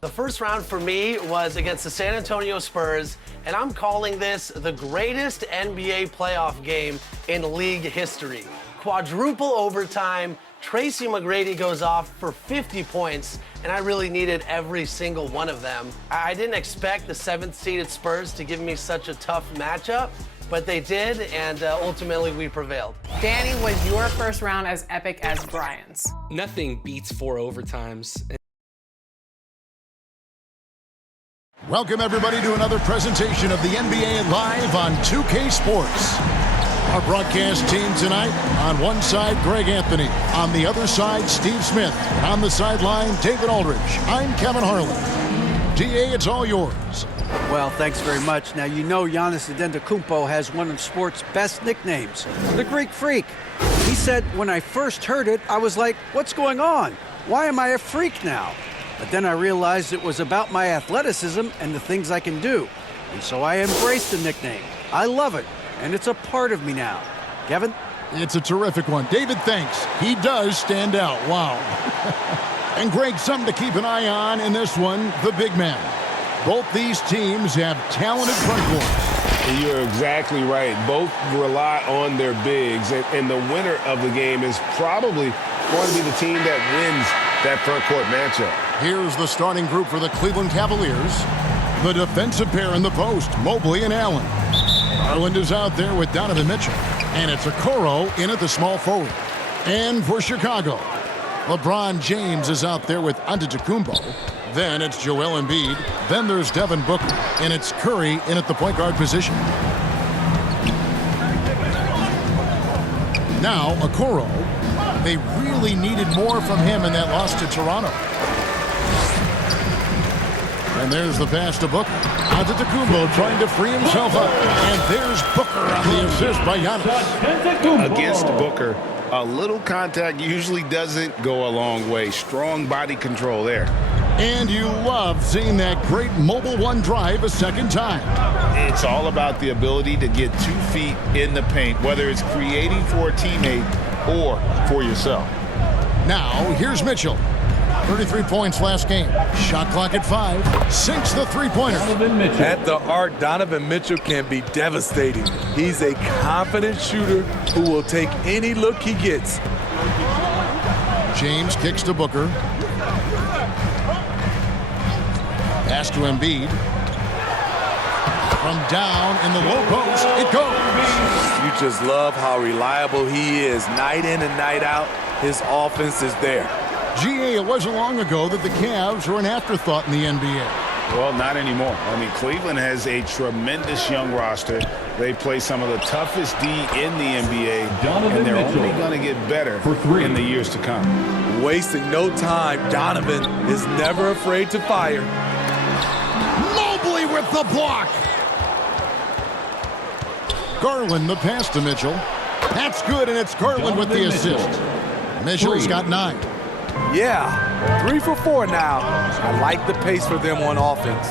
The first round for me was against the San Antonio Spurs, and I'm calling this the greatest NBA playoff game in league history. Quadruple overtime, Tracy McGrady goes off for 50 points, and I really needed every single one of them. I didn't expect the 7th-seeded Spurs to give me such a tough matchup, but they did, and ultimately we prevailed. Danny, was your first round as epic as Brian's? Nothing beats 4 overtimes. Welcome, everybody, to another presentation of the NBA Live on 2K Sports. Our broadcast team tonight, on one side, Greg Anthony. On the other side, Steve Smith. And on the sideline, David Aldridge. I'm Kevin Harlan. DA, it's all yours. Well, thanks very much. Now, you know Giannis Antetokounmpo has one of sports' best nicknames, the Greek Freak. He said, when I first heard it, I was like, what's going on? Why am I a freak now? But then I realized it was about my athleticism and the things I can do. And so I embraced the nickname. I love it, and it's a part of me now. Kevin? It's a terrific one. David, thanks. He does stand out. Wow. And Greg, something to keep an eye on in this one, the big man. Both these teams have talented front courts. You're exactly right. Both rely on their bigs, and the winner of the game is probably going to be the team that wins that front court matchup. Here's the starting group for the Cleveland Cavaliers. The defensive pair in the post, Mobley and Allen. Garland is out there with Donovan Mitchell. And it's Okoro in at the small forward. And for Chicago, LeBron James is out there with Antetokounmpo. Then it's Joel Embiid. Then there's Devin Booker. And it's Curry in at the point guard position. Now, Okoro. They really needed more from him in that loss to Toronto. And there's the pass to Booker. Antetokounmpo trying to free himself up. And there's Booker on the assist by Giannis. Against Booker, a little contact usually doesn't go a long way. Strong body control there. And you love seeing that great mobile one drive a second time. It's all about the ability to get 2 feet in the paint, whether it's creating for a teammate or for yourself. Now, here's Mitchell. 33 points last game. Shot clock at 5. Sinks the three-pointer. At the arc, Donovan Mitchell can be devastating. He's a confident shooter who will take any look he gets. James kicks to Booker. Pass to Embiid. From down in the low post, it goes. You just love how reliable he is. Night in and night out, his offense is there. GA, it wasn't long ago that the Cavs were an afterthought in the NBA. Well, not anymore. I mean, Cleveland has a tremendous young roster. They play some of the toughest D in the NBA, and they're only going to get better in the years to come. Wasting no time, Donovan is never afraid to fire. Mobley with the block. Garland the pass to Mitchell. That's good, and it's Garland with the assist. Mitchell's got 9. Yeah, 3 for 4 now. I like the pace for them on offense.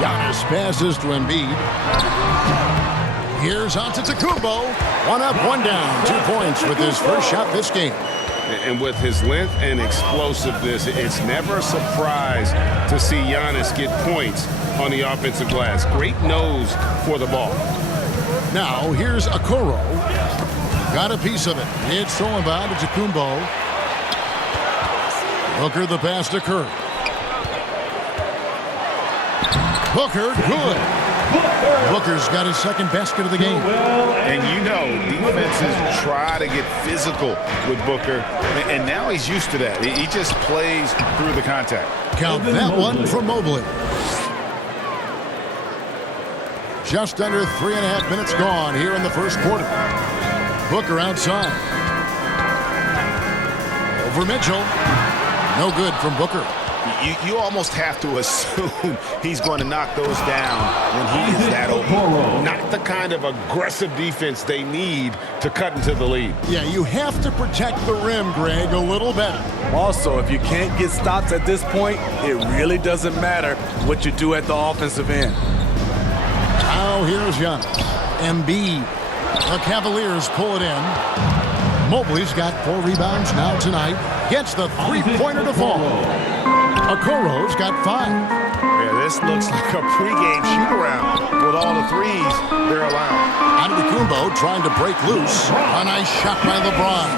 Giannis passes to Embiid. Here's Antetokounmpo. 1 up, 1 down. 2 points with his first shot this game. And with his length and explosiveness, it's never a surprise to see Giannis get points on the offensive glass. Great nose for the ball. Now, here's Okoro. Got a piece of it. It's stolen by Antetokounmpo. Booker the pass to Curry. Booker, good. Booker's got his second basket of the game. And you know, defenses try to get physical with Booker, and now he's used to that. He just plays through the contact. Count that one for Mobley. Just under 3.5 minutes gone here in the first quarter. Booker outside. Over Mitchell. No good from Booker. You almost have to assume he's going to knock those down when he is that open. Not the kind of aggressive defense they need to cut into the lead. Yeah, you have to protect the rim, Greg, a little better. Also, if you can't get stops at this point, it really doesn't matter what you do at the offensive end. Now here's Giannis. Embiid. The Cavaliers pull it in. Mobley's got 4 rebounds now tonight. Gets the three-pointer to fall. Okoro's got 5. Yeah, this looks like a pregame shoot-around with all the threes they're allowed. Antetokounmpo trying to break loose. A nice shot by LeBron.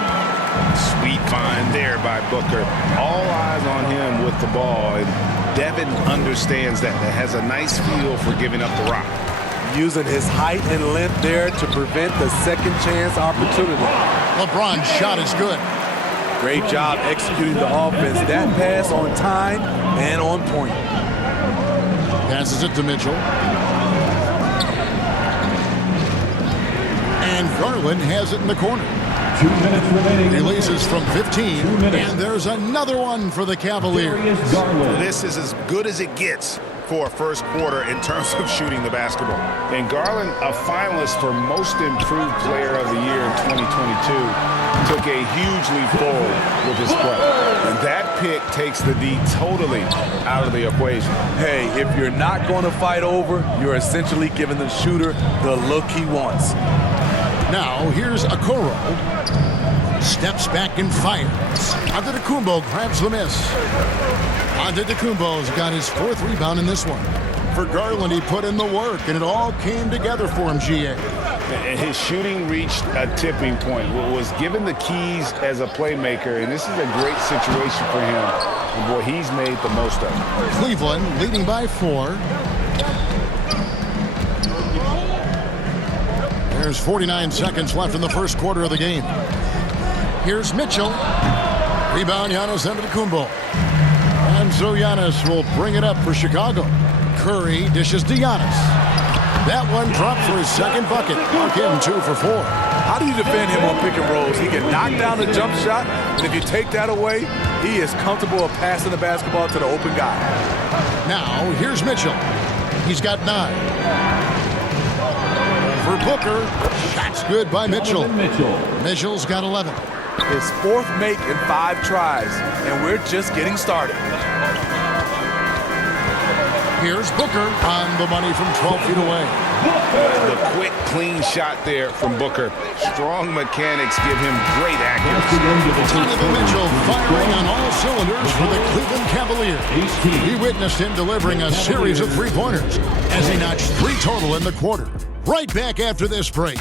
Sweet find there by Booker. All eyes on him with the ball. And Devin understands that. Has a nice feel for giving up the rock. Using his height and length there to prevent the second chance opportunity. LeBron's shot is good. Great job executing the offense. That pass on time and on point. Passes it to Mitchell. And Garland has it in the corner. 2 minutes remaining. Releases from 15. And there's another one for the Cavaliers. This is as good as it gets for a first quarter in terms of shooting the basketball. And Garland, a finalist for Most Improved Player of the Year in 2022, took a huge leap forward with his play. And that pick takes the D totally out of the equation. Hey, if you're not going to fight over, you're essentially giving the shooter the look he wants. Now here's Okoro. Steps back and fires. Antetokounmpo grabs the miss. Antetokounmpo's got his 4th rebound in this one. For Garland, he put in the work, and it all came together for him, GA. And his shooting reached a tipping point. Was given the keys as a playmaker, and this is a great situation for him. And boy, he's made the most of it. Cleveland leading by 4. There's 49 seconds left in the first quarter of the game. Here's Mitchell. Rebound, Giannis Antetokounmpo. And so Giannis will bring it up for Chicago. Curry dishes to Giannis. That one dropped for his second bucket. Mark him 2 for 4. How do you defend him on pick and rolls? He can knock down the jump shot, and if you take that away, he is comfortable of passing the basketball to the open guy. Now, here's Mitchell. He's got 9. For Booker, shot's good by Mitchell. Mitchell's got 11. His 4th make in 5 tries, and we're just getting started. Here's Booker on the money from 12 feet away. The quick, clean shot there from Booker. Strong mechanics give him great accuracy. Donovan Mitchell firing on all cylinders for the Cleveland Cavaliers. We witnessed him delivering a series of three-pointers as he notched 3 total in the quarter. Right back after this break.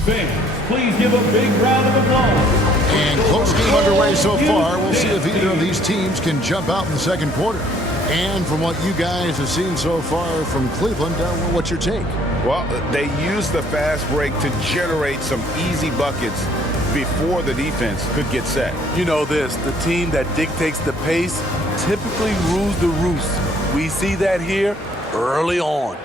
Fans, please give a big round of applause. And close game underway so far. We'll see if either of these teams can jump out in the second quarter. And from what you guys have seen so far from Cleveland, what's your take? Well, they used the fast break to generate some easy buckets before the defense could get set. You know this, the team that dictates the pace typically rules the roost. We see that here early on.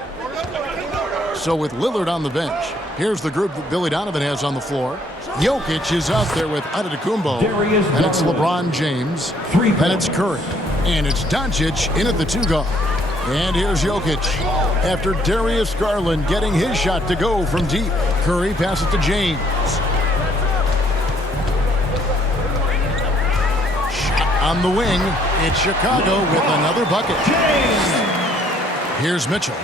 So with Lillard on the bench, here's the group that Billy Donovan has on the floor. Jokic is out there with Antetokounmpo, and it's LeBron James, and it's Curry, and it's Doncic in at the 2 guard. And here's Jokic. After Darius Garland getting his shot to go from deep, Curry passes to James. Shot on the wing. It's Chicago with another bucket. Here's Mitchell.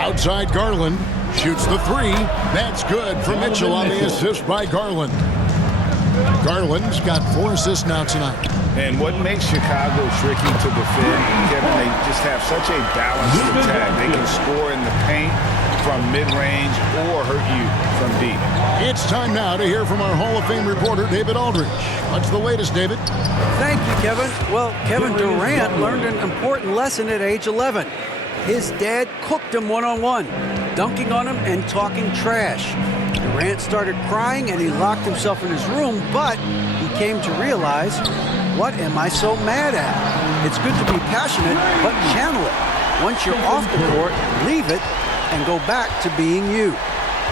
Outside Garland. Shoots the 3. That's good for Mitchell on the assist by Garland. Garland's got 4 assists now tonight. And what makes Chicago tricky to defend, Kevin, they just have such a balanced attack. They can score in the paint from mid-range or hurt you from deep. It's time now to hear from our Hall of Fame reporter, David Aldridge. What's the latest, David? Thank you, Kevin. Well, Kevin Durant learned an important lesson at age 11. His dad cooked him one-on-one, dunking on him and talking trash. Durant started crying and he locked himself in his room, but he came to realize, what am I so mad at? It's good to be passionate, but channel it. Once you're off the court, leave it and go back to being you.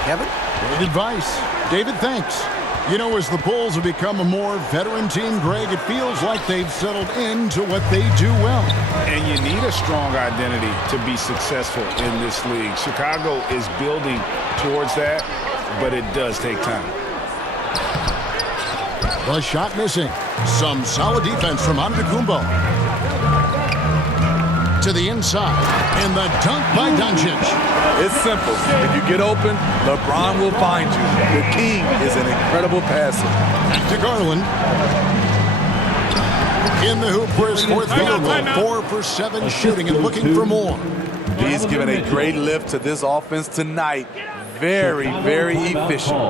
Kevin? Great advice. David, thanks. You know, as the Bulls have become a more veteran team, Greg, it feels like they've settled into what they do well. And you need a strong identity to be successful in this league. Chicago is building towards that, but it does take time. The shot missing. Some solid defense from Antetokounmpo. To the inside, and the dunk by Doncic. It's simple. If you get open, LeBron will find you. The king is an incredible passer. Back to Garland. In the hoop for his fourth field goal. 4 for 7 shooting and looking for more. He's given a great lift to this offense tonight. Very, very efficient.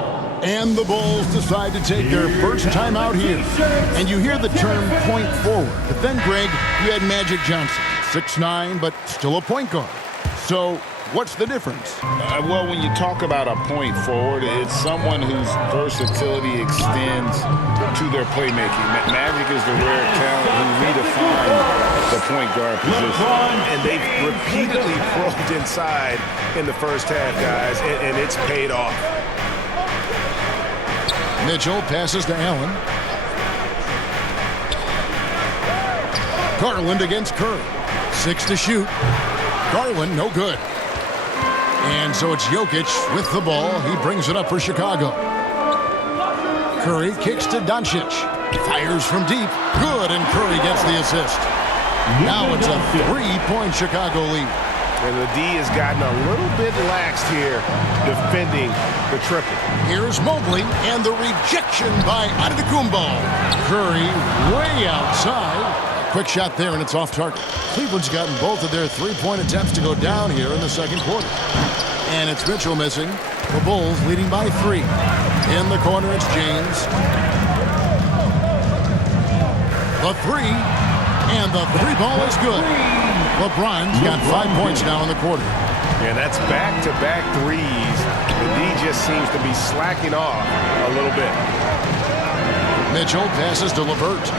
And the Bulls decide to take their first time out here. And you hear the term point forward. But then, Greg, you had Magic Johnson. 6'9", but still a point guard. So what's the difference? Well, when you talk about a point forward, it's someone whose versatility extends to their playmaking. Magic is the rare talent who redefined the point guard position. And they've repeatedly probed inside in the first half, guys, and it's paid off. Mitchell passes to Allen. Garland against Curry. 6 to shoot. Garland, no good. And so it's Jokic with the ball. He brings it up for Chicago. Curry kicks to Doncic. Fires from deep. Good, and Curry gets the assist. Now it's a 3-point Chicago lead. And the D has gotten a little bit laxed here defending the triple. Here's Mobley, and the rejection by Antetokounmpo. Curry way outside. Quick shot there, and it's off target. Cleveland's gotten both of their three-point attempts to go down here in the second quarter. And it's Mitchell missing. The Bulls leading by 3. In the corner, it's James. The 3, and the 3 ball is good. LeBron's got 5 points now in the quarter. And that's back-to-back threes. The D just seems to be slacking off a little bit. Mitchell passes to LeVert.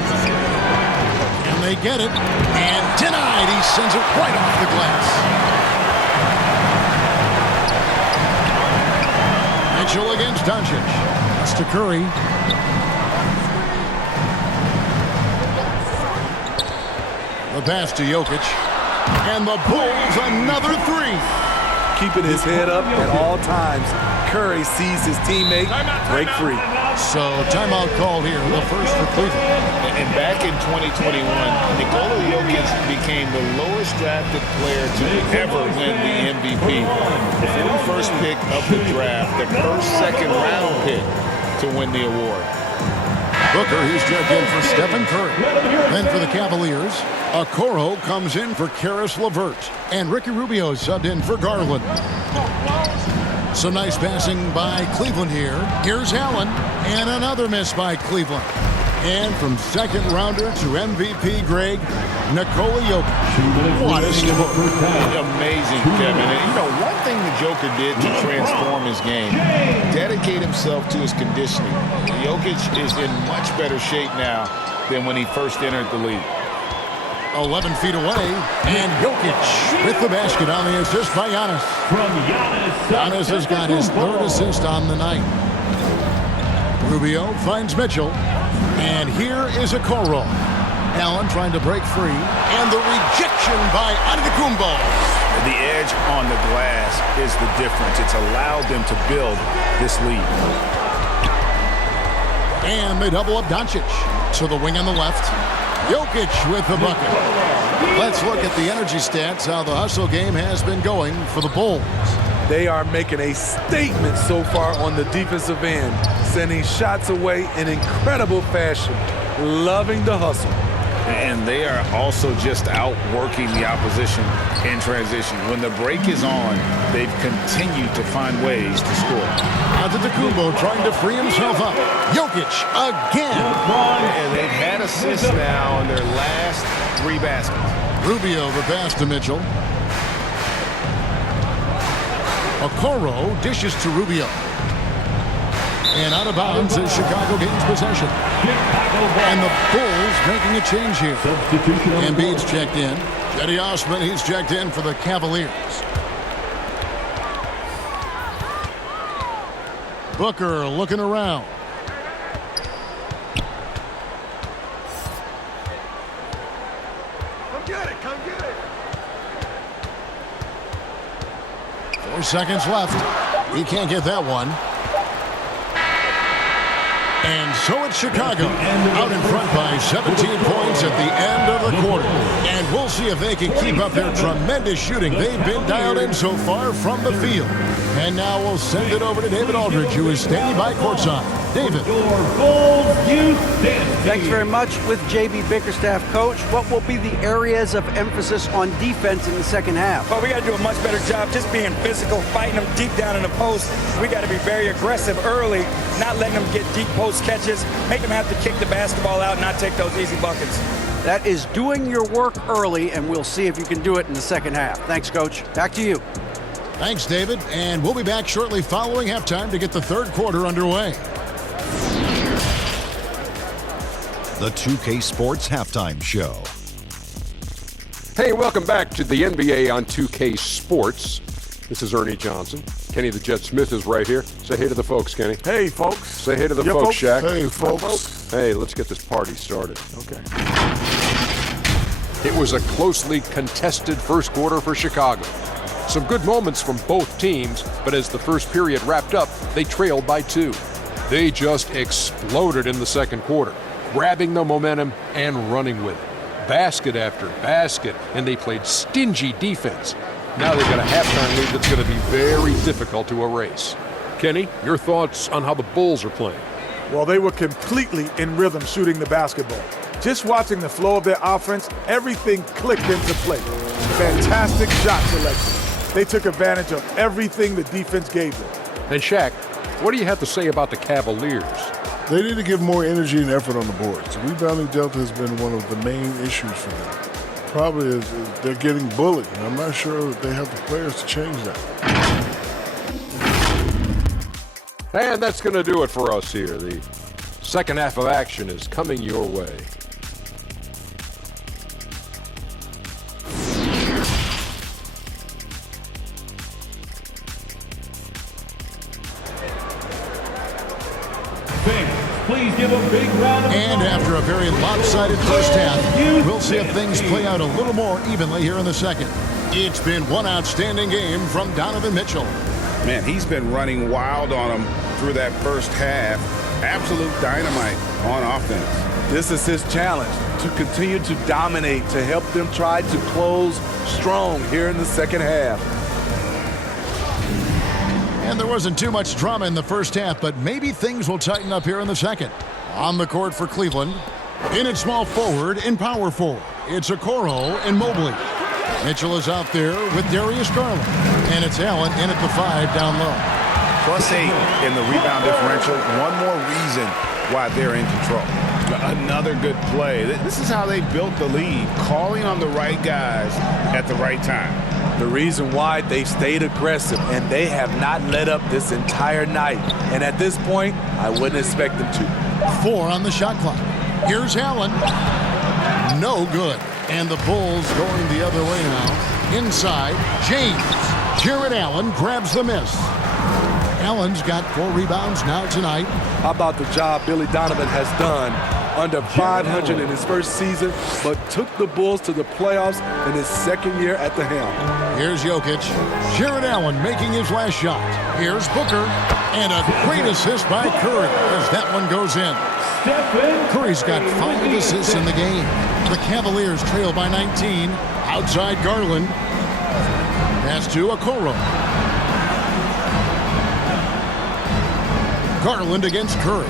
And they get it. And denied. He sends it right off the glass. Mitchell against Doncic. That's to Curry. The pass to Jokic. And the Bulls another 3. Keeping his head up at all times. Curry sees his teammate break free. So timeout called here, the first for Cleveland. And back in 2021, Nikola Jokic became the lowest drafted player to ever win the MVP. The 41st pick of the draft, the first second-round pick to win the award. Booker, he's checked in for Stephen Curry. Then for the Cavaliers, Okoro comes in for Karis LeVert. And Ricky Rubio subbed in for Garland. Some nice passing by Cleveland here. Here's Allen, and another miss by Cleveland. And from second rounder to MVP, Greg, Nikola Jokic. What a story. Amazing, Kevin. And, you know, one thing the Joker did to transform his game, dedicate himself to his conditioning. Jokic is in much better shape now than when he first entered the league. 11 feet away, and Jokic with the basket on the assist by Giannis. Giannis has got his third assist on the night. Rubio finds Mitchell, and here is Okoro. Allen trying to break free, and the rejection by Antetokounmpo. The edge on the glass is the difference. It's allowed them to build this lead. And they double up Doncic. To the wing on the left. Jokic with the bucket. Let's look at the energy stats, how the hustle game has been going for the Bulls. They are making a statement so far on the defensive end, sending shots away in incredible fashion, loving the hustle. And they are also just outworking the opposition in transition. When the break is on, they've continued to find ways to score. Antetokounmpo trying to free himself up. Jokic again. And they've had assists now on their last 3 baskets. Rubio the pass to Mitchell. Okoro dishes to Rubio. And out of bounds as Chicago gains possession. And the Bulls making a change here. Embiid's checked in. Cedi Osman, he's checked in for the Cavaliers. Booker looking around. Come get it, come get it. 4 seconds left. He can't get that one. And so it's Chicago out in front by 17 points at the end of the quarter. And we'll see if they can keep up their tremendous shooting. They've been dialed in so far from the field. And now we'll send it over to David Aldridge, who is standing by courtside. David. Thanks very much. With J.B. Bickerstaff, Coach, what will be the areas of emphasis on defense in the second half? Well, we got to do a much better job just being physical, fighting them deep down in the post. We got to be very aggressive early, not letting them get deep post catches, make them have to kick the basketball out and not take those easy buckets. That is doing your work early, and we'll see if you can do it in the second half. Thanks, Coach. Back to you. Thanks, David. And we'll be back shortly following halftime to get the third quarter underway. The 2K Sports Halftime Show. Hey, welcome back to the NBA on 2K Sports. This is Ernie Johnson. Kenny the Jet Smith is right here. Say hey to the folks, Kenny. Hey, folks. Say hey to the folks, Shaq. Hey, folks. Hey, let's get this party started. Okay. It was a closely contested first quarter for Chicago. Some good moments from both teams, but as the first period wrapped up, they trailed by 2. They just exploded in the second quarter, grabbing the momentum and running with it. Basket after basket, and they played stingy defense. Now they've got a halftime lead that's going to be very difficult to erase. Kenny, your thoughts on how the Bulls are playing? Well, they were completely in rhythm shooting the basketball. Just watching the flow of their offense, everything clicked into place. Fantastic shot selection. They took advantage of everything the defense gave them. And Shaq, what do you have to say about the Cavaliers? They need to give more energy and effort on the boards. The rebounding delta has been one of the main issues for them. Probably is they're getting bullied, and I'm not sure that they have the players to change that. And that's going to do it for us here. The second half of action is coming your way. Please give a big round of applause. And after a very lopsided first half, we'll see if things play out a little more evenly here in the second. It's been one outstanding game from Donovan Mitchell. Man, he's been running wild on them through that first half. Absolute dynamite on offense. This is his challenge, to continue to dominate, to help them try to close strong here in the second half. And there wasn't too much drama in the first half, but maybe things will tighten up here in the second. On the court for Cleveland, in at small forward and power forward, it's Okoro and Mobley. Mitchell is out there with Darius Garland, and it's Allen in at the 5 down low. +8 in the rebound differential. One more reason why they're in control. Another good play. This is how they built the lead, calling on the right guys at the right time. The reason why they stayed aggressive, and they have not let up this entire night. And at this point, I wouldn't expect them to. 4 on the shot clock. Here's Allen. No good. And the Bulls going the other way now. Inside, James. Jared Allen grabs the miss. Allen's got 4 rebounds now tonight. How about the job Billy Donovan has done? Under 500 in his first season, but took the Bulls to the playoffs in his second year at the helm. Here's Jokic. Jared Allen making his last shot. Here's Booker. And a great assist by Curry as that one goes in. Curry's got 5 assists in the game. The Cavaliers trail by 19. Outside Garland. Pass to Okoro. Garland against Curry.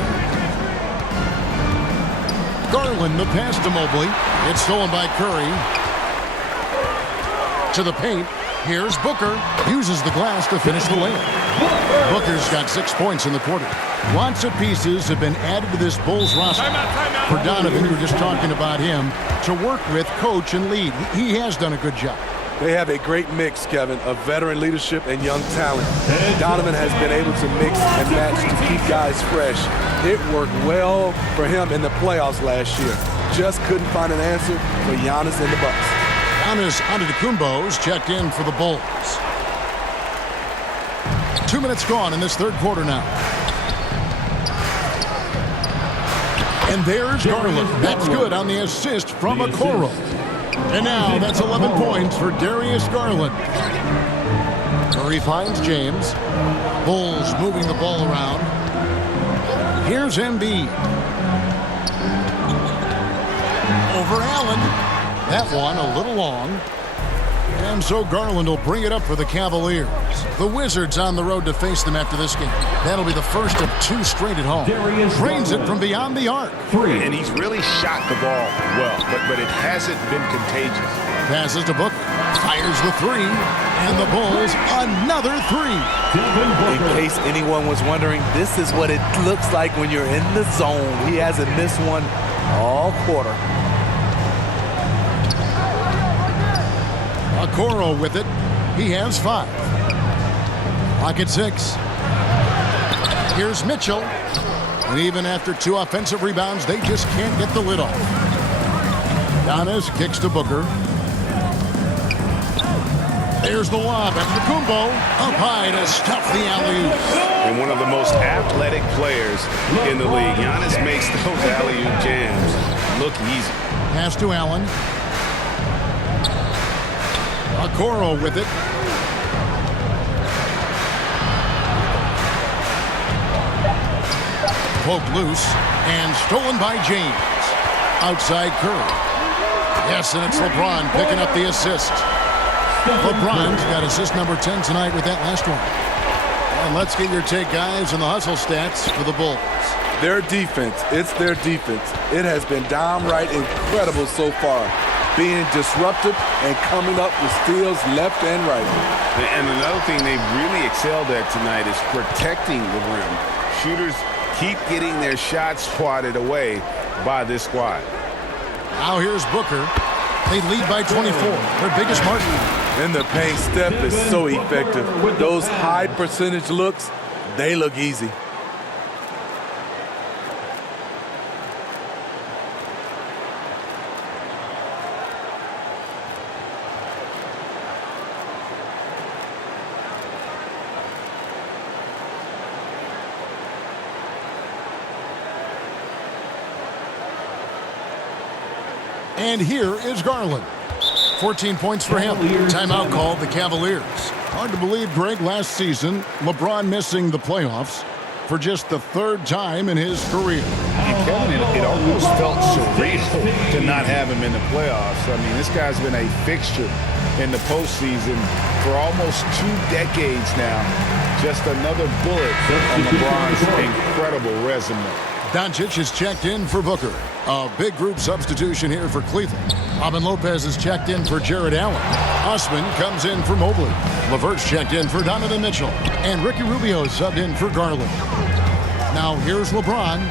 Garland, the pass to Mobley. It's stolen by Curry. To the paint. Here's Booker. Uses the glass to finish the layup. Booker's got 6 points in the quarter. Lots of pieces have been added to this Bulls roster. For Donovan, you were just talking about him, to work with, coach, and lead. He has done a good job. They have a great mix, Kevin, of veteran leadership and young talent. Donovan has been able to mix and match to keep guys fresh. It worked well for him in the playoffs last year. Just couldn't find an answer for Giannis and the Bucks. Giannis Antetokounmpo's checked in for the Bulls. 2 minutes gone in this third quarter now. And there's Garland. That's good on the assist from Okoro. And now that's 11 points for Darius Garland. Curry finds James. Bulls moving the ball around. Here's Embiid. Over Allen. That one a little long. And so Garland will bring it up for the Cavaliers. The Wizards on the road to face them after this game. That'll be the first of 2 straight at home. Drains it from beyond the arc. And he's really shot the ball well, but it hasn't been contagious. Passes to Booker. Fires the 3. And the Bulls, another 3. In case anyone was wondering, this is what it looks like when you're in the zone. He hasn't missed one all quarter. Okoro with it. He has 5. Clock at 6. Here's Mitchell. And even after 2 offensive rebounds, they just can't get the lid off. Giannis kicks to Booker. There's the lob. Antetokounmpo up high to stuff the alley-oop. And one of the most athletic players in the league. Giannis makes those alley-oop jams look easy. Pass to Allen. Okoro with it. Poked loose and stolen by James. Outside Curry. Yes, and it's LeBron picking up the assist. LeBron's got assist number 10 tonight with that last one. And let's get your take, guys, on the hustle stats for the Bulls. Their defense, it's their defense. It has been downright incredible so far. Being disruptive and coming up with steals left and right. And another thing they've really excelled at tonight is protecting the rim. Shooters keep getting their shots swatted away by this squad. Now here's Booker. They lead by 24, their biggest margin. And the paint step is so effective. Those high percentage looks, they look easy. And here is Garland. 14 points for him. Timeout called the Cavaliers. Hard to believe, Greg, last season, LeBron missing the playoffs for just the 3rd time in his career. And Kevin, it almost felt surreal to not have him in the playoffs. I mean, this guy's been a fixture in the postseason for almost 2 decades now. Just another bullet on LeBron's incredible resume. Doncic is checked in for Booker. A big group substitution here for Cleveland. Robin Lopez is checked in for Jared Allen. Osman comes in for Mobley. LeVert's checked in for Donovan Mitchell. And Ricky Rubio subbed in for Garland. Now here's LeBron.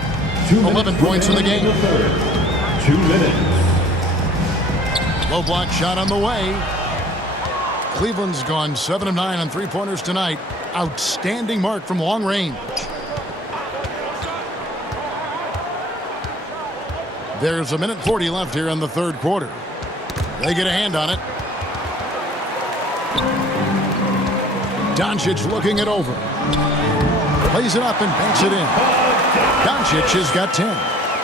11 points in the game. 2 minutes. Low block shot on the way. Cleveland's gone 7 of 9 on 3-pointers tonight. Outstanding mark from long range. There's 1:40 left here in the 3rd quarter. They get a hand on it. Doncic looking it over. Plays it up and banks it in. Doncic has got 10.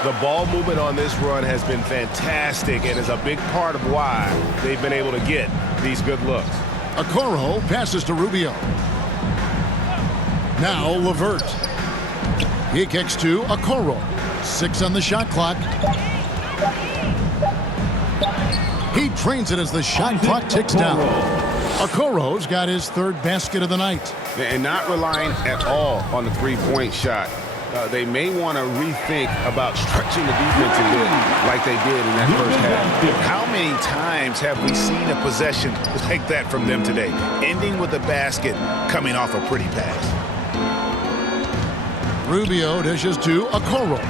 The ball movement on this run has been fantastic and is a big part of why they've been able to get these good looks. Okoro passes to Rubio. Now LeVert. He kicks to Okoro. 6 on the shot clock. He trains it as the shot clock ticks down. Okoro's got his 3rd basket of the night. And not relying at all on the 3-point shot. They may want to rethink about stretching the defense a bit like they did in that first half. How many times have we seen a possession like that from them today, ending with a basket coming off a pretty pass? Rubio dishes to Okoro.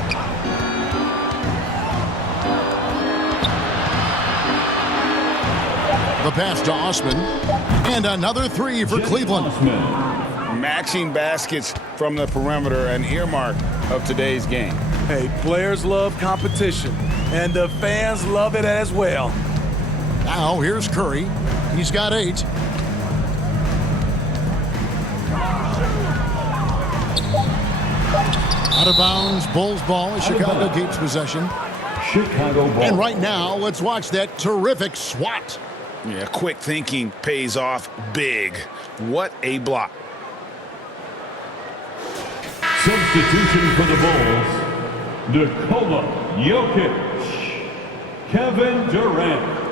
The pass to Osman. And another 3 for Cleveland. Matching baskets from the perimeter, an earmark of today's game. Hey, players love competition, and the fans love it as well. Now here's Curry. He's got 8. Out of bounds, Bulls ball as Chicago keeps possession. Chicago ball. And right now, let's watch that terrific swat. Yeah, quick thinking pays off big. What a block. Substitution for the Bulls. Nikola Jokic. Kevin Durant.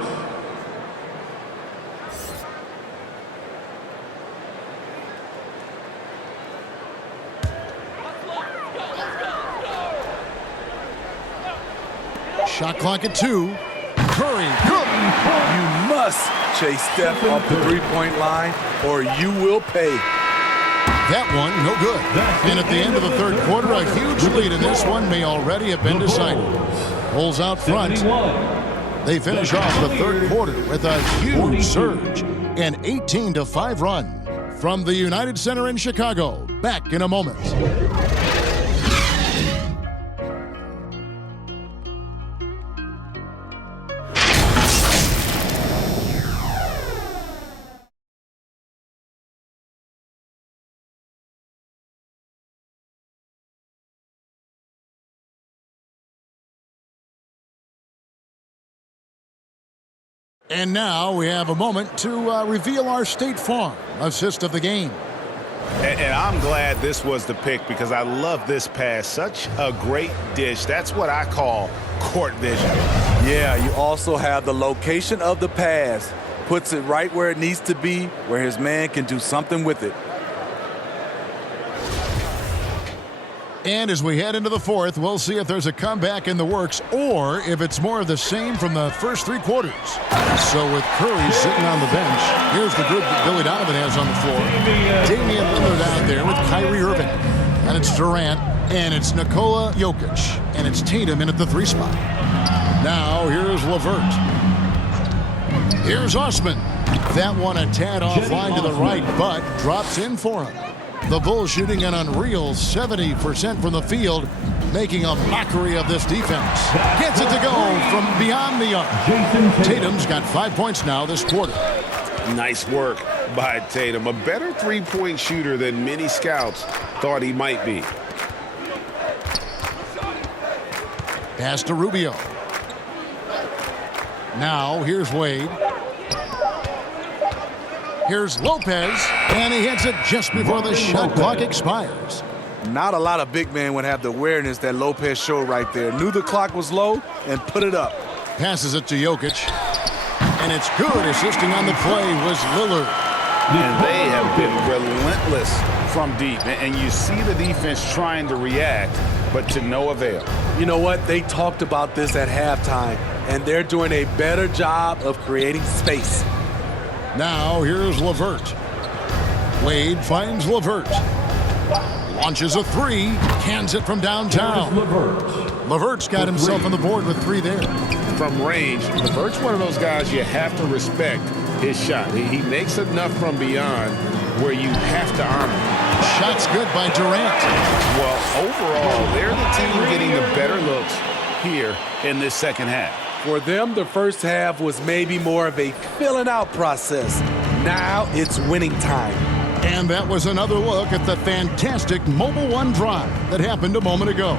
Shot clock at 2. Curry, good. You must chase Steph off the three-point line or you will pay. That one, no good. And at the end of the third quarter, a huge lead in this one may already have been decided. Bulls out front. They finish off the third quarter with a huge surge. An 18-5 run from the United Center in Chicago. Back in a moment. And now we have a moment to reveal our State Farm assist of the game. And I'm glad this was the pick because I love this pass. Such a great dish. That's what I call court vision. Yeah, you also have the location of the pass. Puts it right where it needs to be, where his man can do something with it. And as we head into the fourth, we'll see if there's a comeback in the works or if it's more of the same from the first three quarters. So with Curry sitting on the bench, here's the group that Billy Donovan has on the floor. Damian Lillard out there with Kyrie Irving. And it's Durant, and it's Nikola Jokic, and it's Tatum in at the 3 spot. Now here's LeVert. Here's Osman. That one a tad offline to the right, but drops in for him. The Bulls shooting an unreal 70% from the field, making a mockery of this defense. Gets it to go from beyond the arc. Tatum's got 5 points now this quarter. Nice work by Tatum. A better three-point shooter than many scouts thought he might be. Pass to Rubio. Now here's Wade. Here's Lopez, and he hits it just before the shot clock expires. Not a lot of big men would have the awareness that Lopez showed right there. Knew the clock was low and put it up. Passes it to Jokic, and it's good. Assisting on the play was Lillard. And they have been relentless from deep. And you see the defense trying to react, but to no avail. You know what? They talked about this at halftime, and they're doing a better job of creating space. Now here's LeVert. Wade finds LeVert. Launches a 3. Cans it from downtown. LeVert's got himself on the board with 3 there. From range, LeVert's one of those guys you have to respect his shot. He makes enough from beyond where you have to honor. Shot's good by Durant. Well, overall, they're the team getting the better looks here in this second half. For them, the first half was maybe more of a filling out process. Now it's winning time. And that was another look at the fantastic Mobile One drive that happened a moment ago.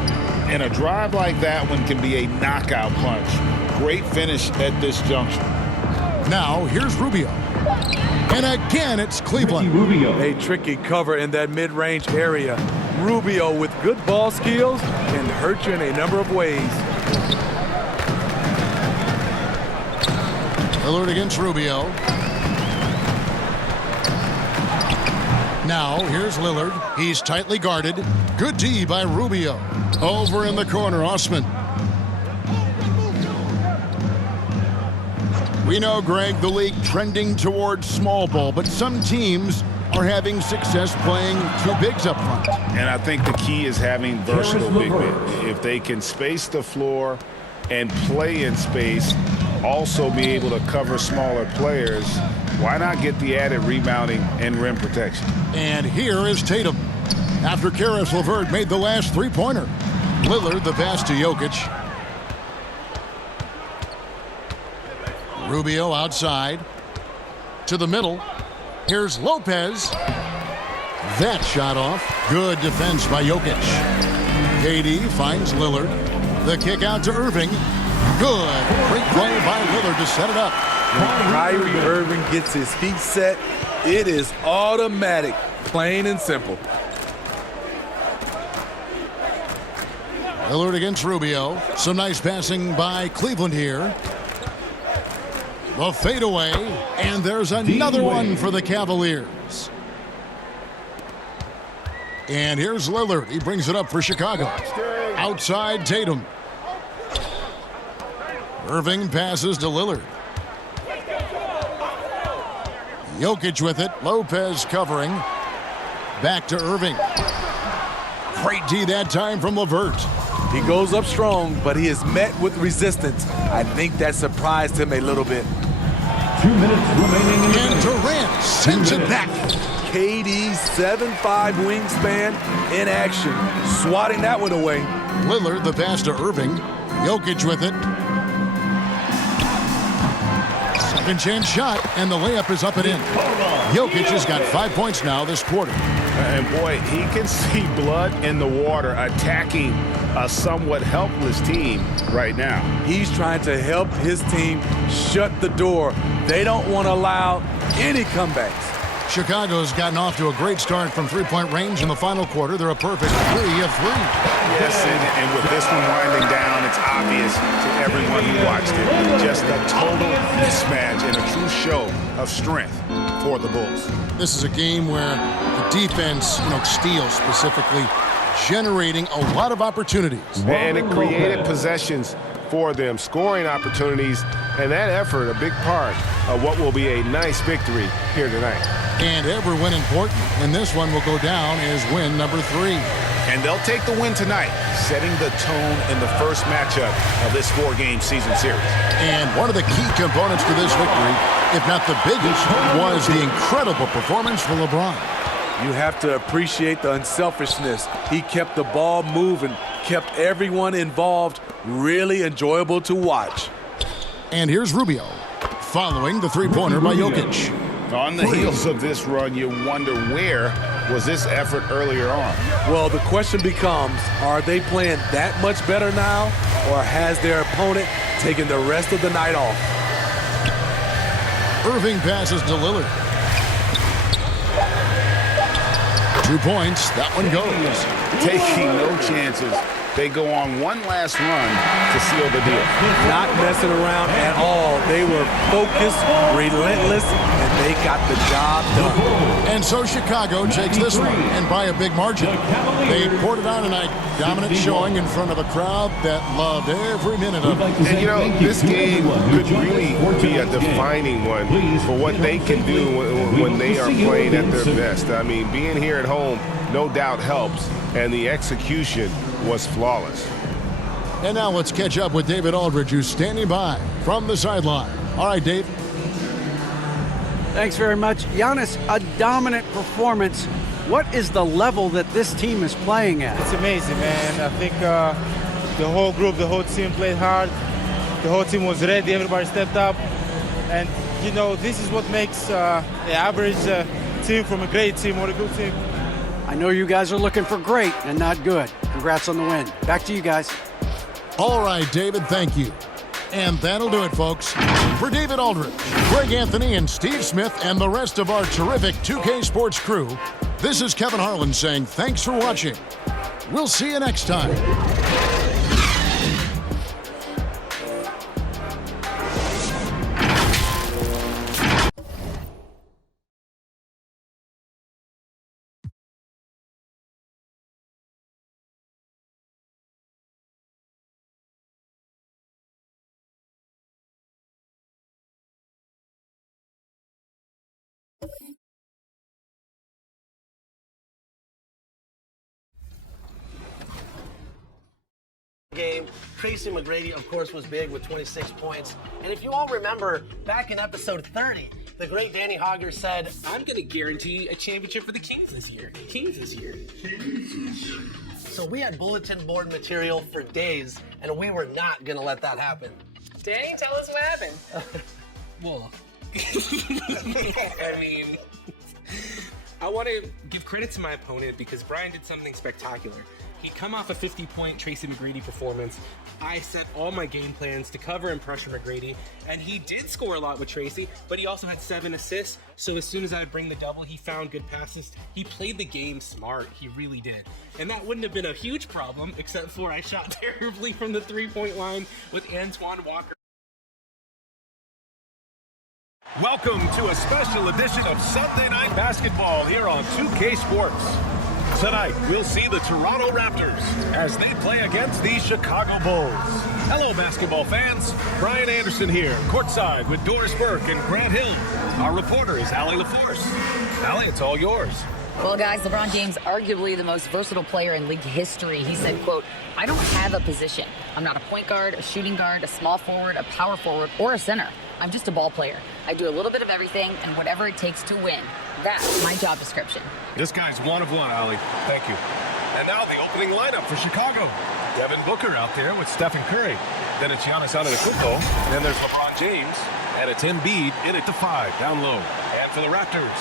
And a drive like that one can be a knockout punch. Great finish at this juncture. Now here's Rubio. And again, it's Cleveland. A tricky cover in that mid-range area. Rubio with good ball skills can hurt you in a number of ways. Lillard against Rubio. Now, here's Lillard. He's tightly guarded. Good D by Rubio. Over in the corner, Osman. We know, Greg, the league trending towards small ball, but some teams are having success playing 2 bigs up front. And I think the key is having versatile big men. If they can space the floor and play in space, also be able to cover smaller players, why not get the added rebounding and rim protection? And here is Tatum. After Karis LeVert made the last 3-pointer. Lillard the pass to Jokic. Rubio outside. To the middle. Here's Lopez. That shot off. Good defense by Jokic. KD finds Lillard. The kick out to Irving. Good. Great play by Lillard to set it up. When Kyrie Irving gets his feet set, it is automatic, plain and simple. Lillard against Rubio. Some nice passing by Cleveland here. The fadeaway, and there's another one for the Cavaliers. And here's Lillard. He brings it up for Chicago. Outside Tatum. Irving passes to Lillard. Jokic with it. Lopez covering. Back to Irving. Great D that time from LeVert. He goes up strong, but he is met with resistance. I think that surprised him a little bit. 2 minutes remaining in the And Durant sends it back. KD's 7'5" wingspan in action, swatting that one away. Lillard the pass to Irving. Jokic with it. Second chance shot, and the layup is up and in. Jokic has got 5 points now this quarter. And boy, he can see blood in the water attacking a somewhat helpless team right now. He's trying to help his team shut the door. They don't want to allow any comebacks. Chicago's gotten off to a great start from three-point range in the final quarter. They're a perfect 3 of 3. Yes, and with this one winding down, it's obvious to everyone who watched it. Just a total mismatch and a true show of strength for the Bulls. This is a game where the defense, steals specifically, generating a lot of opportunities. And it created possessions for them, scoring opportunities, and that effort a big part of what will be a nice victory here tonight. And every win important, and this one will go down as win number 3. And they'll take the win tonight, setting the tone in the first matchup of this 4-game season series. And one of the key components to this victory, if not the biggest, was the incredible performance for LeBron. You have to appreciate the unselfishness. He kept the ball moving, kept everyone involved, really enjoyable to watch. And here's Rubio, following the three-pointer by Jokic. On the heels of this run, you wonder where was this effort earlier on? Well, the question becomes, are they playing that much better now, or has their opponent taken the rest of the night off? Irving passes to Lillard. 2 points, that one goes. Taking no chances. They go on one last run to seal the deal. Not messing around at all. They were focused, relentless, and they got the job done. And so Chicago takes this one, and by a big margin. They poured it on tonight. Dominant showing in front of a crowd that loved every minute of it. And this game could really be a defining one for what they can do when they are playing at their best. I mean, being here at home no doubt helps, and the execution was flawless. And now let's catch up with David Aldridge, who's standing by from the sideline. All right, Dave. Thanks very much. Giannis, a dominant performance. What is the level that this team is playing at? It's amazing, man. I think the whole group, the whole team played hard. The whole team was ready. Everybody stepped up. And, this is what makes the average team from a great team or a good team. I know you guys are looking for great and not good. Congrats on the win. Back to you guys. All right, David, thank you. And that'll do it, folks. For David Aldridge, Greg Anthony, and Steve Smith, and the rest of our terrific 2K Sports crew, this is Kevin Harlan saying thanks for watching. We'll see you next time. Game. Tracy McGrady, of course, was big with 26 points. And if you all remember, back in episode 30, the great Danny Hogger said, I'm going to guarantee a championship for the Kings this year. So we had bulletin board material for days, and we were not going to let that happen. Danny, tell us what happened. Well, I mean, I want to give credit credit to my opponent because Brian did something spectacular. He'd come off a 50-point Tracy McGrady performance. I set all my game plans to cover and pressure McGrady, and he did score a lot with Tracy, but he also had 7 assists, so as soon as I would bring the double, he found good passes. He played the game smart, he really did. And that wouldn't have been a huge problem, except for I shot terribly from the three-point line with Antoine Walker. Welcome to a special edition of Sunday Night Basketball here on 2K Sports. Tonight, we'll see the Toronto Raptors as they play against the Chicago Bulls. Hello, basketball fans. Brian Anderson here, courtside with Doris Burke and Grant Hill. Our reporter is Allie LaForce. Allie, it's all yours. Well, guys, LeBron James, arguably the most versatile player in league history. He said, quote, "I don't have a position. I'm not a point guard, a shooting guard, a small forward, a power forward, or a center. I'm just a ball player. I do a little bit of everything and whatever it takes to win. That's my job description." This guy's one of one, Allie. Thank you. And now the opening lineup for Chicago. Devin Booker out there with Stephen Curry. Then it's Giannis Antetokounmpo. Then there's LeBron James. And it's Embiid in at the 5, down low. And for the Raptors,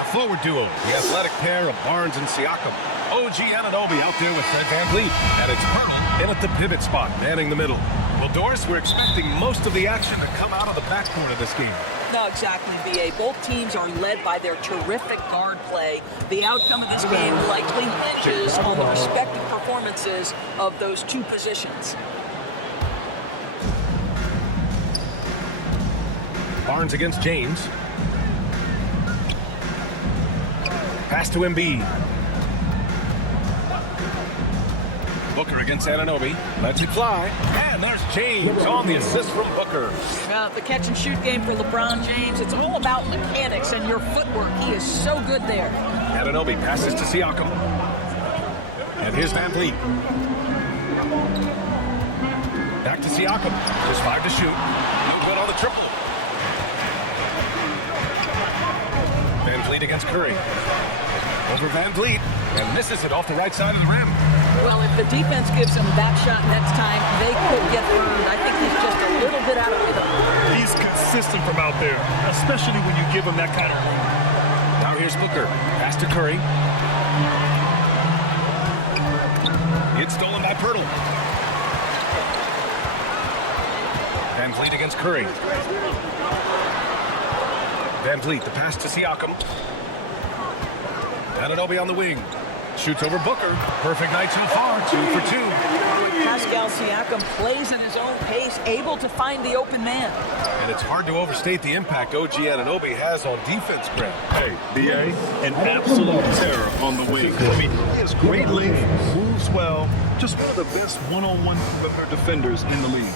a forward duo, the athletic pair of Barnes and Siakam. OG Anunoby out there with Fred VanVleet. And it's Pearl in at the pivot spot, manning the middle. Well, Doris, we're expecting most of the action to come out of the backcourt of this game. No, exactly, B.A. Both teams are led by their terrific guard play. The outcome of this game likely hinges on the respective performances of those two positions. Barnes against James. Pass to Embiid. Booker against Anunoby. Lets it fly. And there's James on the assist from Booker. The catch and shoot game for LeBron James, it's all about mechanics and your footwork. He is so good there. Anunoby passes to Siakam. And here's VanVleet. Back to Siakam. Just 5 to shoot. No good on the triple. VanVleet against Curry. Over VanVleet. And misses it off the right side of the rim. Well, if the defense gives him that shot next time, they could get burned. I think he's just a little bit out of rhythm. He's consistent from out there, especially when you give him that kind of run. Now here's Booker. Pass to Curry. It's stolen by Pirtle. VanVleet against Curry. VanVleet, the pass to Siakam. Anunoby on the wing. Shoots over Booker. Perfect night so far. 2 for 2. Pascal Siakam plays at his own pace, able to find the open man. And it's hard to overstate the impact OG Anunoby has on defense, Grant. Hey, B.A., an absolute terror on the wing. I mean, he has great length, moves well, just one of the best one-on-one defenders in the league.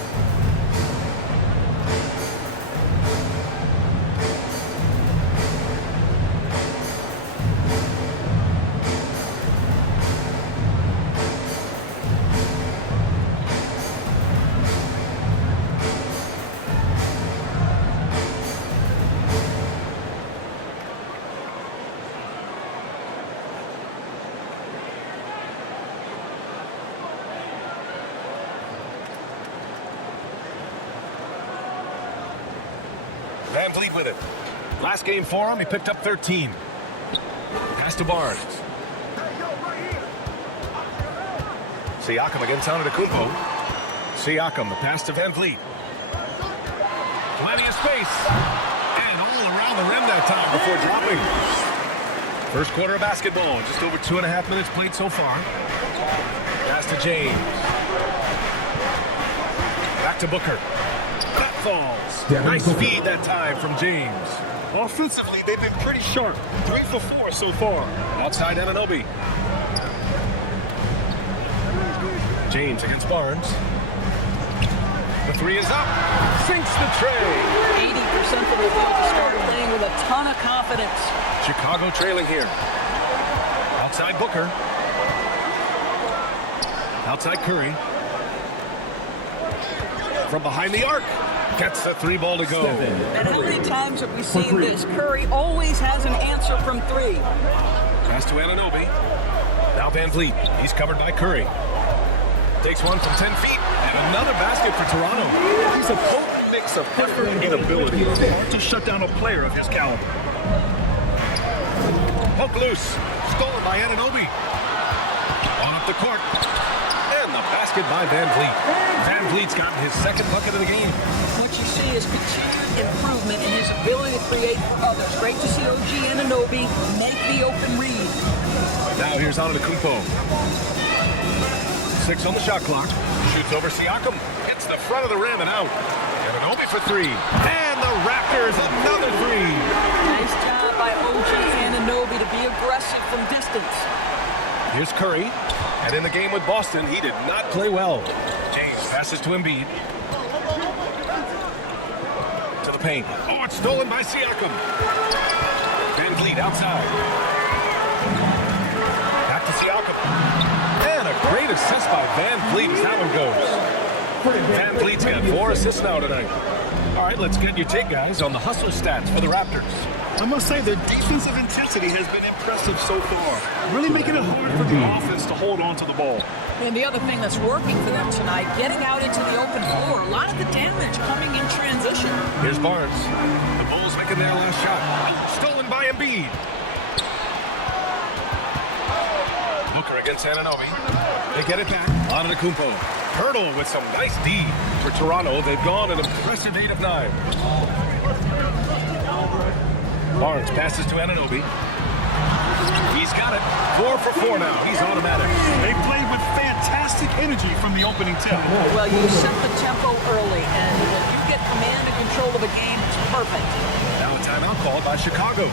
VanVleet with it. Last game for him, he picked up 13. Pass to Barnes. Siakam against Antetokounmpo. Siakam, the pass to VanVleet. Plenty of space. And all around the rim that time before dropping. First quarter of basketball, just over 2.5 minutes played so far. Pass to James. Back to Booker. That falls. Nice feed that time from James. Offensively, they've been pretty sharp. 3 for 4 so far. Outside Anunoby. James against Barnes. The 3 is up. Sinks the tray. 80% from the field to start playing with a ton of confidence. Chicago trailing here. Outside Booker. Outside Curry. From behind the arc. Gets the 3 ball to go. And how many times have we seen this? Curry always has an answer from 3. Pass to Anunoby. Now VanVleet. He's covered by Curry. Takes one from 10 feet. And another basket for Toronto. He's a potent mix of effort and ability. It's hard to shut down a player of his caliber. Poke loose. Stolen by Anunoby. On up the court. And the basket by Van Vliet. Van Vliet's gotten his second bucket of the game. What you see is continued improvement in his ability to create for others. Great to see OG Anunoby make the open read. Now here's Antetokounmpo. 6 on the shot clock. Shoots over Siakam. Hits the front of the rim and out. Anunoby for 3. And the Raptors another 3. Nice job by OG Anunoby to be aggressive from distance. Here's Curry. And in the game with Boston, he did not play well. James passes to Embiid. To the paint. Oh, it's stolen by Siakam. Van Vliet outside. Back to Siakam. And a great assist by Van Vliet as that one goes. Van Vliet's got 4 assists now tonight. All right, let's get your take, guys, on the hustler stats for the Raptors. I must say their defensive intensity has been impressive so far, really making it hard for the offense to hold on to the ball. And the other thing that's working for them tonight, getting out into the open floor, a lot of the damage coming in transition. Here's Barnes. The Bulls making their last shot. Stolen by Embiid. Booker against Anunoby. They get it back. Antetokounmpo. Hurdle with some nice D for Toronto. They've gone an impressive 8 of 9. Barnes passes to Anunoby. He's got it. 4 for 4 now. He's automatic. They played with fantastic energy from the opening tip. Well, you set the tempo early, and when you get command and control of a game, it's perfect. Now a timeout called by Chicago.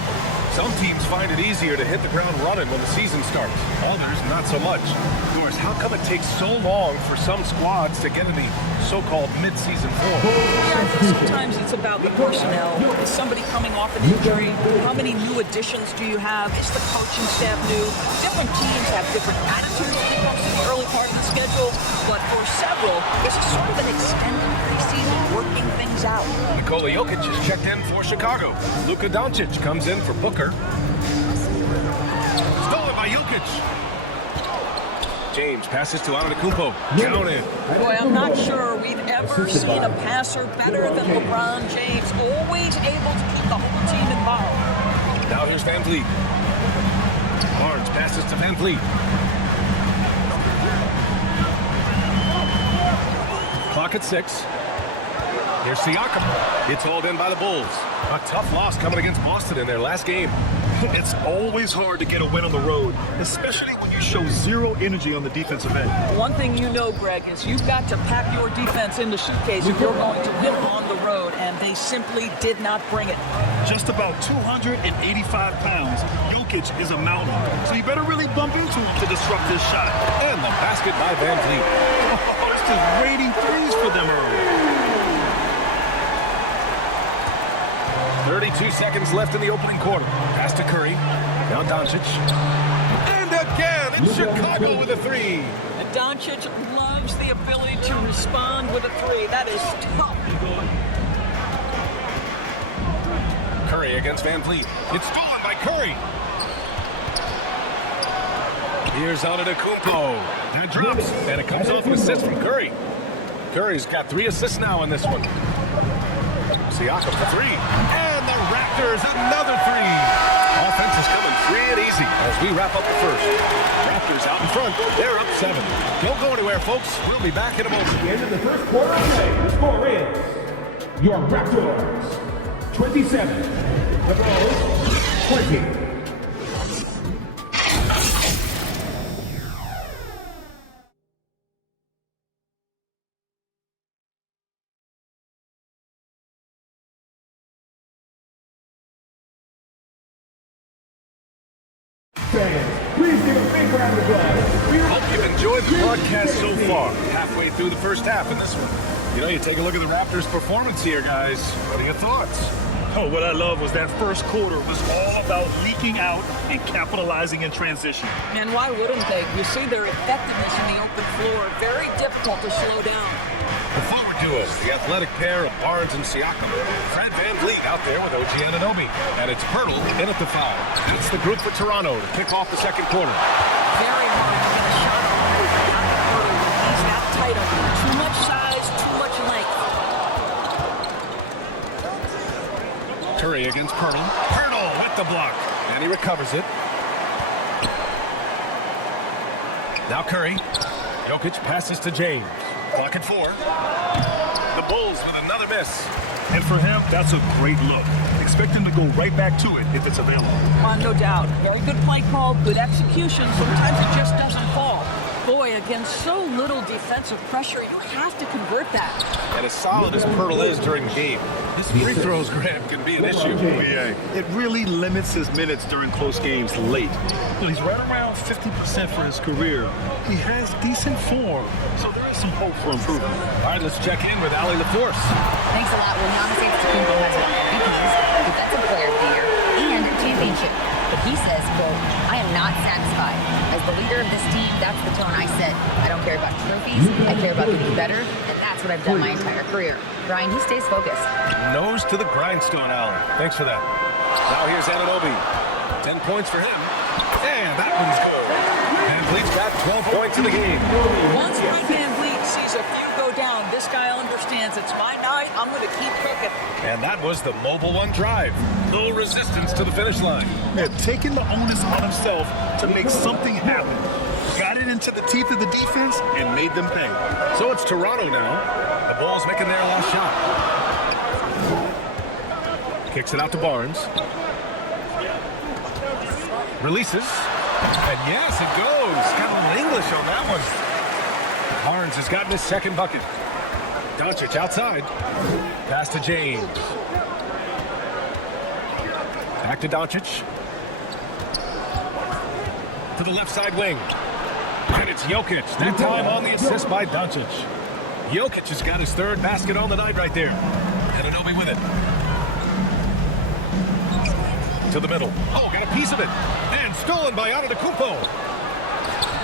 Some teams find it easier to hit the ground running when the season starts. Others, not so much. Of course, how come it takes so long for some squads to get in the so-called mid-season form? Yeah, I think sometimes it's about the personnel. Is somebody coming off an injury? How many new additions do you have? Is the coaching staff new? Different teams have different attitudes when it comes to the early part of the schedule, but for several, this is sort of an extended preseason working things out. Nikola Jokic is checked in for Chicago. Luka Doncic comes in for Booker. Stolen by Jokic. James passes to Antetokounmpo. Down in. Boy, I'm not sure we've ever seen a passer better than LeBron James. Always able to keep the whole team involved. Now here's Van Vliet. Barnes passes to Van Vliet. Clock at 6. Here's Siakam. It's hauled in by the Bulls. A tough loss coming against Boston in their last game. It's always hard to get a win on the road, especially when you show zero energy on the defensive end. One thing you know, Greg, is you've got to pack your defense in the suitcase if you're going to win on the road, and they simply did not bring it. Just about 285 pounds. Jokic is a mountain, so you better really bump into him to disrupt his shot. And the basket by Van Vliet. Oh, it's just raining threes for them early. 32 seconds left in the opening quarter. Pass to Curry. Now Doncic. And again, it's Chicago with a 3. And Doncic loves the ability to respond with a 3. That is tough. Curry against Van Vliet. It's stolen by Curry. Here's Antetokounmpo. That drops, and it comes off an assist from Curry. Curry's got 3 assists now in this one. Siakam for 3. And the Raptors another 3. Offense is coming free and easy as we wrap up the first. Raptors out in front. They're up 7. Don't go anywhere, folks. We'll be back in a moment. At the end of the first quarter, the score is your Raptors 27, the Bulls 20. Please give a big round of applause. Hope you've enjoyed the broadcast so far. Halfway through the first half in this one. You know, you take a look at the Raptors' performance here, guys. What are your thoughts? Oh, what I love was that first quarter was all about leaking out and capitalizing in transition. And why wouldn't they? You see their effectiveness in the open floor. Very difficult to slow down. The forward duo, the athletic pair of Barnes and Siakam. Fred Van Vliet out there with OG Anunoby. And it's Hurdle in at the foul. It's the group for Toronto to kick off the second quarter. Very hard to get a shot on Hurdle. He's that tight on him. Too much size, too much length. Curry against Hurdle. Hurdle with the block. And he recovers it. Now Curry. Jokic passes to James. Clock at 4. The Bulls with another miss. And for him, that's a great look. Expect him to go right back to it if it's available. No doubt. Very good play call, good execution. Sometimes it just doesn't fall. Boy, against so little defensive pressure, you have to convert that. And as solid as Pirtle is during the game, his free throws, Graham, can be an issue. Yeah, it really limits his minutes during close games late. He's right around 50% for his career. He has decent form, so there is some hope for improvement. All right, let's check in with Allie LaForce. Thanks a lot. Well, Giannis Antetokounmpo has won MVPs, Defensive Player of the Year, and a championship. But he says, quote, I am not satisfied. As the leader of this team, that's the tone I set. I don't care about trophies. I care about getting better, and that's what I've done my entire career. Brian, he stays focused. Nose to the grindstone, Allen. Thanks for that. Now here's Anunoby. 10 points for him. And that one's good. Van Vliet's got 12 points in the game. Once Fred Van Vliet sees a few go down, this guy understands it's my night. I'm going to keep cooking. And that was the mobile one drive. No resistance to the finish line. Yeah, taking the onus on himself to make something happen. Got it into the teeth of the defense and made them pay. So it's Toronto now. The Bulls making their last shot. Kicks it out to Barnes. Releases. And yes, it goes. Got a little English on that one. Barnes has gotten his second bucket. Doncic outside. Pass to James. Back to Doncic. To the left side wing. And it's Jokic. That time on the assist by Doncic. Jokic has got his third basket on the night right there. Anunoby with it. To the middle. Oh, got a piece of it. And stolen by Antetokounmpo.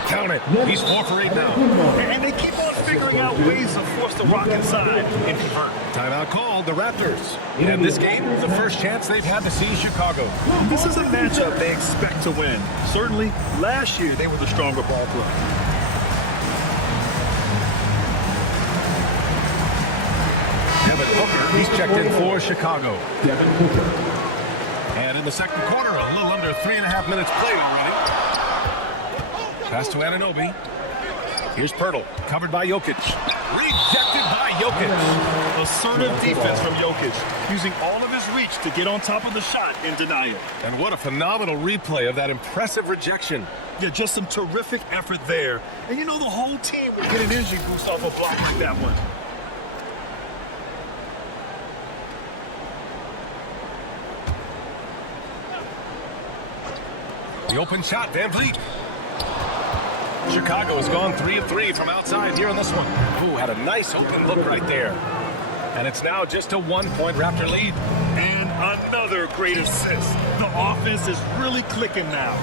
Count it. He's 4 for 8 now. And they keep on figuring out ways to force the rock inside and convert. Timeout called, the Raptors. And this game, the first chance they've had to see Chicago. This is a matchup they expect to win. Certainly, last year they were the stronger ball club. Devin Booker, he's checked in for Chicago. And in the second quarter, a little under 3.5 minutes played already. Pass to Anunoby. Here's Pirtle, covered by Jokic. Rejected by Jokic. Assertive defense from Jokic, using all of his reach to get on top of the shot and deny it. And what a phenomenal replay of that impressive rejection. Yeah, just some terrific effort there. And you know the whole team will get an energy boost off a block like that one. The open shot, Van Vliet. Chicago has gone 3 of 3 from outside here in this one. Ooh, had a nice open look right there. And it's now just a 1-point Raptor lead. And another great assist. The offense is really clicking now.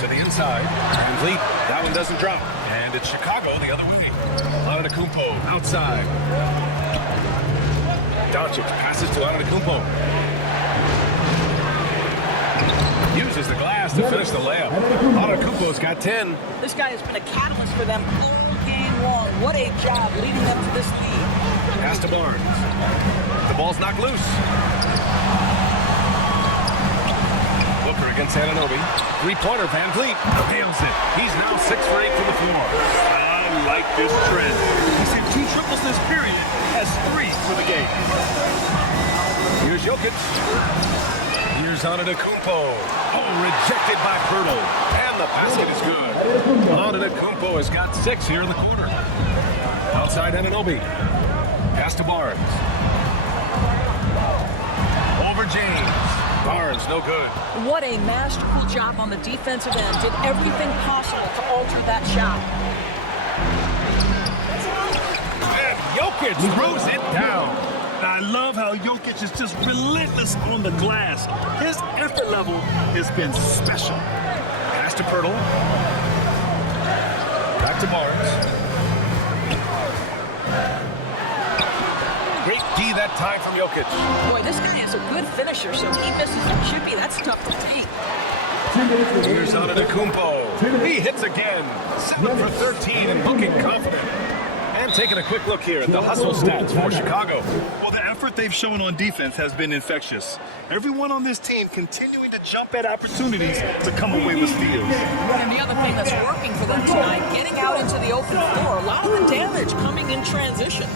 To the inside. Van Vliet, that one doesn't drop. And it's Chicago the other way. Antetokounmpo outside. Doncic passes to Antetokounmpo. Uses the glass to finish the layup. Antetokounmpo's got 10. This guy has been a catalyst for them all game long. What a job leading them to this lead. Pass to Barnes. The ball's knocked loose. Booker against Anunoby. Three-pointer, Van Vliet nails it. He's now 6 for 8 from the floor. I like this trend. He's hit 2 triples this period, has 3 for the game. Here's Jokic. Here's Antetokounmpo. Oh, rejected by Pirtle. And the basket is good. Antetokounmpo has got 6 here in the quarter. Outside Anunoby. Pass to Barnes. Over James. Barnes, no good. What a masterful job on the defensive end. Did everything possible to alter that shot. And Jokic throws it down. I love how Jokic is just relentless on the glass. His effort level has been special. Pass to Pirtle. Back to Barnes. Great D that time from Jokic. Boy, this guy is a good finisher, so he misses a chippy. That's tough to take. Here's Antetokounmpo. He hits again. 7 for 13 and looking confident. And taking a quick look here at the hustle stats for Chicago. Well, the effort they've shown on defense has been infectious. Everyone on this team continuing to jump at opportunities to come away with steals. And the other thing that's working for them tonight, getting out into the open floor, a lot of the damage coming in transition.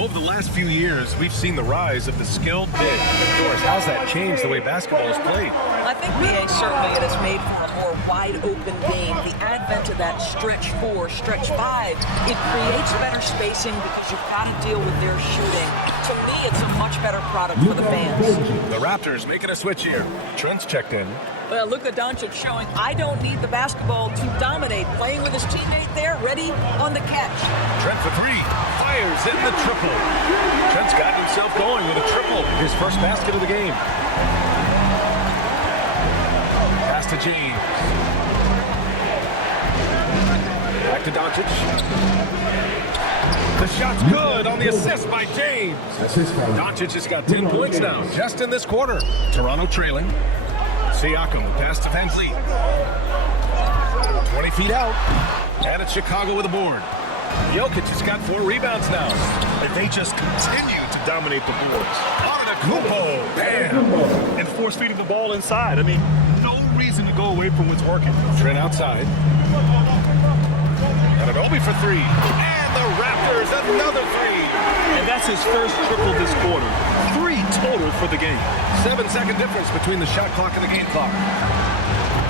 Over the last few years, we've seen the rise of the skilled big. Doris, how's that changed the way basketball is played? I think BA certainly it has made for a more wide open game. The advent of that stretch 4, stretch 5, it creates better spacing because you've got to deal with their shooting. To me, it's a much better product for the fans. The Raptors making a switch here. Trent's checked in. Well, Luka Doncic showing I don't need the basketball to dominate. Playing with his teammate there, ready on the catch. Trent for 3. Fires in the triple. Trent's got himself going with a triple. His first basket of the game. Pass to James. Back to Doncic. The shot's good on the assist by James. Doncic has got 10 points now, just in this quarter. Toronto trailing. Siakam, pass to Van Vliet. 20 feet out. And it's Chicago with a board. Jokic has got 4 rebounds now. And they just continue to dominate the boards. Antetokounmpo, bam! And force feeding the ball inside. I mean, no reason to go away from what's working. Trent outside. Anunoby for 3. And the Raptors, another 3. And that's his first triple this quarter. 3 total for the game. 7-second difference between the shot clock and the game clock.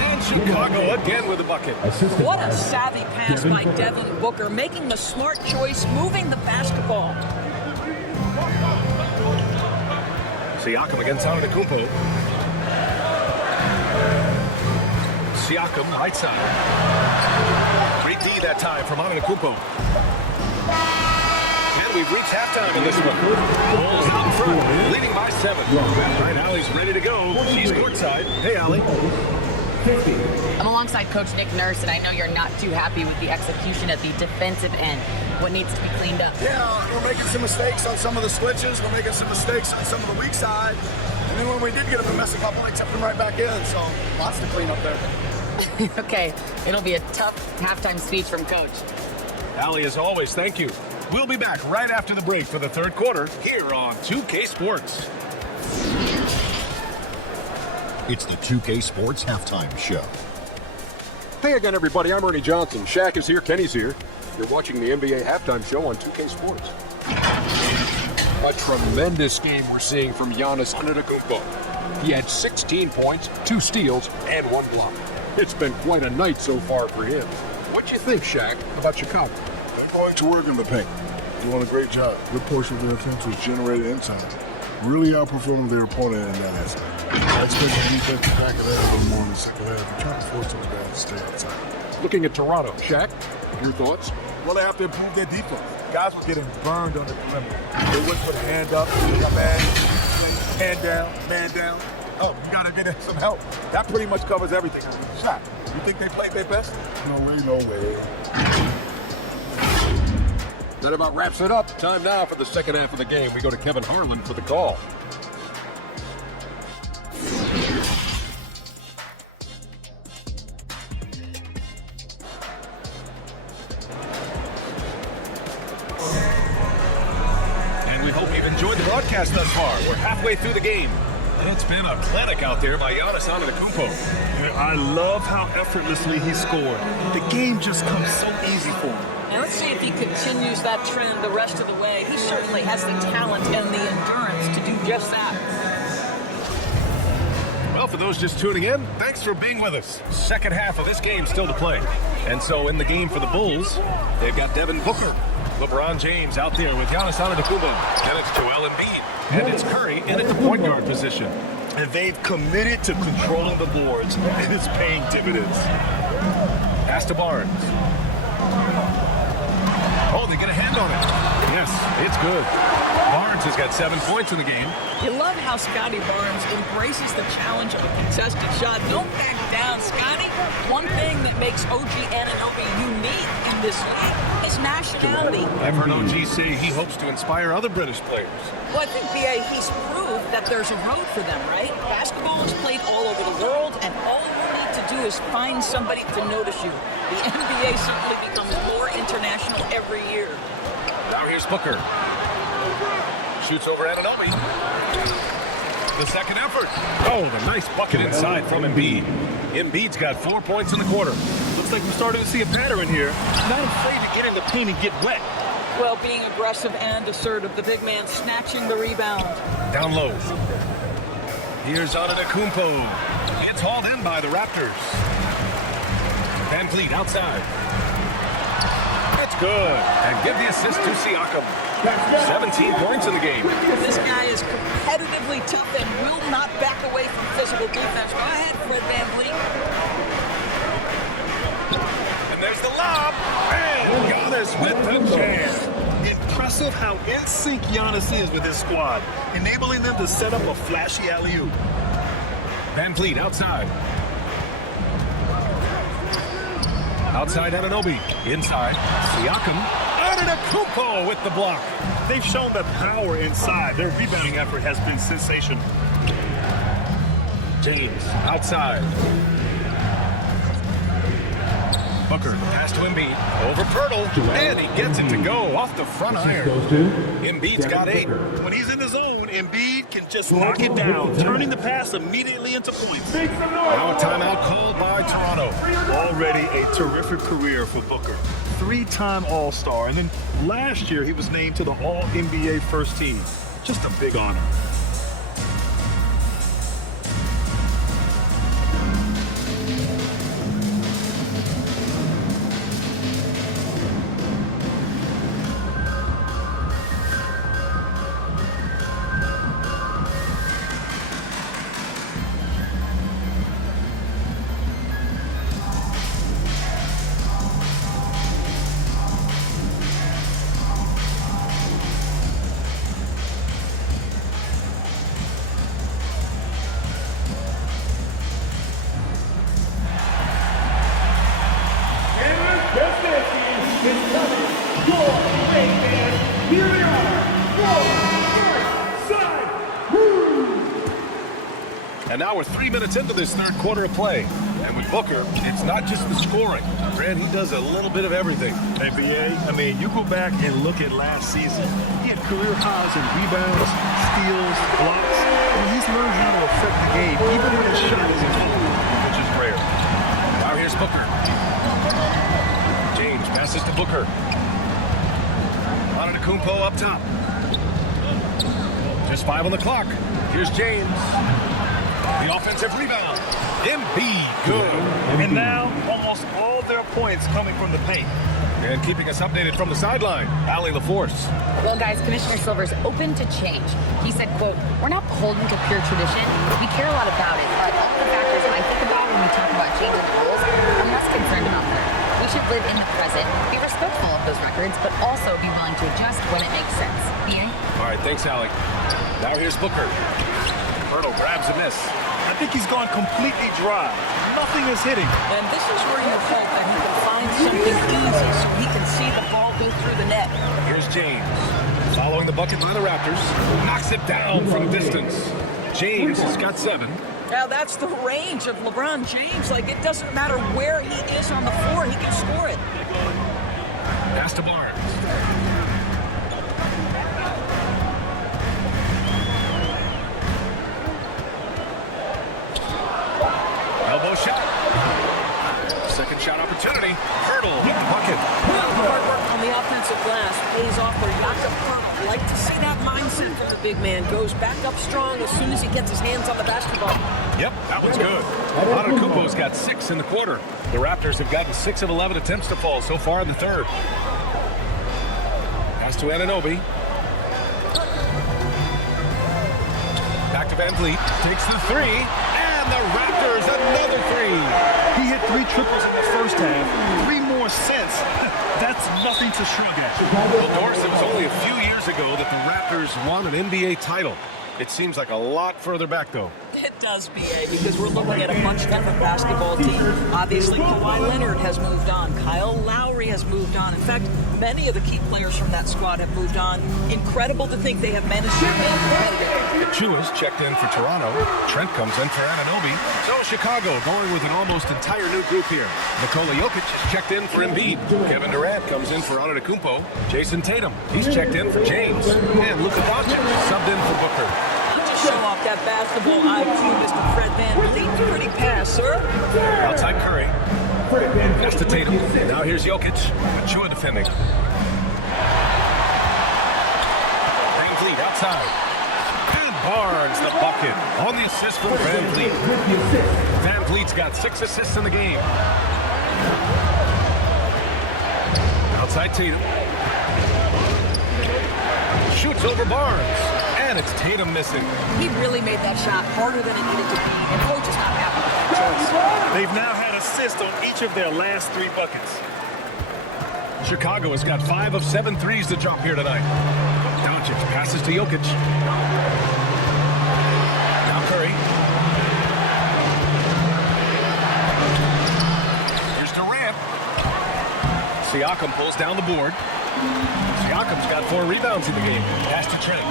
And Chicago again with a bucket. What a savvy pass by Devin Booker, making the smart choice, moving the basketball. Siakam against Antetokounmpo. Siakam, right side. 3D that time from Antetokounmpo. And we've reached halftime in this one. Bulls out in front, leading by 7. Right now he's ready to go. She's courtside. Hey, Allie. I'm alongside Coach Nick Nurse, and I know you're not too happy with the execution at the defensive end. What needs to be cleaned up? Yeah, we're making some mistakes on some of the switches. We're making some mistakes on some of the weak side. And then when we did get them to mess a couple, they tipped them right back in. So lots to clean up there. Okay, it'll be a tough halftime speech from Coach. Allie, as always, thank you. We'll be back right after the break for the third quarter here on 2K Sports. It's the 2K Sports Halftime Show. Hey again, everybody. I'm Ernie Johnson. Shaq is here. Kenny's here. You're watching the NBA Halftime Show on 2K Sports. A tremendous game we're seeing from Giannis Antetokounmpo. He had 16 points, 2 steals, and 1 block. It's been quite a night so far for him. What do you think, Shaq, about Chicago? They're going to work in the paint. Doing a great job. Good portion of their offense was generated inside. Really outperforming their opponent in that aspect. I expect the defense to back it up a little more in the second half and try to force those guys to stay outside. Looking at Toronto, Shaq, your thoughts? Well, they have to improve their defense. Guys were getting burned on the perimeter. They wouldn't put a hand up. They got hand down, man down. Oh, you gotta get some help. That pretty much covers everything. Shot. You think they played their best? No way, no way. That about wraps it up. Time now for the second half of the game. We go to Kevin Harlan for the call. And we hope you've enjoyed the broadcast thus far. We're halfway through the game. It's been a clinic out there by Giannis Antetokounmpo. I love how effortlessly he scored. The game just comes so easy for him. Now let's see if he continues that trend the rest of the way. He certainly has the talent and the endurance to do just that. Well, for those just tuning in, thanks for being with us. Second half of this game still to play. And so in the game for the Bulls, they've got Devin Booker, LeBron James out there with Giannis Antetokounmpo. Then it's Joel Embiid. And it's Curry in at the point guard position. And they've committed to controlling the boards, and it's paying dividends. Pass to Barnes. Oh, they get a hand on it. Yes, it's good. Barnes has got 7 points in the game. You love how Scotty Barnes embraces the challenge of a contested shot. Don't back down, Scotty. One thing that makes OG Anunoby unique in this league is nationality. I've heard OG say he hopes to inspire other British players. Well, I think, BA, he's proved that there's a road for them, right? Basketball is played all over the world, and all you need to do is find somebody to notice you. The NBA certainly becomes more international every year. Booker. Shoots over Anunoby. The second effort. Oh, the nice bucket inside from Embiid. Embiid's got 4 points in the quarter. Looks like we're starting to see a pattern here. Not afraid to get in the paint and get wet. Well, being aggressive and assertive, the big man snatching the rebound. Down low. Here's Antetokounmpo. It's hauled in by the Raptors. Van Vliet outside. That's good. And give the assist to Siakam. 17 points in the game. This guy is competitively tough and will not back away from physical defense. Go ahead, Fred Van Vliet. And there's the lob. And Giannis with the jam. Impressive how in sync Giannis is with his squad, enabling them to set up a flashy alley-oop. Van Vliet outside. Outside Anunoby. Inside. Siakam. Antetokounmpo with the block. They've shown that power inside. Their rebounding effort has been sensational. James outside. Booker pass to Embiid. Over Pirtle. And he gets it to go off the front iron. Embiid's got 8. When he's in the zone, Embiid can just knock it down, turning the pass immediately into points. Now a timeout called by Toronto. Already a terrific career for Booker. 3-time All-Star, and then last year he was named to the All-NBA first team. Just a big honor. And now we're 3 minutes into this third quarter of play. And with Booker, it's not just the scoring. Fred, he does a little bit of everything. NBA, I mean, you go back and look at last season. He had career highs in rebounds, steals, blocks. I mean, he's learned how to affect the game, even when his shot isn't falling, which is rare. Now here's Booker. James passes to Booker. Antetokounmpo up top. Just 5 on the clock. Here's James. The offensive rebound. Embiid, good. And now, almost all their points coming from the paint. And keeping us updated from the sideline, Allie LaForce. Well, guys, Commissioner Silver's open to change. He said, quote, "We're not beholden to pure tradition. We care a lot about it, but all the factors I think about when we talk about changing the rules, I'm less concerned about that. We should live in the present, be respectful of those records, but also be willing to adjust when it makes sense." BA? All right, thanks, Allie. Now here's Booker. Pirtle grabs a miss. I think he's gone completely dry. Nothing is hitting. And this is where you hope that he can find something easy so he can see the ball go through the net. Here's James. Following the bucket by the Raptors. Knocks it down from distance. James has got 7. Now that's the range of LeBron James. Like, it doesn't matter where he is on the floor, he can score it. Pass to Barnes. Elbow shot. Second shot opportunity. Pirtle with the bucket. Hard work on the offensive glass pays off for Jakob Poeltl. Like to see that mindset from the big man. Goes back up strong as soon as he gets his hands on the basketball. Yep, that was good. Antetokounmpo's got 6 in the quarter. The Raptors have gotten 6 of 11 attempts to fall so far in the third. Pass to Anunoby. Back to Van Vliet. Takes the 3. And the Raptors another 3. He hit 3 triples in the first half. 3 more since. That's nothing to shrug at. Well, Doris, it was only a few years ago that the Raptors won an NBA title. It seems like a lot further back, though. It does, BA, because we're looking at a much different basketball team. Obviously, Kawhi Leonard has moved on. Kyle Lowry has moved on. In fact, many of the key players from that squad have moved on. Incredible to think they have managed to remain competitive. Chua's checked in for Toronto. Trent comes in for Anunoby. So Chicago going with an almost entire new group here. Nikola Jokic is checked in for Embiid. Kevin Durant comes in for Antetokounmpo. Jason Tatum, he's checked in for James. And Luka Doncic subbed in for Booker. Show off that basketball IQ, Mr. Fred VanVleet. Pretty pass, sir. Outside Curry. Pass to Tatum. Now here's Jokic with Chua defending. VanVleet outside. And Barnes the bucket on the assist from VanVleet. VanVleet's got 6 assists in the game. Outside Tatum. Shoots over Barnes. And it's Tatum missing. He really made that shot harder than it needed to be, and coach is not happy with that choice. They've now had assists on each of their last 3 buckets. Chicago has got 5 of 7 threes to drop here tonight. Doncic passes to Jokic. Now Curry. Here's Durant. Siakam pulls down the board. Siakam's got 4 rebounds in the game. Pass to Trent.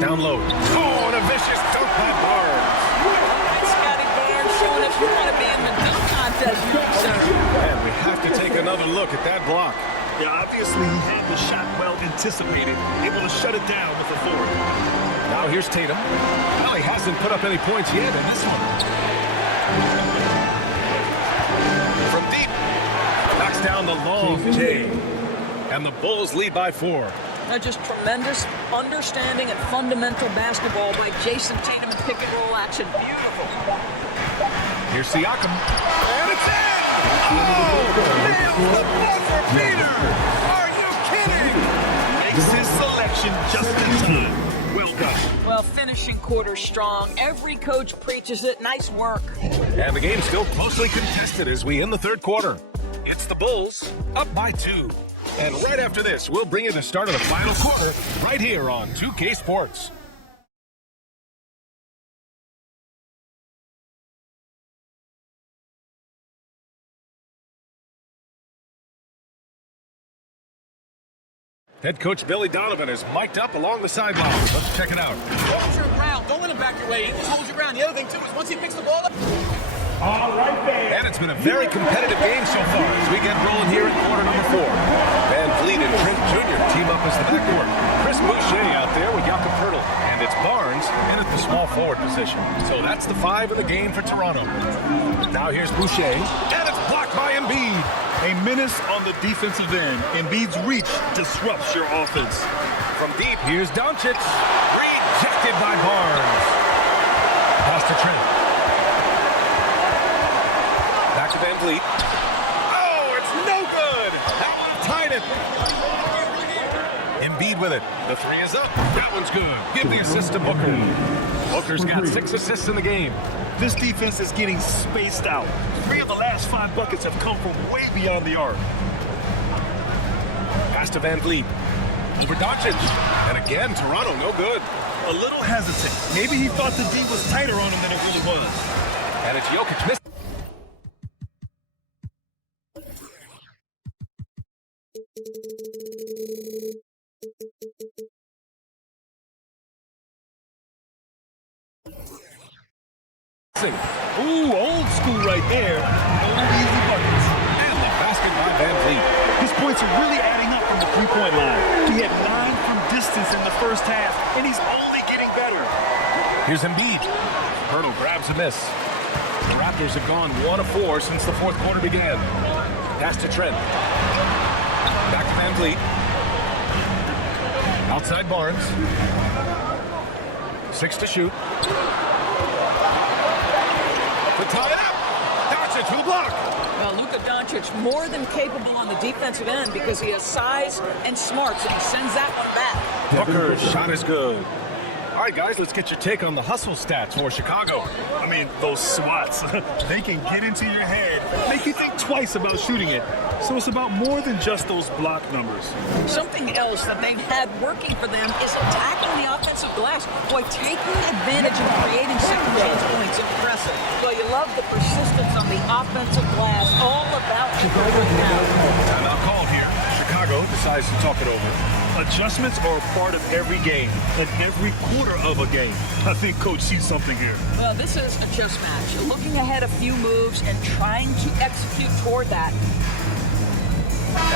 Down low. Oh, and a vicious dunk by Barnes. Scotty Barnes showing us you want to be in the dunk contest, sir. And we have to take another look at that block. Yeah, obviously he had the shot well anticipated, able to shut it down with the forward. Now here's Tatum. Well, he hasn't put up any points yet in this one. From deep. Knocks down the long J. And the Bulls lead by 4. Just tremendous understanding and fundamental basketball by Jason Tatum in pick and roll action. Beautiful. Here's Siakam. And it's in! Oh! Nails the buzzer beater! Are you kidding? Makes his selection just in time. Well done. Well, finishing quarter strong. Every coach preaches it. Nice work. And the game's still closely contested as we end the 3rd quarter. It's the Bulls up by 2. And right after this, we'll bring you the start of the final quarter right here on 2K Sports. Head coach Billy Donovan is mic'd up along the sidelines. Let's check it out. Hold your ground. Don't let him back your way. Just hold your ground. The other thing, too, is once he picks the ball up. All right, there. And it's been a very competitive game so far as we get rolling here in quarter number 4. VanVleet and Trent Jr. team up as the backcourt. Chris Boucher out there with Jakob Poeltl. And it's Barnes in at the small forward position. So that's the 5 in the game for Toronto. Now here's Boucher. And it's blocked by Embiid. A menace on the defensive end. Embiid's reach disrupts your offense. From deep, here's Doncic. Rejected by Barnes. Pass to Trent. Back to VanVleet. Oh, it's no good. That one tied it. Embiid with it. The 3 is up. That one's good. Give the assist to Booker. Booker's got 6 assists in the game. This defense is getting spaced out. 3 of the last 5 buckets have come from way beyond the arc. Pass to VanVleet. Over Doncic. And again, Toronto, no good. A little hesitant. Maybe he thought the D was tighter on him than it really was. And it's Jokic missed. Ooh, old school right there. No easy buckets. And the basket by VanVleet. His points are really adding up from the 3-point line. He had 9 from distance in the first half, and he's only getting better. Here's Embiid. Poeltl grabs a miss. The Raptors have gone 1 of 4 since the 4th quarter began. Pass to Trent. Back to VanVleet. Outside Barnes. 6 to shoot. To tie it up. Doncic will block. Well, Luka Doncic more than capable on the defensive end because he has size and smarts, and he sends that one back. Booker's shot is good. All right, guys, let's get your take on the hustle stats for Chicago. I mean, those swats, they can get into your head, make you think twice about shooting it. So it's about more than just those block numbers. Something else that they've had working for them is attacking the offensive glass. Boy, taking advantage of creating second chance points. Impressive. Well, you love the persistence on the offensive glass. All about Chicago right now. Timeout called here. Chicago decides to talk it over. Adjustments are a part of every game and every quarter of a game. I think Coach sees something here. Well, this is a chess match. Looking ahead a few moves and trying to execute toward that.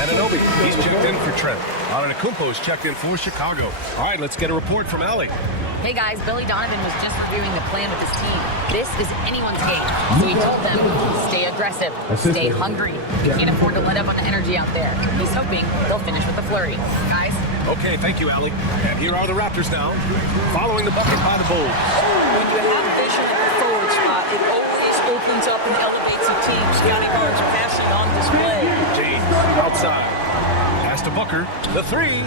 Anunoby, he's checked in for Trent. Antetokounmpo's checked in for Chicago. All right, let's get a report from Allie. Hey guys, Billy Donovan was just reviewing the plan with his team. This is anyone's game. So he told them, stay aggressive, stay hungry. You can't afford to let up on the energy out there. He's hoping they'll finish with a flurry. Guys? Okay, thank you, Allie. And here are the Raptors now, following the bucket by the Bulls. When you have vision at the forward spot, it always opens up and elevates a team. Scotty Barnes passing on display. James outside. Pass to Booker. The three.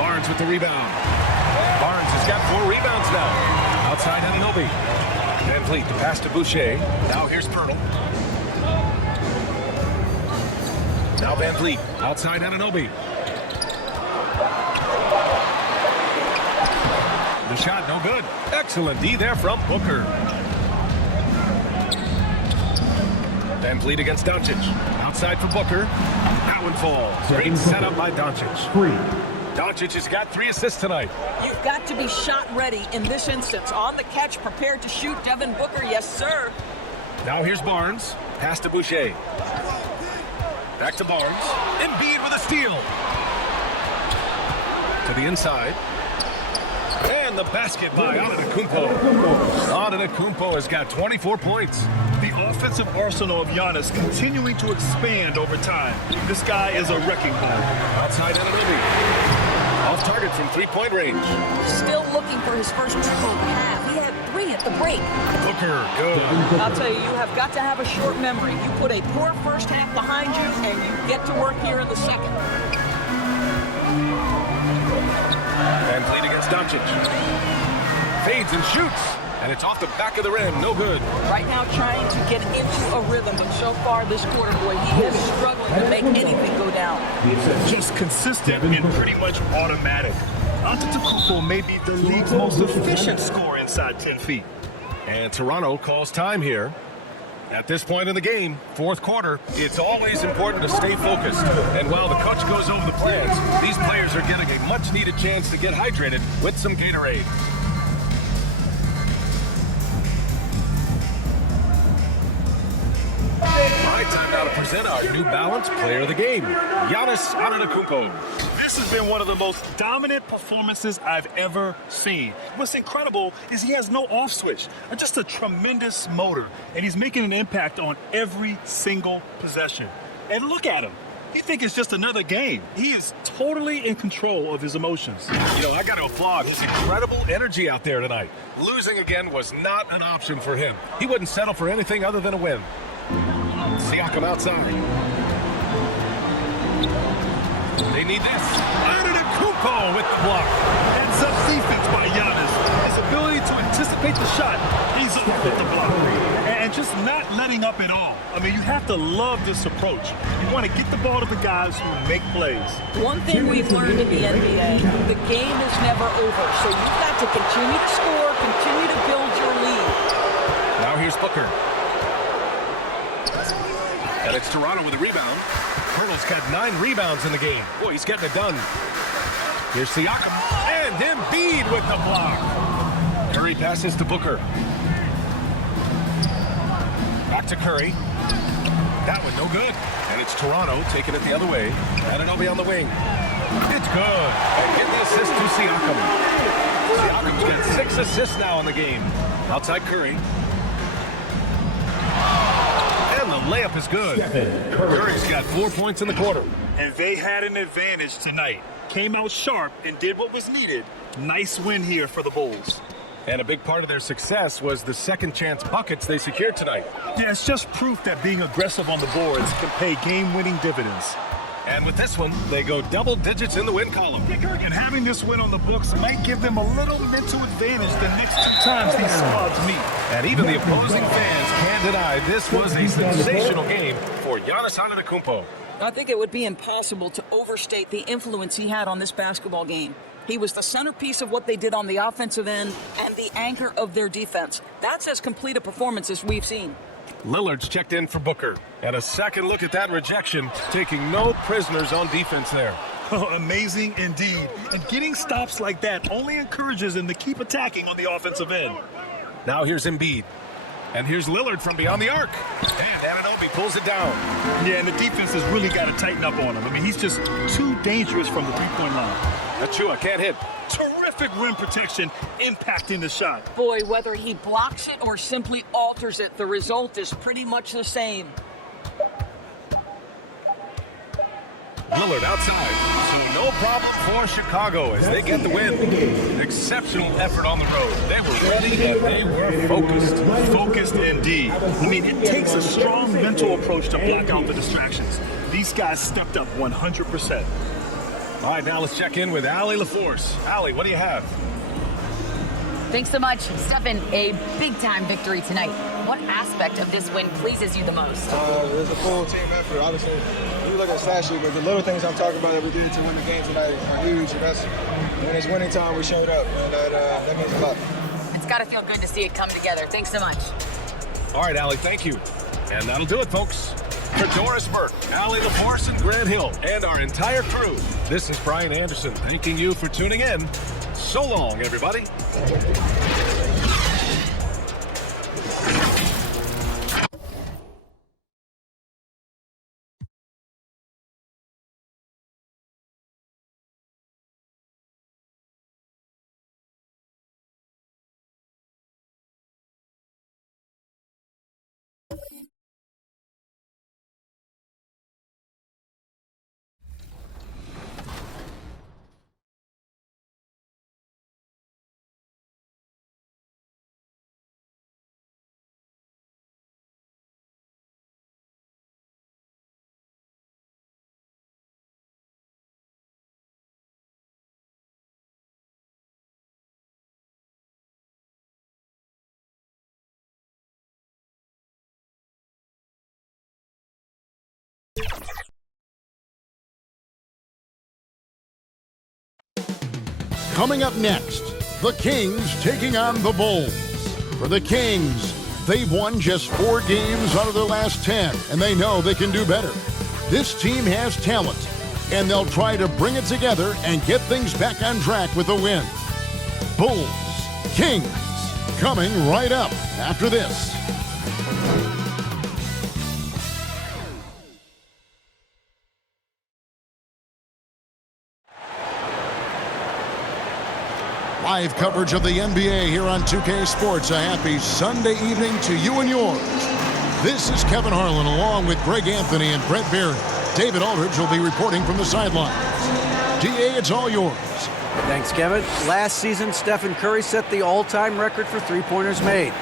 Barnes with the rebound. Barnes has got 4 rebounds now. Outside Anunoby. Van Vliet, the pass to Boucher. Now here's Pirtle. Now Van Vliet. Outside Anunoby. The shot no good. Excellent D there from Booker. Van Vliet against Doncic. Outside for Booker. That one falls. Great setup by Doncic. Doncic has got 3 assists tonight. You've got to be shot ready in this instance. On the catch, prepared to shoot. Devin Booker, yes, sir. Now here's Barnes. Pass to Boucher. Back to Barnes. Embiid with a steal. To the inside. And the basket by Antetokounmpo. Antetokounmpo has got 24 points. The offensive arsenal of Giannis continuing to expand over time. This guy is a wrecking ball. Outside Anunoby. Off target from 3-point range. Still looking for his first triple half. He had 3 at the break. Booker, good. I'll tell you have got to have a short memory. You put a poor first half behind you, and you get to work here in the second. Van Vliet against Doncic. Fades and shoots. And it's off the back of the rim. No good. Right now trying to get into a rhythm, but so far this quarter, boy, he is struggling to make anything go down. He's consistent and pretty much automatic. Antetokounmpo may be the league's most efficient scorer inside 10 feet. And Toronto calls time here. At this point in the game, 4th quarter, it's always important to stay focused. And while the coach goes over the plans, these players are getting a much-needed chance to get hydrated with some Gatorade. All right, time now to present our New Balance Player of the Game, Giannis Antetokounmpo. This has been one of the most dominant performances I've ever seen. What's incredible is he has no off switch, just a tremendous motor, and he's making an impact on every single possession. And look at him. You think it's just another game. He is totally in control of his emotions. You know, I got to applaud his incredible energy out there tonight. Losing again was not an option for him. He wouldn't settle for anything other than a win. Siakam outside. They need this. Antetokounmpo with the block. Heads up defense by Giannis. His ability to anticipate the shot. He's up with the block. And just not letting up at all. I mean, you have to love this approach. You want to get the ball to the guys who make plays. One thing we've learned in the NBA, the game is never over. So you've got to continue to score, continue to build your lead. Now here's Booker. And it's Toronto with a rebound. Pirtle's got 9 rebounds in the game. Boy, he's getting it done. Here's Siakam. And Embiid with the block. Curry passes to Booker. Back to Curry. That one no good. And it's Toronto taking it the other way. Anunoby on the wing. It's good. And get the assist to Siakam. Siakam's got 6 assists now in the game. Outside Curry. And the layup is good. Curry's got 4 points in the quarter. And they had an advantage tonight. Came out sharp and did what was needed. Nice win here for the Bulls. And a big part of their success was the second chance buckets they secured tonight. Yeah, it's just proof that being aggressive on the boards can pay game-winning dividends. And with this one, they go double digits in the win column. And having this win on the books might give them a little mental advantage the next 2 times these squads meet. And even the opposing fans can't deny this was a sensational game for Giannis Antetokounmpo. I think it would be impossible to overstate the influence he had on this basketball game. He was the centerpiece of what they did on the offensive end and the anchor of their defense. That's as complete a performance as we've seen. Lillard's checked in for Booker. And a second look at that rejection, taking no prisoners on defense there. Oh, amazing indeed. And getting stops like that only encourages him to keep attacking on the offensive end. Now here's Embiid. And here's Lillard from beyond the arc. And Anunoby pulls it down. Yeah, and the defense has really got to tighten up on him. I mean, he's just too dangerous from the three-point line. Achua can't hit. Terrific rim protection, impacting the shot. Boy, whether he blocks it or simply alters it, the result is pretty much the same. Lillard outside, so no problem for Chicago as they get the win. Exceptional effort on the road. They were ready and they were focused. Focused indeed. I mean, it takes a strong mental approach to block out the distractions. These guys stepped up 100%. All right, now let's check in with Allie LaForce. Allie, what do you have? Thanks so much. Stephen, a big-time victory tonight. What aspect of this win pleases you the most? It's a full team effort. Obviously, you look at stat sheet, but the little things I'm talking about that we did to win the game tonight are huge. And that's when it's winning time, we showed up, and that means a lot. It's got to feel good to see it come together. Thanks so much. All right, Allie, thank you. And that'll do it, folks. For Doris Burke, Allie LaForce, and Grant Hill, and our entire crew, this is Brian Anderson thanking you for tuning in. So long, everybody. Coming up next, the Kings taking on the Bulls. For the Kings, they've won just 4 games out of their last 10, and they know they can do better. This team has talent, and they'll try to bring it together and get things back on track with a win. Bulls, Kings, coming right up after this. Live coverage of the NBA here on 2K Sports. A happy Sunday evening to you and yours. This is Kevin Harlan along with Greg Anthony and Brett Barry. David Aldridge will be reporting from the sidelines. DA, it's all yours. Thanks, Kevin. Last season, Stephen Curry set the all-time record for three-pointers made.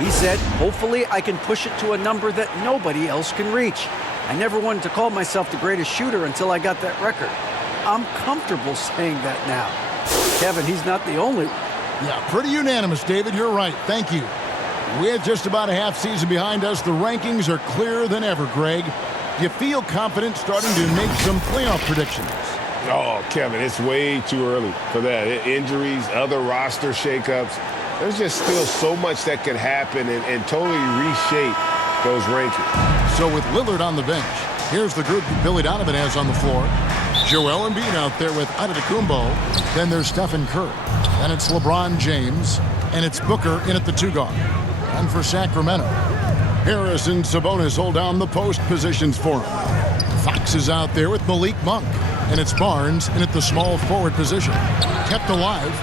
He said, hopefully I can push it to a number that nobody else can reach. I never wanted to call myself the greatest shooter until I got that record. I'm comfortable saying that now. Kevin, he's not the only one. Yeah, pretty unanimous, David. You're right. Thank you. With just about a half season behind us, the rankings are clearer than ever, Greg. You feel confident starting to make some playoff predictions? Oh, Kevin, it's way too early for that. Injuries, other roster shakeups. There's just still so much that could happen and totally reshape those rankings. So with Lillard on the bench, here's the group that Billy Donovan has on the floor. Joel Embiid out there with Antetokounmpo. Then there's Stephen Curry. Then it's LeBron James. And it's Booker in at the 2-guard. And for Sacramento, Harris and Sabonis hold down the post positions for him. Fox is out there with Malik Monk. And it's Barnes in at the small forward position. Kept alive.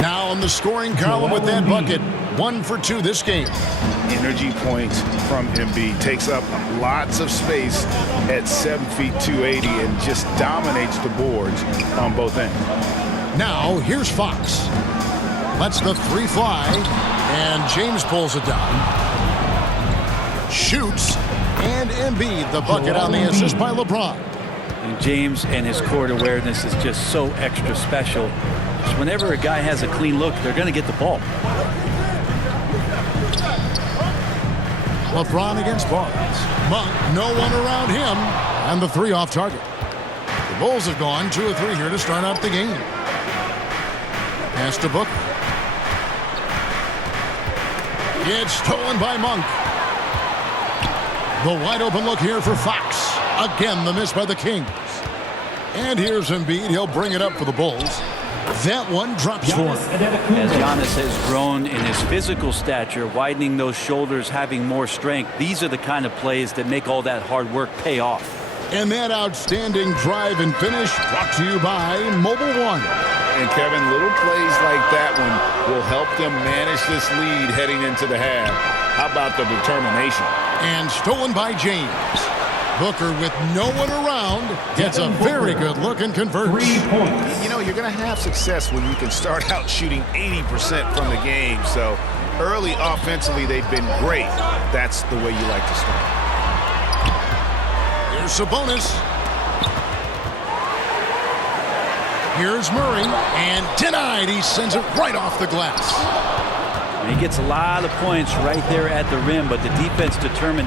Now in the scoring column with that bucket. 1 for 2 this game. Energy points from Embiid. Takes up lots of space at 7 feet 280 and just dominates the boards on both ends. Now here's Fox. Lets the 3 fly. And James pulls it down. Shoots. And Embiid the bucket on the assist by LeBron. And James and his court awareness is just so extra special. Just whenever a guy has a clean look, they're going to get the ball. LeBron against Barnes. Monk, no one around him, and the 3 off target. The Bulls have gone 2 of 3 here to start out the game. Pass to Booker. It's stolen by Monk. The wide open look here for Fox. Again, the miss by the Kings. And here's Embiid. He'll bring it up for the Bulls. That one drops for him. As Giannis has grown in his physical stature, widening those shoulders, having more strength, these are the kind of plays that make all that hard work pay off. And that outstanding drive and finish brought to you by Mobile One. And Kevin, little plays like that one will help them manage this lead heading into the half. How about the determination? And stolen by James. Booker, with no one around, gets a very good look and converts. 3 points. You know, you're going to have success when you can start out shooting 80% from the game. So early offensively, they've been great. That's the way you like to start. Here's Sabonis. Here's Murray, and denied. He sends it right off the glass. And he gets a lot of points right there at the rim, but the defense determined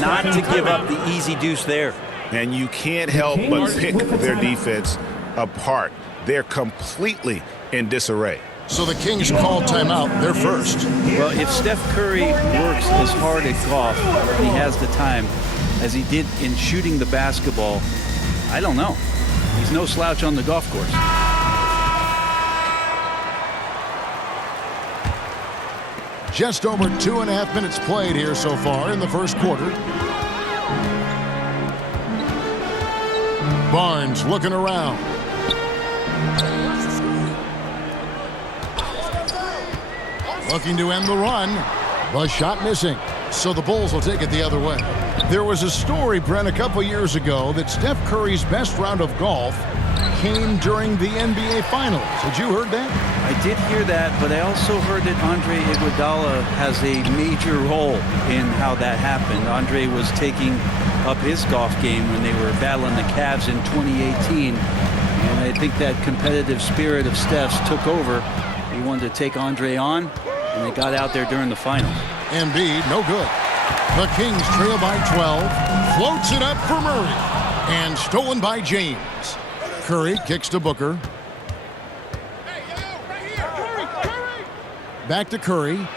not to give up the easy deuce there. And you can't help but pick their defense apart. They're completely in disarray. So the Kings call timeout. They're first. Well, if Steph Curry works as hard at golf, and he has the time, as he did in shooting the basketball, I don't know. He's no slouch on the golf course. Just over 2.5 minutes played here so far in the first quarter. Barnes looking around. Looking to end the run. The shot missing. So the Bulls will take it the other way. There was a story, Brent, a couple years ago that Steph Curry's best round of golf came during the NBA Finals. Had you heard that? I did hear that, but I also heard that Andre Iguodala has a major role in how that happened. Andre was taking up his golf game when they were battling the Cavs in 2018. And I think that competitive spirit of Steph's took over. He wanted to take Andre on, and they got out there during the finals. Embiid, no good. The Kings trail by 12. Floats it up for Murray. And stolen by James. Curry kicks to Booker. Back to Curry.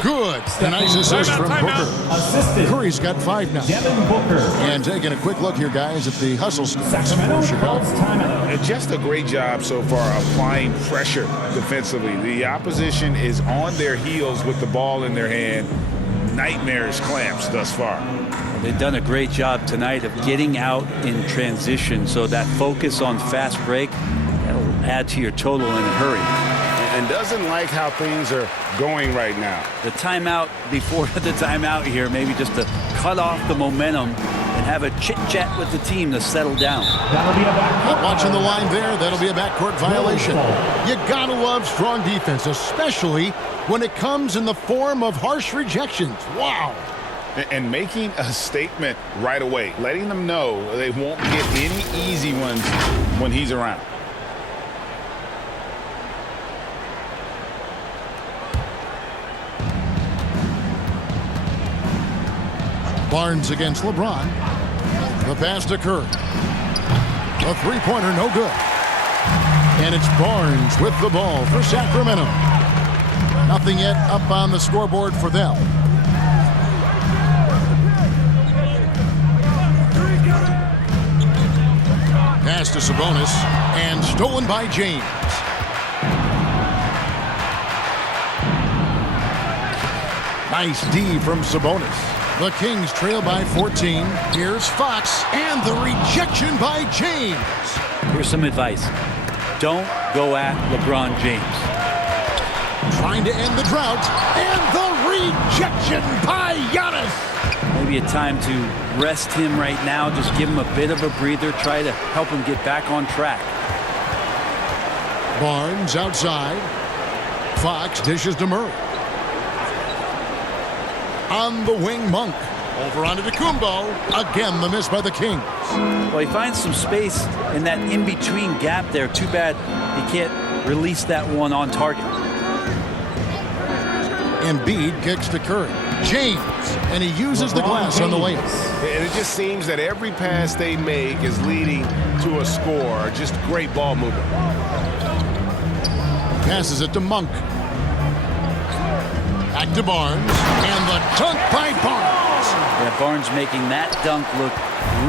Good. A nice assist from Booker. Curry's got 5 now. And taking a quick look here, guys, at the hustle stats for Chicago. And just a great job so far applying pressure defensively. The opposition is on their heels with the ball in their hand. Nightmarish clamps thus far. They've done a great job tonight of getting out in transition, so that focus on fast break, that'll add to your total in a hurry. And doesn't like how things are going right now. The timeout before the timeout here, maybe just to cut off the momentum and have a chit-chat with the team to settle down. Not watching the line there, that'll be a backcourt violation. You gotta love strong defense, especially when it comes in the form of harsh rejections. Wow. And making a statement right away, letting them know they won't get any easy ones when he's around. Barnes against LeBron. The pass to Curry. The three-pointer, no good. And it's Barnes with the ball for Sacramento. Nothing yet up on the scoreboard for them. Pass to Sabonis, and stolen by James. Nice D from Sabonis. The Kings trail by 14. Here's Fox, and the rejection by James. Here's some advice. Don't go at LeBron James. Trying to end the drought, and the rejection by Giannis. Maybe a time to rest him right now. Just give him a bit of a breather. Try to help him get back on track. Barnes outside. Fox dishes to Murray. On the wing, Monk. Over onto Kumbo. Again, the miss by the Kings. Well, he finds some space in that in-between gap there. Too bad he can't release that one on target. Embiid kicks to Curry. James, and he uses the glass on the layup. And it just seems that every pass they make is leading to a score. Just great ball movement. Passes it to Monk. Back to Barnes, and the dunk by Barnes. Yeah, Barnes making that dunk look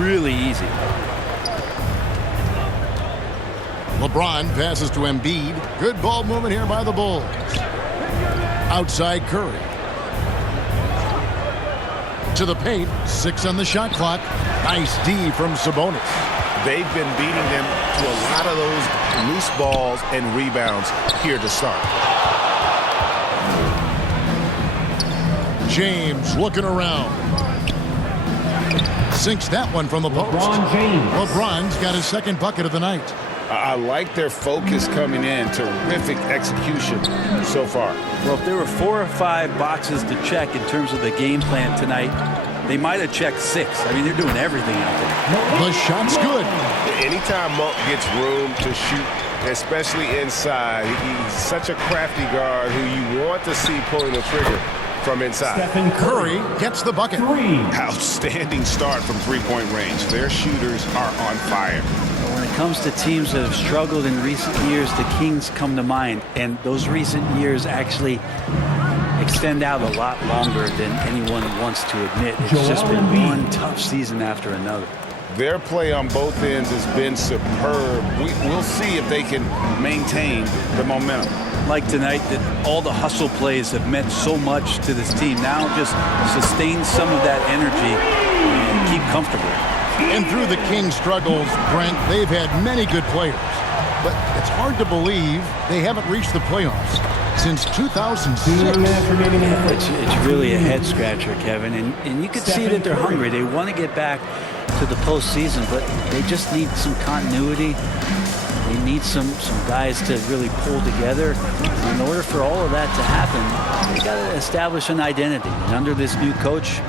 really easy. LeBron passes to Embiid. Good ball movement here by the Bulls. Outside Curry. To the paint, 6 on the shot clock. Nice D from Sabonis. They've been beating them to a lot of those loose balls and rebounds here to start. James looking around. Sinks that one from the post. LeBron's got his second bucket of the night. I like their focus coming in. Terrific execution so far. Well, if there were 4 or 5 boxes to check in terms of the game plan tonight, they might have checked 6. I mean, they're doing everything out there. The shot's good. Anytime Monk gets room to shoot, especially inside, he's such a crafty guard who you want to see pulling the trigger from inside. Curry gets the bucket. Outstanding start from three-point range. Their shooters are on fire. When it comes to teams that have struggled in recent years, the Kings come to mind, and those recent years actually extend out a lot longer than anyone wants to admit. It's just been one tough season after another. Their play on both ends has been superb. We'll see if they can maintain the momentum. Like tonight, that all the hustle plays have meant so much to this team. Now just sustain some of that energy and keep comfortable. And through the Kings' struggles, Brent, they've had many good players. But it's hard to believe they haven't reached the playoffs since 2006. It's really a head-scratcher, Kevin. And you can see that they're hungry. They want to get back to the postseason, but they just need some continuity. They need some guys to really pull together. And in order for all of that to happen, they got to establish an identity. And under this new coach,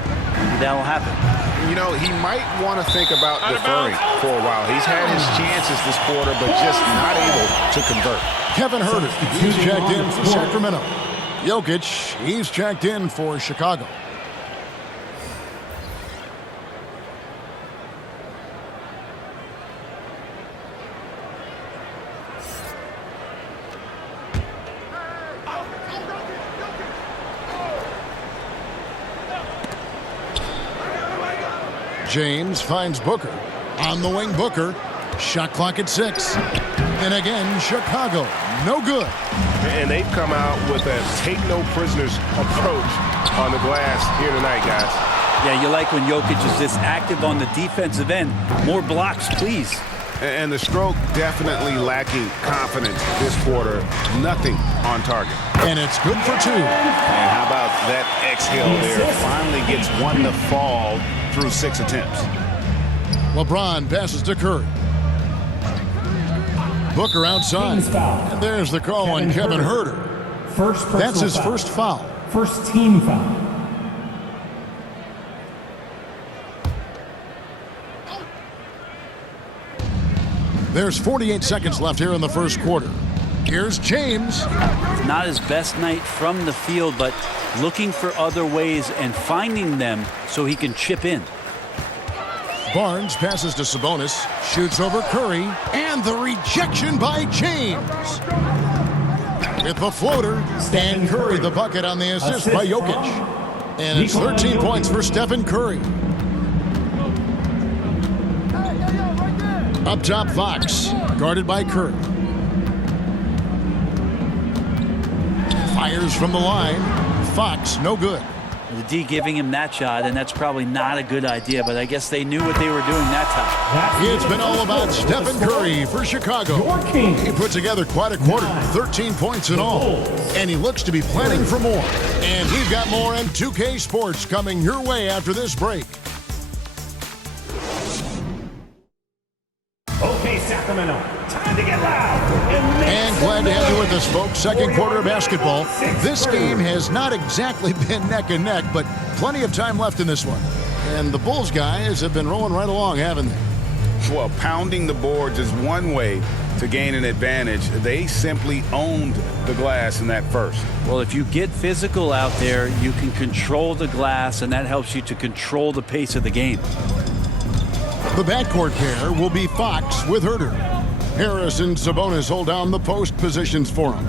that will happen. You know, he might want to think about deferring for a while. He's had his chances this quarter, but just not able to convert. Kevin Herter, he's checked in for Sacramento. Jokic, he's checked in for Chicago. James finds Booker. On the wing, Booker. Shot clock at 6. And again, Chicago. No good. And they've come out with a take-no-prisoners approach on the glass here tonight, guys. Yeah, you like when Jokic is this active on the defensive end. More blocks, please. And the stroke definitely lacking confidence this quarter. Nothing on target. And it's good for 2. And how about that exhale there? Finally gets one to fall through 6 attempts. LeBron passes to Curry. Booker outside. And there's the call on Kevin Herter. That's his first foul. First team foul. There's 48 seconds left here in the first quarter. Here's James. Not his best night from the field, but looking for other ways and finding them so he can chip in. Barnes passes to Sabonis, shoots over Curry, and the rejection by James. With the floater, and Curry the bucket on the assist by Jokic. And it's 13 points for Stephen Curry. Up top, Fox, guarded by Curry. Fires from the line. Fox, no good. The D giving him that shot, and that's probably not a good idea, but I guess they knew what they were doing that time. It's been all about Stephen Curry for Chicago. He put together quite a quarter, 13 points in all, and he looks to be planning for more. And we've got more in 2K Sports coming your way after this break. Okay, Sacramento, time to get loud. And glad to have you with us, folks. Second quarter of basketball. This game has not exactly been neck and neck, but plenty of time left in this one. And the Bulls guys have been rolling right along, haven't they? Well, pounding the boards is one way to gain an advantage. They simply owned the glass in that first. Well, if you get physical out there, you can control the glass, and that helps you to control the pace of the game. The backcourt pair will be Fox with Herter. Harris and Sabonis hold down the post positions for him.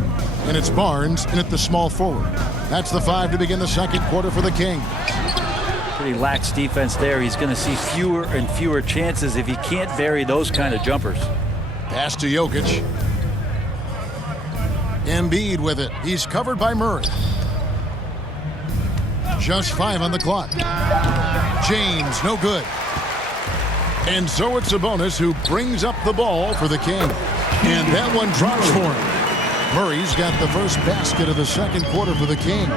And it's Barnes in at the small forward. That's the 5 to begin the second quarter for the Kings. Pretty lax defense there. He's going to see fewer and fewer chances if he can't vary those kind of jumpers. Pass to Jokic. Embiid with it. He's covered by Murray. Just 5 on the clock. James, no good. And so it's Sabonis who brings up the ball for the Kings. And that one drops for him. Murray's got the first basket of the second quarter for the Kings.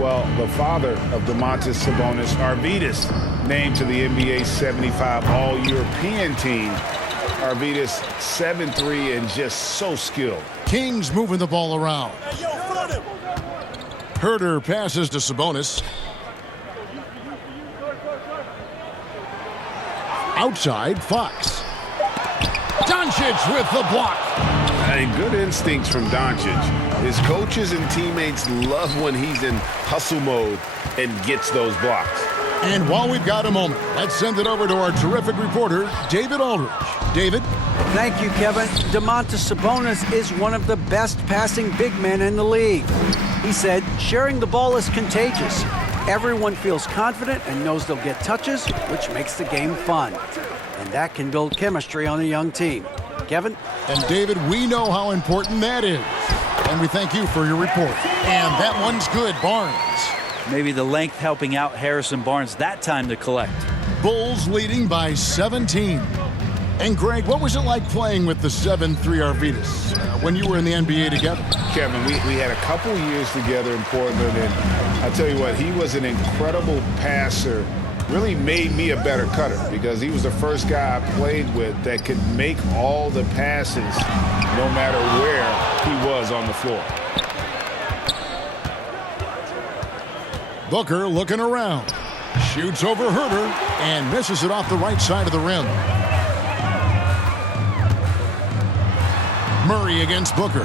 Well, the father of Domantas Sabonis, Arvydas, named to the NBA 75 All-European team. Arvydas 7'3" and just so skilled. Kings moving the ball around. Herter passes to Sabonis. Outside, Fox. Doncic with the block. Hey, good instincts from Doncic. His coaches and teammates love when he's in hustle mode and gets those blocks. And while we've got a moment, let's send it over to our terrific reporter, David Aldridge. David? Thank you, Kevin. Domantas Sabonis is one of the best passing big men in the league. He said, sharing the ball is contagious. Everyone feels confident and knows they'll get touches, which makes the game fun. And that can build chemistry on a young team. Kevin? And David, we know how important that is. And we thank you for your report. And that one's good, Barnes. Maybe the length helping out Harrison Barnes that time to collect. Bulls leading by 17. And Greg, what was it like playing with the 7'3" Arvydas when you were in the NBA together? Kevin, we had a couple years together in Portland, and I tell you what, he was an incredible passer. Really made me a better cutter because he was the first guy I played with that could make all the passes no matter where he was on the floor. Booker looking around. Shoots over Herter and misses it off the right side of the rim. Murray against Booker.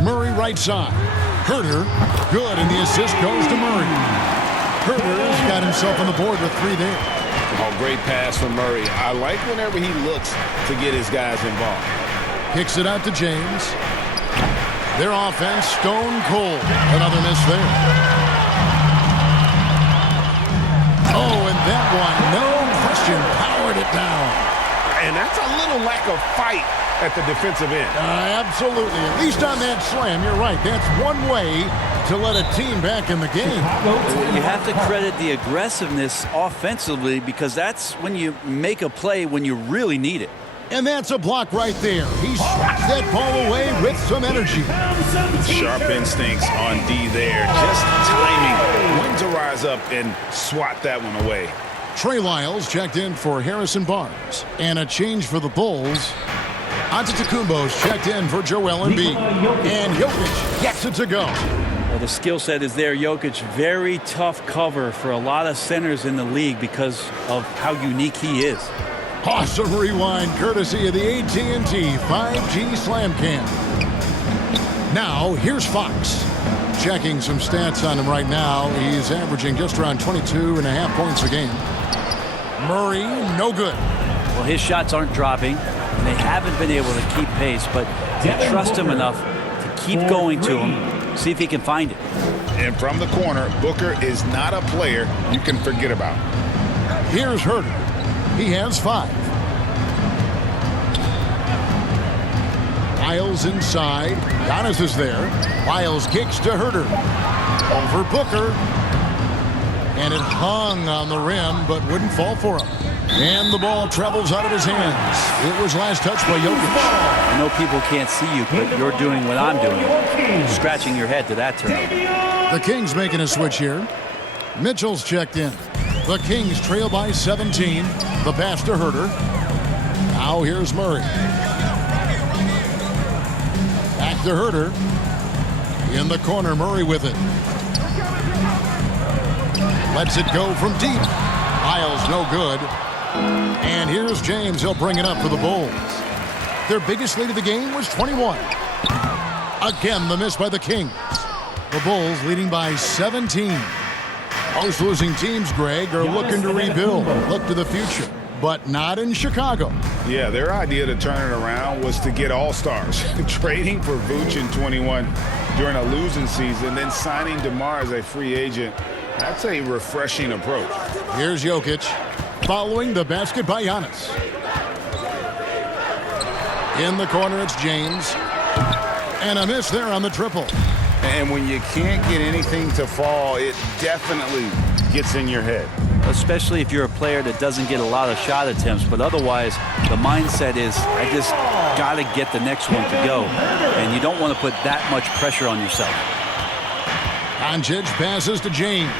Murray right side. Herter, good, and the assist goes to Murray. Herter's got himself on the board with 3 there. Oh, great pass from Murray. I like whenever he looks to get his guys involved. Kicks it out to James. Their offense stone cold. Another miss there. Oh, and that one, no question, powered it down. And that's a little lack of fight at the defensive end. Absolutely. At least on that slam, you're right. That's one way to let a team back in the game. You have to credit the aggressiveness offensively because that's when you make a play when you really need it. And that's a block right there. He swats that ball away with some energy. Sharp instincts on D there. Just timing. When to rise up and swat that one away. Trey Lyles checked in for Harrison Barnes. And a change for the Bulls. Antetokounmpo's checked in for Joel Embiid. And Jokic gets it to go. Well, the skill set is there. Jokic, very tough cover for a lot of centers in the league because of how unique he is. Awesome rewind courtesy of the AT&T 5G Slam Cam. Now, here's Fox. Checking some stats on him right now. He's averaging just around 22.5 points a game. Murray, no good. Well, his shots aren't dropping, and they haven't been able to keep pace, but they trust him enough to keep going to him, see if he can find it. And from the corner, Booker is not a player you can forget about. Here's Herter. He has 5. Lyles inside. Giannis is there. Lyles kicks to Herter. Over Booker. And it hung on the rim, but wouldn't fall for him. And the ball travels out of his hands. It was last touched by Jokic. I know people can't see you, but you're doing what I'm doing. Scratching your head to that turnover. The Kings making a switch here. Mitchell's checked in. The Kings trail by 17. The pass to Herter. Now here's Murray. Back to Herter. In the corner, Murray with it. Lets it go from deep. Miles no good. And here's James. He'll bring it up for the Bulls. Their biggest lead of the game was 21. Again, the miss by the Kings. The Bulls leading by 17. Most losing teams, Greg, are looking to rebuild. Look to the future, but not in Chicago. Yeah, their idea to turn it around was to get all-stars. Trading for Vooch in 21 during a losing season, then signing DeMar as a free agent. That's a refreshing approach. Here's Jokic following the basket by Giannis. In the corner, it's James. And a miss there on the triple. And when you can't get anything to fall, it definitely gets in your head. Especially if you're a player that doesn't get a lot of shot attempts, but otherwise the mindset is, I just got to get the next one to go. And you don't want to put that much pressure on yourself. Doncic passes to James.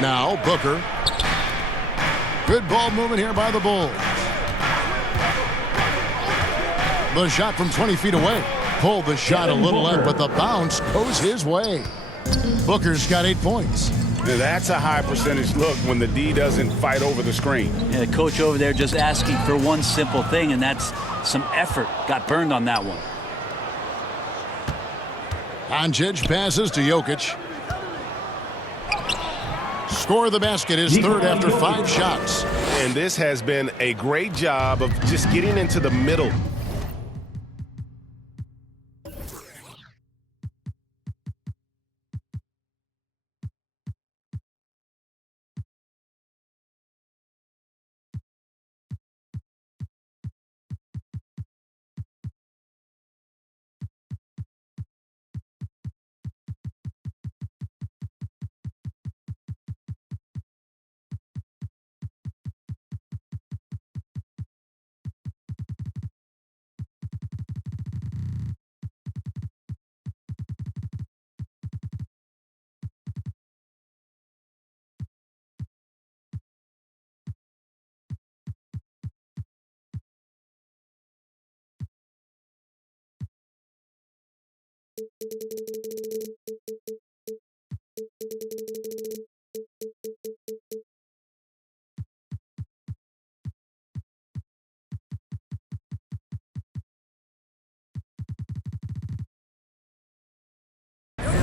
Now Booker. Good ball movement here by the Bulls. The shot from 20 feet away. Pulled the shot a little left, but the bounce goes his way. Booker's got 8 points. Now that's a high percentage look when the D doesn't fight over the screen. Yeah, the coach over there just asking for one simple thing, and that's some effort. Got burned on that one. Doncic passes to Jokic. Score the basket, his third after 5 shots. And this has been a great job of just getting into the middle.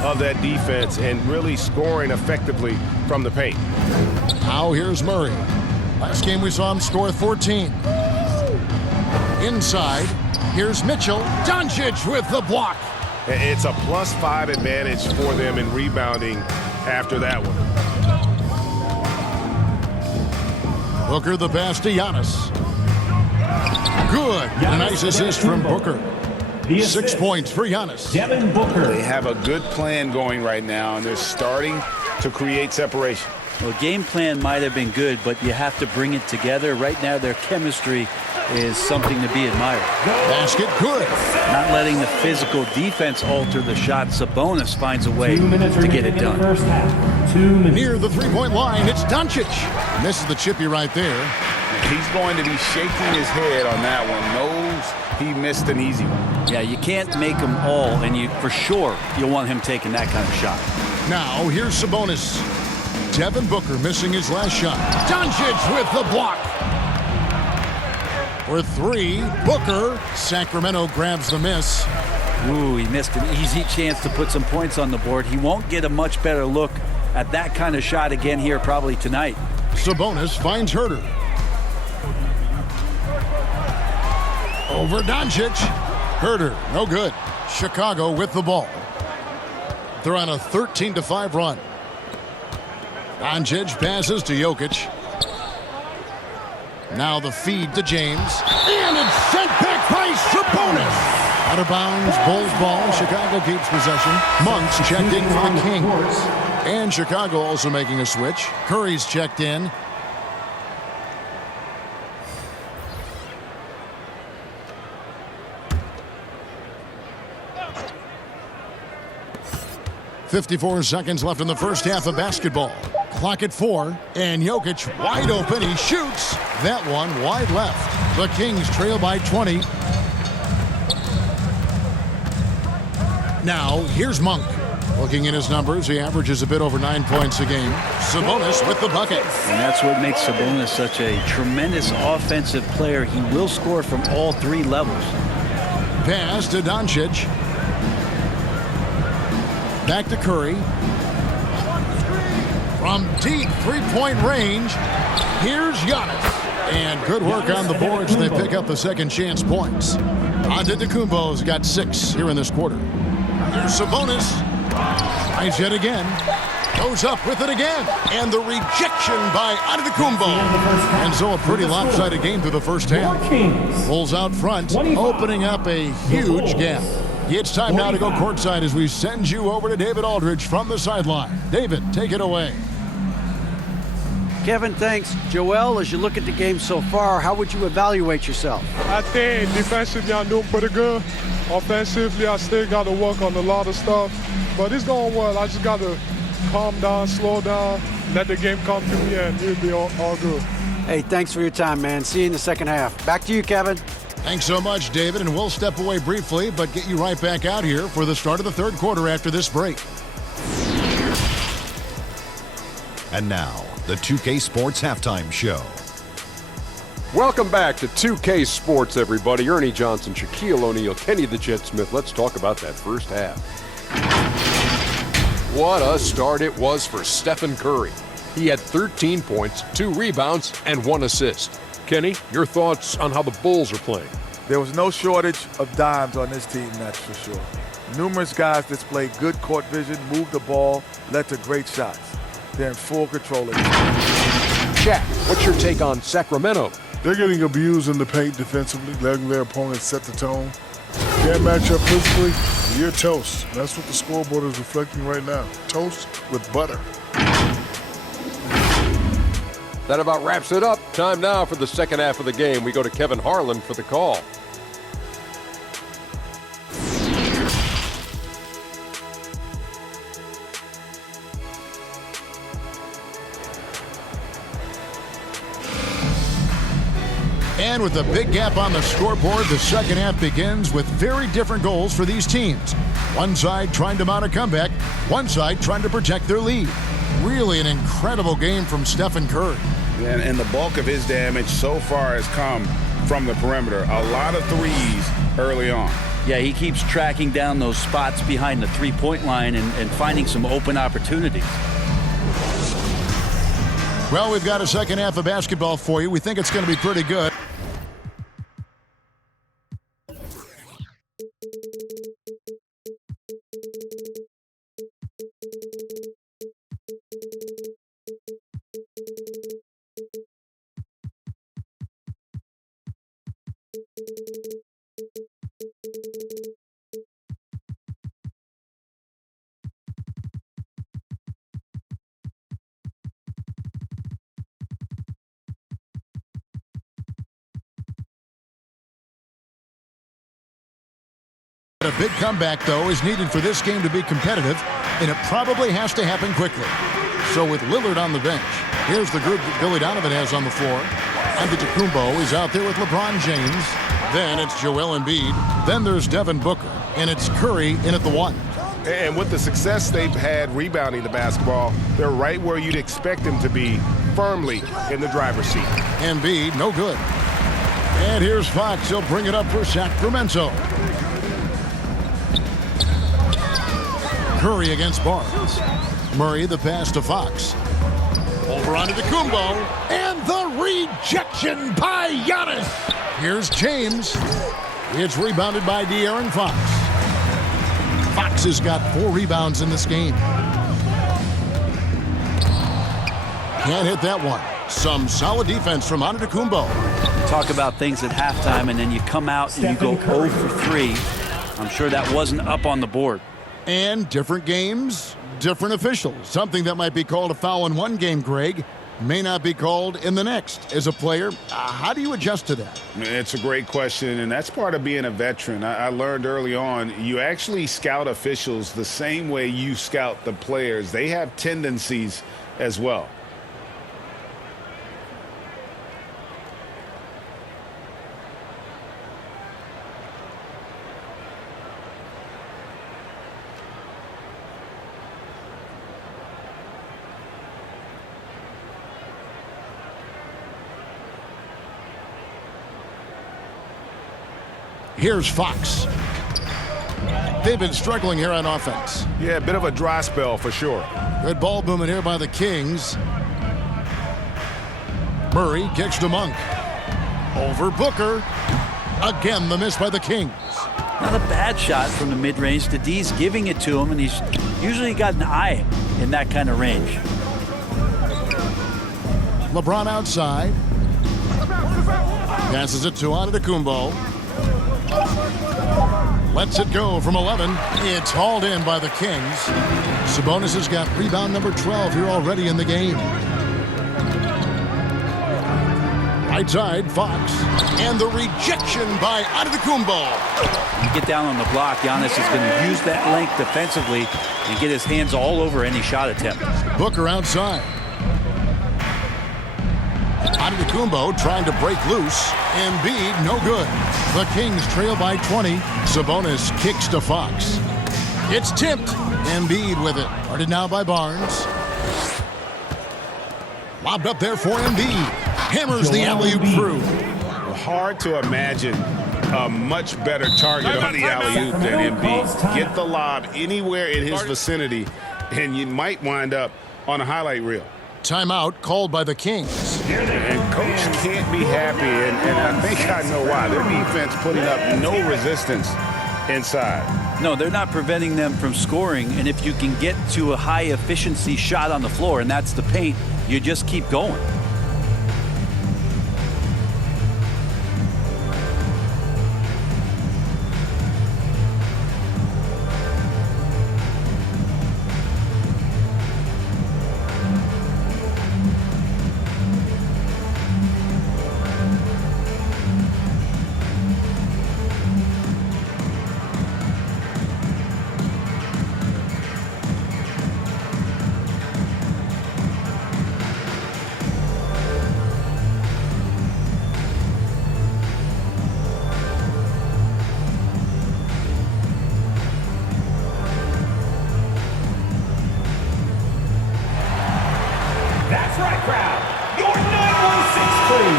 Of that defense and really scoring effectively from the paint. Now here's Murray. Last game we saw him score 14. Inside, here's Mitchell. Doncic with the block. It's a +5 advantage for them in rebounding after that one. Booker the pass to Giannis. Good. A nice assist from Booker. 6 points for Giannis. They have a good plan going right now, and they're starting to create separation. Well, game plan might have been good, but you have to bring it together. Right now, their chemistry is something to be admired. Basket good. Not letting the physical defense alter the shot. Sabonis finds a way to get it done. Near the three-point line, it's Doncic. Misses the chippy right there. He's going to be shaking his head on that one. Knows he missed an easy one. Yeah, you can't make them all, and you for sure you'll want him taking that kind of shot. Now here's Sabonis. Devin Booker missing his last shot. Doncic with the block. For 3, Booker. Sacramento grabs the miss. Ooh, he missed an easy chance to put some points on the board. He won't get a much better look at that kind of shot again here probably tonight. Sabonis finds Herter. Over Doncic. Herter, no good. Chicago with the ball. They're on a 13-5 run. Doncic passes to Jokic. Now the feed to James. And it's sent back by Sabonis. Out of bounds, Bulls ball. Chicago keeps possession. Monk's checked in for the Kings. And Chicago also making a switch. Curry's checked in. .54 seconds left in the first half of basketball. Clock at 4, and Jokic wide open. He shoots. That one wide left. The Kings trail by 20. Now, here's Monk. Looking at his numbers, he averages a bit over 9 points a game. Sabonis with the bucket. And that's what makes Sabonis such a tremendous offensive player. He will score from all three levels. Pass to Doncic. Back to Curry. From deep three-point range, here's Giannis. And good work on the boards. They pick up the second chance points. Antetokounmpo's got 6 here in this quarter. Here's Sabonis. Tries yet again. Goes up with it again. And the rejection by Antetokounmpo. And so a pretty lopsided game through the first half. Pulls out front, opening up a huge gap. It's time now to go courtside as we send you over to David Aldridge from the sideline. David, take it away. Kevin, thanks. Joel, as you look at the game so far, how would you evaluate yourself? I think defensively I'm doing pretty good. Offensively, I still got to work on a lot of stuff. But it's going well. I just got to calm down, slow down, let the game come to me, and it'll be all good. Hey, thanks for your time, man. See you in the second half. Back to you, Kevin. Thanks so much, David, and we'll step away briefly, but get you right back out here for the start of the third quarter after this break. And now, the 2K Sports Halftime Show. Welcome back to 2K Sports, everybody. Ernie Johnson, Shaquille O'Neal, Kenny the Jet Smith. Let's talk about that first half. What a start it was for Stephen Curry. He had 13 points, 2 rebounds, and 1 assist. Kenny, your thoughts on how the Bulls are playing? There was no shortage of dimes on this team, that's for sure. Numerous guys displayed good court vision, moved the ball, led to great shots. They're in full control of it. Shaq, what's your take on Sacramento? They're getting abused in the paint defensively, letting their opponents set the tone. Can't match up physically, you're toast. That's what the scoreboard is reflecting right now. Toast with butter. That about wraps it up. Time now for the second half of the game. We go to Kevin Harlan for the call. And with a big gap on the scoreboard, the second half begins with very different goals for these teams. One side trying to mount a comeback, one side trying to protect their lead. Really an incredible game from Stephen Curry. And the bulk of his damage so far has come from the perimeter. A lot of threes early on. Yeah, he keeps tracking down those spots behind the three-point line and finding some open opportunities. Well, we've got a second half of basketball for you. We think it's going to be pretty good. A big comeback, though, is needed for this game to be competitive, and it probably has to happen quickly. So with Lillard on the bench, here's the group that Billy Donovan has on the floor. Antetokounmpo is out there with LeBron James. Then it's Joel Embiid. Then there's Devin Booker, and it's Curry in at the 1. And with the success they've had rebounding the basketball, they're right where you'd expect them to be, firmly in the driver's seat. Embiid, no good. And here's Fox. He'll bring it up for Sacramento. Curry against Barnes. Murray, the pass to Fox. Over onto Antetokounmpo. And the rejection by Giannis. Here's James. It's rebounded by De'Aaron Fox. Fox has got 4 rebounds in this game. Can't hit that one. Some solid defense from Antetokounmpo. Talk about things at halftime, and then you come out and you go 0 for 3. I'm sure that wasn't up on the board. And different games, different officials. Something that might be called a foul in one game, Greg, may not be called in the next. As a player, how do you adjust to that? It's a great question, and that's part of being a veteran. I learned early on, you actually scout officials the same way you scout the players. They have tendencies as well. Here's Fox. They've been struggling here on offense. Yeah, a bit of a dry spell for sure. Good ball movement here by the Kings. Murray kicks to Monk. Over Booker. Again, the miss by the Kings. Not a bad shot from the mid-range. The D's giving it to him, and he's usually got an eye in that kind of range. LeBron outside. Passes it to Antetokounmpo. Lets it go from 11. It's hauled in by the Kings. Sabonis has got rebound number 12 here already in the game. Right side, Fox. And the rejection by Antetokounmpo. You get down on the block, Giannis is going to use that length defensively and get his hands all over any shot attempt. Booker outside. Antetokounmpo trying to break loose. Embiid, no good. The Kings trail by 20. Sabonis kicks to Fox. It's tipped. Embiid with it. Guarded now by Barnes. Lobbed up there for Embiid. Hammers the alley-oop through. Hard to imagine a much better target on the alley-oop than Embiid. Get the lob anywhere in his vicinity, and you might wind up on a highlight reel. Timeout called by the Kings. And coach can't be happy, and I think I know why. Their defense putting up no resistance inside. No, they're not preventing them from scoring, and if you can get to a high-efficiency shot on the floor, and that's the paint, you just keep going. That's right, crowd. Your 916 crew.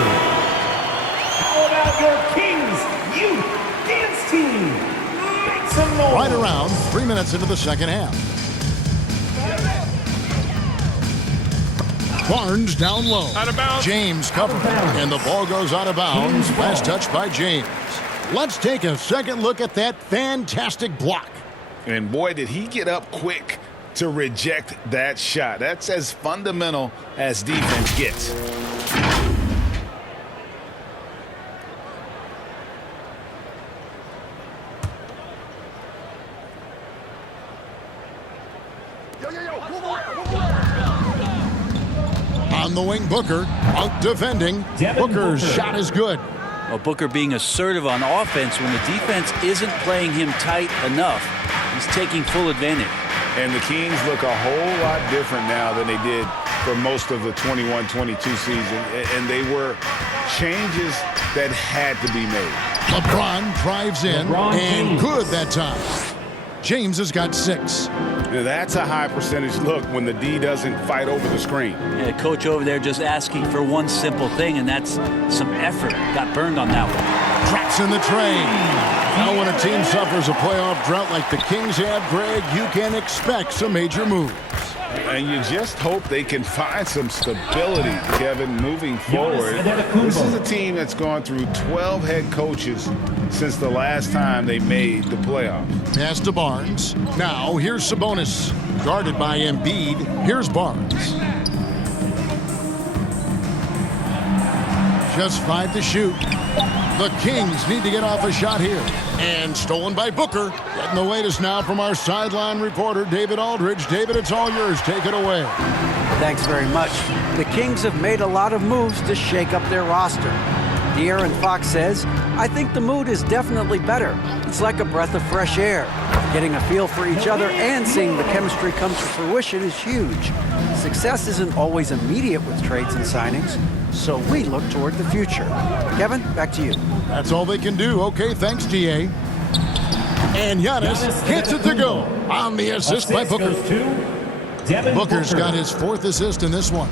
How about your Kings Youth Dance Team? Make some noise. Right around 3 minutes into the second half. Barnes down low. Out of bounds. James covered. And the ball goes out of bounds. Last touch by James. Let's take a second look at that fantastic block. And boy, did he get up quick to reject that shot. That's as fundamental as defense gets. On the wing, Booker. Out defending. Booker's shot is good. Well, Booker being assertive on offense when the defense isn't playing him tight enough. He's taking full advantage. And the Kings look a whole lot different now than they did for most of the 21-22 season. And they were changes that had to be made. LeBron drives in, and good that time. James has got 6. That's a high percentage look when the D doesn't fight over the screen. Yeah, coach over there just asking for one simple thing, and that's some effort. Got burned on that one. Drops in the train. Now when a team suffers a playoff drought like the Kings have, Greg, you can expect some major moves. And you just hope they can find some stability, Kevin, moving forward. This is a team that's gone through 12 head coaches since the last time they made the playoffs. Pass to Barnes. Now here's Sabonis. Guarded by Embiid. Here's Barnes. Just 5 to shoot. The Kings need to get off a shot here. And stolen by Booker. Getting the latest now from our sideline reporter, David Aldridge. David, it's all yours. Take it away. Thanks very much. The Kings have made a lot of moves to shake up their roster. De'Aaron Fox says, I think the mood is definitely better. It's like a breath of fresh air. Getting a feel for each other and seeing the chemistry come to fruition is huge. Success isn't always immediate with trades and signings, so we look toward the future. Kevin, back to you. That's all they can do. Okay, thanks, DA. And Giannis hits it to go on the assist by Booker. Booker's got his 4th assist in this one.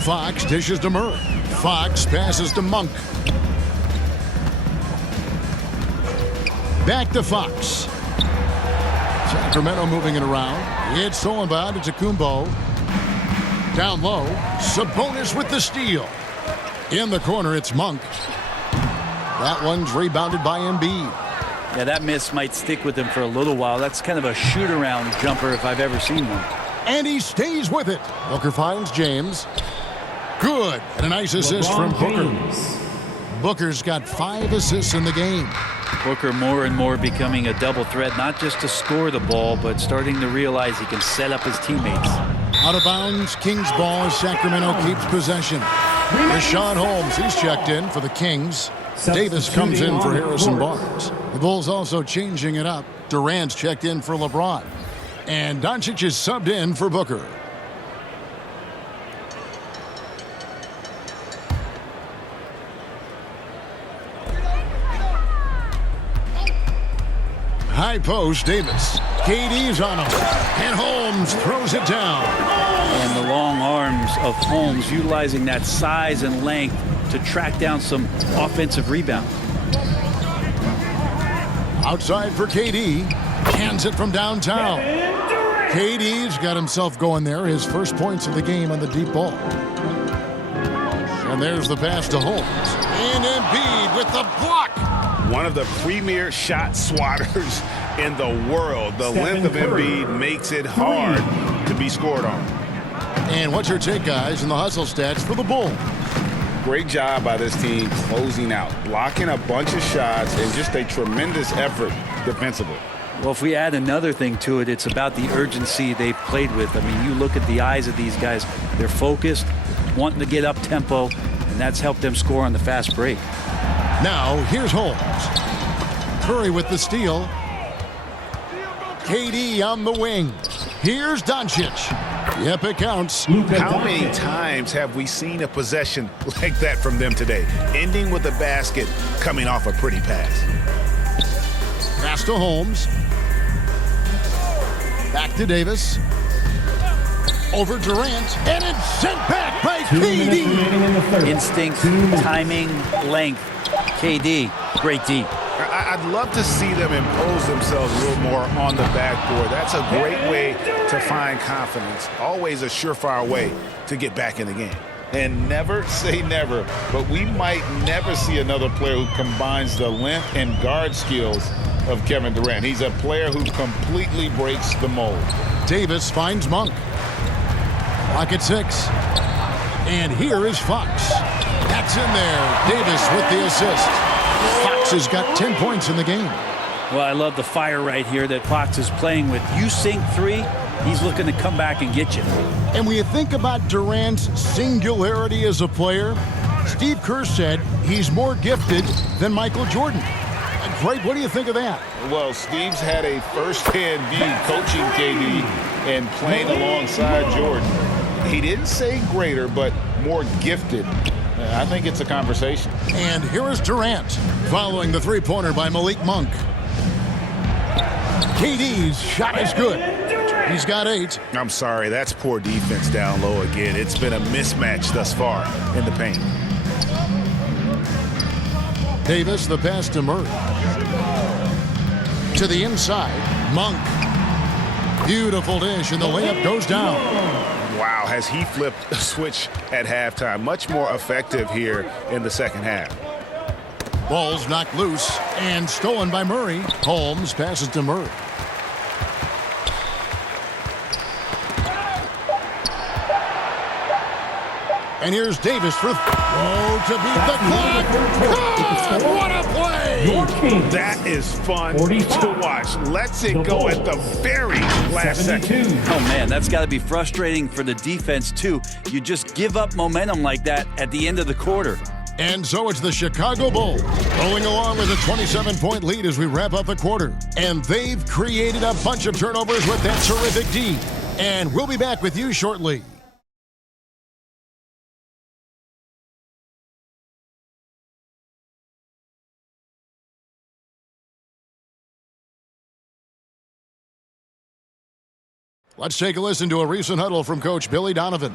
Fox dishes to Murray. Fox passes to Monk. Back to Fox. Sacramento moving it around. It's stolen by Antetokounmpo. Down low. Sabonis with the steal. In the corner, it's Monk. That one's rebounded by Embiid. Yeah, that miss might stick with him for a little while. That's kind of a shoot-around jumper if I've ever seen one. And he stays with it. Booker finds James. Good. And a nice assist from Booker. Booker's got 5 assists in the game. Booker more and more becoming a double threat, not just to score the ball, but starting to realize he can set up his teammates. Out of bounds, Kings ball as Sacramento keeps possession. Rashawn Holmes, he's checked in for the Kings. Davis comes in for Harrison Barnes. The Bulls also changing it up. Durant's checked in for LeBron. And Doncic is subbed in for Booker. High post, Davis. KD's on him. And Holmes throws it down. And the long arms of Holmes utilizing that size and length to track down some offensive rebound. Outside for KD. Hands it from downtown. KD's got himself going there. His first points of the game on the deep ball. And there's the pass to Holmes. And Embiid with the block. One of the premier shot swatters in the world. The length of Embiid makes it hard to be scored on. And what's your take, guys, in the hustle stats for the Bulls? Great job by this team closing out, blocking a bunch of shots, and just a tremendous effort defensively. Well, if we add another thing to it, it's about the urgency they've played with. I mean, you look at the eyes of these guys. They're focused, wanting to get up tempo, and that's helped them score on the fast break. Now, here's Holmes. Curry with the steal. KD on the wing. Here's Doncic. Yep, it counts. How many times have we seen a possession like that from them today? Ending with a basket, coming off a pretty pass. Pass to Holmes. Back to Davis. Over Durant. And it's sent back by KD. Instinct, timing, length. KD, great D. I'd love to see them impose themselves a little more on the backboard. That's a great way to find confidence. Always a surefire way to get back in the game. And never say never, but we might never see another player who combines the length and guard skills of Kevin Durant. He's a player who completely breaks the mold. Davis finds Monk. Lock at 6. And here is Fox. That's in there. Davis with the assist. Fox has got 10 points in the game. Well, I love the fire right here that Fox is playing with. You sink 3, he's looking to come back and get you. And when you think about Durant's singularity as a player, Steve Kerr said he's more gifted than Michael Jordan. Greg, what do you think of that? Well, Steve's had a first-hand view coaching KD and playing alongside Jordan. He didn't say greater, but more gifted. I think it's a conversation. And here is Durant following the three-pointer by Malik Monk. KD's shot is good. He's got 8. I'm sorry, that's poor defense down low again. It's been a mismatch thus far in the paint. Davis, the pass to Murray. To the inside, Monk. Beautiful dish, and the layup goes down. Wow, has he flipped a switch at halftime. Much more effective here in the second half. Ball's knocked loose and stolen by Murray. Holmes passes to Murray. And here's Davis for to beat the clock. God, what a play! That is fun to watch. Lets it go at the very last second. Oh, man, that's got to be frustrating for the defense, too. You just give up momentum like that at the end of the quarter. And so it's the Chicago Bulls rolling along with a 27-point lead as we wrap up the quarter. And they've created a bunch of turnovers with that terrific D. And we'll be back with you shortly. Let's take a listen to a recent huddle from Coach Billy Donovan.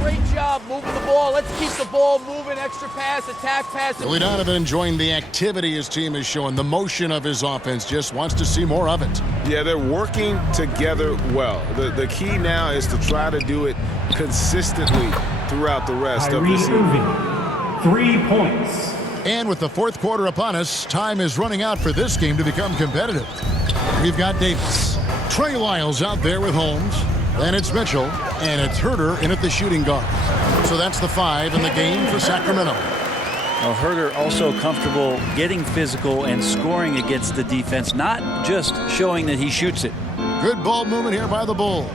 Great job job moving the ball. Let's keep the ball moving. Extra pass, attack pass. Billy Donovan enjoying the activity his team is showing, the motion of his offense. Just wants to see more of it. Yeah, they're working together well. The key now is to try to do it consistently throughout the rest of the season. 3 points. And with the fourth quarter upon us, time is running out for this game to become competitive. We've got Davis. Trey Lyles out there with Holmes. Then it's Mitchell, and it's Herter in at the shooting guard. So that's the 5 in the game for Sacramento. Well, Herter also comfortable getting physical and scoring against the defense, not just showing that he shoots it. Good ball movement here by the Bulls.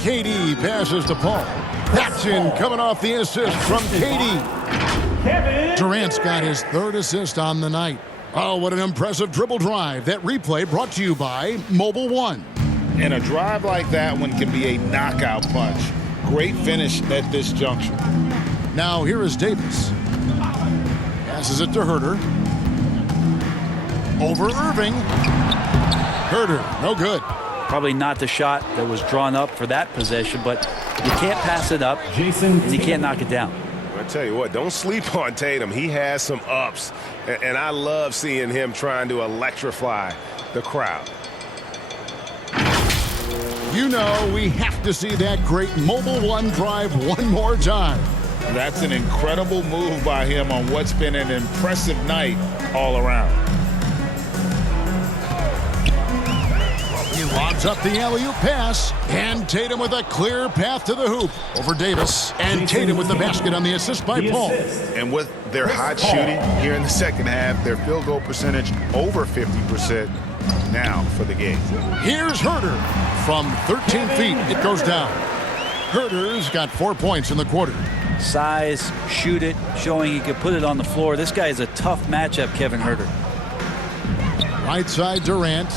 KD passes to Paul. Paxson coming off the assist from KD. Durant's got his 3rd assist on the night. Oh, what an impressive dribble drive. That replay brought to you by Mobile One. And a drive like that one can be a knockout punch. Great finish at this juncture. Now here is Davis. Passes it to Herter. Over Irving. Herter, no good. Probably not the shot that was drawn up for that possession, but you can't pass it up, and you can't knock it down. I tell you what, don't sleep on Tatum. He has some ups, and I love seeing him trying to electrify the crowd. You know we have to see that great Mobile One drive one more time. That's an incredible move by him on what's been an impressive night all around. He lobs up the alley-oop pass, and Tatum with a clear path to the hoop over Davis, and Tatum with the basket on the assist by Paul. And with their hot shooting here in the second half, their field goal percentage over 50% now for the game. Here's Herter from 13 feet. It goes down. Herter's got 4 points in the quarter. Size, shoot it, showing he could put it on the floor. This guy is a tough matchup, Kevin Herter. Right side, Durant.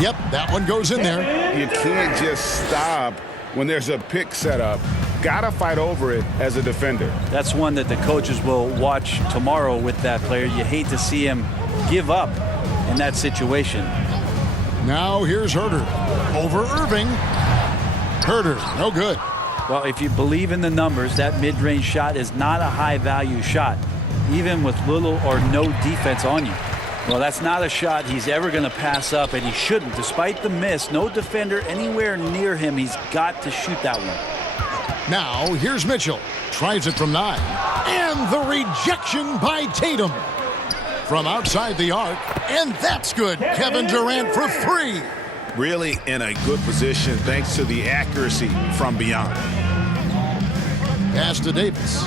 Yep, that one goes in there. You can't just stop when there's a pick set up. Gotta fight over it as a defender. That's one that the coaches will watch tomorrow with that player. You hate to see him give up in that situation. Now here's Herter. Over Irving. Herter, no good. Well, if you believe in the numbers, that mid-range shot is not a high-value shot, even with little or no defense on you. Well, that's not a shot he's ever going to pass up, and he shouldn't. Despite the miss, no defender anywhere near him. He's got to shoot that one. Now, here's Mitchell. Tries it from 9. And the rejection by Tatum. From outside the arc, and that's good. Kevin Durant for 3. Really in a good position thanks to the accuracy from beyond. Pass to Davis.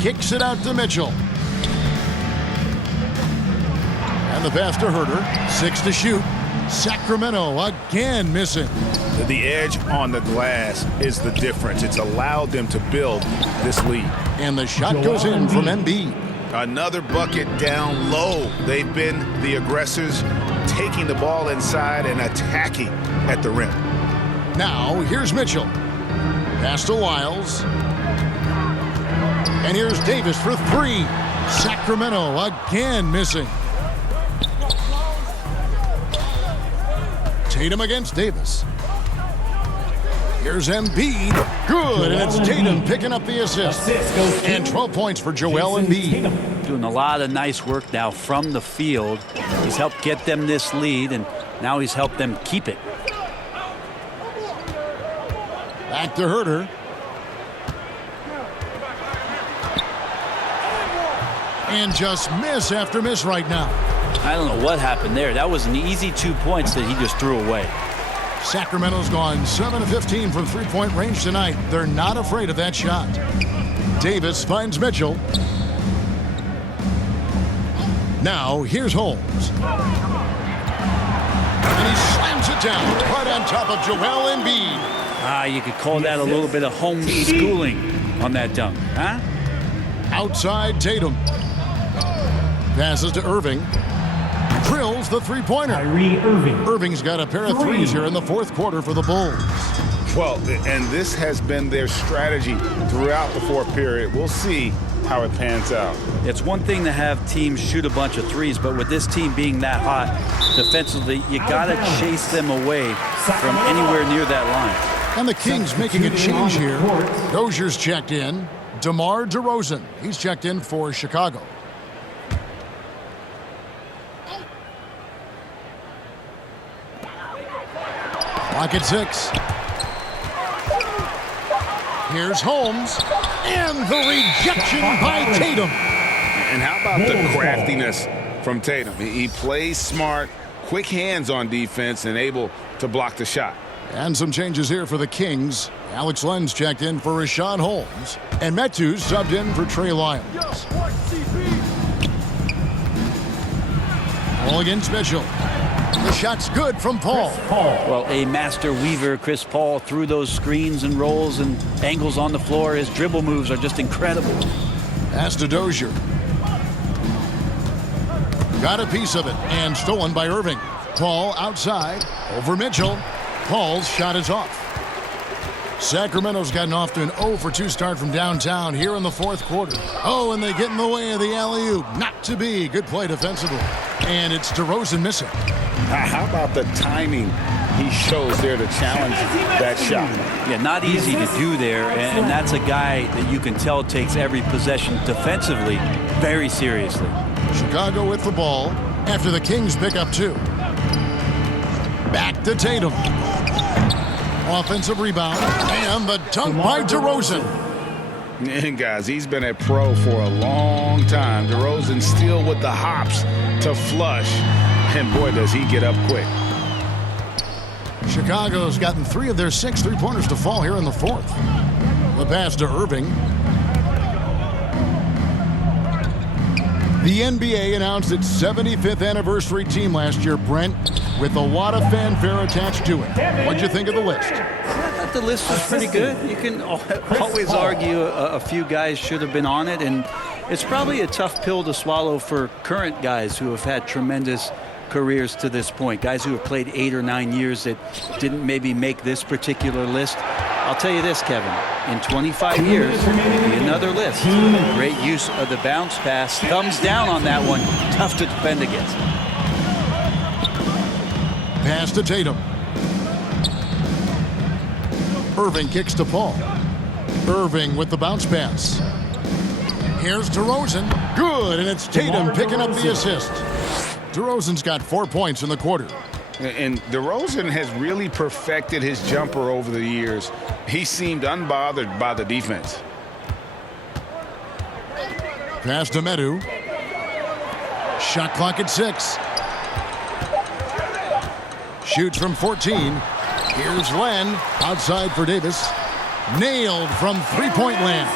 Kicks it out to Mitchell. And the pass to Herter. 6 to shoot. Sacramento again missing. The edge on the glass is the difference. It's allowed them to build this lead. And the shot goes in from Embiid. Another bucket down low. They've been the aggressors, taking the ball inside and attacking at the rim. Now, here's Mitchell. Pass to Lyles. And here's Davis for 3. Sacramento again missing. Tatum against Davis. Here's Embiid. Good, and it's Tatum picking up the assist. And 12 points for Joel Embiid. Doing a lot of nice work now from the field. He's helped get them this lead, and now he's helped them keep it. Back to Herter. And just miss after miss right now. I don't know what happened there. That was an easy 2 points that he just threw away. Sacramento's gone 7 of 15 from three-point range tonight. They're not afraid of that shot. Davis finds Mitchell. Now here's Holmes. And he slams it down right on top of Joel Embiid. You could call that a little bit of homeschooling on that dunk, huh? Outside Tatum. Passes to Irving. Drills the three-pointer. Irving's got a pair of threes here in the fourth quarter for the Bulls. Well, and this has been their strategy throughout the fourth period. We'll see how it pans out. It's one thing to have teams shoot a bunch of threes, but with this team being that hot defensively, you got to chase them away from anywhere near that line. And the Kings making a change here. Dozier's checked in. DeMar DeRozan, he's checked in for Chicago. Clock at 6. Here's Holmes, and the rejection by Tatum. And how about the craftiness from Tatum? He plays smart, quick hands on defense, and able to block the shot. And some changes here for the Kings. Alex Len's checked in for Rashawn Holmes, and Metu's subbed in for Trey Lyons. Ball against Mitchell. The shot's good from Paul. Well, a master weaver, Chris Paul, through those screens and rolls and angles on the floor. His dribble moves are just incredible. Pass to Dozier. Got a piece of it and stolen by Irving. Paul outside over Mitchell. Paul's shot is off. Sacramento's gotten off to an 0-for-2 start from downtown here in the fourth quarter. Oh, and they get in the way of the alley-oop. Not to be. Good play defensively. And it's DeRozan missing. How about the timing he shows there to challenge that shot? Yeah, not easy to do there, and that's a guy that you can tell takes every possession defensively very seriously. Chicago with the ball after the Kings pick up 2. Back to Tatum. Offensive rebound, and the dunk by DeRozan. And guys, he's been a pro for a long time. DeRozan still with the hops to flush. And boy, does he get up quick. Chicago's gotten 3 of their 6 3-pointers to fall here in the fourth. The pass to Irving. The NBA announced its 75th anniversary team last year, Brent, with a lot of fanfare attached to it. What'd you think of the list? I thought the list was pretty good. You can always argue a few guys should have been on it, and it's probably a tough pill to swallow for current guys who have had tremendous careers to this point. Guys who have played 8 or 9 years that didn't maybe make this particular list. I'll tell you this, Kevin. In 25 years, there'll be another list. Great use of the bounce pass. Thumbs down on that one. Tough to defend against. Pass to Tatum. Irving kicks to Paul. Irving with the bounce pass. Here's DeRozan. Good, and it's Tatum picking up the assist. DeRozan's got 4 points in the quarter. And DeRozan has really perfected his jumper over the years. He seemed unbothered by the defense. Pass to Metu. Shot clock at 6. Shoots from 14. Here's Len outside for Davis. Nailed from 3-point land.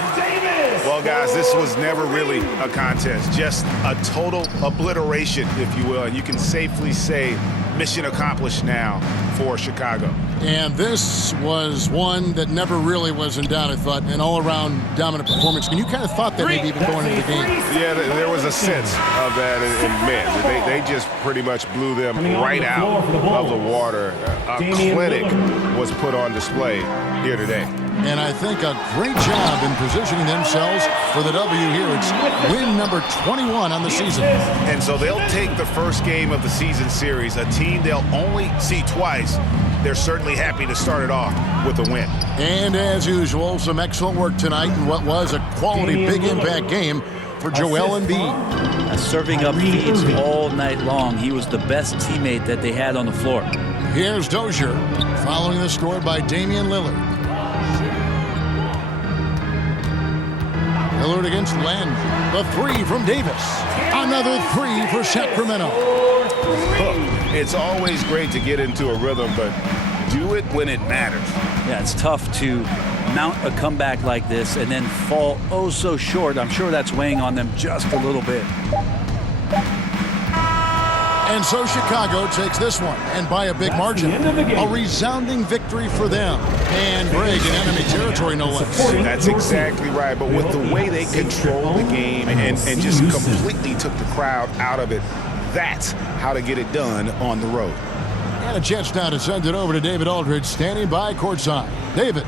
Well, guys, this was never really a contest, just a total obliteration, if you will. And you can safely say mission accomplished now for Chicago. And this was one that never really was in doubt, I thought, an all-around dominant performance. And you kind of thought that maybe even going into the game. Yeah, there was a sense of that, and man, they just pretty much blew them right out of the water. A clinic was put on display here today. And I think a great job in positioning themselves for the W here. It's win number 21 on the season. And so they'll take the first game of the season series, a team they'll only see twice. They're certainly happy to start it off with a win. And as usual, some excellent work tonight in what was a quality big impact game for Joel Embiid. Serving up feeds all night long. He was the best teammate that they had on the floor. Here's Dozier following the score by Damian Lillard. Lillard against Len. The 3 from Davis. Another 3 for Sacramento. It's always great to get into a rhythm, but do it when it matters. Yeah, it's tough to mount a comeback like this and then fall oh so short. I'm sure that's weighing on them just a little bit. And so Chicago takes this one, and by a big margin. A resounding victory for them. And Greg in enemy territory, no less. That's exactly right. But with the way they controlled the game and just completely took the crowd out of it, that's how to get it done on the road. And a chance now to send it over to David Aldridge, standing by courtside. David.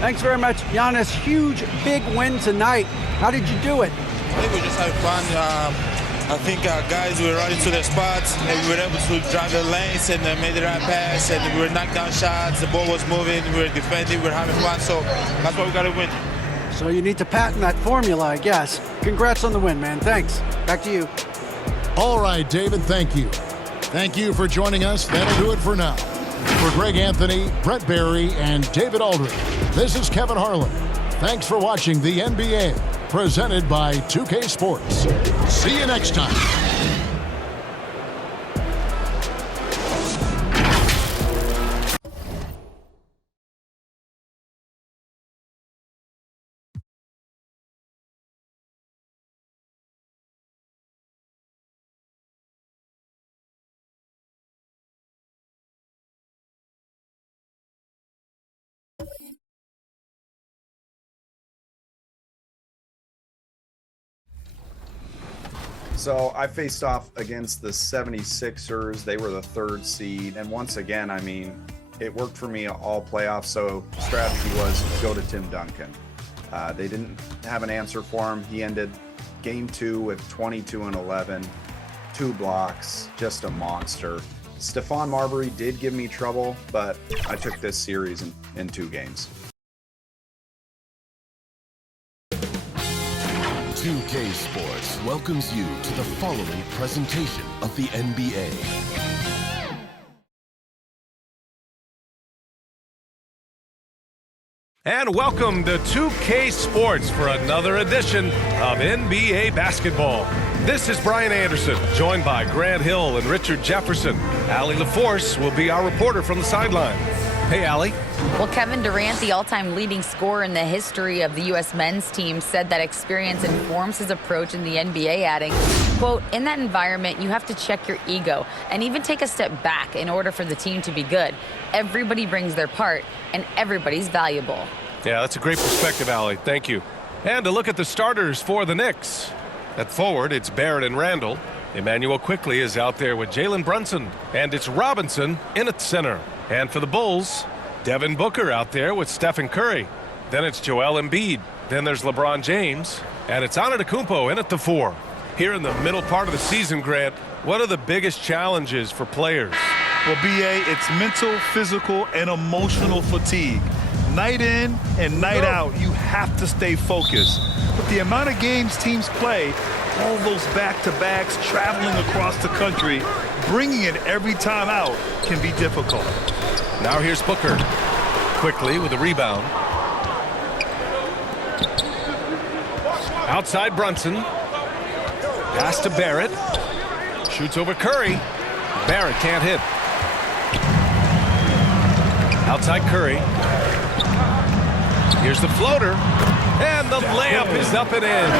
Thanks very much, Giannis. Huge, big win tonight. How did you do it? I think we just had fun. I think our guys were running to their spots, and we were able to drive the lanes and made the right pass, and we were knocking down shots. The ball was moving, we were defending, we were having fun, so that's why we got to win. So you need to patent that formula, I guess. Congrats on the win, man. Thanks. Back to you. All right, David, thank you. Thank you for joining us. That'll do it for now. For Greg Anthony, Brett Barry, and David Aldridge, this is Kevin Harlan. Thanks for watching the NBA, presented by 2K Sports. See you next time. So I faced off against the 76ers. They were the 3rd seed. And once again, I mean, it worked for me all playoffs. So strategy was go to Tim Duncan. They didn't have an answer for him. He ended game 2 with 22 and 11, 2 blocks, just a monster. Stephon Marbury did give me trouble, but I took this series in 2 games. 2K Sports welcomes you to the following presentation of the NBA. And welcome to 2K Sports for another edition of NBA basketball. This is Brian Anderson, joined by Grant Hill and Richard Jefferson. Allie LaForce will be our reporter from the sideline. Hey, Allie. Well, Kevin Durant, the all-time leading scorer in the history of the U.S. men's team, said that experience informs his approach in the NBA, adding, quote, in that environment, you have to check your ego and even take a step back in order for the team to be good. Everybody brings their part, and everybody's valuable. Yeah, that's a great perspective, Allie. Thank you. And to look at the starters for the Knicks. At forward, it's Barrett and Randall. Emmanuel Quickley is out there with Jalen Brunson. And it's Robinson in at center. And for the Bulls, Devin Booker out there with Stephen Curry. Then it's Joel Embiid. Then there's LeBron James. And it's Antetokounmpo in at the 4. Here in the middle part of the season, Grant, what are the biggest challenges for players? Well, BA, it's mental, physical, and emotional fatigue. Night in and night out, you have to stay focused. But the amount of games teams play, all those back-to-backs, traveling across the country, bringing it every time out can be difficult. Now here's Booker. Quickly with a rebound. Outside Brunson. Pass to Barrett. Shoots over Curry. Barrett can't hit. Outside Curry. Here's the floater. And the layup is up and in.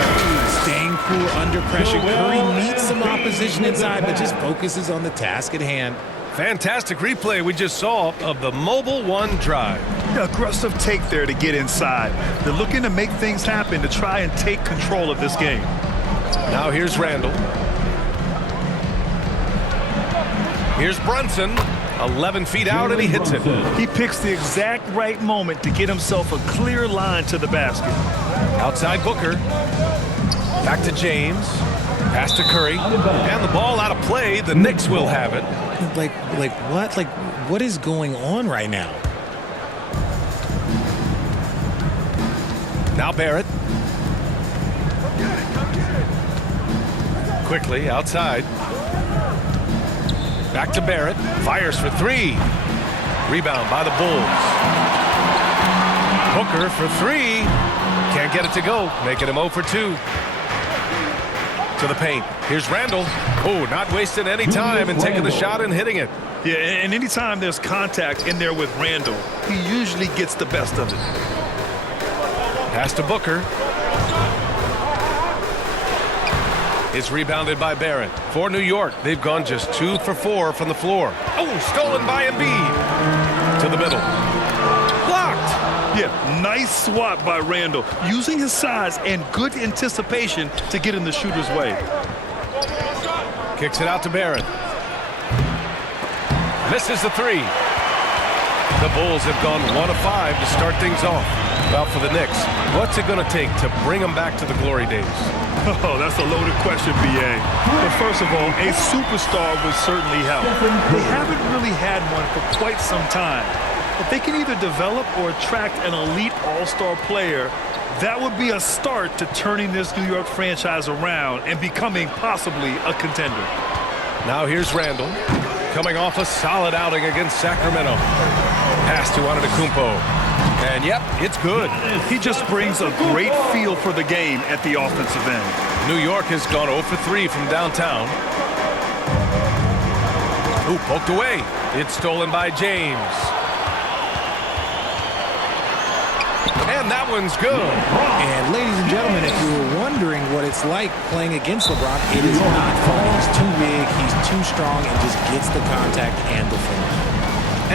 Staying cool under pressure. Curry meets some opposition inside, but just focuses on the task at hand. Fantastic replay we just saw of the Mobile One drive. Aggressive take there to get inside. They're looking to make things happen to try and take control of this game. Now here's Randall. Here's Brunson. 11 feet out, and he hits it. He picks the exact right moment to get himself a clear line to the basket. Outside Booker. Back to James. Pass to Curry. And the ball out of play. The Knicks will have it. Like what? Like, what is going on right now? Now Barrett. Quickly outside. Back to Barrett. Fires for 3. Rebound by the Bulls. Booker for 3. Can't get it to go. Making him 0 for 2. To the paint. Here's Randall. Oh, not wasting any time and taking the shot and hitting it. Yeah, and anytime there's contact in there with Randall, he usually gets the best of it. Pass to Booker. It's rebounded by Barrett. For New York, they've gone just 2 for 4 from the floor. Oh, stolen by Embiid. To the middle. Blocked. Yeah, nice swat by Randall, using his size and good anticipation to get in the shooter's way. Kicks it out to Barrett. Misses the 3. The Bulls have gone 1 of 5 to start things off. Well, for the Knicks, what's it going to take to bring them back to the glory days? Oh, that's a loaded question, B.A. But first of all, a superstar would certainly help. They haven't really had one for quite some time. If they can either develop or attract an elite all-star player, that would be a start to turning this New York franchise around and becoming possibly a contender. Now here's Randall, coming off a solid outing against Sacramento. Pass to Antetokounmpo. And yep, it's good. He just brings a great feel for the game at the offensive end. New York has gone 0 for 3 from downtown. Ooh, poked away. It's stolen by James. And that one's good. And ladies and gentlemen, if you were wondering what it's like playing against LeBron, it is not fun. He's too big, he's too strong, and just gets the contact and the finish.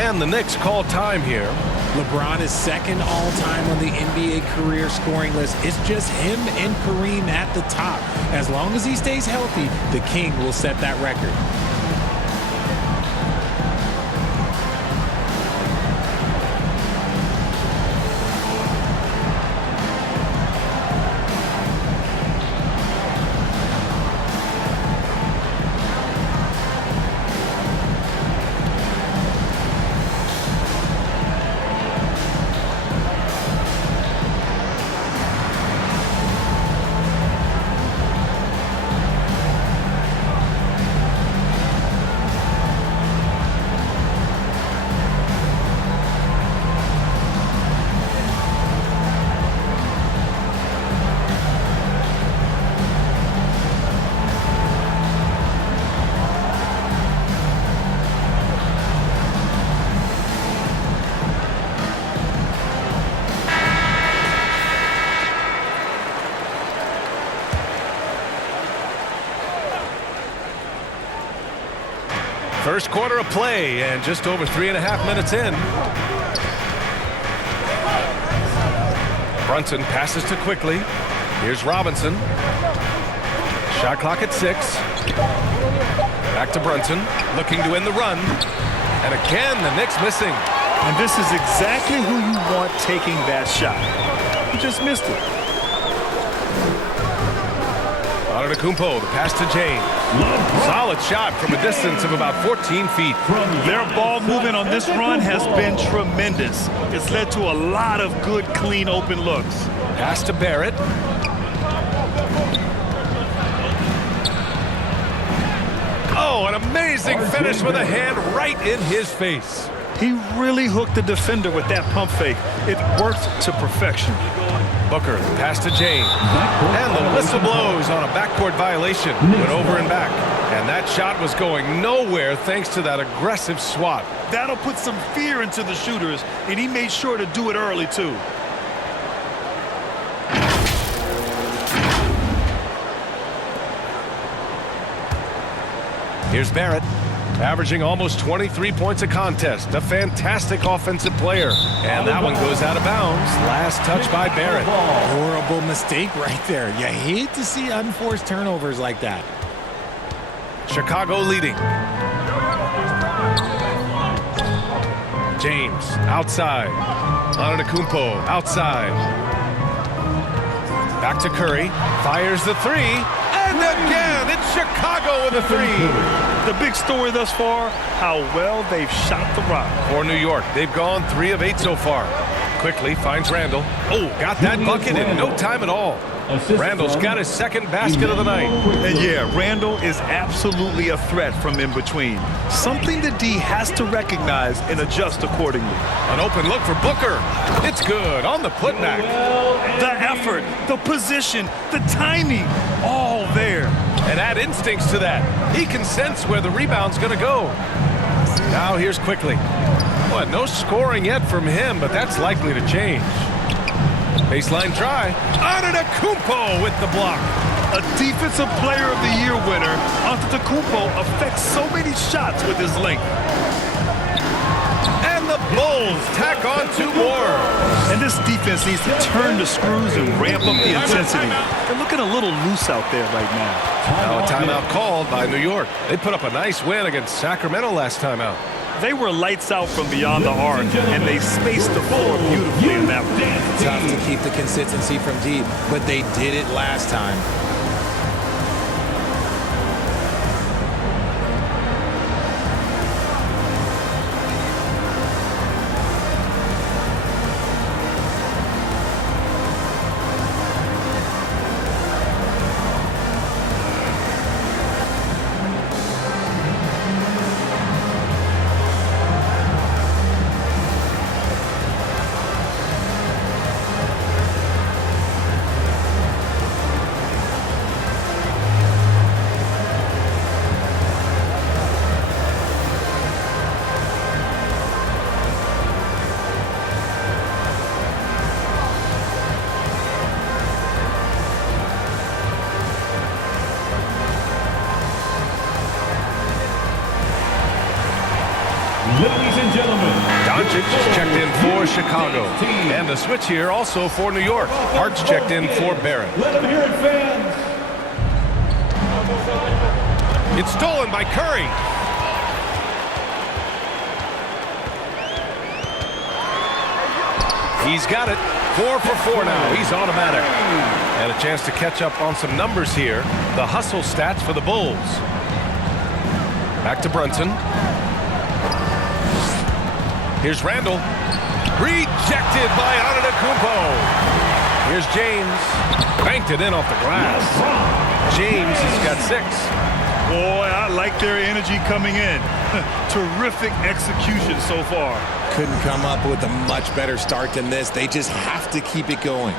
And the Knicks call time here. LeBron is second all-time on the NBA career scoring list. It's just him and Kareem at the top. As long as he stays healthy, the King will set that record. First quarter of play and just over 3.5 minutes in. Brunson passes to Quickly. Here's Robinson. Shot clock at 6. Back to Brunson, looking to end the run. And again, the Knicks missing. And this is exactly who you want taking that shot. He just missed it. Antetokounmpo, the pass to James. Solid shot from a distance of about 14 feet. Their ball movement on this run has been tremendous. It's led to a lot of good, clean, open looks. Pass to Barrett. Oh, an amazing finish with a hand right in his face. He really hooked the defender with that pump fake. It worked to perfection. Booker, pass to James. And the whistle blows on a backcourt violation. Went over and back. And that shot was going nowhere thanks to that aggressive swat. That'll put some fear into the shooters, and he made sure to do it early, too. Here's Barrett, averaging almost 23 points a contest. A fantastic offensive player. And that one goes out of bounds. Last touch by Barrett. Horrible mistake right there. You hate to see unforced turnovers like that. Chicago leading. James, outside. Antetokounmpo, outside. Back to Curry. Fires the three. And again, it's Chicago with a three. The big story thus far, how well they've shot the rock. For New York, they've gone 3 of 8 so far. Quickly finds Randall. Oh, got that bucket in no time at all. Randall's got his second basket of the night. And yeah, Randall is absolutely a threat from in between. Something that D has to recognize and adjust accordingly. An open look for Booker. It's good on the putback. The effort, the position, the timing, all there. And add instincts to that. He can sense where the rebound's going to go. Now here's Quickly. Well, no scoring yet from him, but that's likely to change. Baseline try. Antetokounmpo with the block. A Defensive Player of the Year winner, Antetokounmpo affects so many shots with his length. And the Bulls tack on 2 more. And this defense needs to turn the screws and ramp up the intensity. They're looking a little loose out there right now. Now a timeout called by New York. They put up a nice win against Sacramento last time out. They were lights out from beyond the arc, and they spaced the floor beautifully in that one. Tough to keep the consistency from deep, but they did it last time. Ladies and gentlemen, Doncic checked in for Chicago. And the switch here also for New York. Hart's checked in for Barrett. let them hear it, fans. It's stolen by Curry. He's got it. 4 for 4 now. He's automatic. And a chance to catch up on some numbers here. The hustle stats for the Bulls. Back to Brunson. Here's Randall. Rejected by Antetokounmpo. Here's James. Banked it in off the glass. James has got 6. Boy, I like their energy coming in. Terrific execution so far. Couldn't come up with a much better start than this. They just have to keep it going.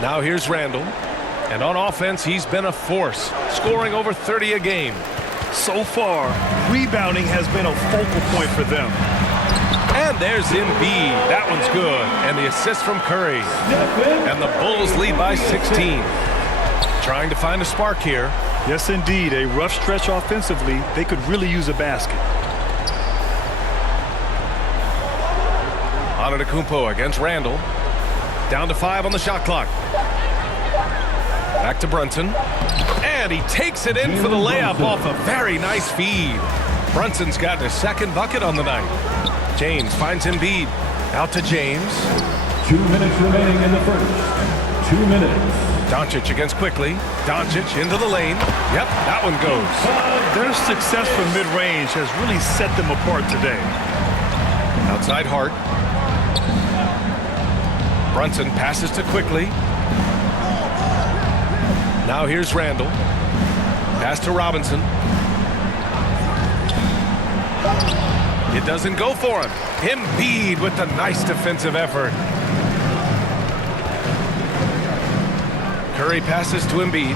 Now here's Randall. And on offense, he's been a force, scoring over 30 a game. So far, rebounding has been a focal point for them. And there's Embiid. That one's good. And the assist from Curry. And the Bulls lead by 16. Trying to find a spark here. Yes, indeed. A rough stretch offensively. They could really use a basket. Antetokounmpo against Randall. Down to 5 on the shot clock. Back to Brunson. And he takes it in for the layup off a very nice feed. Brunson's got his second bucket on the night. James finds Embiid. Out to James. 2 minutes remaining in the first. 2 minutes. Doncic against Quickly. Doncic into the lane. Yep, that one goes. Their success from mid-range has really set them apart today. Outside Hart. Brunson passes to Quickly. Now here's Randall. Pass to Robinson. It doesn't go for him. Embiid with the nice defensive effort. Curry passes to Embiid.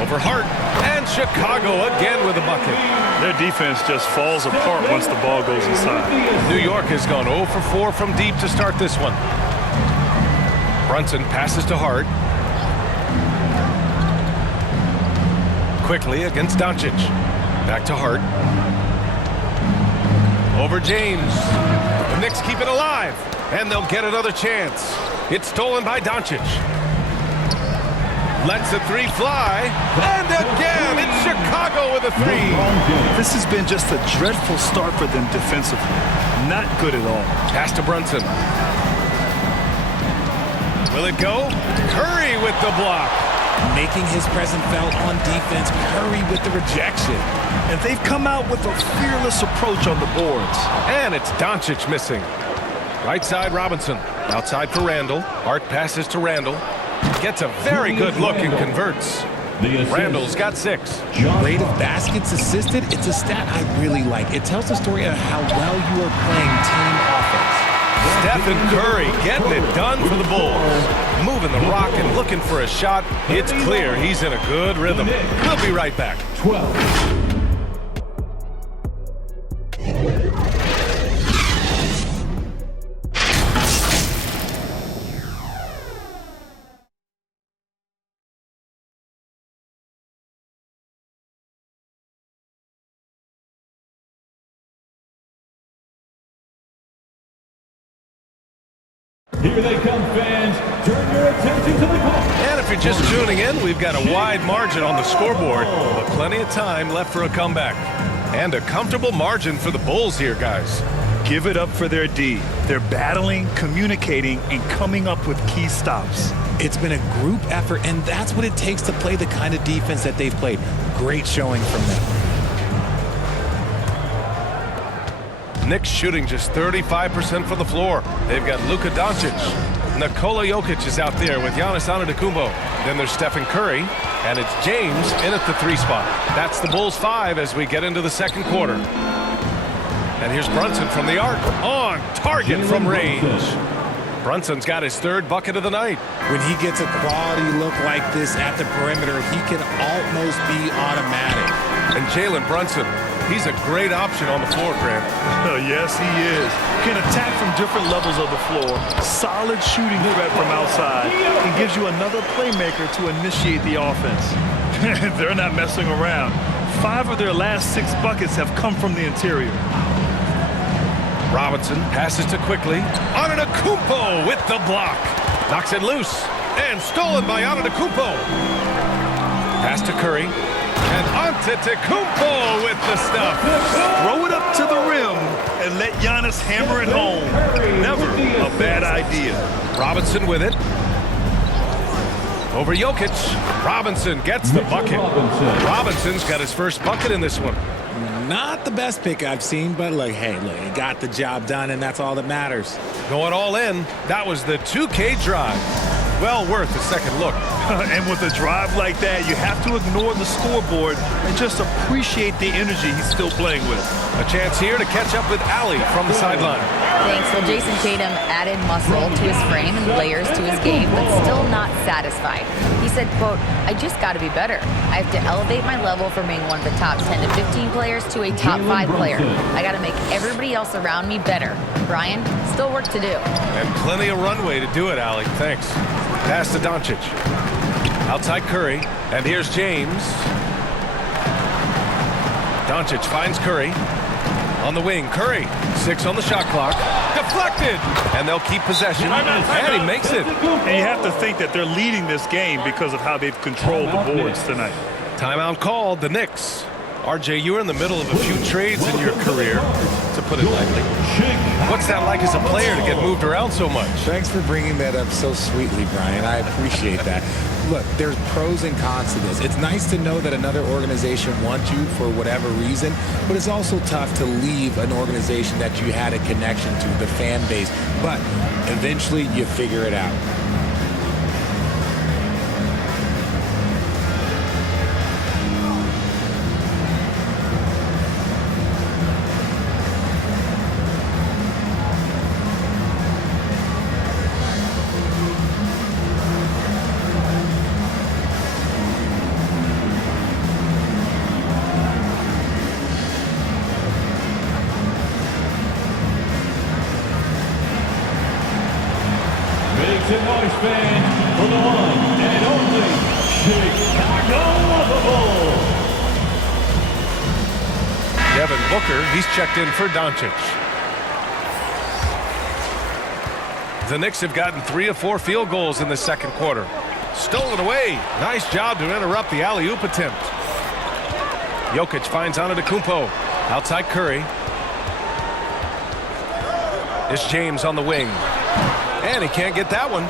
Over Hart. And Chicago again with a bucket. Their defense just falls apart once the ball goes inside. New York has gone 0 for 4 from deep to start this one. Brunson passes to Hart. Quickly against Doncic. Back to Hart. Over James. The Knicks keep it alive. And they'll get another chance. It's stolen by Doncic. Lets a 3 fly. And again, it's Chicago with a 3. This has been just a dreadful start for them defensively. Not good at all. Pass to Brunson. Will it go? Curry with the block. Making his presence felt on defense. Curry with the rejection. And they've come out with a fearless approach on the boards. And it's Doncic missing. Right side, Robinson. Outside for Randall. Hart passes to Randall. Gets a very good look and converts. Randall's got 6. Rate of baskets assisted, it's a stat I really like. It tells the story of how well you are playing team offense. Stephen Curry getting it done for the Bulls. Moving the rock and looking for a shot. It's clear he's in a good rhythm. We'll be right back. 12. Here they come, fans. Turn your attention to the clock. And if you're just tuning in, we've got a wide margin on the scoreboard, but plenty of time left for a comeback. And a comfortable margin for the Bulls here, guys. Give it up for their D. They're battling, communicating, and coming up with key stops. It's been a group effort, and that's what it takes to play the kind of defense that they've played. Great showing from them. Knicks shooting just 35% from the floor. They've got Luka Doncic. Nikola Jokic is out there with Giannis Antetokounmpo. Then there's Stephen Curry, and it's James in at the 3 spot. That's the Bulls 5 as we get into the second quarter. And here's Brunson from the arc. On target from range. Brunson's got his 3rd bucket of the night. When he gets a quality look like this at the perimeter, he can almost be automatic. And Jalen Brunson, he's a great option on the floor, Grant. Yes, he is. Can attack from different levels of the floor. Solid shooting threat from outside. And gives you another playmaker to initiate the offense. They're not messing around. 5 of their last 6 buckets have come from the interior. Robinson passes to Quickly. Antetokounmpo with the block. Knocks it loose. And stolen by Antetokounmpo. Pass to Curry. And Antetokounmpo with the stuff. Throw it up to the rim and let Giannis hammer it home. Never a bad idea. Robinson with it. Over Jokic. Robinson gets the bucket. Robinson's got his first bucket in this one. Not the best pick I've seen, but look, hey, look, he got the job done, and that's all that matters. Going all in. That was the 2K drive. Well worth a second look. And with a drive like that, you have to ignore the scoreboard and just appreciate the energy he's still playing with. A chance here to catch up with Allie from the sideline. Thanks. Well, Jason Tatum added muscle to his frame and layers to his game, but still not satisfied. He said, quote, I just got to be better. I have to elevate my level from being one of the top 10 to 15 players to a top 5 player. I got to make everybody else around me better. Brian, still work to do. And plenty of runway to do it, Allie. Thanks. Pass to Doncic. Outside Curry. And here's James. Doncic finds Curry. On the wing, Curry. 6 on the shot clock. Deflected! And they'll keep possession. And he makes it. And you have to think that they're leading this game because of how they've controlled the boards tonight. Timeout called, the Knicks. RJ, you were in the middle of a few trades in your career, to put it lightly. What's that like as a player to get moved around so much? Thanks for bringing that up so sweetly, Brian. I appreciate that. Look, there's pros and cons to this. It's nice to know that another organization wants you for whatever reason, but it's also tough to leave an organization that you had a connection to, the fan base. But eventually you figure it out. Make some noise, fans, for the one and only Chicago Bulls. Devin Booker, he's checked in for Doncic. The Knicks have gotten 3 of 4 field goals in the second quarter. Stolen away. Nice job to interrupt the alley-oop attempt. Jokic finds Antetokounmpo. Outside Curry. It's James on the wing. And he can't get that one.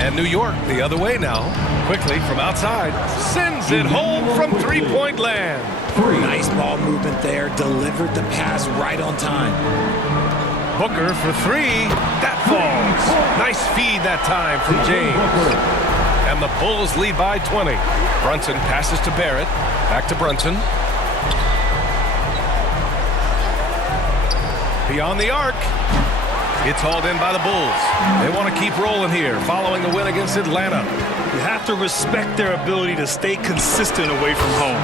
And New York the other way now. Quickly from outside. Sends it home from three-point land. Nice ball movement there. Delivered the pass right on time. Booker for 3. That falls. Nice feed that time from James. And the Bulls lead by 20. Brunson passes to Barrett. Back to Brunson. Beyond the arc. It's hauled in by the Bulls. They want to keep rolling here following the win against Atlanta. You have to respect their ability to stay consistent away from home,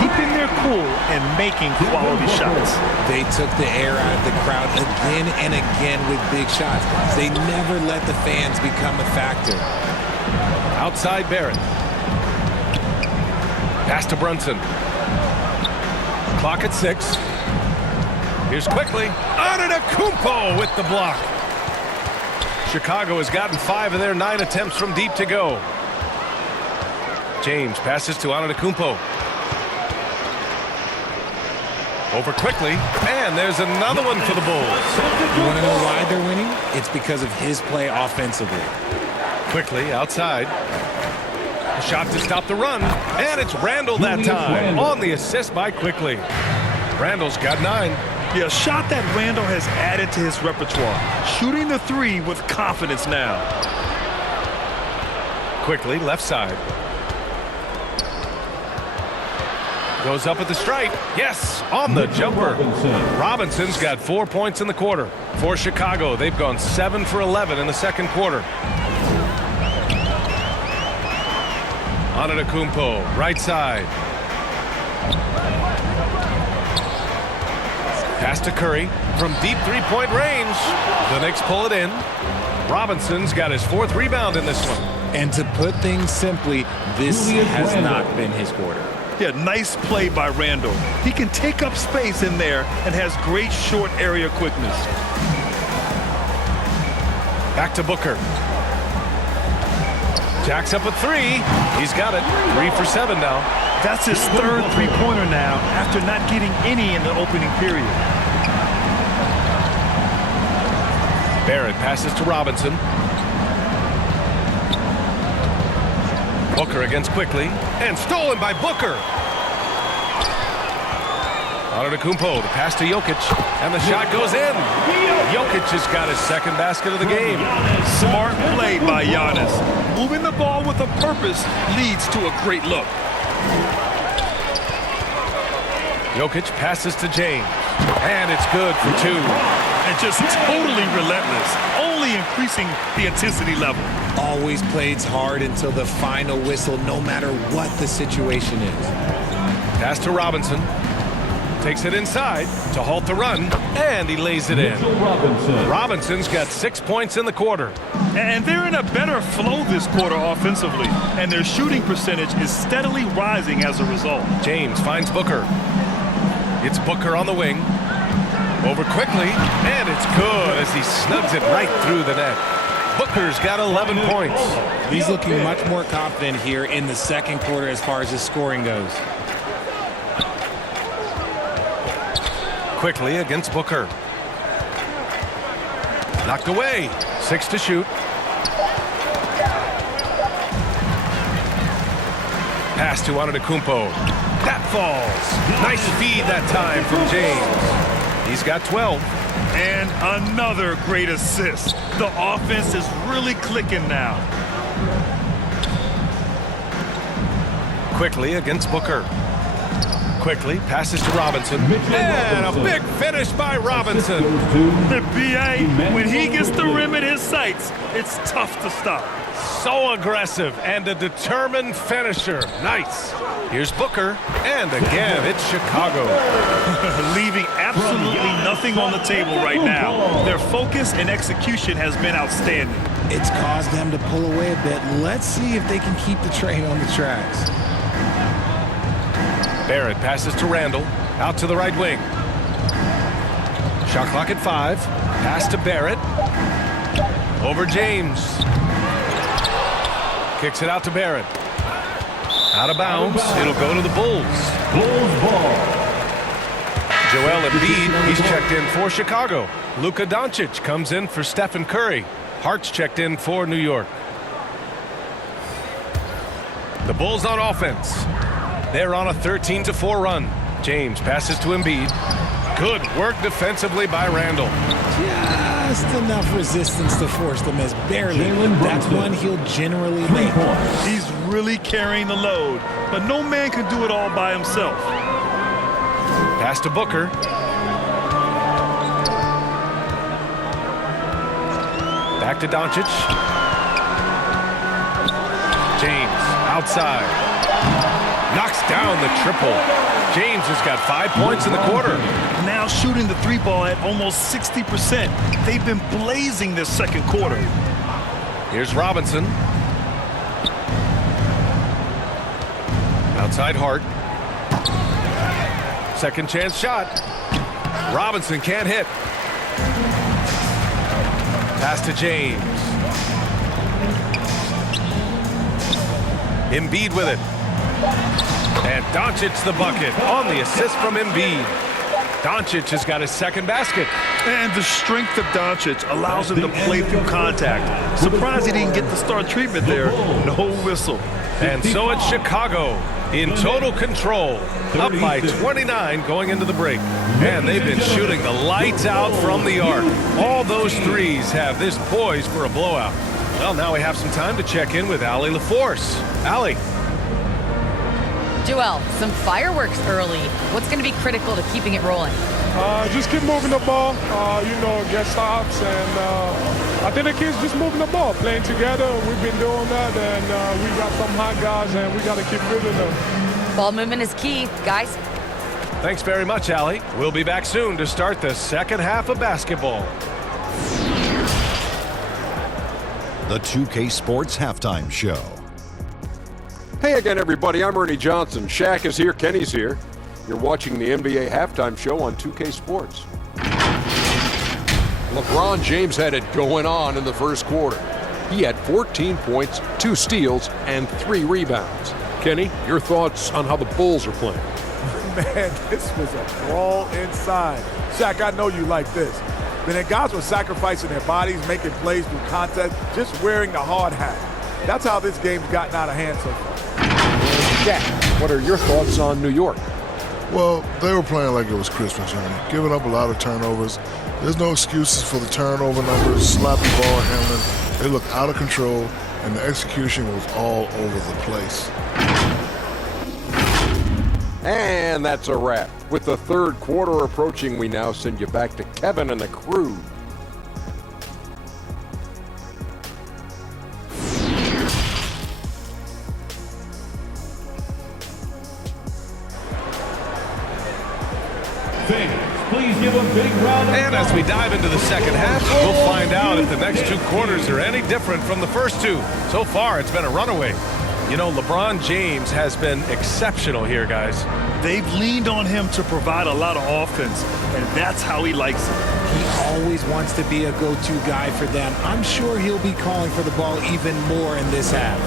keeping their cool and making quality shots. They took the air out of the crowd again and again with big shots. They never let the fans become a factor. Outside Barrett. Pass to Brunson. Clock at 6. Here's quickly. Antetokounmpo with the block. Chicago has gotten 5 of their 9 attempts from deep to go. James passes to Antetokounmpo. Over quickly, and there's another one for the Bulls. You want to know why they're winning? It's because of his play offensively. Quickly outside. A shot to stop the run, and it's Randall that time on the assist by Quickly. Randall's got 9. Yeah, a shot that Randall has added to his repertoire. Shooting the 3 with confidence now. Quickly left side. Goes up at the stripe. Yes, on the jumper. Robinson's got 4 points in the quarter. For Chicago, they've gone 7 for 11 in the second quarter. Antetokounmpo, right side. Pass to Curry from deep three-point range. The Knicks pull it in. Robinson's got his 4th rebound in this one. And to put things simply, this has not been his quarter. Yeah, nice play by Randall. He can take up space in there and has great short area quickness. Back to Booker. Jacks up a 3. He's got it. 3 for 7 now. That's his 3rd three-pointer now after not getting any in the opening period. Barrett passes to Robinson. Booker against Quickly, and stolen by Booker. Antetokounmpo, the pass to Jokic, and the shot goes in. Jokic has got his 2nd basket of the game. Smart play by Giannis. Moving the ball with a purpose leads to a great look. Jokic passes to James, and it's good for 2. And just totally relentless, only increasing the intensity level. Always plays hard until the final whistle, no matter what the situation is. Pass to Robinson. Takes it inside to halt the run, and he lays it in. Robinson's got 6 points in the quarter. And they're in a better flow this quarter offensively, and their shooting percentage is steadily rising as a result. James finds Booker. It's Booker on the wing. Over quickly, and it's good as he snubs it right through the net. Booker's got 11 points. He's looking much more confident here in the second quarter as far as his scoring goes. Quickly against Booker. Knocked away. 6 to shoot. Pass to Antetokounmpo. That falls. Nice feed that time from James. He's got 12. And another great assist. The offense is really clicking now. Quickly against Booker. Quickly passes to Robinson. And a big finish by Robinson. The BA, when he gets the rim in his sights, it's tough to stop. So aggressive and a determined finisher. Nice. Here's Booker, and again, it's Chicago. Leaving absolutely nothing on the table right now. Their focus and execution has been outstanding. It's caused them to pull away a bit. Let's see if they can keep the train on the tracks. Barrett passes to Randall, out to the right wing. Shot clock at 5. Pass to Barrett. Over James. Kicks it out to Barrett. Out of bounds. It'll go to the Bulls. Bulls ball. Joel Embiid, he's checked in for Chicago. Luka Doncic comes in for Stephen Curry. Hart's checked in for New York. The Bulls on offense. They're on a 13-4 run. James passes to Embiid. Good work defensively by Randall. Just enough resistance to force the miss. Barely. That's one he'll generally make. He's really carrying the load, but no man can do it all by himself. Pass to Booker. Back to Doncic. James outside. Knocks down the triple. James has got 5 points in the quarter. Now shooting the 3-ball at almost 60%. They've been blazing this second quarter. Here's Robinson. Outside Hart. Second chance shot. Robinson can't hit. Pass to James. Embiid with it. And Doncic the bucket on the assist from Embiid. Doncic has got his second basket. And the strength of Doncic allows him to play through contact. Surprised he didn't get the star treatment there. No whistle. And so it's Chicago in total control, up by 29 going into the break. And they've been shooting the lights out from the arc. All those threes have this poised for a blowout. Well, now we have some time to check in with Allie LaForce. Allie. Joel, some fireworks early. What's going to be critical to keeping it rolling? Just keep moving the ball, get stops, and I think the kids just moving the ball, playing together. We've been doing that, and we got some hot guys, and we got to keep building them. Ball movement is key, guys. Thanks very much, Allie. We'll be back soon to start the second half of basketball. The 2K Sports Halftime Show. Hey again, everybody. I'm Ernie Johnson. Shaq is here. Kenny's here. You're watching the NBA Halftime Show on 2K Sports. LeBron James had it going on in the first quarter. He had 14 points, 2 steals, and 3 rebounds. Kenny, your thoughts on how the Bulls are playing? Man, this was a brawl inside. Shaq, I know you like this. But then guys were sacrificing their bodies, making plays through contact, just wearing the hard hat. That's how this game's gotten out of hand so far. Jack, what are your thoughts on New York? Well, they were playing like it was Christmas, Ernie. Giving up a lot of turnovers. There's no excuses for the turnover numbers, sloppy ball handling. They looked out of control, and the execution was all over the place. And that's a wrap. With the third quarter approaching, we now send you back to Kevin and the crew. Please give a big round of applause. And as we dive into the second half, we'll find out if the next 2 quarters are any different from the first 2. So far, it's been a runaway. You know, LeBron James has been exceptional here, guys. They've leaned on him to provide a lot of offense, and that's how he likes it. He always wants to be a go-to guy for them. I'm sure he'll be calling for the ball even more in this half.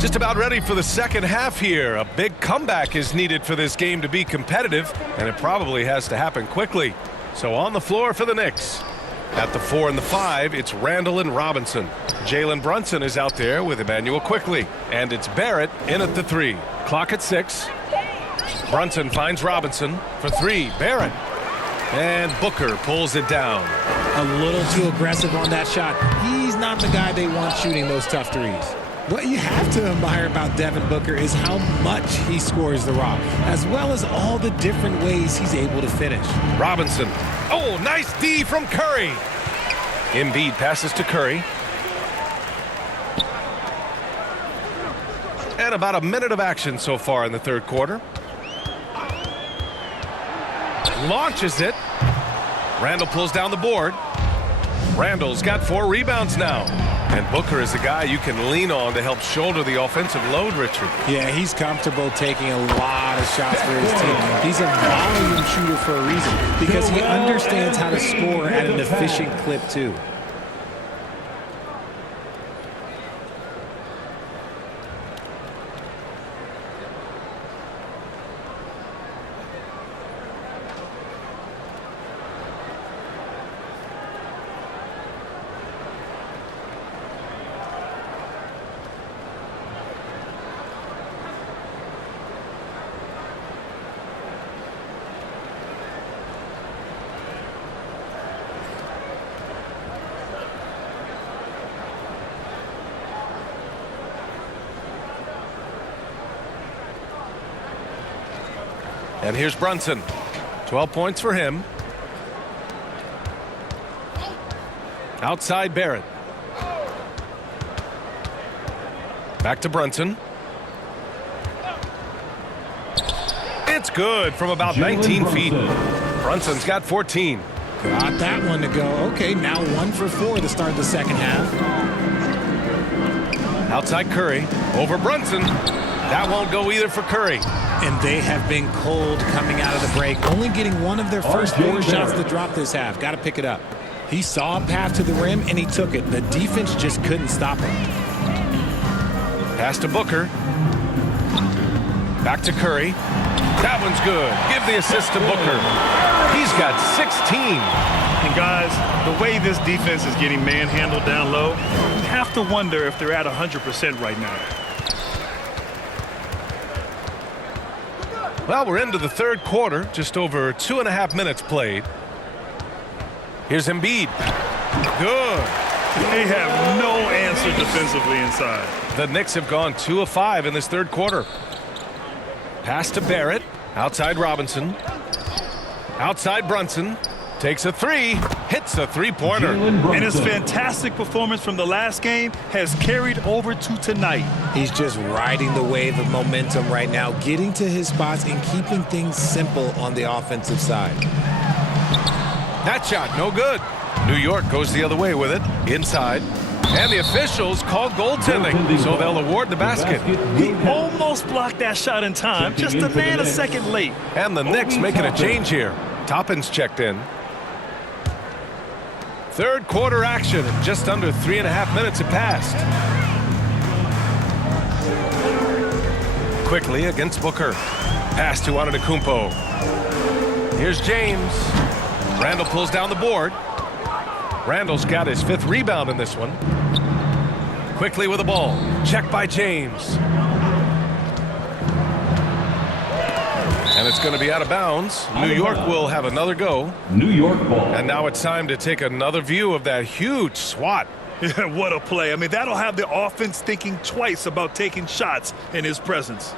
Just about ready for the second half here. A big comeback is needed for this game to be competitive, and it probably has to happen quickly. So on the floor for the Knicks. At the 4 and the 5, it's Randall and Robinson. Jalen Brunson is out there with Emmanuel Quickly. And it's Barrett in at the 3. Clock at 6. Brunson finds Robinson for 3. Barrett. And Booker pulls it down. A little too aggressive on that shot. He's not the guy they want shooting those tough threes. What you have to admire about Devin Booker is how much he scores the rock, as well as all the different ways he's able to finish. Robinson. Oh, nice D from Curry. Embiid passes to Curry. And about a minute of action so far in the third quarter. Launches it. Randall pulls down the board. Randall's got 4 rebounds now. And Booker is a guy you can lean on to help shoulder the offensive load, Richard. Yeah, he's comfortable taking a lot of shots for his team. He's a volume shooter for a reason because he understands how to score at an efficient clip, too. And here's Brunson. 12 points for him. Outside Barrett. Back to Brunson. It's good from about 19 feet. Brunson's got 14. Got that one to go. Okay, now 1 for 4 to start the second half. Outside Curry. Over Brunson. That won't go either for Curry. And they have been cold coming out of the break, only getting one of their first 4 shots to drop this half. Got to pick it up. He saw a path to the rim, and he took it. The defense just couldn't stop him. Pass to Booker. Back to Curry. That one's good. Give the assist to Booker. He's got 16. And guys, the way this defense is getting manhandled down low, you have to wonder if they're at 100% right now. Well, we're into the third quarter, just over 2.5 minutes played. Here's Embiid. Good. They have no answer defensively inside. The Knicks have gone 2 of 5 in this third quarter. Pass to Barrett. Outside Robinson. Outside Brunson. Takes a three. Hits a three-pointer. And his fantastic performance from the last game has carried over to tonight. He's just riding the wave of momentum right now, getting to his spots and keeping things simple on the offensive side. That shot, no good. New York goes the other way with it. Inside. And the officials call goaltending, so they'll award the basket. He almost blocked that shot in time, just a nanosecond late. And the Knicks making a change here. Toppin's checked in. Third quarter action, and just under 3.5 minutes have passed. Quickly against Booker. Pass to Antetokounmpo. Here's James. Randall pulls down the board. Randall's got his 5th rebound in this one. Quickly with the ball. Checked by James. And it's going to be out of bounds. New York will have another go. New York ball. And now it's time to take another view of that huge swat. Yeah, what a play. I mean, that'll have the offense thinking twice about taking shots in his presence.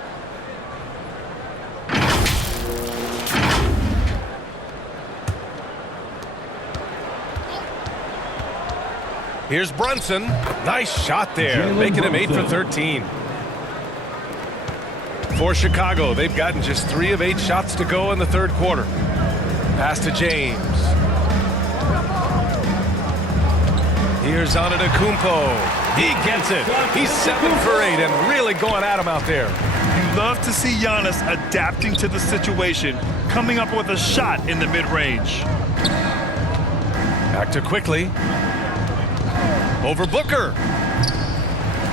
Here's Brunson. Nice shot there, making him 8 for 13. For Chicago, they've gotten just 3 of 8 shots to go in the third quarter. Pass to James. Here's Antetokounmpo. He gets it. He's 7 for 8 and really going at him out there. You love to see Giannis adapting to the situation, coming up with a shot in the mid-range. Back to Quickly. Over Booker.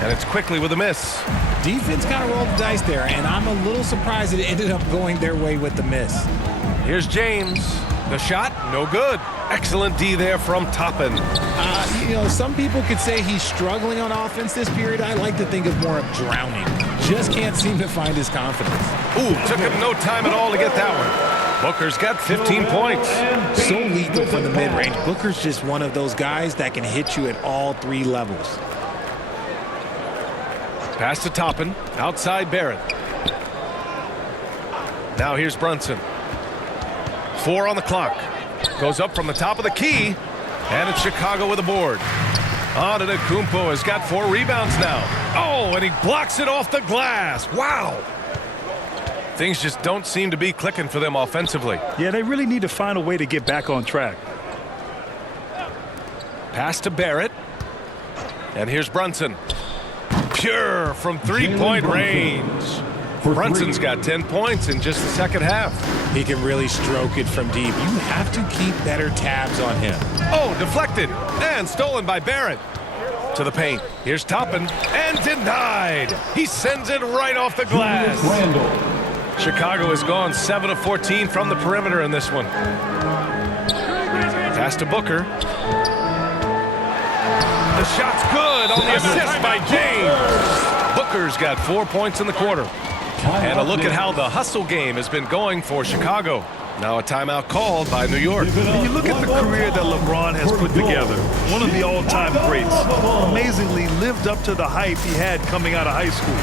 And it's Quickly with a miss. Defense kind of rolled the dice there, and I'm a little surprised it ended up going their way with the miss. Here's James. The shot, no good. Excellent D there from Toppin. You know, some people could say he's struggling on offense this period. I like to think of more of drowning. Just can't seem to find his confidence. Ooh, took him no time at all to get that one. Booker's got 15 points. So lethal from the mid-range. Booker's just one of those guys that can hit you at all 3 levels. Pass to Toppin. Outside Barrett. Now here's Brunson. 4 on the clock. Goes up from the top of the key. And it's Chicago with a board. Antetokounmpo has got 4 rebounds now. Oh, and he blocks it off the glass. Wow. Things just don't seem to be clicking for them offensively. Yeah, they really need to find a way to get back on track. Pass to Barrett. And here's Brunson. Pure from 3-point range. Brunson's got 10 points in just the second half. He can really stroke it from deep. You have to keep better tabs on him. Oh, deflected and stolen by Barrett. To the paint. Here's Toppin and denied. He sends it right off the glass. Chicago has gone 7 of 14 from the perimeter in this one. Pass to Booker. The shot's good on the assist by James. Booker's got 4 points in the quarter. And a look at how the hustle game has been going for Chicago. Now a timeout called by New York. And you look at the career that LeBron has put together. One of the all-time greats. Amazingly lived up to the hype he had coming out of high school.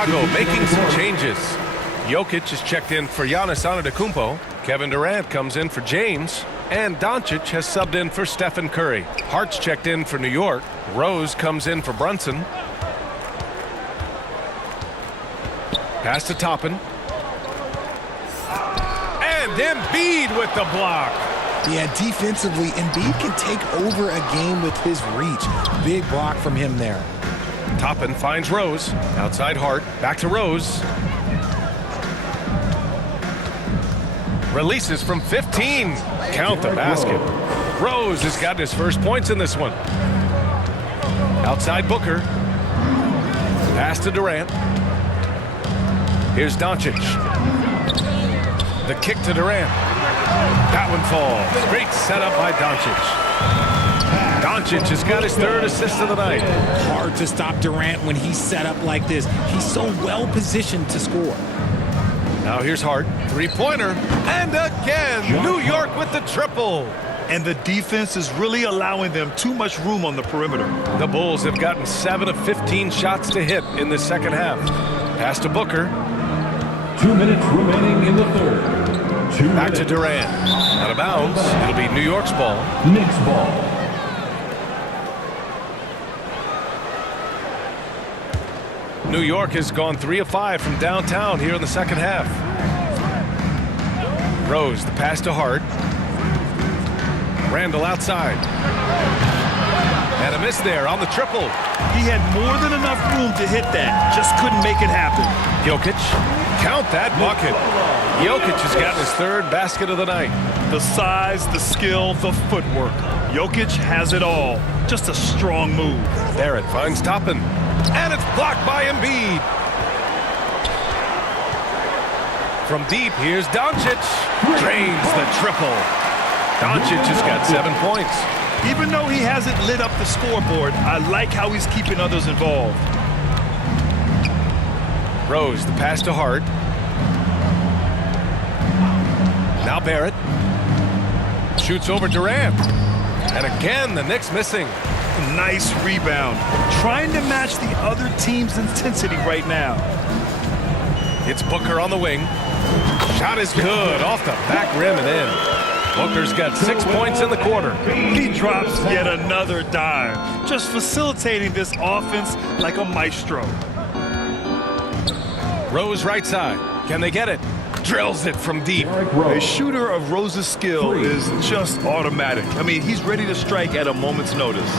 Chicago making some changes. Jokic is checked in for Giannis Antetokounmpo. Kevin Durant comes in for James. And Doncic has subbed in for Stephen Curry. Hart's checked in for New York. Rose comes in for Brunson. Pass to Toppin. And Embiid with the block. Yeah, defensively, Embiid can take over a game with his reach. Big block from him there. Toppin finds Rose. Outside Hart. Back to Rose. Releases from 15. Count the basket. Rose has gotten his first points in this one. Outside Booker. Pass to Durant. Here's Doncic. The kick to Durant. That one falls. Great setup by Doncic. Doncic has got his third assist of the night. Hard to stop Durant when he's set up like this. He's so well positioned to score. Now here's Hart. Three-pointer. And again, New York with the triple. And the defense is really allowing them too much room on the perimeter. The Bulls have gotten 7 of 15 shots to hit in the second half. Pass to Booker. 2 minutes remaining in the third. Back to Durant. Out of bounds. It'll be New York's ball. Knicks ball. New York has gone 3 of 5 from downtown here in the second half. Rose, the pass to Hart. Randall outside. And a miss there on the triple. He had more than enough room to hit that. Just couldn't make it happen. Jokic. Count that bucket. Jokic has gotten his third basket of the night. The size, the skill, the footwork. Jokic has it all. Just a strong move. Barrett finds Toppin. And it's blocked by Embiid. From deep, here's Doncic. Drains the triple. Doncic has got 7 points. Even though he hasn't lit up the scoreboard, I like how he's keeping others involved. Rose, the pass to Hart. Now Barrett. Shoots over Durant. And again, the Knicks missing. Nice rebound. Trying to match the other team's intensity right now. It's Booker on the wing. Shot is good. Off the back rim and in. Booker's got 6 points in the quarter. He drops yet another dime. Just facilitating this offense like a maestro. Rose right side. Can they get it? Drills it from deep. A shooter of Rose's skill is just automatic. I mean, he's ready to strike at a moment's notice.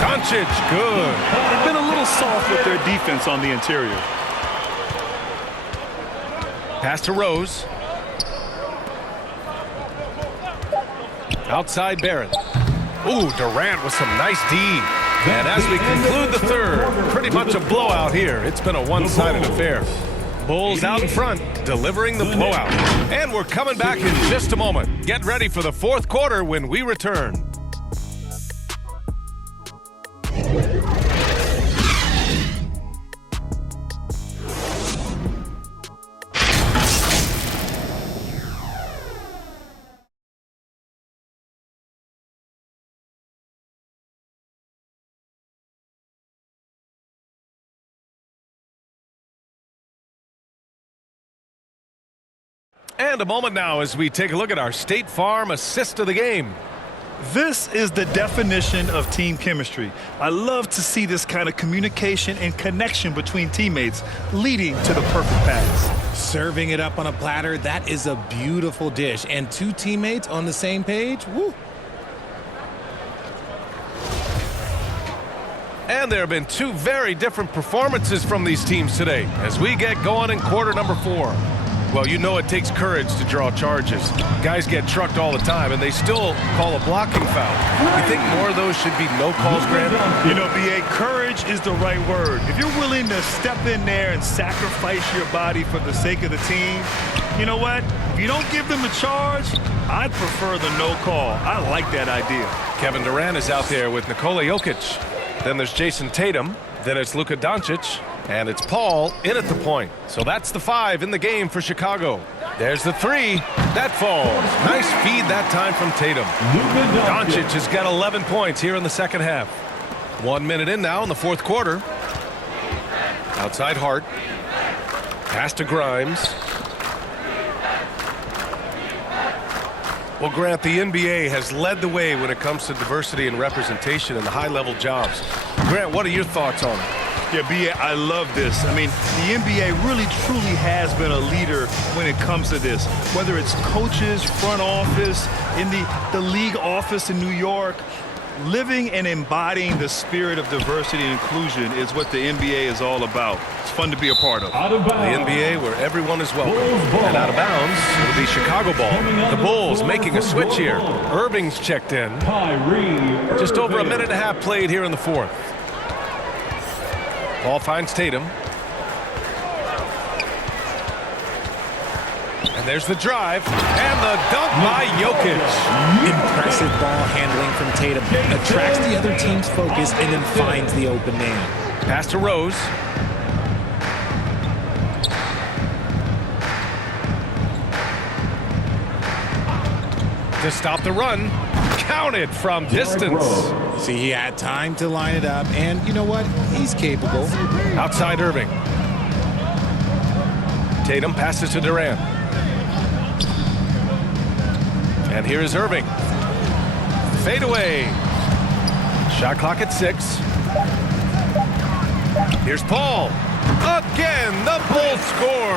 Doncic, good. They've been a little soft with their defense on the interior. Pass to Rose. Outside Barrett. Ooh, Durant with some nice D. And as we conclude the third, pretty much a blowout here. It's been a one-sided affair. Bulls out in front, delivering the blowout. And we're coming back in just a moment. Get ready for the fourth quarter when we return. And a moment now as we take a look at our State Farm assist of the game. This is the definition of team chemistry. I love to see this kind of communication and connection between teammates leading to the perfect pass. Serving it up on a platter, that is a beautiful dish. And two teammates on the same page, woo. And there have been two very different performances from these teams today as we get going in quarter number 4. Well, you know it takes courage to draw charges. Guys get trucked all the time, and they still call a blocking foul. You think more of those should be no calls, Grant? You know, B.A., courage is the right word. If you're willing to step in there and sacrifice your body for the sake of the team, you know what? If you don't give them a charge, I'd prefer the no call. I like that idea. Kevin Durant is out there with Nikola Jokic. Then there's Jason Tatum. Then it's Luka Doncic. And it's Paul in at the point. So that's the 5 in the game for Chicago. There's the 3. That falls. Nice feed that time from Tatum. Doncic has got 11 points here in the second half. 1 minute in now in the fourth quarter. Outside Hart. Pass to Grimes. Well, Grant, the NBA has led the way when it comes to diversity and representation in the high-level jobs. Grant, what are your thoughts on it? Yeah, B.A., I love this. I mean, the NBA really, truly has been a leader when it comes to this. Whether it's coaches, front office, in the league office in New York, living and embodying the spirit of diversity and inclusion is what the NBA is all about. It's fun to be a part of. The NBA where everyone is welcome. And out of bounds, it'll be Chicago ball. The Bulls making a switch here. Irving's checked in. Just over a minute and a half played here in the fourth. Ball finds Tatum. And there's the drive. And the dunk by Jokic. Impressive ball handling from Tatum. Attracts the other team's focus and then finds the open man. Pass to Rose. To stop the run. Counted from distance. See, he had time to line it up, and you know what? He's capable. Outside Irving. Tatum passes to Durant. And here is Irving. Fade away. Shot clock at 6. Here's Paul. Again, the Bulls score.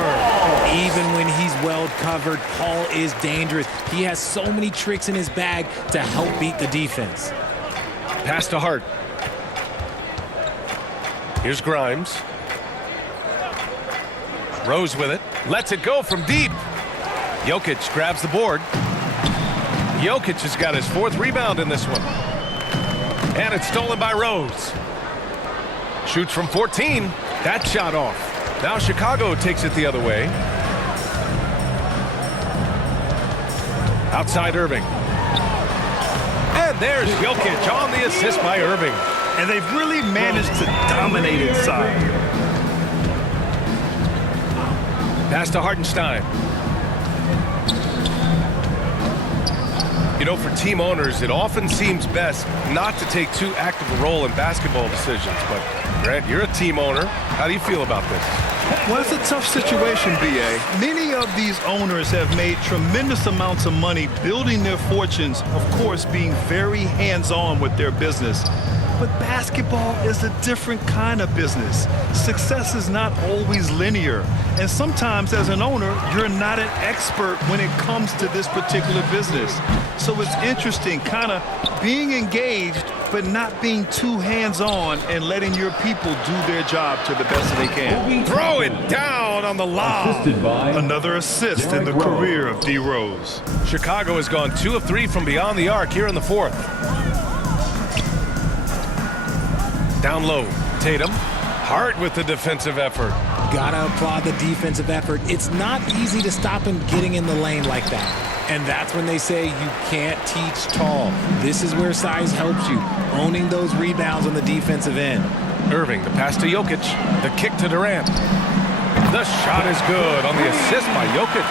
Even when he's well covered, Paul is dangerous. He has so many tricks in his bag to help beat the defense. Pass to Hart. Here's Grimes. Rose with it. Lets it go from deep. Jokic grabs the board. Jokic has got his 4th rebound in this one. And it's stolen by Rose. Shoots from 14. That shot off. Now Chicago takes it the other way. Outside Irving. And there's Jokic on the assist by Irving. And they've really managed to dominate inside. Pass to Hartenstein. You know, for team owners, it often seems best not to take too active a role in basketball decisions. But, Grant, you're a team owner. How do you feel about this? Well, it's a tough situation, B.A. Many of these owners have made tremendous amounts of money building their fortunes, of course, being very hands-on with their business. But basketball is a different kind of business. Success is not always linear. And sometimes as an owner, you're not an expert when it comes to this particular business. So it's interesting kind of being engaged, but not being too hands-on and letting your people do their job to the best that they can. Throw it down on the lob. Another assist in the career of D. Rose. Chicago has gone 2 of 3 from beyond the arc here in the fourth. Down low, Tatum. Hart with the defensive effort. Gotta applaud the defensive effort. It's not easy to stop him getting in the lane like that. And that's when they say you can't teach tall. This is where size helps you, owning those rebounds on the defensive end. Irving, the pass to Jokic. The kick to Durant. The shot is good on the assist by Jokic.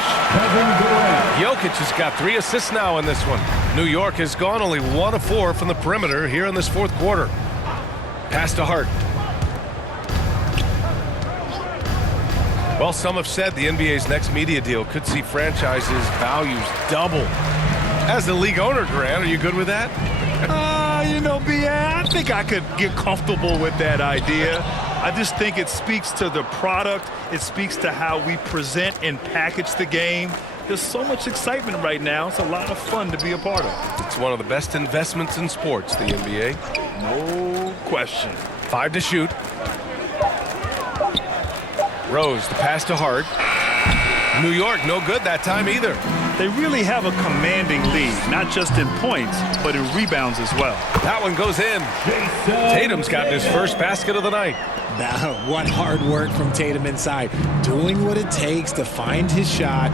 Jokic has got 3 assists now in this one. New York has gone only 1 of 4 from the perimeter here in this fourth quarter. Pass to Hart. Well, some have said the NBA's next media deal could see franchises' values double. As the league owner, Grant, are you good with that? You know, B.A., I think I could get comfortable with that idea. I just think it speaks to the product. It speaks to how we present and package the game. There's so much excitement right now. It's a lot of fun to be a part of. It's one of the best investments in sports, the NBA. No question. 5 to shoot. Rose, the pass to Hart. New York, no good that time either. They really have a commanding lead, not just in points, but in rebounds as well. That one goes in. Tatum's got his first basket of the night. What hard work from Tatum inside. Doing what it takes to find his shot.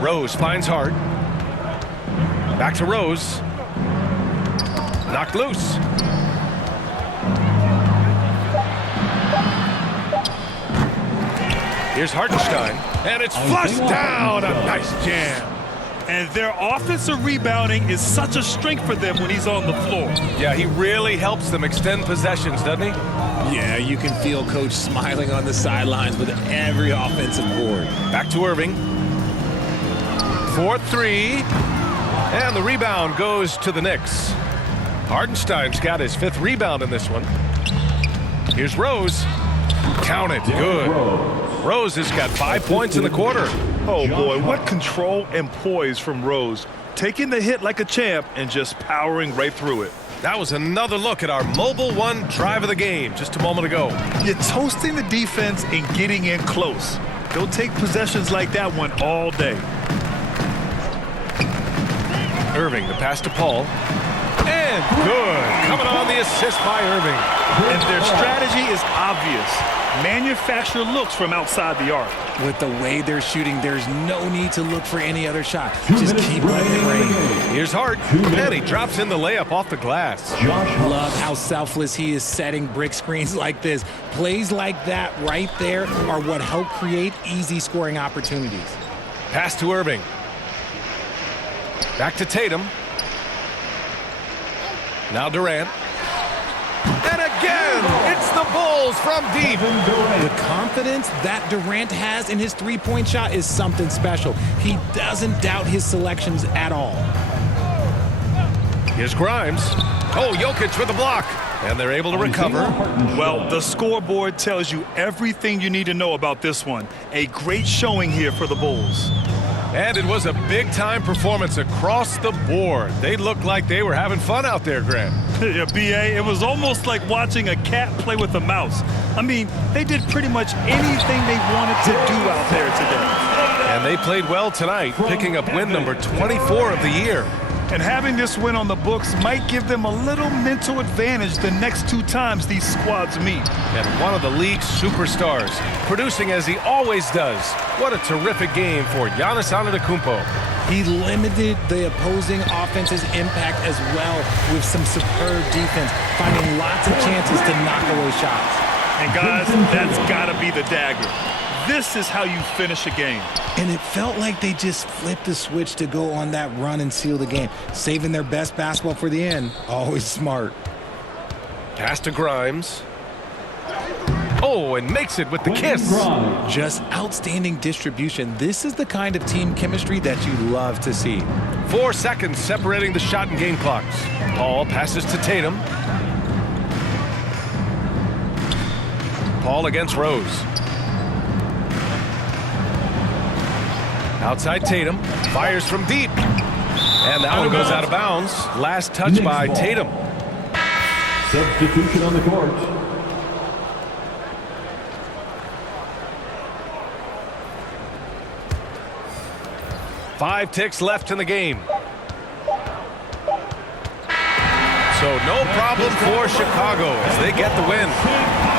Rose finds Hart. Back to Rose. Knocked loose. Here's Hartenstein, and it's flushed down. A nice jam. And their offensive rebounding is such a strength for them when he's on the floor. Yeah, he really helps them extend possessions, doesn't he? Yeah, you can feel Coach smiling on the sidelines with every offensive board. Back to Irving. 4-3. And the rebound goes to the Knicks. Hardenstein's got his 5th rebound in this one. Here's Rose. Counted. Good. Rose has got 5 points in the quarter. Oh, boy, what control and poise from Rose. Taking the hit like a champ and just powering right through it. That was another look at our Mobile One drive of the game just a moment ago. You're toasting the defense and getting in close. They'll take possessions like that one all day. Irving, the pass to Paul. And good. Coming on the assist by Irving. And their strategy is obvious. Manufacture looks from outside the arc. With the way they're shooting, there's no need to look for any other shot. Just keep letting it rain. Here's Hart. And he drops in the layup off the glass. Love how selfless he is setting brick screens like this. Plays like that right there are what help create easy scoring opportunities. Pass to Irving. Back to Tatum. Now Durant. And again, it's the Bulls from deep. The confidence that Durant has in his three-point shot is something special. He doesn't doubt his selections at all. Here's Grimes. Oh, Jokic with the block. And they're able to recover. Well, the scoreboard tells you everything you need to know about this one. A great showing here for the Bulls. And it was a big-time performance across the board. They looked like they were having fun out there, Grant. Yeah, B.A., it was almost like watching a cat play with a mouse. I mean, they did pretty much anything they wanted to do out there today. And they played well tonight, picking up win number 24 of the year. And having this win on the books might give them a little mental advantage the next 2 times these squads meet. And one of the league's superstars, producing as he always does. What a terrific game for Giannis Antetokounmpo. He limited the opposing offense's impact as well with some superb defense, finding lots of chances to knock away shots. And guys, that's got to be the dagger. This is how you finish a game. And it felt like they just flipped the switch to go on that run and seal the game. Saving their best basketball for the end. Always smart. Pass to Grimes. Oh, and makes it with the kiss. Just outstanding distribution. This is the kind of team chemistry that you love to see. 4 seconds separating the shot and game clocks. Paul passes to Tatum. Paul against Rose. Outside Tatum, fires from deep. And that one goes out of bounds. Last touch by Tatum. Substitution on the court. Five ticks left in the game. So no problem for Chicago as they get the win.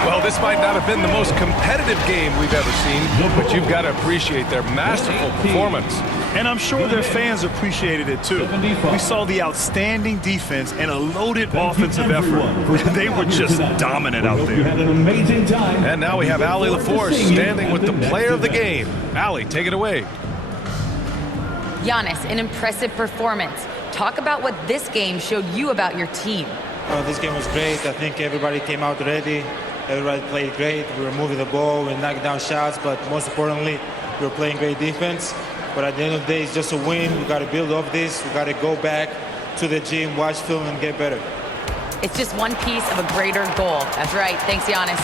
Well, this might not have been the most competitive game we've ever seen, but you've got to appreciate their masterful performance. And I'm sure their fans appreciated it too. We saw the outstanding defense and a loaded offensive effort. They were just dominant out there. And now we have Allie LaForce standing with the player of the game. Allie, take it away. Giannis, an impressive performance. Talk about what this game showed you about your team. This game was great. I think everybody came out ready. Everybody played great. We were moving the ball, we were knocking down shots, but most importantly, we were playing great defense. But at the end of the day, it's just a win. We got to build off this. We got to go back to the gym, watch film, and get better. It's just one piece of a greater goal. That's right. Thanks, Giannis.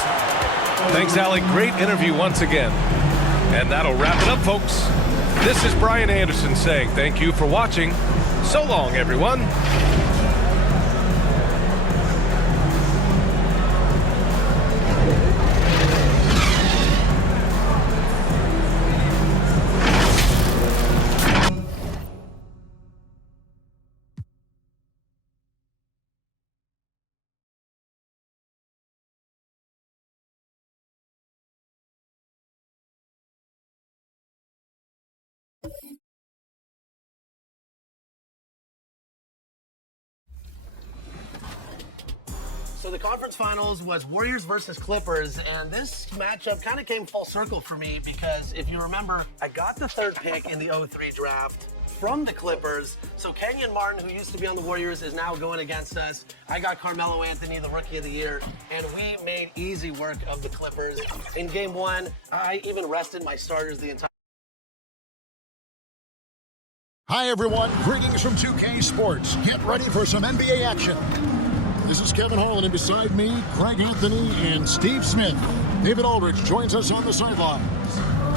Thanks, Allie. Great interview once again. And that'll wrap it up, folks. This is Brian Anderson saying thank you for watching. So long, everyone. the conference finals was Warriors versus Clippers, and this matchup kind of came full circle for me because if you remember, I got the third pick in the 03 draft from the Clippers. So Kenyon Martin, who used to be on the Warriors, is now going against us. I got Carmelo Anthony, the Rookie of the Year, and we made easy work of the Clippers. In game one, I even rested my starters the entire. Hi, everyone. Greetings from 2K Sports. Get ready for some NBA action. This is Kevin Harlan, and beside me, Craig Anthony and Steve Smith. David Aldridge joins us on the sidelines.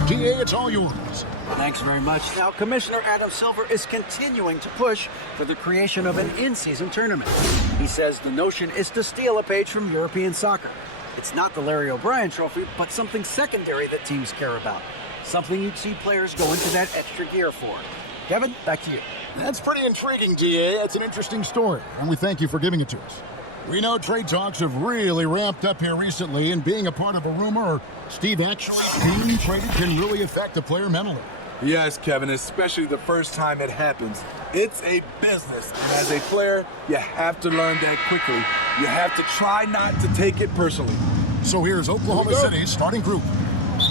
DA, it's all yours. Thanks very much. Now, Commissioner Adam Silver is continuing to push for the creation of an in-season tournament. He says the notion is to steal a page from European soccer. It's not the Larry O'Brien Trophy, but something secondary that teams care about. Something you'd see players go into that extra gear for. Kevin, back to you. That's pretty intriguing, DA. It's an interesting story, and we thank you for giving it to us. We know trade talks have really ramped up here recently, and being a part of a rumor or Steve actually being traded can really affect a player mentally. Yes, Kevin, especially the first time it happens. It's a business, and as a player, you have to learn that quickly. You have to try not to take it personally. So here's Oklahoma City's starting group.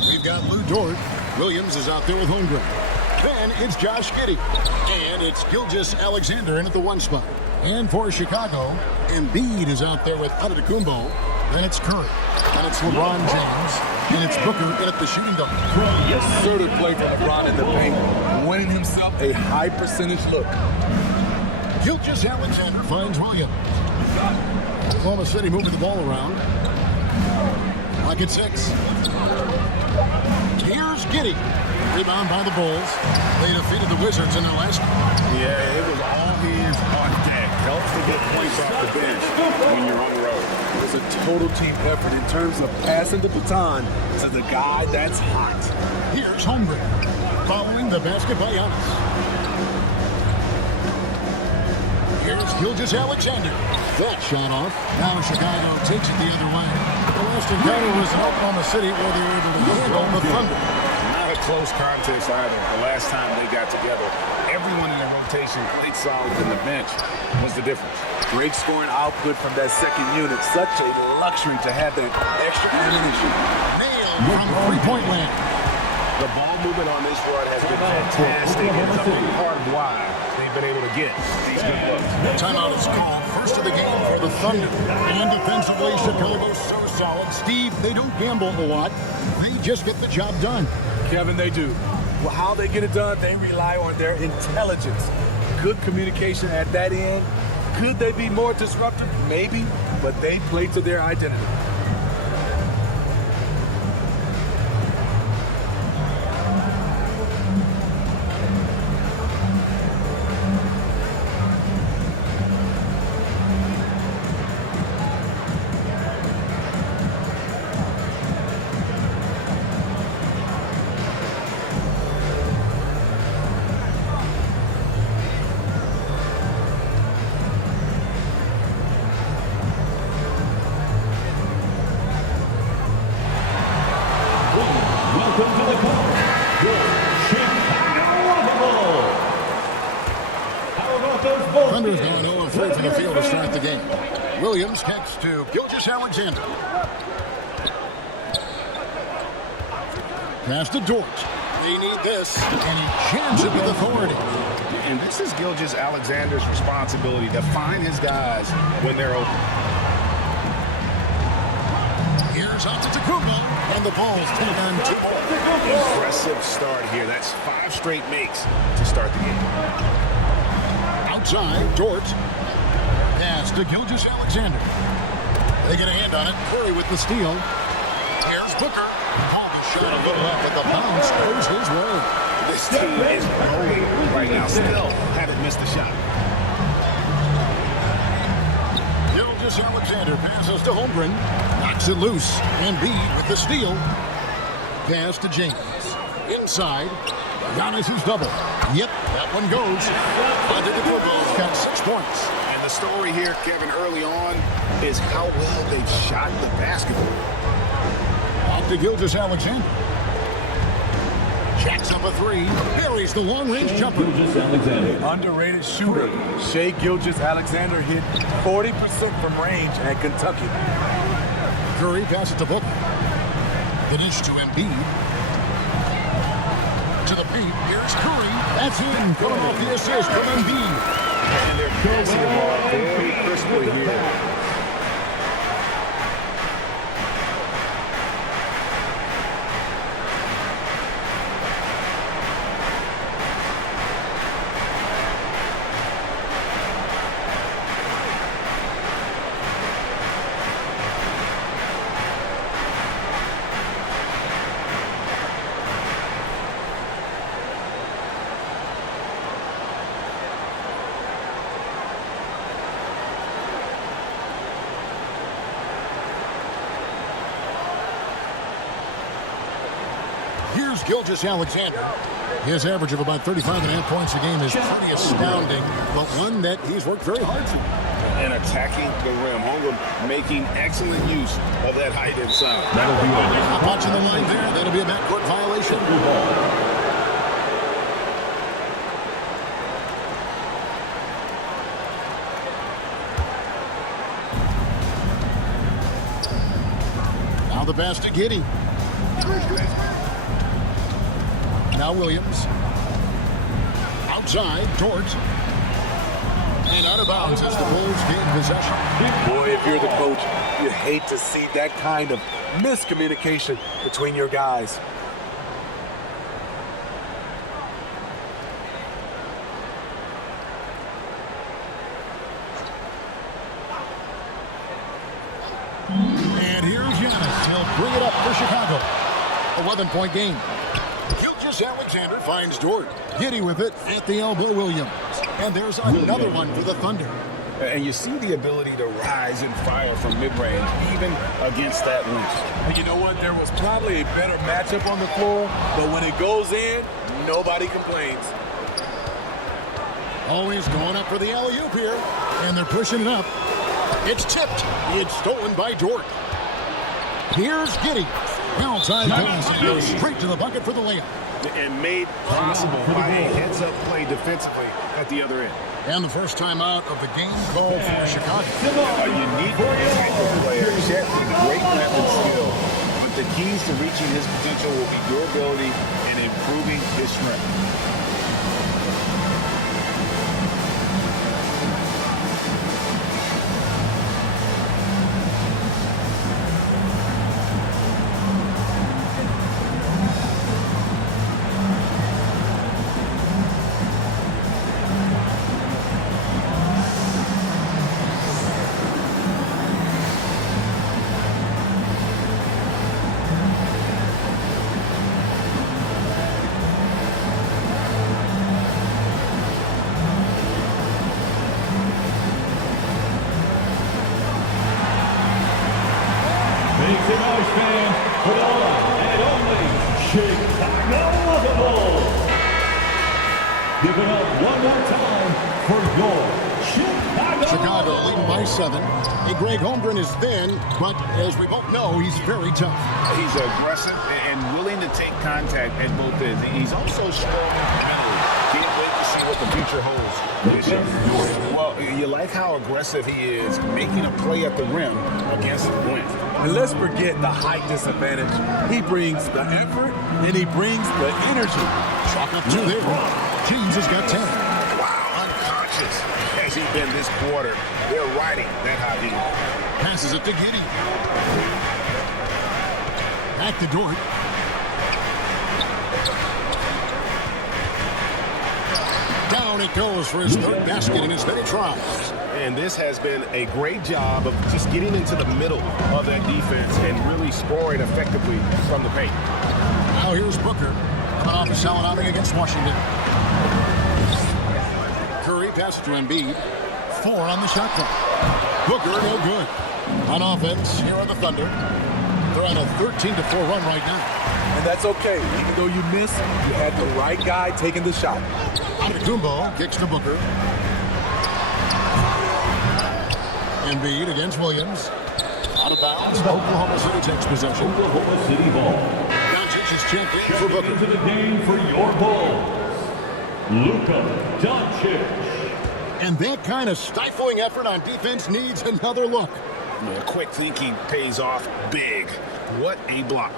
We've got Lou Dort. Williams is out there with Holmgren. Then it's Josh Giddey. And it's Gilgeous Alexander in at the 1 spot. And for Chicago, Embiid is out there with Antetokounmpo. Then it's Curry. And it's LeBron James. And it's Booker in at the shooting guard. Assertive play from LeBron in the paint, winning himself a high percentage look. Gilgeous Alexander finds Williams. Oklahoma City moving the ball around. Like it's 6. Here's Giddey. Rebound by the Bulls. They defeated the Wizards in their last one. Yeah, it was all hands on deck. Helps to get points off the bench when you're on the road. It was a total team effort in terms of passing the baton to the guy that's hot. Here's Holmgren. Following the basket by Giannis. Here's Gilgeous Alexander. That shot off. Now Chicago takes it the other way. The last encounter was in Oklahoma City where they were able to handle the Thunder. Not a close contest either. The last time they got together, everyone in their rotation played solid, and the bench was the difference. Great scoring output from that second unit. Such a luxury to have that extra ammunition. Nailed from three-point land. The ball movement on this run has been fantastic, and it's a big part of why they've been able to get these good looks. Timeout is called. First of the game for the Thunder. And defensively, Chicago's so solid. Steve, they don't gamble a lot. They just get the job done. Kevin, they do. Well, how they get it done, they rely on their intelligence. Good communication at that end. Could they be more disruptive? Maybe, but they play to their identity. Thunder's gone 0-3 from the field to start the game. Williams kicks to Gilgeous Alexander. Pass to Dort. They need this, and he jams it with authority. And this is Gilgeous Alexander's responsibility to find his guys when they're open. Here's Antetokounmpo, and the Bulls take on 2 more. Impressive start here. That's 5 straight makes to start the game. Outside, Dort. Pass to Gilgeous Alexander. They get a hand on it. Curry with the steal. Here's Booker. Oh, the shot a little up, but the bounce goes his way. This team is rolling right now. Still haven't missed a shot. Gilgeous Alexander passes to Holmgren. Knocks it loose. Embiid with the steal. Pass to James. Inside. Giannis is double. Yep, that one goes. Antetokounmpo's got 6 points. And the story here, Kevin, early on is how well they've shot the basketball. Off to Gilgeous Alexander. Jacks up a three. Buries the long-range jumper. Underrated shooter. Shai Gilgeous-Alexander hit 40% from range at Kentucky. Curry passes to Booker. The dish to Embiid. To the paint. Here's Curry. That's in. Coming off the assist from Embiid. And they're passing the ball very crisply here. Here's Gilgeous-Alexander. His average of about 35.5 points a game is pretty astounding, but one that he's worked very hard for. And attacking the rim. Holmgren making excellent use of that height inside. Not watching the line there. That'll be a backcourt violation. Now the pass to Giddey. Now Williams. Outside, Dort. And out of bounds as the Bulls gain possession. Boy, if you're the coach, you hate to see that kind of miscommunication between your guys. And here's Giannis. He'll bring it up for Chicago. 11-point game. Alexander finds Dort. Giddey with it at the elbow, Williams. And there's another one for the Thunder. And you see the ability to rise and fire from mid-range, even against that length. And you know what? There was probably a better matchup on the floor, but when it goes in, nobody complains. Always going up for the alley-oop here. And they're pushing it up. It's tipped. It's stolen by Dort. Here's Giddey. Outside pass and goes straight to the bucket for the layup. And made possible by a heads-up play defensively at the other end. And the first time out of the game called for Chicago. A unique type of player, Chet with great weapon skill. But the keys to reaching his potential will be durability and improving his strength. Give it up one more time for your Chicago. Chicago leading by 7. Hey, Greg Holmgren is thin, but as we both know, he's very tough. He's aggressive and willing to take contact at both ends. He's also strong mentally. Can't wait to see what the future holds this year. Well, you like how aggressive he is, making a play at the rim against the wind. And let's forget the height disadvantage. He brings the effort and he brings the energy. Chalk up 2 there. James has got 10. Wow, unconscious has he been this quarter. They're riding that high heat. Passes it to Giddey. Back to Dort. Down it goes for his third basket in as many tries. And this has been a great job of just getting into the middle of that defense and really scoring effectively from the paint. Now here's Booker. Coming off a solid outing against Washington. Curry passes to Embiid. 4 on the shot clock. Booker, no good. On offense, here are the Thunder. They're on a 13-4 run right now. And that's okay. Even though you missed, you had the right guy taking the shot. Antetokounmpo kicks to Booker. Embiid against Williams. Out of bounds. Oklahoma City takes possession. Oklahoma City ball. Doncic is checked in for Booker. Into the game for your Bulls, Luka Doncic. And that kind of stifling effort on defense needs another look. Quick thinking pays off big. What a block.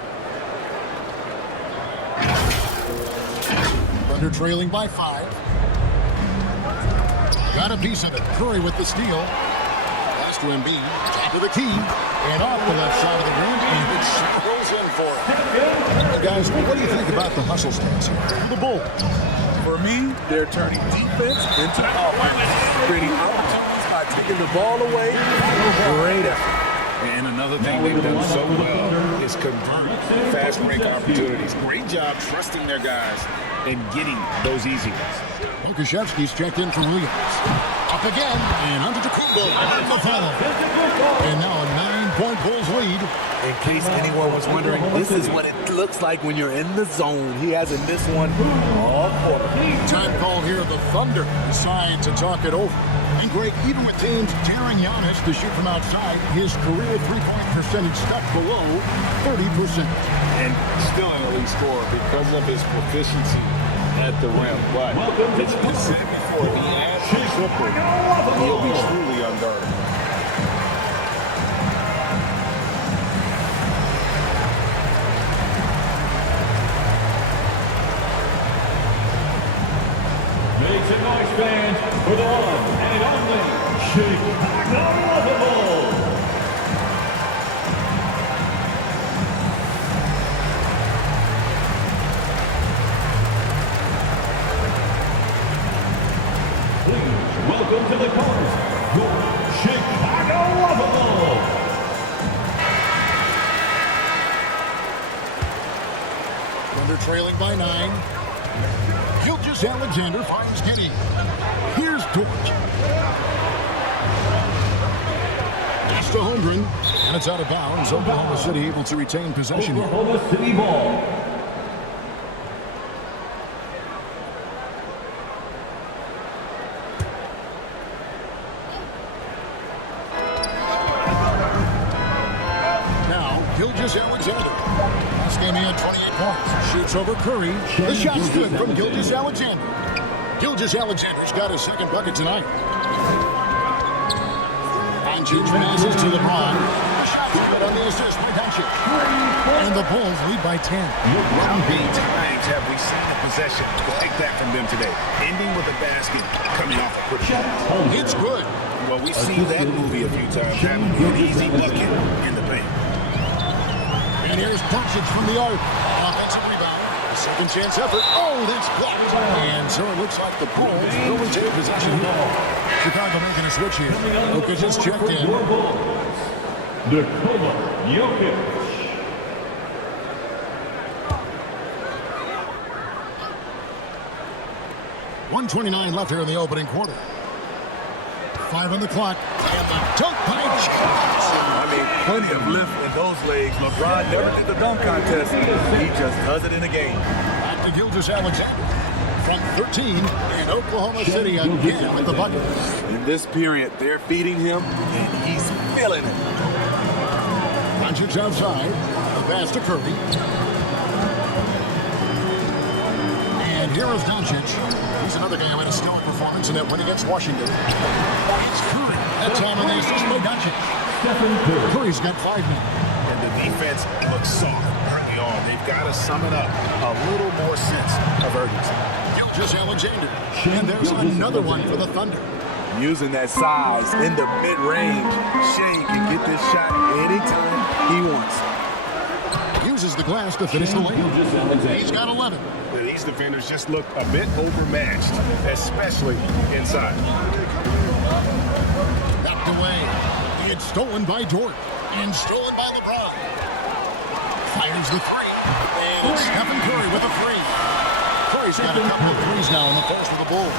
Thunder trailing by 5. Got a piece of it. Curry with the steal. Pass to Embiid. Top of the key. And off the left side of the rim. And it swirls in for him. Hey guys, what do you think about the hustle stance here? The Bulls. For me, they're turning defense into offense, creating opportunities by taking the ball away. Great effort. And another thing they've done so well is convert fast break opportunities. Great job trusting their guys and getting those easy ones. Lukashevsky's checked in for Williams. Up again, and under the Kumbo on the follow. And now a 9-point Bulls lead. In case anyone was wondering, this is what it looks like when you're in the zone. He hasn't missed one all quarter. Time call here. The Thunder decide to talk it over. And Greg, even with teams daring Giannis to shoot from outside, his career three-point percentage stuck below 30%. And still an elite scorer because of his proficiency at the rim. But it's been said before, the adds a triple, he'll be truly unguarded. Make some noise, fans, for the one and only Chicago Bulls. Please welcome to the court, your Chicago Bulls. Thunder trailing by 9. Gilgeous Alexander finds Kenny. Here's George. Pass to Holmgren. That's out of bounds. Oklahoma City able to retain possession. Oklahoma City ball. Now, Gilgeous Alexander. Last game he had 28 points. Shoots over Curry. The shot's good from Gilgeous Alexander. Gilgeous Alexander's got his second bucket tonight. Doncic passes to LeBron. The shot's good on the assist by Doncic. And the Bulls lead by 10. How many times have we seen a possession like that from them today? Ending with a basket coming off a quick shot. It's good. Well, we've seen that movie a few times. That would be an easy bucket in the paint. And here's Doncic from the arc. Offensive rebound. Second chance effort. Oh, that's blocked. And so it looks like the Bulls will retain possession. Chicago making a switch here. Luka just checked in. Nikola Jokic. .129 left here in the opening quarter. 5 on the clock. And the dunk by James. I mean, plenty of lift in those legs. LeBron never did the dunk contest. He just does it in a game. Back to Gilgeous Alexander. From 13, and Oklahoma City again with the bucket. In this period, they're feeding him, and he's feeling it. Doncic's outside. The pass to Curry. And here is Doncic. He's another guy who had a stellar performance in that win against Washington. It's Curry. That time on the assist by Doncic. Curry's got 5 now. And the defense looks soft early on. They've got to sum it up. A little more sense of urgency. Gilgeous Alexander. And there's another one for the Thunder. Using that size in the mid-range, Shane can get this shot anytime he wants. Uses the glass to finish the lane. He's got 11. These defenders just look a bit overmatched, especially inside. Backed away. It's stolen by Dort. And stolen by LeBron. Fires the 3. And it's Stephen Curry with a 3. Curry's got a couple of threes now in the first of the Bulls.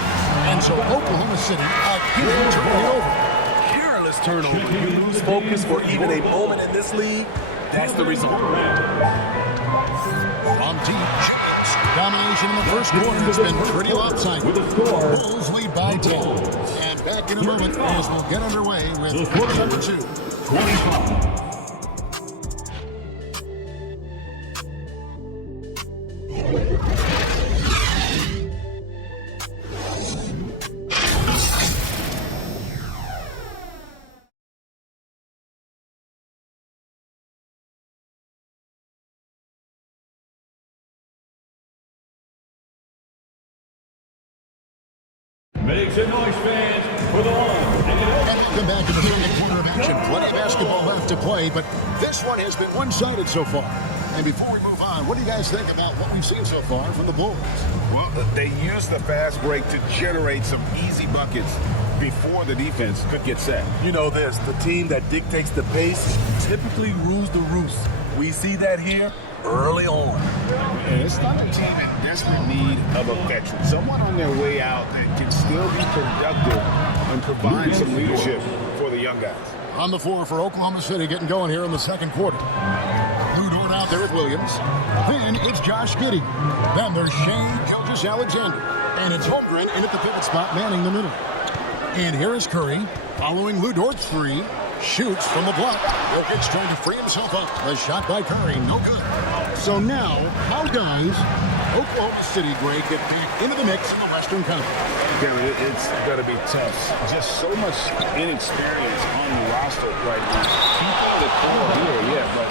And so Oklahoma City again turning it over. Careless turnover. You lose focus for even a moment in this league, that's the result. From deep, James. Domination in the first quarter has been pretty lopsided. Bulls lead by 10. And back in a moment as we'll get underway with quarter number 2. 25. Make some noise, fans, for the one. And welcome back to the second quarter of action. Plenty of basketball left to play, but this one has been one-sided so far. And before we move on, what do you guys think about what we've seen so far from the Bulls? Well, they used the fast break to generate some easy buckets before the defense could get set. You know this, the team that dictates the pace typically rules the roost. We see that here early on. And it's not a team in desperate need of a veteran. Someone on their way out that can still be productive and provide some leadership for the young guys. On the floor for Oklahoma City, getting going here in the second quarter. Out there with Williams. Then it's Josh Giddey. Then there's Shea Gilgeous-Alexander. And it's Holmgren in at the pivot spot, manning the middle. And here is Curry, following Lou Dort's three. Shoots from the block. Jokic trying to free himself up. A shot by Curry, no good. So now, how does Oklahoma City, Greg, get back into the mix in the Western Conference? Gary, it's going to be tough. Just so much inexperience on the roster right now. People in the core here, yeah, but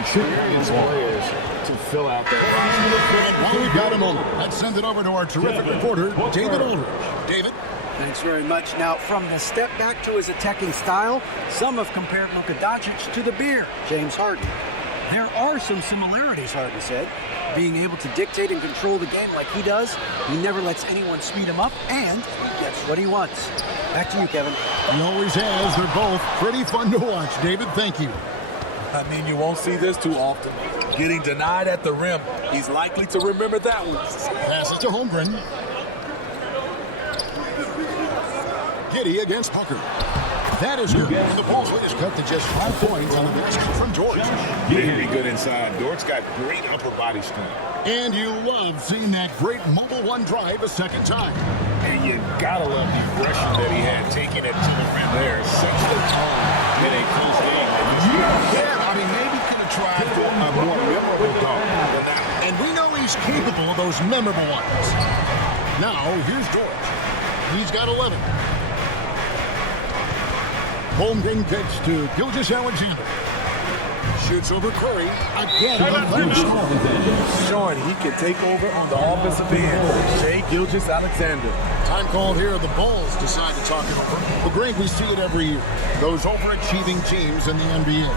experienced players to fill out the roster. While we've got a moment, let's send it over to our terrific reporter, David Aldridge. David? Thanks very much. Now, from the step back to his attacking style, some have compared Luka Doncic to the beer, James Harden. There are some similarities, Harden said. Being able to dictate and control the game like he does, he never lets anyone speed him up, and he gets what he wants. Back to you, Kevin. He always has. They're both pretty fun to watch. David, thank you. I mean, you won't see this too often. Getting denied at the rim. He's likely to remember that one. Passes to Holmgren. Giddey against Pucker. That is good. And the Bulls lead is cut to just 5 points on the basket from George. Very good inside. Dort's got great upper body strength. And you love seeing that great mobile one drive a second time. And you gotta love the aggression that he had taking it to the rim there. Sets the tone in a close game. Yeah, I mean, maybe could have tried for a more memorable dunk than that. And we know he's capable of those memorable ones. Now, here's George. He's got 11. Holmgren kicks to Gilgeous-Alexander. Shoots over Curry. Again, showing he can take over on the offensive end. Shea Gilgeous-Alexander. Time called here. The Bulls decide to talk it over. But Greg, we see it every year. Those overachieving teams in the NBA.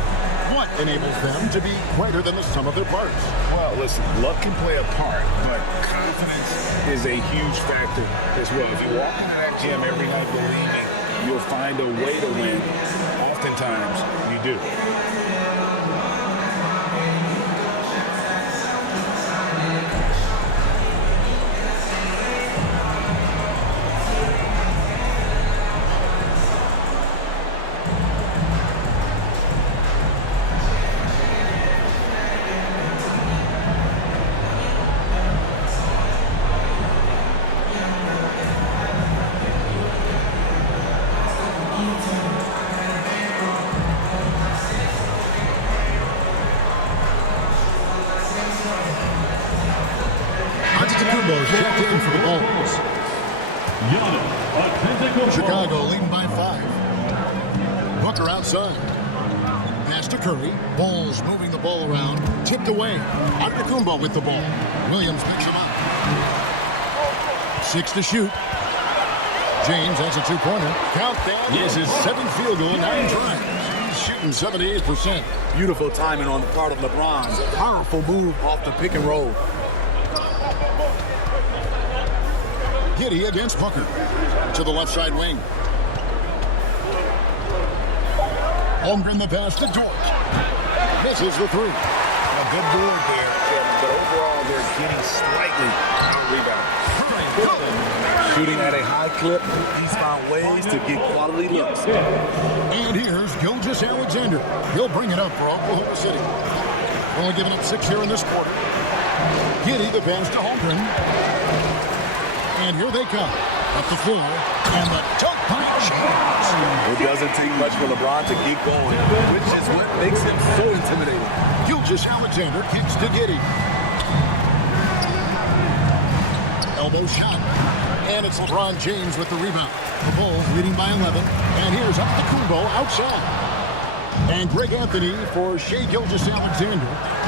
What enables them to be greater than the sum of their parts? Well, listen, luck can play a part, but confidence is a huge factor as well. If you walk into that gym every night believing you'll find a way to win, oftentimes you do. Checked in for the Bulls. Chicago leading by 5. Booker outside. Pass to Curry. Bulls moving the ball around. Tipped away. Antetokounmpo with the ball. Williams picks him up. 6 to shoot. James has a 2-pointer. Count that. This is 7th field goal, 9 tries. He's shooting 78%. Beautiful timing on the part of LeBron. Powerful move off the pick and roll. Giddey against Pucker. To the left side wing. Holmgren the pass to George. Misses the 3. A good board there, but overall they're getting slightly out-rebounded. Shooting at a high clip, he's found ways to get quality looks. And here's Gilgeous-Alexander. He'll bring it up for Oklahoma City. Only giving up 6 here in this quarter. Giddey the pass to Holmgren. And here they come. Up the floor. And the dunk by James. It doesn't take much for LeBron to keep going, which is what makes him so intimidating. Gilgeous-Alexander kicks to Giddey. Elbow shot. And it's LeBron James with the rebound. The Bulls leading by 11. And here's Antetokounmpo outside. And Greg Anthony for Shai Gilgeous-Alexander.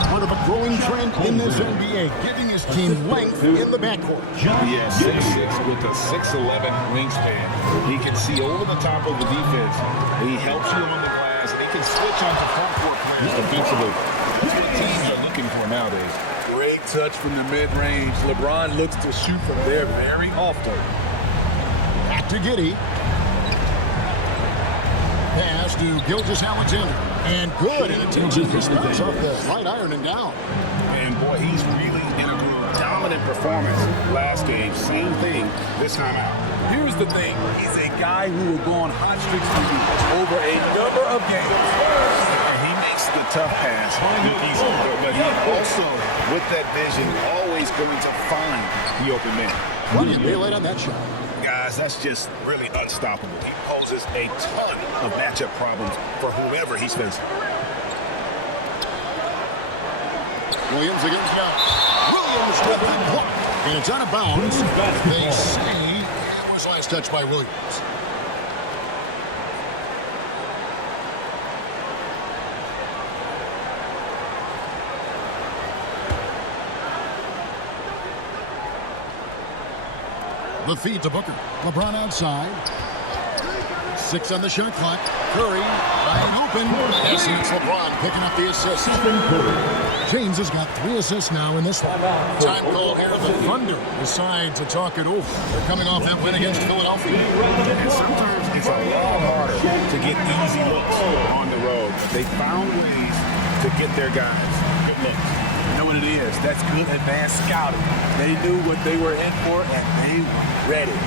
Part of a growing trend in this NBA, giving his team length in the backcourt. Yeah, 6'6" with a 6'11" wingspan. He can see over the top of the defense. He helps you on the glass. He can switch onto front court plans defensively. That's what teams are looking for nowadays. Great touch from the mid-range. LeBron looks to shoot from there very often. Back to Giddey. Pass to Gilgeous-Alexander. And good. And it takes his response off the right iron and down. And boy, he's really in a dominant performance last game. Same thing this time out. Here's the thing. He's a guy who will go on hot streaks for you over a number of games. And he makes the tough pass look easy. But he also, with that vision, always going to find the open man. Plenty of daylight on that shot. Guys, that's just really unstoppable. He poses a ton of matchup problems for whoever he's facing. Williams against Giannis. Williams with the block. And it's out of bounds. They say it was last touch by Williams. The feed to Booker. LeBron outside. 6 on the shot clock. Curry wide open. Yes, it's LeBron picking up the assist. James has got 3 assists now in this one. Time call here. The Thunder decide to talk it over. They're coming off that win against Philadelphia. And sometimes it's a lot harder to get easy looks on the road. They found ways to get their guys good looks. You know what it is? That's good advanced scouting. They knew what they were in for, and they were ready.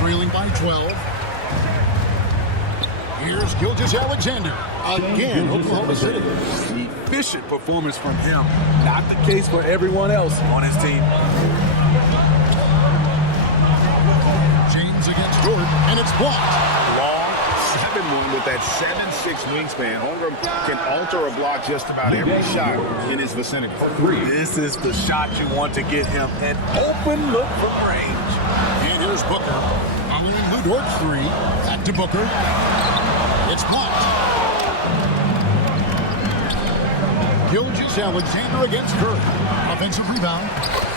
Trailing by 12. Here's Gilgeous-Alexander. Again, Oklahoma City. Efficient performance from him. Not the case for everyone else on his team. James against Jordan, and it's blocked. Long 7-1 with that 7'6" wingspan. Holmgren can alter a block just about every shot in his vicinity. This is the shot you want to get him an open look from range. And here's Booker. Following Lou Dort's 3. Back to Booker. It's blocked. Gilgeous-Alexander against Curry. Offensive rebound.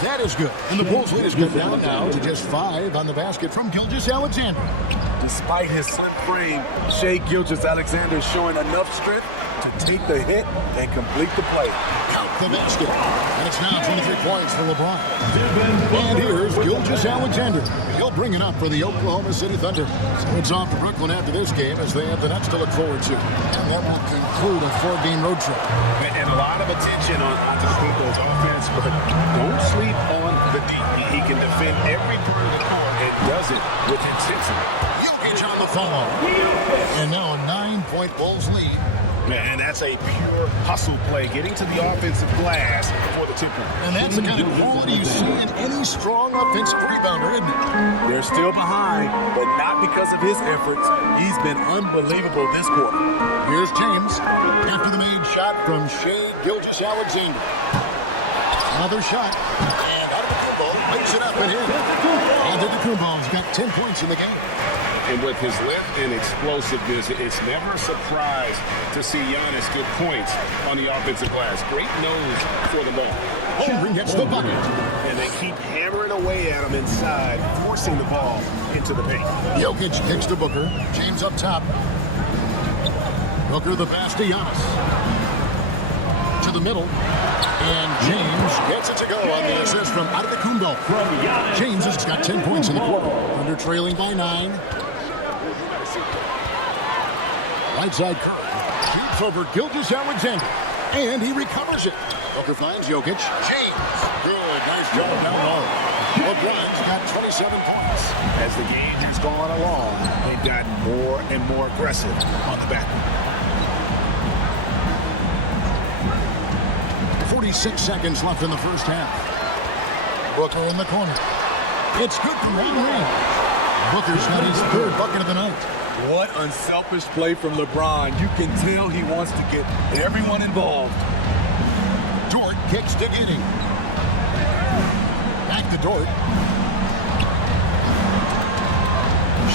That is good. And the Bulls lead is cut down now to just 5 on the basket from Gilgeous-Alexander. Despite his slim frame, Shai Gilgeous-Alexander is showing enough strength to take the hit and complete the play. Count the basket. And it's now 23 points for LeBron. And here's Gilgeous-Alexander. He'll bring it up for the Oklahoma City Thunder. So it's off to Brooklyn after this game as they have the Nets to look forward to. And that will conclude a 4-game road trip. And a lot of attention on Antetokounmpo's offense, but don't sleep on the deep. He can defend every part of the court and does it with intensity. Jokic on the follow. And now a 9-point Bulls lead. And that's a pure hustle play, getting to the offensive glass for the tip-in. And that's the kind of quality you see in any strong offensive rebounder, isn't it? They're still behind, but not because of his efforts. He's been unbelievable this quarter. Here's James after the made shot from Shai Gilgeous-Alexander. Another shot, and Antetokounmpo makes it up and in. Antetokounmpo's got 10 points in the game. And with his length and explosiveness, it's never a surprise to see Giannis get points on the offensive glass. Great nose for the ball. Holmgren gets the bucket. And they keep hammering away at him inside, forcing the ball into the paint. Jokic kicks to Booker. James up top. Booker the pass to Giannis. To the middle. And James gets it to go on the assist from Antetokounmpo. James has got 10 points in the quarter. Under trailing by 9. Right side Curry. Shoots over Gilgeous-Alexander. And he recovers it. Booker finds Jokic. James. Good. Nice job down low. LeBron's got 27 points. As the game has gone along, they've gotten more and more aggressive on the back. 46 seconds left in the first half. Booker in the corner. It's good for long range. Booker's got his third bucket of the night. What unselfish play from LeBron. You can tell he wants to get everyone involved. Dort kicks to Giddey. Back to Dort.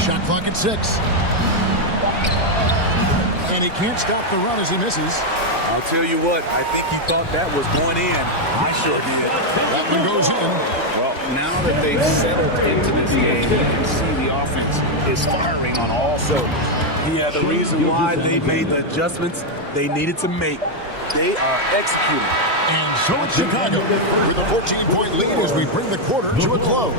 Shot clock at 6. And he can't stop the run as he misses. I'll tell you what, I think he thought that was going in. I sure did. That one goes in. Well, now that they've settled into this game, you can see the offense is firing on all cylinders. Yeah, the reason why they made the adjustments they needed to make. They are executing. And so it's Chicago with a 14-point lead as we bring the quarter to a close.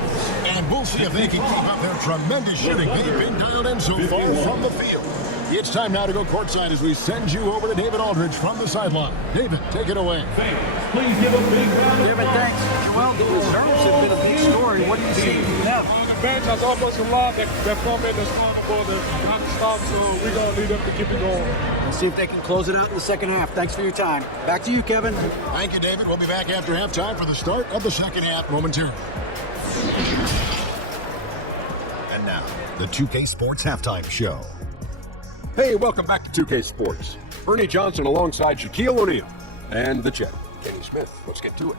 And we'll see if they can keep up their tremendous shooting they've been dialed in so far from the field. It's time now to go courtside as we send you over to David Aldridge from the sideline. David, take it away. Please give a big round. David, thanks. Joel, the reserves have been a big story. What do you see from them? The bench has almost a lot that come in the stronger ball that not stop, so we're going to need them to keep it going. Let's see if they can close it out in the second half. Thanks for your time. Back to you, Kevin. Thank you, David. We'll be back after halftime for the start of the second half momentarily. And now, the 2K Sports Halftime Show. Hey, welcome back to 2K Sports. Ernie Johnson alongside Shaquille O'Neal and the Jet, Kenny Smith. Let's get to it.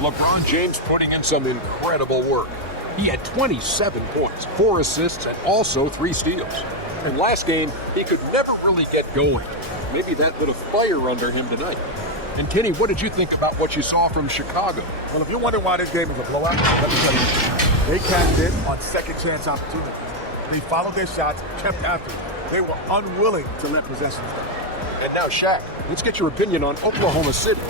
LeBron James putting in some incredible work. He had 27 points, 4 assists, and also 3 steals. And last game, he could never really get going. Maybe that lit a fire under him tonight. And Kenny, what did you think about what you saw from Chicago? Well, if you're wondering why this game was a blowout, let me tell you, they cashed in on second chance opportunities. They followed their shots, kept after them. They were unwilling to let possessions down. And now, Shaq, let's get your opinion on Oklahoma City.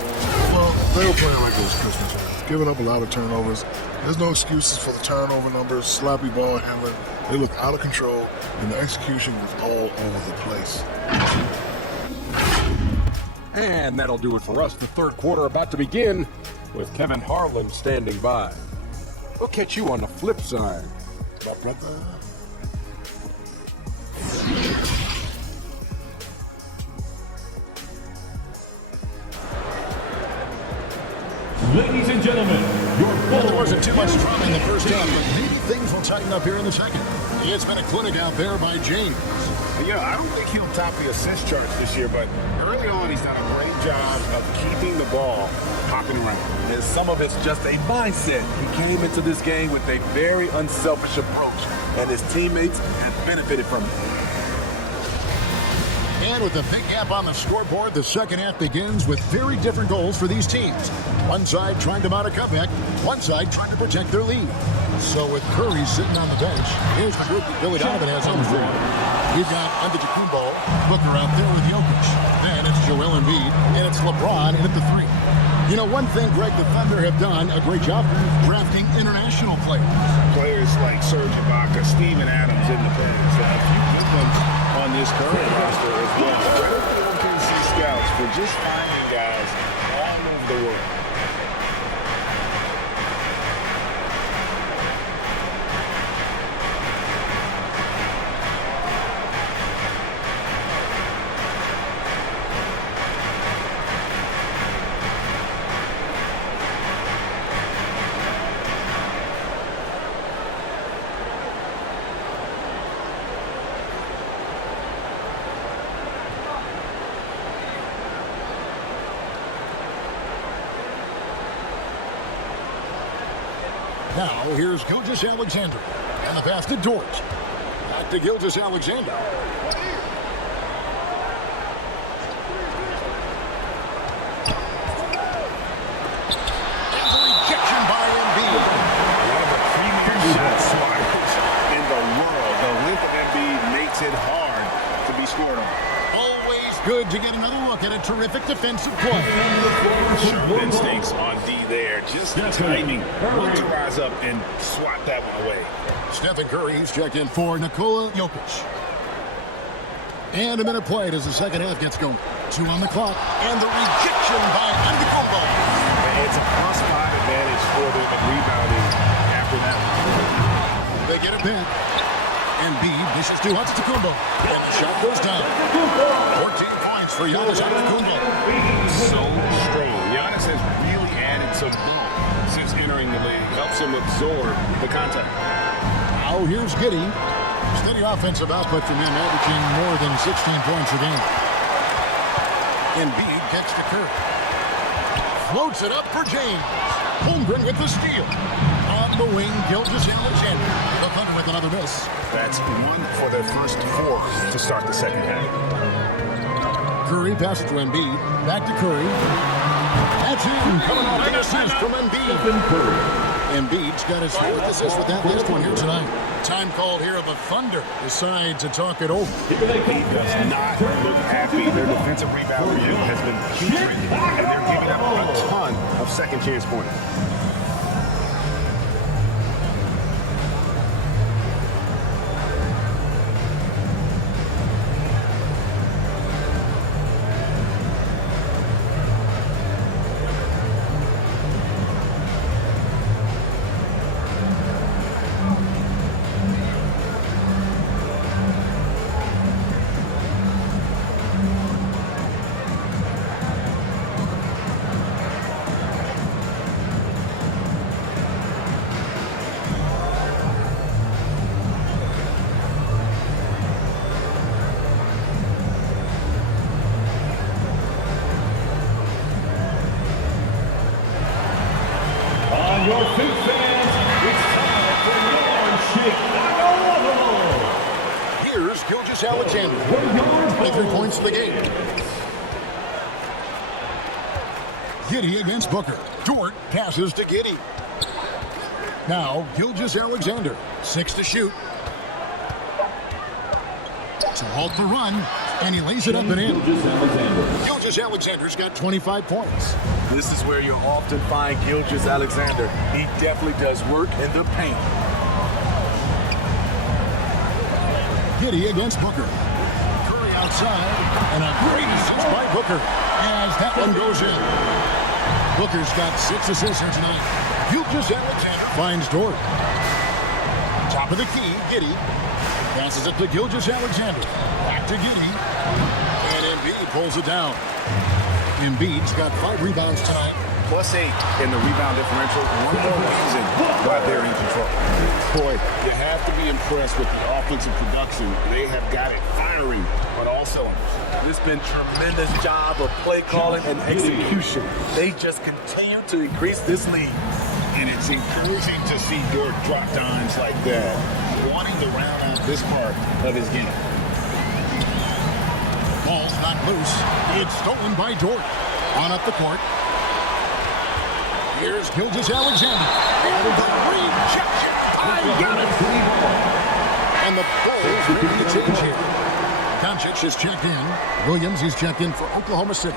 Well, they were playing like it was Christmas, giving up a lot of turnovers. There's no excuses for the turnover numbers, sloppy ball handling. They looked out of control, and the execution was all over the place. And that'll do it for us. The third quarter about to begin with Kevin Harlan standing by. We'll catch you on the flip side, my brother. Ladies and gentlemen, there wasn't too much drama in the first half, but maybe things will tighten up here in the second. It's been a clinic out there by James. Yeah, I don't think he'll top the assist charts this year, but early on he's done a great job of keeping the ball hopping around. And some of it's just a mindset. He came into this game with a very unselfish approach, and his teammates have benefited from it. And with a big gap on the scoreboard, the second half begins with very different goals for these teams. One side trying to mount a comeback, one side trying to protect their lead. So with Curry sitting on the bench, here's the group that Billy Donovan has on the floor. We've got Antetokounmpo, Booker out there with Jokic. Then it's Joel Embiid, and it's LeBron in at the 3. You know, one thing Greg the Thunder have done a great job drafting international players. Players like Serge Ibaka, Steven Adams in the past. A few good ones on this current roster as well. Credit to OKC scouts for just finding guys all over the world. Now, here's Gilgeous-Alexander. And the pass to Dort. Back to Gilgeous-Alexander. And a rejection by Embiid. One of the premier shot smarters in the world. The length of Embiid makes it hard to be scored on. Always good to get another look at a terrific defensive play. Sharp instincts on D there. Just the timing. Look to rise up and swat that one away. Stephen Curry, he's checked in for Nikola Jokic. And a minute played as the second half gets going. 2 on the clock. And the rejection by Antetokounmpo. It's a +5 advantage for them in rebounding after that. They get it back. Embiid dishes to Antetokounmpo. And the shot goes down. 14 points for Giannis Antetokounmpo. So strong. Giannis has really added some bulk since entering the league. Helps him absorb the contact. Now here's Giddey. Steady offensive output from him, averaging more than 16 points a game. Embiid gets to Curry. Floats it up for James. Holmgren with the steal. On the wing, Gilgeous-Alexander. The Thunder with another miss. That's 1 for their first 4 to start the second half. Curry passes to Embiid. Back to Curry. That's him. Coming off an assist from Embiid. Embiid's got his 4th assist with that last one here tonight. Time called here of the Thunder. Decide to talk it over. Embiid does not look happy. Their defensive rebound rate has been putrid, and they're giving up a ton of second chance points. Your two fans, it's time for your Chicago. Here's Gilgeous-Alexander. 23 points to the game. Giddey against Booker. Dort passes to Giddey. Now Gilgeous-Alexander. 6 to shoot. To halt the run. And he lays it up and in. Gilgeous-Alexander's got 25 points. This is where you'll often find Gilgeous-Alexander. He definitely does work in the paint. Giddey against Booker. Curry outside. And a great assist by Booker. As that one goes in. Booker's got 6 assists here tonight. Gilgeous-Alexander finds Dort. Top of the key, Giddey. Passes it to Gilgeous-Alexander. Back to Giddey. And Embiid pulls it down. Embiid's got 5 rebounds tonight. +8 in the rebound differential. One more reason why they're in control. Boy, you have to be impressed with the offensive production. They have got it firing on all cylinders. It's been tremendous job of play calling and execution. They just continue to increase this lead. And it's encouraging to see Dort drop dimes like that, wanting to round out this part of his game. Ball's not loose. It's stolen by Dort. On up the court. Here's Gilgeous-Alexander. And the rejection. I got it. And the Bulls ready to change here. Doncic is checked in. Williams is checked in for Oklahoma City.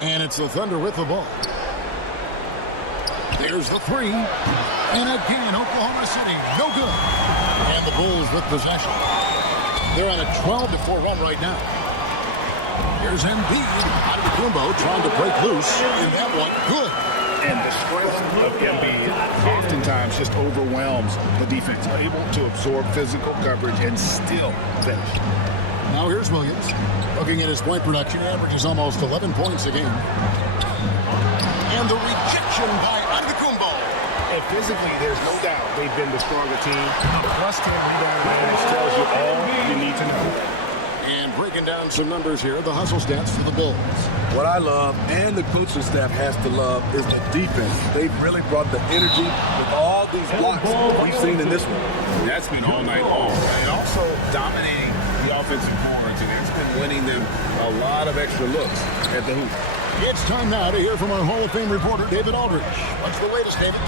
And it's the Thunder with the ball. There's the 3. And again, Oklahoma City, no good. And the Bulls with possession. They're on a 12-4 run right now. Here's Embiid. Antetokounmpo trying to break loose. And that one, good. And the strength of Embiid oftentimes just overwhelms the defense. Able to absorb physical coverage and still finish. Now here's Williams. Looking at his point production, averages almost 11 points a game. And the rejection by Antetokounmpo. And physically, there's no doubt they've been the stronger team. The +10 rebound advantage tells you all you need to know. And breaking down some numbers here, the hustle stats for the Bulls. What I love, and the coaching staff has to love, is the defense. They've really brought the energy with all these blocks we've seen in this one. And that's been all night long. And also dominating the offensive boards, and it's been winning them a lot of extra looks at the hoop. It's time now to hear from our Hall of Fame reporter, David Aldridge. What's the latest, David?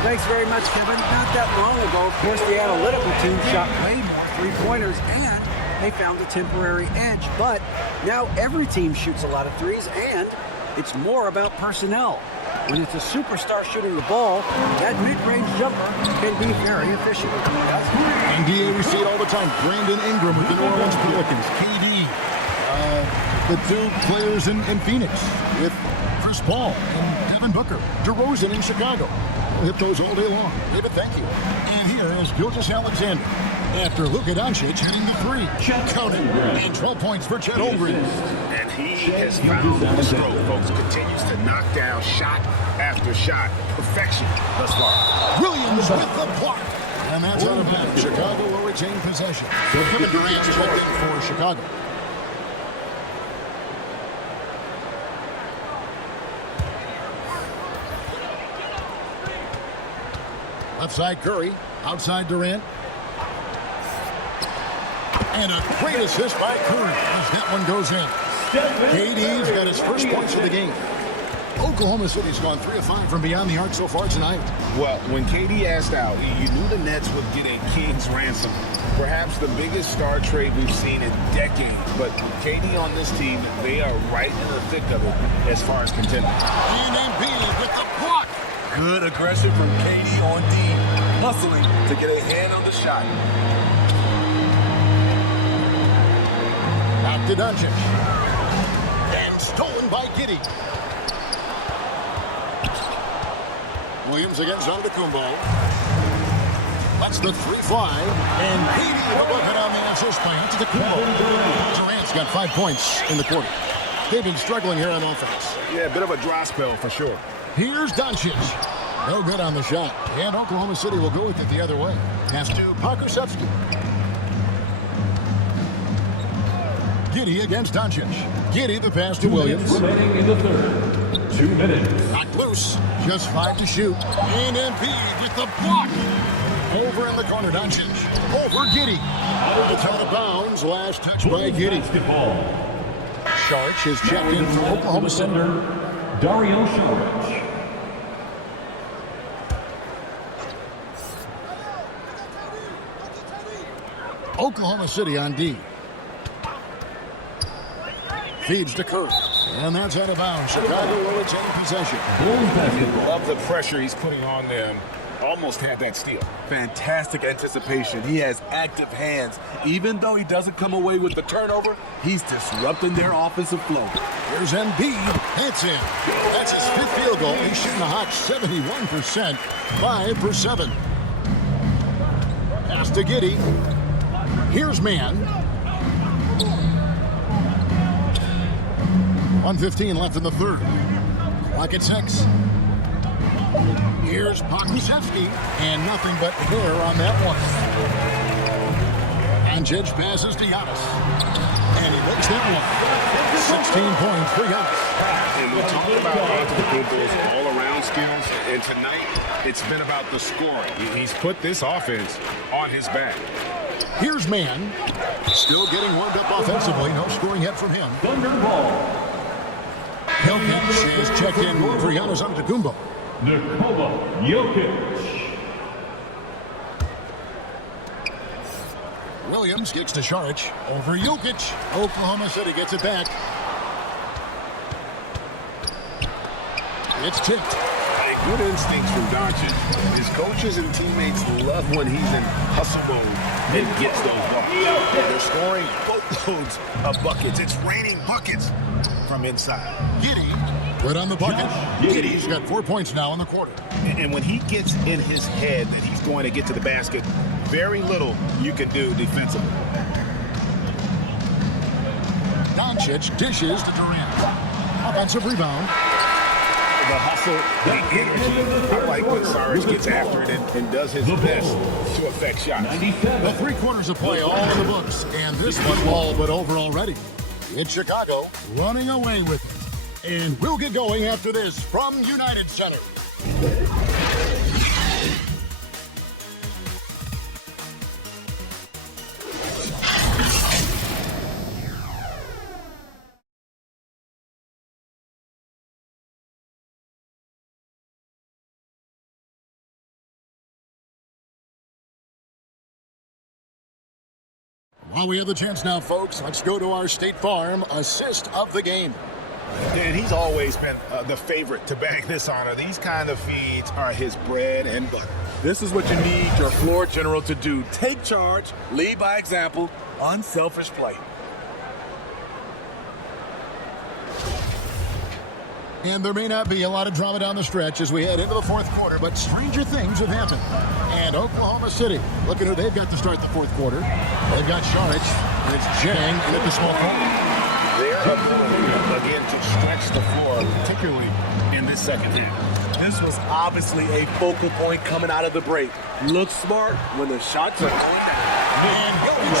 Thanks very much, Kevin. Not that long ago, of course, the analytical team shot way more three-pointers, and they found a temporary edge. But now every team shoots a lot of threes, and It's more about personnel. When it's a superstar shooting the ball, that mid-range jumper can be very efficient. NBA, we see it all the time. Brandon Ingram with the New Orleans Pelicans. KD, the two players in Phoenix with Chris Paul and Devin Booker. DeRozan in Chicago. We'll hit those all day long. David, thank you. And here is Gilgeous-Alexander. After Luka Doncic hitting the three. Counted. And 12 points for Chet Holmgren. And he has found the stroke, folks. Continues to knock down shot after shot. Perfection thus far. Williams with the block. And that's out of bounds. Chicago will retain possession. Kevin Durant checked in for Chicago. Left side Curry. Outside Durant. And a great assist by Curry as that one goes in. KD's got his first points of the game. Oklahoma City's gone 3 of 5 from beyond the arc so far tonight. Well, when KD asked out, you knew the Nets would get a king's ransom. Perhaps the biggest star trade we've seen in decades. But with KD on this team, they are right in the thick of it as far as contending. And Embiid with the block. Good aggression from KD on D. Hustling to get a hand on the shot. Back to Doncic. And stolen by Giddey. Williams against Antetokounmpo. Lets the three fly. And KD will look it on the assist by Antetokounmpo. Durant's got 5 points in the quarter. They've been struggling here on offense. Yeah, a bit of a dry spell for sure. Here's Doncic. No good on the shot. And Oklahoma City will go with it the other way. Pass to Pokusevski. Giddey against Doncic. Giddey the pass to Williams. Remaining in the third. 2 minutes. Knocked loose. Just 5 to shoot. And Embiid with the block. Over in the corner, Doncic. Over Giddey. It's out of bounds. Last touch by Giddey. Sharch is checked in for Oklahoma City. Dario Saric. Oklahoma City on D. Feeds to Curry. And that's out of bounds. Chicago will retain possession. Love the pressure he's putting on them. Almost had that steal. Fantastic anticipation. He has active hands. Even though he doesn't come away with the turnover, he's disrupting their offensive flow. Here's Embiid. That's in. That's his 5th field goal. He's shooting a hot 71%. 5 for 7. Pass to Giddey. Here's Mann. 1:15 left in the third. Clock at 6. Here's Pokusevski, and nothing but hair on that one. Doncic passes to Giannis, and he makes that one. 16 points for Giannis. And we talked about Antetokounmpo's all-around skills, and tonight it's been about the scoring. He's put this offense on his back. Here's Mann, still getting warmed up offensively. No scoring yet from him. Jokic is checked in for Giannis Antetokounmpo. Nikola Jokic. Williams kicks to Saric. Over Jokic. Oklahoma City gets it back. It's tipped. Good instincts from Doncic. His coaches and teammates love when he's in hustle mode and gets those buckets. They're scoring boatloads of buckets. It's raining buckets from inside. Giddey, good on the bucket. Giddey's got 4 points now in the quarter. And when he gets in his head that he's going to get to the basket, very little you can do defensively. Doncic dishes to Durant. Offensive rebound. The hustle, the energy. I like when Saric gets after it and does his best to affect shots. The 3 quarters of play all in the books, and this one all but over already. It's Chicago running away with it. And we'll get going after this from United Center. While we have the chance now, folks, let's go to our State Farm assist of the game. And he's always been the favorite to bag this honor. These kind of feeds are his bread and butter. This is what you need your floor general to do. Take charge, lead by example, unselfish play. And there may not be a lot of drama down the stretch as we head into the fourth quarter, but stranger things have happened. And Oklahoma City, look at who they've got to start the fourth quarter. They've got Saric, and it's Jang in at the small forward. Their ability, again, to stretch the floor, particularly in this second half. This was obviously a focal point coming out of the break. Look smart when the shots are going down. And Jokic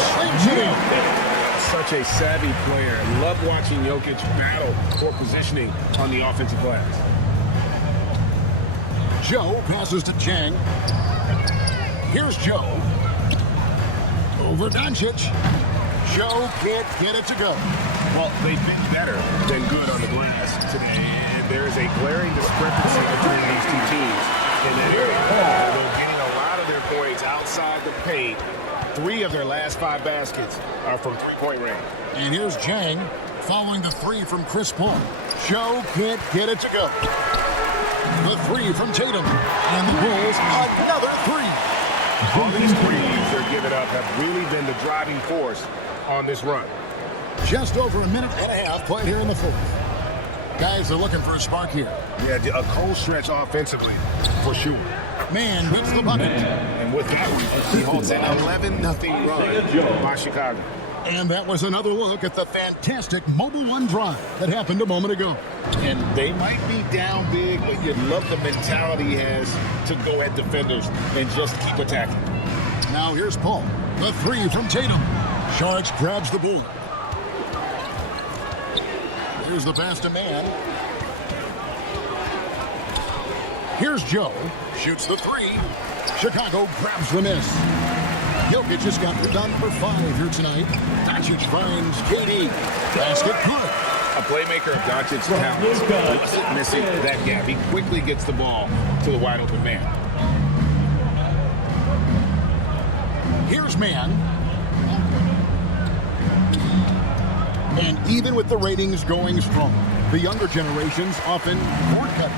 Such a savvy player. Love watching Jokic battle for positioning on the offensive glass. Joe passes to Jang. Here's Joe. Over Doncic. Joe can't get it to go. Well, they've been better than good on the glass today. And there is a glaring discrepancy between these two teams in that area. They're getting a lot of their points outside the paint. 3 of their last 5 baskets are from three-point range. And here's Jang following the 3 from Chris Paul. Joe can't get it to go. The 3 from Tatum. And the Bulls another 3. All these threes they're giving up have really been the driving force on this run. Just over a minute and a half played here in the fourth. Guys are looking for a spark here. Yeah, a cold stretch offensively, for sure. Man gets the bucket. And with that one, he holds an 11-0 run by Chicago. And that was another look at the fantastic Mobile One drive that happened a moment ago. And they might be down big, but you love the mentality he has to go at defenders and just keep attacking. Now here's Paul. The 3 from Tatum. Saric grabs the ball. Here's the pass to Man. Here's Joe. Shoots the 3. Chicago grabs the miss. Jokic just got done for 5 here tonight. Doncic finds KD. Basket good. A playmaker of Doncic's talent wasn't missing that gap. He quickly gets the ball to the wide open man. Here's Man. And even with the ratings going strong, the younger generations often cord cutting.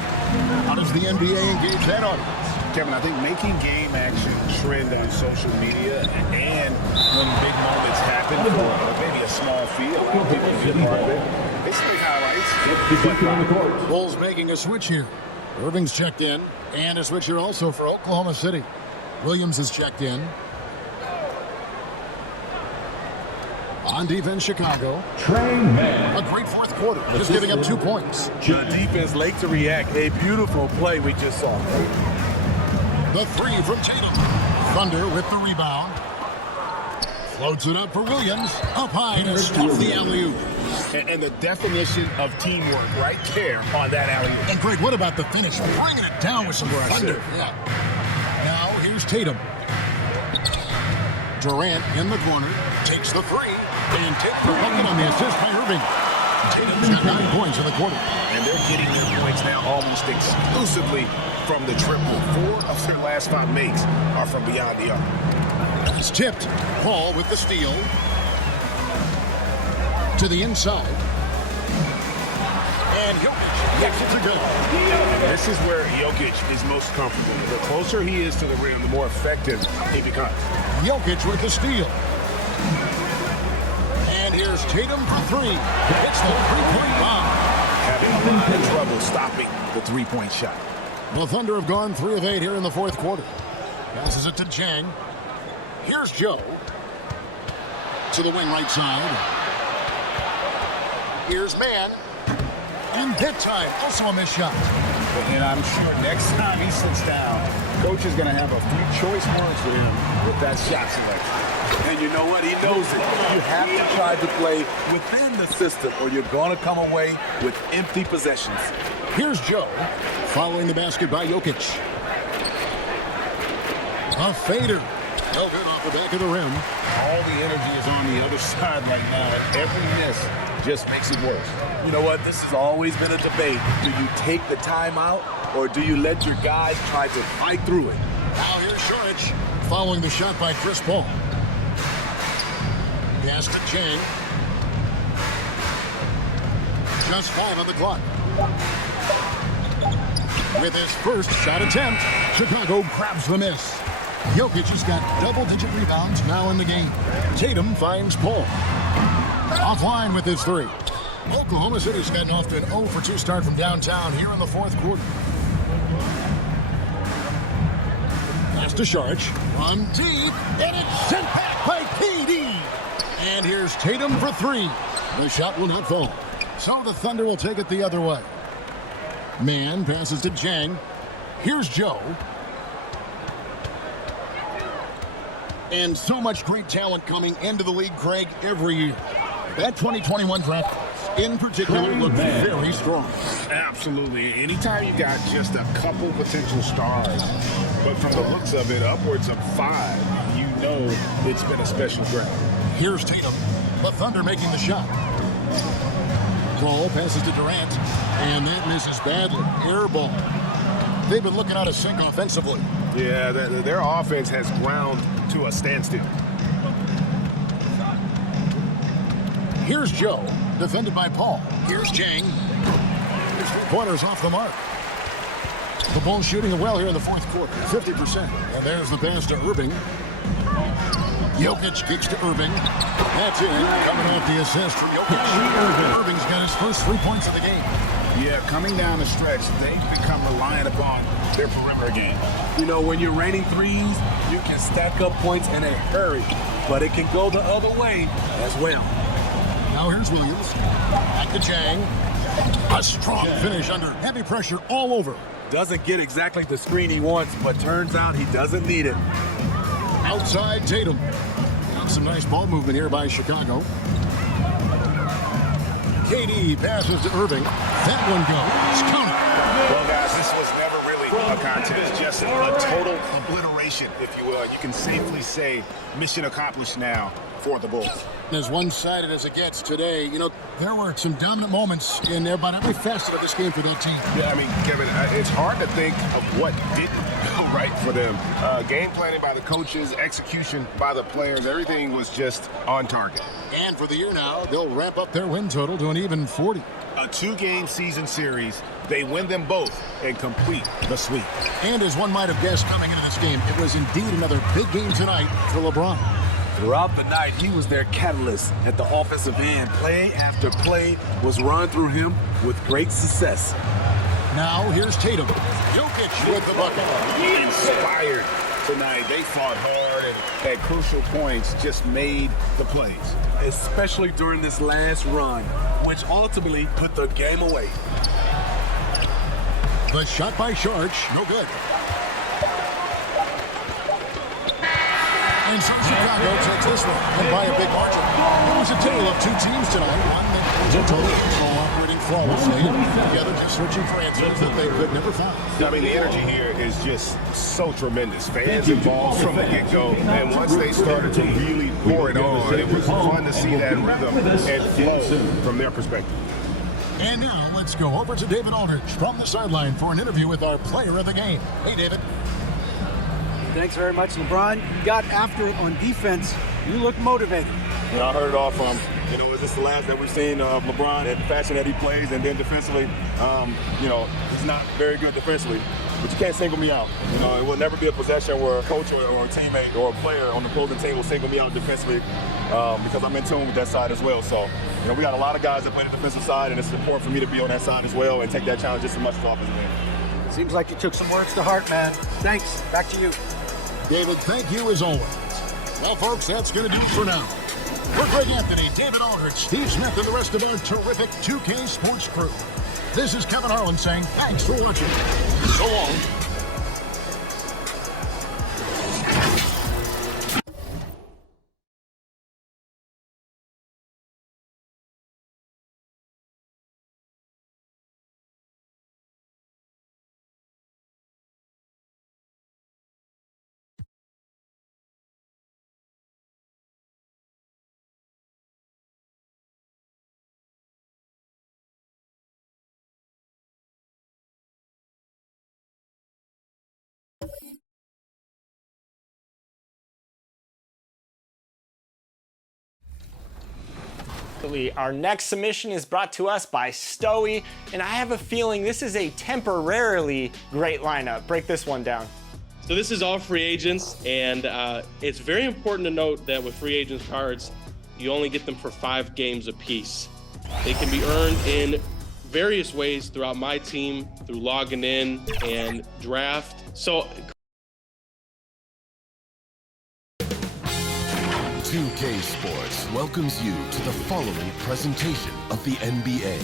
How does the NBA engage that audience? Kevin, I think making game action trend on social media, and when big moments happen for maybe a small field, people feel part of it. They see highlights. Bulls making a switch here. Irving's checked in, and a switch here also for Oklahoma City. Williams is checked in. On defense, Chicago. A great fourth quarter, just giving up 2 points. The defense late to react. A beautiful play we just saw. The 3 from Tatum. Thunder with the rebound. Floats it up for Williams. Up high to stuff the alley-oop. And the definition of teamwork right there on that alley-oop. And Greg, what about the finish? Bringing it down with some thunder. Yeah. Now here's Tatum. Durant in the corner. Takes the 3. And takes the bucket on the assist by Irving. Tatum's got 9 points in the quarter. And they're getting their points now almost exclusively from the triple. 4 of their last 5 makes are from beyond the arc. It's tipped. Paul with the steal. To the inside. And Jokic gets it to go. This is where Jokic is most comfortable. The closer he is to the rim, the more effective he becomes. Jokic with the steal. And here's Tatum for 3. Hits the three-point bomb. Having a lot of trouble stopping the three-point shot. The Thunder have gone 3 of 8 here in the fourth quarter. Passes it to Jang. Here's Joe. To the wing right side. Here's Man. And that time, also a missed shot. And I'm sure next time he sits down, coach is going to have a few choice words for him with that shot selection. And you know what? He knows it. You have to try to play within the system or you're going to come away with empty possessions. Here's Joe, following the basket by Jokic. A fader. No good off the back of the rim. All the energy is on the other side right now, and every miss just makes it worse. You know what? This has always been a debate. Do you take the timeout or do you let your guys try to fight through it? Now here's Saric, following the shot by Chris Paul. Pass to Jang. Just 5 on the clock. With his first shot attempt, Chicago grabs the miss. Jokic has got double-digit rebounds now in the game. Tatum finds Paul. Offline with his 3. Oklahoma City's gotten off to an 0 for 2 start from downtown here in the fourth quarter. Pass to Sharch. From deep, and it's sent back by KD. And here's Tatum for 3. The shot will not fall. So the Thunder will take it the other way. Man passes to Jang. Here's Joe. And so much great talent coming into the league, Craig, every year. That 2021 draft in particular looked very strong. Absolutely. Anytime you got just a couple potential stars, but from the looks of it, upwards of 5, you know it's been a special draft. Here's Tatum. The Thunder making the shot. Cole passes to Durant, and that misses badly. Air ball. They've been looking out of sync offensively. Yeah, their offense has ground to a standstill. Here's Joe, defended by Paul. Here's Jang. His 3-pointers off the mark. The Bulls shooting well here in the fourth quarter, 50%. And there's the pass to Irving. Jokic kicks to Irving. That's in. Coming off the assist from Jokic. Irving's got his first 3 points of the game. Yeah, coming down the stretch, they've become reliant upon their perimeter game. You know, when you're raining threes, you can stack up points in a hurry, but it can go the other way as well. Now here's Williams. Back to Jang. A strong finish under heavy pressure all over. Doesn't get exactly the screen he wants, but turns out he doesn't need it. Outside Tatum. Got some nice ball movement here by Chicago. KD passes to Irving. That one goes. Count it. Well, guys, this was never really a contest, just a total obliteration, if you will. You can safely say mission accomplished now for the Bulls. As one-sided as it gets today, you know, there were some dominant moments in there, but every facet of this game for that team. Yeah, I mean, Kevin, it's hard to think of what didn't go right for them. Game planning by the coaches, execution by the players, everything was just on target. And for the year now, they'll ramp up their win total to an even 40. A 2-game season series, they win them both and complete the sweep. And as one might have guessed coming into this game, it was indeed another big game tonight for LeBron. Throughout the night, he was their catalyst at the offensive end. Play after play was run through him with great success. Now here's Tatum. Jokic with the bucket. Inspired tonight. They fought hard and at crucial points just made the plays. Especially during this last run, which ultimately put the game away. The shot by Sharch, no good. And so Chicago takes this one, and by a big margin. It was a tale of 2 teams tonight, one that was a total control operating flawlessly, and the other just searching for answers that they could never find. I mean, the energy here is just so tremendous. Fans involved from the get-go, and once they started to really pour it on, it was fun to see that rhythm and flow from their perspective. And now let's go over to David Aldridge from the sideline for an interview with our player of the game. Hey, David. Thanks very much, LeBron. You got after it on defense. You look motivated. You know, I heard it all from, you know, is this the last that we've seen of LeBron and the fashion that he plays? And then defensively, you know, he's not very good defensively, but you can't single me out. You know, it will never be a possession where a coach or a teammate or a player on the opposing team will single me out defensively because I'm in tune with that side as well. So, you know, we got a lot of guys that play the defensive side, and it's important for me to be on that side as well and take that challenge just as much as offensive end. Seems like you took some words to heart, man. Thanks. Back to you. David, thank you as always. Well, folks, that's going to do it for now. For Greg Anthony, David Aldridge, Steve Smith, and the rest of our terrific 2K Sports crew, this is Kevin Harlan saying thanks for watching. So long. Absolutely. Our next submission is brought to us by Stoey, and I have a feeling this is a temporarily great lineup. Break this one down. So this is all free agents, and it's very important to note that with free agents cards, you only get them for 5 games apiece. They can be earned in various ways throughout my team, through logging in and draft. So 2K Sports welcomes you to the following presentation of the NBA.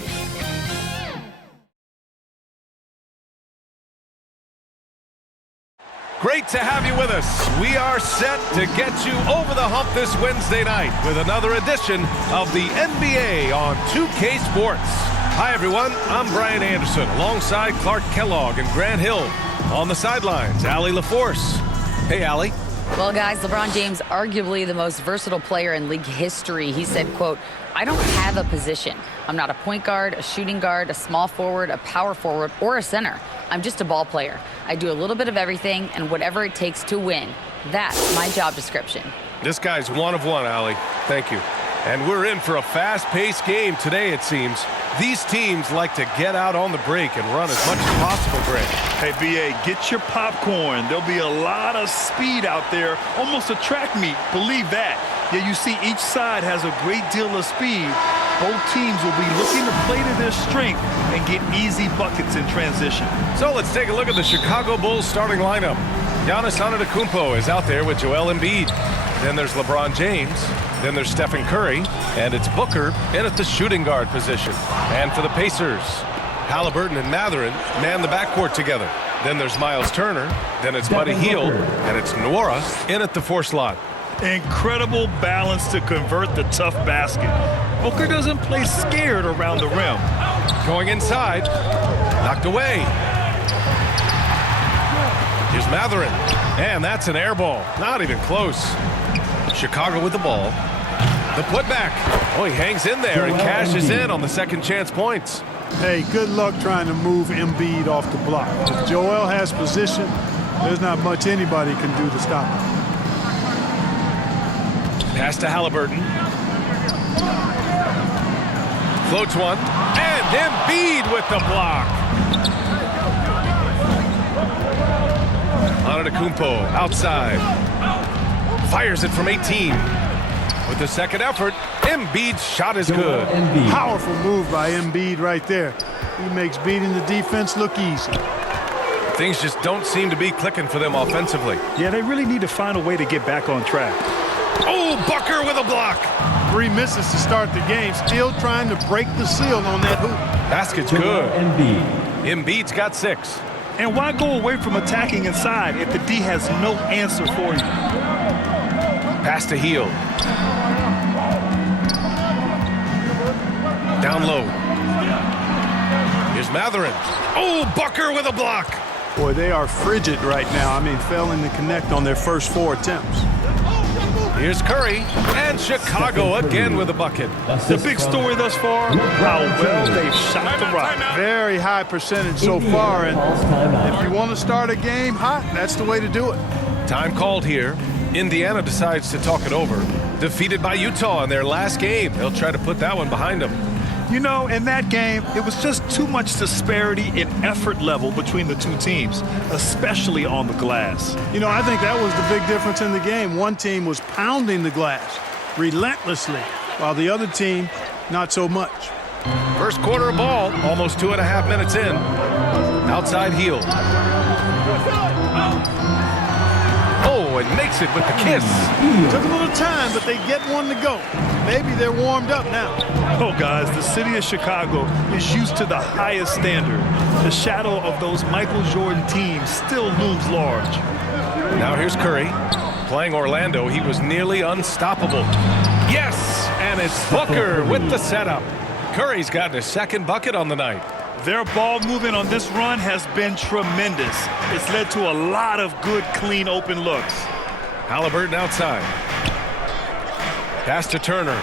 Great to have you with us. We are set to get you over the hump this Wednesday night with another edition of the NBA on 2K Sports. Hi, everyone. I'm Brian Anderson alongside Clark Kellogg and Grant Hill. On the sidelines, Allie LaForce. Hey, Allie. Well, guys, LeBron James, arguably the most versatile player in league history. He said, quote, I don't have a position. I'm not a point guard, a shooting guard, a small forward, a power forward, or a center. I'm just a ball player. I do a little bit of everything and whatever it takes to win. That's my job description. This guy's one of one, Allie. Thank you. And we're in for a fast-paced game today, it seems. These teams like to get out on the break and run as much as possible, Grant. Hey, BA, get your popcorn. There'll be a lot of speed out there, almost a track meet. Believe that. Yeah, you see each side has a great deal of speed. Both teams will be looking to play to their strength and get easy buckets in transition. So let's take a look at the Chicago Bulls starting lineup. Giannis Antetokounmpo is out there with Joel Embiid. Then there's LeBron James. Then there's Stephen Curry. And it's Booker in at the shooting guard position. And for the Pacers, Halliburton and Mathurin man the backcourt together. Then there's Miles Turner. Then it's Buddy Hield. And it's Nwora in at the 4 slot. Incredible balance to convert the tough basket. Booker doesn't play scared around the rim. Going inside. Knocked away. Here's Mathurin. And that's an air ball. Not even close. Chicago with the ball. The putback. Oh, he hangs in there and cashes in on the second chance points. Hey, good luck trying to move Embiid off the block. If Joel has position, there's not much anybody can do to stop him. Pass to Halliburton. Floats one. And Embiid with the block. Antetokounmpo outside. Fires it from 18. With the second effort, Embiid's shot is good. Powerful move by Embiid right there. He makes beating the defense look easy. Things just don't seem to be clicking for them offensively. Yeah, they really need to find a way to get back on track. Oh, Booker with a block. 3 misses to start the game, still trying to break the seal on that hoop. Basket's good. Embiid's got 6. And why go away from attacking inside if the D has no answer for you? Pass to Hield. Down low. Here's Mathurin. Oh, Booker with a block. Boy, they are frigid right now. I mean, failing to connect on their first 4 attempts. Here's Curry, and Chicago again with a bucket. The big story thus far, how well they've shot the rock. Very high percentage so far, and if you want to start a game hot, that's the way to do it. Time called here. Indiana decides to talk it over. Defeated by Utah in their last game. They'll try to put that one behind them. You know, in that game, it was just too much disparity in effort level between the two teams, especially on the glass. You know, I think that was the big difference in the game. One team was pounding the glass relentlessly, while the other team, not so much. First quarter of ball, almost 2.5 minutes in. Outside Hield. Oh, and makes it with the kiss. Took a little time, but they get one to go. Maybe they're warmed up now. Oh, guys, the city of Chicago is used to the highest standard. The shadow of those Michael Jordan teams still looms large. Now here's Curry. Playing Orlando, he was nearly unstoppable. Yes, and it's Booker with the setup. Curry's gotten his second bucket on the night. Their ball movement on this run has been tremendous. It's led to a lot of good, clean, open looks. Halliburton outside. Pass to Turner.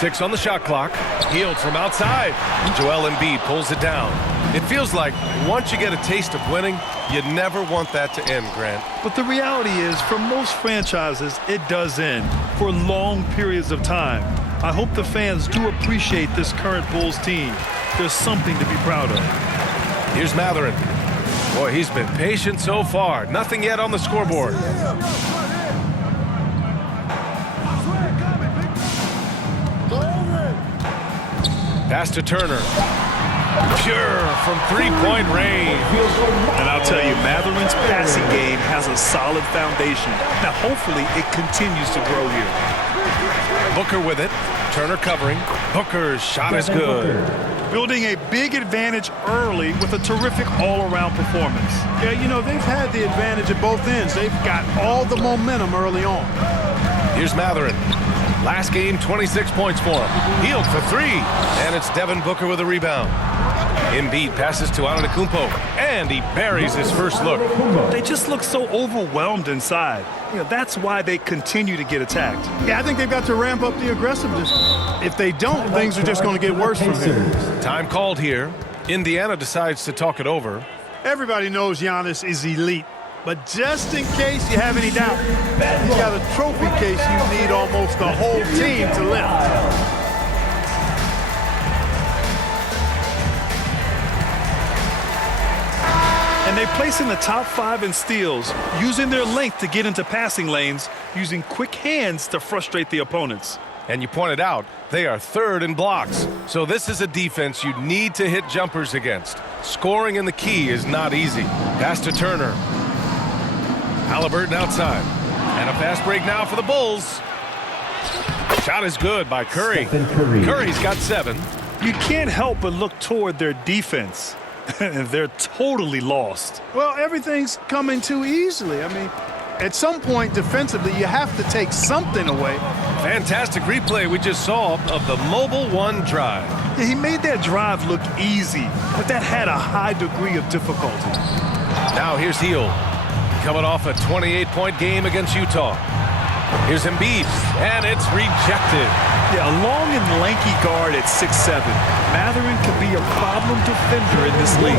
6 on the shot clock. Hield from outside. Joel Embiid pulls it down. It feels like once you get a taste of winning, you never want that to end, Grant. But the reality is, for most franchises, it does end for long periods of time. I hope the fans do appreciate this current Bulls team. There's something to be proud of. Here's Matherin. Boy, he's been patient so far. Nothing yet on the scoreboard. Pass to Turner. Pure from three-point range. And I'll tell you, Matherin's passing game has a solid foundation. Now, hopefully, it continues to grow here. Booker with it. Turner covering. Booker's shot is good. Building a big advantage early with a terrific all-around performance. Yeah, you know, they've had the advantage at both ends. They've got all the momentum early on. Here's Matherin. Last game, 26 points for him. Healed for three. And it's Devin Booker with a rebound. Embiid passes to Antetokounmpo, and he buries his first look. They just look so overwhelmed inside. You know, that's why they continue to get attacked. Yeah, I think they've got to ramp up the aggressiveness. If they don't, things are just going to get worse from here. Time called here. Indiana decides to talk it over. Everybody knows Giannis is elite. But just in case you have any doubt, he's got a trophy case you need almost the whole team to lift. And they place in the top 5 in steals, using their length to get into passing lanes, using quick hands to frustrate the opponents. And you pointed out, they are third in blocks. So this is a defense you need to hit jumpers against. Scoring in the key is not easy. Pass to Turner. Halliburton outside. And a fast break now for the Bulls. Shot is good by Curry. Curry's got 7. You can't help but look toward their defense. They're totally lost. Well, everything's coming too easily. I mean, at some point defensively, you have to take something away. Fantastic replay we just saw of the Mobile One drive. Yeah, he made that drive look easy, but that had a high degree of difficulty. Now here's Hield, coming off a 28-point game against Utah. Here's Embiid, and it's rejected. Yeah, a long and lanky guard at 6'7". Matherin can be a problem defender in this league.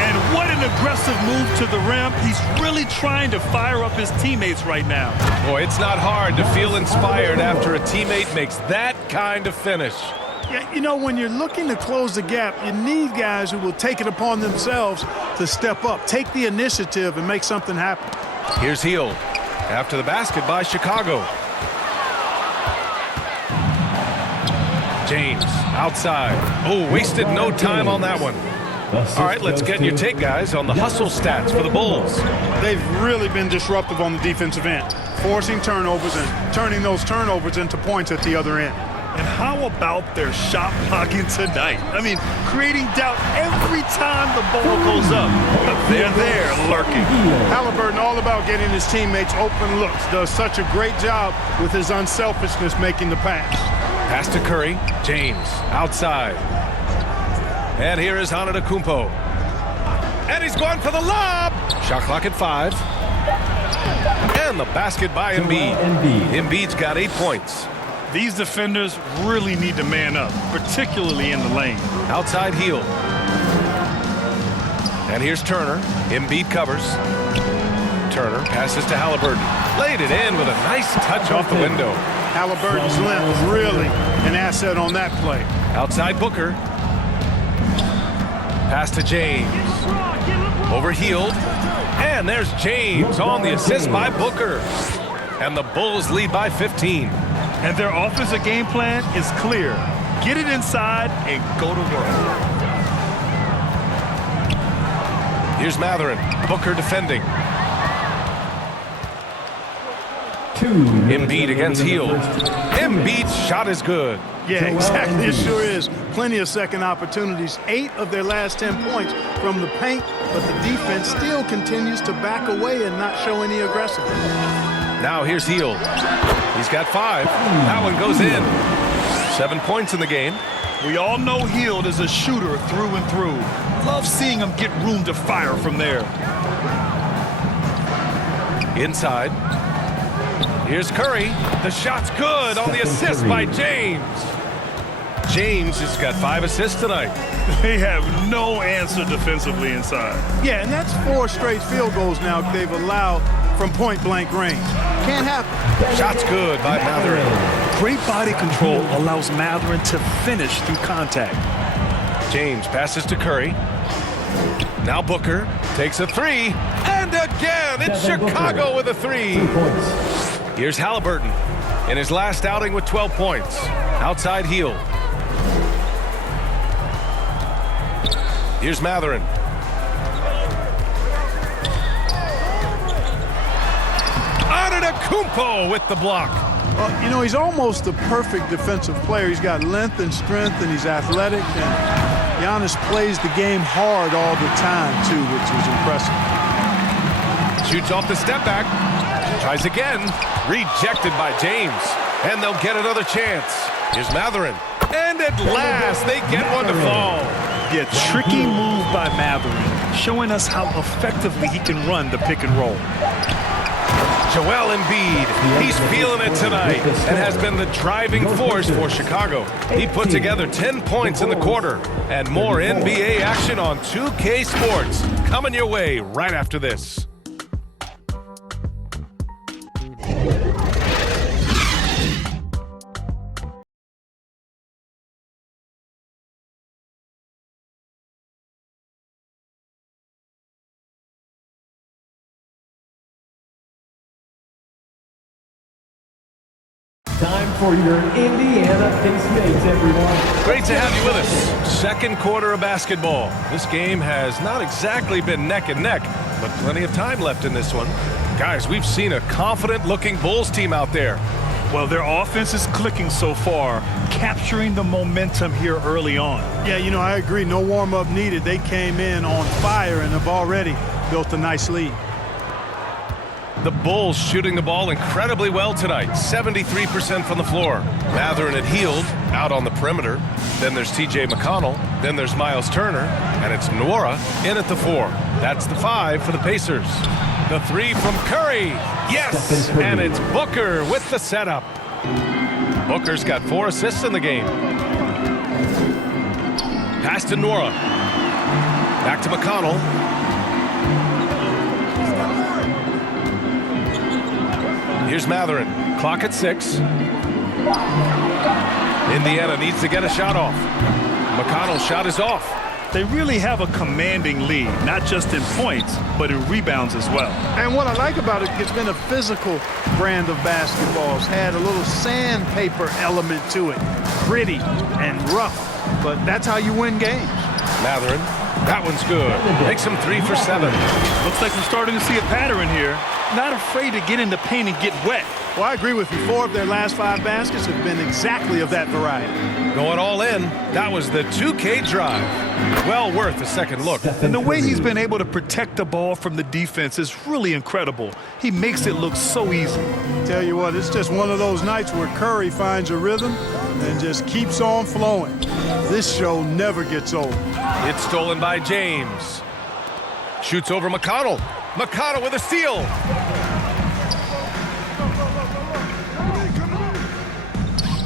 And what an aggressive move to the rim. He's really trying to fire up his teammates right now. Boy, it's not hard to feel inspired after a teammate makes that kind of finish. Yeah, you know, when you're looking to close the gap, you need guys who will take it upon themselves to step up, take the initiative, and make something happen. Here's Hield. After the basket by Chicago. James outside. Oh, wasted no time on that one. All right, let's get your take, guys, on the hustle stats for the Bulls. They've really been disruptive on the defensive end, forcing turnovers and turning those turnovers into points at the other end. And how about their shot blocking tonight? I mean, creating doubt every time the ball goes up. They're there lurking. Halliburton, all about getting his teammates open looks, does such a great job with his unselfishness making the pass. Pass to Curry. James outside. And here is Antetokounmpo. And he's going for the lob. Shot clock at 5. And the basket by Embiid. Embiid's got 8 points. These defenders really need to man up, particularly in the lane. Outside Hield. And here's Turner. Embiid covers. Turner passes to Halliburton. Laid it in with a nice touch off the window. Halliburton's length really an asset on that play. Outside Booker. Pass to James. Over Hield. And there's James on the assist by Booker. And the Bulls lead by 15. And their offensive game plan is clear. Get it inside and go to work. Here's Matherin. Booker defending. Embiid against Hield. Embiid's shot is good. Yeah, exactly. It sure is. Plenty of second opportunities. 8 of their last 10 points from the paint, but the defense still continues to back away and not show any aggressiveness. Now here's Hield. He's got 5. That one goes in. 7 points in the game. We all know Hield is a shooter through and through. Love seeing him get room to fire from there. Inside. Here's Curry. The shot's good on the assist by James. James has got 5 assists tonight. They have no answer defensively inside. Yeah, and that's 4 straight field goals now they've allowed from point-blank range. Can't happen. Shot's good by Matherin. Great body control allows Matherin to finish through contact. James passes to Curry. Now Booker takes a 3. And again, it's Chicago with a 3. Here's Halliburton in his last outing with 12 points. Outside Hield. Here's Matherin. Antetokounmpo with the block. You know, he's almost the perfect defensive player. He's got length and strength, and he's athletic. And Giannis plays the game hard all the time, too, which is impressive. Shoots off the step back. Tries again. Rejected by James. And they'll get another chance. Here's Matherin. And at last, they get one to fall. Yeah, tricky move by Matherin, showing us how effectively he can run the pick and roll. Joel Embiid, he's feeling it tonight and has been the driving force for Chicago. He put together 10 points in the quarter. And more NBA action on 2K Sports coming your way right after this. Time for your Indiana Pistons, everyone. Great to have you with us. Second quarter of basketball. This game has not exactly been neck and neck, but plenty of time left in this one. Guys, we've seen a confident-looking Bulls team out there. Well, their offense is clicking so far, capturing the momentum here early on. Yeah, you know, I agree. No warm-up needed. They came in on fire and have already built a nice lead. The Bulls shooting the ball incredibly well tonight, 73% from the floor. Matherin and Hield out on the perimeter. Then there's TJ McConnell. Then there's Miles Turner. And it's Nwora in at the 4. That's the 5 for the Pacers. The 3 from Curry. Yes! And it's Booker with the setup. Booker's got 4 assists in the game. Pass to Nwora. Back to McConnell. Here's Matherin. Clock at 6. Indiana needs to get a shot off. McConnell's shot is off. They really have a commanding lead, not just in points, but in rebounds as well. And what I like about it, it's been a physical brand of basketball. It's had a little sandpaper element to it. Gritty and rough, but that's how you win games. Matherin. That one's good. Makes him 3 for 7. Looks like we're starting to see a pattern here. Not afraid to get in the paint and get wet. Well, I agree with you. 4 of their last 5 baskets have been exactly of that variety. Going all in. That was the 2K drive. Well worth a second look. And the way he's been able to protect the ball from the defense is really incredible. He makes it look so easy. Tell you what, it's just one of those nights where Curry finds a rhythm and just keeps on flowing. This show never gets old. It's stolen by James. Shoots over McConnell. McConnell with a steal.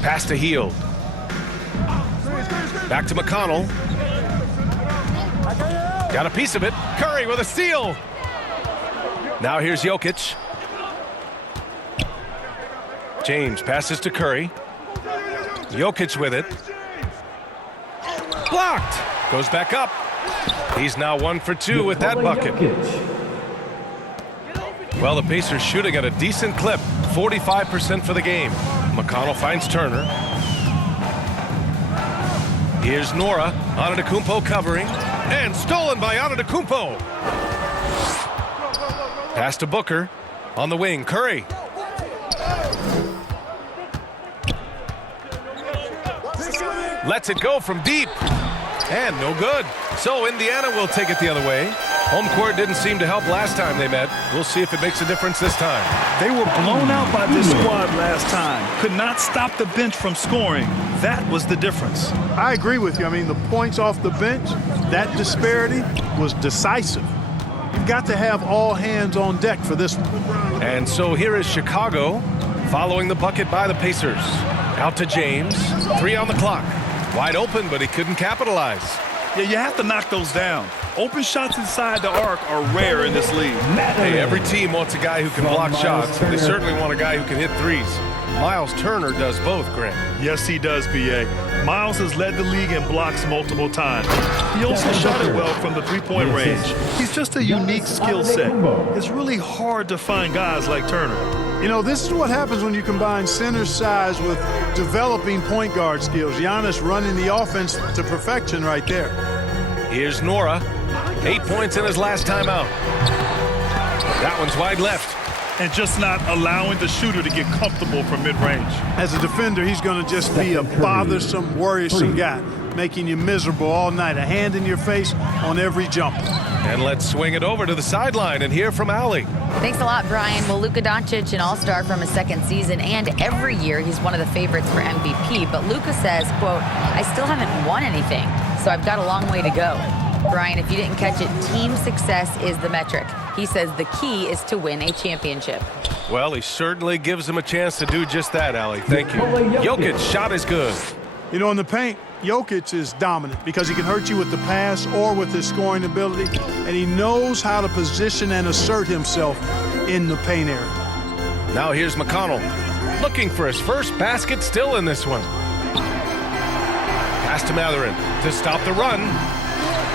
Pass to Hield. Back to McConnell. Got a piece of it. Curry with a steal. Now here's Jokic. James passes to Curry. Jokic with it. Blocked. Goes back up. He's now 1 for 2 with that bucket. Well, the Pacers shooting at a decent clip, 45% for the game. McConnell finds Turner. Here's Nwora. Antetokounmpo covering. And stolen by Antetokounmpo. Pass to Booker. On the wing, Curry. Lets it go from deep. And no good. So Indiana will take it the other way. Home court didn't seem to help last time they met. We'll see if it makes a difference this time. They were blown out by this squad last time. Could not stop the bench from scoring. That was the difference. I agree with you. I mean, the points off the bench, that disparity was decisive. You've got to have all hands on deck for this one. And so here is Chicago following the bucket by the Pacers. Out to James. 3 on the clock. Wide open, but he couldn't capitalize. Yeah, you have to knock those down. Open shots inside the arc are rare in this league. Hey, every team wants a guy who can block shots. They certainly want a guy who can hit threes. Miles Turner does both, Grant. Yes, he does, B.A. Miles has led the league in blocks multiple times. He also shot it well from the three-point range. He's just a unique skill set. It's really hard to find guys like Turner. You know, this is what happens when you combine center size with developing point guard skills. Giannis running the offense to perfection right there. Here's Nora. 8 points in his last time out. That one's wide left. And just not allowing the shooter to get comfortable from mid-range. As a defender, he's going to just be a bothersome, worrisome guy, making you miserable all night, a hand in your face on every jump. And let's swing it over to the sideline and hear from Allie. Thanks a lot, Brian. Well, Luka Doncic, an all-star from his second season, and every year he's one of the favorites for MVP. But Luka says, quote, I still haven't won anything, so I've got a long way to go. Brian, if you didn't catch it, team success is the metric. He says the key is to win a championship. Well, he certainly gives him a chance to do just that, Allie. Thank you. Jokic shot is good. You know, in the paint, Jokic is dominant because he can hurt you with the pass or with his scoring ability, and he knows how to position and assert himself in the paint area. Now here's McConnell, looking for his first basket, still in this one. Pass to Matherin to stop the run.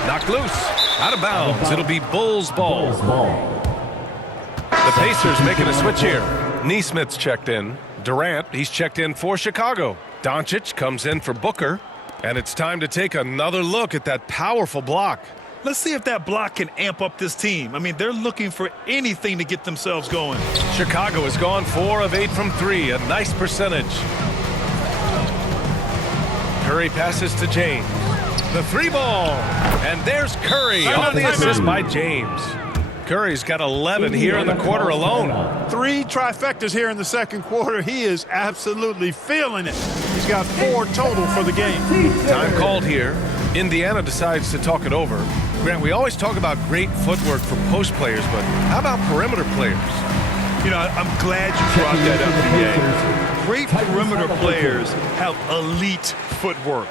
Knocked loose. Out of bounds. It'll be Bulls ball. The Pacers making a switch here. Neesmith's checked in. Durant, he's checked in for Chicago. Doncic comes in for Booker. And it's time to take another look at that powerful block. Let's see if that block can amp up this team. I mean, they're looking for anything to get themselves going. Chicago has gone 4 of 8 from 3. A nice percentage. Curry passes to James. The 3-ball. And there's Curry on the assist by James. Curry's got 11 here in the quarter alone. 3 trifectas here in the second quarter. He is absolutely feeling it. He's got 4 total for the game. Time called here. Indiana decides to talk it over. Grant, we always talk about great footwork for post players, but how about perimeter players? You know, I'm glad you brought that up, B.A. Great perimeter players have elite footwork.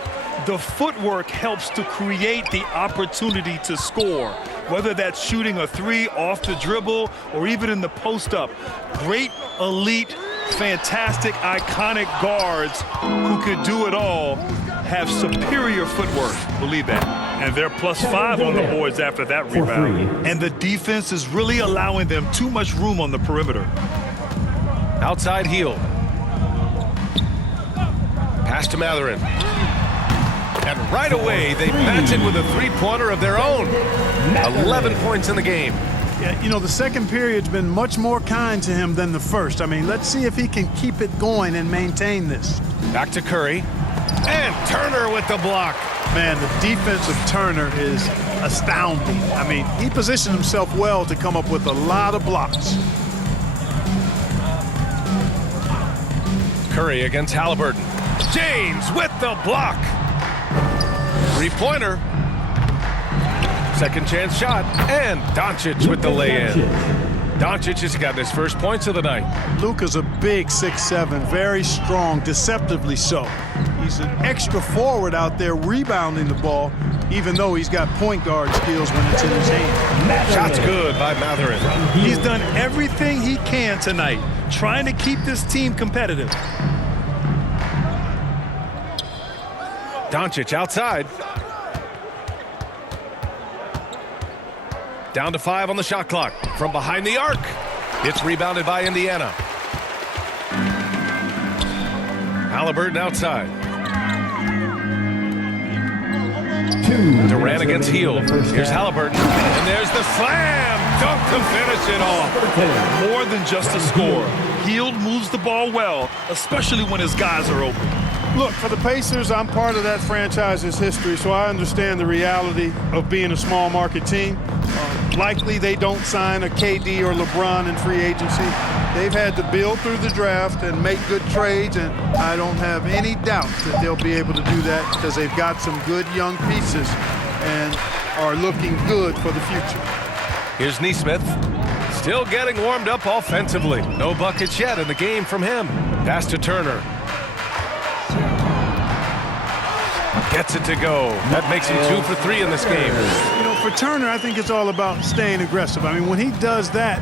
The footwork helps to create the opportunity to score, whether that's shooting a 3 off the dribble or even in the post-up. Great, elite, fantastic, iconic guards who could do it all have superior footwork. Believe that. And they're +5 on the boards after that rebound. And the defense is really allowing them too much room on the perimeter. Outside heel. Pass to Matherin. And right away, they match it with a 3-pointer of their own. 11 points in the game. Yeah, you know, the second period's been much more kind to him than the first. I mean, let's see if he can keep it going and maintain this. Back to Curry. And Turner with the block. Man, the defense of Turner is astounding. I mean, he positioned himself well to come up with a lot of blocks. Curry against Halliburton. James with the block. 3-pointer. Second chance shot. And Doncic with the lay-in. Doncic has gotten his first points of the night. Luka's a big 6'7", very strong, deceptively so. He's an extra forward out there rebounding the ball, even though he's got point guard skills when it's in his hand. Shot's good by Matherin. He's done everything he can tonight, trying to keep this team competitive. Doncic outside. Down to 5 on the shot clock. From behind the arc. It's rebounded by Indiana. Halliburton outside. Durant against Hield. Here's Halliburton. And there's the slam. Dunk to finish it off. More than just a score. Hield moves the ball well, especially when his guys are open. Look, for the Pacers, I'm part of that franchise's history, so I understand the reality of being a small market team. Likely they don't sign a KD or LeBron in free agency. They've had to build through the draft and make good trades, and I don't have any doubt that they'll be able to do that because they've got some good young pieces and are looking good for the future. Here's Neesmith. Still getting warmed up offensively. No buckets yet in the game from him. Pass to Turner. Gets it to go. That makes him 2 for 3 in this game. You know, for Turner, I think it's all about staying aggressive. I mean, when he does that,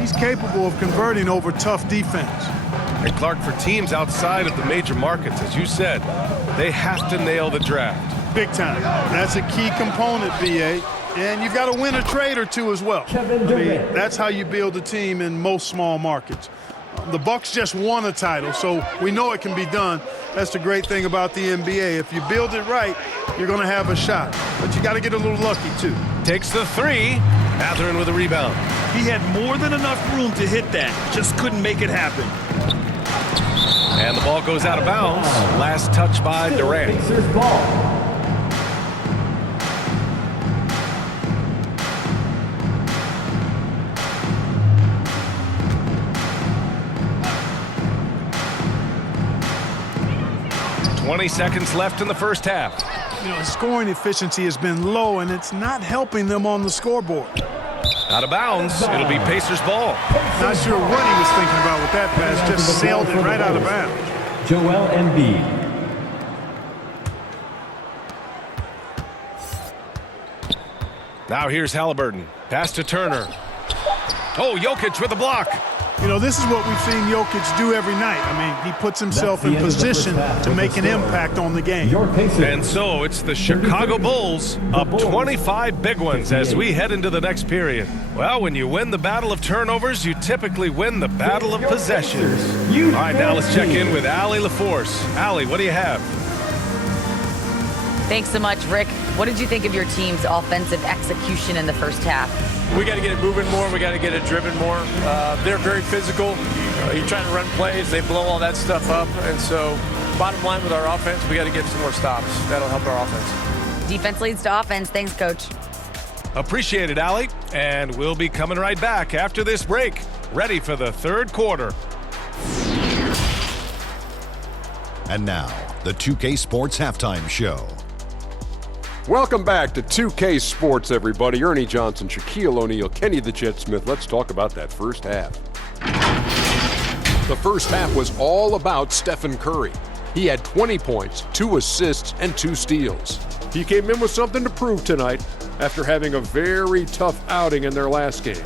he's capable of converting over tough defense. And Clark, for teams outside of the major markets, as you said, they have to nail the draft. Big time. That's a key component, BA. And you've got to win a trade or two as well. I mean, that's how you build a team in most small markets. The Bucks just won a title, so we know it can be done. That's the great thing about the NBA. If you build it right, you're going to have a shot. But you got to get a little lucky, too. Takes the 3. Mathurin with a rebound. He had more than enough room to hit that. Just couldn't make it happen. And the ball goes out of bounds. Last touch by Durant. Pacers ball. $20 seconds left in the first half. You know, scoring efficiency has been low, and it's not helping them on the scoreboard. Out of bounds. It'll be Pacers ball. Not sure what he was thinking about with that pass. Just sailed it right out of bounds. Joel Embiid. Now here's Halliburton. Pass to Turner. Oh, Jokic with a block. You know, this is what we've seen Jokic do every night. I mean, he puts himself in position to make an impact on the game. And so it's the Chicago Bulls up 25 big ones as we head into the next period. Well, when you win the battle of turnovers, you typically win the battle of possessions. All right, now let's check in with Allie LaForce. Allie, what do you have? Thanks so much, Rick. What did you think of your team's offensive execution in the first half? We got to get it moving more. We got to get it driven more. They're very physical. You're trying to run plays. They blow all that stuff up. And so bottom line with our offense, we got to get some more stops. That'll help our offense. Defense leads to offense. Thanks, Coach. Appreciate it, Allie. And we'll be coming right back after this break. Ready for the third quarter. And now, the 2K Sports Halftime Show. Welcome back to 2K Sports, everybody. Ernie Johnson, Shaquille O'Neal, Kenny the Jet Smith. Let's talk about that first half. The first half was all about Stephen Curry. He had 20 points, 2 assists, and 2 steals. He came in with something to prove tonight after having a very tough outing in their last game.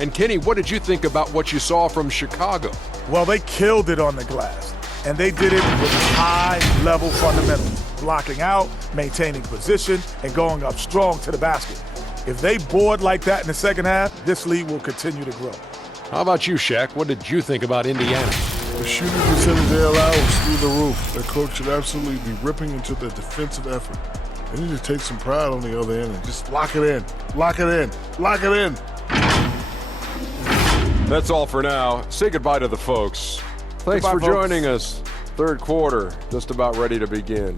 And Kenny, what did you think about what you saw from Chicago? Well, they killed it on the glass, and they did it with high-level fundamentals. Blocking out, maintaining position, and going up strong to the basket. If they board like that in the second half, this lead will continue to grow. How about you, Shaq? What did you think about Indiana? The shooting percentage they allow was through the roof. Their coach should absolutely be ripping into the defensive effort. They need to take some pride on the other end and just lock it in, lock it in, lock it in. That's all for now. Say goodbye to the folks. Thanks for joining us. Third quarter, just about ready to begin.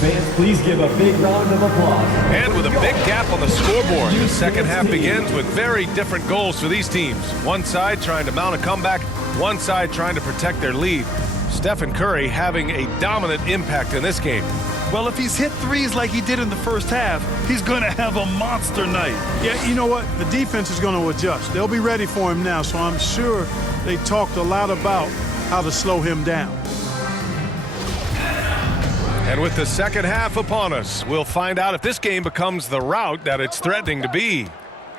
Fans, please give a big round of applause. And with a big gap on the scoreboard, the second half begins with very different goals for these teams. One side trying to mount a comeback, one side trying to protect their lead. Stephen Curry having a dominant impact in this game. Well, if he's hit threes like he did in the first half, he's going to have a monster night. Yeah, you know what? The defense is going to adjust. They'll be ready for him now, so I'm sure they talked a lot about how to slow him down. And with the second half upon us, we'll find out if this game becomes the rout that it's threatening to be.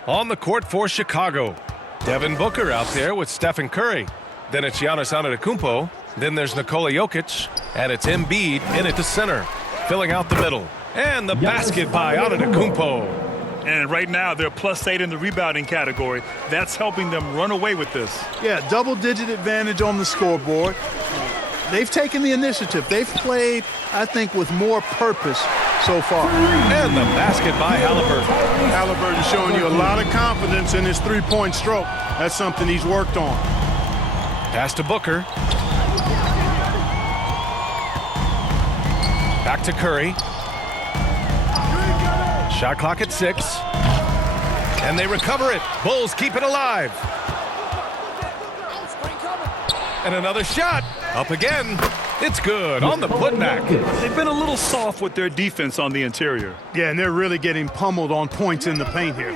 On the court for Chicago, Devin Booker out there with Stephen Curry. Then it's Giannis Antetokounmpo. Then there's Nikola Jokic. And it's Embiid in at the center, filling out the middle. And the basket by Antetokounmpo. And right now, they're +8 in the rebounding category. That's helping them run away with this. Yeah, double-digit advantage on the scoreboard. They've taken the initiative. They've played, I think, with more purpose so far. And the basket by Halliburton. Halliburton showing you a lot of confidence in his three-point stroke. That's something he's worked on. Pass to Booker. Back to Curry. Shot clock at 6. And they recover it. Bulls keep it alive. And another shot. Up again. It's good on the putback. They've been a little soft with their defense on the interior. Yeah, and they're really getting pummeled on points in the paint here.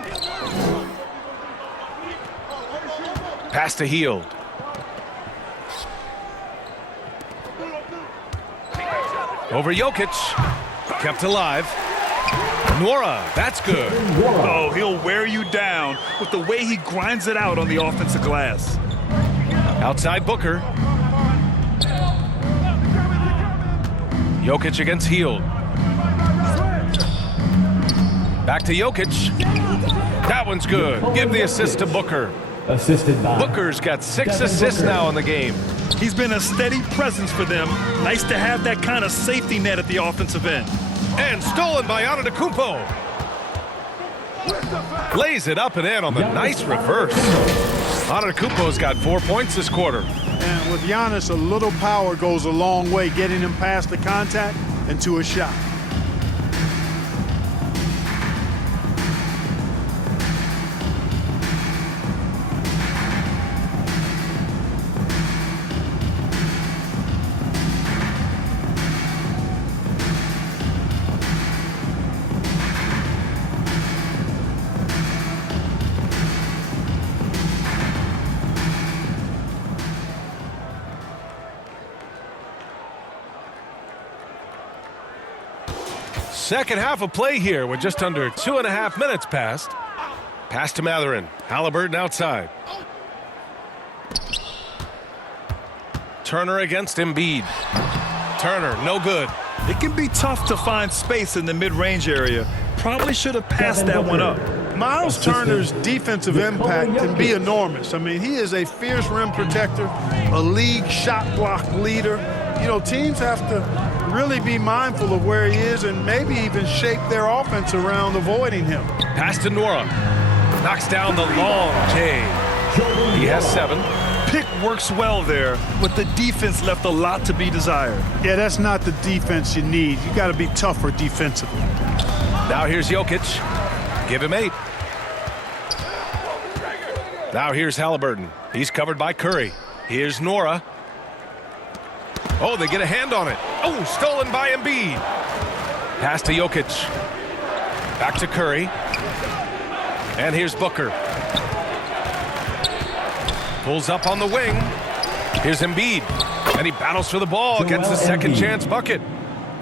Pass to Hield. Over Jokic. Kept alive. Nora, that's good. Oh, he'll wear you down with the way he grinds it out on the offensive glass. Outside Booker. Jokic against Hield. Back to Jokic. That one's good. Give the assist to Booker. Assisted by Booker's got 6 assists now in the game. He's been a steady presence for them. Nice to have that kind of safety net at the offensive end. And stolen by Antetokounmpo. Lays it up and in on the nice reverse. Antetokounmpo's got 4 points this quarter. And with Giannis, a little power goes a long way, getting him past the contact and to a shot. Second half of play here with just under 2.5 minutes passed. Pass to Mathurin. Halliburton outside. Turner against Embiid. Turner, no good. It can be tough to find space in the mid-range area. Probably should have passed that one up. Miles Turner's defensive impact can be enormous. I mean, he is a fierce rim protector, a league shot block leader. You know, teams have to really be mindful of where he is and maybe even shape their offense around avoiding him. Pass to Nora. Knocks down the long J. He has 7. Pick works well there, but the defense left a lot to be desired. Yeah, that's not the defense you need. You got to be tougher defensively. Now here's Jokic. Give him 8. Now here's Halliburton. He's covered by Curry. Here's Nora. Oh, they get a hand on it. Oh, stolen by Embiid. Pass to Jokic. Back to Curry. And here's Booker. Pulls up on the wing. Here's Embiid. And he battles for the ball, gets the second chance bucket.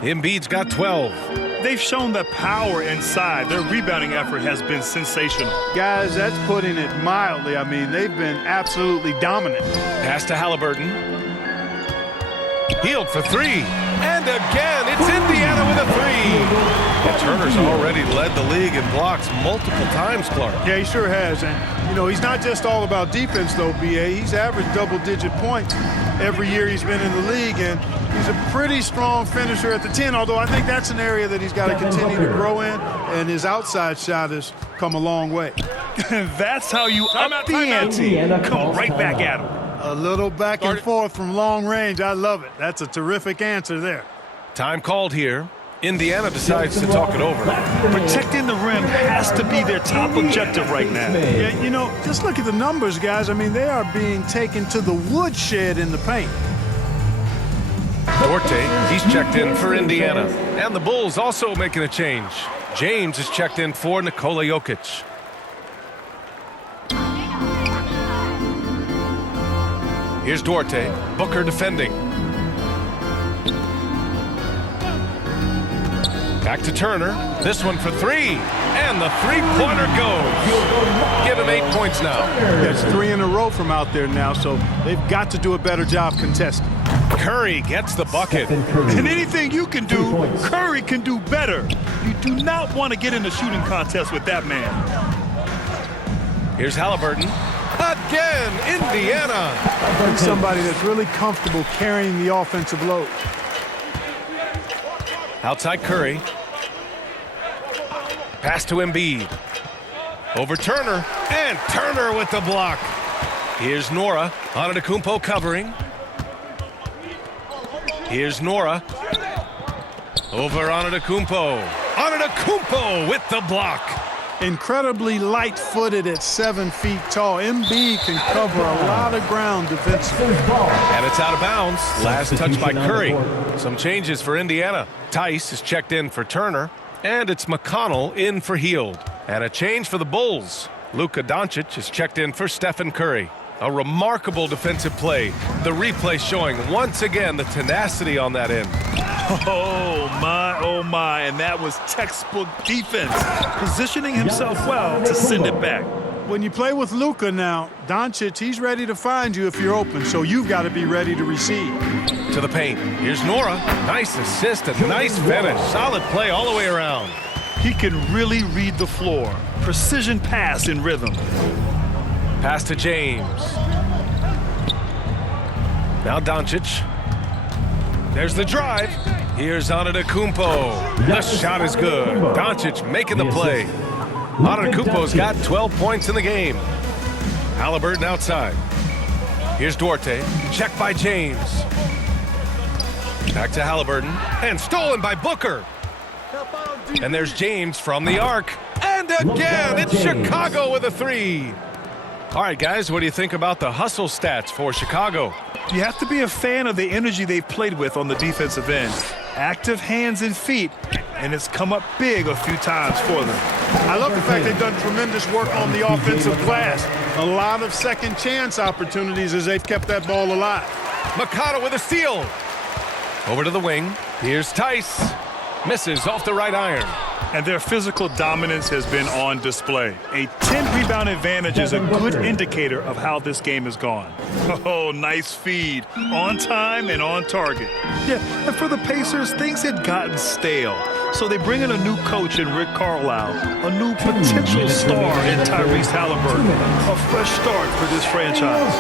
Embiid's got 12. They've shown that power inside. Their rebounding effort has been sensational. Guys, that's putting it mildly. I mean, they've been absolutely dominant. Pass to Halliburton. Hield for 3. And again, it's Indiana with a 3. And Turner's already led the league in blocks multiple times, Clark. Yeah, he sure has. And, you know, he's not just all about defense, though, B.A. He's averaged double-digit points every year he's been in the league. And he's a pretty strong finisher at the 10, although I think that's an area that he's got to continue to grow in. And his outside shot has come a long way. That's how you up the ante. Come right back at him. A little back and forth from long range. I love it. That's a terrific answer there. Time called here. Indiana decides to talk it over. Protecting the rim has to be their top objective right now. Yeah, you know, just look at the numbers, guys. I mean, they are being taken to the woodshed in the paint. Duarte, he's checked in for Indiana. And the Bulls also making a change. James is checked in for Nikola Jokic. Here's Duarte. Booker defending. Back to Turner. This one for 3. And the three-pointer goes. Give him 8 points now. That's 3 in a row from out there now, so they've got to do a better job contesting. Curry gets the bucket. And anything you can do, Curry can do better. You do not want to get in a shooting contest with that man. Here's Halliburton. Again, Indiana. He's somebody that's really comfortable carrying the offensive load. Outside Curry. Pass to Embiid. Over Turner. And Turner with the block. Here's Nora. Antetokounmpo covering. Here's Nora. Over Antetokounmpo. Antetokounmpo with the block. Incredibly light-footed at 7 feet tall. Embiid can cover a lot of ground defensively. And it's out of bounds. Last touch by Curry. Some changes for Indiana. Tice is checked in for Turner. And it's McConnell in for Hield. And a change for the Bulls. Luka Doncic is checked in for Stephen Curry. A remarkable defensive play. The replay showing once again the tenacity on that end. Oh my, and that was textbook defense, positioning himself well to send it back. When you play with Luka now, Doncic, he's ready to find you if you're open, so you've got to be ready to receive. To the paint. Here's Nora. Nice assist and nice finish. Solid play all the way around. He can really read the floor. Precision pass in rhythm. Pass to James. Now Doncic. There's the drive. Here's Antetokounmpo. The shot is good. Doncic making the play. Antetokounmpo's got 12 points in the game. Halliburton outside. Here's Duarte. Checked by James. Back to Halliburton. And stolen by Booker. And there's James from the arc. And again, it's Chicago with a three. All right, guys, what do you think about the hustle stats for Chicago? You have to be a fan of the energy they've played with on the defensive end. Active hands and feet, and it's come up big a few times for them. I love the fact they've done tremendous work on the offensive glass. A lot of second chance opportunities as they've kept that ball alive. Mikata with a steal. Over to the wing. Here's Tice. Misses off the right iron. And their physical dominance has been on display. A 10-rebound advantage is a good indicator of how this game has gone. Oh, nice feed. On time and on target. Yeah, and for the Pacers, things had gotten stale. So they bring in a new coach in Rick Carlisle, a new potential star in Tyrese Halliburton. A fresh start for this franchise.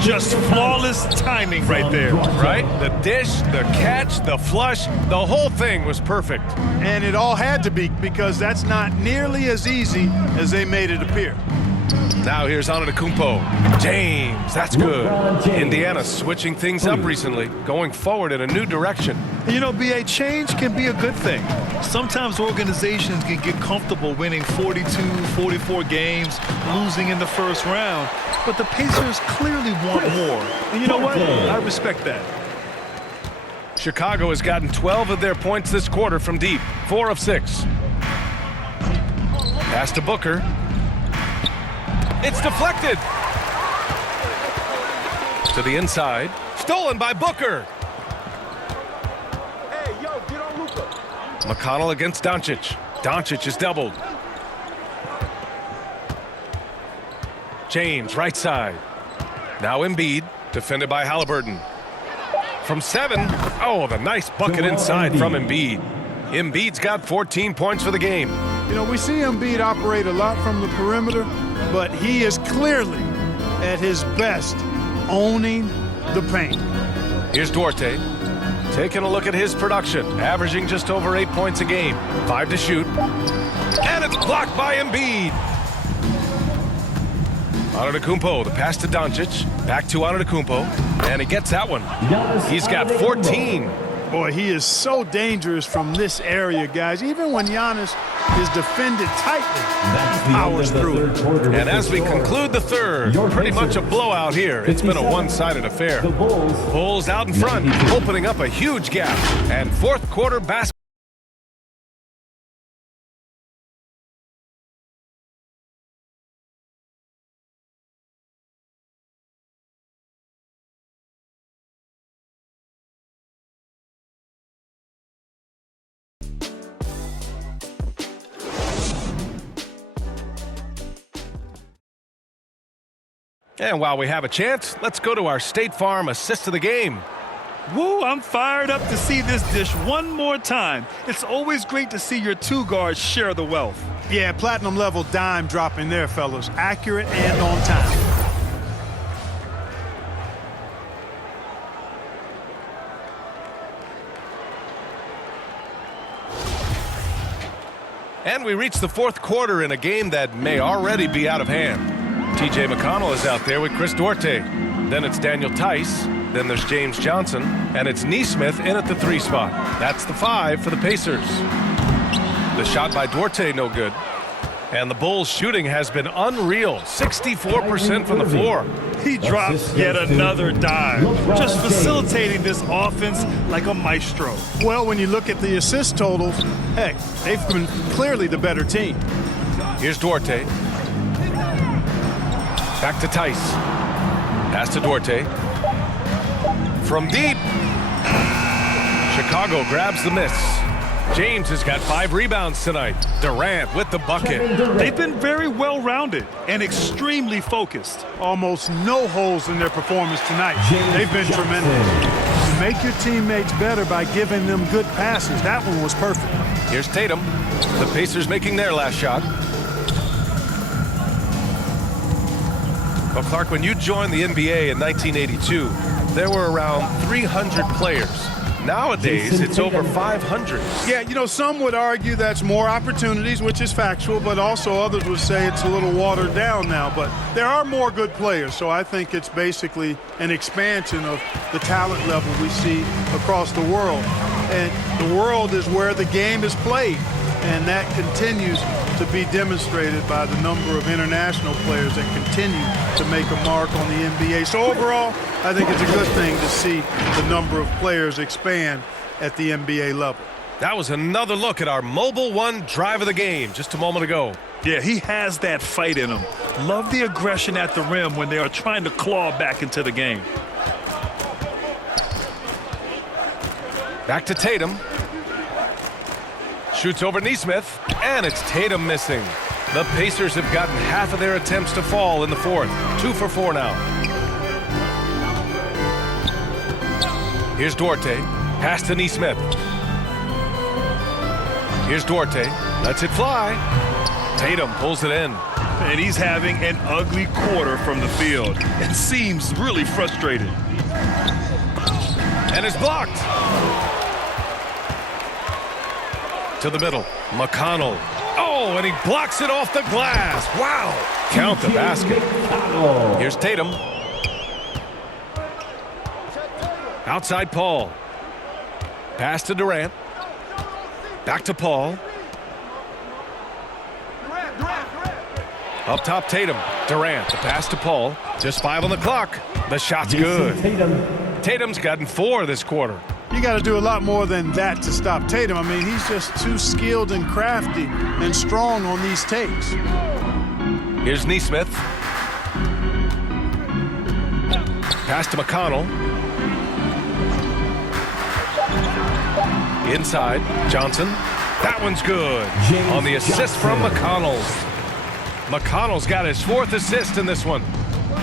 Just flawless timing right there. Right? The dish, the catch, the flush, the whole thing was perfect. And it all had to be, because that's not nearly as easy as they made it appear. Now here's Antetokounmpo. James, that's good. Indiana switching things up recently, going forward in a new direction. You know, B.A., change can be a good thing. Sometimes organizations can get comfortable winning 42, 44 games, losing in the first round. But the Pacers clearly want more. And you know what? I respect that. Chicago has gotten 12 of their points this quarter from deep, 4 of 6. Pass to Booker. It's deflected. To the inside. Stolen by Booker. Hey, yo, get on Luka. McConnell against Doncic. Doncic is doubled. James, right side. Now Embiid, defended by Halliburton. From 7. Oh, the nice bucket inside from Embiid. Embiid's got 14 points for the game. You know, we see Embiid operate a lot from the perimeter, but he is clearly at his best owning the paint. Here's Duarte. Taking a look at his production, averaging just over 8 points a game. 5 to shoot. And it's blocked by Embiid. Antetokounmpo, the pass to Doncic. Back to Antetokounmpo. And he gets that one. He's got 14. Boy, he is so dangerous from this area, guys. Even when Giannis is defended tightly, he powers through it. And as we conclude the third, pretty much a blowout here. It's been a one-sided affair. Bulls out in front, opening up a huge gap. And fourth quarter basketball. And while we have a chance, let's go to our State Farm assist of the game. Woo, I'm fired up to see this dish one more time. It's always great to see your two guards share the wealth. Yeah, platinum level dime dropping there, fellas. Accurate and on time. And we reach the fourth quarter in a game that may already be out of hand. T.J. McConnell is out there with Chris Duarte. Then it's Daniel Tice. Then there's James Johnson. And it's Nesmith in at the 3 spot. That's the 5 for the Pacers. The shot by Duarte, no good. And the Bulls' shooting has been unreal. 64% from the floor. He drops yet another dime. Just facilitating this offense like a maestro. Well, when you look at the assist totals, heck, they've been clearly the better team. Here's Duarte. Back to Tice. Pass to Duarte. From deep. Chicago grabs the miss. James has got 5 rebounds tonight. Durant with the bucket. They've been very well-rounded and extremely focused. Almost no holes in their performance tonight. They've been tremendous. You make your teammates better by giving them good passes. That one was perfect. Here's Tatum. The Pacers making their last shot. Well, Clark, when you joined the NBA in 1982, there were around 300 players. Nowadays, it's over 500. Yeah, you know, some would argue that's more opportunities, which is factual, but also others would say it's a little watered down now. But there are more good players, so I think it's basically an expansion of the talent level we see across the world. And the world is where the game is played, and that continues to be demonstrated by the number of international players that continue to make a mark on the NBA. So overall, I think it's a good thing to see the number of players expand at the NBA level. That was another look at our Mobile One drive of the game just a moment ago. Yeah, he has that fight in him. Love the aggression at the rim when they are trying to claw back into the game. Back to Tatum. Shoots over Nesmith, and it's Tatum missing. The Pacers have gotten half of their attempts to fall in the fourth. 2 for 4 now. Here's Duarte. Pass to Nesmith. Here's Duarte. Lets it fly. Tatum pulls it in. And he's having an ugly quarter from the field. It seems really frustrated. And it's blocked. To the middle. McConnell. Oh, and he blocks it off the glass. Wow. Count the basket. Here's Tatum. Outside Paul. Pass to Durant. Back to Paul. Up top Tatum. Durant. The pass to Paul. Just 5 on the clock. The shot's good. Tatum's gotten 4 this quarter. You got to do a lot more than that to stop Tatum. I mean, he's just too skilled and crafty and strong on these takes. Here's Nesmith. Pass to McConnell. Inside, Johnson. That one's good. On the assist from McConnell. McConnell's got his 4th assist in this one.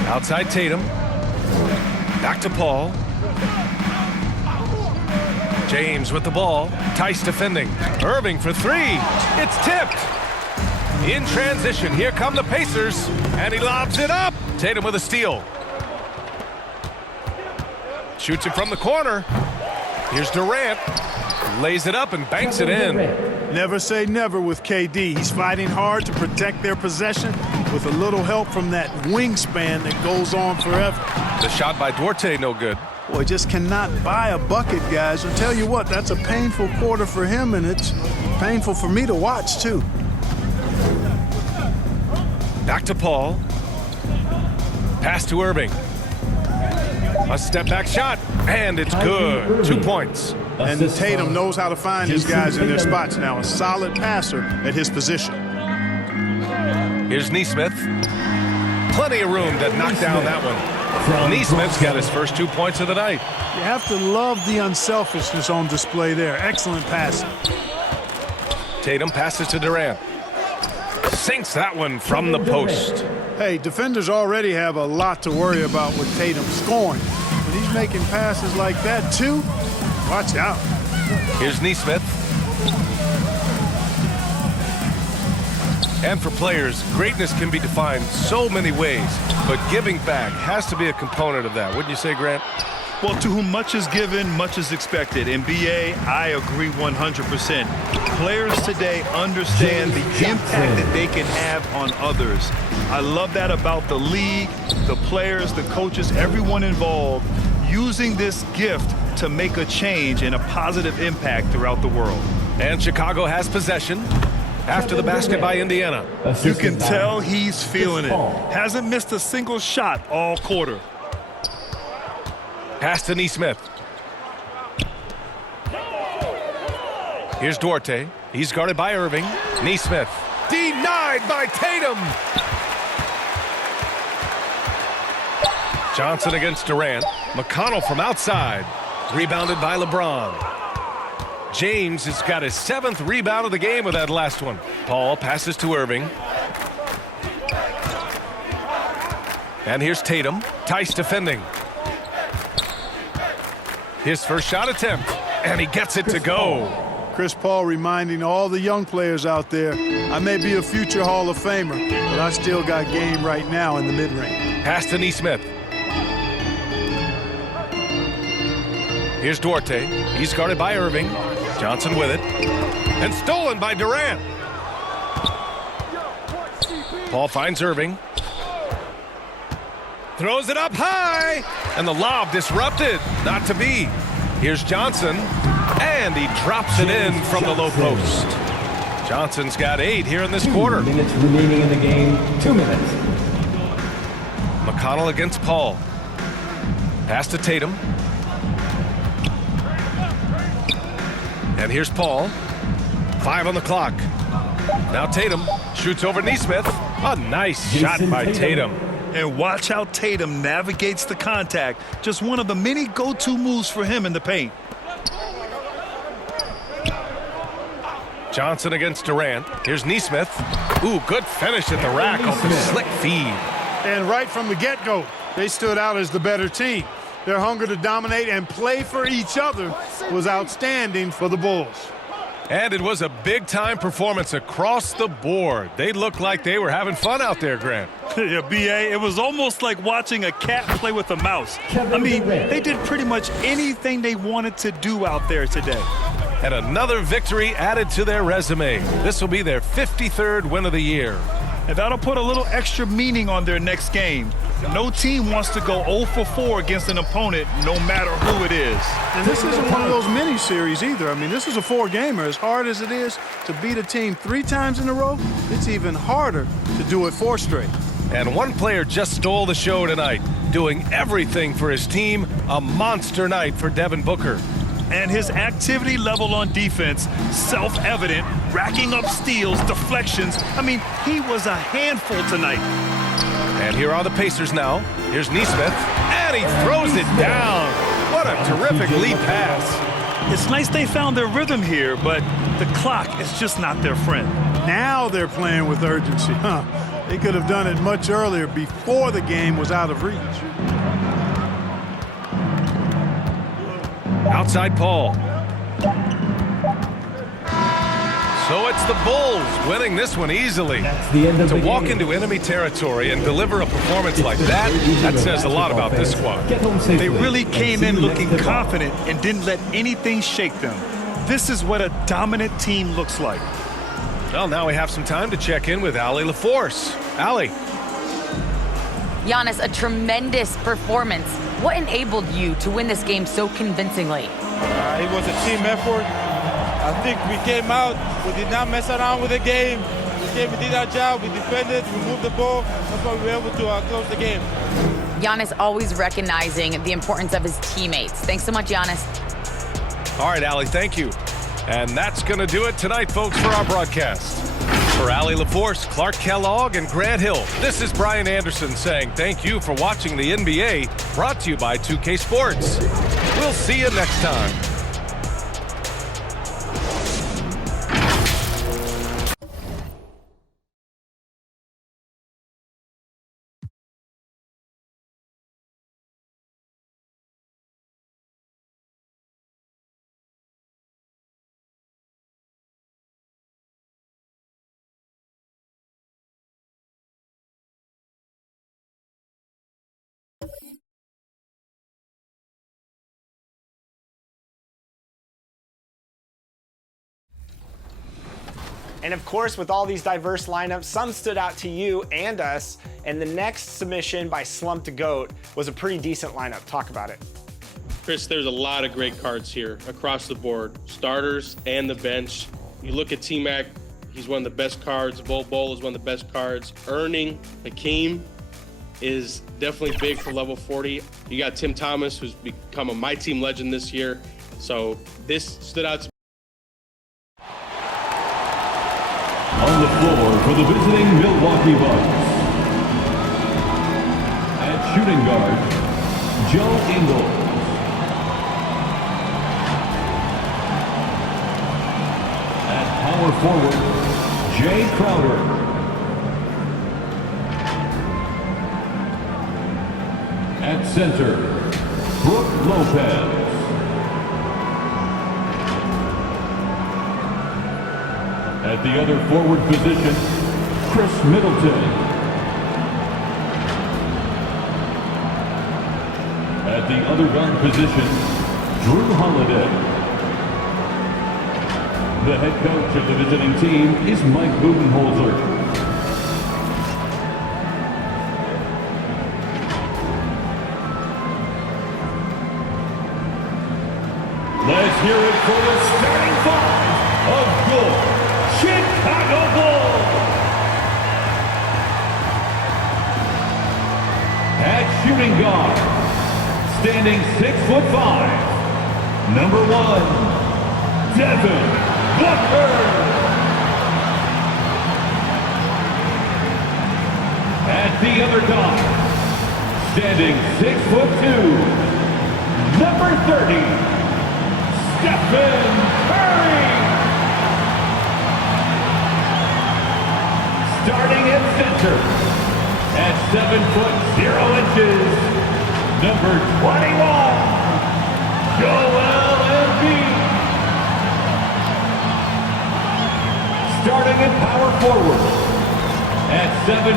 Outside Tatum. Back to Paul. James with the ball. Tice defending. Irving for 3. It's tipped. In transition, here come the Pacers. And he lobs it up. Tatum with a steal. Shoots it from the corner. Here's Durant. Lays it up and banks it in. Never say never with KD. He's fighting hard to protect their possession with a little help from that wingspan that goes on forever. The shot by Duarte, no good. Boy, just cannot buy a bucket, guys. I'll tell you what, that's a painful quarter for him, and it's painful for me to watch, too. Back to Paul. Pass to Irving. A step-back shot, and it's good. 2 points. And Tatum knows how to find his guys in their spots now. A solid passer at his position. Here's Nesmith. Plenty of room to knock down that one. Nesmith's got his first 2 points of the night. You have to love the unselfishness on display there. Excellent passing. Tatum passes to Durant. Sinks that one from the post. Hey, defenders already have a lot to worry about with Tatum scoring. When he's making passes like that, too, watch out. Here's Nesmith. And for players, greatness can be defined so many ways, but giving back has to be a component of that. Wouldn't you say, Grant? Well, to whom much is given, much is expected. In BA, I agree 100%. Players today understand the impact that they can have on others. I love that about the league, the players, the coaches, everyone involved, using this gift to make a change and a positive impact throughout the world. And Chicago has possession after the basket by Indiana. You can tell he's feeling it. Hasn't missed a single shot all quarter. Pass to Nesmith. Here's Duarte. He's guarded by Irving. Nesmith. Denied by Tatum. Johnson against Durant. McConnell from outside. Rebounded by LeBron. James has got his 7th rebound of the game with that last one. Paul passes to Irving. And here's Tatum. Tice defending. His first shot attempt. And he gets it to go. Chris Paul reminding all the young players out there, I may be a future Hall of Famer, but I still got game right now in the mid-range. Pass to Nesmith. Here's Duarte. He's guarded by Irving. Johnson with it. And stolen by Durant. Paul finds Irving. Throws it up high. And the lob disrupted. Not to be. Here's Johnson. And he drops it in from the low post. Johnson's got 8 here in this quarter. 2 minutes remaining in the game. 2 minutes. McConnell against Paul. Pass to Tatum. And here's Paul. 5 on the clock. Now Tatum shoots over Nesmith. A nice shot by Tatum. And watch how Tatum navigates the contact. Just one of the many go-to moves for him in the paint. Johnson against Durant. Here's Nesmith. Ooh, good finish at the rack off the slick feed. And right from the get-go, they stood out as the better team. Their hunger to dominate and play for each other was outstanding for the Bulls. And it was a big-time performance across the board. They looked like they were having fun out there, Grant. Yeah, B.A., it was almost like watching a cat play with a mouse. I mean, they did pretty much anything they wanted to do out there today. And another victory added to their resume. This will be their 53rd win of the year. And that'll put a little extra meaning on their next game. No team wants to go 0 for 4 against an opponent, no matter who it is. And this isn't one of those mini-series either. I mean, this is a 4-gamer. As hard as it is to beat a team 3 times in a row, it's even harder to do it 4 straight. And one player just stole the show tonight, doing everything for his team. A monster night for Devin Booker. And his activity level on defense, self-evident, racking up steals, deflections. I mean, he was a handful tonight. And here are the Pacers now. Here's Nesmith, and he throws it down. What a terrific lead pass. It's nice they found their rhythm here, but the clock is just not their friend. Now they're playing with urgency, huh? They could have done it much earlier before the game was out of reach. Outside Paul. So it's the Bulls winning this one easily. To walk into enemy territory and deliver a performance like that, that says a lot about this squad. They really came in looking confident and didn't let anything shake them. This is what a dominant team looks like. Well, now we have some time to check in with Allie LaForce. Allie. Giannis, a tremendous performance. What enabled you to win this game so convincingly? It was a team effort. I think we came out, we did not mess around with the game. We did our job, we defended, we moved the ball. That's why we were able to close the game. Giannis always recognizing the importance of his teammates. Thanks so much, Giannis. All right, Allie, thank you. And that's going to do it tonight, folks, for our broadcast. For Allie LaForce, Clark Kellogg, and Grant Hill, this is Brian Anderson saying thank you for watching the NBA, brought to you by 2K Sports. We'll see you next time. And of course, with all these diverse lineups, some stood out to you and us. And the next submission by Slumped Goat was a pretty decent lineup. Talk about it. Chris, there's a lot of great cards here across the board, starters and the bench. You look at T-Mac, he's one of the best cards. Bol is one of the best cards. Earning Hakeem is definitely big for level 40. You got Tim Thomas, who's become a My Team legend this year. So this stood out to me. On the floor for the visiting Milwaukee Bucks. At shooting guard, Joe Ingles. At power forward, Jay Crowder. At center, Brooke Lopez. At the other forward position, Chris Middleton. At the other guard position, Drew Holiday. The head coach of the visiting team is Mike Budenholzer. Let's hear it for the starting five of your Chicago Bulls. At shooting guard, standing 6'5", number 1, Devin Booker. At the other guard, standing 6'2", number 30, Stephen Curry. Starting at center, at 7'0", number 21, Joel Embiid. Starting at power forward, at 7'0",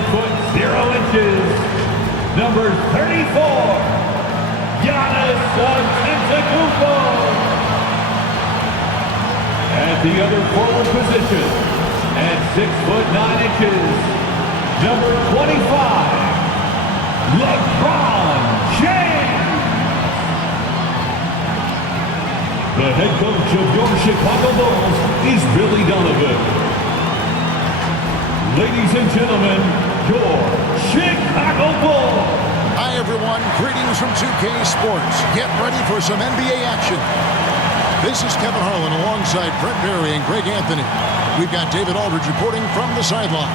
number 34, Giannis Antetokounmpo. At the other forward position, at 6'9", number 25, LeBron James. The head coach of your Chicago Bulls is Billy Donovan. Ladies and gentlemen, your Chicago Bulls. Hi, everyone. Greetings from 2K Sports. Get ready for some NBA action. This is Kevin Harlan alongside Brett Berry and Greg Anthony. We've got David Aldridge reporting from the sideline.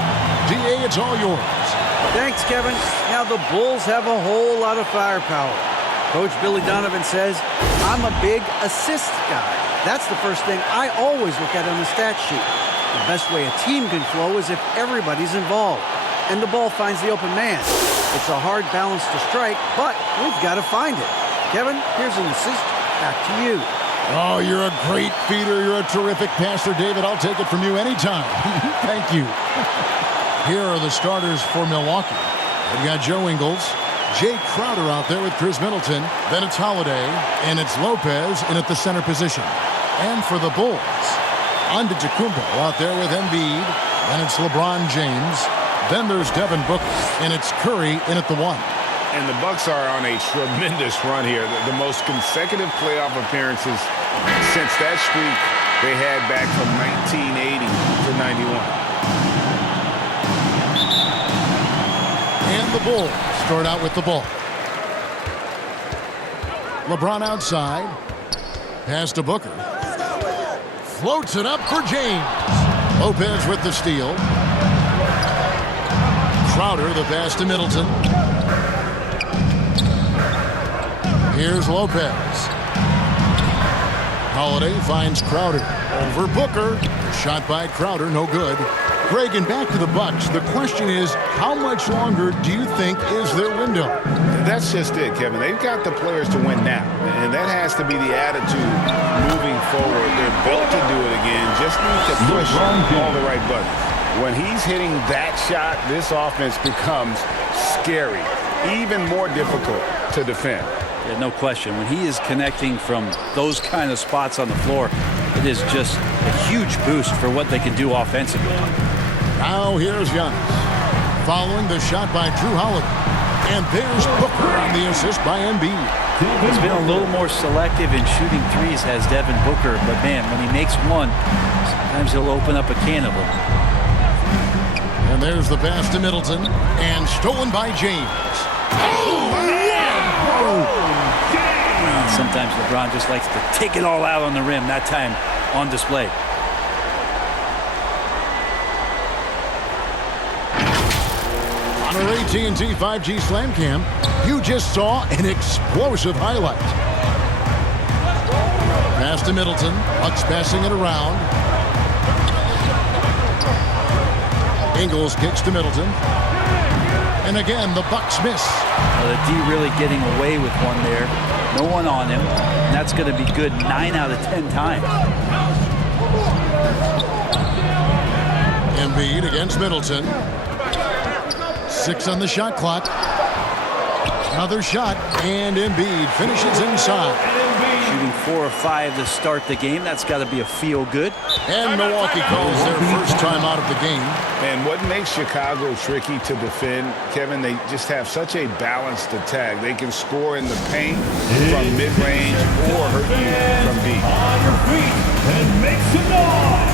DA, it's all yours. Thanks, Kevin. Now the Bulls have a whole lot of firepower. Coach Billy Donovan says, I'm a big assist guy. That's the first thing I always look at on the stat sheet. The best way a team can flow is if everybody's involved and the ball finds the open man. It's a hard balance to strike, but we've got to find it. Kevin, here's an assist. Back to you. Oh, you're a great feeder. You're a terrific passer, David. I'll take it from you anytime. Thank you. Here are the starters for Milwaukee. We've got Joe Ingles, Jay Crowder out there with Chris Middleton. Then it's Holiday, and it's Lopez in at the center position. And for the Bulls, Antetokounmpo out there with Embiid. Then it's LeBron James. Then there's Devin Booker, and it's Curry in at the 1. And the Bucks are on a tremendous run here. The most consecutive playoff appearances since that streak they had back from 1980 to 91. And the Bulls start out with the ball. LeBron outside. Pass to Booker. Floats it up for James. Lopez with the steal. Crowder the pass to Middleton. Here's Lopez. Holiday finds Crowder. Over Booker. Shot by Crowder, no good. Greg, and back to the Bucks. The question is, how much longer do you think is their window? That's just it, Kevin. They've got the players to win now, and that has to be the attitude moving forward. They're built to do it again. Just need to push all the right buttons. When he's hitting that shot, this offense becomes scary, even more difficult to defend. Yeah, no question. When he is connecting from those kind of spots on the floor, it is just a huge boost for what they can do offensively. Now here's Giannis. Following the shot by Drew Holiday. And there's Booker on the assist by Embiid. He's been a little more selective in shooting threes, has Devin Booker. But, man, when he makes one, sometimes he'll open up a can of them. And there's the pass to Middleton. And stolen by James. Oh, sometimes LeBron just likes to take it all out on the rim, that time on display. On our AT&T 5G Slam Cam, you just saw an explosive highlight. Pass to Middleton. Bucks passing it around. Ingles kicks to Middleton. And again, the Bucks miss. Well, the D really getting away with one there. No one on him. And that's going to be good 9 out of 10 times. Embiid against Middleton. 6 on the shot clock. Another shot, and Embiid finishes inside. Shooting 4 or 5 to start the game. That's got to be a feel good. And Milwaukee calls their first time out of the game. And what makes Chicago tricky to defend, Kevin, they just have such a balanced attack. They can score in the paint from mid-range or hurt you from deep. On your feet and make some noise.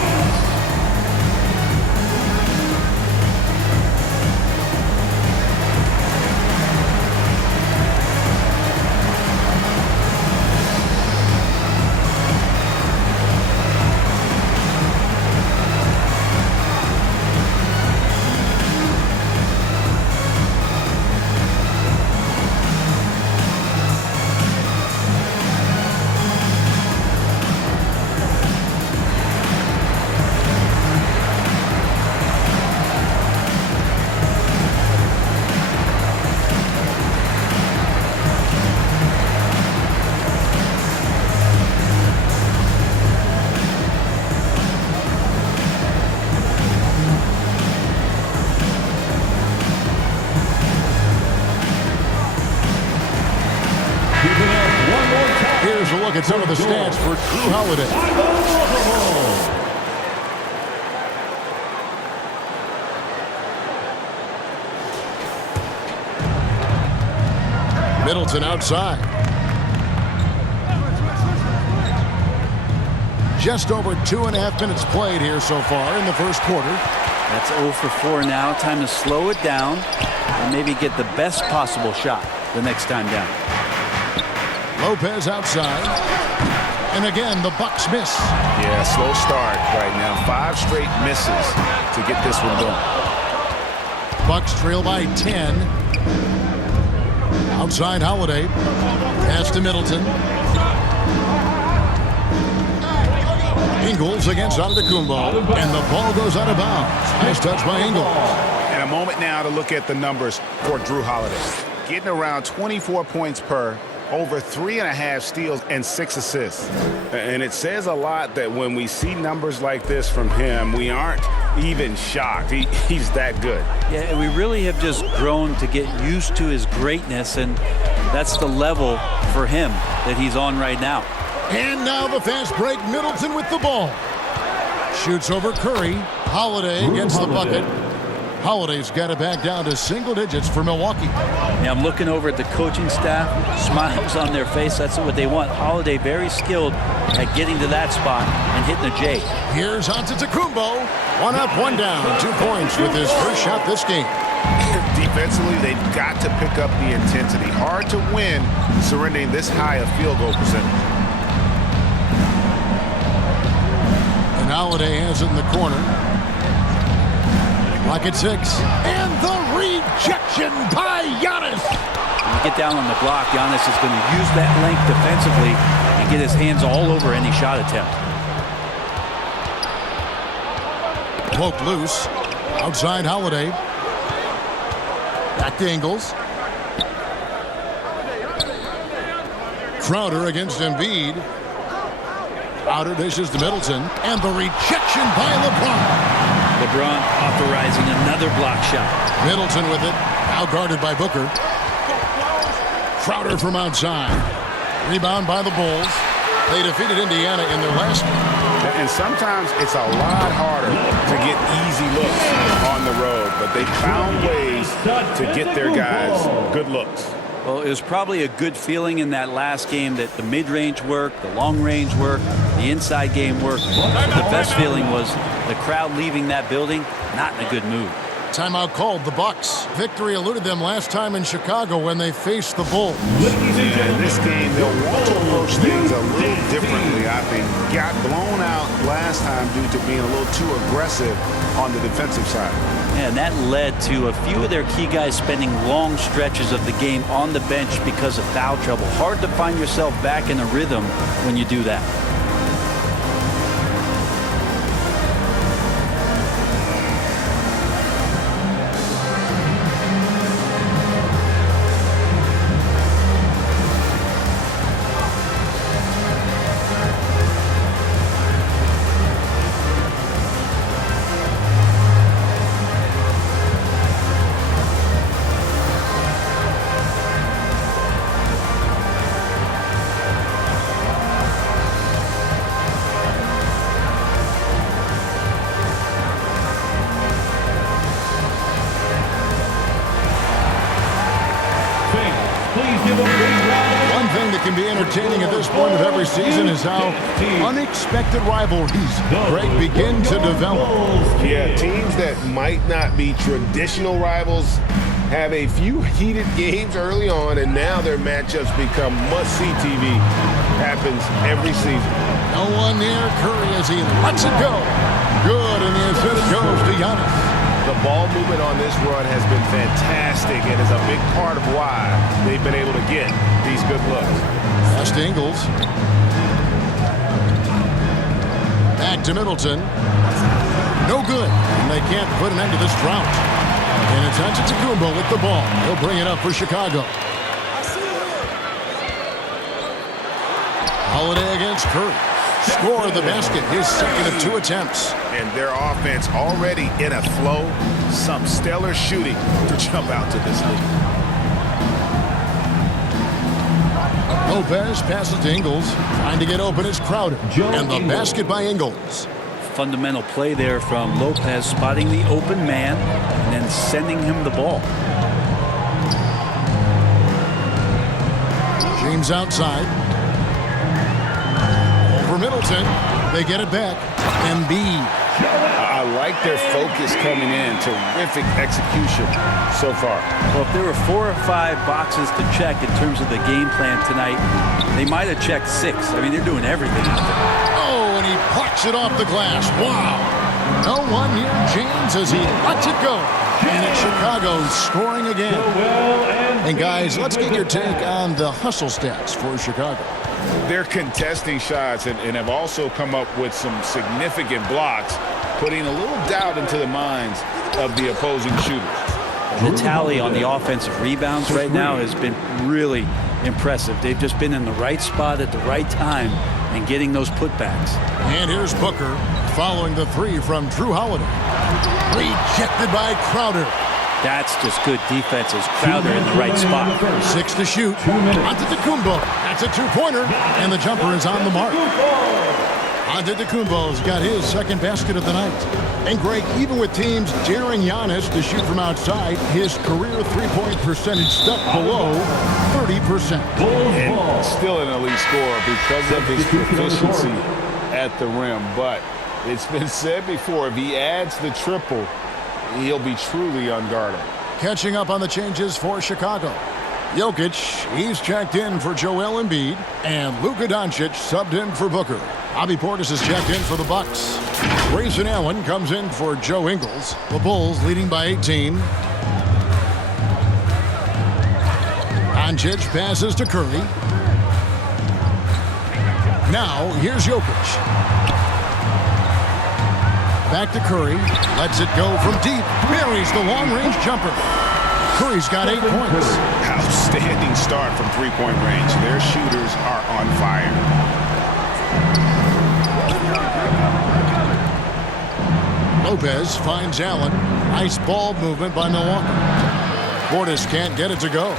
Here's a look at some of the stats for Drew Holiday. Middleton outside. Just over 2.5 minutes played here so far in the first quarter. That's 0 for 4 now. Time to slow it down and maybe get the best possible shot the next time down. Lopez outside. And again, the Bucks miss. Yeah, slow start right now. 5 straight misses to get this one going. Bucks trail by 10. Outside Holiday. Pass to Middleton. Ingles against Antetokounmpo. And the ball goes out of bounds. Nice touch by Ingles. And a moment now to look at the numbers for Drew Holiday. Getting around 24 points per, over 3.5 steals and 6 assists. And it says a lot that when we see numbers like this from him, we aren't even shocked. He's that good. Yeah, we really have just grown to get used to his greatness, and that's the level for him that he's on right now. And now the fast break. Middleton with the ball. Shoots over Curry. Holiday gets the bucket. Holiday's got it back down to single digits for Milwaukee. Yeah, I'm looking over at the coaching staff. Smiles on their face. That's what they want. Holiday very skilled at getting to that spot and hitting a J. Here's Antetokounmpo. 1 up, 1 down. 2 points with his first shot this game. Defensively, they've got to pick up the intensity. Hard to win surrendering this high a field goal percentage. And Holiday has it in the corner. Lock at 6. And the rejection by Giannis. When you get down on the block, Giannis is going to use that length defensively and get his hands all over any shot attempt. Poked loose. Outside Holiday. Back to Ingles. Crowder against Embiid. Outer dishes to Middleton. And the rejection by LeBron. LeBron authorizing another block shot. Middleton with it. Now guarded by Booker. Crowder from outside. Rebound by the Bulls. They defeated Indiana in their last game. And sometimes it's a lot harder to get easy looks on the road, but they found ways to get their guys good looks. Well, it was probably a good feeling in that last game that the mid-range worked, the long-range worked, the inside game worked. But the best feeling was the crowd leaving that building not in a good mood. Timeout called the Bucks. Victory eluded them last time in Chicago when they faced the Bulls. In this game, they'll want to approach things a little differently, I think. Got blown out last time due to being a little too aggressive on the defensive side. And that led to a few of their key guys spending long stretches of the game on the bench because of foul trouble. Hard to find yourself back in a rhythm when you do that. One thing that can be entertaining at this point of every season is how unexpected rivalries, Greg, begin to develop. Yeah, teams that might not be traditional rivals have a few heated games early on, and now their matchups become must-see TV. Happens every season. No one near Curry as he lets it go. Good, and the assist goes to Giannis. The ball movement on this run has been fantastic and is a big part of why they've been able to get these good looks. Pass to Ingles. Back to Middleton. No good. And they can't put an end to this drought. And it's Antetokounmpo with the ball. He'll bring it up for Chicago. Holiday against Curry. Score the basket, his second of 2 attempts. And their offense already in a flow. Some stellar shooting to jump out to this lead. Lopez passes to Ingles. Trying to get open is Crowder. And the basket by Ingles. Fundamental play there from Lopez, spotting the open man and then sending him the ball. James outside. For Middleton, they get it back. Embiid. I like their focus coming in. Terrific execution so far. Well, if there were 4 or 5 boxes to check in terms of the game plan tonight, they might have checked 6. I mean, they're doing everything out there. Oh, and he plucks it off the glass. Wow. No one near James as he lets it go. And it's Chicago scoring again. And guys, let's get your take on the hustle stats for Chicago. They're contesting shots and have also come up with some significant blocks, putting a little doubt into the minds of the opposing shooters. The tally on the offensive rebounds right now has been really impressive. They've just been in the right spot at the right time and getting those putbacks. And here's Booker following the 3 from Drew Holiday. Rejected by Crowder. That's just good defense as Crowder in the right spot. 6 to shoot. Antetokounmpo. That's a 2-pointer. And the jumper is on the mark. Antetokounmpo's got his second basket of the night. And Greg, even with teams daring Giannis to shoot from outside, his career three-point percentage stuck below 30%. And still an elite scorer because of his proficiency at the rim. But it's been said before, if he adds the triple, he'll be truly unguardable. Catching up on the changes for Chicago. Jokic, he's checked in for Joel Embiid, and Luka Doncic subbed in for Booker. Bobby Portis is checked in for the Bucks. Grayson Allen comes in for Joe Ingles. The Bulls leading by 18. Doncic passes to Curry. Now, here's Jokic. Back to Curry. Lets it go from deep. Buries the long-range jumper. Curry's got 8 points. Outstanding start from three-point range. Their shooters are on fire. Lopez finds Allen. Nice ball movement by Milwaukee. Portis can't get it to go.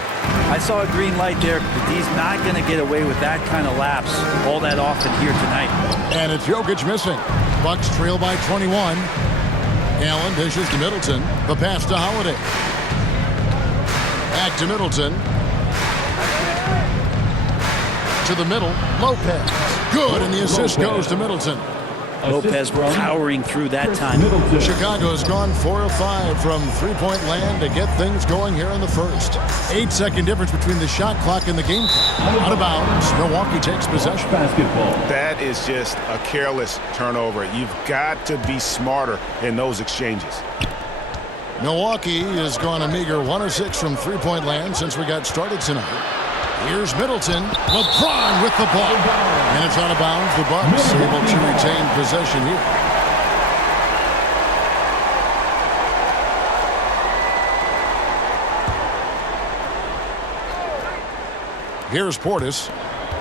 I saw a green light there, but he's not going to get away with that kind of lapse all that often here tonight. And it's Jokic missing. Bucks trail by 21. Allen dishes to Middleton. The pass to Holiday. Back to Middleton. To the middle. Lopez. Good, and the assist goes to Middleton. Lopez powering through that time. Chicago's gone 4 of 5 from three-point land to get things going here in the first. 8-second difference between the shot clock and the game clock. Out of bounds, Milwaukee takes possession. That is just a careless turnover. You've got to be smarter in those exchanges. Milwaukee has gone a meager 1 of 6 from three-point land since we got started tonight. Here's Middleton. LeBron with the ball. And it's out of bounds. The Bucks able to retain possession here. Here's Portis.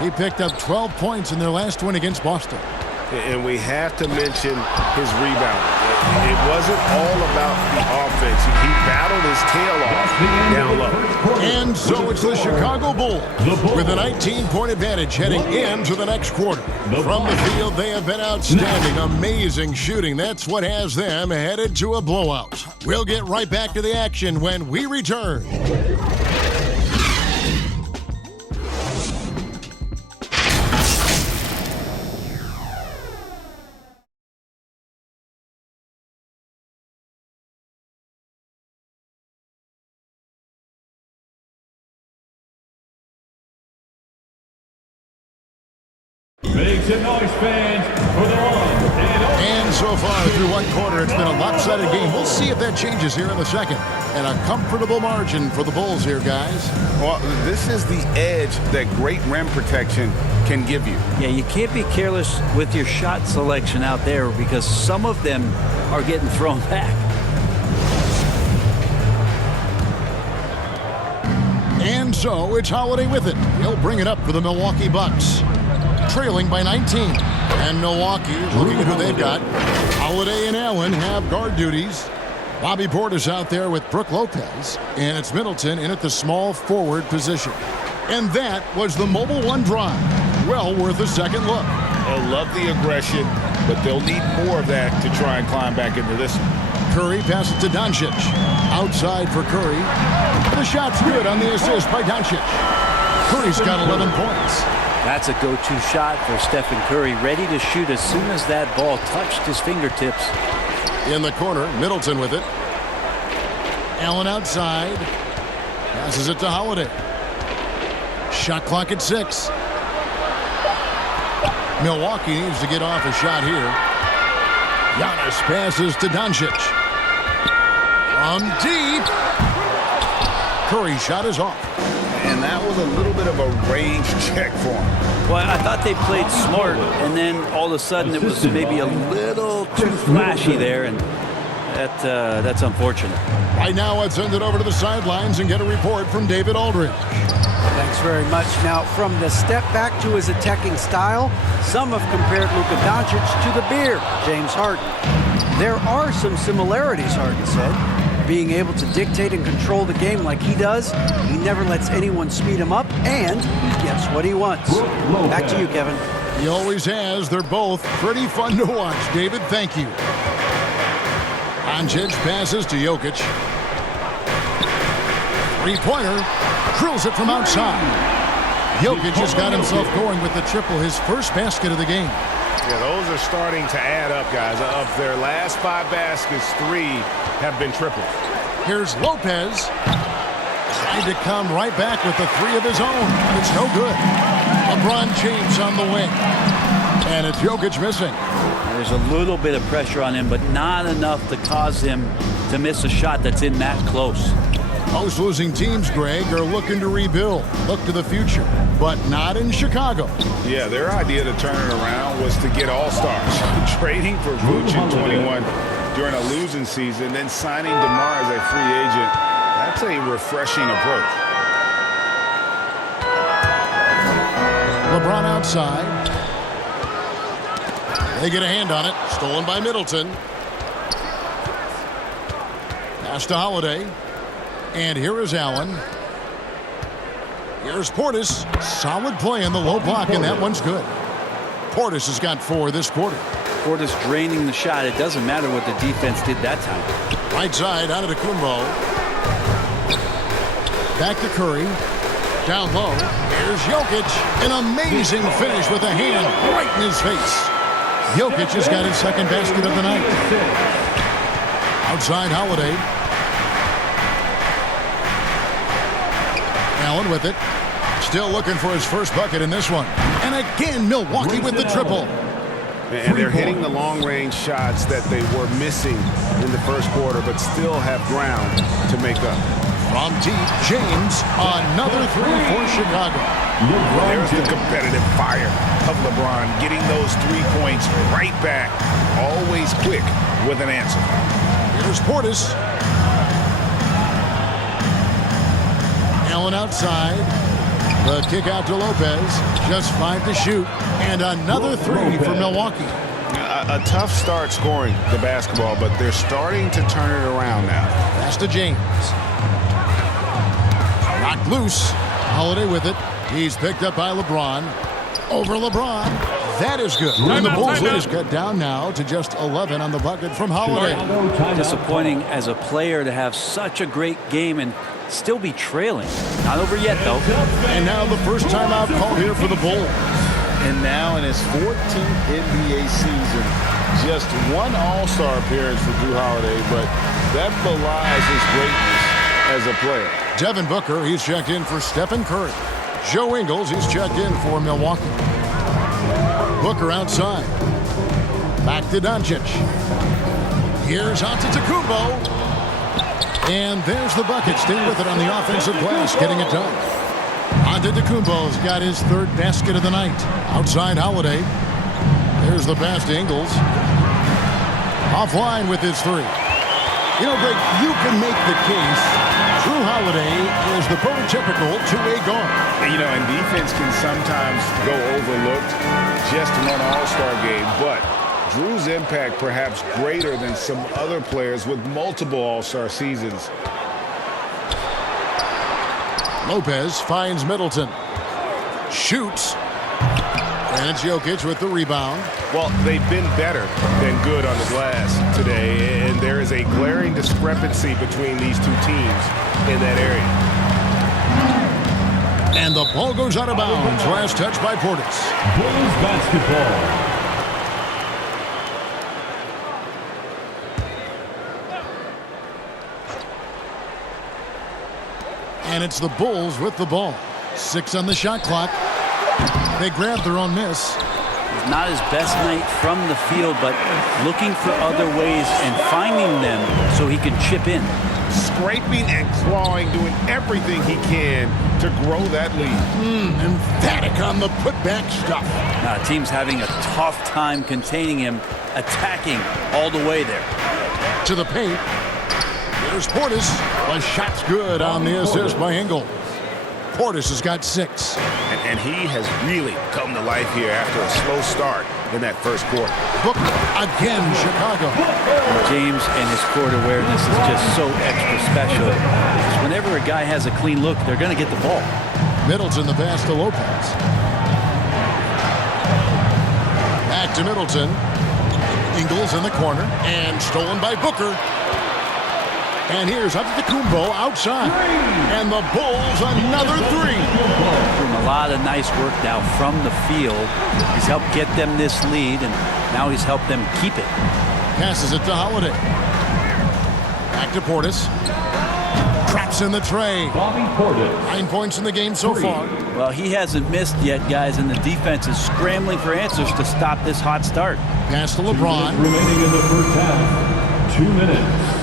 He picked up 12 points in their last win against Boston. And we have to mention his rebounding. It wasn't all about the offense. He battled his tail off down low. And so it's the Chicago Bulls with a 19-point advantage heading into the next quarter. From the field, they have been outstanding. Amazing shooting. That's what has them headed to a blowout. We'll get right back to the action when we return. Make some noise, fans, for the one. And so far through one quarter, it's been a lopsided game. We'll see if that changes here in the second. And a comfortable margin for the Bulls here, guys. Well, this is the edge that great rim protection can give you. Yeah, you can't be careless with your shot selection out there because some of them are getting thrown back. And so it's Holiday with it. He'll bring it up for the Milwaukee Bucks. Trailing by 19. And Milwaukee, looking at who they've got. Holiday and Allen have guard duties. Bobby Portis out there with Brook Lopez. And it's Middleton in at the small forward position. And that was the Mobile One drive. Well worth a second look. They'll love the aggression, but they'll need more of that to try and climb back into this one. Curry passes to Doncic. Outside for Curry. The shot's good on the assist by Doncic. Curry's got 11 points. That's a go-to shot for Stephen Curry, ready to shoot as soon as that ball touched his fingertips. In the corner, Middleton with it. Allen outside. Passes it to Holiday. Shot clock at 6. Milwaukee needs to get off a shot here. Giannis passes to Doncic. From deep. Curry's shot is off. And that was a little bit of a range check for him. Well, I thought they played smart, and then all of a sudden it was maybe a little too flashy there, and that's unfortunate. Right now, let's send it over to the sidelines and get a report from David Aldridge. Thanks very much. Now, from the step back to his attacking style, some have compared Luka Doncic to the Beard, James Harden. There are some similarities, Harden said. Being able to dictate and control the game like he does, he never lets anyone speed him up, and he gets what he wants. Back to you, Kevin. He always has. They're both pretty fun to watch. David, thank you. Doncic passes to Jokic. Three-pointer. Drills it from outside. Jokic has got himself going with the triple, his first basket of the game. Yeah, those are starting to add up, guys. Of their last 5 baskets, 3 have been triples. Here's Lopez. Tried to come right back with the 3 of his own. It's no good. LeBron James on the wing. And it's Jokic missing. There's a little bit of pressure on him, but not enough to cause him to miss a shot that's in that close. Most losing teams, Greg, are looking to rebuild, look to the future, but not in Chicago. Yeah, their idea to turn it around was to get all-stars. Trading for Vooch in 21 during a losing season, then signing DeMar as a free agent. That's a refreshing approach. LeBron outside. They get a hand on it. Stolen by Middleton. Pass to Holiday. And here is Allen. Here's Portis. Solid play in the low block, and that one's good. Portis has got 4 this quarter. Portis draining the shot. It doesn't matter what the defense did that time. Right side, out of the Kumbo. Back to Curry. Down low. Here's Jokic. An amazing finish with a hand right in his face. Jokic has got his second basket of the night. Outside Holiday. Allen with it. Still looking for his first bucket in this one. And again, Milwaukee with the triple. And they're hitting the long-range shots that they were missing in the first quarter, but still have ground to make up. From deep, James, another three for Chicago. There's the competitive fire of LeBron, getting those 3 points right back, always quick with an answer. Here's Portis. Allen outside. The kick out to Lopez. Just 5 to shoot. And another three for Milwaukee. A tough start scoring the basketball, but they're starting to turn it around now. Pass to James. Knocked loose. Holiday with it. He's picked up by LeBron. Over LeBron. That is good. And the Bulls lead is cut down now to just 11 on the bucket from Holiday. Disappointing as a player to have such a great game and still be trailing. Not over yet, though. And now the first timeout called here for the Bulls. And now in his 14th NBA season, just one All-Star appearance for Jrue Holiday, but that belies his greatness as a player. Devin Booker, he's checked in for Stephen Curry. Joe Ingles, he's checked in for Milwaukee. Booker outside. Back to Doncic. Here's Antetokounmpo. And there's the bucket. Staying with it on the offensive glass, getting it done. Antetokounmpo's got his third basket of the night. Outside Holiday. There's the pass to Ingles. Offline with his three. You know, Greg, you can make the case Jrue Holiday is the prototypical two-way guard. You know, and defense can sometimes go overlooked. Just one All-Star game, but Jrue's impact perhaps greater than some other players with multiple All-Star seasons. Lopez finds Middleton. Shoots. And it's Jokic with the rebound. Well, they've been better than good on the glass today, and there is a glaring discrepancy between these two teams in that area. And the ball goes out of bounds. Last touch by Portis. Bulls basketball. And it's the Bulls with the ball. 6 on the shot clock. They grab their own miss. It's not his best night from the field, but looking for other ways and finding them so he can chip in. Scraping and clawing, doing everything he can to grow that lead. Emphatic on the putback stuff. Now, team's having a tough time containing him, attacking all the way there. To the paint. There's Portis. The shot's good on the assist by Ingles. Portis has got 6. And he has really come to life here after a slow start in that first quarter. Booker again, Chicago. James and his court awareness is just so extra special. Whenever a guy has a clean look, they're going to get the ball. Middleton the pass to Lopez. Back to Middleton. Ingles in the corner and stolen by Booker. And here's Antetokounmpo outside. And the Bulls another three. A lot of nice work now from the field. He's helped get them this lead, and now he's helped them keep it. Passes it to Holiday. Back to Portis. Traps in the tray. 9 points in the game so far. Well, he hasn't missed yet, guys, and the defense is scrambling for answers to stop this hot start. Pass to LeBron. Remaining in the first half. 2 minutes.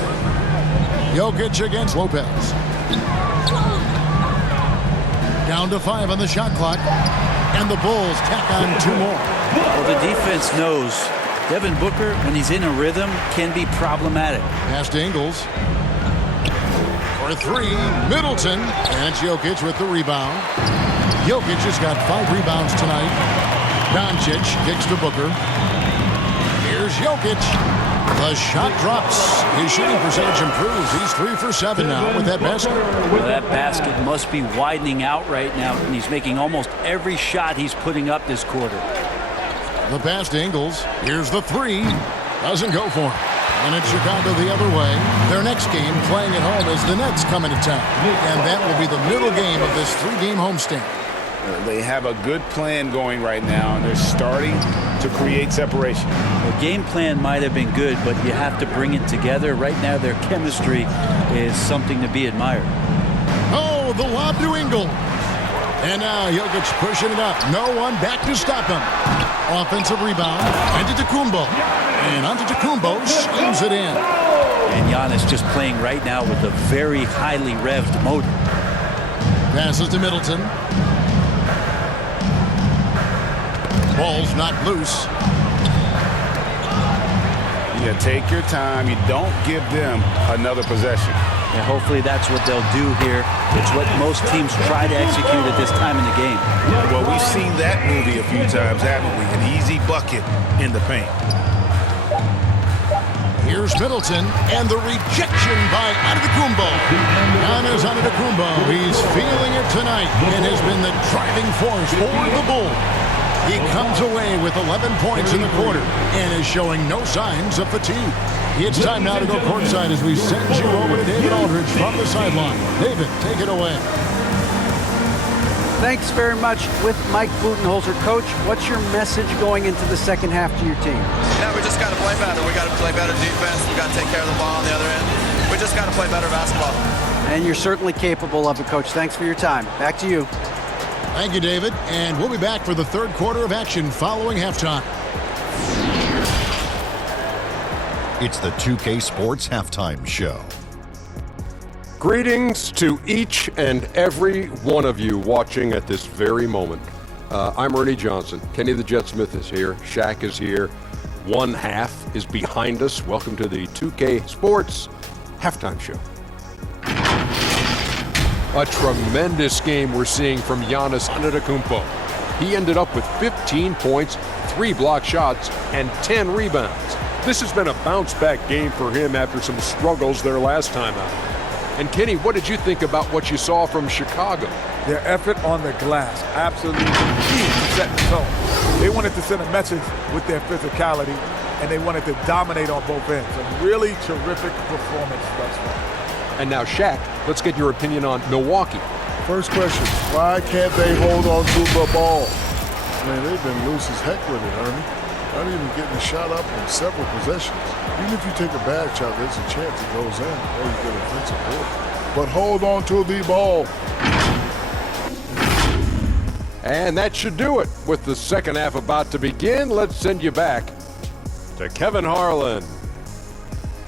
Jokic against Lopez. Down to 5 on the shot clock. And the Bulls tack on 2 more. Well, the defense knows Devin Booker, when he's in a rhythm, can be problematic. Pass to Ingles. For 3, Middleton. And it's Jokic with the rebound. Jokic has got 5 rebounds tonight. Doncic kicks to Booker. Here's Jokic. The shot drops. His shooting percentage improves. He's 3 for 7 now with that basket. Well, that basket must be widening out right now, and he's making almost every shot he's putting up this quarter. The pass to Ingles. Here's the 3. Doesn't go for him. And it's Chicago the other way. Their next game playing at home as the Nets come into town. And that will be the middle game of this 3-game homestand. They have a good plan going right now, and they're starting to create separation. The game plan might have been good, but you have to bring it together. Right now, their chemistry is something to be admired. Oh, the lob to Ingles. And now Jokic pushing it up. No one back to stop him. Offensive rebound. Antetokounmpo. And Antetokounmpo slams it in. And Giannis just playing right now with a very highly revved motor. Passes to Middleton. Ball's not loose. You take your time. You don't give them another possession. And hopefully that's what they'll do here. It's what most teams try to execute at this time in the game. Well, we've seen that movie a few times, haven't we? An easy bucket in the paint. Here's Middleton, and the rejection by Antetokounmpo. Giannis Antetokounmpo, he's feeling it tonight and has been the driving force for the Bulls. He comes away with 11 points in the quarter and is showing no signs of fatigue. It's time now to go courtside as we send you over to David Aldridge from the sideline. David, take it away. Thanks very much. With Mike Budenholzer, Coach, what's your message going into the second half to your team? Yeah, we just got to play better. We got to play better defense. We got to take care of the ball on the other end. We just got to play better basketball. And you're certainly capable of it, Coach. Thanks for your time. Back to you. Thank you, David. And we'll be back for the third quarter of action following halftime. It's the 2K Sports Halftime Show. Greetings to each and every one of you watching at this very moment. I'm Ernie Johnson. Kenny the Jet Smith is here. Shaq is here. One half is behind us. Welcome to the 2K Sports Halftime Show. A tremendous game we're seeing from Giannis Antetokounmpo. He ended up with 15 points, 3 block shots, and 10 rebounds. This has been a bounce-back game for him after some struggles their last time out. And Kenny, what did you think about what you saw from Chicago? Their effort on the glass, absolutely key to set the tone. They wanted to send a message with their physicality, and they wanted to dominate on both ends. A really terrific performance thus far. And now, Shaq, let's get your opinion on Milwaukee. First question, why can't they hold on to the ball? Man, they've been loose as heck with it, Ernie. Not even getting a shot up in several possessions. Even if you take a bad shot, there's a chance it goes in or you get a offensive board. But hold on to the ball. And that should do it. With the second half about to begin, let's send you back to Kevin Harlan.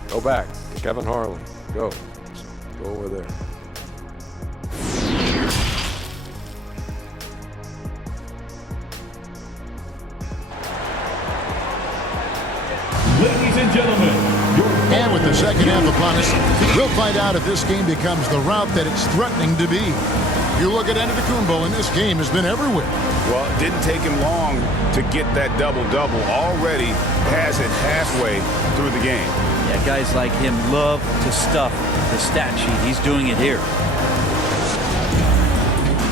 Go back to Kevin Harlan. Go. Go over there. Ladies and gentlemen, and with the second half upon us, we'll find out if this game becomes the route that it's threatening to be. You look at Antetokounmpo, and this game has been everywhere. Well, it didn't take him long to get that double-double. Already has it halfway through the game. Yeah, guys like him love to stuff the stat sheet. He's doing it here.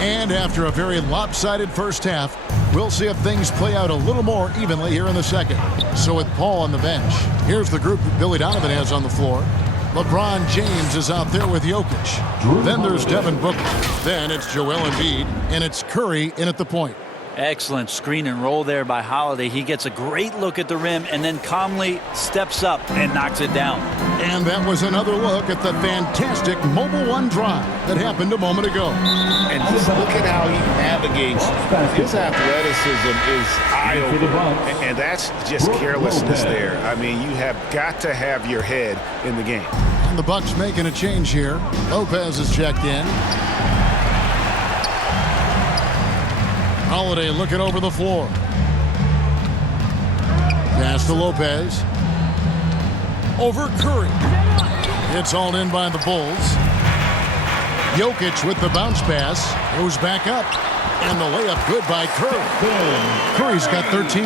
And after a very lopsided first half, we'll see if things play out a little more evenly here in the second. So with Paul on the bench, here's the group that Billy Donovan has on the floor. LeBron James is out there with Jokic. Then there's Devin Booker. Then it's Joel Embiid, and it's Curry in at the point. Excellent screen and roll there by Holiday. He gets a great look at the rim and then calmly steps up and knocks it down. And that was another look at the fantastic Mobile One drive that happened a moment ago. And just look at how he navigates. His athleticism is eye-opening. And that's just carelessness there. I mean, you have got to have your head in the game. And the Bucks making a change here. Lopez is checked in. Holiday looking over the floor. Pass to Lopez. Over Curry. It's all in by the Bulls. Jokic with the bounce pass. Goes back up. And the layup good by Curry. Curry's got 13.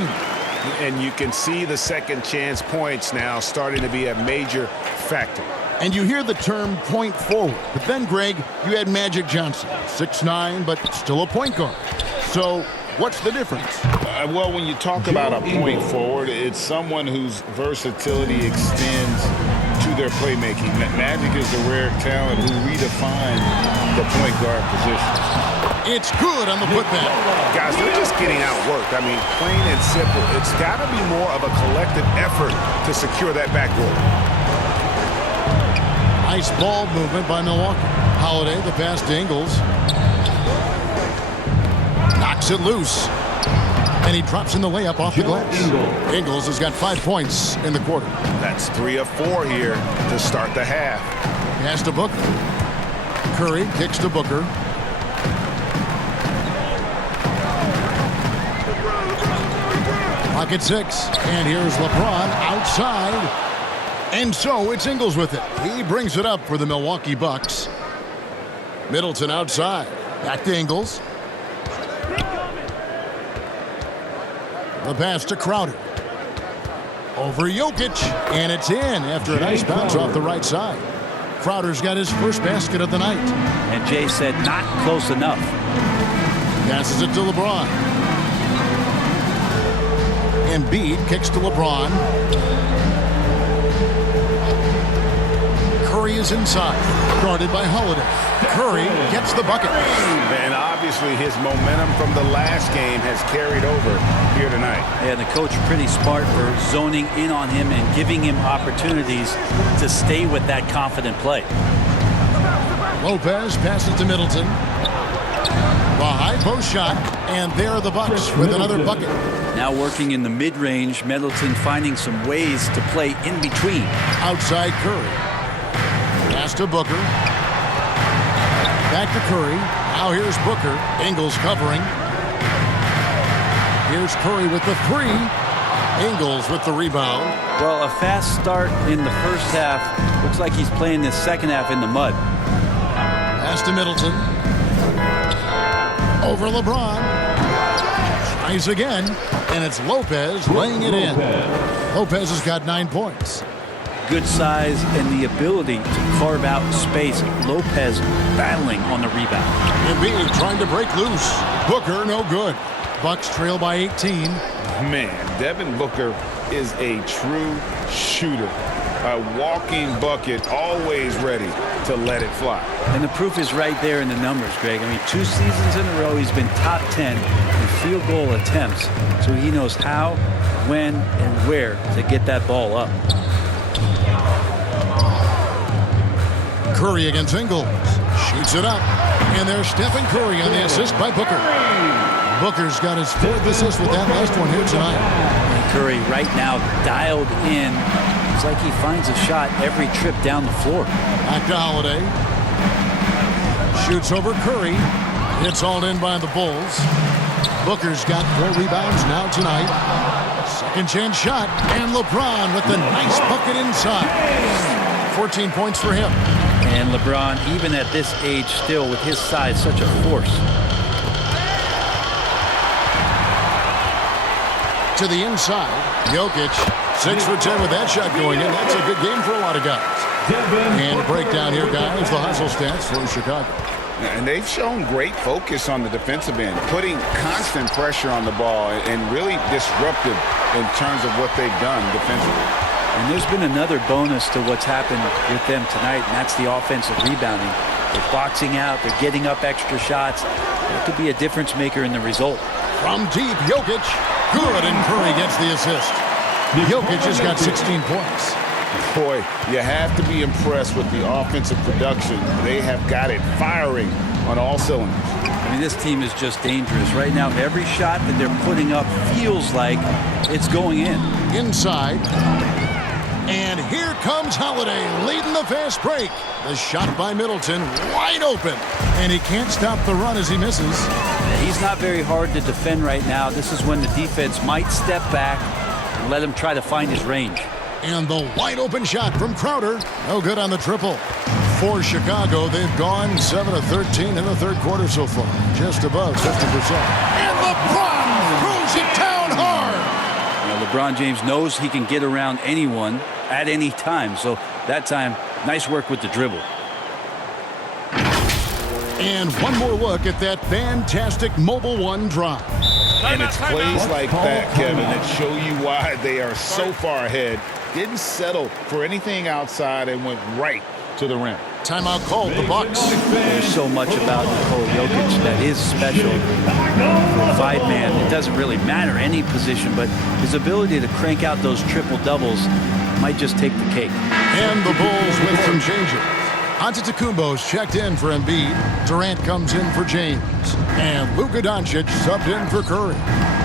And you can see the second chance points now starting to be a major factor. And you hear the term point forward. But then, Greg, you had Magic Johnson. 6'9", but still a point guard. So what's the difference? Well, when you talk about a point forward, it's someone whose versatility extends to their playmaking. Magic is a rare talent who redefined the point guard position. It's good on the putback. Guys, they're just getting outworked. I mean, plain and simple. It's got to be more of a collective effort to secure that backboard. Nice ball movement by Milwaukee. Holiday, the pass to Ingles. Knocks it loose. And he drops in the layup off the glass. Ingles has got 5 points in the quarter. That's 3 of 4 here to start the half. Pass to Booker. Curry kicks to Booker. Pocket 6. And here's LeBron outside. And so it's Ingles with it. He brings it up for the Milwaukee Bucks. Middleton outside. Back to Ingles. The pass to Crowder. Over Jokic. And it's in after a nice bounce off the right side. Crowder's got his first basket of the night. And Jay said not close enough. Passes it to LeBron. Embiid kicks to LeBron. Curry is inside. Guarded by Holiday. Curry gets the bucket. And obviously his momentum from the last game has carried over here tonight. Yeah, the coach pretty smart for zoning in on him and giving him opportunities to stay with that confident play. Lopez passes to Middleton. The high post shot, and there are the Bucks with another bucket. Now working in the mid-range, Middleton finding some ways to play in between. Outside Curry. Pass to Booker. Back to Curry. Now here's Booker. Ingles covering. Here's Curry with the 3. Ingles with the rebound. Well, a fast start in the first half. Looks like he's playing this second half in the mud. Pass to Middleton. Over LeBron. Tries again. And it's Lopez laying it in. Lopez has got 9 points. Good size and the ability to carve out space. Lopez battling on the rebound. Embiid trying to break loose. Booker no good. Bucks trail by 18. Man, Devin Booker is a true shooter. A walking bucket, always ready to let it fly. And the proof is right there in the numbers, Greg. I mean, 2 seasons in a row, he's been top 10 in field goal attempts. So he knows how, when, and where to get that ball up. Curry against Ingles. Shoots it up. And there's Stephen Curry on the assist by Booker. Booker's got his 4th assist with that last one here tonight. And Curry right now dialed in. It's like he finds a shot every trip down the floor. Back to Holiday. Shoots over Curry. It's all in by the Bulls. Booker's got 4 rebounds now tonight. Second chance shot. And LeBron with the nice bucket inside. 14 points for him. And LeBron, even at this age, still with his size, such a force. To the inside. Jokic, 6 for 10 with that shot going in. That's a good game for a lot of guys. And a breakdown here, guys. The hustle stats for Chicago. And they've shown great focus on the defensive end, putting constant pressure on the ball and really disruptive in terms of what they've done defensively. And there's been another bonus to what's happened with them tonight, and that's the offensive rebounding. They're boxing out, they're getting up extra shots. That could be a difference maker in the result. From deep, Jokic. Good, and Curry gets the assist. Jokic has got 16 points. Boy, you have to be impressed with the offensive production. They have got it firing on all cylinders. I mean, this team is just dangerous. Right now, every shot that they're putting up feels like it's going in. Inside. And here comes Holiday leading the fast break. The shot by Middleton wide open. And he can't stop the run as he misses. He's not very hard to defend right now. This is when the defense might step back and let him try to find his range. And the wide open shot from Crowder. No good on the triple. For Chicago, they've gone 7 of 13 in the third quarter so far. Just above 50%. And LeBron throws it down hard. Now, LeBron James knows he can get around anyone at any time. So that time, nice work with the dribble. And one more look at that fantastic Mobile One drive. And it's plays like that, Kevin, that show you why they are so far ahead. Didn't settle for anything outside and went right to the rim. Timeout called the Bucks. There's so much about Nikola Jokic that is special. For a 5-man, it doesn't really matter any position, but his ability to crank out those triple-doubles might just take the cake. And the Bulls with some changes. Antetokounmpo's checked in for Embiid. Durant comes in for James. And Luka Doncic subbed in for Curry.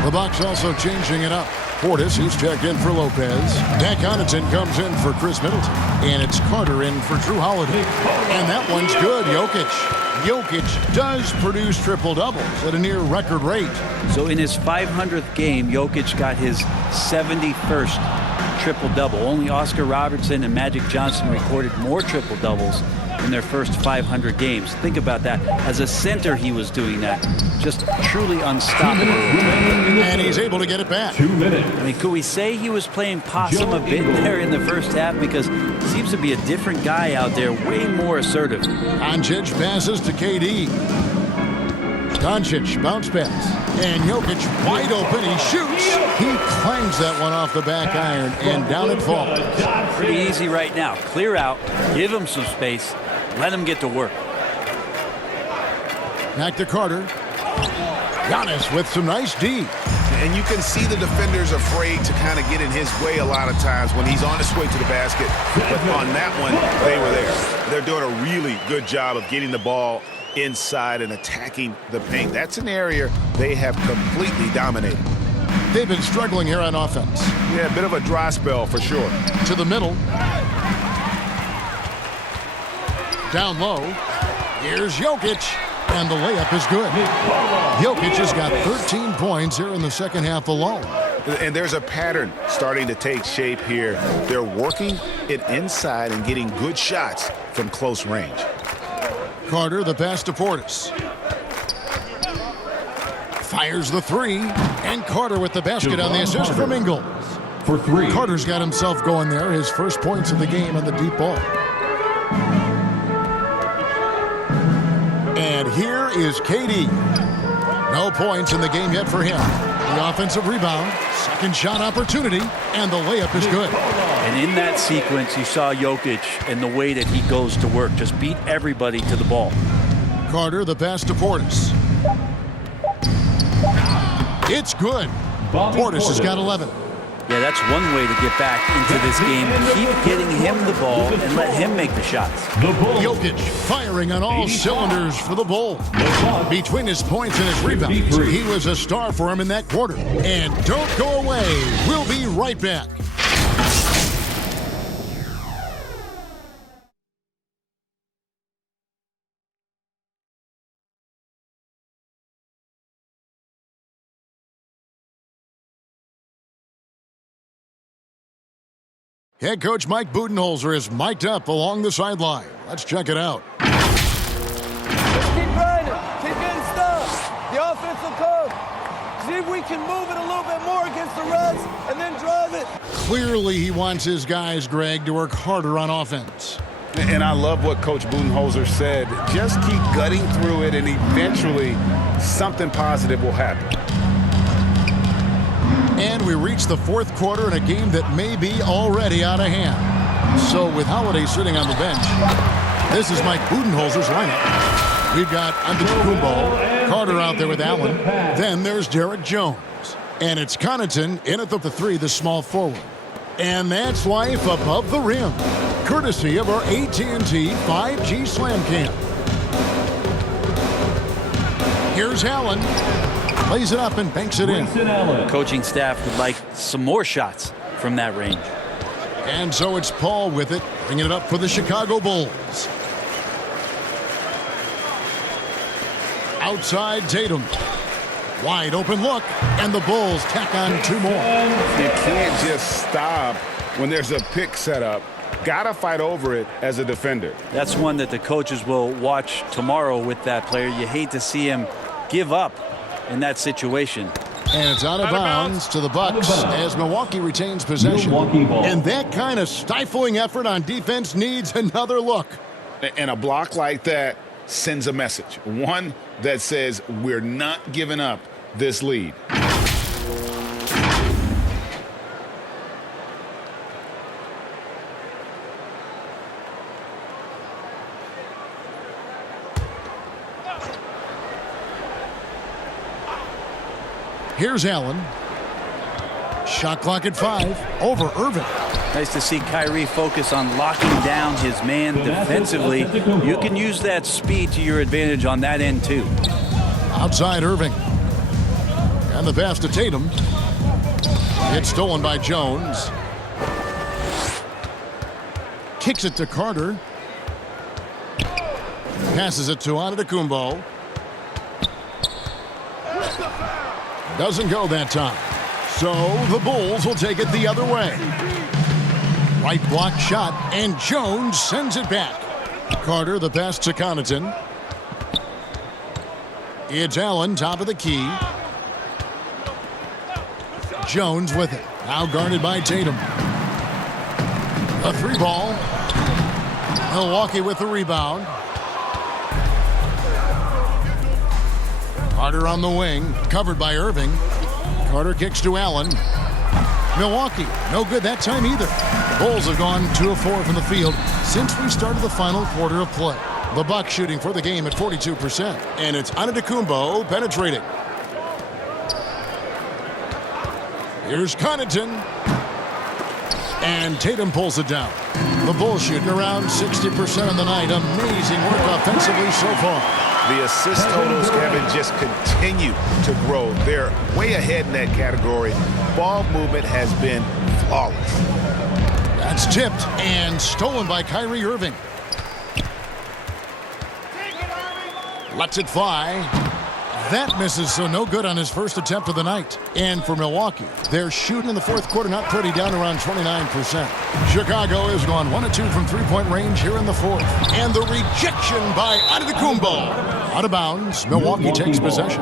The Bucks also changing it up. Portis, who's checked in for Lopez. Dak Connaughton comes in for Chris Middleton. And it's Carter in for Drew Holiday. And that one's good, Jokic does produce triple-doubles at a near record rate. So in his 500th game, Jokic got his 71st triple-double. Only Oscar Robertson and Magic Johnson recorded more triple-doubles in their first 500 games. Think about that. As a center, he was doing that. Just truly unstoppable. And he's able to get it back. 2 minutes. I mean, could we say he was playing possum a bit there in the first half? Because he seems to be a different guy out there, way more assertive. Doncic passes to KD. Doncic bounce pass. And Jokic wide open. He shoots. He clangs that one off the back iron, and down it falls. Pretty easy right now. Clear out. Give him some space. Let him get to work. Back to Carter. Giannis with some nice D. And you can see the defenders afraid to kind of get in his way a lot of times when he's on his way to the basket. But on that one, they were there. They're doing a really good job of getting the ball inside and attacking the paint. That's an area they have completely dominated. They've been struggling here on offense. Yeah, a bit of a dry spell for sure. To the middle. Down low. Here's Jokic. And the layup is good. Jokic has got 13 points here in the second half alone. And there's a pattern starting to take shape here. They're working it inside and getting good shots from close range. Carter, the pass to Portis. Fires the three. And Carter with the basket on the assist from Ingles. For 3. Carter's got himself going there. His first points of the game on the deep ball. And here is KD. No points in the game yet for him. The offensive rebound, second shot opportunity, and the layup is good. And in that sequence, you saw Jokic and the way that he goes to work. Just beat everybody to the ball. Carter, the pass to Portis. It's good. Portis has got 11. Yeah, that's one way to get back into this game. Keep getting him the ball and let him make the shots. Jokic firing on all cylinders for the Bulls. Between his points and his rebounds, he was a star for him in that quarter. And don't go away. We'll be right back. Head coach Mike Budenholzer is mic'd up along the sideline. Let's check it out. Just keep grinding. Keep getting stuff. The offense will come. See if we can move it a little bit more against the Reds and then drive it. Clearly he wants his guys, Greg, to work harder on offense. And I love what Coach Budenholzer said. Just keep gutting through it, and eventually something positive will happen. And we reach the fourth quarter in a game that may be already out of hand. So with Holiday sitting on the bench, this is Mike Budenholzer's lineup. We've got Antetokounmpo, Carter out there with Allen. Then there's Derek Jones. And it's Connaughton in at the three, the small forward. And that's life above the rim, courtesy of our AT&T 5G Slam Cam. Here's Allen. Lays it up and banks it in. Coaching staff would like some more shots from that range. And so it's Paul with it, bringing it up for the Chicago Bulls. Outside Tatum. Wide open look, and the Bulls tack on 2 more. You can't just stop when there's a pick set up. Gotta fight over it as a defender. That's one that the coaches will watch tomorrow with that player. You hate to see him give up in that situation. And it's out of bounds to the Bucks as Milwaukee retains possession. And that kind of stifling effort on defense needs another look. And a block like that sends a message. One that says we're not giving up this lead. Here's Allen. Shot clock at 5. Over Irving. Nice to see Kyrie focus on locking down his man defensively. You can use that speed to your advantage on that end, too. Outside Irving. And the pass to Tatum. It's stolen by Jones. Kicks it to Carter. Passes it to Antetokounmpo. Doesn't go that time. So the Bulls will take it the other way. Right block shot, and Jones sends it back. Carter, the pass to Connaughton. It's Allen, top of the key. Jones with it. Now guarded by Tatum. A 3-ball. Milwaukee with the rebound. Carter on the wing, covered by Irving. Carter kicks to Allen. Milwaukee, no good that time either. The Bulls have gone 2 of 4 from the field since we started the final quarter of play. The Bucks shooting for the game at 42%. And it's Antetokounmpo penetrating. Here's Connaughton. And Tatum pulls it down. The Bulls shooting around 60% on the night. Amazing work offensively so far. The assist totals, Kevin, just continue to grow. They're way ahead in that category. Ball movement has been flawless. That's tipped and stolen by Kyrie Irving. Lets it fly. That misses, so no good on his first attempt of the night. And for Milwaukee, they're shooting in the fourth quarter, not pretty, down around 29%. Chicago has gone 1 of 2 from three-point range here in the fourth. And the rejection by Antetokounmpo. Out of bounds, Milwaukee takes possession.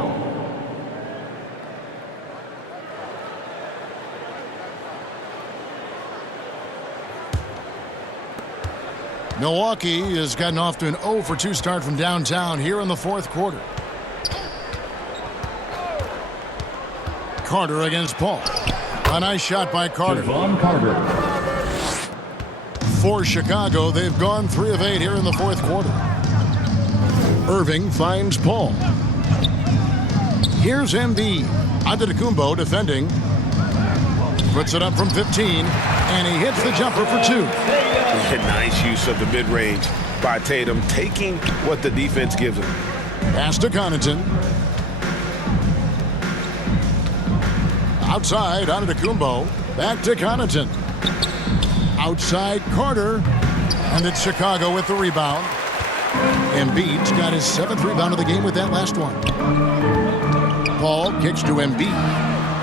Milwaukee has gotten off to an 0 for 2 start from downtown here in the fourth quarter. Carter against Paul. A nice shot by Carter. For Chicago, they've gone 3 of 8 here in the fourth quarter. Irving finds Paul. Here's Embiid. Antetokounmpo defending. Puts it up from 15, and he hits the jumper for 2. Nice use of the mid-range by Tatum, taking what the defense gives him. Pass to Connaughton. Outside, Antetokounmpo. Back to Connaughton. Outside, Carter. And it's Chicago with the rebound. Embiid's got his 7th rebound of the game with that last one. Paul kicks to Embiid.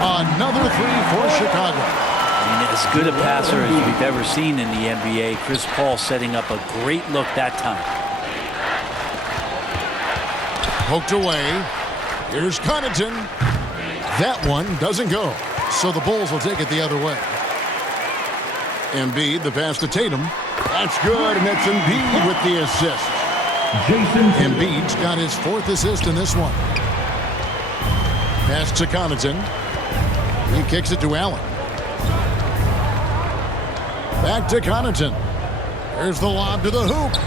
Another 3 for Chicago. I mean, as good a passer as we've ever seen in the NBA. Chris Paul setting up a great look that time. Poked away. Here's Connaughton. That one doesn't go. So the Bulls will take it the other way. Embiid, the pass to Tatum. That's good, and it's Embiid with the assist. Embiid's got his 4th assist in this one. Pass to Connaughton. He kicks it to Allen. Back to Connaughton. There's the lob to the hoop.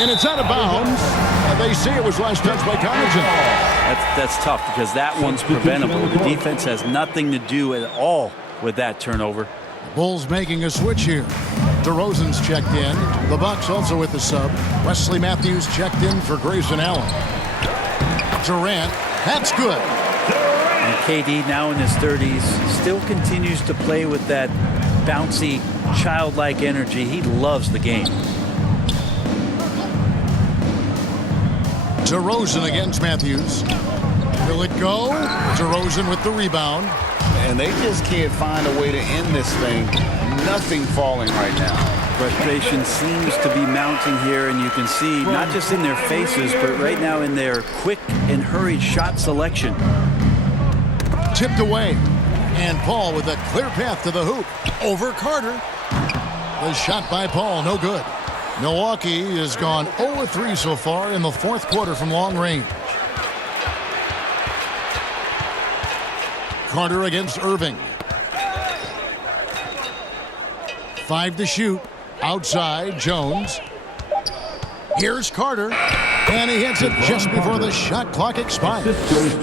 And it's out of bounds. They say it was last touched by Connaughton. That's tough because that one's preventable. The defense has nothing to do at all with that turnover. Bulls making a switch here. DeRozan's checked in. The Bucks also with the sub. Wesley Matthews checked in for Grayson Allen. Durant, that's good. And KD, now in his 30s, still continues to play with that bouncy, childlike energy. He loves the game. DeRozan against Matthews. Will it go? DeRozan with the rebound. And they just can't find a way to end this thing. Nothing falling right now. Frustration seems to be mounting here, and you can see not just in their faces, but right now in their quick and hurried shot selection. Tipped away. And Paul with a clear path to the hoop. Over Carter. The shot by Paul, no good. Milwaukee has gone 0-3 so far in the fourth quarter from long range. Carter against Irving. 5 to shoot. Outside, Jones. Here's Carter. And he hits it just before the shot clock expires.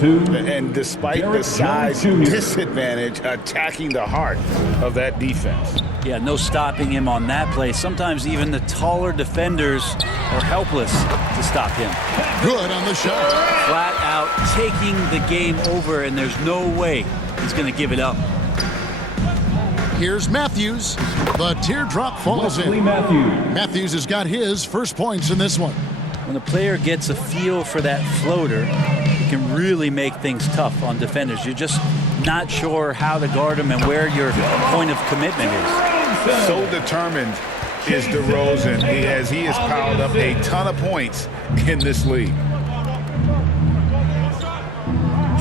And despite the size disadvantage, attacking the heart of that defense. Yeah, no stopping him on that play. Sometimes even the taller defenders are helpless to stop him. Good on the shot. Flat out taking the game over, and there's no way he's going to give it up. Here's Matthews. The teardrop falls in. Matthews has got his first points in this one. When a player gets a feel for that floater, it can really make things tough on defenders. You're just not sure how to guard them and where your point of commitment is. So determined is DeRozan. He has piled up a ton of points in this league.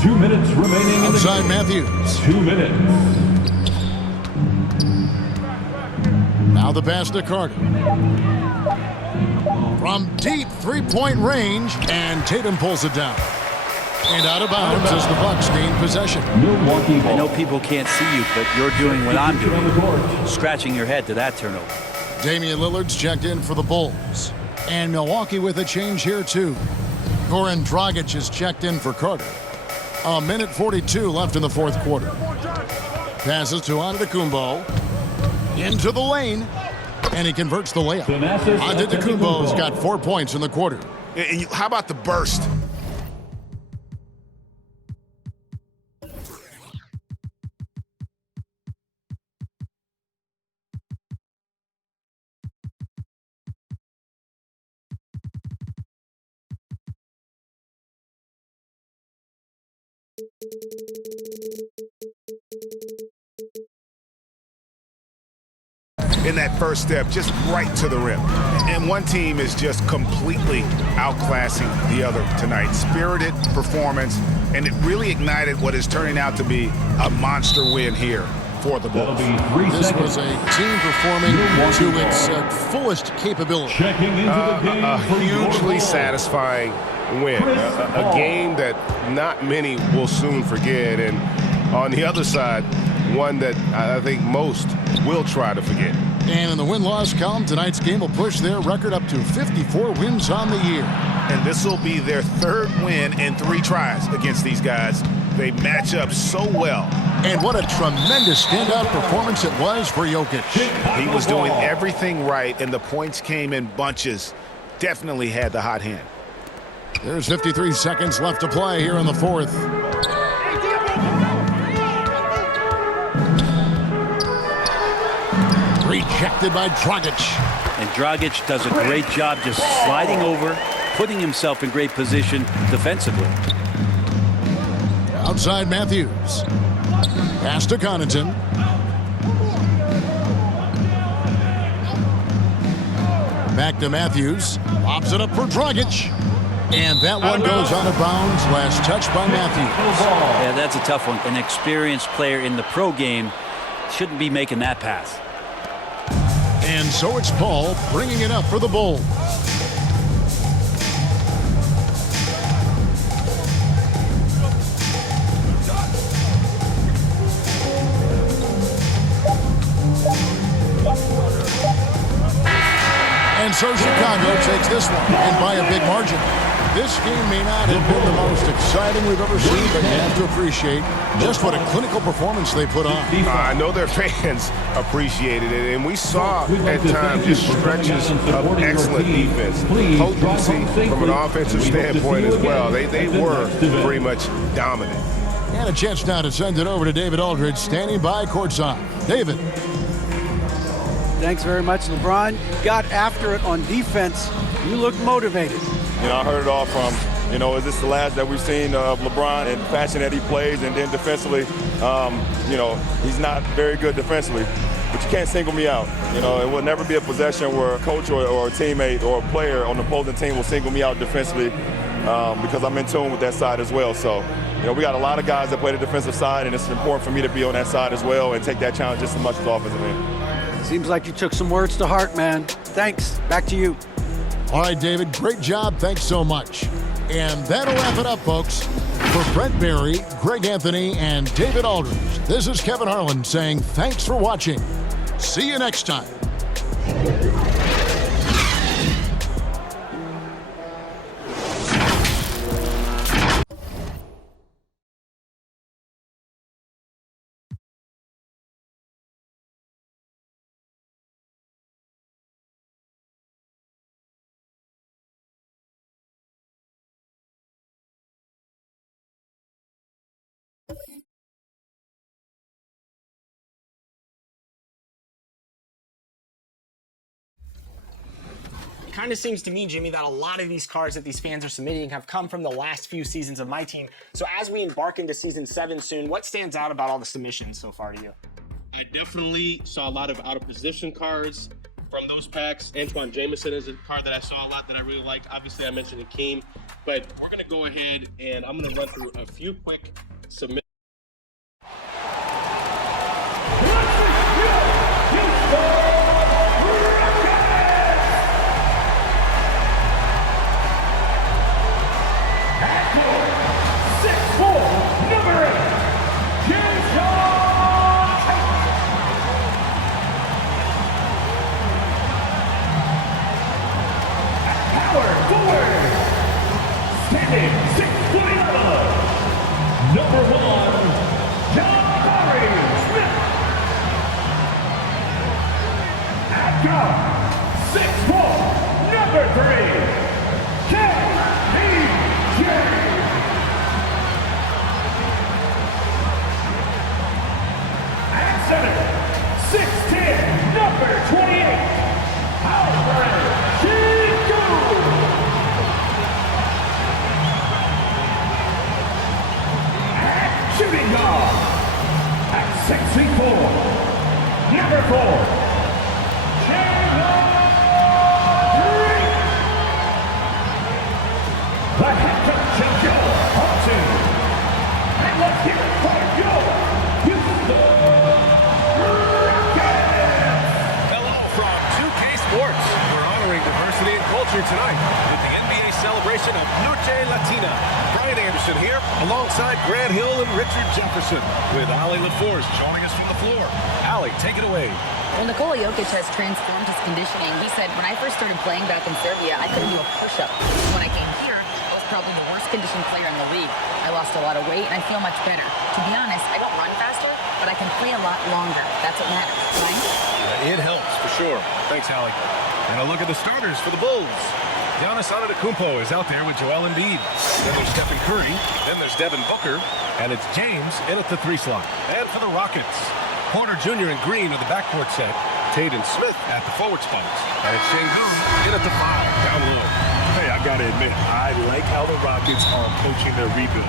2 minutes remaining. Outside Matthews. 2 minutes. Now the pass to Carter. From deep three-point range, and Tatum pulls it down. And out of bounds as the Bucks gain possession. I know people can't see you, but you're doing what I'm doing. Scratching your head to that turnover. Damian Lillard's checked in for the Bulls. And Milwaukee with a change here, too. Goran Dragic is checked in for Carter. 1:42 left in the fourth quarter. Passes to Antetokounmpo. Into the lane. And he converts the layup. Antetokounmpo's got 4 points in the quarter. And how about the burst? In that first step, just right to the rim. And one team is just completely outclassing the other tonight. Spirited performance, and it really ignited what is turning out to be a monster win here for the Bulls. This was a team performing to its fullest capability. A hugely satisfying win. A game that not many will soon forget. And on the other side, one that I think most will try to forget. And in the win-loss column, tonight's game will push their record up to 54 wins on the year. And this will be their third win in 3 tries against these guys. They match up so well. And what a tremendous standout performance it was for Jokic. He was doing everything right, and the points came in bunches. Definitely had the hot hand. There's 53 seconds left to play here in the fourth. Rejected by Dragic. And Dragic does a great job just sliding over, putting himself in great position defensively. Outside Matthews. Pass to Connaughton. Back to Matthews. Lobs it up for Dragic. And that one goes out of bounds. Last touch by Matthews. Yeah, that's a tough one. An experienced player in the pro game shouldn't be making that pass. And so it's Paul bringing it up for the Bulls. And so Chicago takes this one, and by a big margin. This game may not have been the most exciting we've ever seen, but you have to appreciate just what a clinical performance they put on. I know their fans appreciated it, and we saw at times just stretches of excellent defense. Potency from an offensive standpoint as well. They were pretty much dominant. And a chance now to send it over to David Aldridge, standing by courtside. David. Thanks very much, LeBron. Got after it on defense. You look motivated. You know, I heard it all from, is this the last that we've seen of LeBron and the fashion that he plays? And then defensively, he's not very good defensively. But you can't single me out. It will never be a possession where a coach or a teammate or a player on the opposing team will single me out defensively because I'm in tune with that side as well. So, we got a lot of guys that play the defensive side, and it's important for me to be on that side as well and take that challenge just as much as offensive end. Seems like you took some words to heart, man. Thanks. Back to you. All right, David, great job. Thanks so much. And that'll wrap it up, folks. For Brent Barry, Greg Anthony, and David Aldridge, this is Kevin Harlan saying thanks for watching. See you next time. kind of seems to me, Jimmy, that a lot of these cards that these fans are submitting have come from the last few seasons of my team. So as we embark into season 7 soon, what stands out about all the submissions so far to you? I definitely saw a lot of out of position cards from those packs. Antoine Jameson is a card that I saw a lot that I really liked. Obviously, I mentioned Akeem, but we're going to go ahead and I'm going to run through a few quick submissions. Tonight with the NBA celebration of Noche Latina. Brian Anderson here alongside Grant Hill and Richard Jefferson with Ali LaForce joining us from the floor. Ali, take it away. Well, Nikola Jokic has transformed his conditioning. He said, when I first started playing back in Serbia, I couldn't do a push-up. When I came here, I was probably the worst conditioned player in the league. I lost a lot of weight and I feel much better. To be honest, I don't run faster, but I can play a lot longer. That's what matters, right? It helps for sure. Thanks, Ali. And a look at the starters for the Bulls. Giannis Antetokounmpo is out there with Joel Embiid. Then there's Stephen Curry. Then there's Devin Booker. And it's James in at the 3 slot. And for the Rockets, Porter Jr. and Green are the backcourt set. Tate and Smith at the forward spots. And it's Şengün in at the 5, down low. Hey, I gotta admit, I like how the Rockets are approaching their rebuild.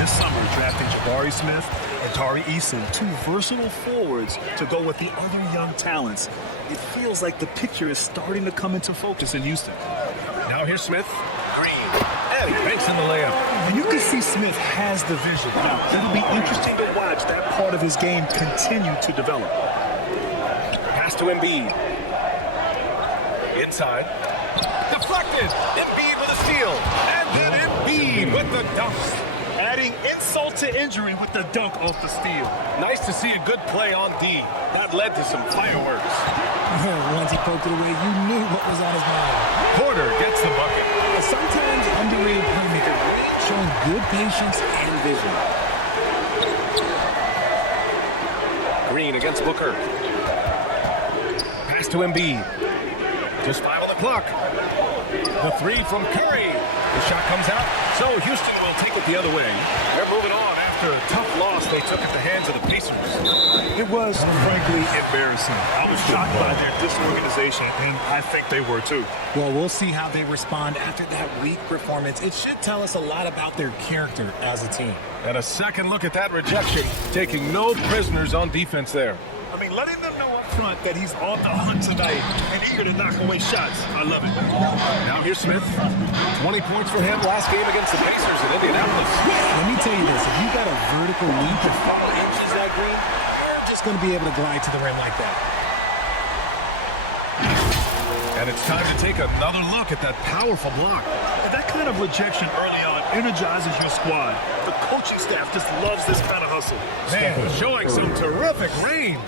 This summer, drafting Jabari Smith and Tari Eason, 2 versatile forwards to go with the other young talents. It feels like the picture is starting to come into focus in Houston. Now here's Smith, Green, and he banks in the layup. And you can see Smith has the vision. Now, it'll be interesting to watch that part of his game continue to develop. Pass to Embiid. Inside. Deflected. Embiid with a steal. And then Embiid with the dunk. Adding insult to injury with the dunk off the steal. Nice to see a good play on D. That led to some fireworks. Once he poked it away, you knew what was on his mind. Porter gets the bucket. Sometimes underrated playmaker, showing good patience and vision. Green against Booker. Pass to Embiid. Just 5 on the clock. The 3 from Curry. The shot comes out, so Houston will take it the other way. They're moving on after a tough loss they took at the hands of the Pacers. It was, frankly, embarrassing. I was shocked by their disorganization, and I think they were too. Well, we'll see how they respond after that weak performance. It should tell us a lot about their character as a team. And a second look at that rejection, taking no prisoners on defense there. I mean, letting them know up front that he's on the hunt tonight and eager to knock away shots. I love it. Now here's Smith. 20 points for him last game against the Pacers in Indianapolis. Let me tell you this. If you got a vertical leap of 4 inches that green, you're just going to be able to glide to the rim like that. And it's time to take another look at that powerful block. And that kind of rejection early on energizes your squad. The coaching staff just loves this kind of hustle. Man, showing some terrific range.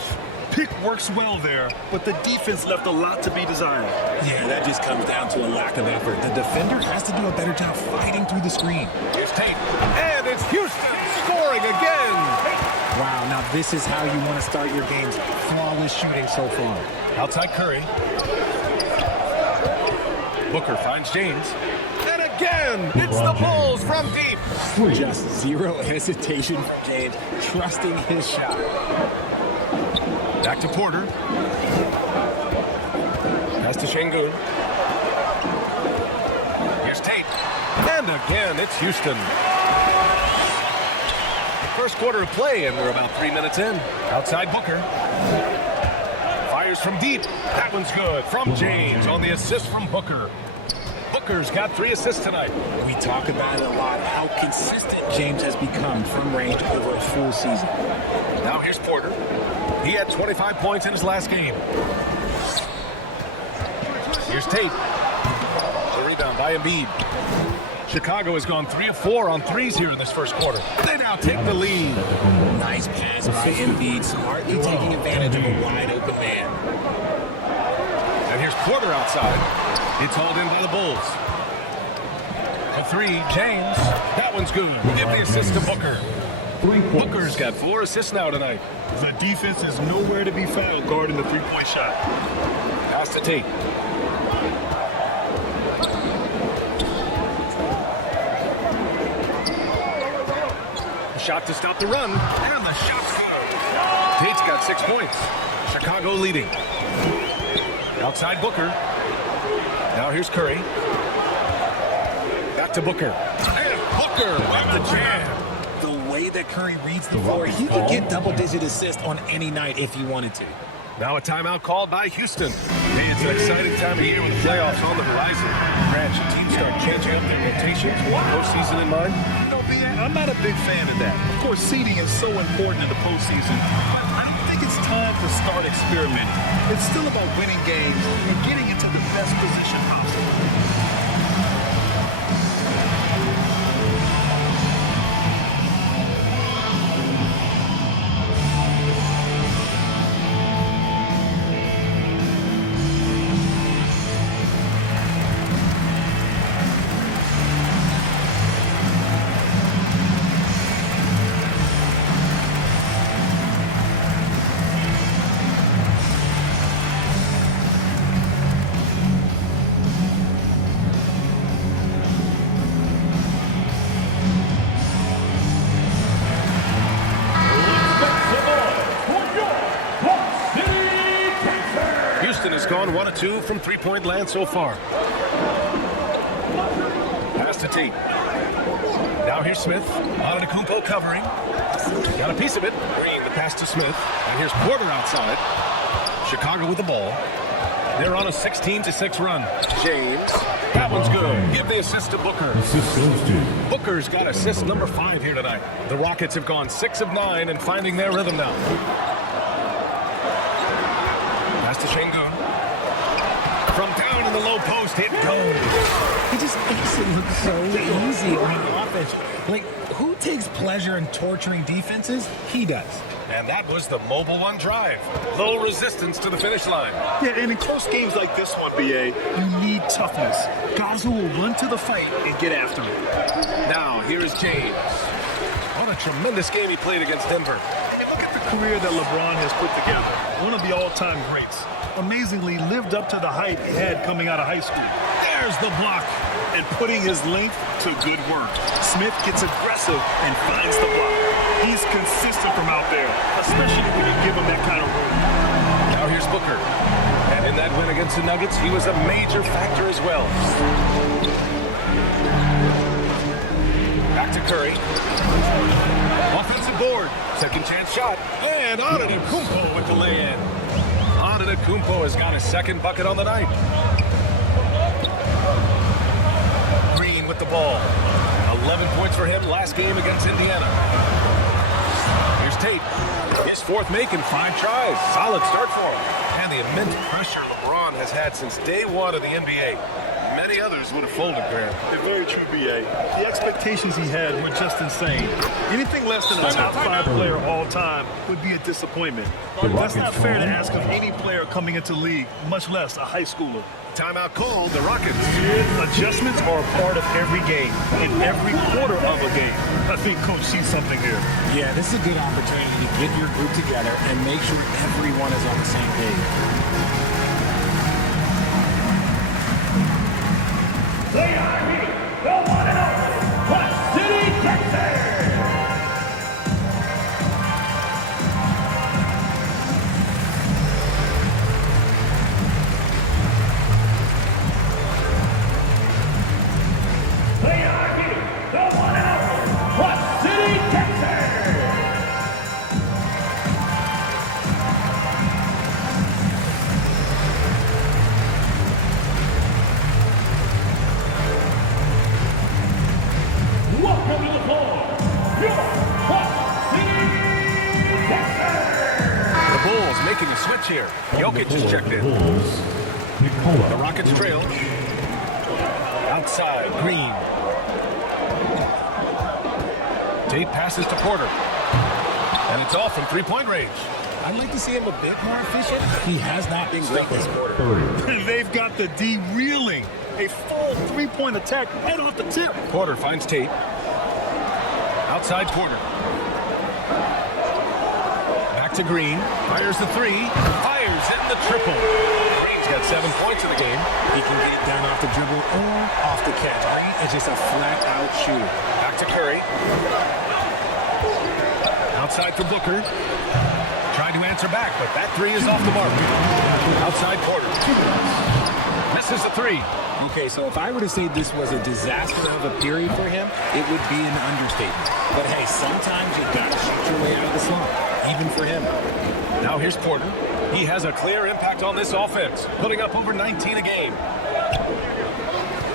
Pick works well there, but the defense left a lot to be desired. Yeah, that just comes down to a lack of effort. The defender has to do a better job fighting through the screen. Here's Tate. And it's Houston scoring again. Wow, now this is how you want to start your games. Flawless shooting so far. Outside Curry. Booker finds James. And again, it's the Bulls from deep. Just zero hesitation from James, trusting his shot. Back to Porter. Pass to Şengün. again, it's Houston. First quarter of play, and we're about 3 minutes in. Outside Booker. Fires from deep. That one's good. From James on the assist from Booker. Booker's got 3 assists tonight. We talk about it a lot, how consistent James has become from range over a full season. Now here's Porter. He had 25 points in his last game. Here's Tate. The rebound by Embiid. Chicago has gone 3 of 4 on threes here in this first quarter. They now take the lead. Nice pass by Embiid, smartly taking advantage of a wide open man. And here's Porter outside. It's hauled in by the Bulls. A 3, James. That one's good. Give the assist to Booker. Booker's got 4 assists now tonight. The defense is nowhere to be found guarding the three-point shot. Pass to Tate. Shot to stop the run, and the shot's good. Tate's got 6 points. Chicago leading. Outside Booker. Now here's Curry. Back to Booker. And Booker with the jam. The way that Curry reads the floor, he could get double-digit assists on any night if he wanted to. Now a timeout called by Houston. Hey, it's an exciting time of year with the playoffs on the horizon. Grant, should teams start changing up their rotations with the postseason in mind? I'm not a big fan of that. Of course, seeding is so important in the postseason. I don't think it's time to start experimenting. It's still about winning games and getting into the best position possible. Gone 1 of 2 from three-point land so far. Pass to Tate. Now here's Smith. Antetokounmpo covering. Got a piece of it. Green, the pass to Smith. And here's Porter outside. Chicago with the ball. They're on a 16-6 run. James. That one's good. Give the assist to Booker. Booker's got assist number 5 here tonight. The Rockets have gone 6 of 9 and finding their rhythm now. Pass to Şengün. From down in the low post, it goes. He just makes it look so easy on the offense. Like, who takes pleasure in torturing defenses? He does. And that was the mobile one drive. Low resistance to the finish line. Yeah, and in close games like this one, BA, you need toughness. Guys who will run to the fight and get after it. Now, here is James. What a tremendous game he played against Denver. And look at the career that LeBron has put together. One of the all-time greats. Amazingly lived up to the hype he had coming out of high school. There's the block. And putting his length to good work. Smith gets aggressive and finds the block. He's consistent from out there, especially when you give him that kind of room. Now here's Booker. And in that win against the Nuggets, he was a major factor as well. Back to Curry. Offensive board. Second chance shot. And Antetokounmpo with the lay-in. Antetokounmpo has got his second bucket on the night. Green with the ball. 11 points for him last game against Indiana. Here's Tate. His 4th make in 5 tries. Solid start for him. And the immense pressure LeBron has had since day 1 of the NBA. Many others would have folded, Grant. Very true, BA. The expectations he had were just insane. Anything less than a top 5 player all time would be a disappointment. That's not fair to ask of any player coming into the league, much less a high schooler. Timeout called, the Rockets. Adjustments are a part of every game, in every quarter of a game. I think Coach sees something here. Yeah, this is a good opportunity to get your group together and make sure everyone is on the same page. They are here, the one and only Quad City Texans. They are here. bench here. Jokic is checked in. The Rockets trail. Outside, Green. Tate passes to Porter. And it's off from three-point range. I'd like to see him a bit more efficient. He has not been great this quarter. They've got the D reeling. A full three-point attack right off the tip. Porter finds Tate. Outside Porter. Back to Green. Fires the three. Fires in the triple. Green's got 7 points in the game. He can get it down off the dribble or off the catch. Green is just a flat-out shooter. Back to Curry. Outside for Booker. Tried to answer back, but that three is off the mark. Outside Porter. Misses the three. Okay, so if I were to say this was a disaster of a period for him, it would be an understatement. But hey, sometimes you gotta shoot your way out of the slump, even for him. Now here's Porter. He has a clear impact on this offense, putting up over 19 a game.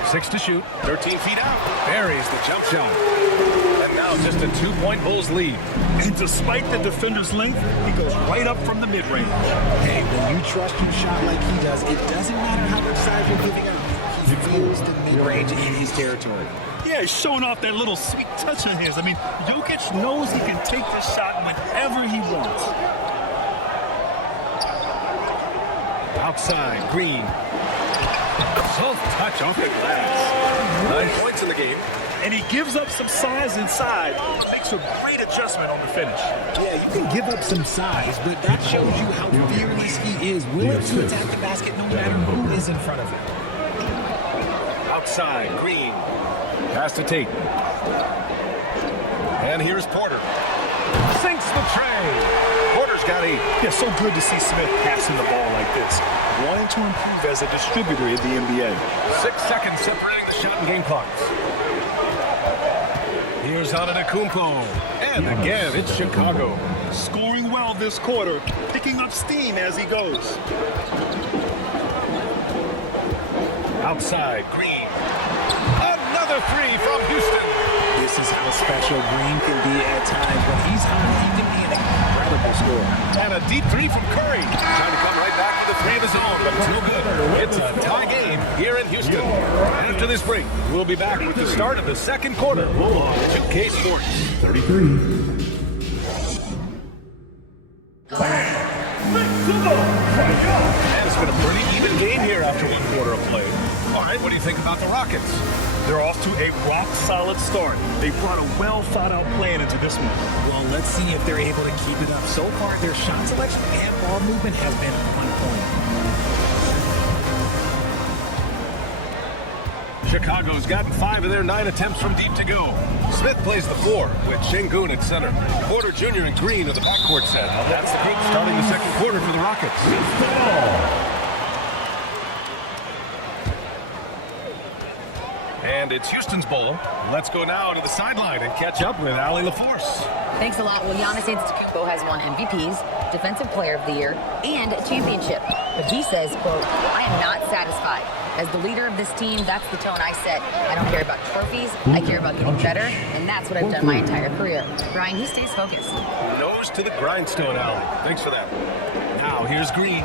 6 to shoot, 13 feet out. Buries the jump shot. And now just a 2-point Bulls lead. And despite the defender's length, he goes right up from the mid-range. Hey, when you trust your shot like he does, it doesn't matter how much size you're giving up. He feels the mid-range in his territory. Yeah, he's showing off that little sweet touch of his. I mean, Jokic knows he can take this shot whenever he wants. Outside, Green. Self-touch off the glass. 9 points in the game. And he gives up some size inside. Makes a great adjustment on the finish. Yeah, you can give up some size, but that shows you how fearless he is, willing to attack the basket no matter who is in front of him. Outside, Green. Pass to Tate. And here's Porter. Sinks the tray. Porter's got 8. Yeah, so good to see Smith passing the ball like this. Wanting to improve as a distributor in the NBA. 6 seconds separating the shot and game clocks. Here's Antetokounmpo. And again, it's Chicago. Scoring well this quarter, picking up steam as he goes. Outside, Green. Another three from Houston. This is how special Green can be at times. When he's hot, he can be an incredible scorer. And a deep three from Curry. Trying to come right back to the three of his own, but it's no good. It's a tie game here in Houston. After this break, we'll be back with the start of the second quarter. 2K Sports 33. And it's been a pretty even game here after one quarter of play. All right, what do you think about the Rockets? They're off to a rock-solid start. They brought a well-thought-out plan into this one. Well, let's see if they're able to keep it up. So far, their shot selection and ball movement has been on point. Chicago's gotten 5 of their 9 attempts from deep to go. Smith plays the 4 with Şengün at center. Porter Jr. and Green are the backcourt set. That's the group starting the second quarter for the Rockets. And it's Houston's bowl. Let's go now to the sideline and catch up with Allie LaForce. Thanks a lot. Well, Giannis Antetokounmpo has won MVPs, Defensive Player of the Year, and a championship. But he says, quote, I am not satisfied. As the leader of this team, that's the tone I set. I don't care about trophies. I care about getting better, and that's what I've done my entire career. Brian, he stays focused. Nose to the grindstone, Allie. Thanks for that. Now, here's Green.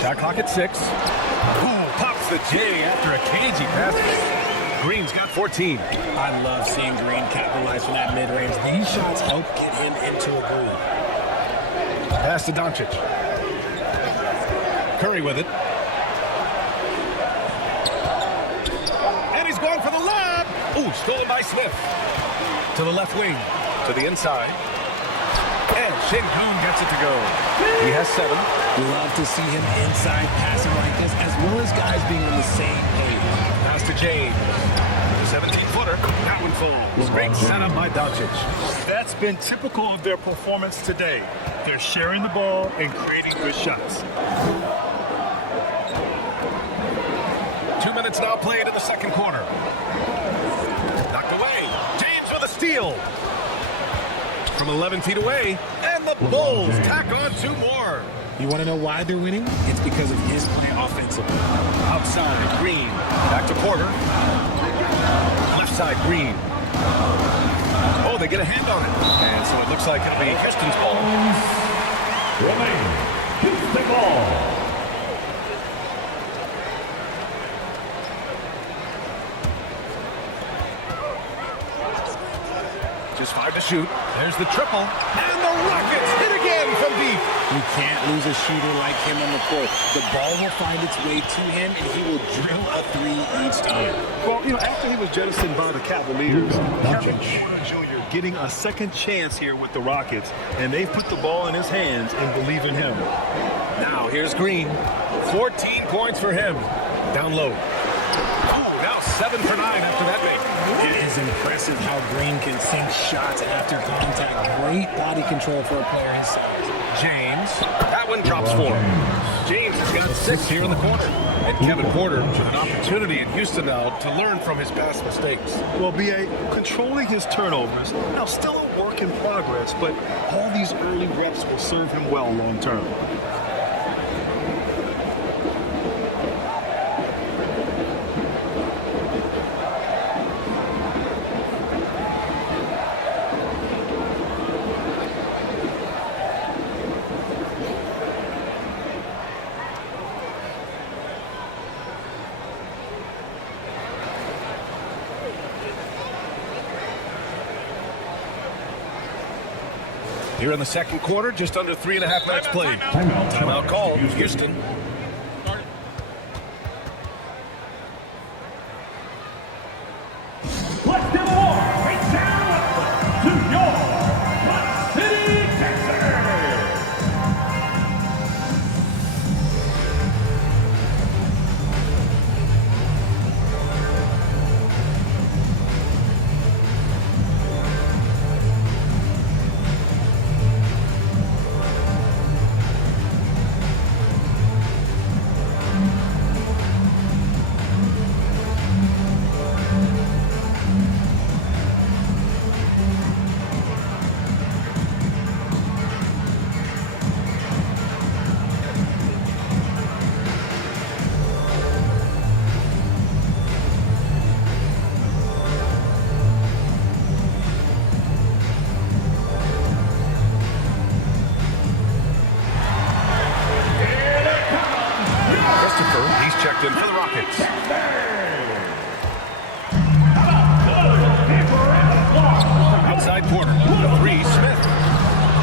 Shot clock at 6. Ooh, pops the J after a cagey pass. Green's got 14. I love seeing Green capitalize from that mid-range. These shots help get him into a groove. Pass to Doncic. Curry with it. And he's going for the lob. Ooh, stolen by Smith. To the left wing. To the inside. And Şengün gets it to go. He has 7. Love to see him inside passing like this, as well as guys being on the same page. Pass to James. The 17-footer. That one falls. Great setup by Doncic. That's been typical of their performance today. They're sharing the ball and creating good shots. 2 minutes now played in the second quarter. Knocked away. James with a steal. From 11 feet away. And the Bulls tack on 2 more. You want to know why they're winning? It's because of his play offensively. Outside, Green. Back to Porter. Left side, Green. Oh, they get a hand on it. And so it looks like it'll be Houston's ball. Houston ball. Just 5 to shoot. There's the triple. And the Rockets hit again from deep. You can't lose a shooter like him on the court. The ball will find its way to him, and he will drill a 3 each time. Well, after he was jettisoned by the Cavaliers, Kevin Porter Jr. getting a second chance here with the Rockets, and they've put the ball in his hands and believe in him. Now, here's Green. 14 points for him. Down low. Oh, now 7 for 9 after that make. It is impressive how Green can sink shots after contact. Great body control for a player his size. James. That one drops for him. James has got 6 here in the corner. And Kevin Porter with an opportunity in Houston now to learn from his past mistakes. Well, B.A. controlling his turnovers. Now, still a work in progress, but all these early reps will serve him well long term. Here in the second quarter, just under 3.5 minutes played. Timeout call, Houston. Let's give a war. Reach down to your Hot City, Texas. Checked in for the Rockets. Outside Porter. The 3, Smith.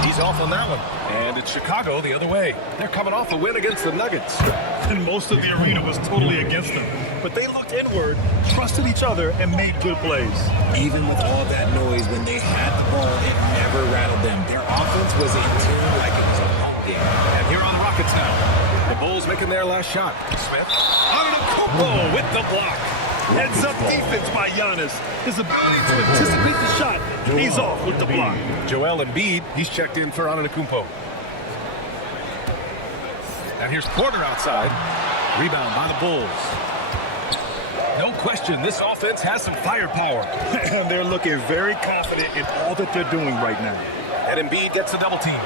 He's off on that one. And it's Chicago the other way. They're coming off a win against the Nuggets. And most of the arena was totally against them. But they looked inward, trusted each other, and made good plays. Even with all that noise, when they had the ball, it never rattled them. Their offense was in tune like it was a home game. And here on the Rockets now. The Bulls making their last shot. Smith. Antetokounmpo with the block. Heads up defense by Giannis. His ability to anticipate the shot pays off with the block. Joel Embiid, he's checked in for Antetokounmpo. And here's Porter outside. Rebound by the Bulls. No question, this offense has some firepower. And they're looking very confident in all that they're doing right now. And Embiid gets a double team.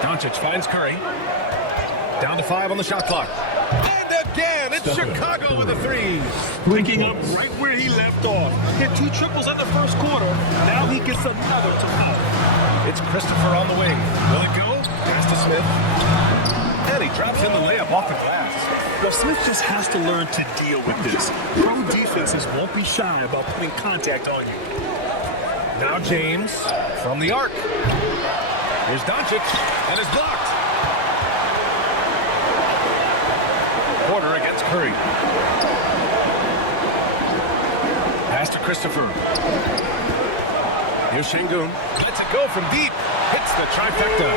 Doncic finds Curry. Down to 5 on the shot clock. And again, it's Chicago with the 3s. Picking up right where he left off. Hit 2 triples in the first quarter. Now he gets another to power. It's Christopher on the wing. Will it go? Pass to Smith. And he drops in the layup off the glass. Well, Smith just has to learn to deal with this. Pro defenses won't be shy about putting contact on you. Now James from the arc. Here's Doncic, and is blocked. Porter against Curry. Pass to Christopher. Here's Şengün. Lets it go from deep. Hits the trifecta.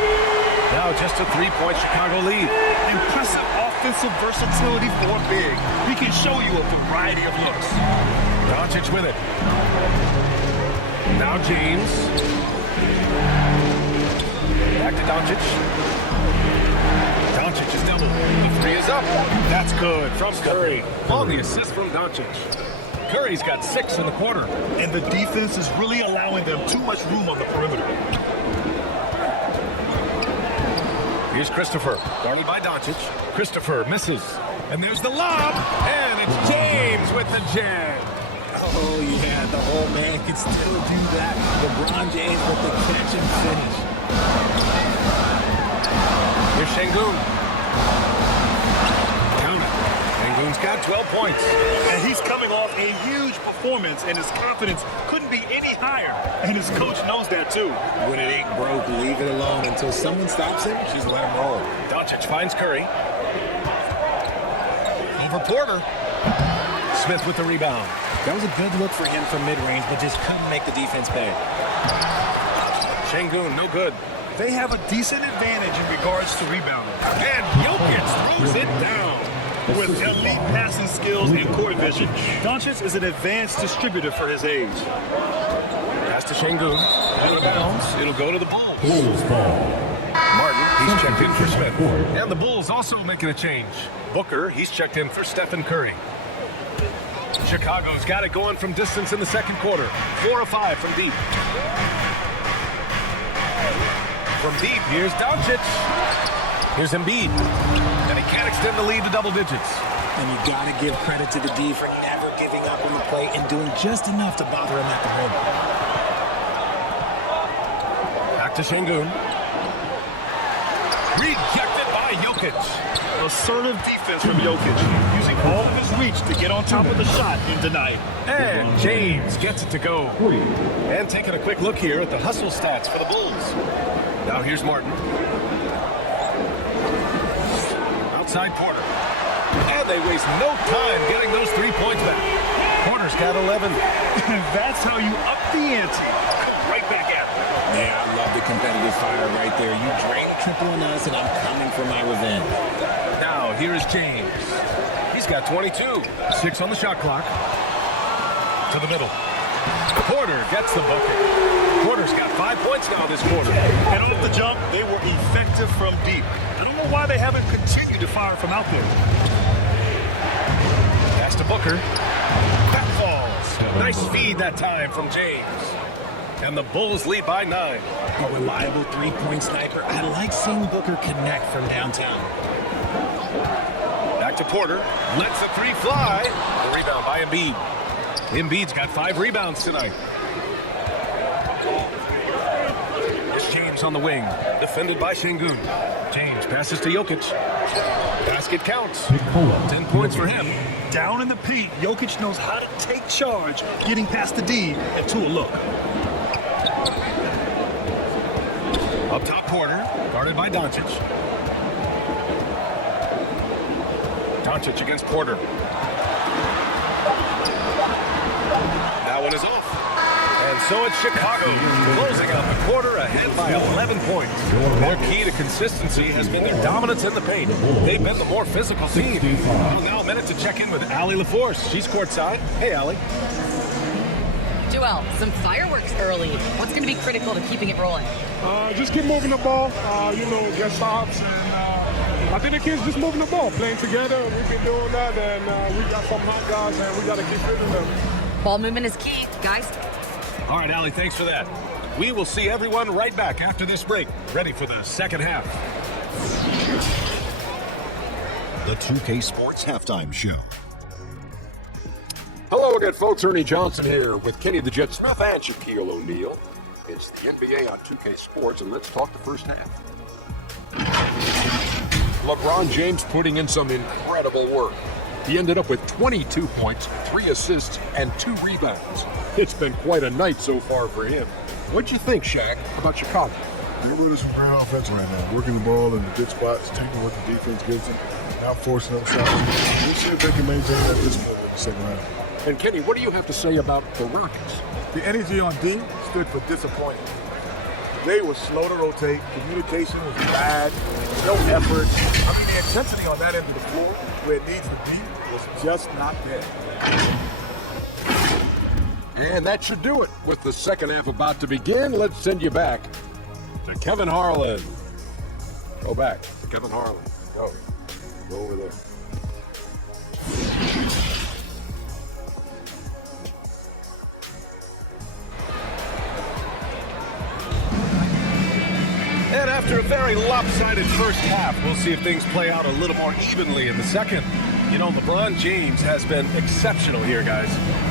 Now just a 3-point Chicago lead. Impressive offensive versatility for big. He can show you a variety of looks. Doncic with it. Now James. Back to Doncic. Doncic is double. The 3 is up. That's good from Curry. On the assist from Doncic. Curry's got 6 in the quarter. And the defense is really allowing them too much room on the perimeter. Here's Christopher. Guarded by Doncic. Christopher misses. And there's the lob. And it's James with the jam. Oh, yeah, the whole man can still do that. LeBron James with the catch and finish. Here's Şengün. Counter. Şengün's got 12 points. And he's coming off a huge performance, and his confidence couldn't be any higher. And his coach knows that, too. When it ain't broke, leave it alone. Until someone stops him, she's let him roll. Doncic finds Curry. Over Porter. Smith with the rebound. That was a good look for him from mid-range, but just couldn't make the defense pay. Şengün, no good. They have a decent advantage in regards to rebounding. And Jokic throws it down. With elite passing skills and court vision, Doncic is an advanced distributor for his age. Pass to Şengün. Out of bounds. It'll go to the Bulls. Bulls ball. Martin, he's checked in for Smith. And the Bulls also making a change. Booker, he's checked in for Stephen Curry. Chicago's got it going from distance in the second quarter. 4 of 5 from deep. From deep, here's Doncic. Here's Embiid. And he can't extend the lead to double digits. And you got to give credit to the D for never giving up on the play and doing just enough to bother him at the rim. Back to Şengün. Rejected by Jokic. Assertive defense from Jokic, using all of his reach to get on top of the shot and deny it. And James gets it to go. And taking a quick look here at the hustle stats for the Bulls. Now here's Martin. Outside Porter. And they waste no time getting those 3 points back. Porter's got 11. That's how you up the ante. Right back at it. Yeah, I love the competitive fire right there. You drain a triple on us, and I'm coming for my revenge. Now, here is James. He's got 22. 6 on the shot clock. To the middle. Porter gets the bucket. Porter's got 5 points now this quarter. And off the jump, they were effective from deep. I don't know why they haven't continued to fire from out there. Pass to Booker. That falls. Nice feed that time from James. And the Bulls lead by 9. A reliable three-point sniper. I like seeing Booker connect from downtown. Back to Porter. Lets the 3 fly. The rebound by Embiid. Embiid's got 5 rebounds tonight. It's James on the wing. Defended by Şengün. James passes to Jokic. Basket counts. 10 points for him. Down in the paint, Jokic knows how to take charge, getting past the D and to a look. Up top Porter, guarded by Doncic. Doncic against Porter. That one is off. And so it's Chicago, closing out the quarter ahead by 11 points. Their key to consistency has been their dominance in the paint. They've been the more physical team. Well, now a minute to check in with Allie LaForce. She's courtside. Hey, Allie. Joel, some fireworks early. What's going to be critical to keeping it rolling? Just keep moving the ball, get stops, and I think the kids just moving the ball, playing together. We've been doing that, and we got some hot guys, and we got to keep hitting them. Ball movement is key, guys. All right, Allie, thanks for that. We will see everyone right back after this break, ready for the second half. The 2K Sports Halftime Show. Hello again, folks. Ernie Johnson here with Kenny the Jet Smith and Shaquille O'Neal. It's the NBA on 2K Sports, and let's talk the first half. LeBron James putting in some incredible work. He ended up with 22 points, 3 assists, and 2 rebounds. It's been quite a night so far for him. What'd you think, Shaq, about Chicago? They're really some great offense right now. Working the ball in the good spots, taking what the defense gives them, now forcing up shots. We'll see if they can maintain that discipline in the second half. And Kenny, what do you have to say about the Rockets? The energy on D stood for disappointment. They were slow to rotate. Communication was bad. No effort. I mean, the intensity on that end of the floor, where it needs to be, was just not there. And that should do it. With the second half about to begin, let's send you back to Kevin Harlan. Go back to Kevin Harlan. Go over there. And after a very lopsided first half, we'll see if things play out a little more evenly in the second. You know, LeBron James has been exceptional here, guys.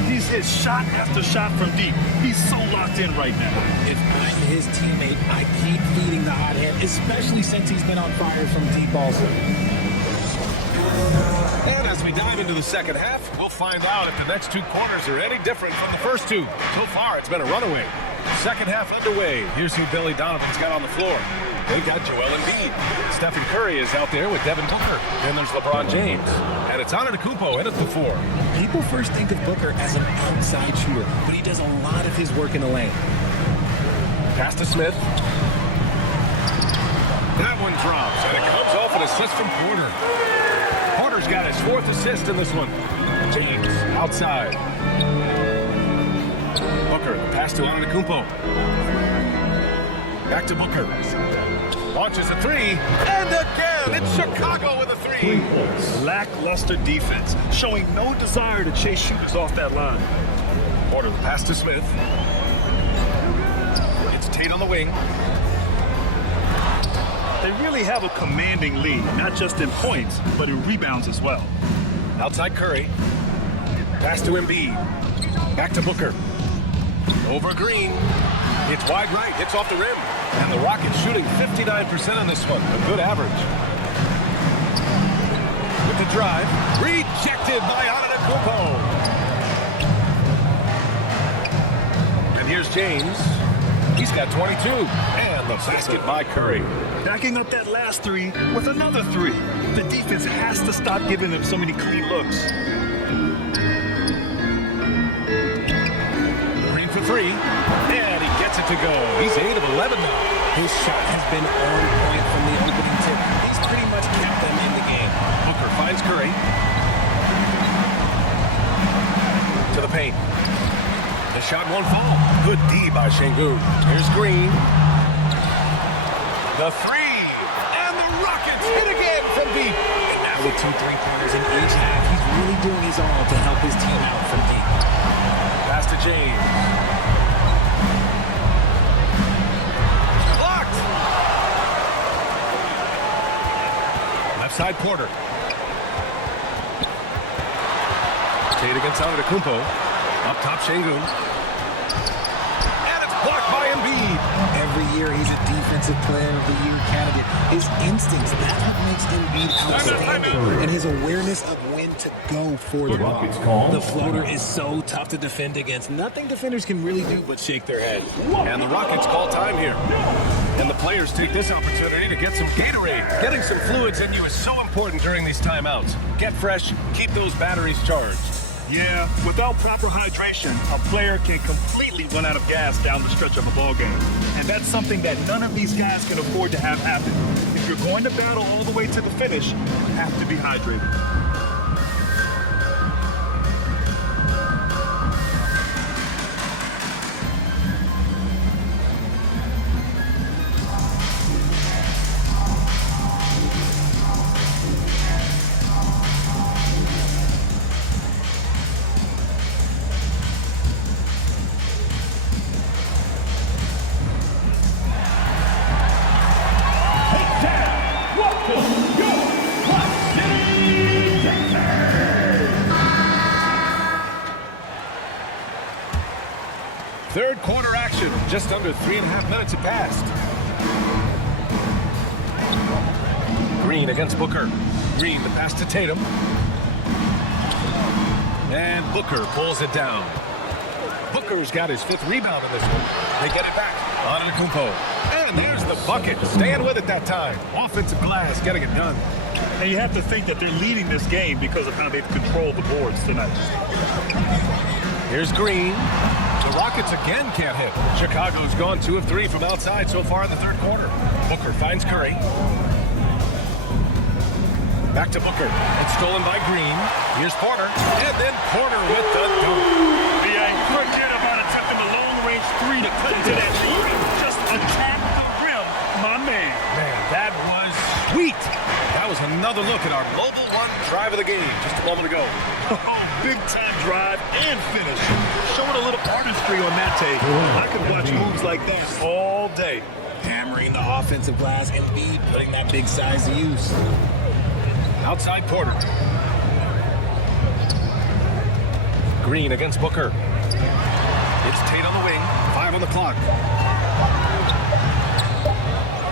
He's hit shot after shot from deep. He's so locked in right now. If I'm his teammate, I keep feeding the hot hand, especially since he's been on fire from deep also. And as we dive into the second half, we'll find out if the next two quarters are any different from the first two. So far, it's been a runaway. Second half underway. Here's who Billy Donovan's got on the floor. They got Joel Embiid. Stephen Curry is out there with Devin Booker. Then there's LeBron James. And it's Antetokounmpo in at the 4. People first think of Booker as an outside shooter, but he does a lot of his work in the lane. Pass to Smith. That one drops, and it comes off an assist from Porter. Porter's got his 4th assist in this one. James outside. Booker, the pass to Antetokounmpo. Back to Booker. Launches a 3. And again, it's Chicago with a 3. Lackluster defense, showing no desire to chase shooters off that line. Porter, the pass to Smith. It's Tate on the wing. They really have a commanding lead, not just in points, but in rebounds as well. Outside Curry. Pass to Embiid. Back to Booker. Over Green. It's wide right. Hits off the rim. And the Rockets shooting 59% on this one. A good average. With the drive. Rejected by Antetokounmpo. And here's James. He's got 22. And the basket by Curry. Backing up that last 3 with another 3. The defense has to stop giving them so many clean looks. Green for 3. And he gets it to go. He's 8 of 11 now. His shot has been on point from the opening tip. He's pretty much kept them in the game. Booker finds Curry. To the paint. The shot won't fall. Good D by Şengün. Here's Green. The 3. And the Rockets hit again from deep. And now with 2 3-pointers in each half, he's really doing his all to help his team out from deep. Pass to James. Blocked. Left side Porter. Tate against Antetokounmpo. Up top Şengün. And it's blocked by Embiid. Every year he's a defensive player of the year candidate. His instincts, that's what makes Embiid outstanding. And his awareness of when to go for the ball. The floater is so tough to defend against. Nothing defenders can really do but shake their head. And the Rockets call time here. And the players take this opportunity to get some Gatorade. Getting some fluids in you is so important during these timeouts. Get fresh, keep those batteries charged. Yeah, without proper hydration, a player can completely run out of gas down the stretch of a ball game. And that's something that none of these guys can afford to have happen. If you're going to battle all the way to the finish, you have to be hydrated. Third quarter action. Just under 3.5 minutes have passed. Green against Booker. Green, the pass to Tatum. And Booker pulls it down. Booker's got his 5th rebound in this one. They get it back. Antetokounmpo. And there's the bucket. Staying with it that time. Offensive glass, getting it done. And you have to think that they're leading this game because of how they've controlled the boards tonight. Here's Green. The Rockets again can't hit. Chicago's gone 2 of 3 from outside so far in the third quarter. Booker finds Curry. Back to Booker. It's stolen by Green. Here's Porter. And then Porter with the dunk. Yeah, you forget about attempting the long-range 3 to cut into that lead. Just attack the rim, my man. Man, that was sweet. That was another look at our Mobile One drive of the game just a moment ago. Oh, big-time drive and finish. Showing a little artistry on that tape. I could watch moves like that all day. Hammering the offensive glass and Embiid putting that big size to use. Outside Porter. Green against Booker. It's Tate on the wing. 5 on the clock.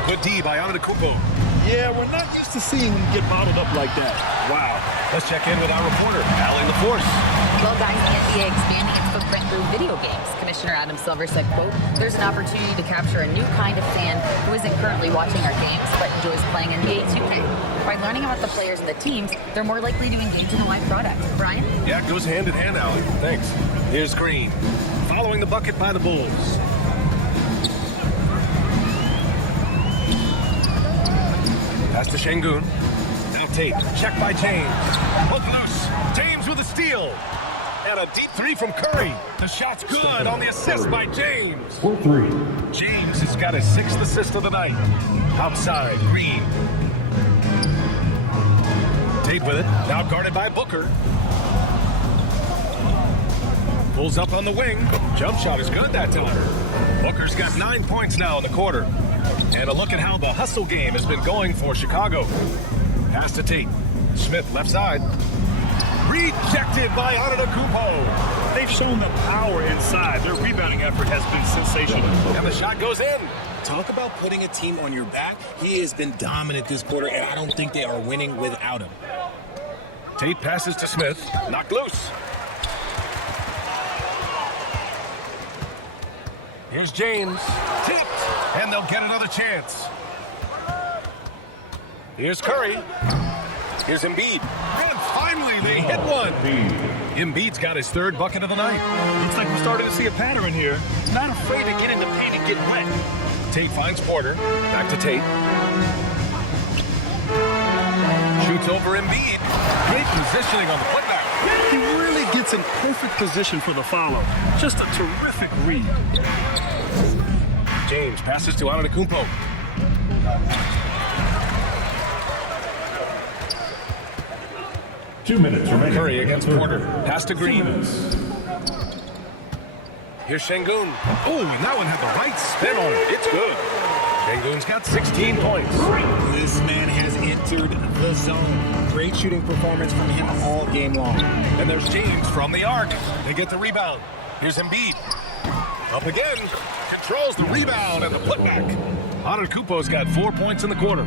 Good D by Antetokounmpo. Yeah, we're not used to seeing him get bottled up like that. Wow. Let's check in with our reporter, Allie LaForce. Well, guys, the NBA expanding its footprint through video games. Commissioner Adam Silver said, quote, there's an opportunity to capture a new kind of fan who isn't currently watching our games, but enjoys playing NBA 2K. By learning about the players and the teams, they're more likely to engage in the live product. Brian? Yeah, it goes hand in hand, Allie. Thanks. Here's Green. Following the bucket by the Bulls. Pass to Şengün. Now Tate. Check by James. Hook loose. James with a steal. And a deep three from Curry. The shot's good on the assist by James. 4-3. James has got his 6th assist of the night. Outside, Green. Tate with it. Now guarded by Booker. Pulls up on the wing. Jump shot is good that time. Booker's got 9 points now in the quarter. And a look at how the hustle game has been going for Chicago. Pass to Tate. Smith left side. Rejected by Antetokounmpo. They've shown the power inside. Their rebounding effort has been sensational. And the shot goes in. Talk about putting a team on your back. He has been dominant this quarter, and I don't think they are winning without him. Tate passes to Smith. Knocked loose. Here's James. Tipped. And they'll get another chance. Here's Curry. Here's Embiid. And finally, they hit one. Embiid's got his 3rd bucket of the night. Looks like we're starting to see a pattern here. Not afraid to get in the paint and get wet. Tate finds Porter. Back to Tate. Shoots over Embiid. Great positioning on the putback. He really gets in perfect position for the follow. Just a terrific read. James passes to Antetokounmpo. Two minutes remaining. Curry against Porter. Pass to Green. Here's Şengün. Oh, that one had the right spin on it. It's good. Şengün's got 16 points. This man has entered the zone. Great shooting performance from him all game long. And there's James from the arc. They get the rebound. Here's Embiid. Up again. Controls the rebound and the putback. Antetokounmpo's got 4 points in the quarter.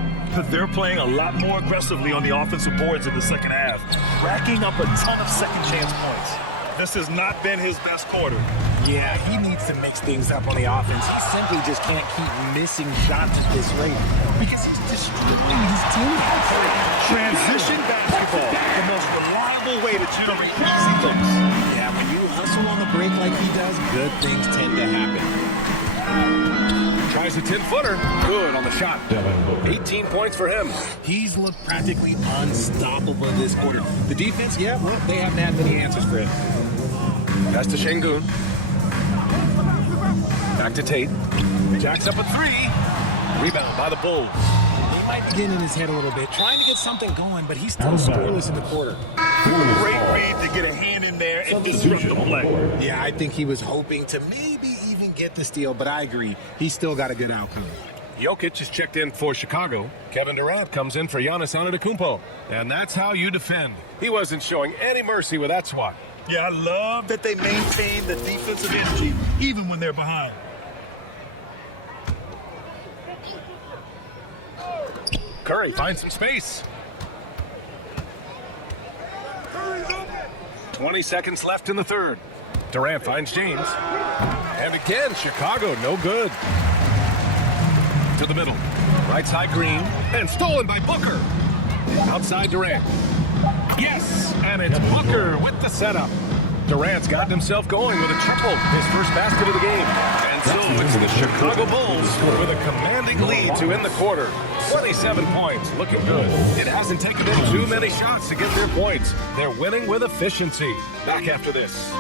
They're playing a lot more aggressively on the offensive boards in the second half, racking up a ton of second chance points. This has not been his best quarter. Yeah, he needs to mix things up on the offense. He simply just can't keep missing shots at this rate because he's destroying his teammates. Transition basketball, the most reliable way to generate easy looks. Yeah, when you hustle on the break like he does, good things tend to happen. Tries a 10-footer. Good on the shot. 18 points for him. He's looked practically unstoppable this quarter. The defense, yeah, well, they haven't had many answers for him. Pass to Şengün. Back to Tate. Jacks up a 3. Rebound by the Bulls. He might be getting in his head a little bit, trying to get something going, but he's still scoreless in the quarter. Great read to get a hand in there and disrupt the play. Yeah, I think he was hoping to maybe even get the steal, but I agree. He's still got a good outcome. Jokic is checked in for Chicago. Kevin Durant comes in for Giannis Antetokounmpo. And that's how you defend. He wasn't showing any mercy with that swat. Yeah, I love that they maintain the defensive energy even when they're behind. Curry finds some space. 20 seconds left in the third. Durant finds James. And again, Chicago, no good. To the middle. Right side Green. And stolen by Booker. Outside Durant. Yes! And it's Booker with the setup. Durant's gotten himself going with a triple. His first basket of the game. And so it's the Chicago Bulls with a commanding lead to end the quarter. 27 points. Looking good. It hasn't taken them too many shots to get their points. They're winning with efficiency. Back after this.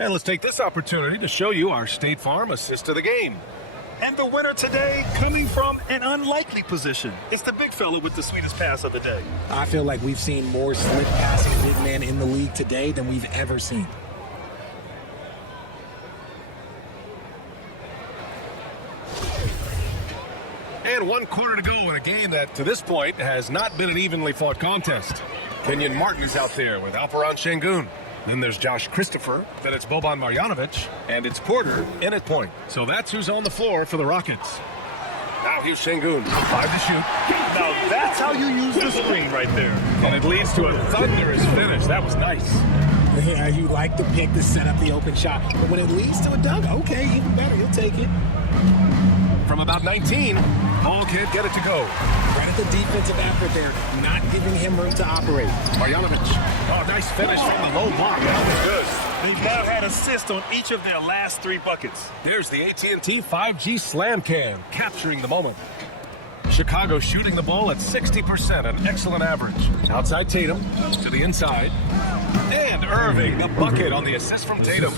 And let's take this opportunity to show you our State Farm assist of the game. And the winner today coming from an unlikely position. It's the big fella with the sweetest pass of the day. I feel like we've seen more slick passing big men in the league today than we've ever seen. And 1 quarter to go in a game that, to this point, has not been an evenly fought contest. Kenyon Martin is out there with Alperen Şengün. Then there's Josh Christopher. Then it's Boban Marjanovic. And it's Porter in at point. So that's who's on the floor for the Rockets. Now here's Şengün. 5 to shoot. Now that's how you use the screen right there. And it leads to a thunderous finish. That was nice. Yeah, you like the pick to set up the open shot. But when it leads to a dunk, okay, even better. You'll take it. From about 19, Ball kid, get it to go. Credit the defensive effort there, not giving him room to operate. Marjanovic. Oh, nice finish from the low block. That was good. They've now had assists on each of their last 3 buckets. Here's the AT&T 5G Slam Cam, capturing the moment. Chicago shooting the ball at 60%, an excellent average. Outside Tatum, to the inside. And Irving, the bucket on the assist from Tatum.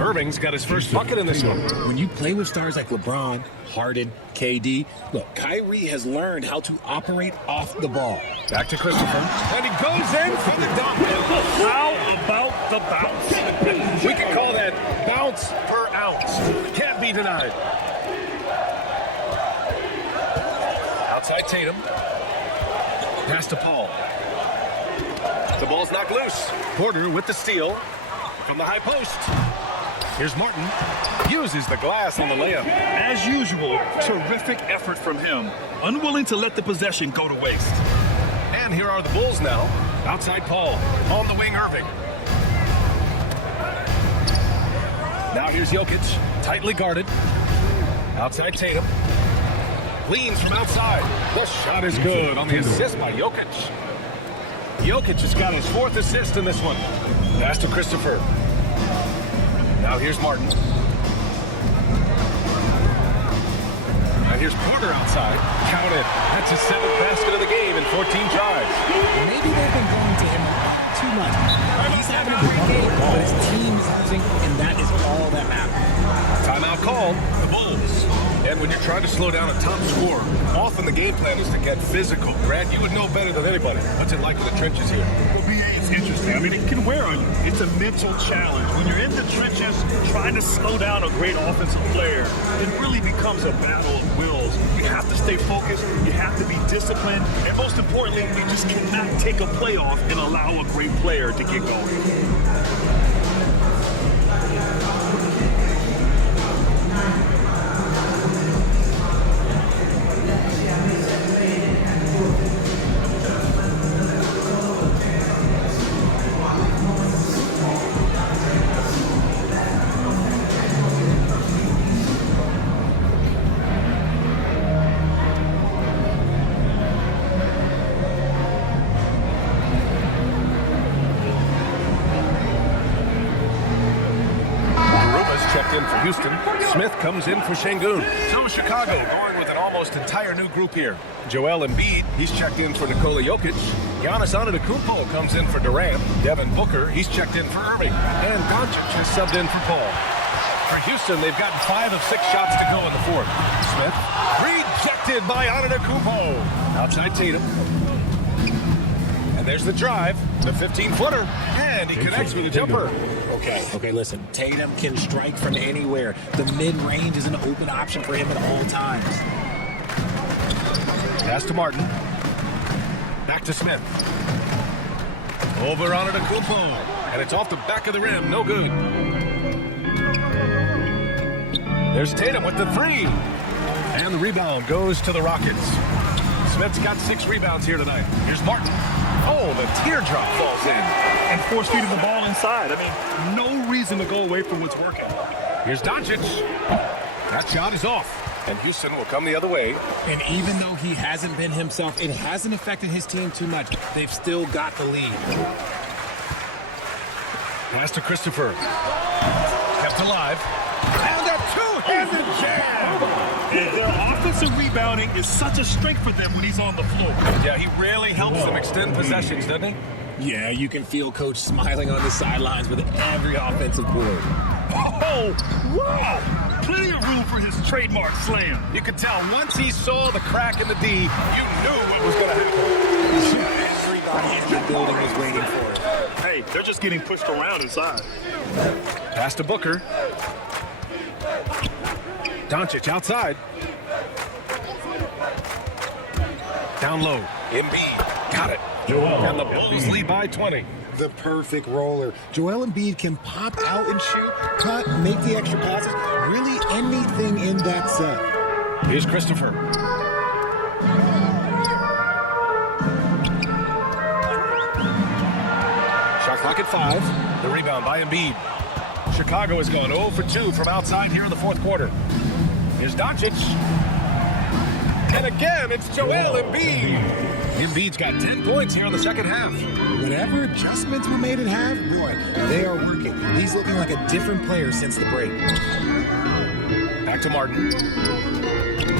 Irving's got his first bucket in this one. When you play with stars like LeBron, Harden, KD, look, Kyrie has learned how to operate off the ball. Back to Christopher. And he goes in for the dunk. How about the bounce? We can call that bounce per ounce. Can't be denied. Outside Tatum. Pass to Paul. The ball's knocked loose. Porter with the steal from the high post. Here's Martin. Uses the glass on the layup. As usual, terrific effort from him. Unwilling to let the possession go to waste. And here are the Bulls now. Outside Paul. On the wing, Irving. Now here's Jokic. Tightly guarded. Outside Tatum. Leans from outside. The shot is good on the assist by Jokic. Jokic has got his 4th assist in this one. Pass to Christopher. Now here's Martin. Now here's Porter outside. Count it. That's his 7th basket of the game in 14 tries. Maybe they've been going to him too much. He's having a great game, but his team is losing, and that is all that matters. Timeout called. The Bulls. And when you're trying to slow down a top scorer, often the game plan is to get physical. Grant, you would know better than anybody. What's it like in the trenches here? Well, BA, it's interesting. I mean, it can wear on you. It's a mental challenge. When you're in the trenches trying to slow down a great offensive player, it really becomes a battle of wills. You have to stay focused. You have to be disciplined. And most importantly, you just cannot take a play off and allow a great player to get going. Houston. Smith comes in for Şengün. So Chicago going with an almost entire new group here. Joel Embiid, he's checked in for Nikola Jokic. Giannis Antetokounmpo comes in for Durant. Devin Booker, he's checked in for Irving. And Doncic has subbed in for Paul. For Houston, they've gotten 5 of 6 shots to go in the 4th. Smith, rejected by Antetokounmpo. Outside Tatum. And there's the drive, the 15-footer. And he connects with a jumper. Okay, listen. Tatum can strike from anywhere. The mid-range is an open option for him at all times. Pass to Martin. Back to Smith. Over Antetokounmpo. And it's off the back of the rim. No good. There's Tatum with the 3. And the rebound goes to the Rockets. Smith's got 6 rebounds here tonight. Here's Martin. Oh, the teardrop falls in. And force feeding the ball inside. I mean, no reason to go away from what's working. Here's Doncic. That shot is off. And Houston will come the other way. And even though he hasn't been himself, it hasn't affected his team too much. They've still got the lead. Pass to Christopher. Kept alive. And a two-handed jam. And their offensive rebounding is such a strength for them when he's on the floor. Yeah, he really helps them extend possessions, doesn't he? Yeah, you can feel Coach smiling on the sidelines with every offensive board. Oh, wow! Plenty of room for his trademark slam. You could tell once he saw the crack in the D, you knew what was going to happen. The building was waiting for it. Hey, they're just getting pushed around inside. Pass to Booker. Doncic outside. Down low. Embiid. Got it. And the Bulls lead by 20. The perfect roller. Joel Embiid can pop out and shoot, cut, make the extra passes. Really anything in that set. Here's Christopher. Shot clock at 5. The rebound by Embiid. Chicago has gone 0 for 2 from outside here in the fourth quarter. Here's Doncic. And again, it's Joel Embiid. Embiid's got 10 points here in the second half. Whatever adjustments were made at half, boy, they are working. He's looking like a different player since the break. Back to Martin.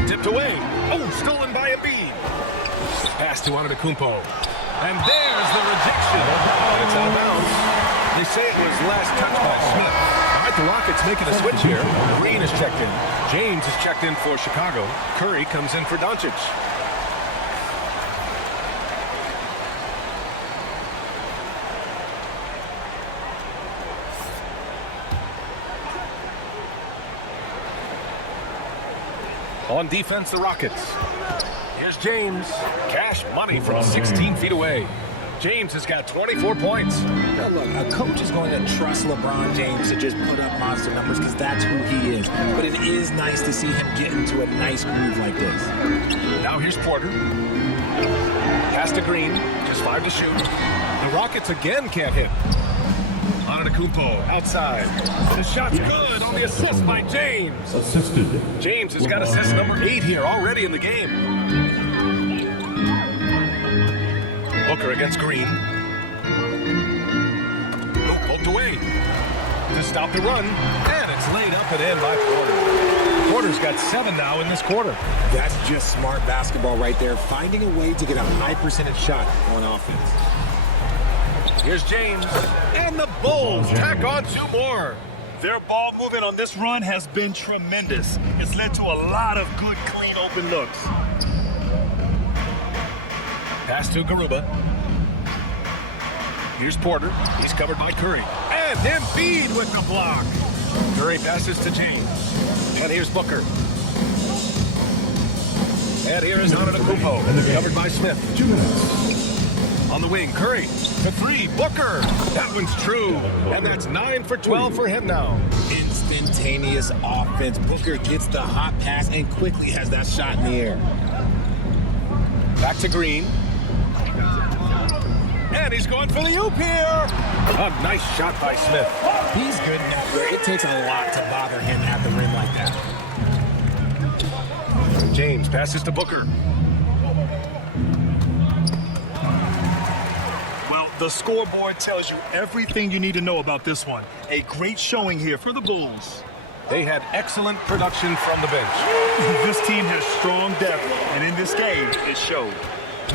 Tipped away. Oh, stolen by Embiid. Pass to Antetokounmpo. And there's the rejection. And it's out of bounds. They say it was last touched by Smith. All right, the Rockets making a switch here. Green is checked in. James is checked in for Chicago. Curry comes in for Doncic. On defense, the Rockets. Here's James. Cash money from 16 feet away. James has got 24 points. Now look, a coach is going to trust LeBron James to just put up monster numbers because that's who he is. But it is nice to see him get into a nice groove like this. Now here's Porter. Pass to Green. Just 5 to shoot. The Rockets again can't hit. Antetokounmpo outside. The shot's good on the assist by James. Assisted. James has got assist number 8 here already in the game. Booker against Green. Poked away. To stop the run. And it's laid up and in by Porter. Porter's got 7 now in this quarter. That's just smart basketball right there. Finding a way to get a high percentage shot on offense. Here's James. And the Bulls tack on 2 more. Their ball movement on this run has been tremendous. It's led to a lot of good, clean, open looks. Pass to Garuba. Here's Porter. He's covered by Curry. And Embiid with the block. Curry passes to James. And here's Booker. And here's Antetokounmpo. Covered by Smith. 2 minutes. On the wing, Curry. To 3, Booker. That one's true. And that's 9 for 12 for him now. Instantaneous offense. Booker gets the hot pass and quickly has that shot in the air. Back to Green. And he's going for the oop here. A nice shot by Smith. He's good. It takes a lot to bother him at the rim like that. James passes to Booker. Well, the scoreboard tells you everything you need to know about this one. A great showing here for the Bulls. They had excellent production from the bench. This team has strong depth, and in this game, it showed.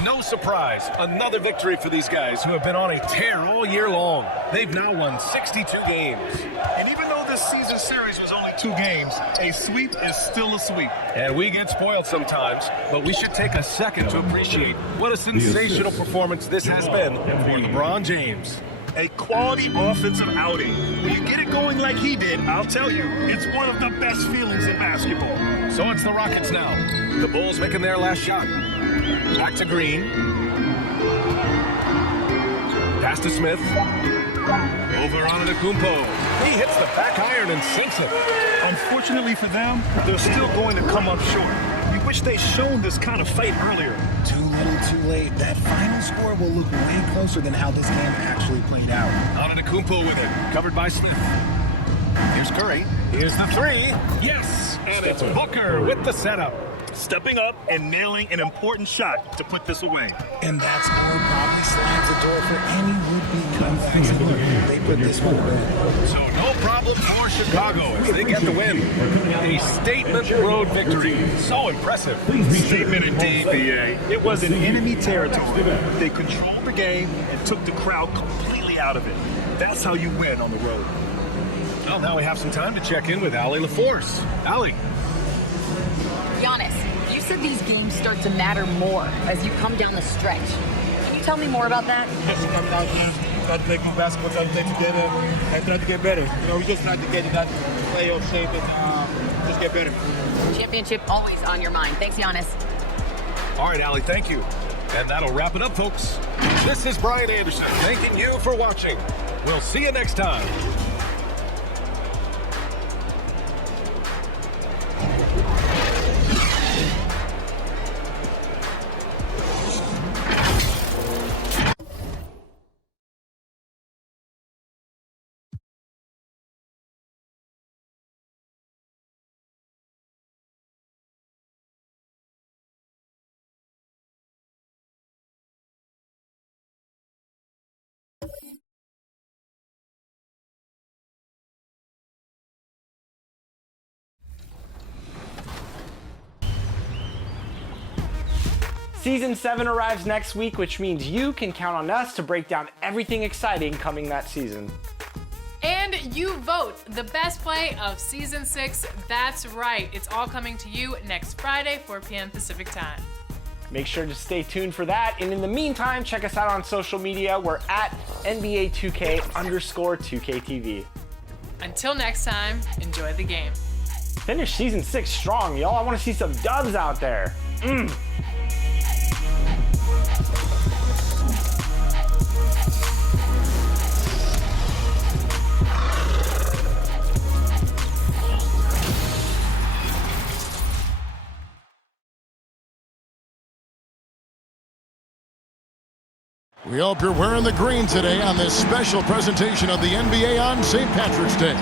No surprise, another victory for these guys who have been on a tear all year long. They've now won 62 games. And even though this season series was only 2 games, a sweep is still a sweep. And we get spoiled sometimes, but we should take a second to appreciate what a sensational performance this has been for LeBron James. A quality offensive outing. When you get it going like he did, I'll tell you, it's one of the best feelings in basketball. So it's the Rockets now. The Bulls making their last shot. Back to Green. Pass to Smith. Over on Antetokounmpo. He hits the back iron and sinks it. Unfortunately for them, they're still going to come up short. We wish they'd shown this kind of fight earlier. Too little, too late. That final score will look way closer than how this game actually played out. Antetokounmpo with it. Covered by Smith. Here's Curry. Here's the 3. Yes! And it's Booker with the setup. Stepping up and nailing an important shot to put this away. And that score probably slams the door for any would-be comebacks. They put this one away. So no problem for Chicago as they get the win. A statement road victory. So impressive. Statement indeed, BA. It was in enemy territory. They controlled the game and took the crowd completely out of it. That's how you win on the road. Well, now we have some time to check in with Allie LaForce. Allie. Giannis, you said these games start to matter more as you come down the stretch. Can you tell me more about that? Just come down there, try to play good basketball, try to play together, and try to get better. You know, we just try to get in that playoff shape and just get better. Championship always on your mind. Thanks, Giannis. All right, Allie, thank you. And that'll wrap it up, folks. This is Brian Anderson thanking you for watching. We'll see you next time. Season 7 arrives next week, which means you can count on us to break down everything exciting coming that season. And you vote the best play of Season 6. That's right. It's all coming to you next Friday, 4 p.m. Pacific Time. Make sure to stay tuned for that. And in the meantime, check us out on social media. We're at NBA2K_2KTV. Until next time, enjoy the game. Finish Season 6 strong, y'all. I want to see some dubs out there. We hope you're wearing the green today on this special presentation of the NBA on St. Patrick's Day.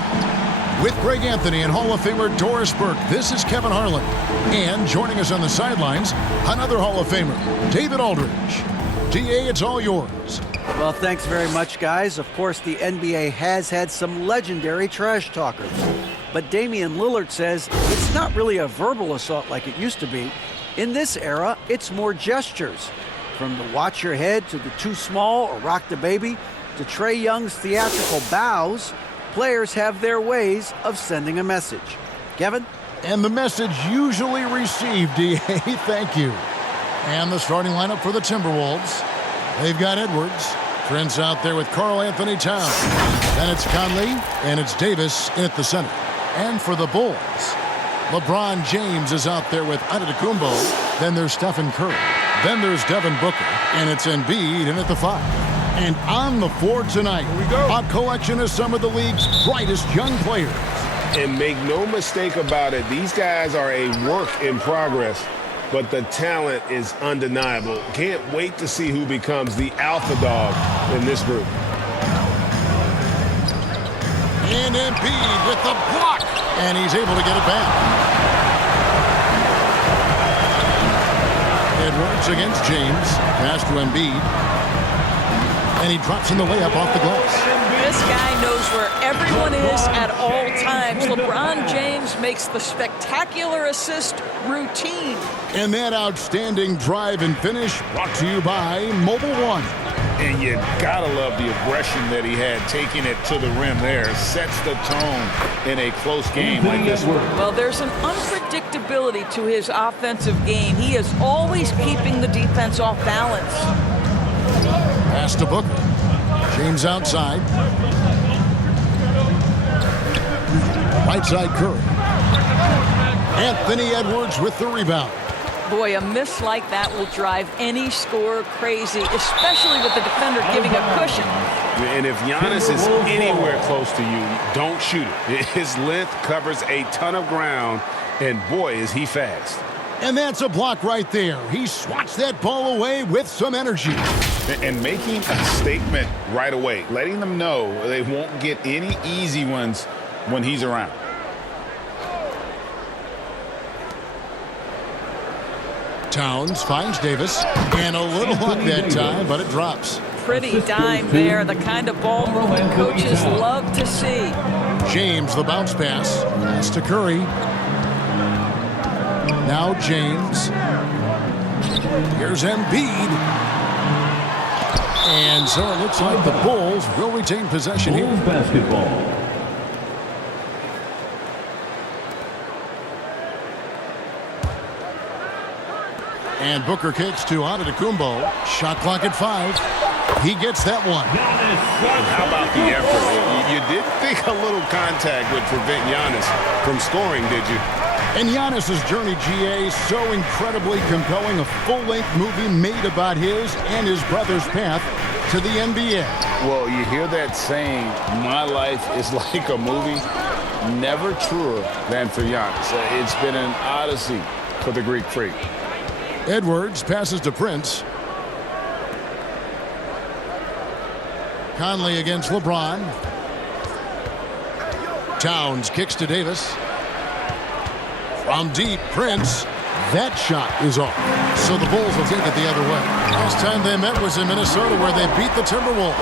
With Greg Anthony and Hall of Famer Doris Burke, this is Kevin Harlan. And joining us on the sidelines, another Hall of Famer, David Aldridge. DA, it's all yours. Well, thanks very much, guys. Of course, the NBA has had some legendary trash talkers. But Damian Lillard says it's not really a verbal assault like it used to be. In this era, it's more gestures. From the watch your head to the too small or rock the baby to Trae Young's theatrical bows, players have their ways of sending a message. Kevin? And the message usually received, DA. Thank you. And the starting lineup for the Timberwolves. They've got Edwards. Trent's out there with Karl Anthony Towns. Then it's Conley, and it's Davis in at the center. And for the Bulls, LeBron James is out there with Antetokounmpo. Then there's Stephen Curry. Then there's Devin Booker, and it's Embiid in at the 5. And on the floor tonight, a collection of some of the league's brightest young players. And make no mistake about it, these guys are a work in progress, but the talent is undeniable. Can't wait to see who becomes the alpha dog in this group. And Embiid with the block, and he's able to get it back. Edwards against James. Pass to Embiid. And he drops in the layup off the glass. This guy knows where everyone is at all times. LeBron James makes the spectacular assist routine. And that outstanding drive and finish brought to you by Mobile One. And you gotta love the aggression that he had, taking it to the rim there. Sets the tone in a close game like this one. Well, there's an unpredictability to his offensive game. He is always keeping the defense off balance. Pass to Booker. James outside. Right side Curry. Anthony Edwards with the rebound. Boy, a miss like that will drive any scorer crazy, especially with the defender giving a cushion. And if Giannis is anywhere close to you, don't shoot it. His length covers a ton of ground, and boy, is he fast. And that's a block right there. He swats that ball away with some energy. And making a statement right away, letting them know they won't get any easy ones when he's around. Towns finds Davis, and a little luck that time, but it drops. Pretty dime there, the kind of ball movement coaches love to see. James, the bounce pass. Pass to Curry. Now James. Here's Embiid. And so it looks like the Bulls will retain possession here. Basketball. And Booker kicks to Antetokounmpo. Shot clock at 5. He gets that one. How about the effort? You didn't think a little contact would prevent Giannis from scoring, did you? And Giannis's journey, GA, so incredibly compelling. A full-length movie made about his and his brother's path to the NBA. Well, you hear that saying, my life is like a movie. Never truer than for Giannis. It's been an odyssey for the Greek Freak. Edwards passes to Prince. Conley against LeBron. Towns kicks to Davis. From deep, Prince. That shot is off. So the Bulls will take it the other way. Last time they met was in Minnesota, where they beat the Timberwolves.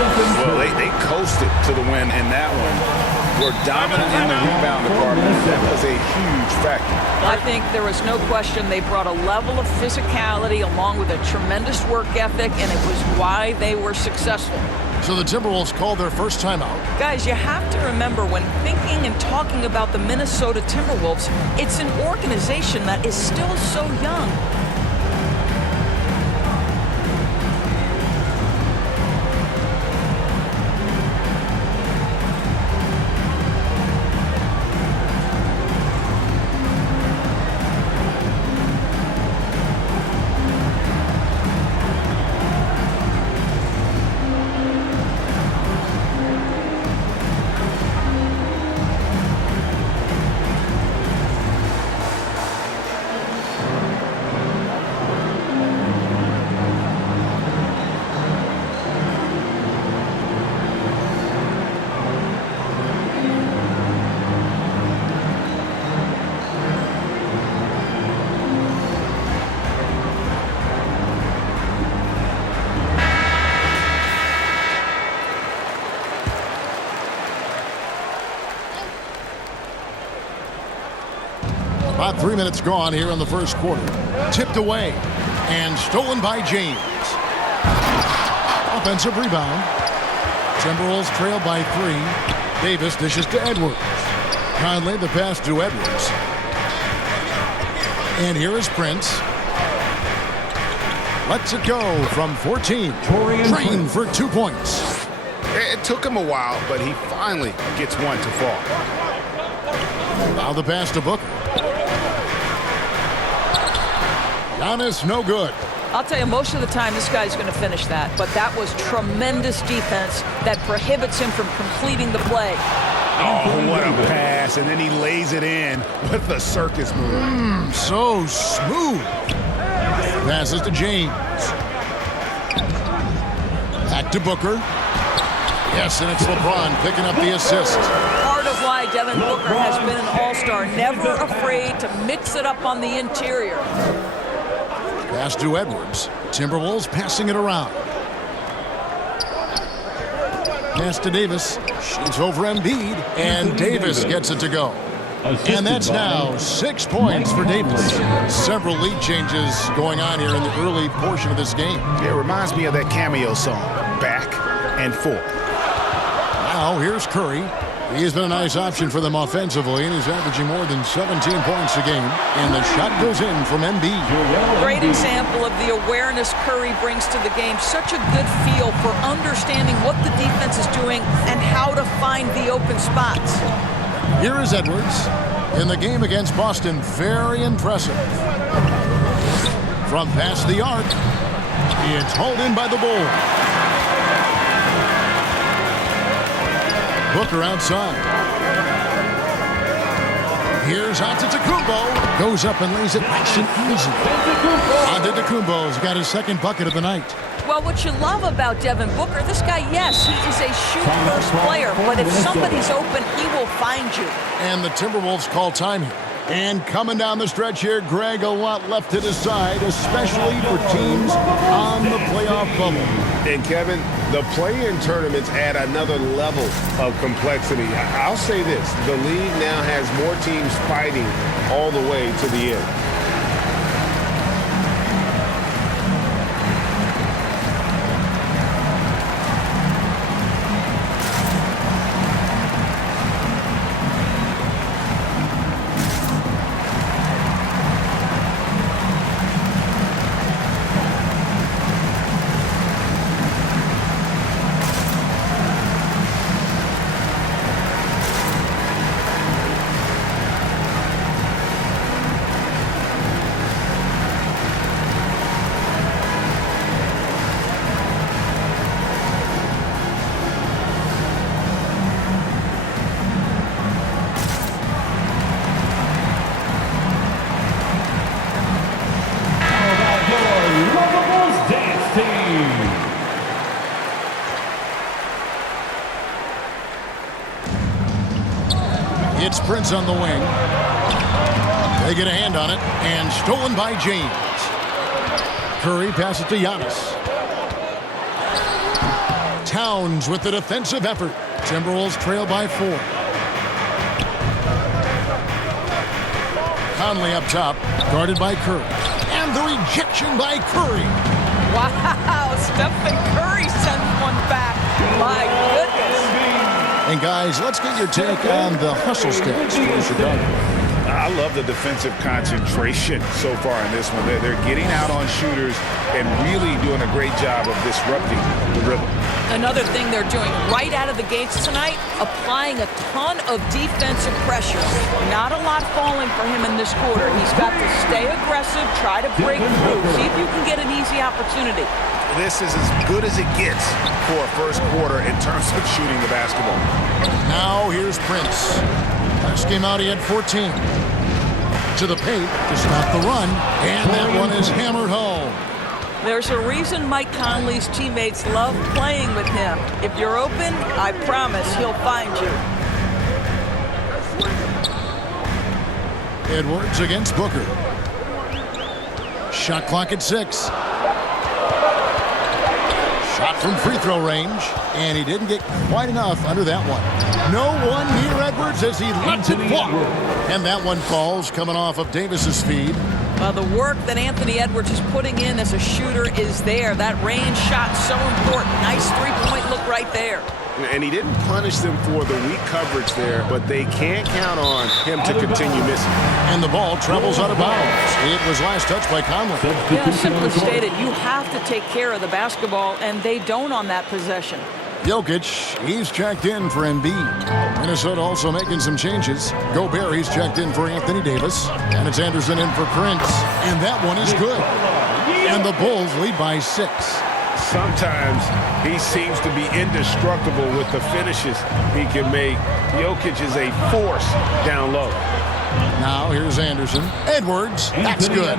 Well, they coasted to the win in that one. Were dominant in the rebound department. That was a huge factor. I think there was no question they brought a level of physicality along with a tremendous work ethic, and it was why they were successful. So the Timberwolves called their first timeout. Guys, you have to remember, when thinking and talking about the Minnesota Timberwolves, it's an organization that is still so young. About 3 minutes gone here in the first quarter. Tipped away and stolen by James. Offensive rebound. Timberwolves trail by 3. Davis dishes to Edwards. Conley the pass to Edwards. And here is Prince. Lets it go from 14. Train for 2 points. It took him a while, but he finally gets one to fall. Now the pass to Booker. Giannis, no good. I'll tell you, most of the time this guy's going to finish that, but that was tremendous defense that prohibits him from completing the play. Oh, what a pass, and then he lays it in with the circus move. So smooth. Passes to James. Back to Booker. Yes, and it's LeBron picking up the assist. Part of why Devin Booker has been an all-star, never afraid to mix it up on the interior. Pass to Edwards. Timberwolves passing it around. Pass to Davis. Shoots over Embiid. And Davis gets it to go. And that's now 6 points for Davis. Several lead changes going on here in the early portion of this game. It reminds me of that cameo song, Back and Forth. Now here's Curry. He's been a nice option for them offensively, and he's averaging more than 17 points a game. And the shot goes in from Embiid. Great example of the awareness Curry brings to the game. Such a good feel for understanding what the defense is doing and how to find the open spots. Here is Edwards. In the game against Boston, very impressive. From past the arc, it's hauled in by the Bulls. Booker outside. Here's Antetokounmpo. Goes up and lays it nice and easy. Antetokounmpo's got his second bucket of the night. Well, what you love about Devin Booker, this guy, yes, he is a shoot-first player, but if somebody's open, he will find you. And the Timberwolves call time here. And coming down the stretch here, Greg, a lot left to decide, especially for teams on the playoff bubble. And Kevin, the play-in tournaments add another level of complexity. I'll say this, the league now has more teams fighting all the way to the end. Prince on the wing. They get a hand on it, and stolen by James. Curry passes to Giannis. Towns with the defensive effort. Timberwolves trail by 4. Conley up top, guarded by Curry. And the rejection by Curry. Wow, Stephen Curry sends one back. My goodness. And guys, let's get your take on the hustle stats for Chicago. I love the defensive concentration so far in this one. They're getting out on shooters and really doing a great job of disrupting the rhythm. Another thing they're doing right out of the gates tonight, applying a ton of defensive pressure. Not a lot falling for him in this quarter. He's got to stay aggressive, try to break through, see if you can get an easy opportunity. This is as good as it gets for a first quarter in terms of shooting the basketball. Now here's Prince. Last game out, he had 14. To the paint to stop the run, and that one is hammered home. There's a reason Mike Conley's teammates love playing with him. If you're open, I promise he'll find you. Edwards against Booker. Shot clock at 6. Shot from free throw range, and he didn't get quite enough under that one. No one near Edwards as he lets it fall. And that one falls coming off of Davis's feed. Well, the work that Anthony Edwards is putting in as a shooter is there. That range shot so important. Nice three-point look right there. And he didn't punish them for the weak coverage there, but they can't count on him to continue missing. And the ball travels out of bounds. It was last touched by Conley. Yeah, simply stated, you have to take care of the basketball, and they don't on that possession. Jokic, he's checked in for Embiid. Minnesota also making some changes. Gobert, he's checked in for Anthony Davis. And it's Anderson in for Prince. And that one is good. And the Bulls lead by 6. Sometimes he seems to be indestructible with the finishes he can make. Jokic is a force down low. Now here's Anderson. Edwards, that's good.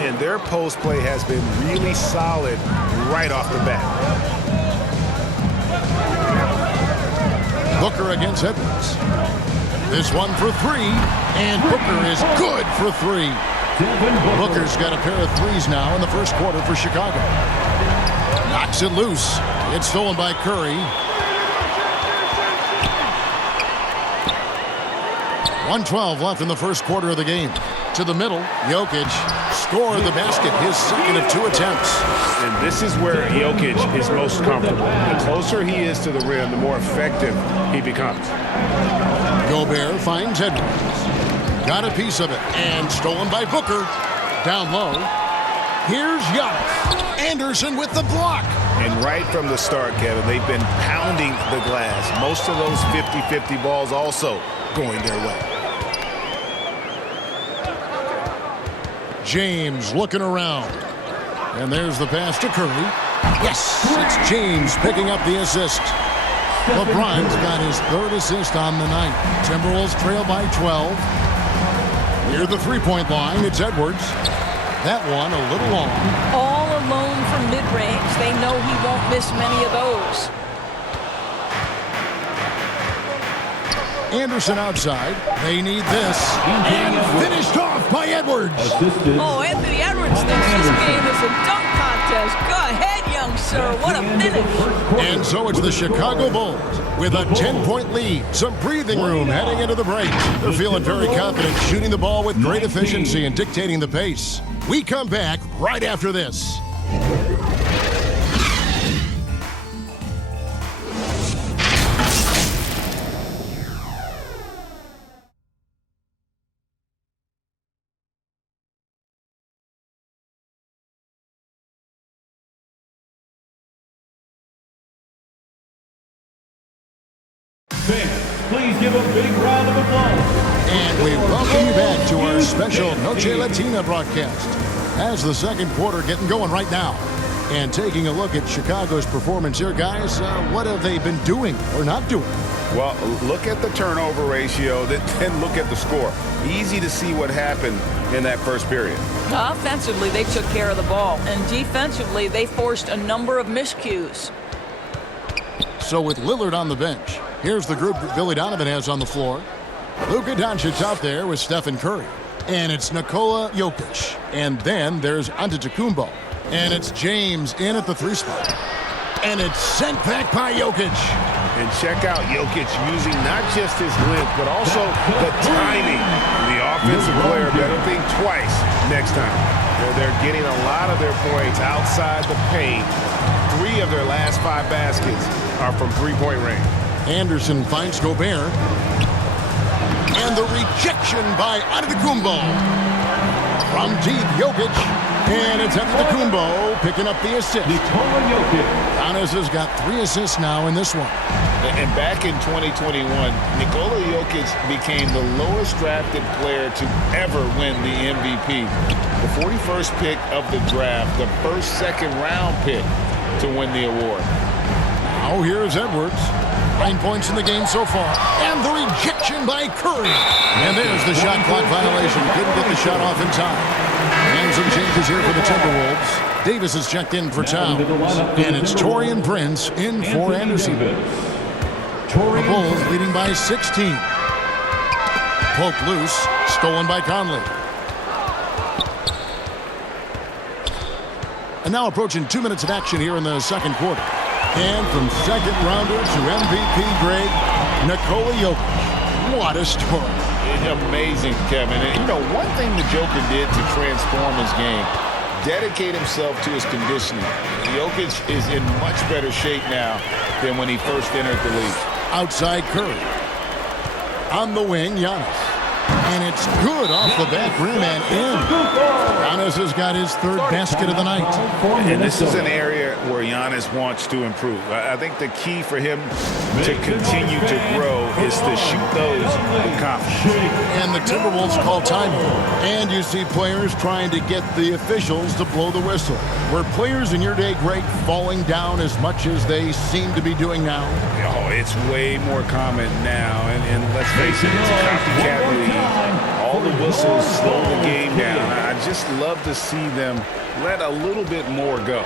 And their post play has been really solid right off the bat. Booker against Edwards. This one for 3, and Booker is good for 3. Booker's got a pair of threes now in the first quarter for Chicago. Knocks it loose. It's stolen by Curry. 1:12 left in the first quarter of the game. To the middle, Jokic scored the basket, his second of 2 attempts. And this is where Jokic is most comfortable. The closer he is to the rim, the more effective he becomes. Gobert finds Edwards. Got a piece of it, and stolen by Booker. Down low. Here's Giannis. Anderson with the block. And right from the start, Kevin, they've been pounding the glass. Most of those 50-50 balls also going their way. James looking around. And there's the pass to Curry. Yes, it's James picking up the assist. LeBron's got his 3rd assist on the night. Timberwolves trail by 12. Near the three-point line, it's Edwards. That one a little long. All alone from mid-range. They know he won't miss many of those. Anderson outside. They need this. And finished off by Edwards. Oh, Anthony Edwards thinks this game is a dunk contest. Go ahead, young sir. What a finish. And so it's the Chicago Bulls with a 10-point lead. Some breathing room heading into the break. They're feeling very confident, shooting the ball with great efficiency and dictating the pace. We come back right after this. Please give a big round of applause. And we welcome you back to our special Noche Latina broadcast. As the second quarter getting going right now. And taking a look at Chicago's performance here, guys, what have they been doing or not doing? Well, look at the turnover ratio, then look at the score. Easy to see what happened in that first period. Offensively, they took care of the ball. And defensively, they forced a number of miscues. So with Lillard on the bench, here's the group that Billy Donovan has on the floor. Luka Doncic out there with Stephen Curry. And it's Nikola Jokic. And then there's Antetokounmpo. And it's James in at the 3 spot. And it's sent back by Jokic. And check out Jokic using not just his length, but also the timing. The offensive player better think twice next time. They're getting a lot of their points outside the paint. 3 of their last 5 baskets are from three-point range. Anderson finds Gobert. And the rejection by Antetokounmpo. From deep, Jokic. And it's Antetokounmpo picking up the assist. Giannis has got 3 assists now in this one. And back in 2021, Nikola Jokic became the lowest drafted player to ever win the MVP. The 41st pick of the draft, the first second-round pick to win the award. Now here's Edwards. 9 points in the game so far. And the rejection by Curry. And there's the shot clock violation. Couldn't get the shot off in time. And some changes here for the Timberwolves. Davis is checked in for Towns. And it's Taurean Prince in for Anderson. The Bulls leading by 16. Poke loose. Stolen by Conley. And now approaching 2 minutes of action here in the second quarter. And from second rounder to MVP grade, Nikola Jokic. What a story. Amazing, Kevin. And, you know, one thing the Joker did to transform his game, dedicate himself to his conditioning. Jokic is in much better shape now than when he first entered the league. Outside Curry. On the wing, Giannis. And it's good off the back rim and in. Giannis has got his 3rd basket of the night. And this is an area where Giannis wants to improve. I think the key for him to continue to grow is to shoot those with confidence. And the Timberwolves call timeout. And you see players trying to get the officials to blow the whistle. Were players in your day great falling down as much as they seem to be doing now? Oh, it's way more common now. And let's face it, it's a copycat league. All the whistles slow the game down. I just love to see them let a little bit more go.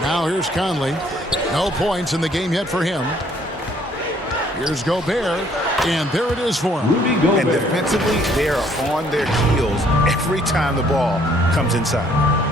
Now here's Conley. No points in the game yet for him. Here's Gobert. And there it is for him. And defensively, they are on their heels every time the ball comes inside.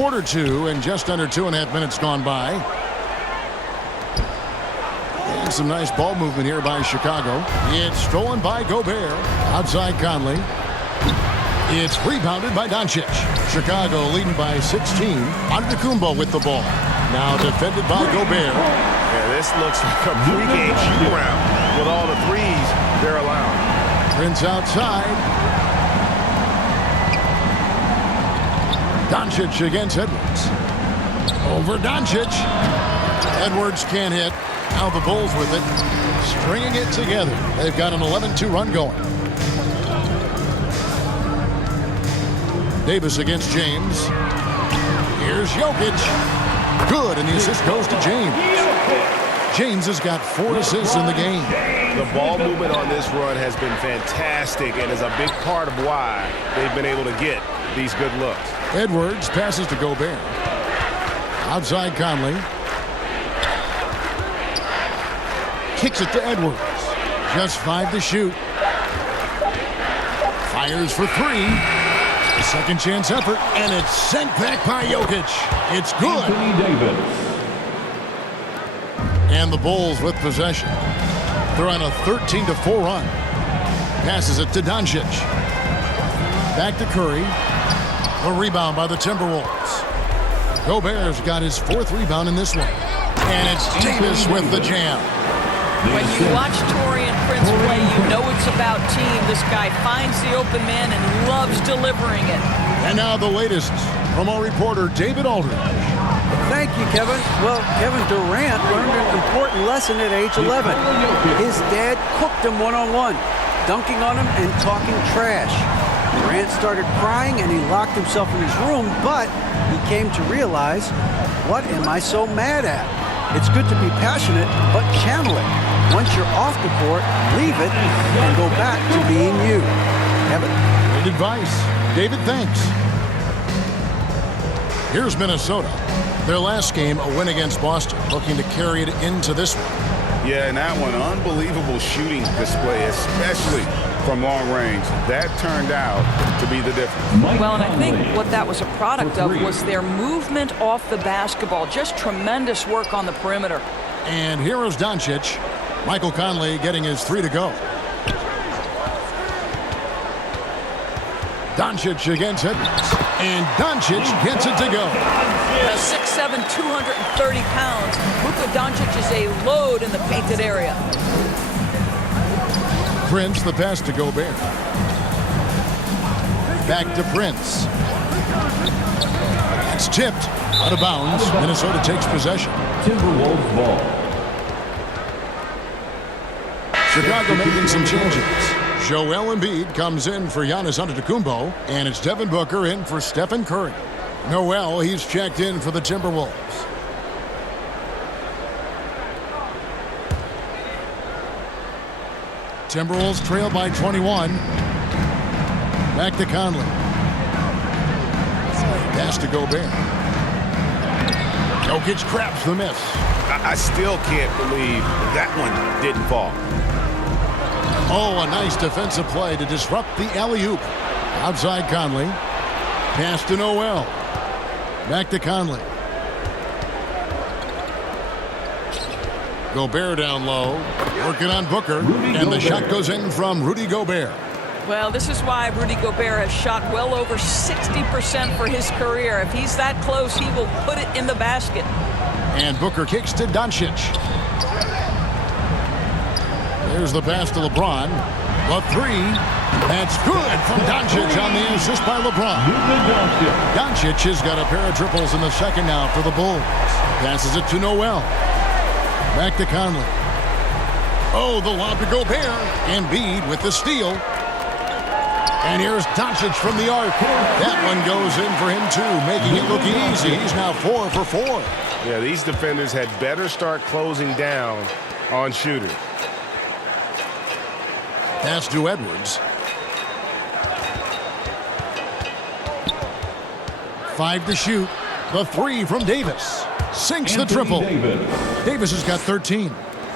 Quarter 2 and just under 2.5 minutes gone by. And some nice ball movement here by Chicago. It's stolen by Gobert. Outside Conley. It's rebounded by Doncic. Chicago leading by 16. Antetokounmpo with the ball. Now defended by Gobert. Yeah, this looks like a pregame shoot-around with all the threes they're allowing. Prince outside. Doncic against Edwards. Over Doncic. Edwards can't hit. Now the Bulls with it. Stringing it together. They've got an 11-2 run going. Davis against James. Here's Jokic. Good, and the assist goes to James. James has got 4 assists in the game. The ball movement on this run has been fantastic and is a big part of why they've been able to get these good looks. Edwards passes to Gobert. Outside Conley. Kicks it to Edwards. Just 5 to shoot. Fires for 3. A second chance effort, and it's sent back by Jokic. It's good. And the Bulls with possession. They're on a 13-4 run. Passes it to Doncic. Back to Curry. A rebound by the Timberwolves. Gobert's got his 4th rebound in this one. And it's Davis with the jam. When you watch Taurean Prince play, you know it's about team. This guy finds the open man and loves delivering it. And now the latest from our reporter, David Aldridge. Thank you, Kevin. Well, Kevin Durant learned an important lesson at age 11. His dad cooked him one-on-one, dunking on him and talking trash. Durant started crying and he locked himself in his room, but he came to realize, what am I so mad at? It's good to be passionate, but channel it. Once you're off the court, leave it and go back to being you. Kevin? Good advice. David, thanks. Here's Minnesota. Their last game, a win against Boston, looking to carry it into this one. Yeah, and that one, unbelievable shooting display, especially from long range. That turned out to be the difference. Well, and I think what that was a product of was their movement off the basketball. Just tremendous work on the perimeter. And here is Doncic. Michael Conley getting his 3 to go. Doncic against Edwards. And Doncic gets it to go. 6'7", 230 pounds. Luka Doncic is a load in the painted area. Prince, the pass to Gobert. Back to Prince. It's tipped. Out of bounds. Minnesota takes possession. Timberwolves ball. Chicago making some changes. Joel Embiid comes in for Giannis Antetokounmpo, and it's Devin Booker in for Stephen Curry. Noel, he's checked in for the Timberwolves. Timberwolves trail by 21. Back to Conley. Pass to Gobert. Jokic grabs the miss. I still can't believe that one didn't fall. Oh, a nice defensive play to disrupt the alley-oop. Outside Conley. Pass to Noel. Back to Conley. Gobert down low. Working on Booker. And the shot goes in from Rudy Gobert. Well, this is why Rudy Gobert has shot well over 60% for his career. If he's that close, he will put it in the basket. And Booker kicks to Doncic. There's the pass to LeBron. The 3. That's good from Doncic on the assist by LeBron. Doncic has got a pair of triples in the second now for the Bulls. Passes it to Noel. Back to Conley. Oh, the lob to Gobert. Embiid with the steal. And here's Doncic from the arc. That one goes in for him too, making it look easy. He's now 4 for 4. Yeah, these defenders had better start closing down on shooters. Pass to Edwards. 5 to shoot. The 3 from Davis. Sinks the triple. Davis has got 13.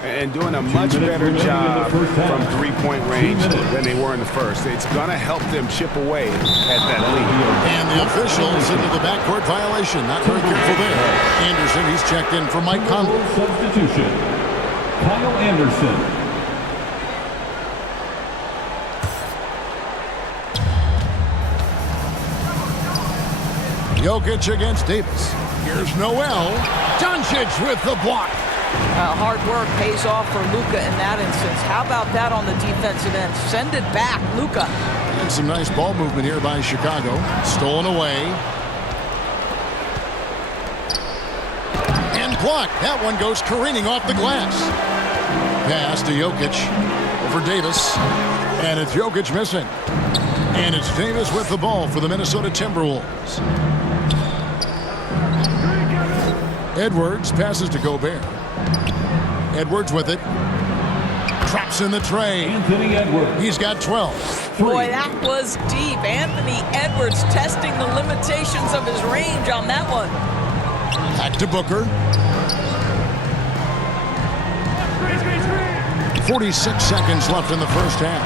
And doing a much better job from three-point range than they were in the first. It's going to help them chip away at that lead. And the officials into the backcourt violation. Not very careful there. Anderson, he's checked in for Mike Conley. Substitution. Kyle Anderson. Jokic against Davis. Here's Noel. Doncic with the block. Hard work pays off for Luka in that instance. How about that on the defensive end? Send it back, Luka. And some nice ball movement here by Chicago. Stolen away. And blocked. That one goes careening off the glass. Pass to Jokic over Davis. And it's Jokic missing. And it's Davis with the ball for the Minnesota Timberwolves. Edwards passes to Gobert. Edwards with it. Traps in the tray. Anthony Edwards. He's got 12. Boy, that was deep. Anthony Edwards testing the limitations of his range on that one. Back to Booker. 46 seconds left in the first half.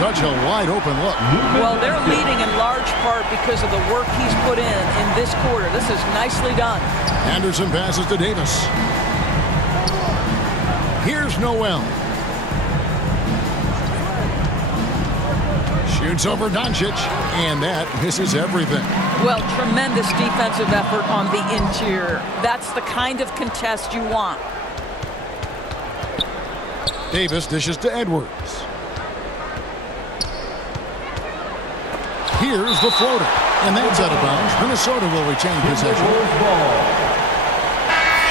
Such a wide open look. Well, they're leading in large part because of the work he's put in this quarter. This is nicely done. Anderson passes to Davis. Here's Noel. Shoots over Doncic, and that misses everything. Well, tremendous defensive effort on the interior. That's the kind of contest you want. Davis dishes to Edwards. Here's the floater, and that's out of bounds. Minnesota will retain possession.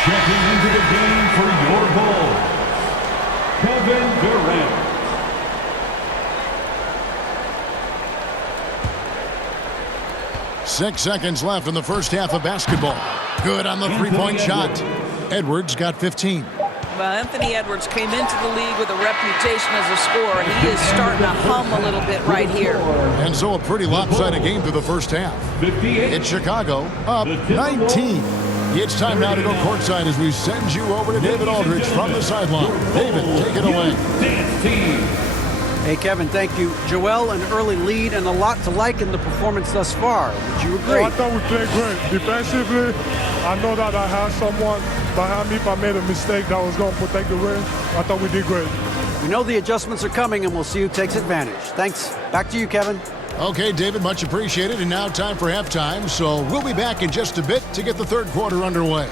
Checking into the game for your Bulls, Kevin Durant. Six seconds left in the first half of basketball. Good on the three-point shot. Edwards got 15. Well, Anthony Edwards came into the league with a reputation as a scorer. He is starting to hum a little bit right here. And so a pretty lopsided game through the first half. It's Chicago up 19. It's time now to go courtside as we send you over to David Aldridge from the sideline. David, take it away. Hey, Kevin, thank you. Joel, an early lead and a lot to like in the performance thus far. Would you agree? I thought we played great. Defensively, I know that I had someone behind me if I made a mistake that was going to protect the rim. I thought we did great. We know the adjustments are coming, and we'll see who takes advantage. Thanks. Back to you, Kevin. Okay, David, much appreciated. And now time for halftime, so we'll be back in just a bit to get the third quarter underway.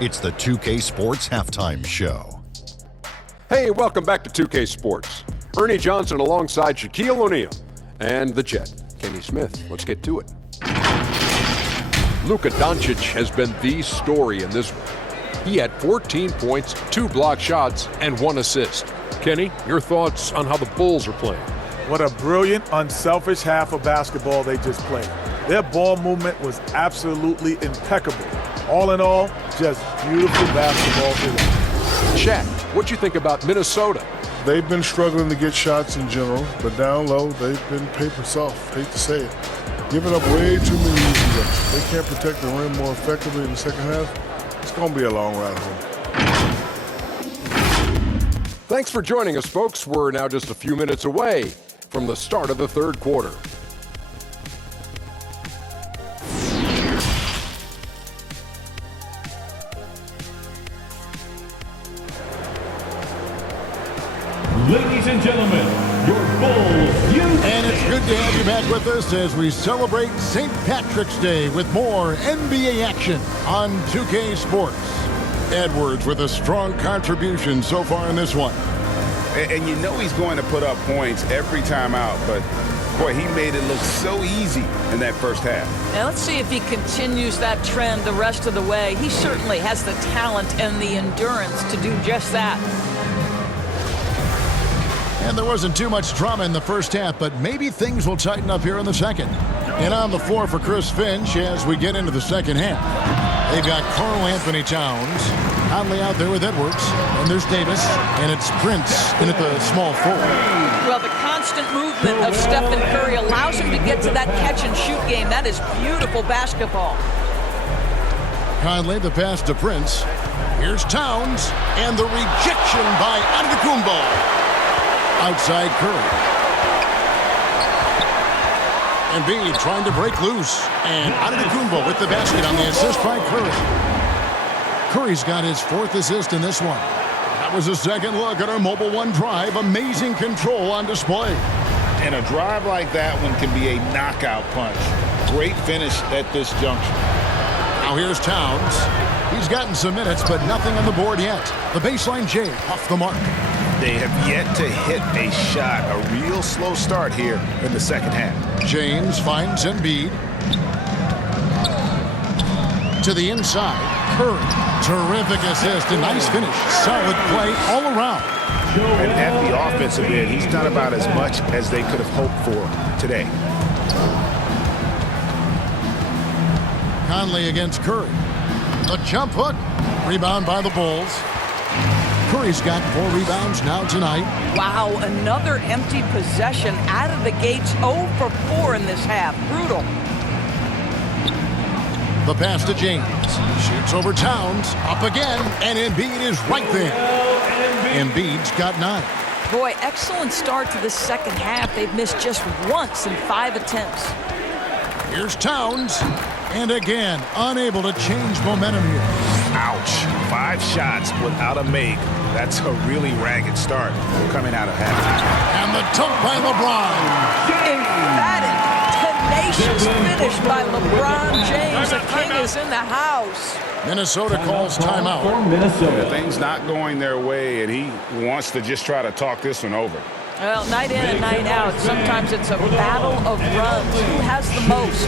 It's the 2K Sports Halftime Show. Hey, welcome back to 2K Sports. Ernie Johnson alongside Shaquille O'Neal and the Jet, Kenny Smith. Let's get to it. Luka Doncic has been the story in this one. He had 14 points, 2 block shots, and 1 assist. Kenny, your thoughts on how the Bulls are playing? What a brilliant, unselfish half of basketball they just played. Their ball movement was absolutely impeccable. All in all, just beautiful basketball today. Shaq, what you think about Minnesota? They've been struggling to get shots in general, but down low, they've been paper soft. Hate to say it. Giving up way too many easy looks. They can't protect the rim more effectively in the second half. It's going to be a long ride home. Thanks for joining us, folks. We're now just a few minutes away from the start of the third quarter. Ladies and gentlemen, your Bulls. And it's good to have you back with us as we celebrate St. Patrick's Day with more NBA action on 2K Sports. Edwards with a strong contribution so far in this one. And you know he's going to put up points every time out, but boy, he made it look so easy in that first half. Now let's see if he continues that trend the rest of the way. He certainly has the talent and the endurance to do just that. And there wasn't too much drama in the first half, but maybe things will tighten up here in the second. And on the floor for Chris Finch as we get into the second half. They've got Karl Anthony Towns, Conley out there with Edwards, and there's Davis, and it's Prince in at the small forward. Well, the constant movement of Stephen Curry allows him to get to that catch-and-shoot game. That is beautiful basketball. Conley, the pass to Prince. Here's Towns, and the rejection by Antetokounmpo. Outside Curry. Embiid trying to break loose. And Antetokounmpo with the basket on the assist by Curry. Curry's got his 4th assist in this one. That was a second look at our Mobile One drive. Amazing control on display. And a drive like that one can be a knockout punch. Great finish at this junction. Now here's Towns. He's gotten some minutes, but nothing on the board yet. The baseline J off the mark. They have yet to hit a shot. A real slow start here in the second half. James finds Embiid. To the inside. Curry. Terrific assist. A nice finish. Solid play all around. And at the offensive end, he's done about as much as they could have hoped for today. Conley against Curry. The jump hook. Rebound by the Bulls. Curry's got 4 rebounds now tonight. Wow, another empty possession out of the gates. 0 for 4 in this half. Brutal. The pass to James. Shoots over Towns. Up again. And Embiid is right there. Embiid's got 9. Boy, excellent start to the second half. They've missed just once in 5 attempts. Here's Towns. And again, unable to change momentum here. Ouch. 5 shots without a make. That's a really ragged start coming out of half. And the dunk by LeBron. Emphatic, tenacious finish by LeBron James. The King is in the house. Minnesota calls timeout. Things not going their way, and he wants to just try to talk this one over. Well, night in and night out, sometimes it's a battle of runs. Who has the most?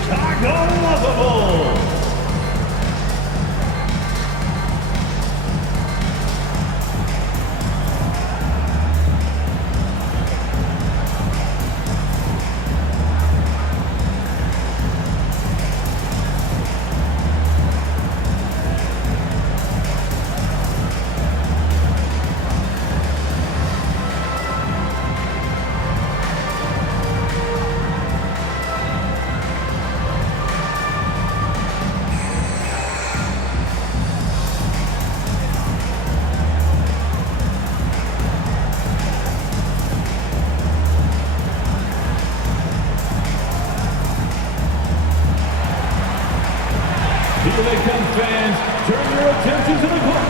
Here they come, fans. Turn your attention to the court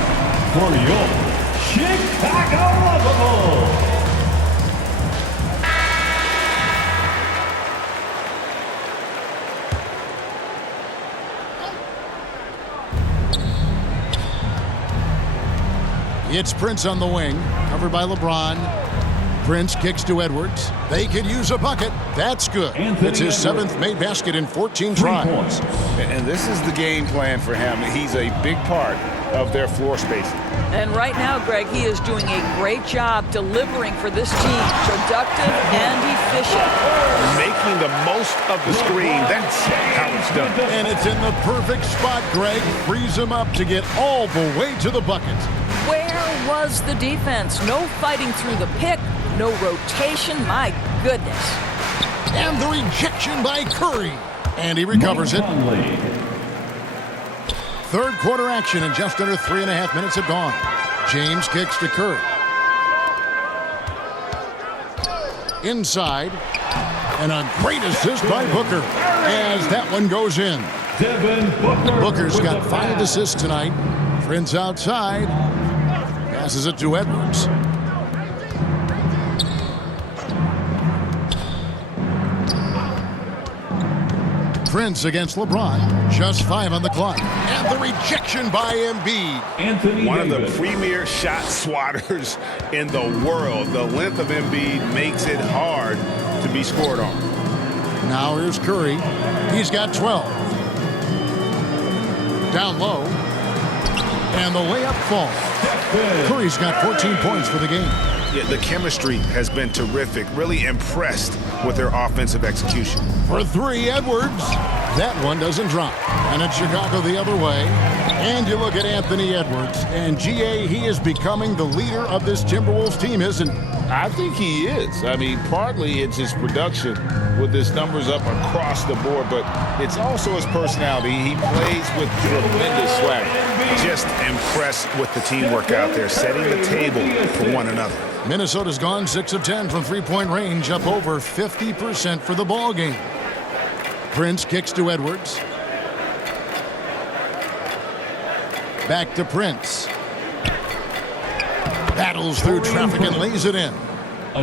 for your Chicago Lovable. It's Prince on the wing, covered by LeBron. Prince kicks to Edwards. They could use a bucket. That's good. It's his 7th made basket in 14 tries. And this is the game plan for him. He's a big part of their floor spacing. And right now, Greg, he is doing a great job delivering for this team. Productive and efficient. Making the most of the screen. That's how it's done. And it's in the perfect spot, Greg. Frees him up to get all the way to the bucket. Where was the defense? No fighting through the pick. No rotation. My goodness. And the rejection by Curry. And he recovers it. Third quarter action, and just under 3.5 minutes have gone. James kicks to Curry. Inside. And a great assist by Booker as that one goes in. Booker's got 5 assists tonight. Prince outside. Passes it to Edwards. Prince against LeBron. Just 5 on the clock. And the rejection by Embiid. One of the premier shot swatters in the world. The length of Embiid makes it hard to be scored on. Now here's Curry. He's got 12. Down low. And the layup falls. Curry's got 14 points for the game. Yeah, the chemistry has been terrific. Really impressed with their offensive execution. For 3, Edwards. That one doesn't drop. And it's Chicago the other way. And you look at Anthony Edwards. And, G.A., he is becoming the leader of this Timberwolves team, isn't he? I think he is. I mean, partly it's his production with his numbers up across the board, but it's also his personality. He plays with tremendous swag. Just impressed with the teamwork out there, setting the table for one another. Minnesota's gone 6 of 10 from three-point range, up over 50% for the ball game. Prince kicks to Edwards. Back to Prince. Battles through traffic and lays it in.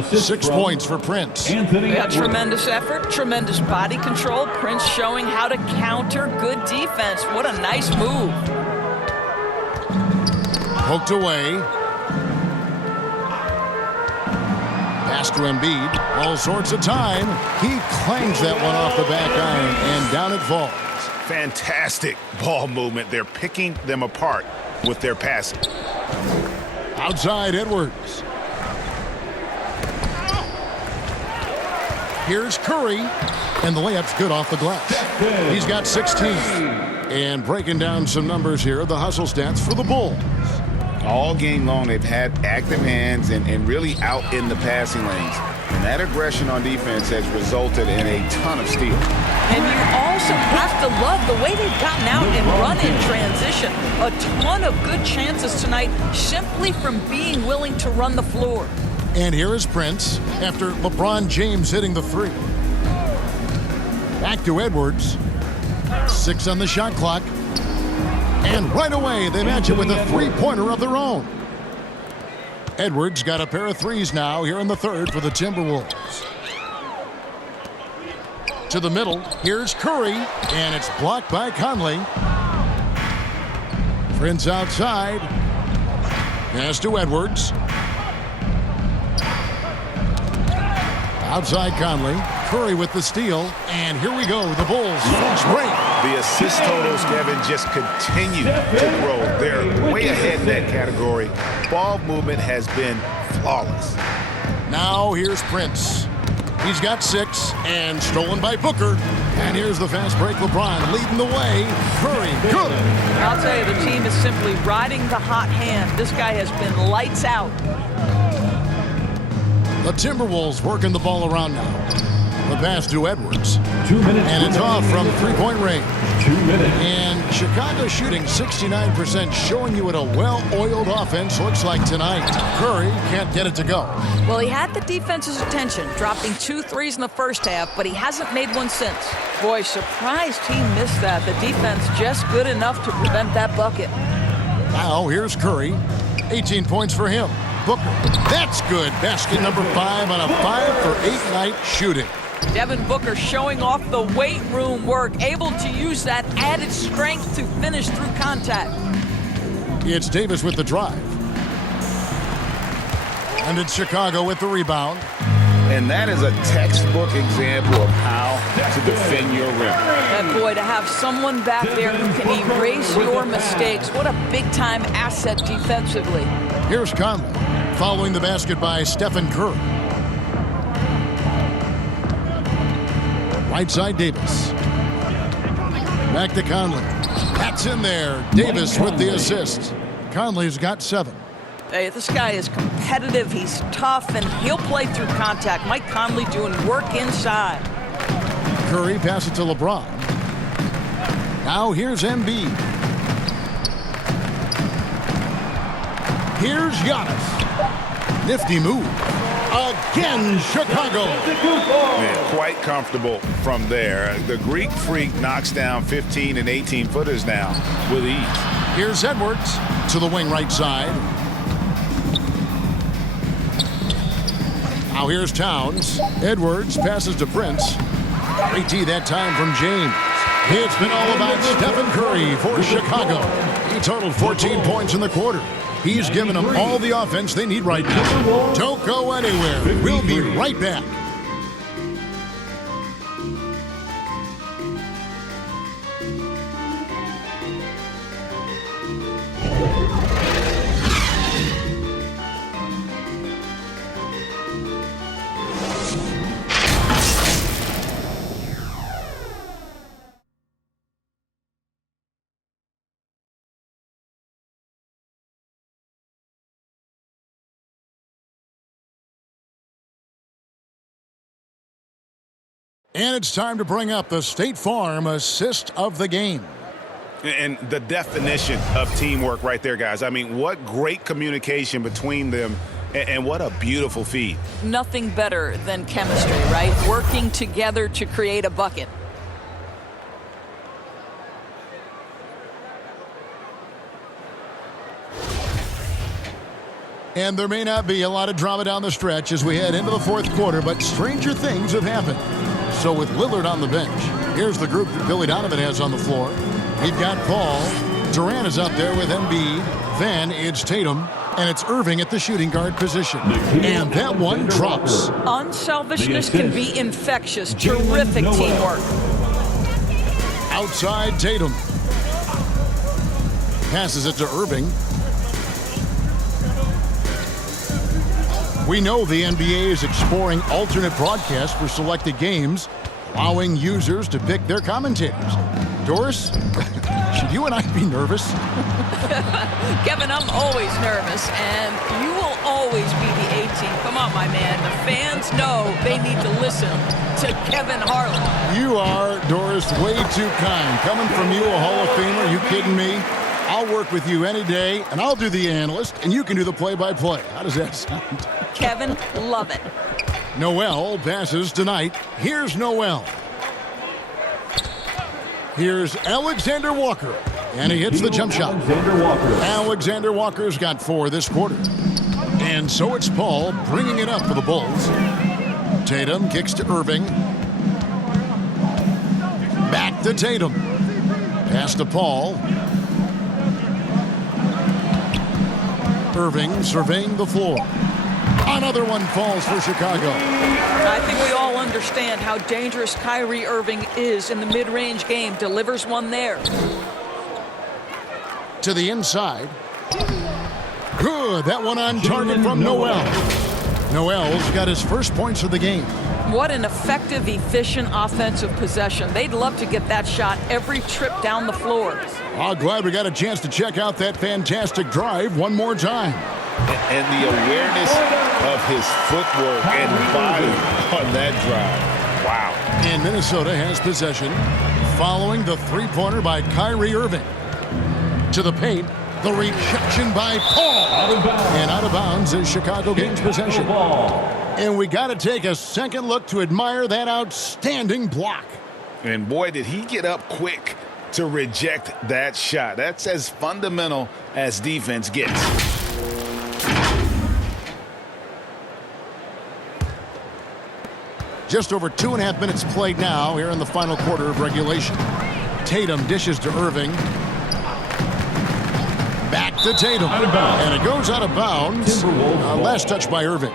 6 points for Prince. Yeah, tremendous effort, tremendous body control. Prince showing how to counter good defense. What a nice move. Poked away. Pass to Embiid. All sorts of time. He clangs that one off the back iron, and down it falls. Fantastic ball movement. They're picking them apart with their passing. Outside Edwards. Here's Curry. And the layup's good off the glass. He's got 16. And breaking down some numbers here, the hustle stats for the Bulls. All game long, they've had active hands and really out in the passing lanes. And that aggression on defense has resulted in a ton of steals. And you also have to love the way they've gotten out and run in transition. A ton of good chances tonight simply from being willing to run the floor. And here is Prince after LeBron James hitting the 3. Back to Edwards. 6 on the shot clock. And right away, they match it with a three-pointer of their own. Edwards got a pair of threes now here in the third for the Timberwolves. To the middle, here's Curry, and it's blocked by Conley. Prince outside. Pass to Edwards. Outside Conley. Curry with the steal. And here we go. The Bulls break. The assist totals, Kevin, just continue to grow. They're way ahead in that category. Ball movement has been flawless. Now here's Prince. He's got 6 and stolen by Booker. And here's the fast break. LeBron leading the way. Curry, good. I'll tell you, the team is simply riding the hot hand. This guy has been lights out. The Timberwolves working the ball around now. The pass to Edwards. 2 minutes. And it's off from three-point range. 2 minutes. And Chicago shooting 69%, showing you what a well-oiled offense looks like tonight. Curry can't get it to go. Well, he had the defense's attention, dropping 2 threes in the first half, but he hasn't made one since. Boy, surprised he missed that. The defense just good enough to prevent that bucket. Now here's Curry. 18 points for him. Booker. That's good. Basket number 5 on a 5-for-8 night shooting. Devin Booker showing off the weight room work, able to use that added strength to finish through contact. It's Davis with the drive. And it's Chicago with the rebound. And that is a textbook example of how to defend your rim. And boy, to have someone back there who can erase your mistakes, what a big-time asset defensively. Here's Conley, following the basket by Stephen Curry. Right side, Davis. Back to Conley. That's in there. Davis with the assist. Conley's got 7. Hey, this guy is competitive, he's tough, and he'll play through contact. Mike Conley doing work inside. Curry passes it to LeBron. Now here's Embiid. Here's Giannis. Nifty move. Again, Chicago. Man, quite comfortable from there. The Greek Freak knocks down 15 and 18-footers now with ease. Here's Edwards to the wing right side. Now here's Towns. Edwards passes to Prince. Great D that time from James. It's been all about Stephen Curry for Chicago. He totaled 14 points in the quarter. He's given them all the offense they need right now. Don't go anywhere. We'll be right back. And it's time to bring up the State Farm assist of the game. And the definition of teamwork right there, guys. I mean, what great communication between them, and what a beautiful feed. Nothing better than chemistry, right? Working together to create a bucket. And there may not be a lot of drama down the stretch as we head into the fourth quarter, but stranger things have happened. So with Lillard on the bench, here's the group that Billy Donovan has on the floor. We've got Paul. Durant is up there with Embiid. Then it's Tatum. And it's Irving at the shooting guard position. And that one drops. Unselfishness can be infectious. Terrific teamwork. Outside Tatum. Passes it to Irving. We know the NBA is exploring alternate broadcasts for selected games, allowing users to pick their commentators. Doris, should you and I be nervous? Kevin, I'm always nervous, and you will always be the A-team. Come on, my man. The fans know they need to listen to Kevin Harlan. You are, Doris, way too kind. Coming from you, a Hall of Famer, you kidding me? I'll work with you any day, and I'll do the analyst, and you can do the play-by-play. How does that sound? Kevin, love it. Noel passes tonight. Here's Noel. Here's Alexander Walker, and he hits the jump shot. Alexander Walker's got 4 this quarter. And so it's Paul bringing it up for the Bulls. Tatum kicks to Irving. Back to Tatum. Pass to Paul. Irving surveying the floor. Another one falls for Chicago. I think we all understand how dangerous Kyrie Irving is in the mid-range game. Delivers one there. To the inside. Good. That one on target from Noel. Noel's got his first points of the game. What an effective, efficient offensive possession. They'd love to get that shot every trip down the floor. Oh, glad we got a chance to check out that fantastic drive one more time. And the awareness of his footwork and body on that drive. Wow. And Minnesota has possession following the three-pointer by Kyrie Irving. To the paint, the rejection by Paul. And out of bounds as Chicago gains possession. And we got to take a second look to admire that outstanding block. And boy, did he get up quick to reject that shot. That's as fundamental as defense gets. Just over 2.5 minutes played now here in the final quarter of regulation. Tatum dishes to Irving. Back to Tatum. And it goes out of bounds. Last touch by Irving.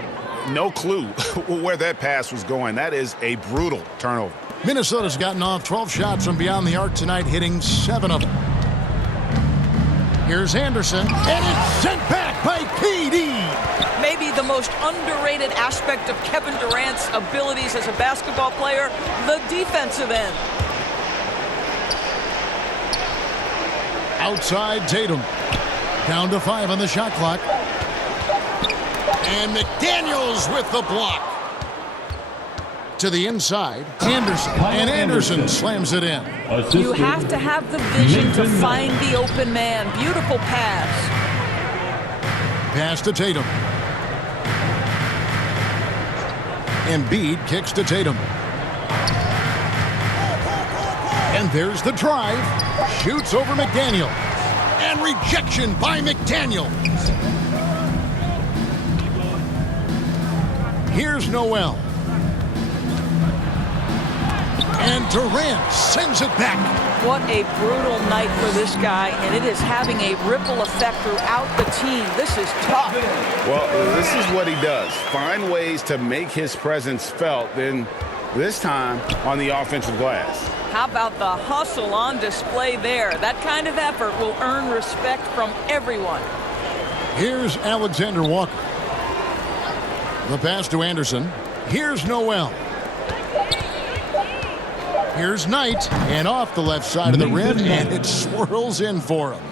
No clue where that pass was going. That is a brutal turnover. Minnesota's gotten off 12 shots from beyond the arc tonight, hitting 7 of them. Here's Anderson, and it's sent back by KD. Maybe the most underrated aspect of Kevin Durant's abilities as a basketball player, the defensive end. Outside Tatum. Down to 5 on the shot clock. And McDaniels with the block. To the inside, Anderson. And Anderson slams it in. You have to have the vision to find the open man. Beautiful pass. Pass to Tatum. Embiid kicks to Tatum. And there's the drive. Shoots over McDaniel. And rejection by McDaniel. Here's Noel. And Durant sends it back. What a brutal night for this guy, and it is having a ripple effect throughout the team. This is tough. Well, this is what he does. Find ways to make his presence felt, then this time on the offensive glass. How about the hustle on display there? That kind of effort will earn respect from everyone. Here's Alexander Walker. The pass to Anderson. Here's Noel. Here's Knight, and off the left side of the rim, and it swirls in for him.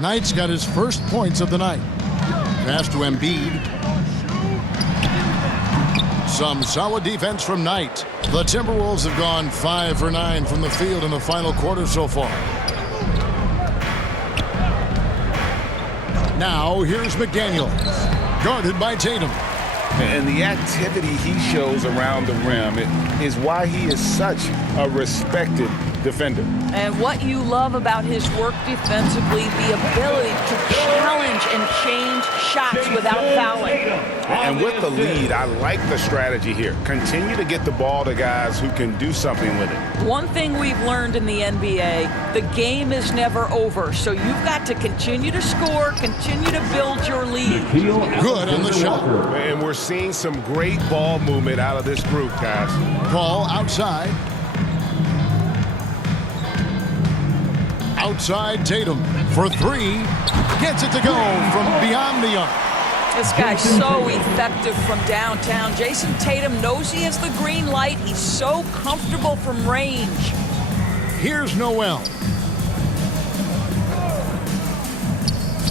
Knight's got his first points of the night. Pass to Embiid. Some solid defense from Knight. The Timberwolves have gone 5 for 9 from the field in the final quarter so far. Now, here's McDaniels, guarded by Tatum. And the activity he shows around the rim is why he is such a respected defender. And what you love about his work defensively, the ability to challenge and change shots without fouling. And with the lead, I like the strategy here. Continue to get the ball to guys who can do something with it. One thing we've learned in the NBA, the game is never over. So you've got to continue to score, continue to build your lead. Good on the shot. And we're seeing some great ball movement out of this group, guys. Ball outside. Outside Tatum for 3. Gets it to go from beyond the arc. This guy's so effective from downtown. Jason Tatum knows he has the green light. He's so comfortable from range. Here's Noel.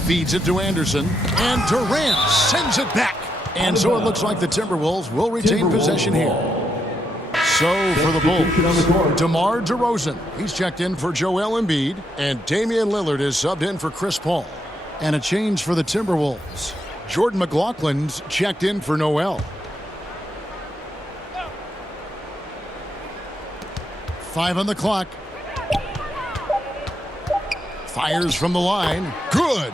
Feeds it to Anderson. And Durant sends it back. And so it looks like the Timberwolves will retain possession here. So for the Bulls, DeMar DeRozan. He's checked in for Joel Embiid. And Damian Lillard is subbed in for Chris Paul. And a change for the Timberwolves. Jordan McLaughlin's checked in for Noel. 5 on the clock. Fires from the line. Good.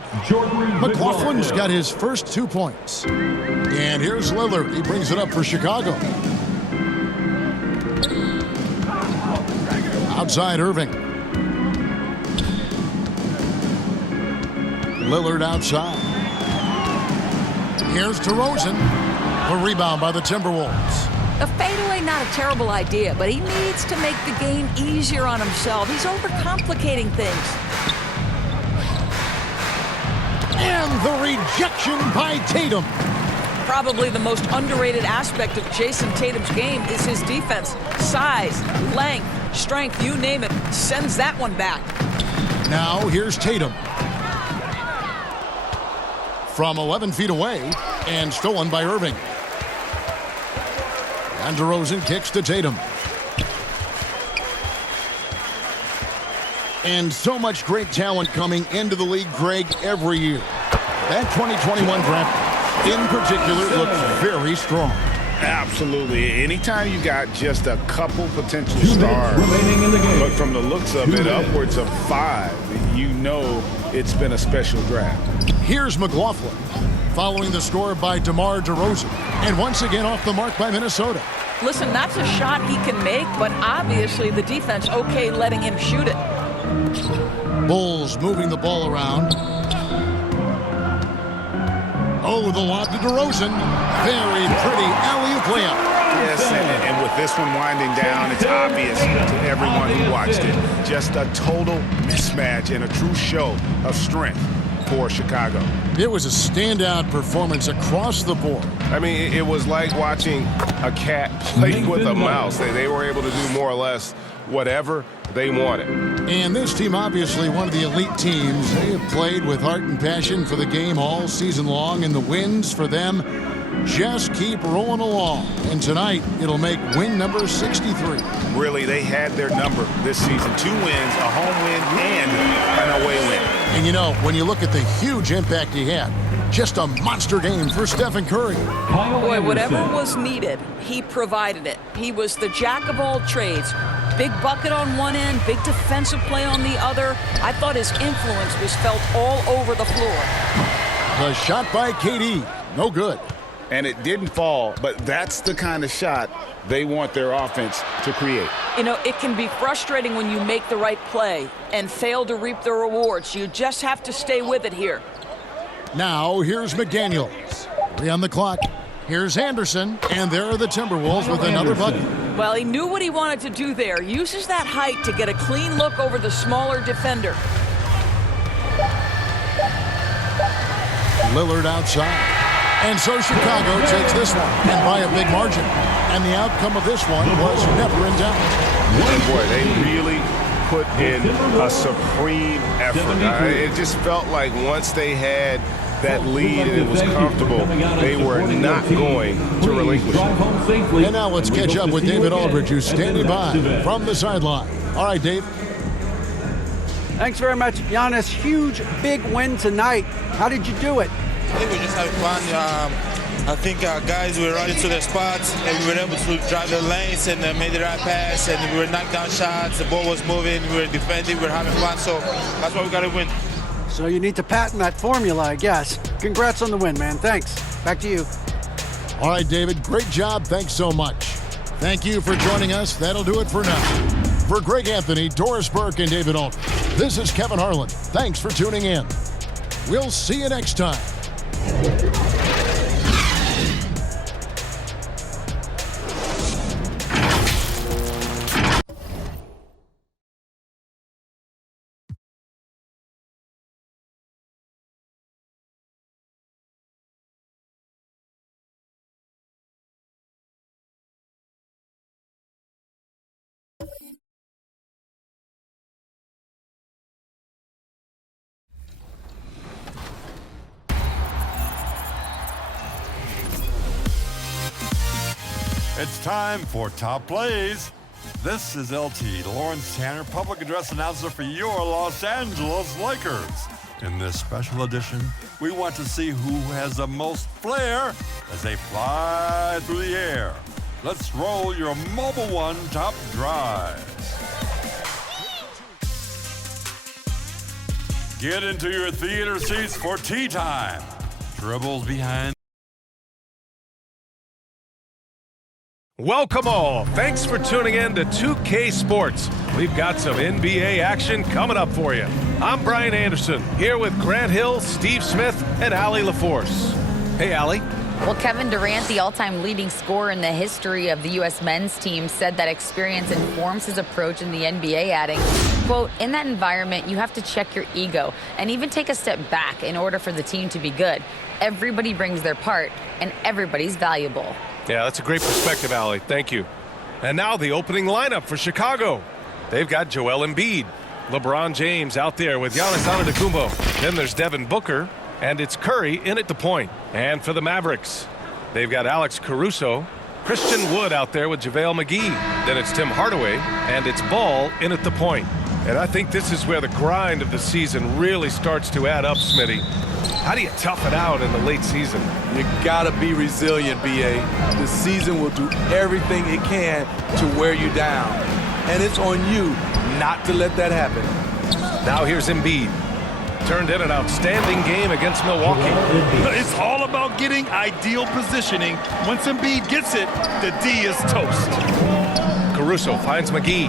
McLaughlin's got his first 2 points. And here's Lillard. He brings it up for Chicago. Outside Irving. Lillard outside. Here's DeRozan. The rebound by the Timberwolves. A fadeaway, not a terrible idea, but he needs to make the game easier on himself. He's overcomplicating things. And the rejection by Tatum. Probably the most underrated aspect of Jason Tatum's game is his defense. Size, length, strength, you name it, sends that one back. Now here's Tatum. From 11 feet away, and stolen by Irving. And DeRozan kicks to Tatum. And so much great talent coming into the league, Greg, every year. That 2021 draft, in particular, looks very strong. Absolutely. Anytime you got just a couple potential stars, but from the looks of it, upwards of 5, you know it's been a special draft. Here's McLaughlin, following the score by DeMar DeRozan, and once again off the mark by Minnesota. Listen, that's a shot he can make, but obviously the defense okay letting him shoot it. Bulls moving the ball around. Oh, the lob to DeRozan. Very pretty alley-oop layup. Yes, and with this one winding down, it's obvious to everyone who watched it. Just a total mismatch and a true show of strength for Chicago. It was a standout performance across the board. I mean, it was like watching a cat play with a mouse. They were able to do more or less whatever they wanted. And this team, obviously one of the elite teams. They have played with heart and passion for the game all season long, and the wins for them just keep rolling along. And tonight, it'll make win number 63. Really, they had their number this season. 2 wins, a home win, and an away win. And you know, when you look at the huge impact he had, just a monster game for Stephen Curry. Boy, whatever was needed, he provided it. He was the jack of all trades. Big bucket on one end, big defensive play on the other. I thought his influence was felt all over the floor. The shot by KD, no good. And it didn't fall, but that's the kind of shot they want their offense to create. You know, it can be frustrating when you make the right play and fail to reap the rewards. You just have to stay with it here. Now, here's McDaniels. 3 on the clock. Here's Anderson, and there are the Timberwolves with another bucket. Well, he knew what he wanted to do there. Uses that height to get a clean look over the smaller defender. Lillard outside. And so Chicago takes this one, and by a big margin. And the outcome of this one was never in doubt. And boy, they really put in a supreme effort. It just felt like once they had that lead and it was comfortable, they were not going to relinquish it. And now let's catch up with David Aldridge, who's standing by from the sideline. All right, Dave. Thanks very much, Giannis. Huge, big win tonight. How did you do it? I think we just having fun. I think our guys were running to their spots and we were able to drive their lanes and made the right pass and we were knocking down shots. The ball was moving. We were defending. We were having fun. So that's why we got to win. So you need to patent that formula, I guess. Congrats on the win, man. Thanks. Back to you. All right, David. Great job. Thanks so much. Thank you for joining us. That'll do it for now. For Greg Anthony, Doris Burke, and David Aldridge, this is Kevin Harlan. Thanks for tuning in. We'll see you next time. It's time for Top Plays. This is LT, Lawrence Tanner, public address announcer for your Los Angeles Lakers. In this special edition, we want to see who has the most flair as they fly through the air. Let's roll your Mobile One Top Drive. Get into your theater seats for tea time. Dribbles behind. Welcome all. Thanks for tuning in to 2K Sports. We've got some NBA action coming up for you. I'm Brian Anderson, here with Grant Hill, Steve Smith, and Allie LaForce. Hey, Allie. Well, Kevin Durant, the all-time leading scorer in the history of the U.S. men's team, said that experience informs his approach in the NBA, adding, quote, in that environment, you have to check your ego and even take a step back in order for the team to be good. Everybody brings their part, and everybody's valuable. Yeah, that's a great perspective, Allie. Thank you. And now the opening lineup for Chicago. They've got Joel Embiid, LeBron James out there with Giannis Antetokounmpo. Then there's Devin Booker, and it's Curry in at the point. And for the Mavericks, they've got Alex Caruso, Christian Wood out there with JaVale McGee. Then it's Tim Hardaway, and it's Ball in at the point. And I think this is where the grind of the season really starts to add up, Smitty. How do you tough it out in the late season? You gotta be resilient, BA. The season will do everything it can to wear you down. And it's on you not to let that happen. Now here's Embiid. Turned in an outstanding game against Milwaukee. It's all about getting ideal positioning. Once Embiid gets it, the D is toast. Caruso finds McGee.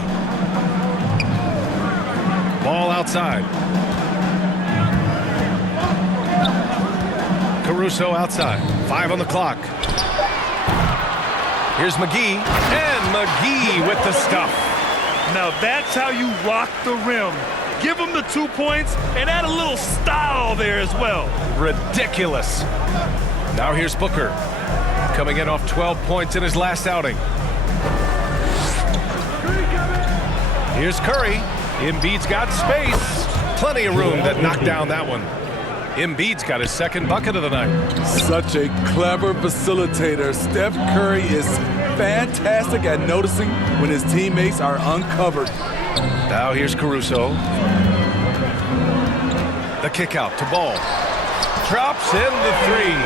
Ball outside. Caruso outside. 5 on the clock. Here's McGee. And McGee with the stuff. Now that's how you rock the rim. Give him the 2 points and add a little style there as well. Ridiculous. Now here's Booker. Coming in off 12 points in his last outing. Here's Curry. Embiid's got space. Plenty of room that knocked down that one. Embiid's got his second bucket of the night. Such a clever facilitator. Steph Curry is fantastic at noticing when his teammates are uncovered. Now here's Caruso. The kick out to Ball. Drops in the 3.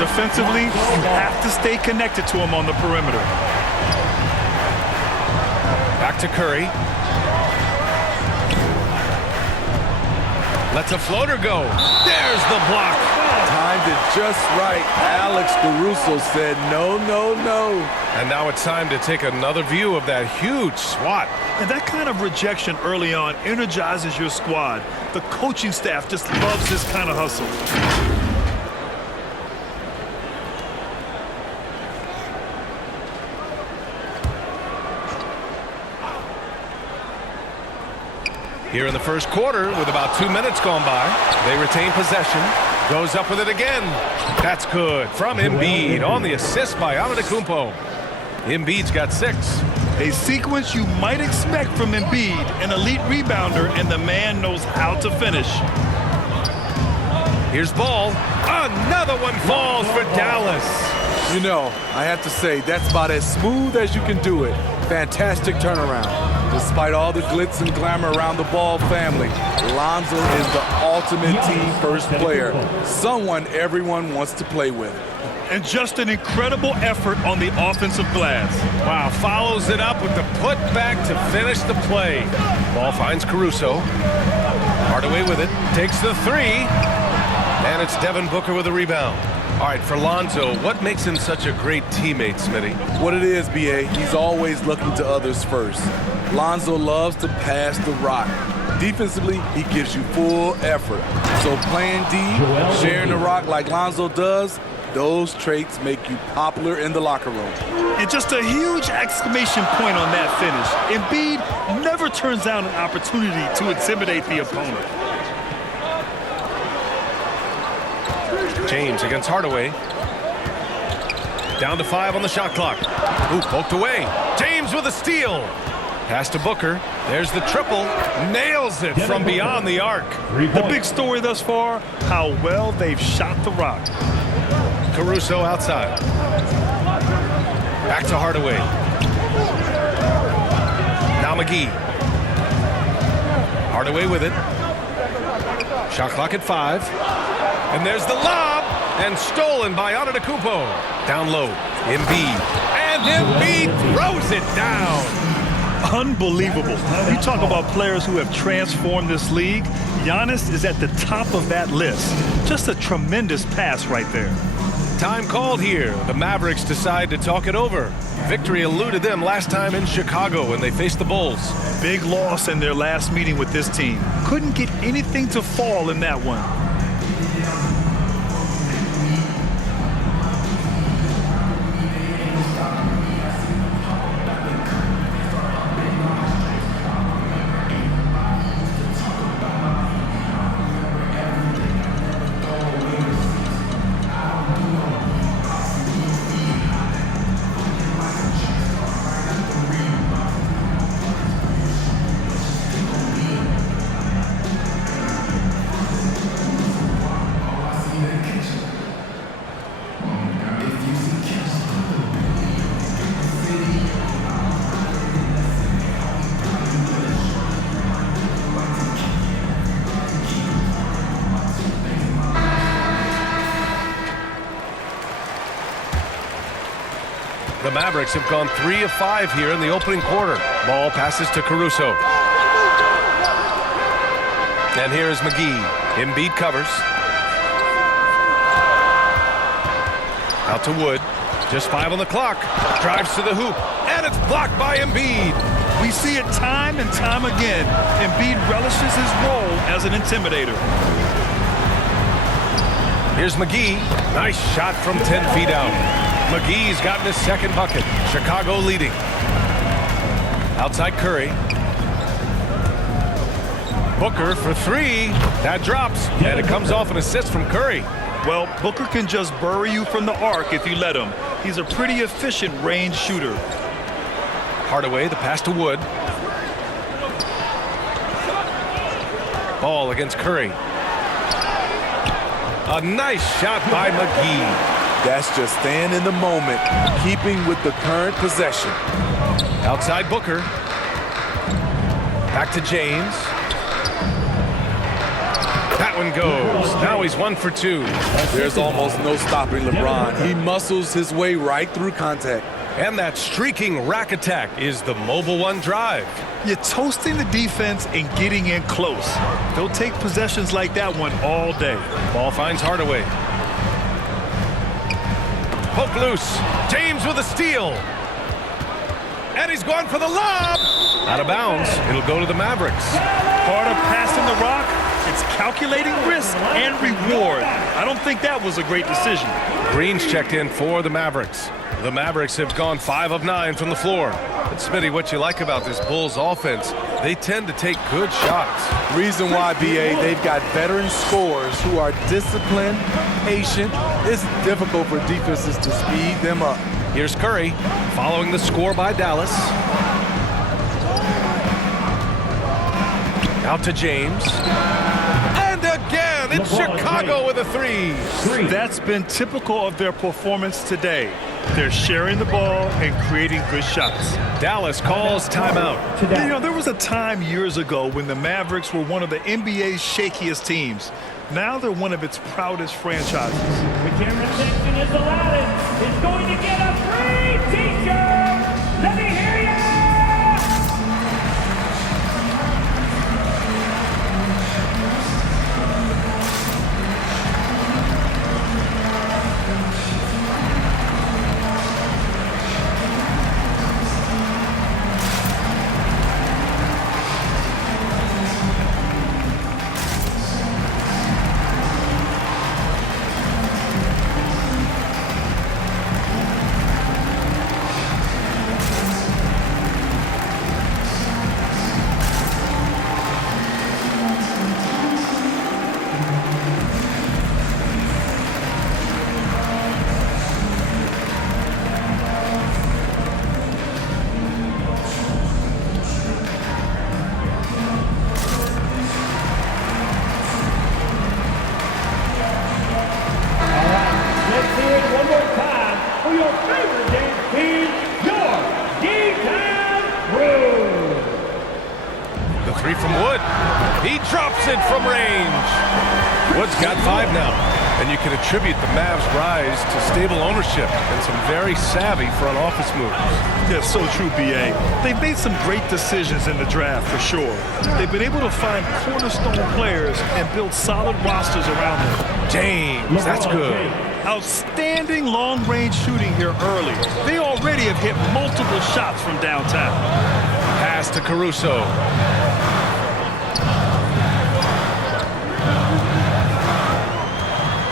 Defensively, you have to stay connected to him on the perimeter. Back to Curry. Lets a floater go. There's the block. Timed it just right. Alex Caruso said no, no, no. And now it's time to take another view of that huge swat. And that kind of rejection early on energizes your squad. The coaching staff just loves this kind of hustle. Here in the first quarter, with about 2 minutes gone by, they retain possession. Goes up with it again. That's good from Embiid on the assist by Antetokounmpo. Embiid's got 6. A sequence you might expect from Embiid, an elite rebounder, and the man knows how to finish. Here's Ball. Another one falls for Dallas. You know, I have to say, that's about as smooth as you can do it. Fantastic turnaround. Despite all the glitz and glamour around the Ball family, Lonzo is the ultimate team-first player, someone everyone wants to play with. And just an incredible effort on the offensive glass. Wow, follows it up with the putback to finish the play. Ball finds Caruso. Hardaway with it, takes the 3, and it's Devin Booker with a rebound. All right, for Lonzo, what makes him such a great teammate, Smitty? What it is, B.A., he's always looking to others first. Lonzo loves to pass the rock. Defensively, he gives you full effort. So playing D, sharing the rock like Lonzo does, those traits make you popular in the locker room. And just a huge exclamation point on that finish. Embiid never turns down an opportunity to intimidate the opponent. James against Hardaway. Down to 5 on the shot clock. Ooh, poked away. James with a steal. Pass to Booker. There's the triple. Nails it from beyond the arc. The big story thus far, how well they've shot the rock. Caruso outside. Back to Hardaway. Now McGee. Hardaway with it. Shot clock at 5. And there's the lob. And stolen by Antetokounmpo. Down low. Embiid. And Embiid throws it down. Unbelievable. You talk about players who have transformed this league. Giannis is at the top of that list. Just a tremendous pass right there. Time called here. The Mavericks decide to talk it over. Victory eluded them last time in Chicago when they faced the Bulls. Big loss in their last meeting with this team. Couldn't get anything to fall in that one. The Mavericks have gone 3 of 5 here in the opening quarter. Ball passes to Caruso. And here's McGee. Embiid covers. Out to Wood. Just 5 on the clock. Drives to the hoop. And it's blocked by Embiid. We see it time and time again. Embiid relishes his role as an intimidator. Here's McGee. Nice shot from 10 feet out. McGee's gotten his second bucket. Chicago leading. Outside Curry. Booker for 3. That drops. And it comes off an assist from Curry. Well, Booker can just bury you from the arc if you let him. He's a pretty efficient range shooter. Hardaway, the pass to Wood. Ball against Curry. A nice shot by McGee. That's just staying in the moment, keeping with the current possession. Outside Booker. Back to James. That one goes. Now he's 1 for 2. There's almost no stopping LeBron. He muscles his way right through contact. And that streaking rack attack is the Mobile One drive. You're toasting the defense and getting in close. They'll take possessions like that one all day. Ball finds Hardaway. Poke loose. James with a steal. And he's going for the lob. Out of bounds. It'll go to the Mavericks. Part of passing the rock, it's calculating risk and reward. I don't think that was a great decision. Green's checked in for the Mavericks. The Mavericks have gone 5 of 9 from the floor. And Smitty, what you like about this Bulls offense, they tend to take good shots. Reason why, BA, they've got veteran scorers who are disciplined, patient. It's difficult for defenses to speed them up. Here's Curry following the score by Dallas. Out to James. And again, it's Chicago with a 3. That's been typical of their performance today. They're sharing the ball and creating good shots. Dallas calls timeout. You know, there was a time years ago when the Mavericks were one of the NBA's shakiest teams. Now they're one of its proudest franchises. The camera section is Aladdin is going to get a free t-shirt. Let me hear ya! Attribute the Mavs' rise to stable ownership and some very savvy front office moves. Yeah, so true, BA. They've made some great decisions in the draft, for sure. They've been able to find cornerstone players and build solid rosters around them. James, that's good. Outstanding long-range shooting here early. They already have hit multiple shots from downtown. Pass to Caruso.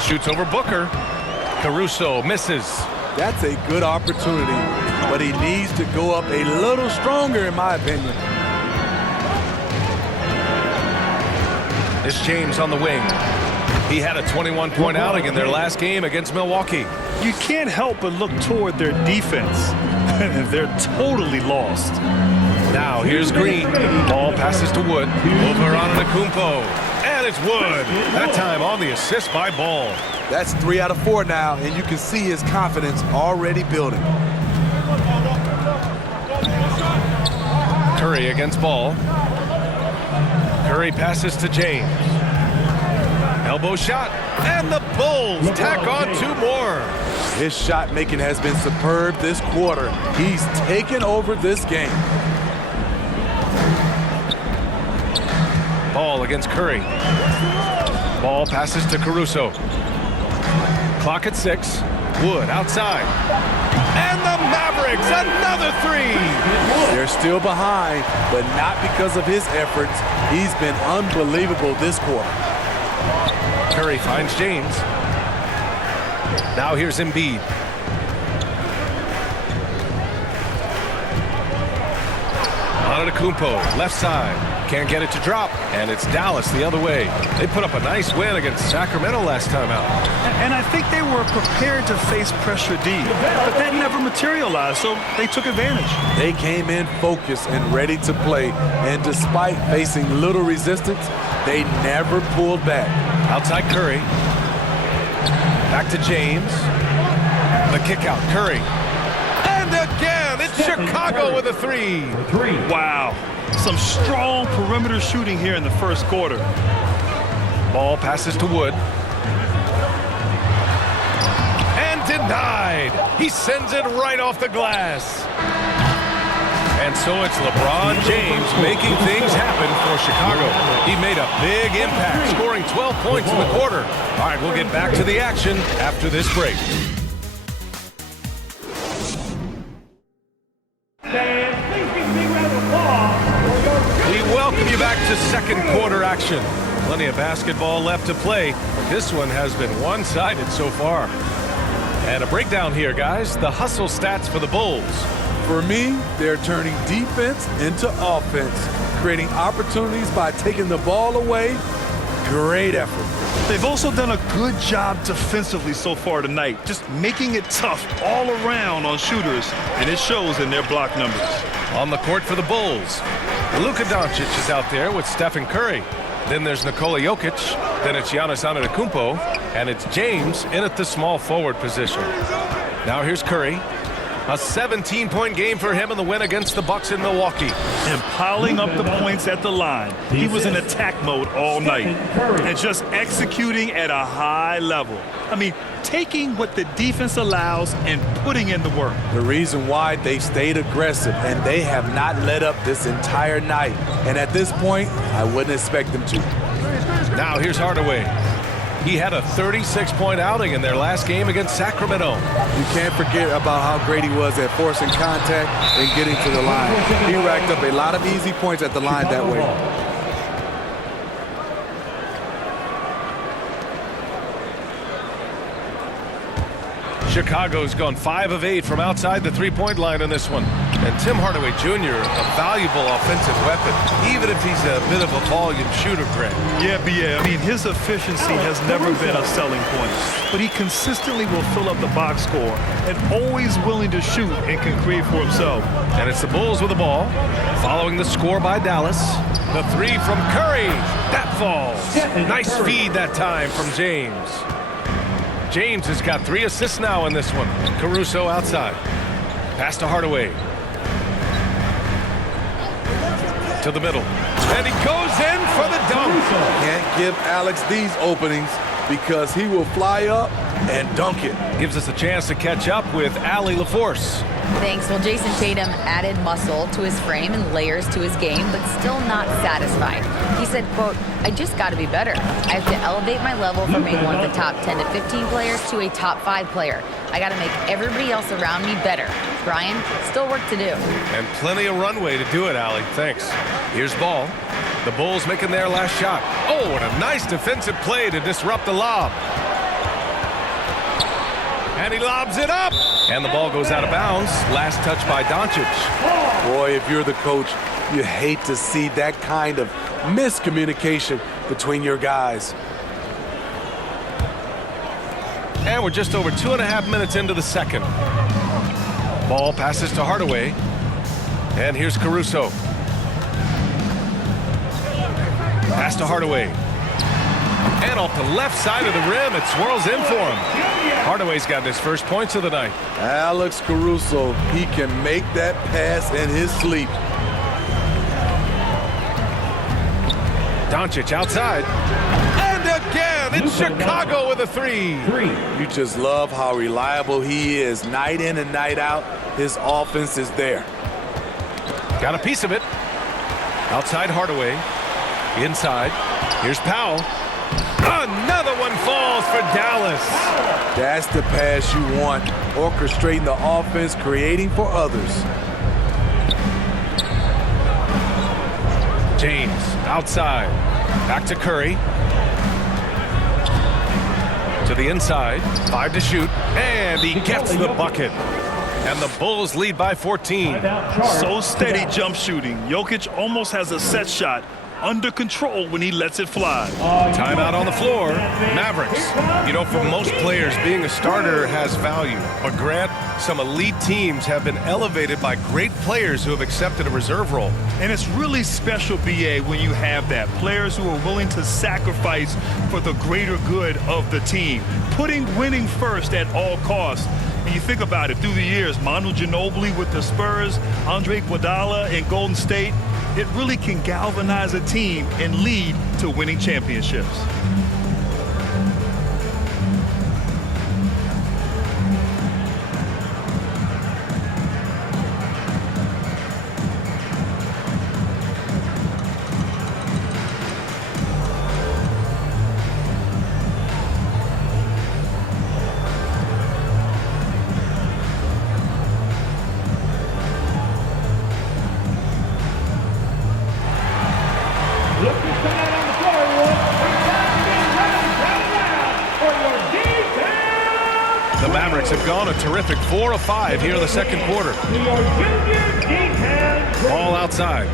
Shoots over Booker. Caruso misses. That's a good opportunity, but he needs to go up a little stronger, in my opinion. It's James on the wing. He had a 21-point outing in their last game against Milwaukee. You can't help but look toward their defense. They're totally lost. Now here's Green. Ball passes to Wood. Over on Antetokounmpo. And it's Wood. That time on the assist by Ball. That's 3 out of 4 now, and you can see his confidence already building. Curry against Ball. Curry passes to James. Elbow shot. And the Bulls tack on 2 more. His shot making has been superb this quarter. He's taken over this game. Ball against Curry. Ball passes to Caruso. Clock at 6. Wood outside. And the Mavericks, another three. They're still behind, but not because of his efforts. He's been unbelievable this quarter. Curry finds James. Now here's Embiid. Antetokounmpo, left side. Can't get it to drop, and it's Dallas the other way. They put up a nice win against Sacramento last time out. And I think they were prepared to face pressure D, but that never materialized, so they took advantage. They came in focused and ready to play, and despite facing little resistance, they never pulled back. Outside Curry. Back to James. The kick out, Curry. And again, it's Chicago with a three. Wow. Some strong perimeter shooting here in the first quarter. Ball passes to Wood. And denied. He sends it right off the glass. And so it's LeBron James making things happen for Chicago. He made a big impact, scoring 12 points in the quarter. All right, we'll get back to the action after this break. We welcome you back to second quarter action. Plenty of basketball left to play, but this one has been one-sided so far. And a breakdown here, guys. The hustle stats for the Bulls. For me, they're turning defense into offense, creating opportunities by taking the ball away. Great effort. They've also done a good job defensively so far tonight, just making it tough all around on shooters, and it shows in their block numbers. On the court for the Bulls, Luka Doncic is out there with Stephen Curry. Then there's Nikola Jokic. Then it's Giannis Antetokounmpo. And it's James in at the small forward position. Now here's Curry. A 17-point game for him in the win against the Bucks in Milwaukee. And piling up the points at the line. He was in attack mode all night. And just executing at a high level. I mean, taking what the defense allows and putting in the work. The reason why they stayed aggressive, and they have not let up this entire night. And at this point, I wouldn't expect them to. Now here's Hardaway. He had a 36-point outing in their last game against Sacramento. You can't forget about how great he was at forcing contact and getting to the line. He racked up a lot of easy points at the line that way. Chicago's gone 5 of 8 from outside the three-point line in this one. And Tim Hardaway Jr., a valuable offensive weapon, even if he's a bit of a volume shooter, Greg. Yeah, I mean, his efficiency has never been a selling point. But he consistently will fill up the box score and always willing to shoot and can create for himself. And it's the Bulls with the ball, following the score by Dallas. The three from Curry. That falls. Nice feed that time from James. James has got 3 assists now in this one. Caruso outside. Pass to Hardaway. To the middle. And he goes in for the dunk. Can't give Alex these openings because he will fly up and dunk it. Gives us a chance to catch up with Allie LaForce. Thanks. Well, Jason Tatum added muscle to his frame and layers to his game, but still not satisfied. He said, quote, I just got to be better. I have to elevate my level from being one of the top 10 to 15 players to a top 5 player. I got to make everybody else around me better. Brian, still work to do. And plenty of runway to do it, Allie. Thanks. Here's ball. The Bulls making their last shot. Oh, and a nice defensive play to disrupt the lob. And he lobs it up. And the ball goes out of bounds. Last touch by Doncic. Boy, if you're the coach, you hate to see that kind of miscommunication between your guys. And we're just over 2.5 minutes into the second. Ball passes to Hardaway. And here's Caruso. Pass to Hardaway. And off the left side of the rim, it swirls in for him. Hardaway's got his first points of the night. Alex Caruso, he can make that pass in his sleep. Doncic outside. And again, it's Chicago with a three. You just love how reliable he is. Night in and night out, his offense is there. Got a piece of it. Outside Hardaway. Inside. Here's Powell. Another one falls for Dallas. That's the pass you want. Orchestrating the offense, creating for others. James outside. Back to Curry. To the inside. 5 to shoot. And he gets the bucket. And the Bulls lead by 14. So steady jump shooting. Jokic almost has a set shot under control when he lets it fly. Timeout on the floor. Mavericks. You know, for most players, being a starter has value. But Grant, some elite teams have been elevated by great players who have accepted a reserve role. And it's really special, BA, when you have that. Players who are willing to sacrifice for the greater good of the team. Putting winning first at all costs. And you think about it, through the years, Manu Ginobili with the Spurs, Andre Iguodala in Golden State, it really can galvanize a team and lead to winning championships. The Mavericks have gone a terrific 4 of 5 here in the second quarter. Ball outside.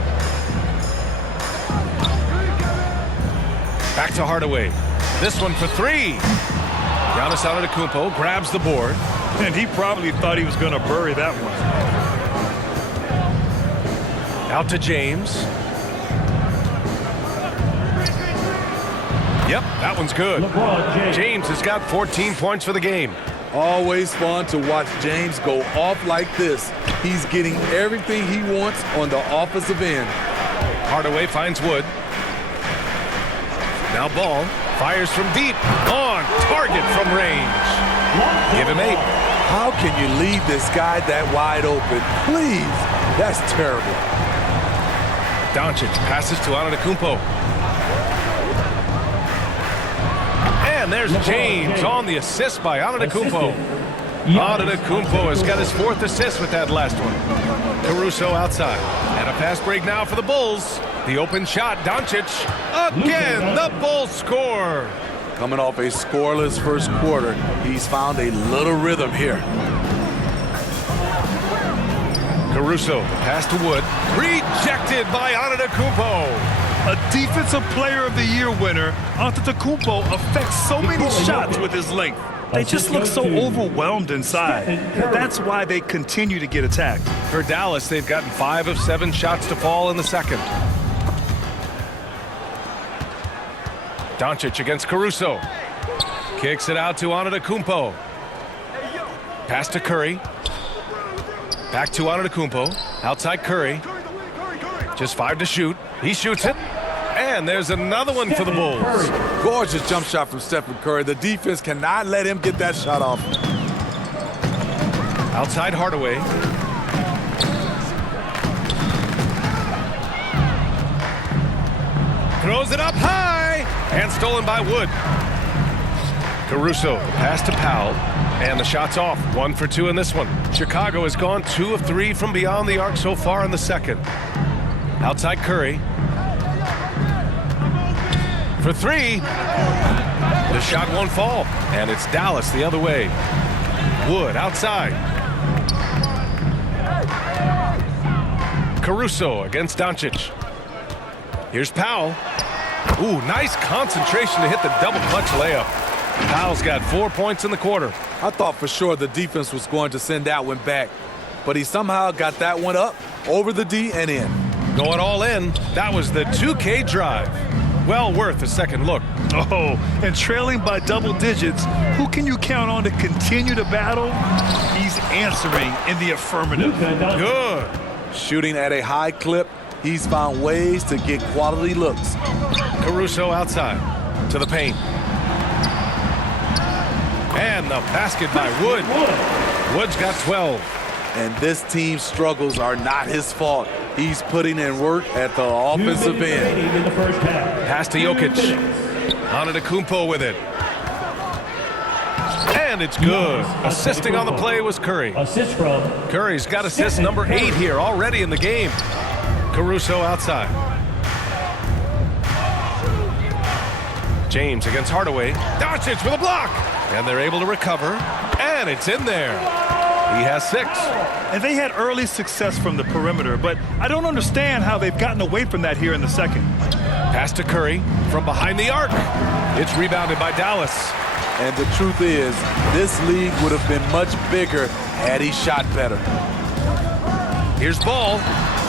Back to Hardaway. This one for 3. Giannis Antetokounmpo grabs the board. And he probably thought he was going to bury that one. Out to James. Yep, that one's good. James has got 14 points for the game. Always fun to watch James go off like this. He's getting everything he wants on the offensive end. Hardaway finds Wood. Now Ball fires from deep. On target from range. Give him 8. How can you leave this guy that wide open? Please. That's terrible. Doncic passes to Antetokounmpo. And there's James on the assist by Antetokounmpo. Antetokounmpo has got his 4th assist with that last one. Caruso outside. And a fast break now for the Bulls. The open shot, Doncic. Again, the Bulls score. Coming off a scoreless first quarter, he's found a little rhythm here. Caruso, pass to Wood. Rejected by Antetokounmpo. A Defensive Player of the Year winner, Antetokounmpo affects so many shots with his length. They just look so overwhelmed inside. That's why they continue to get attacked. For Dallas, they've gotten 5 of 7 shots to fall in the second. Doncic against Caruso. Kicks it out to Antetokounmpo. Pass to Curry. Back to Antetokounmpo. Outside Curry. Just 5 to shoot. He shoots it. And there's another one for the Bulls. Gorgeous jump shot from Stephen Curry. The defense cannot let him get that shot off. Outside Hardaway. Throws it up high. And stolen by Wood. Caruso, pass to Powell. And the shot's off. 1 for 2 in this one. Chicago has gone 2 of 3 from beyond the arc so far in the second. Outside Curry. For 3. The shot won't fall. And it's Dallas the other way. Wood outside. Caruso against Doncic. Here's Powell. Ooh, nice concentration to hit the double clutch layup. Powell's got 4 points in the quarter. I thought for sure the defense was going to send that one back, but he somehow got that one up, over the D and in. Going all in, that was the 2K drive. Well worth a second look. Oh, and trailing by double digits, who can you count on to continue to battle? He's answering in the affirmative. Good. Shooting at a high clip, he's found ways to get quality looks. Caruso outside to the paint. And the basket by Wood. Wood's got 12. And this team's struggles are not his fault. He's putting in work at the offensive end. Pass to Jokic. Antetokounmpo with it. And it's good. Assisting on the play was Curry. Assist from Curry's got assist number 8 here already in the game. Caruso outside. James against Hardaway. Doncic with a block. And they're able to recover. And it's in there. He has 6. And they had early success from the perimeter, but I don't understand how they've gotten away from that here in the second. Pass to Curry from behind the arc. It's rebounded by Dallas. And the truth is, this league would have been much bigger had he shot better. Here's Ball.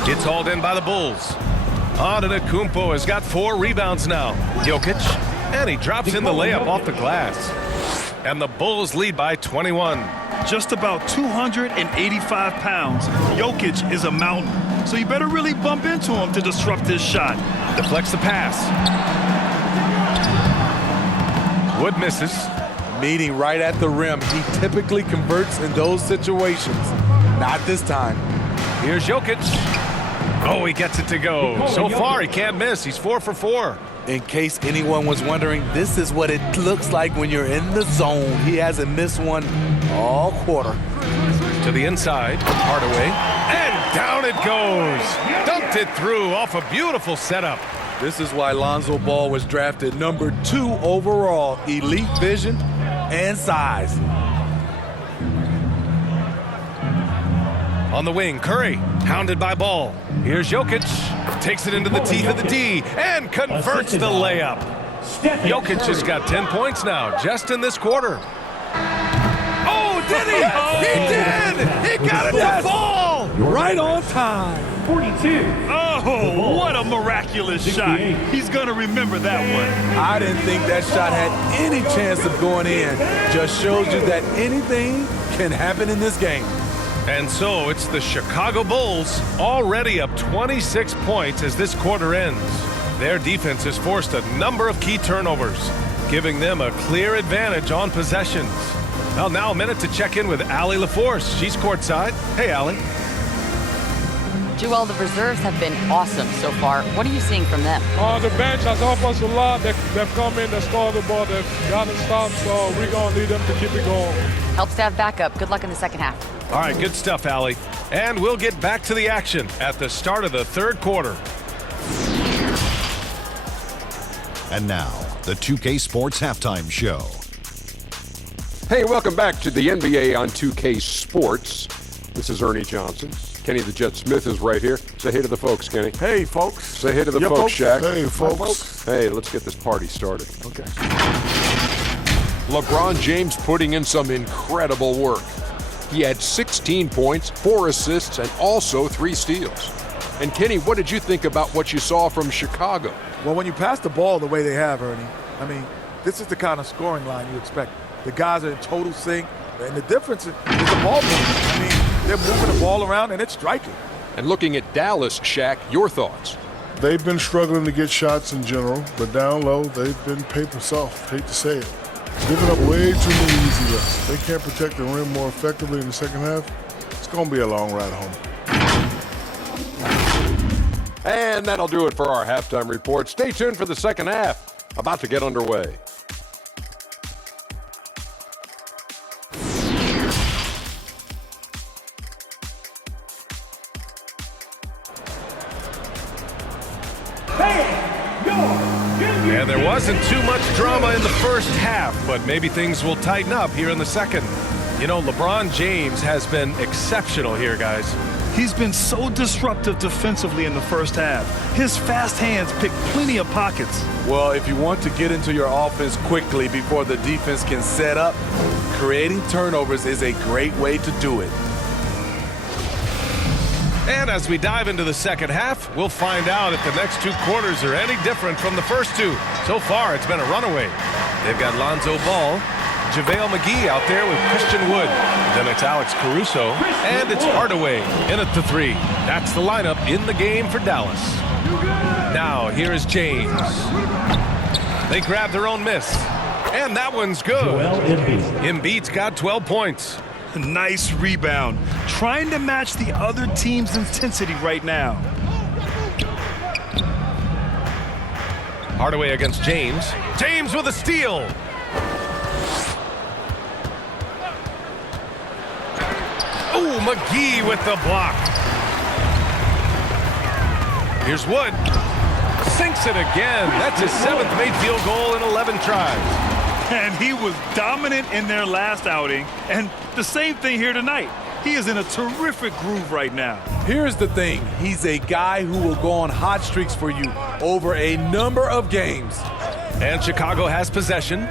Gets hauled in by the Bulls. Antetokounmpo has got 4 rebounds now. Jokic. And he drops in the layup off the glass. And the Bulls lead by 21. Just about 285 pounds. Jokic is a mountain, so you better really bump into him to disrupt his shot. Deflects the pass. Wood misses. Meeting right at the rim. He typically converts in those situations. Not this time. Here's Jokic. Oh, he gets it to go. So far, he can't miss. He's 4 for 4. In case anyone was wondering, this is what it looks like when you're in the zone. He hasn't missed one all quarter. To the inside, Hardaway. And down it goes. Dunked it through off a beautiful setup. This is why Lonzo Ball was drafted number 2 overall. Elite vision and size. On the wing, Curry, hounded by Ball. Here's Jokic, takes it into the teeth of the D, and converts the layup. Jokic has got 10 points now, just in this quarter. Oh, did he? He did! He got it to fall! Right on time. 42. Oh, what a miraculous shot. He's going to remember that one. I didn't think that shot had any chance of going in. Just shows you that anything can happen in this game. And so it's the Chicago Bulls already up 26 points as this quarter ends. Their defense has forced a number of key turnovers, giving them a clear advantage on possessions. Well, now a minute to check in with Allie LaForce. She's courtside. Hey, Allie. Joel, the reserves have been awesome so far. What are you seeing from them? The bench has helped us a lot. They've come in, they've scored the ball, they've gotten stopped, so we're going to need them to keep it going. Helps to have backup. Good luck in the second half. All right, good stuff, Allie. And we'll get back to the action at the start of the third quarter. And now, the 2K Sports Halftime Show. Hey, welcome back to the NBA on 2K Sports. This is Ernie Johnson. Kenny the Jet Smith is right here. Say hey to the folks, Kenny. Hey, folks. Say hey to the folks, Shaq. Hey, folks. Hey, let's get this party started. Okay. LeBron James putting in some incredible work. He had 16 points, 4 assists, and also 3 steals. And Kenny, what did you think about what you saw from Chicago? Well, when you pass the ball the way they have, Ernie, I mean, this is the kind of scoring line you expect. The guys are in total sync, and the difference is the ball movement. I mean, they're moving the ball around, and it's striking. And looking at Dallas, Shaq, your thoughts? They've been struggling to get shots in general, but down low, they've been paper soft. Hate to say it. Giving up way too many easy looks. They can't protect the rim more effectively in the second half. It's going to be a long ride home. And that'll do it for our halftime report. Stay tuned for the second half. About to get underway. And there wasn't too much drama in the first half, but maybe things will tighten up here in the second. You know, LeBron James has been exceptional here, guys. He's been so disruptive defensively in the first half. His fast hands pick plenty of pockets. Well, if you want to get into your offense quickly before the defense can set up, creating turnovers is a great way to do it. And as we dive into the second half, we'll find out if the next 2 quarters are any different from the first 2. So far, it's been a runaway. They've got Lonzo Ball, JaVale McGee out there with Christian Wood. Then it's Alex Caruso, and it's Hardaway in at the 3. That's the lineup in the game for Dallas. Now, here is James. They grab their own miss. And that one's good. Embiid's got 12 points. Nice rebound. Trying to match the other team's intensity right now. Hardaway against James. James with a steal. Ooh, McGee with the block. Here's Wood. Sinks it again. That's his 7th made field goal in 11 tries. And he was dominant in their last outing. And the same thing here tonight. He is in a terrific groove right now. Here's the thing. He's a guy who will go on hot streaks for you over a number of games. And Chicago has possession.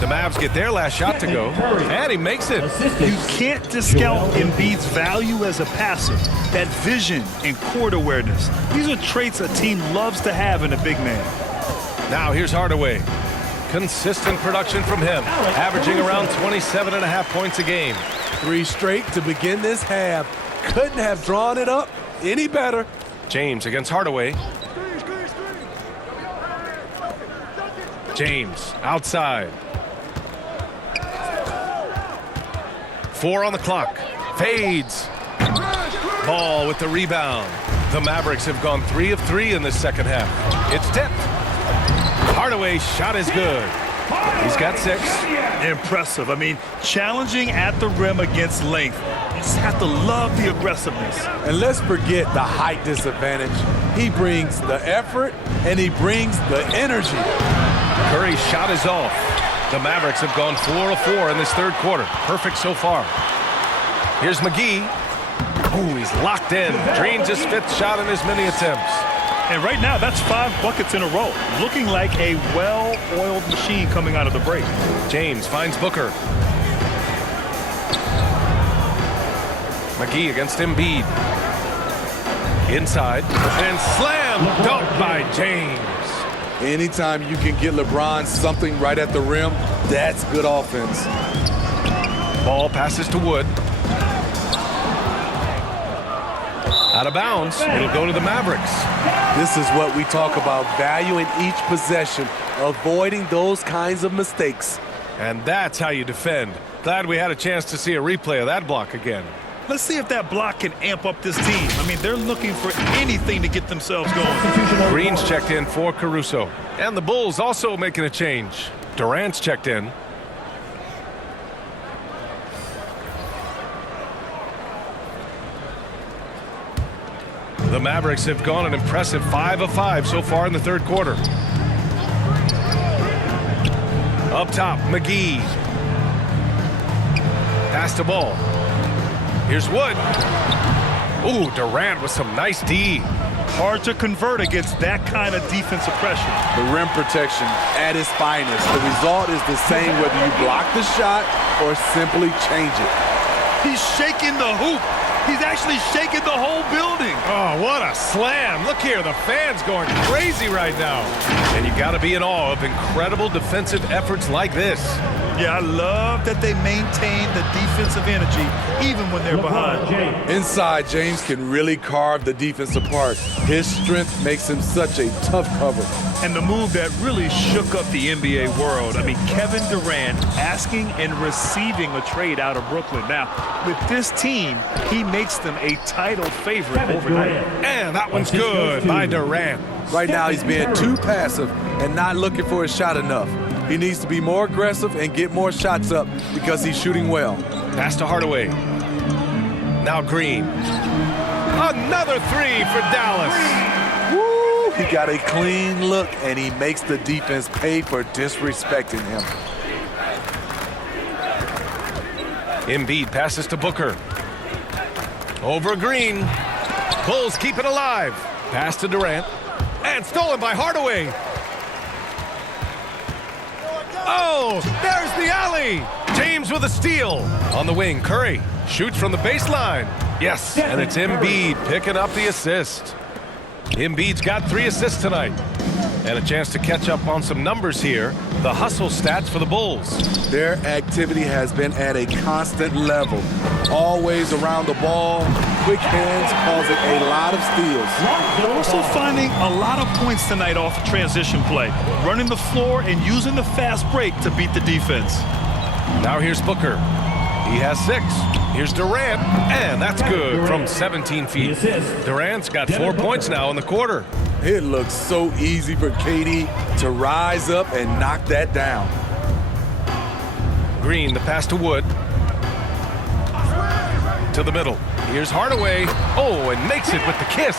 The Mavs get their last shot to go. And he makes it. You can't discount Embiid's value as a passer. That vision and court awareness. These are traits a team loves to have in a big man. Now here's Hardaway. Consistent production from him, averaging around 27.5 points a game. 3 straight to begin this half. Couldn't have drawn it up any better. James against Hardaway. James outside. 4 on the clock. Fades. Ball with the rebound. The Mavericks have gone 3 of 3 in the second half. It's tipped. Hardaway's shot is good. He's got 6. Impressive. I mean, challenging at the rim against length. You just have to love the aggressiveness. And let's forget the height disadvantage. He brings the effort and he brings the energy. Curry's shot is off. The Mavericks have gone 4 of 4 in this third quarter. Perfect so far. Here's McGee. Ooh, he's locked in. Drains his 5th shot in as many attempts. And right now, that's 5 buckets in a row. Looking like a well-oiled machine coming out of the break. James finds Booker. McGee against Embiid. Inside. And slam dunk by James. Anytime you can get LeBron something right at the rim, that's good offense. Ball passes to Wood. Out of bounds. It'll go to the Mavericks. This is what we talk about, valuing each possession, avoiding those kinds of mistakes. And that's how you defend. Glad we had a chance to see a replay of that block again. Let's see if that block can amp up this team. I mean, they're looking for anything to get themselves going. Green's checked in for Caruso. And the Bulls also making a change. Durant's checked in. The Mavericks have gone an impressive 5 of 5 so far in the third quarter. Up top, McGee. Pass the ball. Here's Wood. Ooh, Durant with some nice D. Hard to convert against that kind of defensive pressure. The rim protection at its finest. The result is the same whether you block the shot or simply change it. He's shaking the hoop. He's actually shaking the whole building. Oh, what a slam. Look here, the fans going crazy right now. And you got to be in awe of incredible defensive efforts like this. Yeah, I love that they maintain the defensive energy even when they're behind. Inside, James can really carve the defense apart. His strength makes him such a tough cover. And the move that really shook up the NBA world. I mean, Kevin Durant asking and receiving a trade out of Brooklyn. Now, with this team, he makes them a title favorite overnight. And that one's good by Durant. Right now, he's being too passive and not looking for his shot enough. He needs to be more aggressive and get more shots up because he's shooting well. Pass to Hardaway. Now Green. Another 3 for Dallas. Woo! He got a clean look, and he makes the defense pay for disrespecting him. Embiid passes to Booker. Over Green. Bulls keep it alive. Pass to Durant. And stolen by Hardaway. Oh, there's the alley. James with a steal. On the wing, Curry shoots from the baseline. Yes, and it's Embiid picking up the assist. Embiid's got 3 assists tonight. And a chance to catch up on some numbers here. The hustle stats for the Bulls. Their activity has been at a constant level. Always around the ball, quick hands causing a lot of steals. Also finding a lot of points tonight off the transition play, running the floor and using the fast break to beat the defense. Now here's Booker. He has 6. Here's Durant, and that's good from 17 feet. Durant's got 4 points now in the quarter. It looks so easy for KD to rise up and knock that down. Green, the pass to Wood. To the middle. Here's Hardaway. Oh, and makes it with the kiss.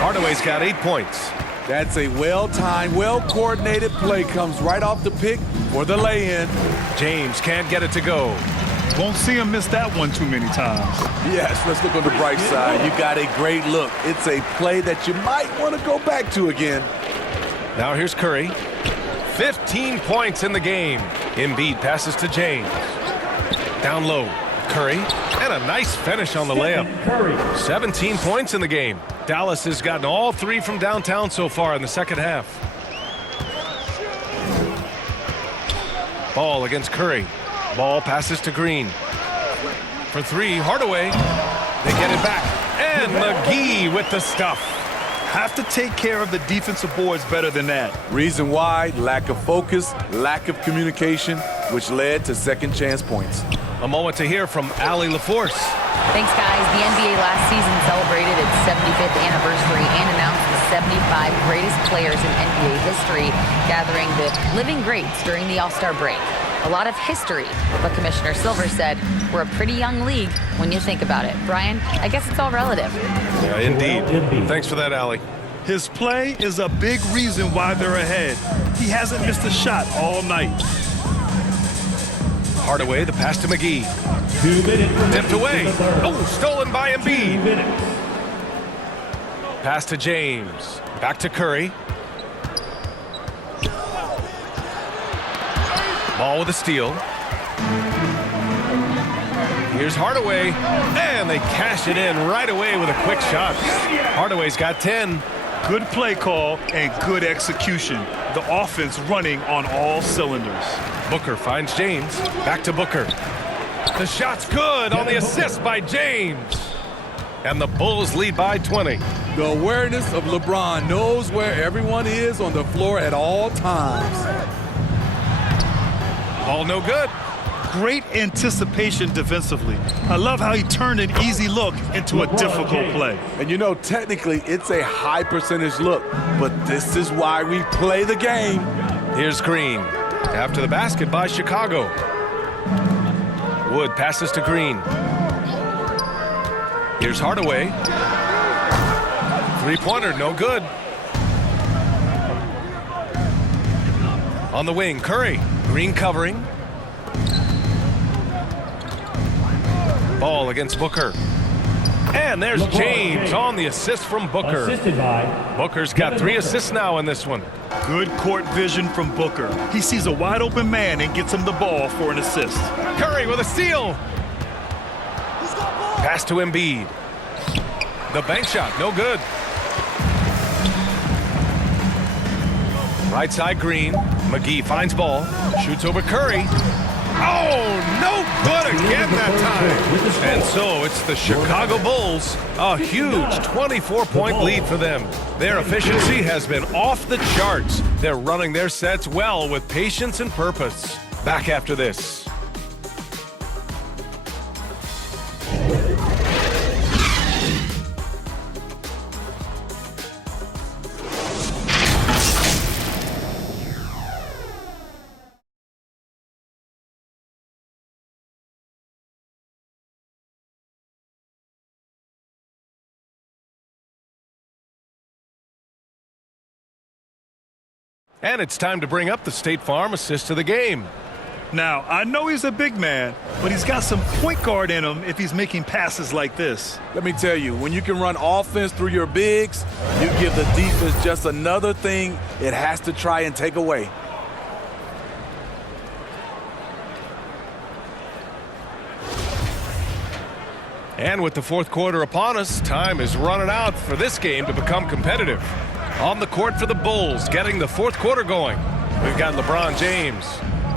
Hardaway's got 8 points. That's a well-timed, well-coordinated play. Comes right off the pick for the lay-in. James can't get it to go. Won't see him miss that one too many times. Yes, let's look on the bright side. You got a great look. It's a play that you might want to go back to again. Now here's Curry. 15 points in the game. Embiid passes to James. Down low. Curry, and a nice finish on the layup. 17 points in the game. Dallas has gotten all 3 from downtown so far in the second half. Ball against Curry. Ball passes to Green. For 3, Hardaway. They get it back. And McGee with the stuff. Have to take care of the defensive boards better than that. Reason why, lack of focus, lack of communication, which led to second chance points. A moment to hear from Allie LaForce. Thanks, guys. The NBA last season celebrated its 75th anniversary and announced the 75 greatest players in NBA history, gathering the living greats during the All-Star break. A lot of history, but Commissioner Silver said we're a pretty young league when you think about it. Brian, I guess it's all relative. Yeah, indeed. Thanks for that, Allie. His play is a big reason why they're ahead. He hasn't missed a shot all night. Hardaway, the pass to McGee. Tipped away. Oh, stolen by Embiid. Pass to James. Back to Curry. Ball with a steal. Here's Hardaway, and they cash it in right away with a quick shot. Hardaway's got 10. Good play call and good execution. The offense running on all cylinders. Booker finds James. Back to Booker. The shot's good on the assist by James. And the Bulls lead by 20. The awareness of LeBron, knows where everyone is on the floor at all times. Ball no good. Great anticipation defensively. I love how he turned an easy look into a difficult play. And you know, technically, it's a high percentage look, but this is why we play the game. Here's Green. After the basket by Chicago. Wood passes to Green. Here's Hardaway. Three-pointer, no good. On the wing, Curry. Green covering. Ball against Booker. And there's James on the assist from Booker. Booker's got 3 assists now in this one. Good court vision from Booker. He sees a wide open man and gets him the ball for an assist. Curry with a steal. Pass to Embiid. The bank shot, no good. Right side Green. McGee finds ball. Shoots over Curry. Oh, no good again that time. And so it's the Chicago Bulls. A huge 24-point lead for them. Their efficiency has been off the charts. They're running their sets well with patience and purpose. Back after this. And it's time to bring up the State Farm assist of the game. Now, I know he's a big man, but he's got some point guard in him if he's making passes like this. Let me tell you, when you can run offense through your bigs, you give the defense just another thing it has to try and take away. And with the fourth quarter upon us, time is running out for this game to become competitive. On the court for the Bulls, getting the fourth quarter going. We've got LeBron James,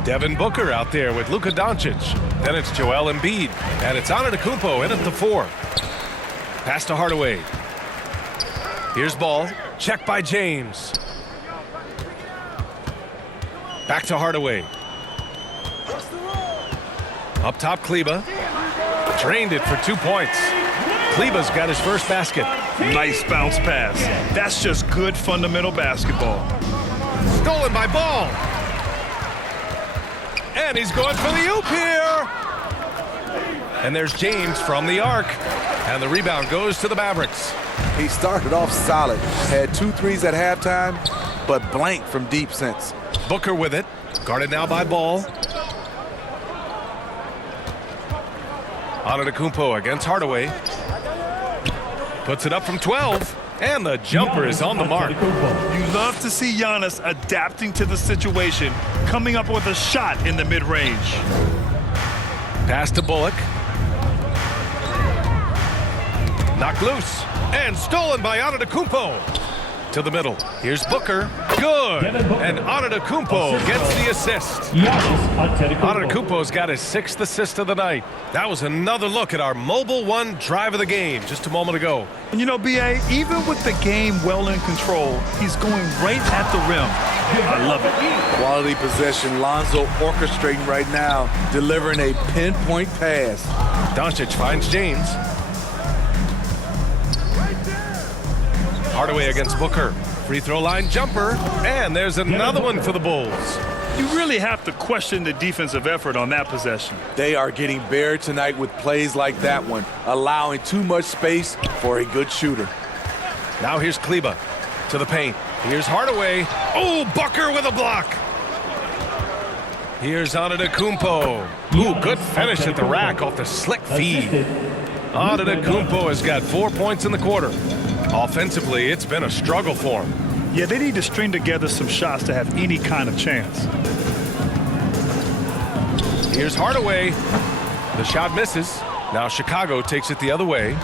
Devin Booker out there with Luka Doncic. Then it's Joel Embiid, and it's Antetokounmpo in at the 4. Pass to Hardaway. Here's ball. Check by James. Back to Hardaway. Up top, Kleba. Drained it for 2 points. Kleba's got his first basket. Nice bounce pass. That's just good fundamental basketball. Stolen by Ball. And he's going for the oop here. And there's James from the arc. And the rebound goes to the Mavericks. He started off solid. Had 2 threes at halftime, but blanked from deep since. Booker with it. Guarded now by Ball. Antetokounmpo against Hardaway. Puts it up from 12. And the jumper is on the mark. You love to see Giannis adapting to the situation, coming up with a shot in the mid-range. Pass to Bullock. Knocked loose. And stolen by Antetokounmpo. To the middle. Here's Booker. Good. And Antetokounmpo gets the assist. Antetokounmpo's got his 6th assist of the night. That was another look at our Mobile One drive of the game just a moment ago. And you know, B.A., even with the game well in control, he's going right at the rim. I love it. Quality possession. Lonzo orchestrating right now, delivering a pinpoint pass. Doncic finds James. Hardaway against Booker. Free throw line jumper. And there's another one for the Bulls. You really have to question the defensive effort on that possession. They are getting buried tonight with plays like that one, allowing too much space for a good shooter. Now here's Kleba to the paint. Here's Hardaway. Oh, Booker with a block. Here's Antetokounmpo. Ooh, good finish at the rack off the slick feed. Antetokounmpo has got 4 points in the quarter. Offensively, it's been a struggle for him. Yeah, they need to string together some shots to have any kind of chance. Here's Hardaway. The shot misses. Now Chicago takes it the other way.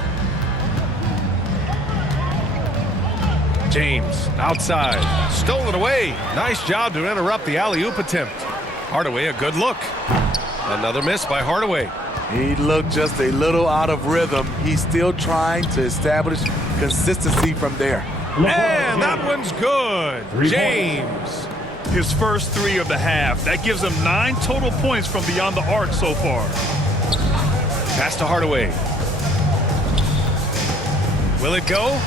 James outside. Stolen away. Nice job to interrupt the alley-oop attempt. Hardaway, a good look. Another miss by Hardaway. He looked just a little out of rhythm. He's still trying to establish consistency from there. And that one's good. James. His first 3 of the half. That gives him 9 total points from beyond the arc so far. Pass to Hardaway. Will it go?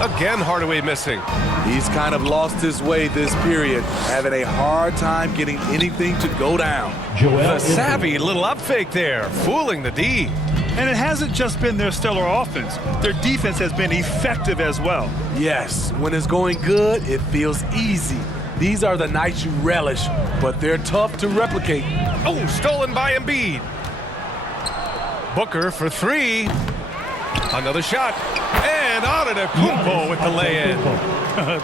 Again, Hardaway missing. He's kind of lost his way this period, having a hard time getting anything to go down. The savvy little up fake there, fooling the D. And it hasn't just been their stellar offense. Their defense has been effective as well. Yes, when it's going good, it feels easy. These are the nights you relish, but they're tough to replicate. Oh, stolen by Embiid. Booker for 3. Another shot. And Antetokounmpo with the lay-in.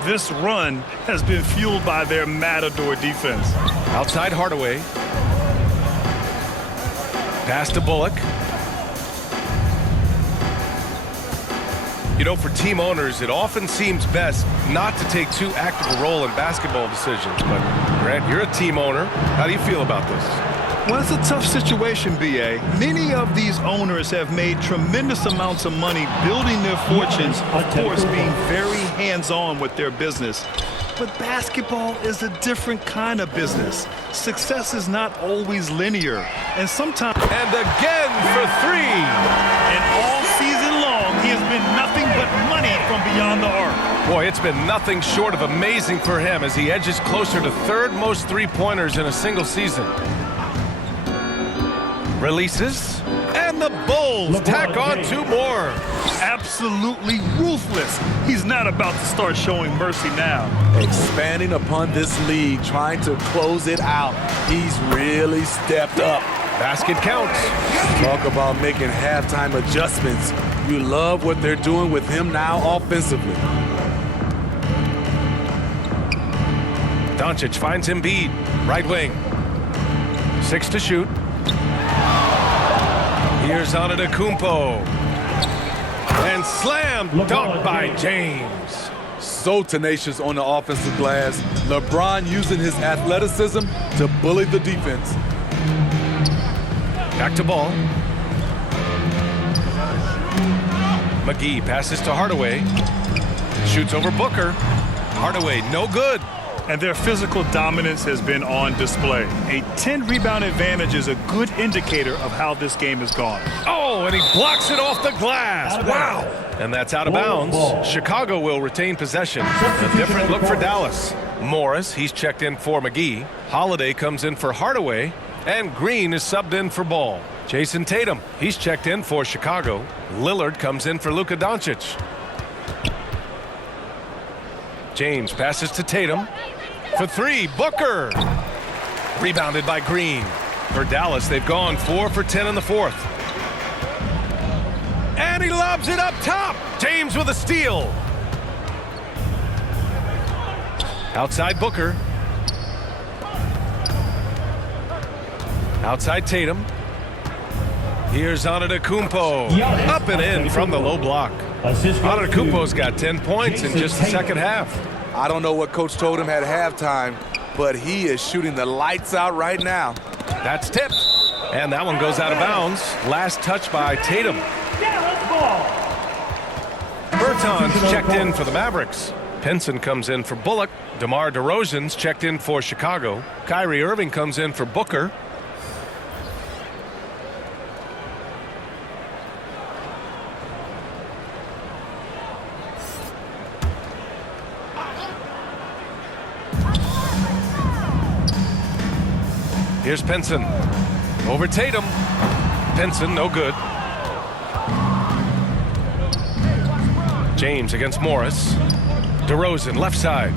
This run has been fueled by their Matador defense. Outside Hardaway. Pass to Bullock. You know, for team owners, it often seems best not to take too active a role in basketball decisions. But, Grant, you're a team owner. How do you feel about this? Well, it's a tough situation, B.A. Many of these owners have made tremendous amounts of money building their fortunes, of course, being very hands-on with their business. But basketball is a different kind of business. Success is not always linear, and sometimes... And again for 3! And all season long, he has been nothing but money from beyond the arc. Boy, it's been nothing short of amazing for him as he edges closer to 3rd most three-pointers in a single season. Releases, and the Bulls tack on 2 more. Absolutely ruthless. He's not about to start showing mercy now. Expanding upon this lead, trying to close it out. He's really stepped up. Basket counts. Talk about making halftime adjustments. You love what they're doing with him now offensively. Doncic finds Embiid, right wing. 6 to shoot. Here's Antetokounmpo. And slam dunk by James. So tenacious on the offensive glass. LeBron using his athleticism to bully the defense. Back to Ball. McGee passes to Hardaway. Shoots over Booker. Hardaway, no good. And their physical dominance has been on display. A 10-rebound advantage is a good indicator of how this game has gone. Oh, and he blocks it off the glass. Wow. And that's out of bounds. Chicago will retain possession. A different look for Dallas. Morris, he's checked in for McGee. Holiday comes in for Hardaway. And Green is subbed in for Ball. Jason Tatum, he's checked in for Chicago. Lillard comes in for Luka Doncic. James passes to Tatum. For three, Booker. Rebounded by Green. For Dallas, they've gone 4 for 10 in the fourth. And he lobs it up top. James with a steal. Outside Booker. Outside Tatum. Here's Antetokounmpo. Up and in from the low block. Antetokounmpo's got 10 points in just the second half. I don't know what Coach told him at halftime, but he is shooting the lights out right now. That's tipped. And that one goes out of bounds. Last touch by Tatum. Bertans checked in for the Mavericks. Pinson comes in for Bullock. DeMar DeRozan's checked in for Chicago. Kyrie Irving comes in for Booker. Here's Pinson. Over Tatum. Pinson, no good. James against Morris. DeRozan, left side.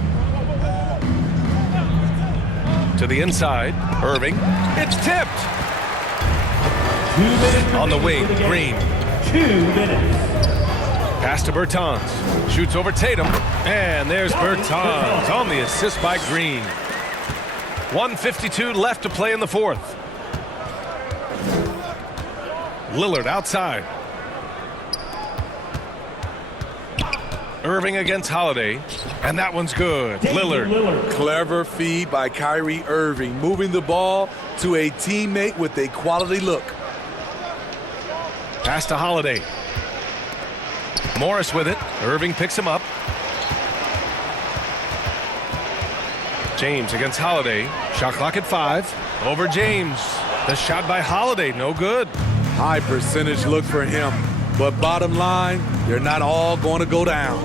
To the inside. Irving. It's tipped. On the wing, Green. 2 minutes. Pass to Bertans. Shoots over Tatum. And there's Bertans on the assist by Green. 1:52 left to play in the fourth. Lillard outside. Irving against Holiday. And that one's good. Lillard. Clever feed by Kyrie Irving, moving the ball to a teammate with a quality look. Pass to Holiday. Morris with it. Irving picks him up. James against Holiday. Shot clock at 5. Over James. The shot by Holiday, no good. High percentage look for him. But bottom line, they're not all going to go down.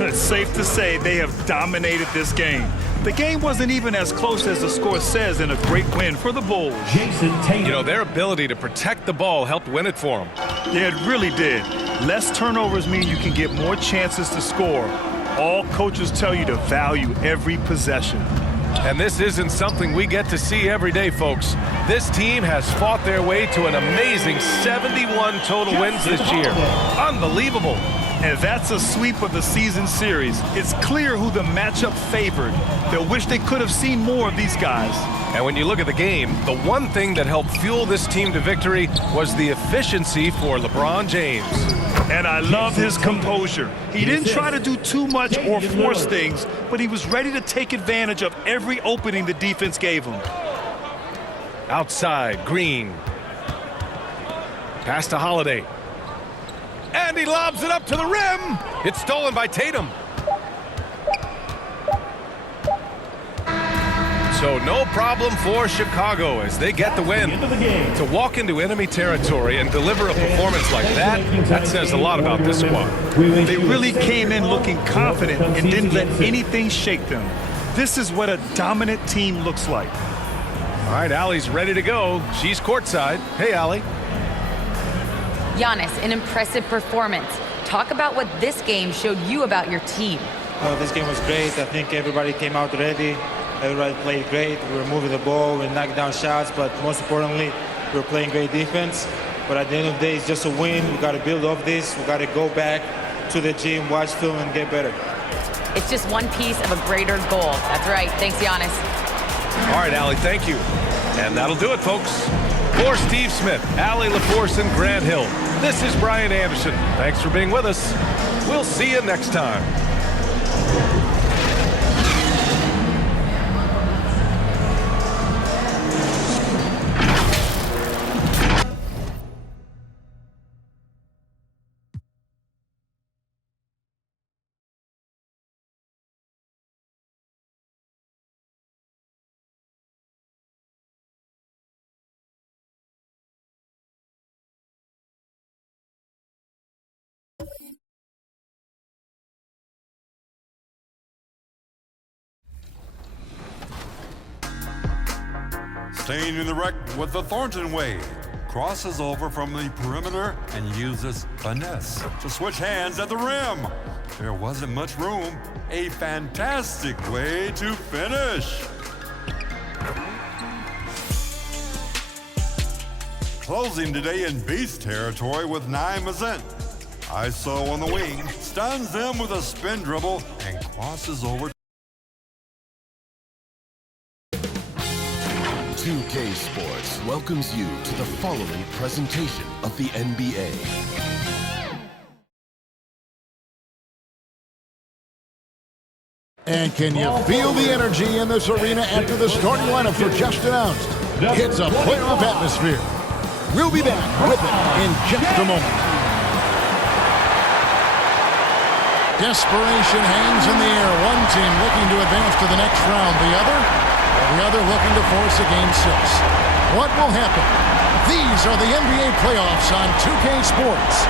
It's safe to say they have dominated this game. The game wasn't even as close as the score says in a great win for the Bulls. You know, their ability to protect the ball helped win it for them. Yeah, it really did. Less turnovers mean you can get more chances to score. All coaches tell you to value every possession. And this isn't something we get to see every day, folks. This team has fought their way to an amazing 71 total wins this year. Unbelievable. And that's a sweep of the season series. It's clear who the matchup favored. They'll wish they could have seen more of these guys. And when you look at the game, the one thing that helped fuel this team to victory was the efficiency for LeBron James. And I love his composure. He didn't try to do too much or force things, but he was ready to take advantage of every opening the defense gave him. Outside, Green. Pass to Holiday. And he lobs it up to the rim. It's stolen by Tatum. So no problem for Chicago as they get the win. To walk into enemy territory and deliver a performance like that says a lot about this squad. They really came in looking confident and didn't let anything shake them. This is what a dominant team looks like. All right, Allie's ready to go. She's courtside. Hey, Allie. Giannis, an impressive performance. Talk about what this game showed you about your team. This game was great. I think everybody came out ready. Everybody played great. We were moving the ball. We knocked down shots. But most importantly, we were playing great defense. But at the end of the day, it's just a win. We got to build off this. We got to go back to the gym, watch film, and get better. It's just one piece of a greater goal. That's right. Thanks, Giannis. All right, Allie, thank you. And that'll do it, folks. For Steve Smith, Allie LaForce, and Grant Hill, this is Brian Anderson. Thanks for being with us. We'll see you next time. Staying in the wreck with the Thornton way. Crosses over from the perimeter and uses finesse to switch hands at the rim. There wasn't much room. A fantastic way to finish. Closing today in beast territory with 9%. ISO on the wing, stuns them with a spin dribble and crosses over. 2K Sports welcomes you to the following presentation of the NBA. And can you feel the energy in this arena after the starting lineup for just announced? It's a playoff atmosphere. We'll be back with it in just a moment. Desperation hangs in the air. One team looking to advance to the next round. The other looking to force a Game 6. What will happen? These are the NBA playoffs on 2K Sports.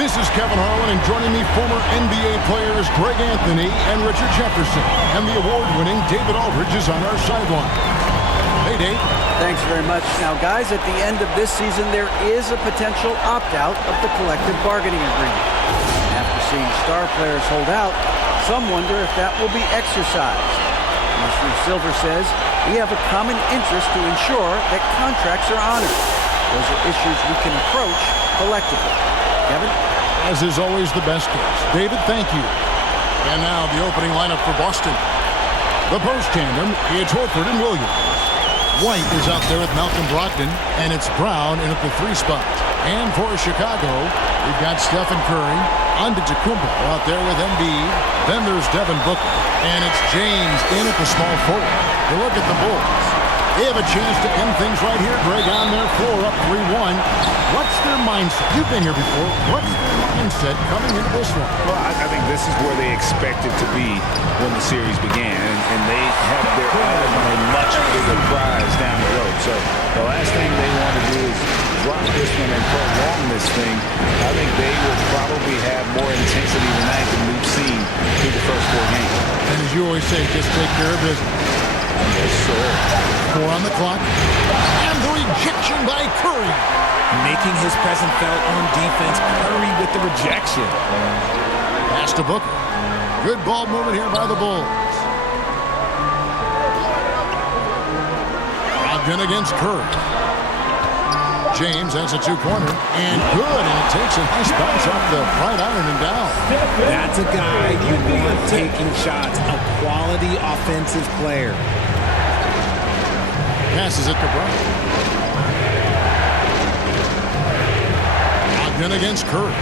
This is Kevin Harlan, and joining me, former NBA players Greg Anthony and Richard Jefferson. And the award-winning David Aldridge is on our sideline. Hey, Dave. Thanks very much. Now, guys, at the end of this season, there is a potential opt-out of the collective bargaining agreement. After seeing star players hold out, some wonder if that will be exercised. Mr. Silver says we have a common interest to ensure that contracts are honored. Those are issues we can approach collectively. Kevin? As is always the best guess. David, thank you. And now the opening lineup for Boston. The post tandem, it's Horford and Williams. White is out there with Malcolm Brogdon, and it's Brown in at the 3 spot. And for Chicago, we've got Stephen Curry, Antetokounmpo out there with Embiid. Then there's Devin Booker, and it's James in at the small forward. You look at the Bulls. They have a chance to end things right here, Greg, on their floor, up 3-1. What's their mindset? You've been here before. What's their mindset coming into this one? Well, I think this is where they expected to be when the series began, and they have their eyes on a much bigger prize down the road. So the last thing they want to do is drop this one and prolong this thing. I think they will probably have more intensity tonight than we've seen through the first 4 games. And as you always say, just take care of business. Yes, sir. 4 on the clock. And the rejection by Curry. Making his presence felt on defense. Curry with the rejection. Pass to Booker. Good ball movement here by the Bulls. Brogdon against Curry. James has a 2-pointer. And good. And it takes a nice bounce off the right iron and down. That's a guy you want taking shots. A quality offensive player. Passes it to Brown. Brogdon against Curry.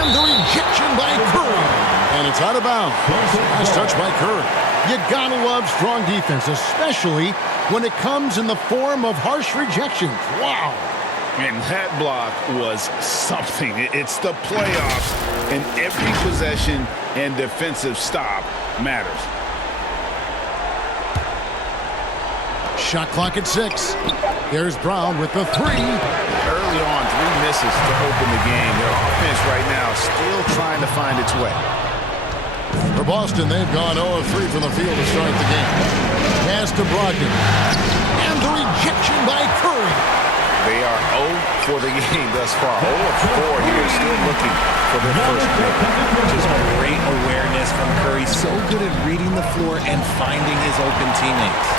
And the rejection by Curry. And it's out of bounds. Nice touch by Curry. You gotta love strong defense, especially when it comes in the form of harsh rejections. Wow. And that block was something. It's the playoffs, and every possession and defensive stop matters. Shot clock at 6. There's Brown with the 3. Early on, 3 misses to open the game. Their offense right now still trying to find its way. For Boston, they've gone 0 of 3 from the field to start the game. Pass to Brogdon. And the rejection by Curry. They are 0 for the game thus far. 0 of 4 here, still looking for their first pick. Just great awareness from Curry. So good at reading the floor and finding his open teammates.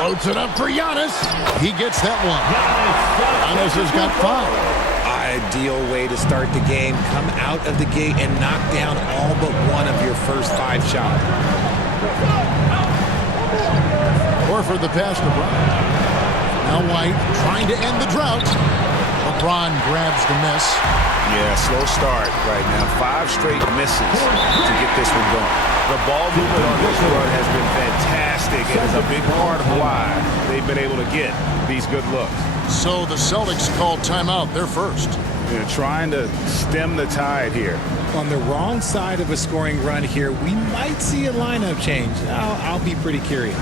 Floats it up for Giannis. He gets that one. Giannis has got 5. Ideal way to start the game. Come out of the gate and knock down all but one of your first 5 shots. Horford the pass to Brown. Now White trying to end the drought. LeBron grabs the miss. Yeah, slow start right now. 5 straight misses to get this one going. The ball movement on this run has been fantastic and is a big part of why they've been able to get these good looks. So the Celtics called timeout. They're first. They're trying to stem the tide here. On the wrong side of a scoring run here, we might see a lineup change. I'll be pretty curious.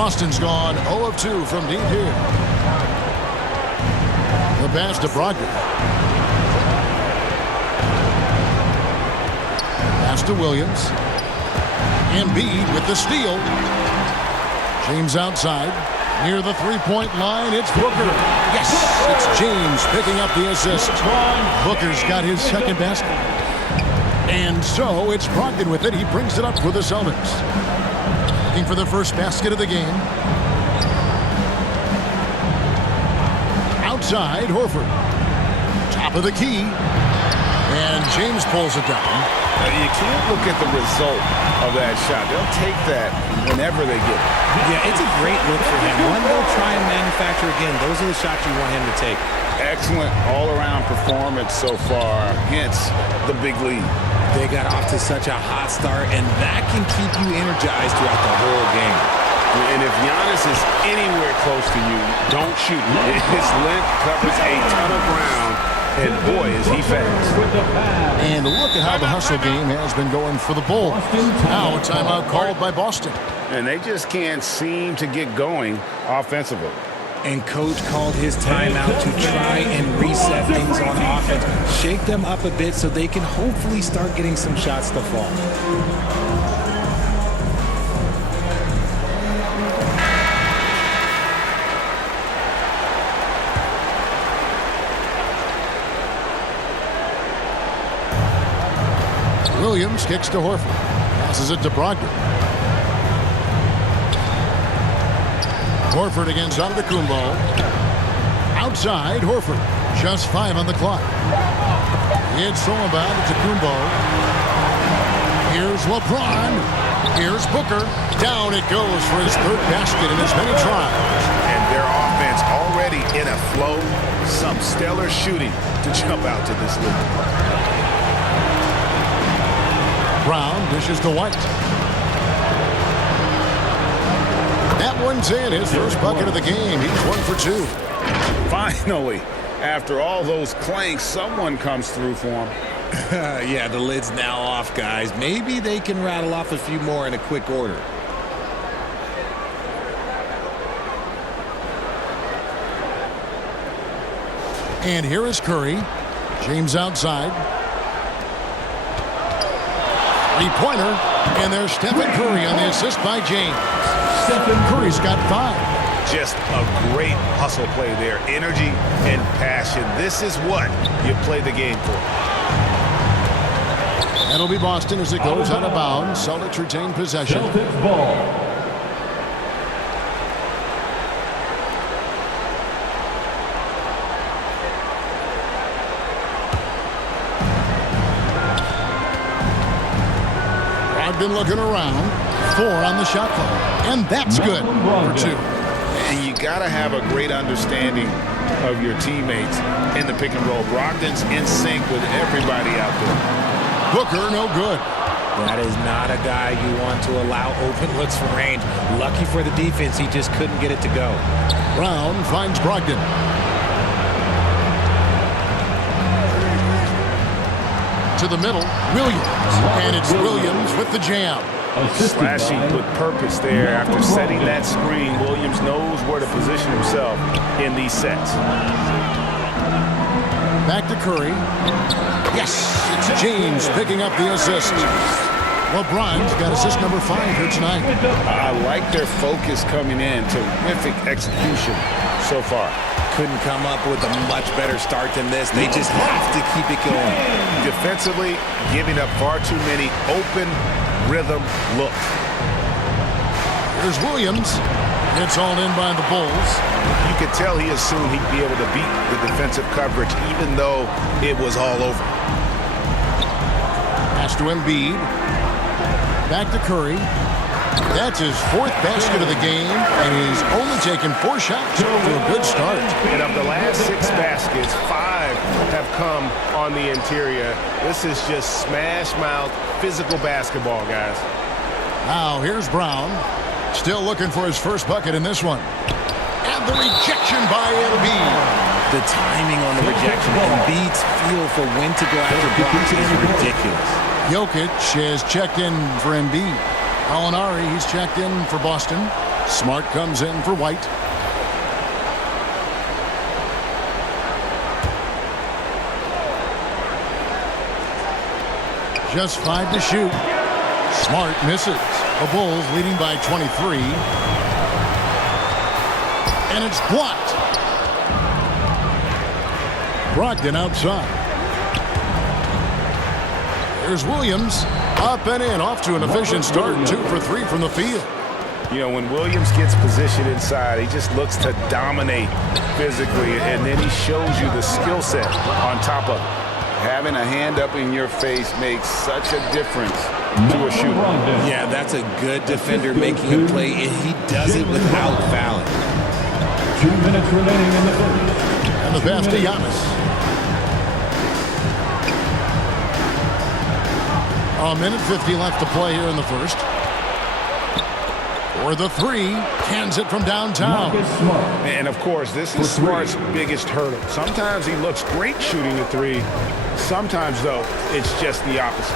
Boston's gone 0 of 2 from deep here. The pass to Brogdon. Pass to Williams. Embiid with the steal. James outside. Near the three-point line, it's Booker. Yes, it's James picking up the assist. Booker's got his second basket. And so it's Brogdon with it. He brings it up for the Celtics. Looking for the first basket of the game. Outside, Horford. Top of the key. And James pulls it down. You can't look at the result of that shot. They'll take that whenever they get it. Yeah, it's a great look for him. One they'll try and manufacture again. Those are the shots you want him to take. Excellent all-around performance so far, hence the big lead. They got off to such a hot start, and that can keep you energized throughout the whole game. And if Giannis is anywhere close to you, don't shoot. His length covers a ton of ground, and boy, is he fast. And look at how the hustle game has been going for the Bulls. Now a timeout called by Boston. And they just can't seem to get going offensively. And coach called his timeout to try and reset things on offense. Shake them up a bit so they can hopefully start getting some shots to fall. Williams kicks to Horford. Passes it to Brogdon. Horford against Antetokounmpo. Outside, Horford. Just 5 on the clock. It's all about Antetokounmpo. Here's LeBron. Here's Booker. Down it goes for his third basket in as many tries. And their offense already in a flow. Some stellar shooting to jump out to this lead. Brown dishes to White. That one's in. His first bucket of the game. He's 1 for 2. Finally, after all those clanks, someone comes through for him. Yeah, the lid's now off, guys. Maybe they can rattle off a few more in a quick order. And here is Curry. James outside. Three-pointer. And there's Stephen Curry on the assist by James. Stephen Curry's got 5. Just a great hustle play there. Energy and passion. This is what you play the game for. That'll be Boston as it goes out of bounds. Celtics retain possession. Celtics ball. Been looking around. 4 on the shot clock. And that's good for 2. And you got to have a great understanding of your teammates in the pick and roll. Brogdon's in sync with everybody out there. Booker, no good. That is not a guy you want to allow open looks from range. Lucky for the defense, he just couldn't get it to go. Brown finds Brogdon. To the middle, Williams. And it's Williams with the jam. Slashing with purpose there after setting that screen. Williams knows where to position himself in these sets. Back to Curry. Yes, it's James picking up the assist. LeBron's got assist number 5 here tonight. I like their focus coming in. Terrific execution so far. Couldn't come up with a much better start than this. They just have to keep it going. Defensively, giving up far too many open rhythm looks. Here's Williams. It's all in by the Bulls. You could tell he assumed he'd be able to beat the defensive coverage, even though it was all over. Pass to Embiid. Back to Curry. That's his 4th basket of the game, and he's only taken 4 shots for a good start. And of the last 6 baskets, 5 have come on the interior. This is just smash-mouth physical basketball, guys. Now here's Brown. Still looking for his first bucket in this one. And the rejection by Embiid. The timing on the rejection. Embiid's feel for when to go after blocks is ridiculous. Jokic has checked in for Embiid. Alinari, he's checked in for Boston. Smart comes in for White. Just 5 to shoot. Smart misses. The Bulls leading by 23. And it's blocked. Brogdon outside. Here's Williams. Up and in. Off to an efficient start. 2 for 3 from the field. You know, when Williams gets positioned inside, he just looks to dominate physically, and then he shows you the skill set on top of it. Having a hand up in your face makes such a difference to a shooter. Yeah, that's a good defender making a play, and he does it without fouling. 2 minutes remaining in the first. And the pass to Giannis. A minute 50 left to play here in the first. For the 3, cans it from downtown. And of course, this is Smart's biggest hurdle. Sometimes he looks great shooting the 3. Sometimes, though, it's just the opposite.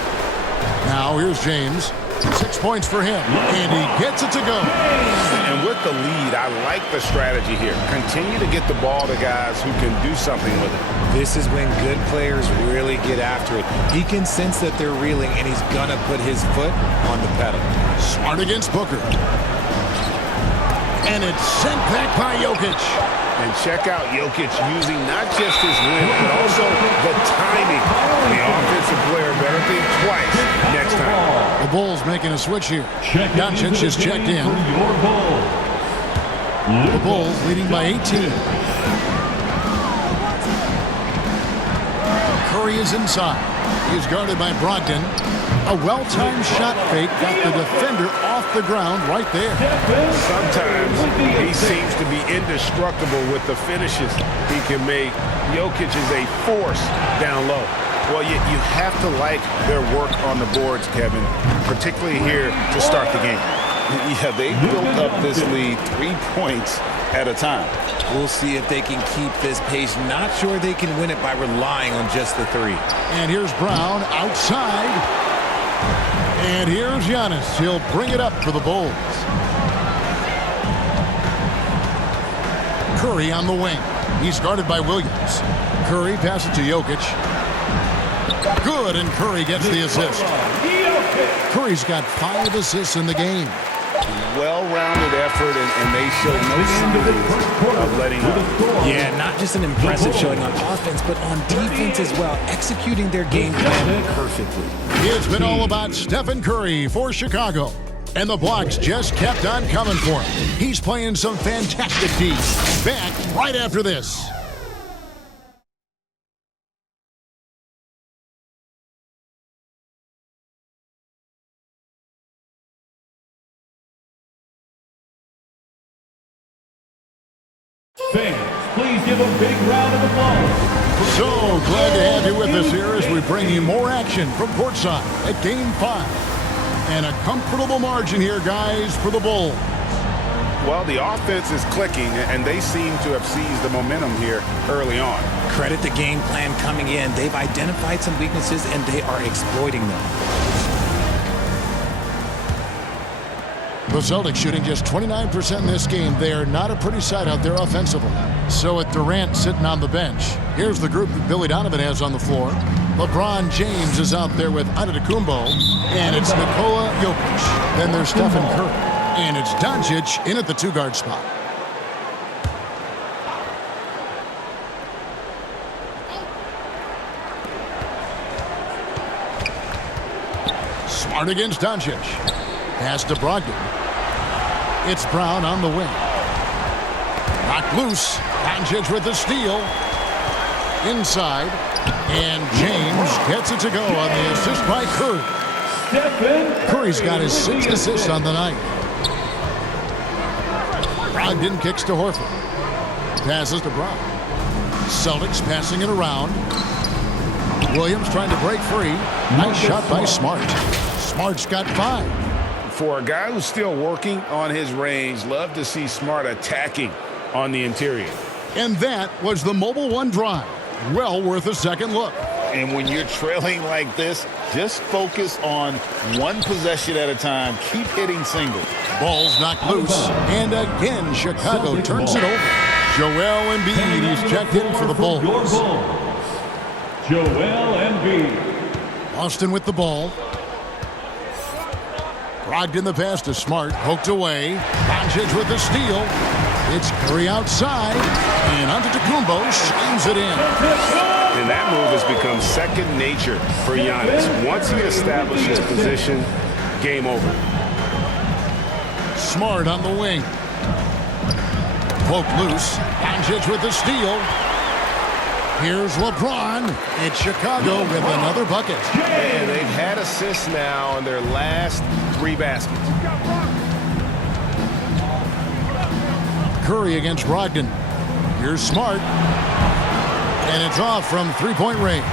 Now here's James. 6 points for him, and he gets it to go. And with the lead, I like the strategy here. Continue to get the ball to guys who can do something with it. This is when good players really get after it. He can sense that they're reeling, and he's going to put his foot on the pedal. Smart against Booker. And it's sent back by Jokic. And check out Jokic using not just his win, but also the timing. The offensive player better think twice next time. The Bulls making a switch here. Doncic is checked in. The Bulls leading by 18. Curry is inside. He's guarded by Brogdon. A well-timed shot fake got the defender off the ground right there. Sometimes he seems to be indestructible with the finishes he can make. Jokic is a force down low. Well, you have to like their work on the boards, Kevin, particularly here to start the game. Yeah, they built up this lead 3 points at a time. We'll see if they can keep this pace. Not sure they can win it by relying on just the 3. And here's Brown outside. And here's Giannis. He'll bring it up for the Bulls. Curry on the wing. He's guarded by Williams. Curry passes to Jokic. Good, and Curry gets the assist. Curry's got 5 assists in the game. Well-rounded effort, and they show no signs of letting up. Yeah, not just an impressive showing on offense, but on defense as well, executing their game plan perfectly. It's been all about Stephen Curry for Chicago, and the blocks just kept on coming for him. He's playing some fantastic D. Back right after this. Fans, please give a big round of applause. So glad to have you with us here as we bring you more action from courtside at Game 5. And a comfortable margin here, guys, for the Bulls. Well, the offense is clicking, and they seem to have seized the momentum here early on. Credit the game plan coming in. They've identified some weaknesses, and they are exploiting them. The Celtics shooting just 29% in this game. They are not a pretty sight out there offensively. So with Durant sitting on the bench, here's the group that Billy Donovan has on the floor. LeBron James is out there with Antetokounmpo, and it's Nikola Jokic. Then there's Stephen Curry, and it's Doncic in at the 2-guard spot. Smart against Doncic. Pass to Brogdon. It's Brown on the wing. Knocked loose. Doncic with the steal. Inside. And James gets it to go on the assist by Curry. Curry's got his 6th assist on the night. Brogdon kicks to Horford. Passes to Brown. Celtics passing it around. Williams trying to break free. Nice shot by Smart. Smart's got 5. For a guy who's still working on his range, love to see Smart attacking on the interior. And that was the Mobile One drive. Well worth a second look. And when you're trailing like this, just focus on one possession at a time. Keep hitting singles. Ball's knocked loose. And again, Chicago turns it over. Joel Embiid is checked in for the Bulls. Joel Embiid. Boston with the ball. Brogdon the pass to Smart. Poked away. Doncic with the steal. It's Curry outside. And Antetokounmpo slams it in. And that move has become second nature for Giannis. Once he establishes position, game over. Smart on the wing. Poked loose. Doncic with the steal. Here's LeBron. It's Chicago with another bucket. And they've had assists now on their last 3 baskets. Curry against Brogdon. Here's Smart. And it's off from three-point range.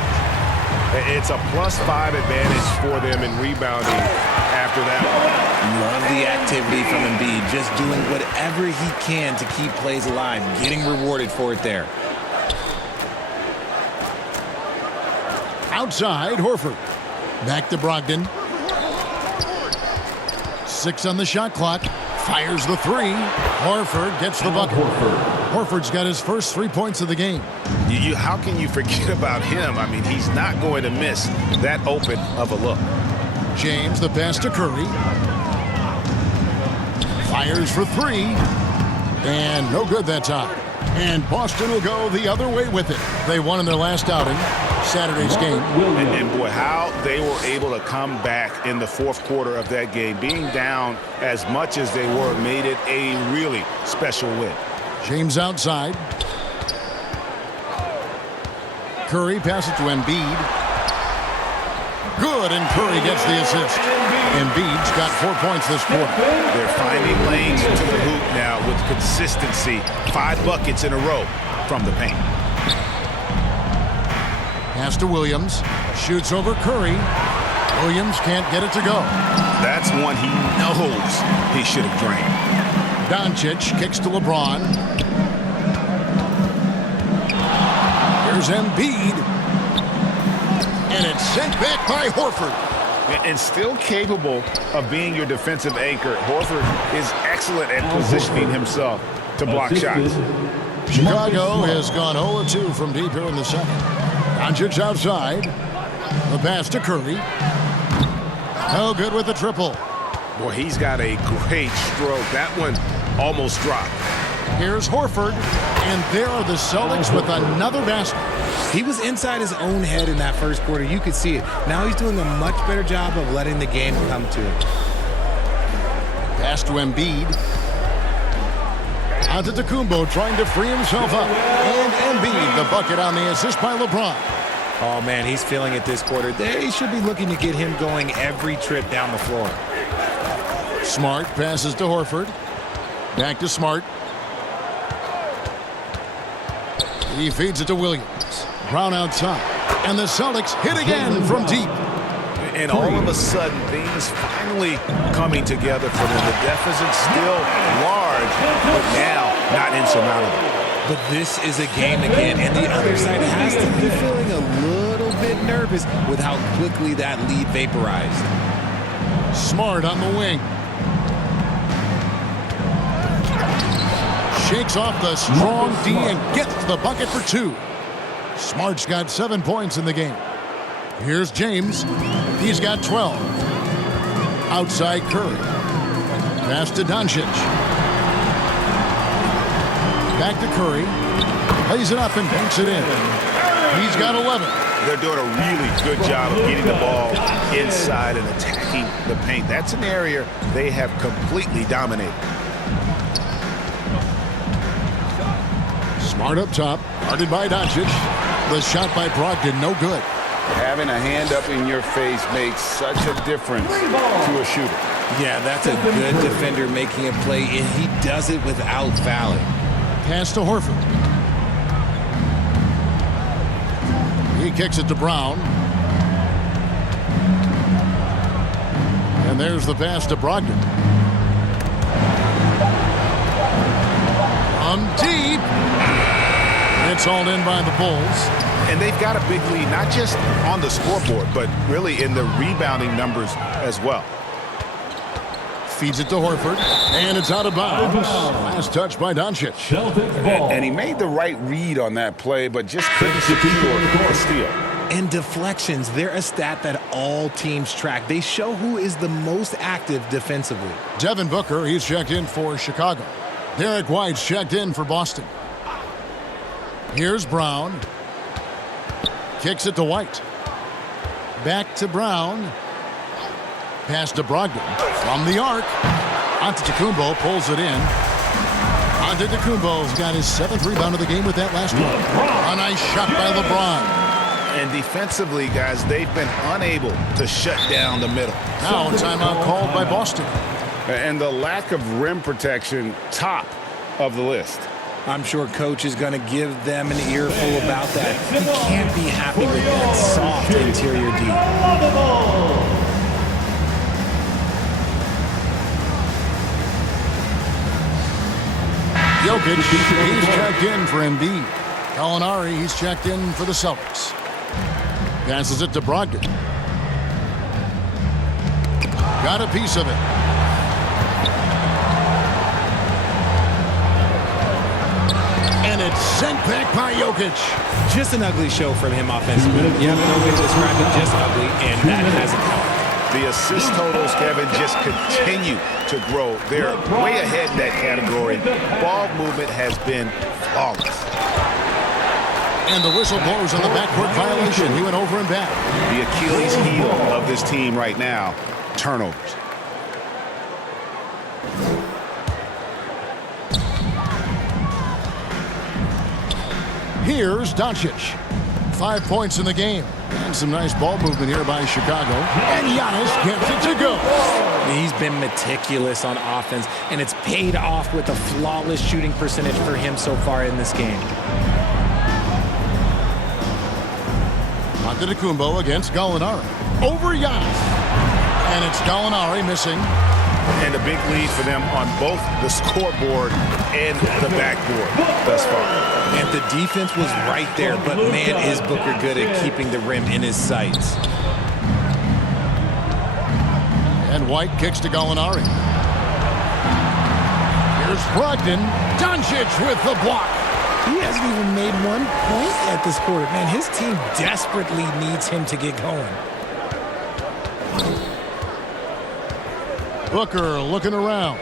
It's a +5 advantage for them in rebounding after that one. Love the activity from Embiid, just doing whatever he can to keep plays alive, getting rewarded for it there. Outside, Horford. Back to Brogdon. 6 on the shot clock. Fires the 3. Horford gets the bucket. Horford's got his first 3 points of the game. How can you forget about him? I mean, he's not going to miss that open of a look. James, the pass to Curry. Fires for 3. And no good that time. And Boston will go the other way with it. They won in their last outing, Saturday's game. And boy, how they were able to come back in the fourth quarter of that game. Being down as much as they were made it a really special win. James outside. Curry passes to Embiid. Good, and Curry gets the assist. Embiid's got 4 points this quarter. They're finding lanes to the hoop now with consistency. 5 buckets in a row from the paint. Pass to Williams. Shoots over Curry. Williams can't get it to go. That's one he knows he should have drained. Doncic kicks to LeBron. Here's Embiid. And it's sent back by Horford. And still capable of being your defensive anchor. Horford is excellent at positioning himself to block shots. Chicago has gone 0-2 from deep here in the second. Doncic outside. The pass to Curry. No good with the triple. Boy, he's got a great stroke. That one almost dropped. Here's Horford. And there are the Celtics with another basket. He was inside his own head in that first quarter. You could see it. Now he's doing a much better job of letting the game come to him. Pass to Embiid. Antetokounmpo trying to free himself up. And Embiid, the bucket on the assist by LeBron. Oh, man, he's feeling it this quarter. They should be looking to get him going every trip down the floor. Smart passes to Horford. Back to Smart. He feeds it to Williams. Brown outside. And the Celtics hit again from deep. And all of a sudden, things finally coming together for them. The deficit's still large, but now not insurmountable. But this is a game again, and the other side has to be feeling a little bit nervous with how quickly that lead vaporized. Smart on the wing. Shakes off the strong D and gets the bucket for 2. Smart's got 7 points in the game. Here's James. He's got 12. Outside Curry. Pass to Doncic. Back to Curry. Plays it up and banks it in. He's got 11. They're doing a really good job of getting the ball inside and attacking the paint. That's an area they have completely dominated. Smart up top, guarded by Doncic. The shot by Brogdon, no good. Having a hand up in your face makes such a difference to a shooter. Yeah, that's a good defender making a play, and he does it without fouling. Pass to Horford. He kicks it to Brown. And there's the pass to Brogdon. From deep. And it's hauled in by the Bulls. And they've got a big lead, not just on the scoreboard, but really in the rebounding numbers as well. Feeds it to Horford, and it's out of bounds. Last touch by Doncic. And he made the right read on that play, but just couldn't secure the steal. And deflections, they're a stat that all teams track. They show who is the most active defensively. Devin Booker, he's checked in for Chicago. Derek White's checked in for Boston. Here's Brown. Kicks it to White. Back to Brown. Pass to Brogdon. From the arc. Antetokounmpo pulls it in. Antetokounmpo's got his 7th rebound of the game with that last one. A nice shot by LeBron. And defensively, guys, they've been unable to shut down the middle. Now a timeout called by Boston. And the lack of rim protection, top of the list. I'm sure coach is going to give them an earful about that. He can't be happy with that soft interior D. Jokic, he's checked in for Embiid. Gallinari, he's checked in for the Celtics. Passes it to Brogdon. Got a piece of it. And it's sent back by Jokic. Just an ugly show from him offensively. Yeah, no way to describe it, just ugly, and that hasn't helped. The assist totals, Kevin, just continue to grow. They're way ahead in that category. Ball movement has been flawless. And the whistle blows on the backcourt violation. He went over and back. The Achilles heel of this team right now, turnovers. Here's Doncic. 5 points in the game. And some nice ball movement here by Chicago. And Giannis gets it to go. He's been meticulous on offense, and it's paid off with a flawless shooting percentage for him so far in this game. Antetokounmpo against Gallinari. Over Giannis. And it's Gallinari missing. And a big lead for them on both the scoreboard and the backboard thus far. And the defense was right there, but man, is Booker good at keeping the rim in his sights. And White kicks to Gallinari. Here's Brogdon. Doncic with the block. He hasn't even made 1 point at this quarter. Man, his team desperately needs him to get going. Booker looking around.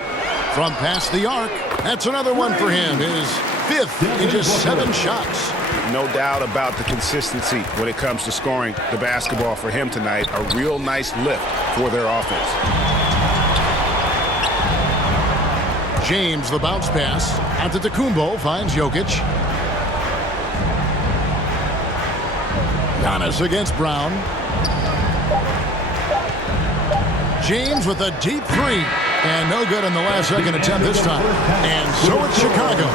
From past the arc. That's another one for him. His 5th in just 7 shots. No doubt about the consistency when it comes to scoring the basketball for him tonight. A real nice lift for their offense. James, the bounce pass. Antetokounmpo finds Jokic. Giannis against Brown. James with a deep 3. And no good in the last second attempt this time. And so it's Chicago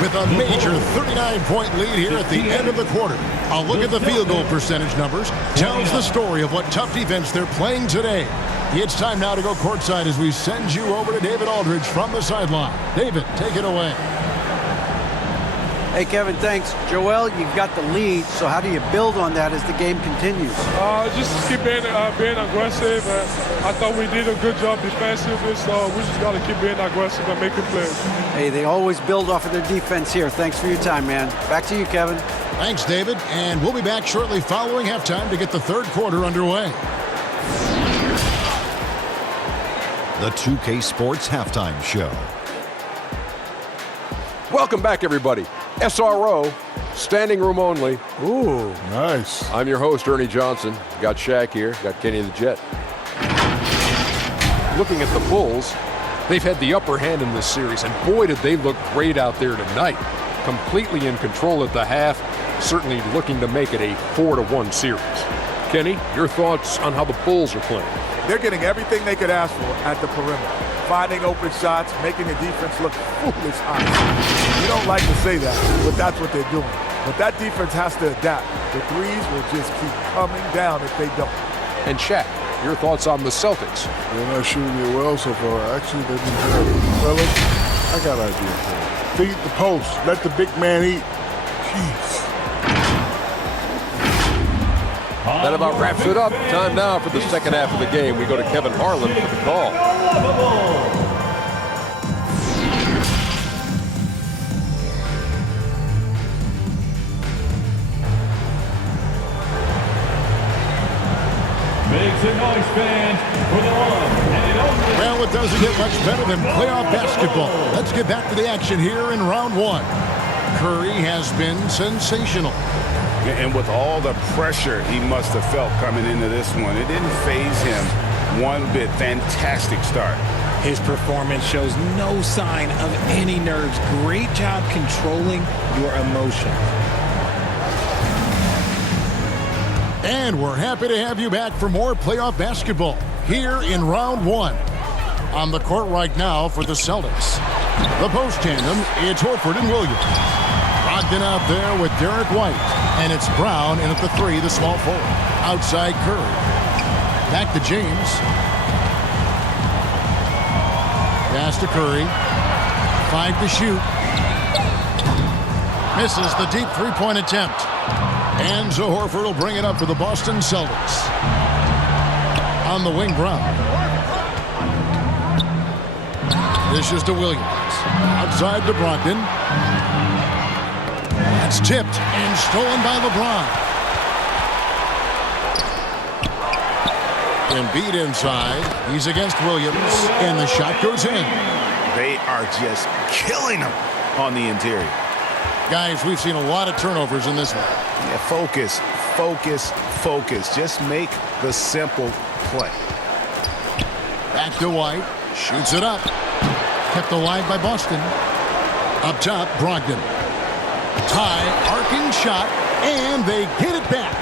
with a major 39-point lead here at the end of the quarter. A look at the field goal percentage numbers tells the story of what tough defense they're playing today. It's time now to go courtside as we send you over to David Aldridge from the sideline. David, take it away. Hey, Kevin, thanks. Joel, you've got the lead, so how do you build on that as the game continues? Just keep being aggressive. I thought we did a good job defensively, so we just got to keep being aggressive and making plays. Hey, they always build off of their defense here. Thanks for your time, man. Back to you, Kevin. Thanks, David. And we'll be back shortly following halftime to get the third quarter underway. The 2K Sports Halftime Show. Welcome back, everybody. SRO, standing room only. Ooh, nice. I'm your host, Ernie Johnson. Got Shaq here, got Kenny the Jet. Looking at the Bulls, they've had the upper hand in this series, and boy, did they look great out there tonight. Completely in control at the half, certainly looking to make it a 4-1 series. Kenny, your thoughts on how the Bulls are playing? They're getting everything they could ask for at the perimeter. Finding open shots, making the defense look foolish, honestly. You don't like to say that, but that's what they're doing. But that defense has to adapt. The threes will just keep coming down if they don't. And Shaq, your thoughts on the Celtics? They're not shooting it well so far. Actually, they've been terrible. Fellas, I got an idea for you. Feed the post. Let the big man eat. That about wraps it up. Time now for the second half of the game. We go to Kevin Harlan for the call. Make some noise, fans, for the one and only. Well, it doesn't get much better than playoff basketball. Let's get back to the action here in round one. Curry has been sensational. And with all the pressure he must have felt coming into this one, it didn't faze him one bit. Fantastic start. His performance shows no sign of any nerves. Great job controlling your emotions. And we're happy to have you back for more playoff basketball here in round one. On the court right now for the Celtics. The post tandem, it's Horford and Williams. Brogdon out there with Derek White. And it's Brown in at the three, the small forward. Outside Curry. Back to James. Pass to Curry. 5 to shoot. Misses the deep three-point attempt. And so Horford will bring it up for the Boston Celtics. On the wing, Brown. This is to Williams. Outside to Brogdon. That's tipped and stolen by LeBron. Embiid inside. He's against Williams. And the shot goes in. They are just killing him on the interior. Guys, we've seen a lot of turnovers in this one. Yeah, focus, focus, focus. Just make the simple play. Back to White. Shoots it up. Kept alive by Boston. Up top, Brogdon. High, arcing shot, and they get it back.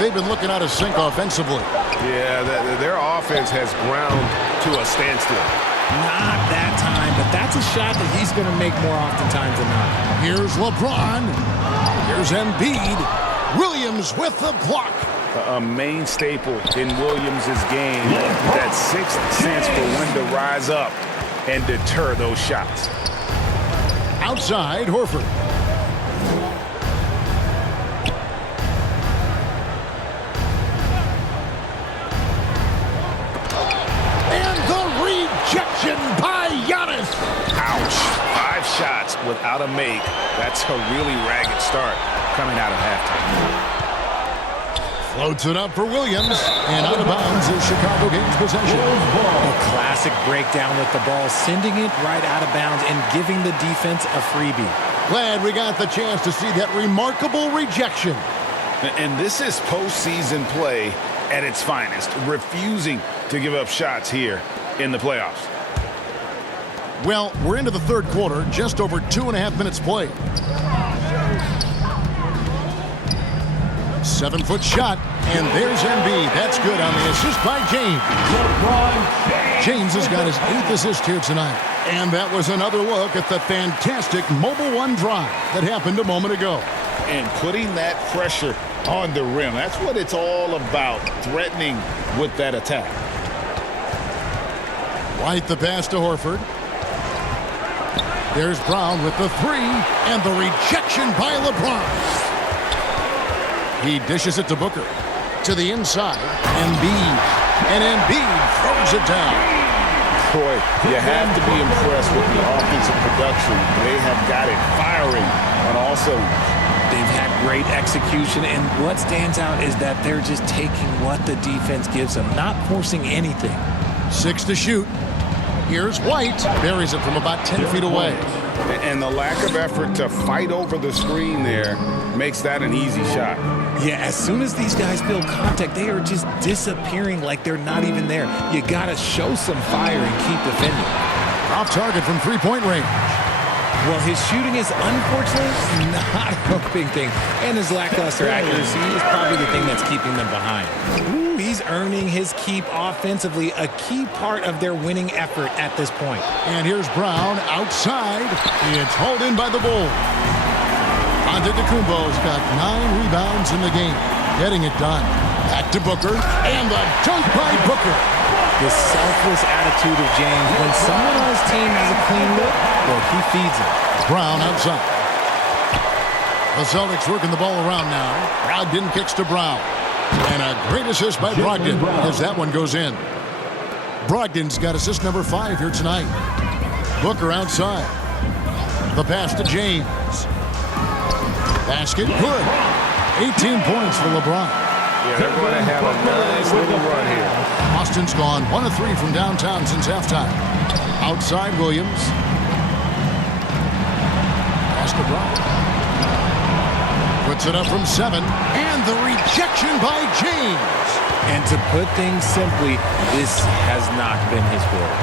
They've been looking out of sync offensively. Yeah, their offense has ground to a standstill. Not that time, but that's a shot that he's going to make more oftentimes than not. Here's LeBron. Here's Embiid. Williams with the block. A main staple in Williams' game, that sixth sense for when to rise up and deter those shots. Outside, Horford. And the rejection by Giannis. Ouch. 5 shots without a make. That's a really ragged start coming out of halftime. Floats it up for Williams, and out of bounds is Chicago gains possession. A classic breakdown with the ball, sending it right out of bounds and giving the defense a freebie. Glad we got the chance to see that remarkable rejection. And this is postseason play at its finest, refusing to give up shots here in the playoffs. Well, we're into the third quarter, just over 2.5 minutes played. 7-foot shot, and there's Embiid. That's good on the assist by James. James has got his 8th assist here tonight. And that was another look at the fantastic Mobile One drive that happened a moment ago. And putting that pressure on the rim. That's what it's all about, threatening with that attack. White the pass to Horford. There's Brown with the three, and the rejection by LeBron. He dishes it to Booker. To the inside, Embiid. And Embiid throws it down. Troy, you have to be impressed with the offensive production. They have got it firing on all cylinders. They've had great execution, and what stands out is that they're just taking what the defense gives them, not forcing anything. 6 to shoot. Here's White. Buries it from about 10 feet away. And the lack of effort to fight over the screen there makes that an easy shot. Yeah, as soon as these guys feel contact, they are just disappearing like they're not even there. You got to show some fire and keep defending. Off target from three-point range. Well, his shooting is unfortunately not a big thing, and his lackluster accuracy is probably the thing that's keeping them behind. Ooh, he's earning his keep offensively, a key part of their winning effort at this point. And here's Brown outside. It's hauled in by the Bulls. Antetokounmpo's got 9 rebounds in the game, getting it done. Back to Booker, and the dunk by Booker. The selfless attitude of James. When someone on his team has a clean look, well, he feeds it. Brown outside. The Celtics working the ball around now. Brogdon kicks to Brown. And a great assist by Brogdon as that one goes in. Brogdon's got assist number 5 here tonight. Booker outside. The pass to James. Basket good. 18 points for LeBron. Yeah, they're going to have a nice little run here. Austin's gone 1 of 3 from downtown since halftime. Outside Williams. Pass to Brown. Puts it up from 7, and the rejection by James. And to put things simply, this has not been his quarter.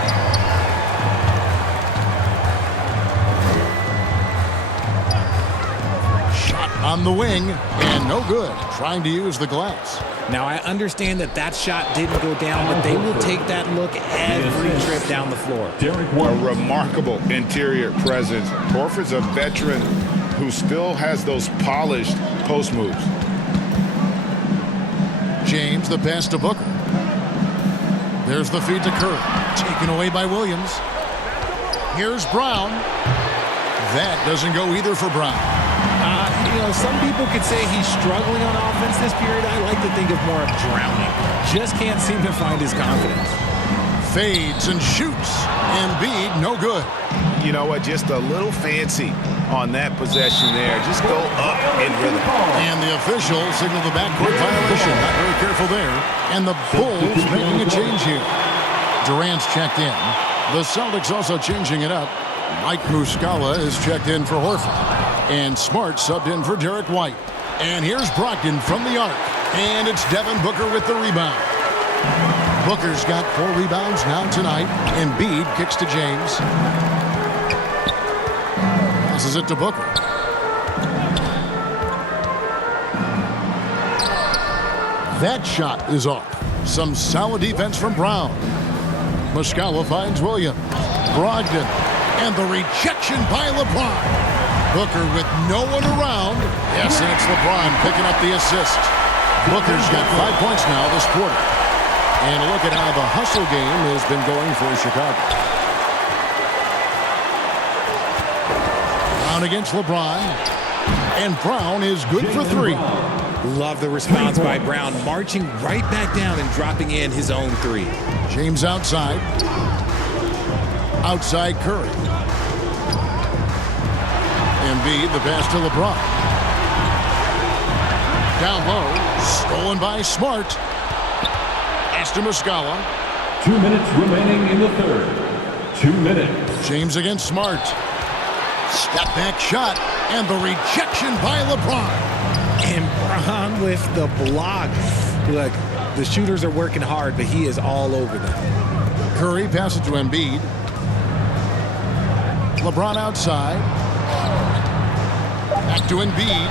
Shot on the wing, and no good. Trying to use the glass. Now, I understand that that shot didn't go down, but they will take that look every trip down the floor. A remarkable interior presence. Horford's a veteran who still has those polished post moves. James, the pass to Booker. There's the feed to Curry. Taken away by Williams. Here's Brown. That doesn't go either for Brown. Some people could say he's struggling on offense this period. I like to think of more of drowning. Just can't seem to find his confidence. Fades and shoots. Embiid, no good. You know what? Just a little fancy on that possession there. Just go up in rhythm. And the official signaled the backcourt violation. Not very careful there. And the Bulls making a change here. Durant's checked in. The Celtics also changing it up. Mike Muscala is checked in for Horford. And Smart subbed in for Derek White. And here's Brogdon from the arc. And it's Devin Booker with the rebound. Booker's got 4 rebounds now tonight. Embiid kicks to James. Passes it to Booker. That shot is off. Some solid defense from Brown. Muscala finds Williams. Brogdon. And the rejection by LeBron. Booker with no one around. Yes, and it's LeBron picking up the assist. Booker's got 5 points now this quarter. And look at how the hustle game has been going for Chicago. Brown against LeBron. And Brown is good for 3. Love the response by Brown, marching right back down and dropping in his own 3. James outside. Outside Curry. Embiid, the pass to LeBron. Down low, stolen by Smart. Pass to Muscala. 2 minutes remaining in the third. 2 minutes. James against Smart. Step back shot, and the rejection by LeBron. And Brown with the block. Look, the shooters are working hard, but he is all over them. Curry passes to Embiid. LeBron outside. Back to Embiid.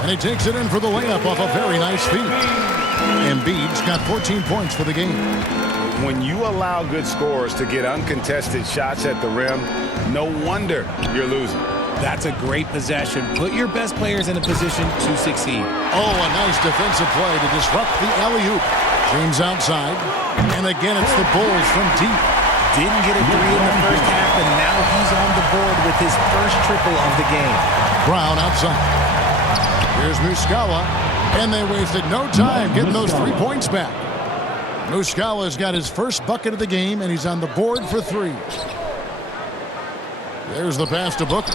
And he takes it in for the layup off a very nice feed. Embiid's got 14 points for the game. When you allow good scorers to get uncontested shots at the rim, no wonder you're losing. That's a great possession. Put your best players in a position to succeed. Oh, a nice defensive play to disrupt the alley-oop. James outside. And again, it's the Bulls from deep. Didn't get a 3 in the first half, and now he's on the board with his first triple of the game. Brown outside. Here's Muscala. And they wasted no time getting those 3 points back. Muscala's got his first bucket of the game, and he's on the board for 3. There's the pass to Booker.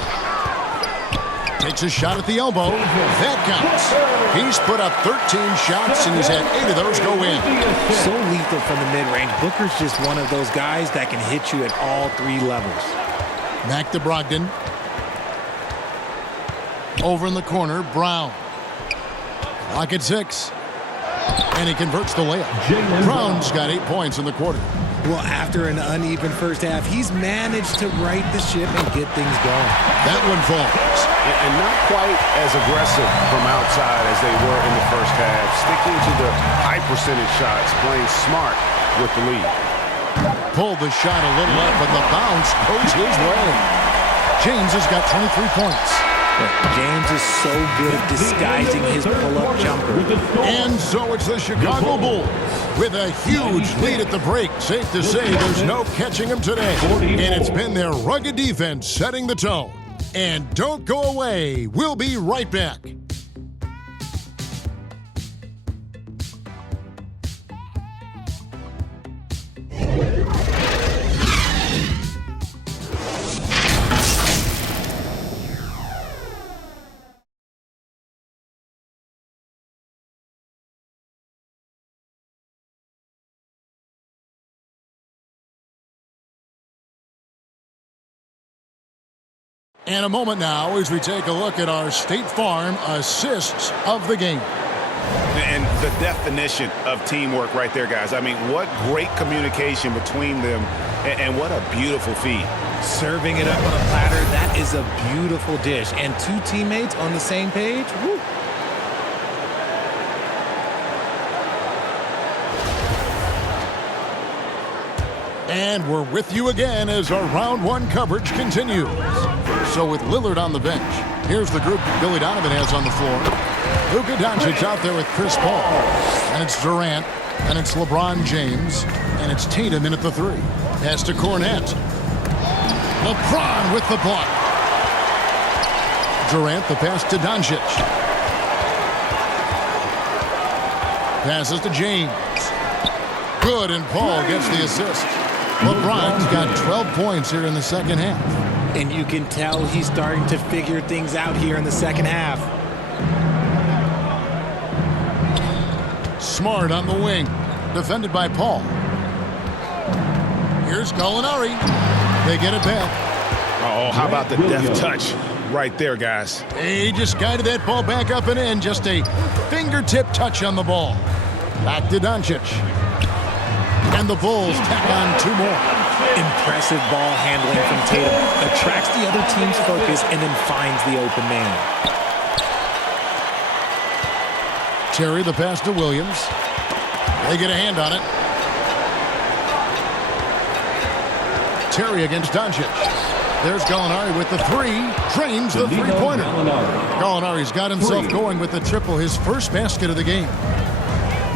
Takes a shot at the elbow. That counts. He's put up 13 shots, and he's had 8 of those go in. So lethal from the mid-range. Booker's just one of those guys that can hit you at all 3 levels. Back to Brogdon. Over in the corner, Brown. Clock at 6. And he converts the layup. Brown's got 8 points in the quarter. Well, after an uneven first half, he's managed to right the ship and get things going. That one falls. And not quite as aggressive from outside as they were in the first half. Sticking to the high percentage shots, playing smart with the lead. Pulled the shot a little up, but the bounce goes his way. James has got 23 points. James is so good at disguising his pull-up jumper. And so it's the Chicago Bulls with a huge lead at the break. Safe to say there's no catching them today. And it's been their rugged defense setting the tone. And don't go away. We'll be right back. And a moment now as we take a look at our State Farm assists of the game. And the definition of teamwork right there, guys. I mean, what great communication between them, and what a beautiful feed. Serving it up on a platter, that is a beautiful dish. And two teammates on the same page, woo. And we're with you again as our round one coverage continues. So with Lillard on the bench, here's the group Billy Donovan has on the floor. Luka Doncic out there with Chris Paul. And it's Durant. And it's LeBron James. And it's Tatum in at the three. Pass to Cornette. LeBron with the block. Durant the pass to Doncic. Passes to James. Good, and Paul gets the assist. LeBron's got 12 points here in the second half. And you can tell he's starting to figure things out here in the second half. Smart on the wing. Defended by Paul. Here's Gallinari. They get it back. Oh, how about the deft touch right there, guys? He just guided that ball back up and in. Just a fingertip touch on the ball. Back to Doncic. And the Bulls tack on two more. Impressive ball handling from Tatum. Attracts the other team's focus and then finds the open man. Terry the pass to Williams. They get a hand on it. Terry against Doncic. There's Gallinari with the three. Drains the three-pointer. Gallinari's got himself going with the triple, his first basket of the game.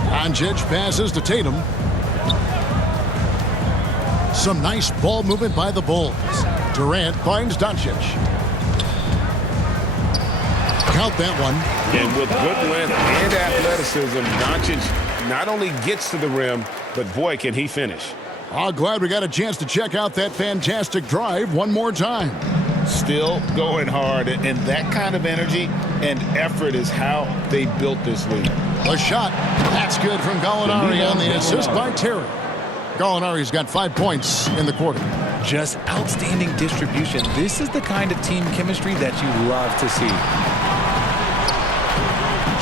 Doncic passes to Tatum. Some nice ball movement by the Bulls. Durant finds Doncic. Count that one. And with good length and athleticism, Doncic not only gets to the rim, but boy, can he finish. Oh, glad we got a chance to check out that fantastic drive one more time. Still going hard, and that kind of energy and effort is how they built this league. A shot. That's good from Gallinari on the assist by Terry. Gallinari's got 5 points in the quarter. Just outstanding distribution. This is the kind of team chemistry that you love to see.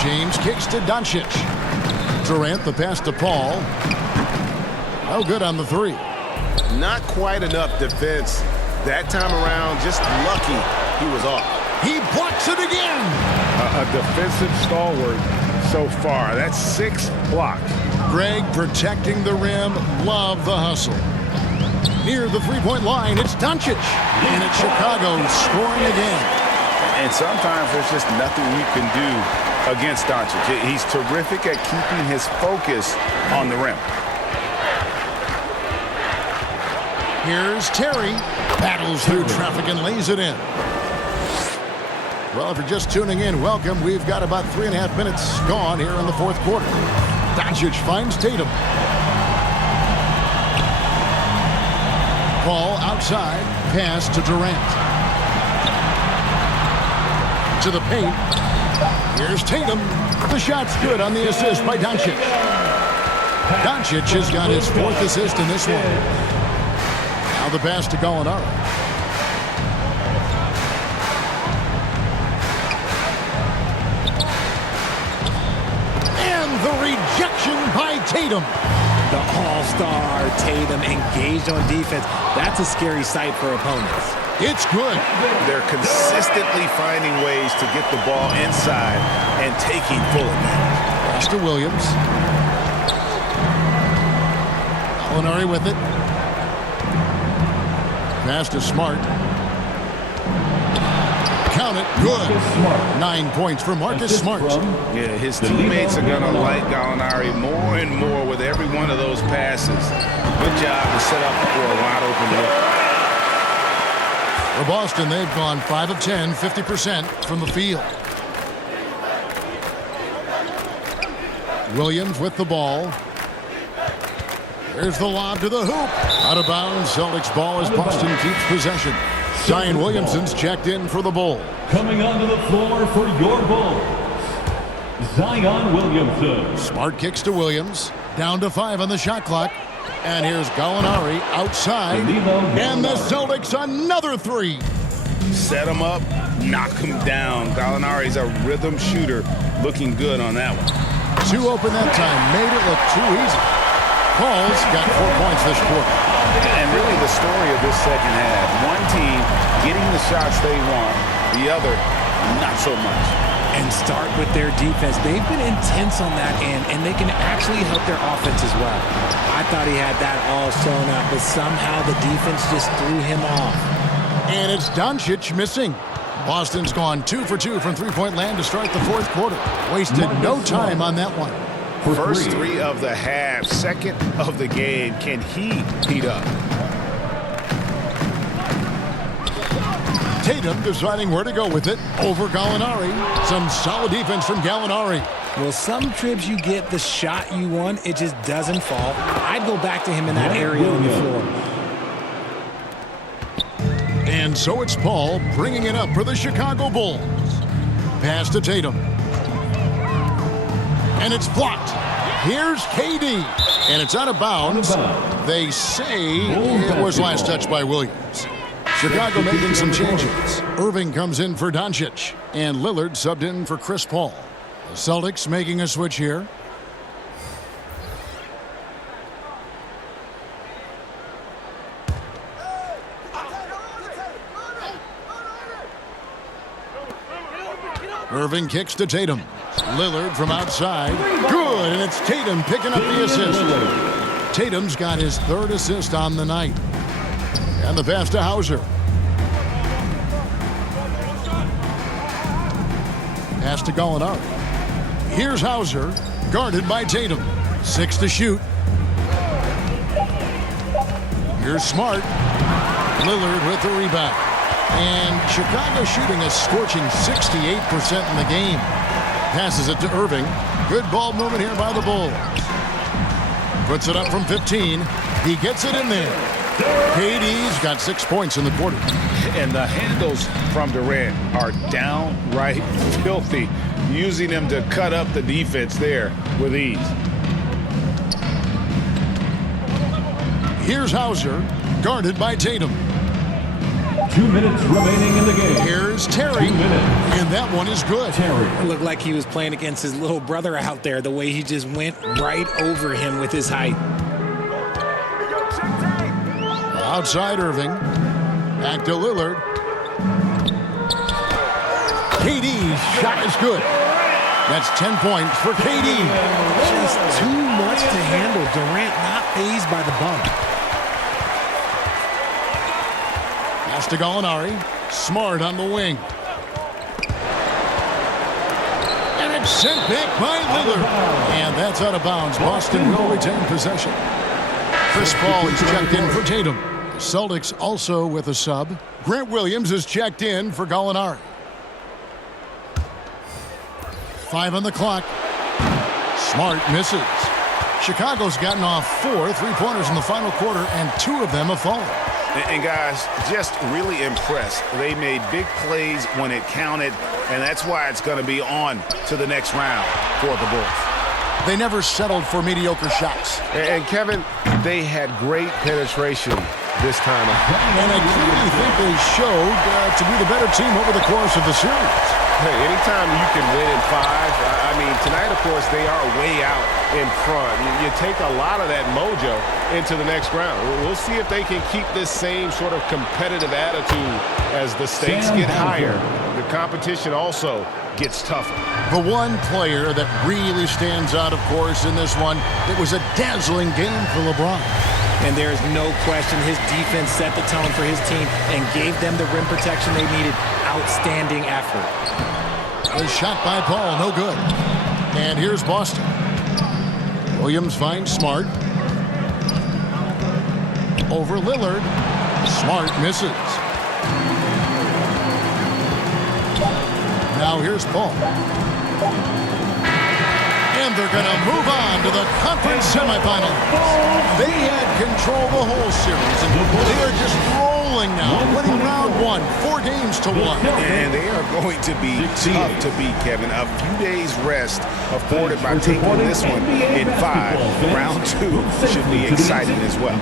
James kicks to Doncic. Durant the pass to Paul. No good on the three. Not quite enough defense. That time around, just lucky he was off. He blocks it again. A defensive stalwart so far. That's 6 blocks. Greg protecting the rim. Love the hustle. Near the three-point line, it's Doncic. And it's Chicago scoring again. And sometimes there's just nothing you can do against Doncic. He's terrific at keeping his focus on the rim. Here's Terry. Battles through traffic and lays it in. Well, if you're just tuning in, welcome. We've got about 3.5 minutes gone here in the fourth quarter. Doncic finds Tatum. Paul outside. Pass to Durant. To the paint. Here's Tatum. The shot's good on the assist by Doncic. Doncic has got his 4th assist in this one. Now the pass to Gallinari. And the rejection by Tatum. The all-star Tatum engaged on defense. That's a scary sight for opponents. It's good. They're consistently finding ways to get the ball inside and taking full advantage. Pass to Williams. Gallinari with it. Pass to Smart. Count it. Good. 9 points for Marcus Smart. Yeah, his teammates are going to like Gallinari more and more with every one of those passes. Good job to set up for a wide open look. For Boston, they've gone 5 of 10, 50% from the field. Williams with the ball. There's the lob to the hoop. Out of bounds. Celtics ball as Boston keeps possession. Zion Williamson's checked in for the Bull. Coming onto the floor for your Bulls, Zion Williamson. Smart kicks to Williams. Down to 5 on the shot clock. And here's Gallinari outside. And the Celtics another 3. Set him up, knock him down. Gallinari's a rhythm shooter, looking good on that one. 2 open that time. Made it look too easy. Paul's got 4 points this quarter. And really the story of this second half. One team getting the shots they want, the other not so much. And start with their defense. They've been intense on that end, and they can actually help their offense as well. I thought he had that all sewn up, but somehow the defense just threw him off. And it's Doncic missing. Boston's gone 2 for 2 from three-point land to start the fourth quarter. Wasted no time on that one. First 3 of the half, second of the game. Can he heat up? Tatum deciding where to go with it over Gallinari. Some solid defense from Gallinari. Well, some trips you get the shot you want, it just doesn't fall. I'd go back to him in that area on the floor. And so it's Paul bringing it up for the Chicago Bulls. Pass to Tatum. And it's blocked. Here's KD. And it's out of bounds. They say it was last touched by Williams. Chicago making some changes. Irving comes in for Doncic. And Lillard subbed in for Chris Paul. The Celtics making a switch here. Irving kicks to Tatum. Lillard from outside. Good, and it's Tatum picking up the assist. Tatum's got his 3rd assist on the night. And the pass to Hauser. Pass to Gallinari. Here's Hauser, guarded by Tatum. 6 to shoot. Here's Smart. Lillard with the rebound. And Chicago shooting a scorching 68% in the game. Passes it to Irving. Good ball movement here by the Bulls. Puts it up from 15. He gets it in there. KD's got 6 points in the quarter. And the handles from Durant are downright filthy, using them to cut up the defense there with ease. Here's Hauser, guarded by Tatum. 2 minutes remaining in the game. Here's Terry, and that one is good. It looked like he was playing against his little brother out there, the way he just went right over him with his height. Outside Irving. Back to Lillard. KD's shot is good. That's 10 points for KD. Just too much to handle. Durant not fazed by the bump. Pass to Gallinari. Smart on the wing. And it's sent back by Lillard. And that's out of bounds. Boston will retain possession. Chris Paul is checked in for Tatum. The Celtics also with a sub. Grant Williams is checked in for Gallinari. 5 on the clock. Smart misses. Chicago's gotten off 4 3-pointers in the final quarter, and 2 of them have fallen. And guys, just really impressed. They made big plays when it counted, and that's why it's going to be on to the next round for the Bulls. They never settled for mediocre shots. And Kevin, they had great penetration this time. And I clearly think they showed to be the better team over the course of the series. Hey, anytime you can win in 5, I mean, tonight, of course, they are way out in front. You take a lot of that mojo into the next round. We'll see if they can keep this same sort of competitive attitude as the stakes get higher. The competition also gets tougher. The one player that really stands out, of course, in this one, it was a dazzling game for LeBron. And there's no question his defense set the tone for his team and gave them the rim protection they needed. Outstanding effort. A shot by Paul, no good. And here's Boston. Williams finds Smart. Over Lillard. Smart misses. Now here's Paul. And they're going to move on to the conference semifinal. They had control the whole series, and they are just rolling now, winning round 1, 4-1. And they are going to be tough to beat, Kevin. A few days rest afforded by taking this one in 5. Round 2 should be exciting as well.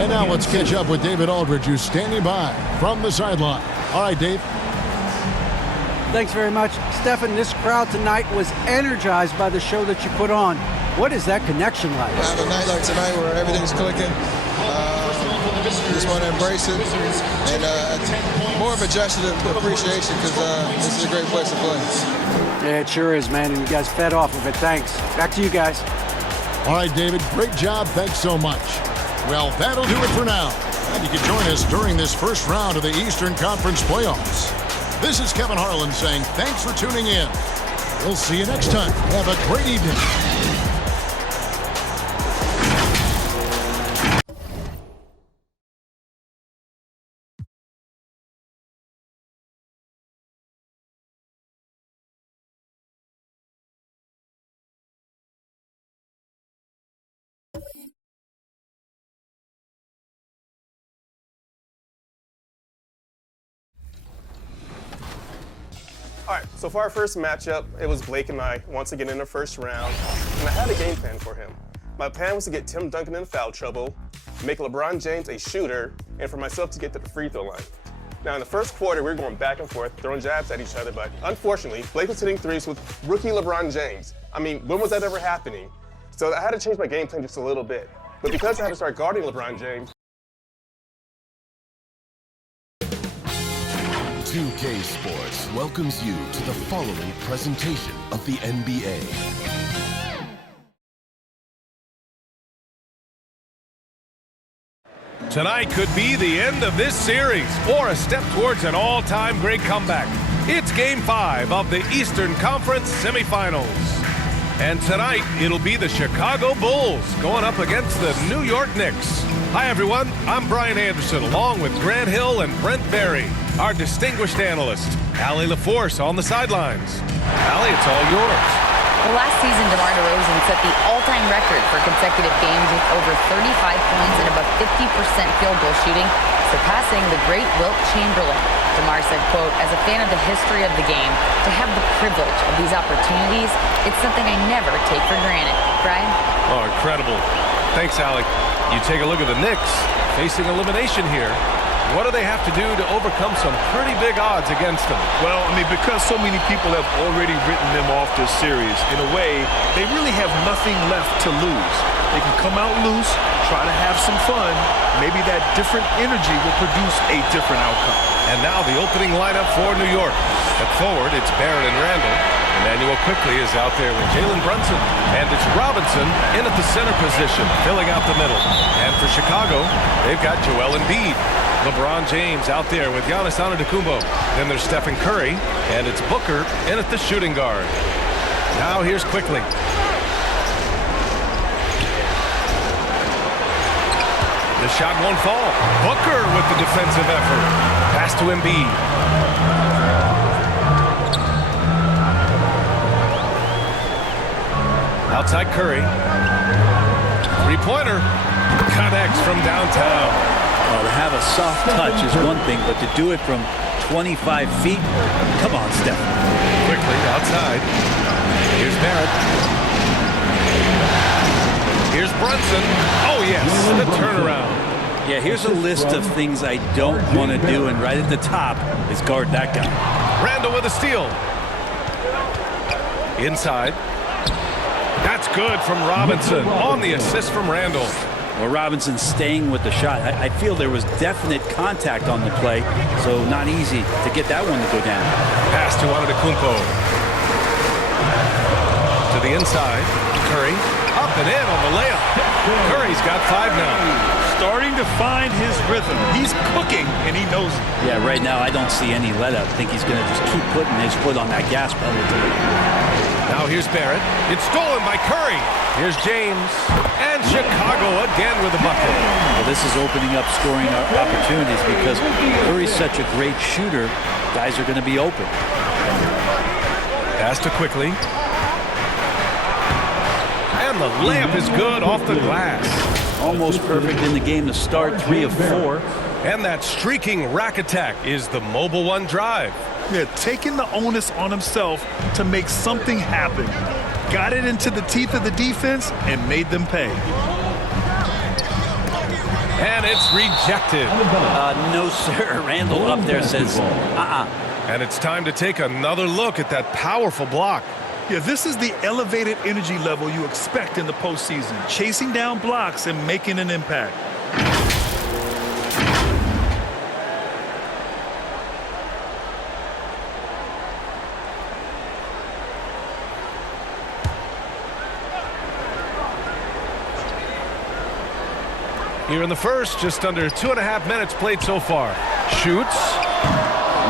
And now let's catch up with David Aldridge, who's standing by from the sideline. All right, Dave. Thanks very much. Stephen, this crowd tonight was energized by the show that you put on. What is that connection like? Have a night like tonight where everything's clicking. Just want to embrace it. And more of a gesture of appreciation because this is a great place to play. Yeah, it sure is, man. And you guys fed off of it. Thanks. Back to you guys. All right, David. Great job. Thanks so much. Well, that'll do it for now. And you can join us during this first round of the Eastern Conference playoffs. This is Kevin Harlan saying thanks for tuning in. We'll see you next time. Have a great evening. All right, so for our first matchup, it was Blake and I once again in the first round, and I had a game plan for him. My plan was to get Tim Duncan in foul trouble, make LeBron James a shooter, and for myself to get to the free throw line. Now in the first quarter, we were going back and forth, throwing jabs at each other, but unfortunately, Blake was hitting threes with rookie LeBron James. I mean, when was that ever happening? So I had to change my game plan just a little bit. But because I had to start guarding LeBron James, 2K Sports welcomes you to the following presentation of the NBA. Tonight could be the end of this series or a step towards an all-time great comeback. It's Game 5 of the Eastern Conference Semifinals. And tonight, it'll be the Chicago Bulls going up against the New York Knicks. Hi, everyone. I'm Brian Anderson, along with Grant Hill and Brent Barry, our distinguished analyst. Allie LaForce on the sidelines. Allie, it's all yours. Well, last season, DeMar DeRozan set the all-time record for consecutive games with over 35 points and above 50% field goal shooting, surpassing the great Wilt Chamberlain. DeMar said, quote, "As a fan of the history of the game, to have the privilege of these opportunities, it's something I never take for granted." Brian? Oh, incredible. Thanks, Allie. You take a look at the Knicks facing elimination here. What do they have to do to overcome some pretty big odds against them? Well, I mean, because so many people have already written them off this series, in a way, they really have nothing left to lose. They can come out loose, try to have some fun. Maybe that different energy will produce a different outcome. And now the opening lineup for New York. At forward, it's Barrett and Randall. Emmanuel quickly is out there with Jalen Brunson. And it's Robinson in at the center position, filling out the middle. And for Chicago, they've got Joel Embiid. LeBron James out there with Giannis Antetokounmpo. Then there's Stephen Curry, and it's Booker in at the shooting guard. Now here's quickly. The shot won't fall. Booker with the defensive effort. Pass to Embiid. Outside Curry. Three-pointer. Connects from downtown. To have a soft touch is one thing, but to do it from 25 feet, come on, Steph. Quickly outside. Here's Barrett. Here's Brunson. Oh, yes, the turnaround. Yeah, here's a list of things I don't want to do, and right at the top is guard that guy. Randall with a steal. Inside. That's good from Robinson on the assist from Randall. Well, Robinson staying with the shot. I feel there was definite contact on the play, so not easy to get that one to go down. Pass to Antetokounmpo. To the inside. Curry up and in on the layup. Curry's got 5 now. Starting to find his rhythm. He's cooking, and he knows it. Yeah, right now I don't see any let-up. I think he's going to just keep putting his foot on that gas pedal. Now here's Barrett. It's stolen by Curry. Here's James. And Chicago again with a bucket. Well, this is opening up scoring opportunities because Curry's such a great shooter. Guys are going to be open. Pass to Quickly. And the layup is good off the glass. Almost perfect in the game to start, 3 of 4. And that streaking rack attack is the Mobile One drive. Yeah, taking the onus on himself to make something happen. Got it into the teeth of the defense and made them pay. And it's rejected. No, sir. Randall up there says, And it's time to take another look at that powerful block. Yeah, this is the elevated energy level you expect in the postseason. Chasing down blocks and making an impact. Here in the first, just under 2.5 minutes played so far. Shoots.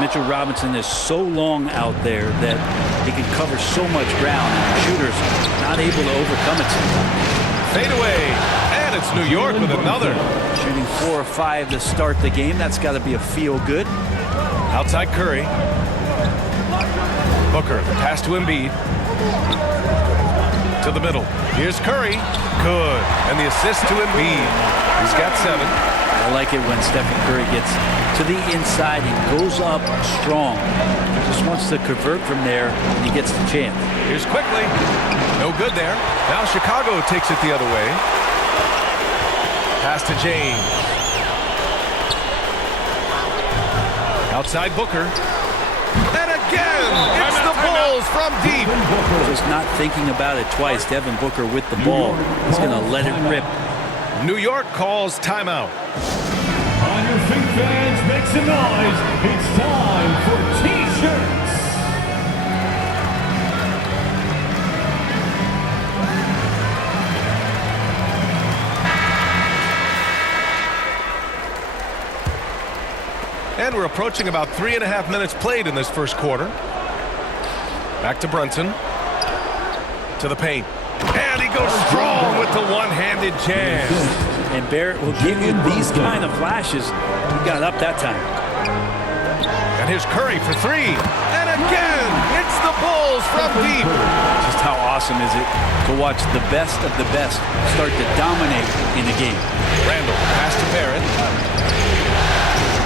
Mitchell Robinson is so long out there that he can cover so much ground. Shooters not able to overcome it sometimes. Fade away. And it's New York with another. Shooting 4 or 5 to start the game. That's got to be a feel good. Outside Curry. Booker, the pass to Embiid. To the middle. Here's Curry. Good. And the assist to Embiid. He's got 7. I like it when Stephen Curry gets to the inside and goes up strong. Just wants to convert from there when he gets the chance. Here's Quickly. No good there. Now Chicago takes it the other way. Pass to James. Outside Booker. And again, it's the Bulls from deep. Just not thinking about it twice. Devin Booker with the ball. He's going to let it rip. New York calls timeout. On your feet, fans, make some noise. It's time for T-shirts. And we're approaching about 3.5 minutes played in this first quarter. Back to Brunson. To the paint. And he goes strong with the one-handed jam. And Barrett will give you these kind of flashes. He got up that time. And here's Curry for 3. And again, it's the Bulls from deep. Just how awesome is it to watch the best of the best start to dominate in the game. Randall, pass to Barrett.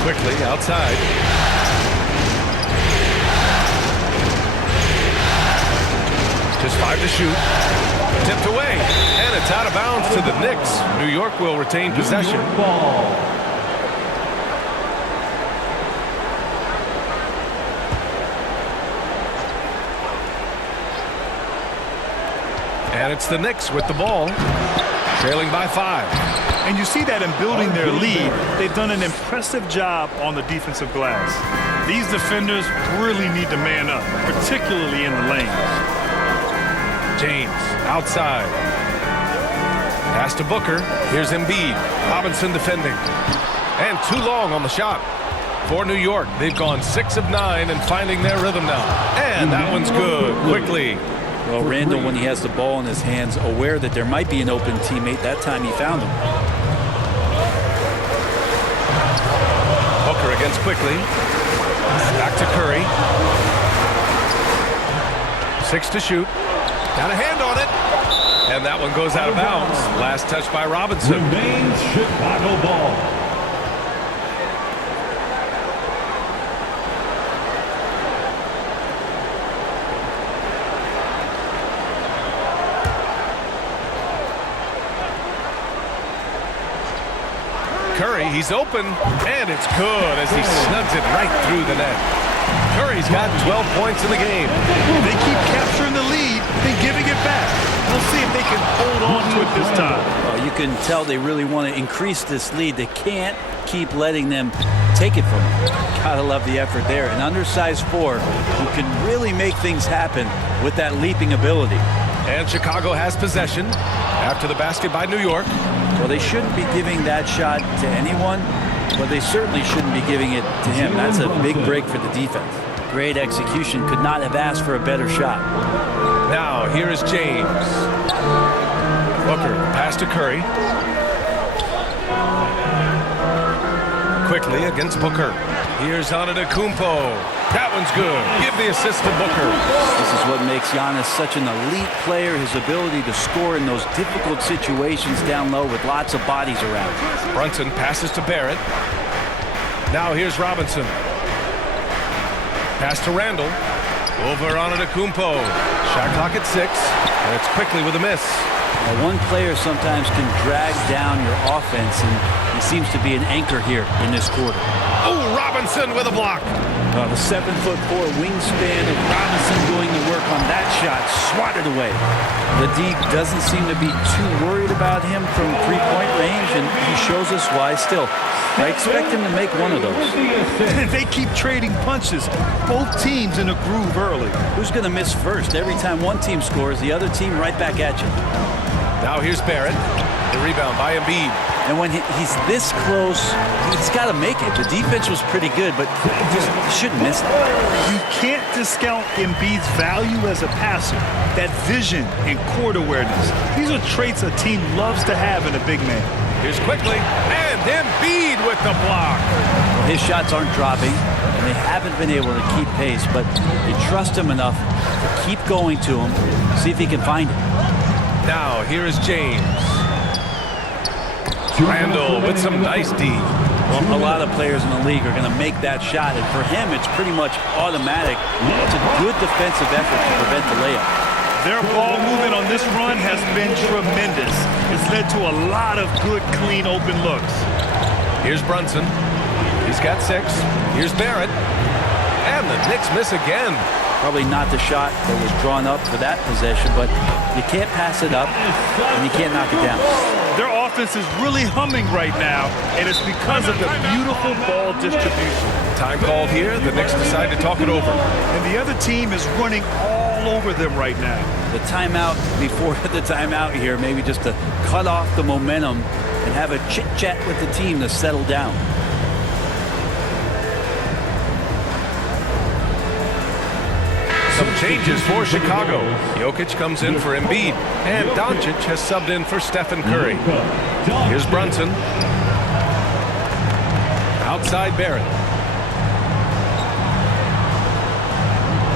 Quickly outside. Just 5 to shoot. Tipped away. And it's out of bounds to the Knicks. New York will retain possession. And it's the Knicks with the ball. Trailing by 5. And you see that in building their lead, they've done an impressive job on the defensive glass. These defenders really need to man up, particularly in the lanes. James outside. Pass to Booker. Here's Embiid. Robinson defending. And too long on the shot. For New York, they've gone 6 of 9 and finding their rhythm now. And that one's good. Quickly. Well, Randall, when he has the ball in his hands, aware that there might be an open teammate, that time he found him. Booker against Quickly. Back to Curry. 6 to shoot. Got a hand on it. And that one goes out of bounds. Last touch by Robinson. Remains Chicago ball. Curry, he's open, and it's good as he snugs it right through the net. Curry's got 12 points in the game. They keep capturing the lead, then giving it back. We'll see if they can hold on to it this time. Well, you can tell they really want to increase this lead. They can't keep letting them take it from them. Gotta love the effort there. An undersized 4 who can really make things happen with that leaping ability. And Chicago has possession after the basket by New York. Well, they shouldn't be giving that shot to anyone, but they certainly shouldn't be giving it to him. That's a big break for the defense. Great execution. Could not have asked for a better shot. Now, here is James. Booker, pass to Curry. Quickly against Booker. Here's Antetokounmpo. That one's good. Give the assist to Booker. This is what makes Giannis such an elite player, his ability to score in those difficult situations down low with lots of bodies around. Brunson passes to Barrett. Now here's Robinson. Pass to Randall. Over Antetokounmpo. Shot clock at 6. And it's quickly with a miss. Now, one player sometimes can drag down your offense, and he seems to be an anchor here in this quarter. Oh, Robinson with a block. The 7'4" wingspan of Robinson doing the work on that shot, swatted away. The D doesn't seem to be too worried about him from three-point range, and he shows us why still. I expect him to make one of those. They keep trading punches. Both teams in a groove early. Who's going to miss first? Every time one team scores, the other team right back at you. Now here's Barrett. The rebound by Embiid. And when he's this close, he's got to make it. The defense was pretty good, but just shouldn't miss it. You can't discount Embiid's value as a passer. That vision and court awareness. These are traits a team loves to have in a big man. Here's quickly, and Embiid with the block. His shots aren't dropping, and they haven't been able to keep pace, but they trust him enough to keep going to him, see if he can find it. Now, here is James. Randall with some nice D. Well, a lot of players in the league are going to make that shot, and for him, it's pretty much automatic. It's a good defensive effort to prevent the layup. Their ball movement on this run has been tremendous. It's led to a lot of good, clean, open looks. Here's Brunson. He's got 6. Here's Barrett. And the Knicks miss again. Probably not the shot that was drawn up for that possession, but you can't pass it up, and you can't knock it down. Their offense is really humming right now, and it's because of the beautiful ball distribution. Time called here. The Knicks decide to talk it over. And the other team is running all over them right now. The timeout before the timeout here, maybe just to cut off the momentum and have a chit-chat with the team to settle down. Some changes for Chicago. Jokic comes in for Embiid, and Doncic has subbed in for Stephen Curry. Here's Brunson. Outside Barrett.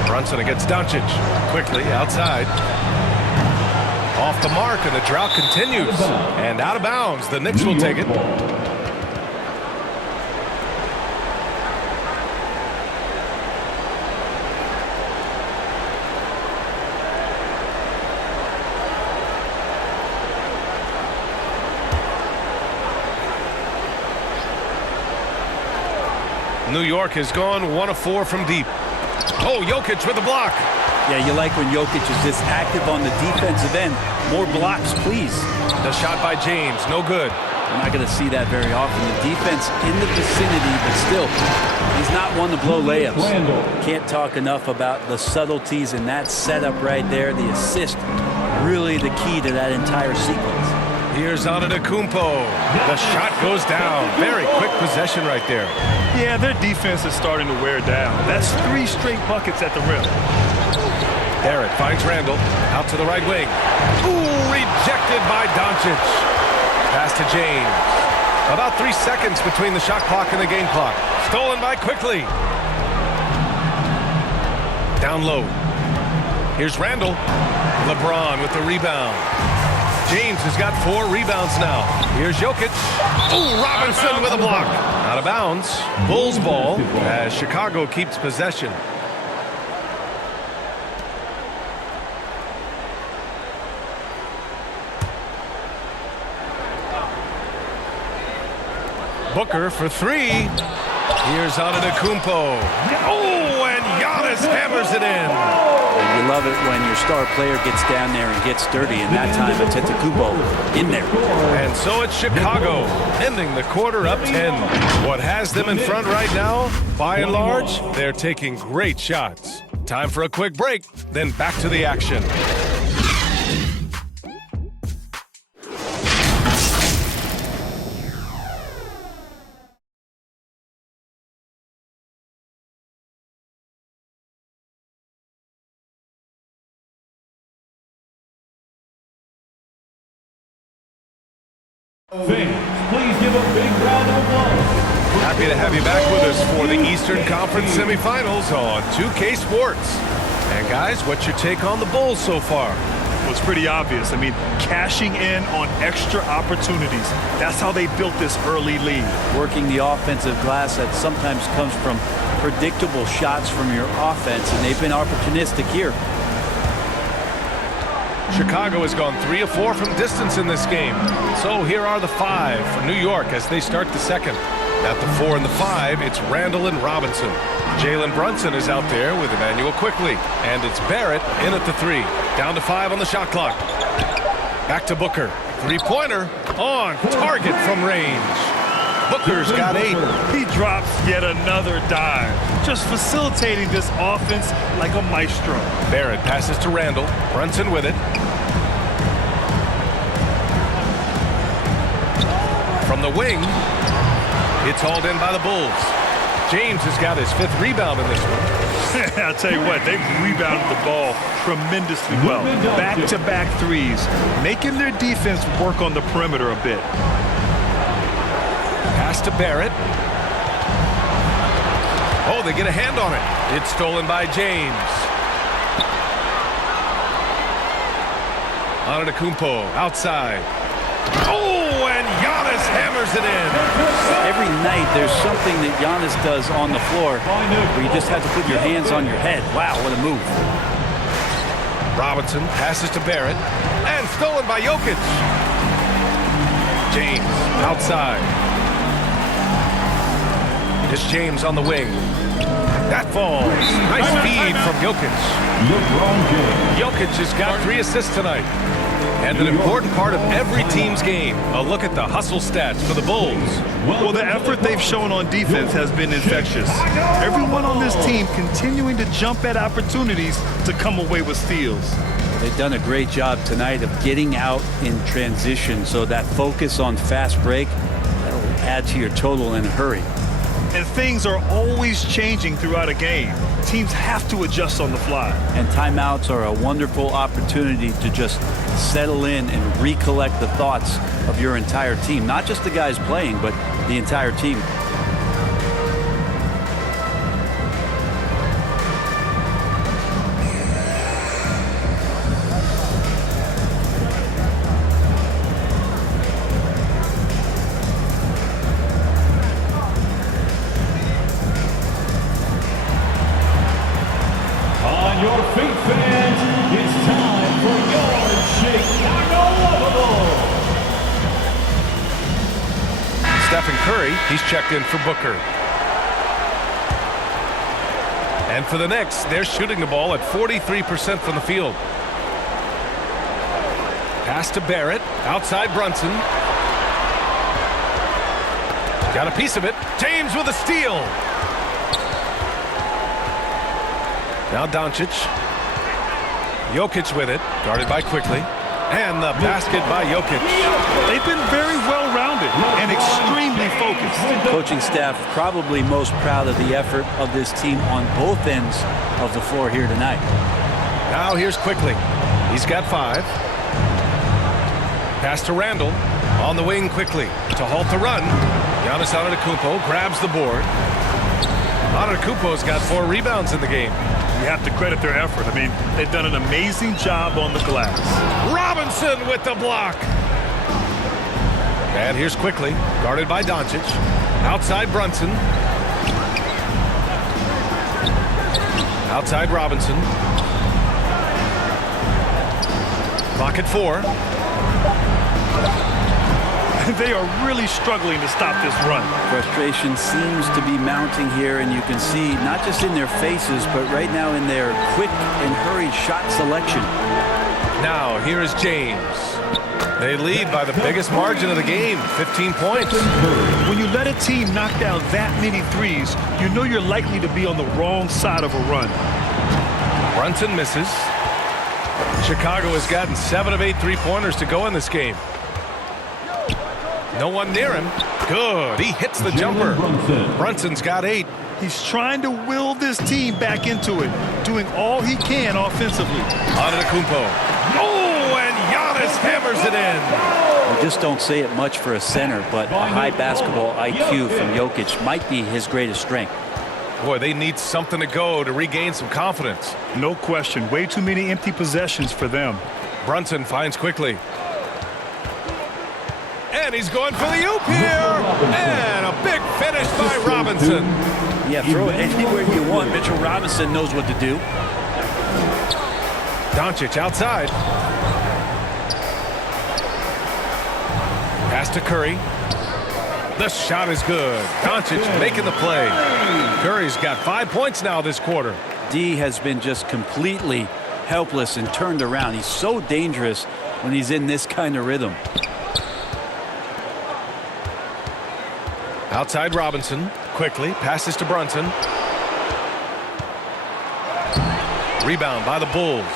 Brunson against Doncic. Quickly outside. Off the mark, and the drought continues. And out of bounds. The Knicks will take it. New York has gone 1 of 4 from deep. Oh, Jokic with the block. Yeah, you like when Jokic is this active on the defensive end. More blocks, please. The shot by James, no good. We're not going to see that very often. The defense in the vicinity, but still, he's not one to blow layups. Can't talk enough about the subtleties in that setup right there. The assist, really the key to that entire sequence. Here's Antetokounmpo. The shot goes down. Very quick possession right there. Yeah, their defense is starting to wear down. That's 3 straight buckets at the rim. Barrett finds Randall. Out to the right wing. Ooh, rejected by Doncic. Pass to James. About 3 seconds between the shot clock and the game clock. Stolen by Quickly. Down low. Here's Randall. LeBron with the rebound. James has got 4 rebounds now. Here's Jokic. Ooh, Robinson with a block. Out of bounds. Bulls ball as Chicago keeps possession. Booker for 3. Here's Antetokounmpo. Oh, and Giannis hammers it in. And you love it when your star player gets down there and gets dirty, and that time it's Antetokounmpo in there. And so it's Chicago, ending the quarter up 10. What has them in front right now? By and large, they're taking great shots. Time for a quick break, then back to the action. Fans, please give a big round of applause Happy to have you back with us for the Eastern Conference Semifinals on 2K Sports. And guys, what's your take on the Bulls so far? Well, it's pretty obvious. I mean, cashing in on extra opportunities. That's how they built this early lead. Working the offensive glass that sometimes comes from predictable shots from your offense, and they've been opportunistic here. Chicago has gone 3 of 4 from distance in this game. So here are the 5 for New York as they start the second. At the 4 and the 5, it's Randall and Robinson. Jalen Brunson is out there with Emmanuel Quickly. And it's Barrett in at the 3. Down to 5 on the shot clock. Back to Booker. Three-pointer on target from range. Booker's got 8. He drops yet another dive, just facilitating this offense like a maestro. Barrett passes to Randall. Brunson with it. From the wing, it's hauled in by the Bulls. James has got his 5th rebound in this one. I'll tell you what, they've rebounded the ball tremendously well. Back-to-back threes, making their defense work on the perimeter a bit. Pass to Barrett. Oh, they get a hand on it. It's stolen by James. Antetokounmpo outside. Oh, and Giannis hammers it in. Every night there's something that Giannis does on the floor where you just have to put your hands on your head. Wow, what a move. Robinson passes to Barrett. And stolen by Jokic. James outside. It's James on the wing. That falls. Nice feed from Jokic. Jokic has got 3 assists tonight. And an important part of every team's game, a look at the hustle stats for the Bulls. Well, the effort they've shown on defense has been infectious. Everyone on this team continuing to jump at opportunities to come away with steals. They've done a great job tonight of getting out in transition, so that focus on fast break, that'll add to your total in a hurry. And things are always changing throughout a game. Teams have to adjust on the fly. And timeouts are a wonderful opportunity to just settle in and recollect the thoughts of your entire team. Not just the guys playing, but the entire team. He's checked in for Booker. And for the Knicks, they're shooting the ball at 43% from the field. Pass to Barrett. Outside Brunson. Got a piece of it. James with a steal. Now Doncic. Jokic with it. Guarded by Quickly. And the basket by Jokic. They've been very well-rounded and extremely focused. Coaching staff probably most proud of the effort of this team on both ends of the floor here tonight. Now here's Quickly. He's got 5. Pass to Randall. On the wing Quickly to halt the run. Giannis Antetokounmpo grabs the board. Antetokounmpo's got 4 rebounds in the game. You have to credit their effort. I mean, they've done an amazing job on the glass. Robinson with the block. And here's Quickly, guarded by Doncic. Outside Brunson. Outside Robinson. Clock at 4. They are really struggling to stop this run. Frustration seems to be mounting here, and you can see not just in their faces, but right now in their quick and hurried shot selection. Now, here is James. They lead by the biggest margin of the game, 15 points. When you let a team knock down that many threes, you know you're likely to be on the wrong side of a run. Brunson misses. Chicago has gotten 7 of 8 three-pointers to go in this game. No one near him. Good. He hits the jumper. Brunson's got 8. He's trying to will this team back into it, doing all he can offensively. Antetokounmpo. Oh, and Giannis hammers it in. just don't say it much for a center, but a high basketball IQ from Jokic might be his greatest strength. Boy, they need something to go to regain some confidence. No question. Way too many empty possessions for them. Brunson finds quickly. And he's going for the oop here. And a big finish by Robinson. Yeah, throw it anywhere you want. Mitchell Robinson knows what to do. Doncic outside. Pass to Curry. The shot is good. Doncic making the play. Curry's got 5 points now this quarter. D has been just completely helpless and turned around. He's so dangerous when he's in this kind of rhythm. Outside Robinson. Quickly passes to Brunson. Rebound by the Bulls.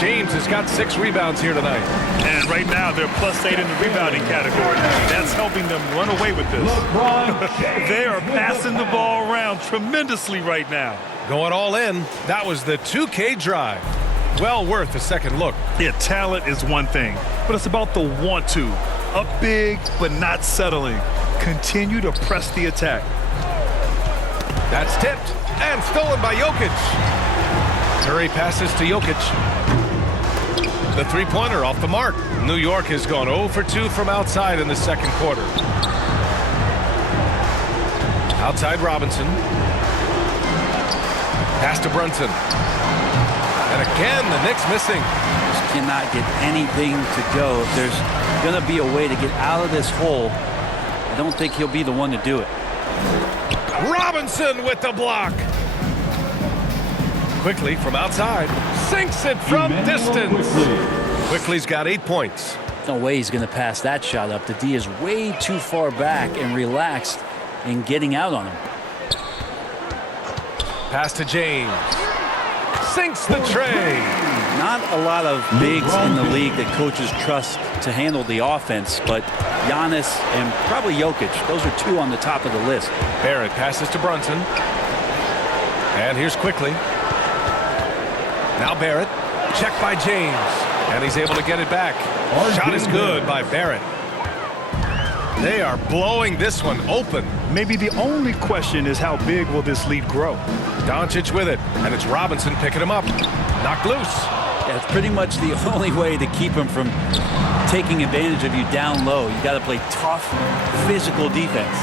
James has got 6 rebounds here tonight. And right now they're +8 in the rebounding category. That's helping them run away with this. They are passing the ball around tremendously right now. Going all in. That was the 2K drive. Well worth a second look. Yeah, talent is one thing, but it's about the want to. Up big, but not settling. Continue to press the attack. That's tipped and stolen by Jokic. Curry passes to Jokic. The three-pointer off the mark. New York has gone 0 for 2 from outside in the second quarter. Outside Robinson. Pass to Brunson. And again, the Knicks missing. Just cannot get anything to go. If there's going to be a way to get out of this hole, I don't think he'll be the one to do it. Robinson with the block. Quickly from outside. Sinks it from distance. Quickly's got 8 points. No way he's going to pass that shot up. The D is way too far back and relaxed in getting out on him. Pass to James. Sinks the tray. Not a lot of bigs in the league that coaches trust to handle the offense, but Giannis and probably Jokic, those are 2 on the top of the list. Barrett passes to Brunson. And here's Quickly. Now Barrett. Checked by James. And he's able to get it back. Shot is good by Barrett. They are blowing this one open. Maybe the only question is how big will this lead grow? Doncic with it. And it's Robinson picking him up. Knocked loose. Yeah, it's pretty much the only way to keep him from taking advantage of you down low. You got to play tough, physical defense.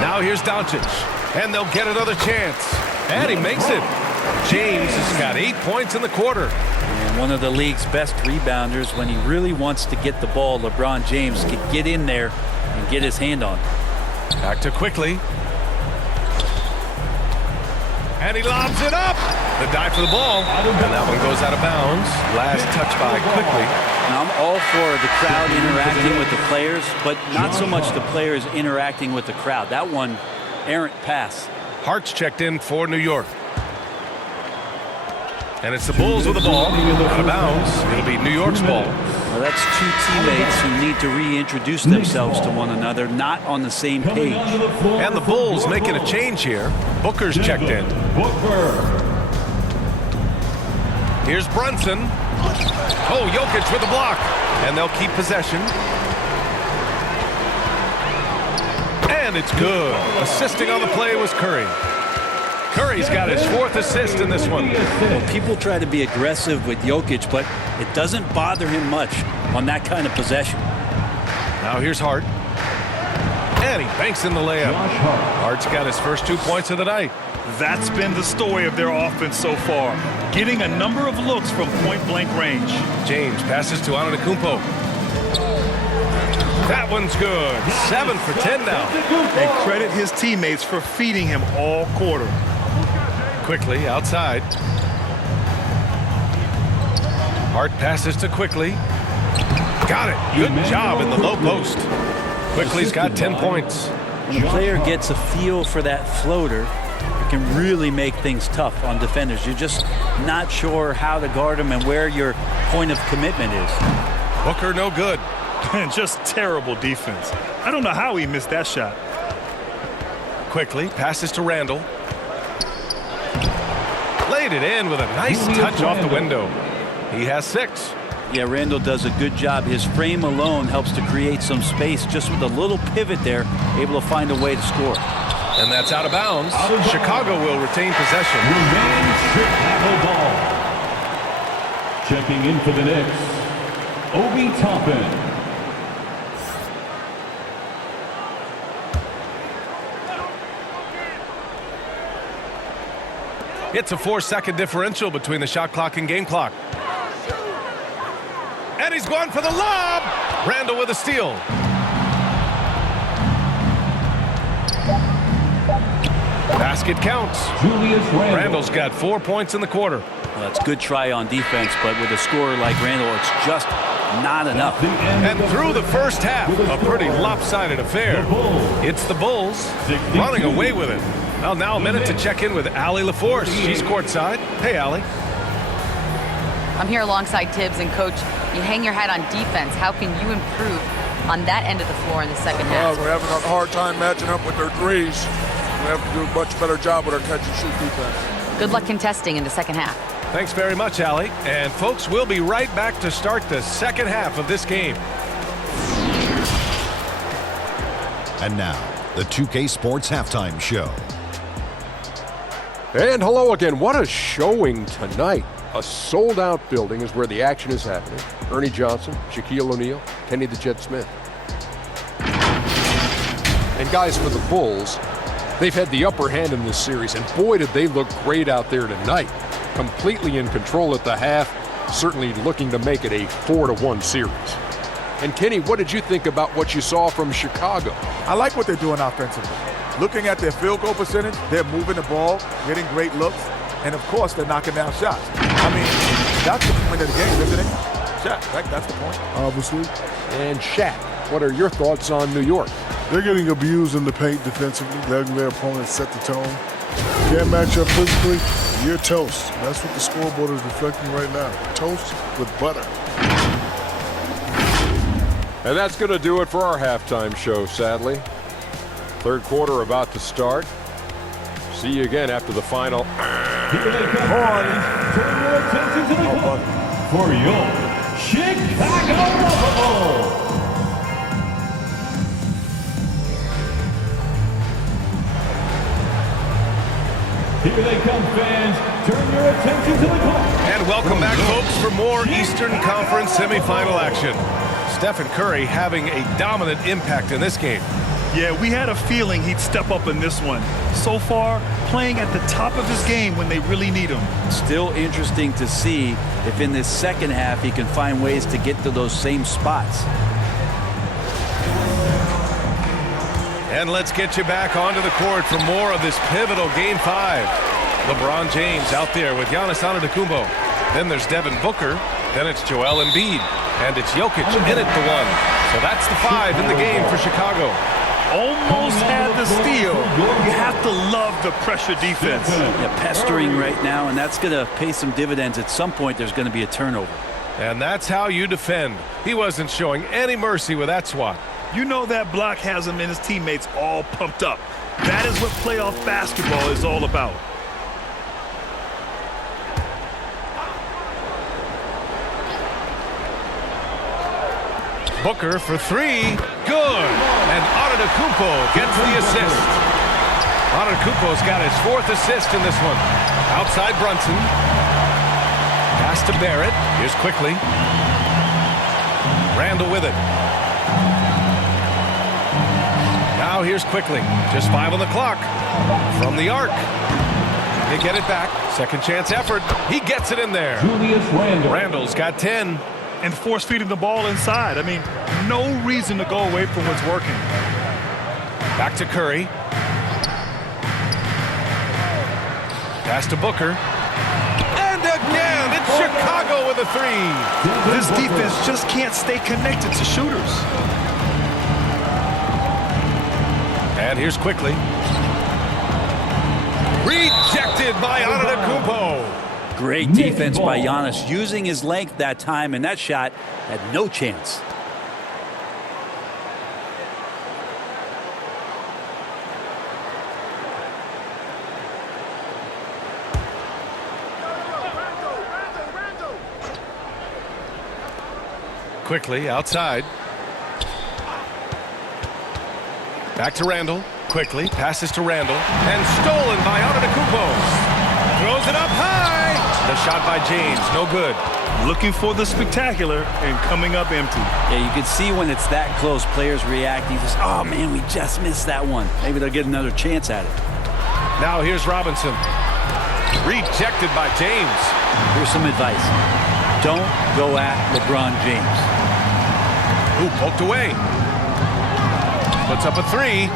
Now here's Doncic. And they'll get another chance. And he makes it. James has got 8 points in the quarter. And one of the league's best rebounders. When he really wants to get the ball, LeBron James can get in there and get his hand on it. Back to Quickly. And he lobs it up. The dive for the ball. And that one goes out of bounds. Last touch by Quickly. Now, I'm all for the crowd interacting with the players, but not so much the players interacting with the crowd. That one, errant pass. Hart's checked in for New York. And it's the Bulls with the ball. Out of bounds. It'll be New York's ball. Well, that's 2 teammates who need to reintroduce themselves to one another, not on the same page. And the Bulls making a change here. Booker's checked in. Here's Brunson. Oh, Jokic with the block. And they'll keep possession. And it's good. Assisting on the play was Curry. Curry's got his 4th assist in this one. Well, people try to be aggressive with Jokic, but it doesn't bother him much on that kind of possession. Now here's Hart. And he banks in the layup. Hart's got his first 2 points of the night. That's been the story of their offense so far. Getting a number of looks from point-blank range. James passes to Antetokounmpo. That one's good. 7 for 10 now. And credit his teammates for feeding him all quarter. Quickly outside. Hart passes to Quickly. Got it. Good job in the low post. Quickly's got 10 points. When the player gets a feel for that floater, it can really make things tough on defenders. You're just not sure how to guard them and where your point of commitment is. Booker no good. Just terrible defense. I don't know how he missed that shot. Quickly passes to Randall. Laid it in with a nice touch off the window. He has 6. Yeah, Randall does a good job. His frame alone helps to create some space. Just with a little pivot there, able to find a way to score. And that's out of bounds. Chicago will retain possession. Chicago ball. Checking in for the Knicks, Obi Toppin. It's a 4-second differential between the shot clock and game clock. And he's going for the lob. Randall with a steal. Basket counts. Randall's got 4 points in the quarter. Well, that's a good try on defense, but with a scorer like Randall, it's just not enough. And through the first half, a pretty lopsided affair. It's the Bulls running away with it. Well, now a minute to check in with Allie LaForce. She's courtside. Hey, Allie. I'm here alongside Tibbs, and Coach, you hang your hat on defense. How can you improve on that end of the floor in the second half? We're having a hard time matching up with their threes. We have to do a much better job with our catch and shoot defense. Good luck contesting in the second half. Thanks very much, Allie. And folks, we'll be right back to start the second half of this game. And now, the 2K Sports Halftime Show. And hello again. What a showing tonight. A sold-out building is where the action is happening. Ernie Johnson, Shaquille O'Neal, Kenny the Jet Smith. And guys, for the Bulls, they've had the upper hand in this series, and boy, did they look great out there tonight. Completely in control at the half, certainly looking to make it a 4-1 series. And Kenny, what did you think about what you saw from Chicago? I like what they're doing offensively. Looking at their field goal percentage, they're moving the ball, getting great looks, and of course, they're knocking down shots. I mean, that's the point of the game, isn't it? Shaq, right? That's the point. Obviously. And Shaq, what are your thoughts on New York? They're getting abused in the paint defensively, letting their opponents set the tone. Can't match up physically, you're toast. That's what the scoreboard is reflecting right now. Toast with butter. And that's going to do it for our halftime show, sadly. Third quarter about to start. See you again after the final. Here they come. Turn your attention to the court for your Chicago Bulls. Here they come, fans. Turn your attention to the court. And welcome back, folks, for more Eastern Conference semifinal action. Stephen Curry having a dominant impact in this game. Yeah, we had a feeling he'd step up in this one. So far, playing at the top of his game when they really need him. Still interesting to see if in this second half he can find ways to get to those same spots. And let's get you back onto the court for more of this pivotal Game 5. LeBron James out there with Giannis Antetokounmpo. Then there's Devin Booker. Then it's Joel Embiid. And it's Jokic in at the 1. So that's the 5 in the game for Chicago. Almost had the steal. You have to love the pressure defense. Yeah, pestering right now, and that's going to pay some dividends. At some point, there's going to be a turnover. And that's how you defend. He wasn't showing any mercy with that swat. You know that block has him and his teammates all pumped up. That is what playoff basketball is all about. Booker for 3. Good. And Antetokounmpo gets the assist. Antetokounmpo's got his 4th assist in this one. Outside Brunson. Pass to Barrett. Here's quickly. Randall with it. Now here's quickly. Just 5 on the clock. From the arc. They get it back. Second chance effort. He gets it in there. Julius Randle. Randall's got 10. And force feeding the ball inside. I mean, no reason to go away from what's working. Back to Curry. Pass to Booker. And again, it's Chicago with a 3. This defense just can't stay connected to shooters. And here's quickly. Rejected by Antetokounmpo. Great defense by Giannis, using his length that time, and that shot had no chance. Quickly outside. Back to Randall. Quickly passes to Randall. And stolen by Antetokounmpo. Throws it up high. The shot by James. No good. Looking for the spectacular and coming up empty. Yeah, you can see when it's that close, players react. You just, oh man, we just missed that one. Maybe they'll get another chance at it. Now here's Robinson. Rejected by James. Here's some advice. Don't go at LeBron James. Ooh, poked away. Puts up a three.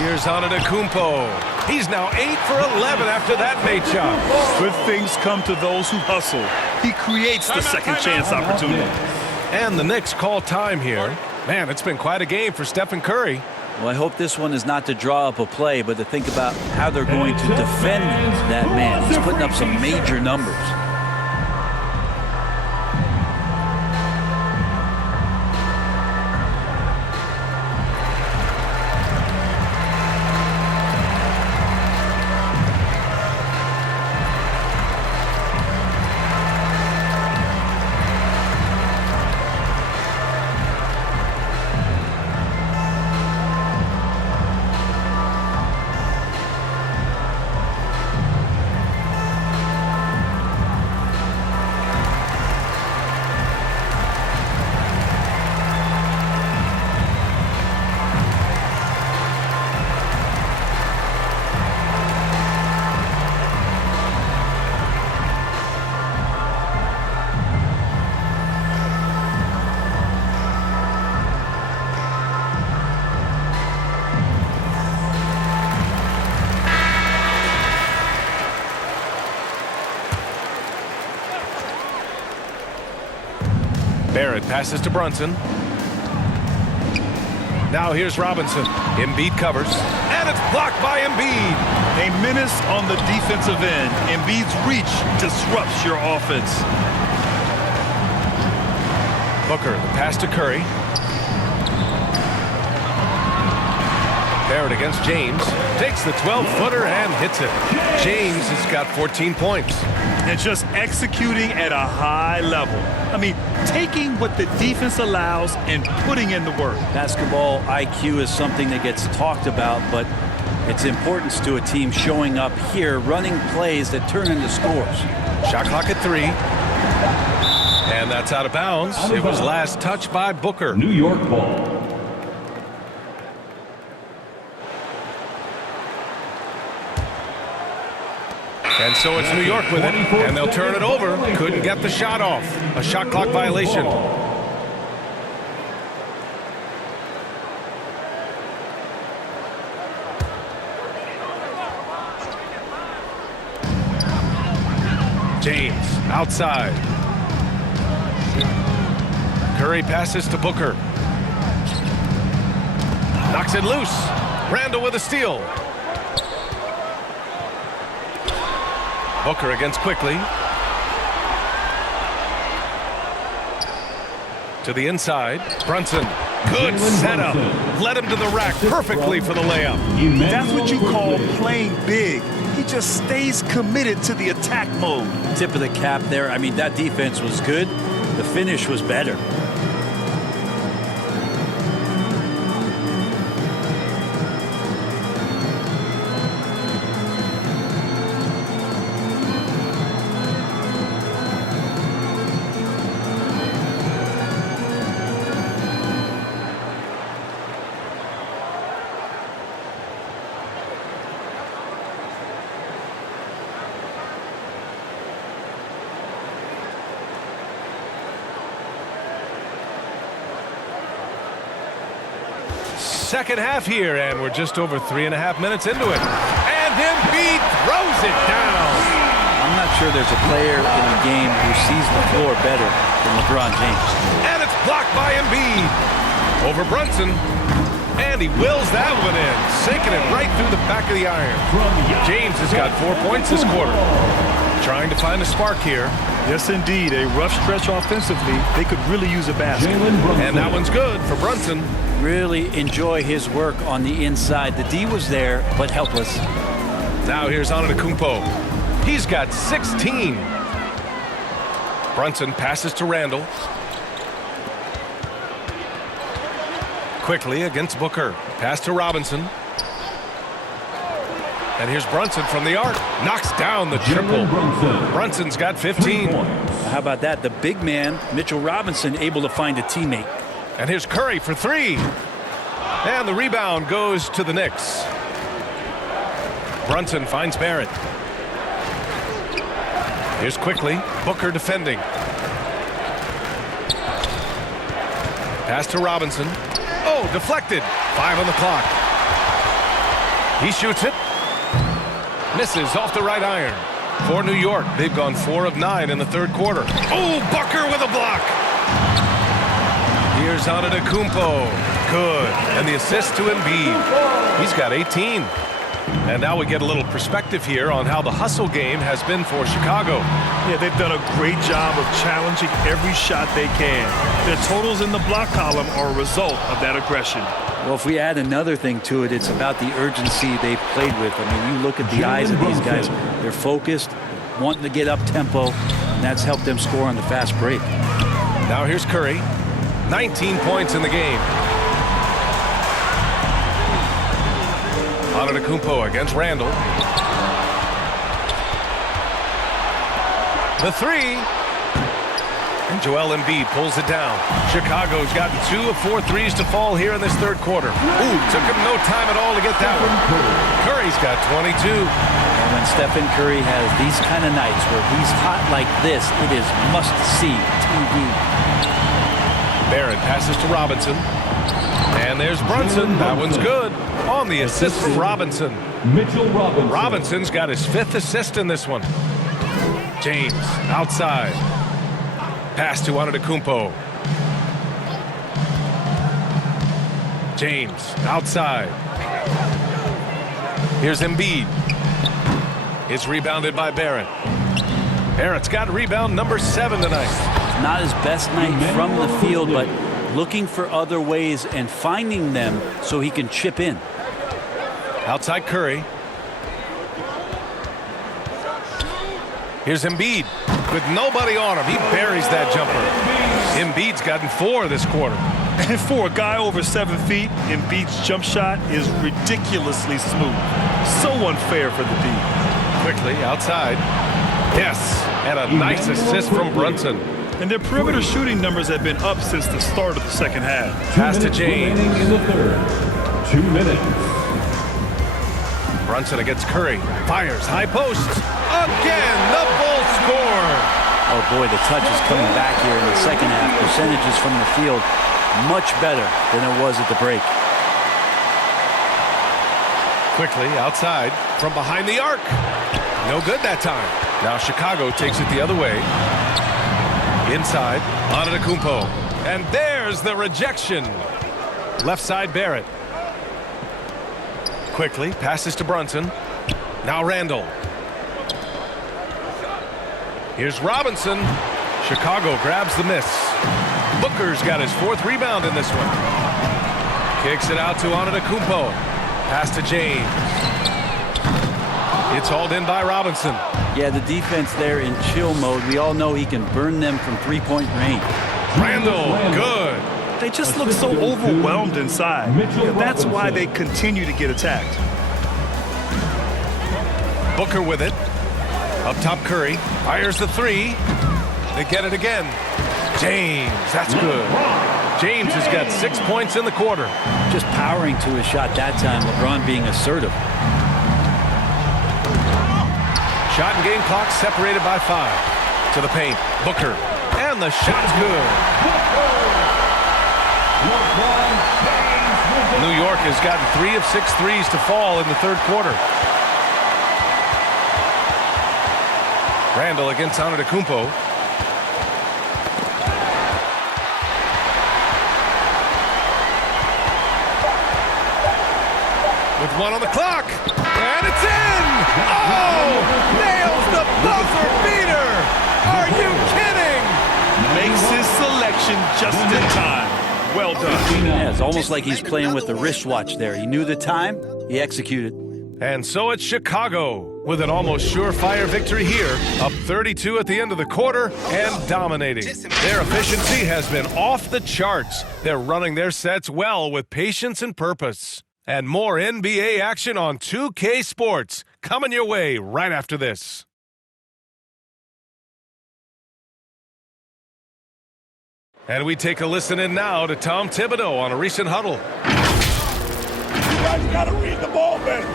Here's Antetokounmpo. He's now 8 for 11 after that made shot. Good things come to those who hustle. He creates the second chance opportunity. And the Knicks call time here. Man, it's been quite a game for Stephen Curry. Well, I hope this one is not to draw up a play, but to think about how they're going to defend that man. He's putting up some major numbers. Barrett passes to Brunson. Now here's Robinson. Embiid covers. And it's blocked by Embiid. A menace on the defensive end. Embiid's reach disrupts your offense. Booker, the pass to Curry. Barrett against James. Takes the 12-footer and hits it. James has got 14 points. And just executing at a high level. I mean, taking what the defense allows and putting in the work. Basketball IQ is something that gets talked about, but its importance to a team showing up here, running plays that turn into scores. Shot clock at 3. And that's out of bounds. It was last touched by Booker. New York ball. And so it's New York with it, and they'll turn it over. Couldn't get the shot off. A shot clock violation. James outside. Curry passes to Booker. Knocks it loose. Randall with a steal. Booker against Quickly. To the inside. Brunson. Good setup. Led him to the rack perfectly for the layup. That's what you call playing big. He just stays committed to the attack mode. Tip of the cap there. I mean, that defense was good. The finish was better. Second half here, and we're just over 3.5 minutes into it. And Embiid throws it down. I'm not sure there's a player in the game who sees the floor better than LeBron James. And it's blocked by Embiid. Over Brunson. And he wills that one in, sinking it right through the back of the iron. James has got 4 points this quarter. Trying to find a spark here. Yes, indeed. A rough stretch offensively. They could really use a basket. And that one's good for Brunson. Really enjoy his work on the inside. The D was there, but helpless. Now here's Antetokounmpo. He's got 16. Brunson passes to Randall. Quickly against Booker. Pass to Robinson. And here's Brunson from the arc. Knocks down the triple. Brunson's got 15. How about that? The big man, Mitchell Robinson, able to find a teammate. And here's Curry for 3. And the rebound goes to the Knicks. Brunson finds Barrett. Here's quickly. Booker defending. Pass to Robinson. Oh, deflected. 5 on the clock. He shoots it. Misses off the right iron. For New York, they've gone 4 of 9 in the third quarter. Oh, Booker with a block. Here's Antetokounmpo. Good. And the assist to Embiid. He's got 18. And now we get a little perspective here on how the hustle game has been for Chicago. Yeah, they've done a great job of challenging every shot they can. Their totals in the block column are a result of that aggression. Well, if we add another thing to it, it's about the urgency they've played with. I mean, you look at the eyes of these guys. They're focused, wanting to get up tempo, and that's helped them score on the fast break. Now here's Curry. 19 points in the game. Antetokounmpo against Randall. The 3. And Joel Embiid pulls it down. Chicago's gotten 2 of 4 threes to fall here in this third quarter. Ooh, took him no time at all to get that one. Curry's got 22. And when Stephen Curry has these kind of nights where he's hot like this, it is must-see TV. Barrett passes to Robinson. And there's Brunson. That one's good. On the assist from Robinson. Mitchell Robinson. Robinson's got his 5th assist in this one. James outside. Pass to Antetokounmpo. James outside. Here's Embiid. It's rebounded by Barrett. Barrett's got rebound number 7 tonight. Not his best night from the field, but looking for other ways and finding them so he can chip in. Outside Curry. Here's Embiid with nobody on him. He buries that jumper. Embiid's gotten 4 this quarter. And for a guy over 7 feet, Embiid's jump shot is ridiculously smooth. So unfair for the D. Quickly outside. Yes, and a nice assist from Brunson. And their perimeter shooting numbers have been up since the start of the second half. Pass to James. In the third. 2 minutes. Brunson against Curry. Fires high post. Again, the Bulls score. Oh boy, the touch is coming back here in the second half. Percentages from the field much better than it was at the break. Quickly outside from behind the arc. No good that time. Now Chicago takes it the other way. Inside, Antetokounmpo. And there's the rejection. Left side Barrett. Quickly passes to Brunson. Now Randall. Here's Robinson. Chicago grabs the miss. Booker's got his 4th rebound in this one. Kicks it out to Antetokounmpo. Pass to James. It's hauled in by Robinson. Yeah, the defense there in chill mode. We all know he can burn them from 3-point range. Randall, good. They just look so overwhelmed inside. That's why they continue to get attacked. Booker with it. Up top Curry. Fires the 3. They get it again. James, that's good. James has got 6 points in the quarter. Just powering to his shot that time. LeBron being assertive. Shot and game clock separated by 5. To the paint. Booker. And the shot's good. New York has gotten 3 of 6 threes to fall in the third quarter. Randall against Antetokounmpo. With 1 on the clock. And it's in! Oh! Nails the buzzer beater! Are you kidding? Makes his selection just in time. Well done. Yeah, it's almost like he's playing with the wristwatch there. He knew the time. He executed. And so it's Chicago with an almost surefire victory here, up 32 at the end of the quarter and dominating. Their efficiency has been off the charts. They're running their sets well with patience and purpose. And more NBA action on 2K Sports coming your way right after this. And we take a listen in now to Tom Thibodeau on a recent huddle. You guys got to read the ball better.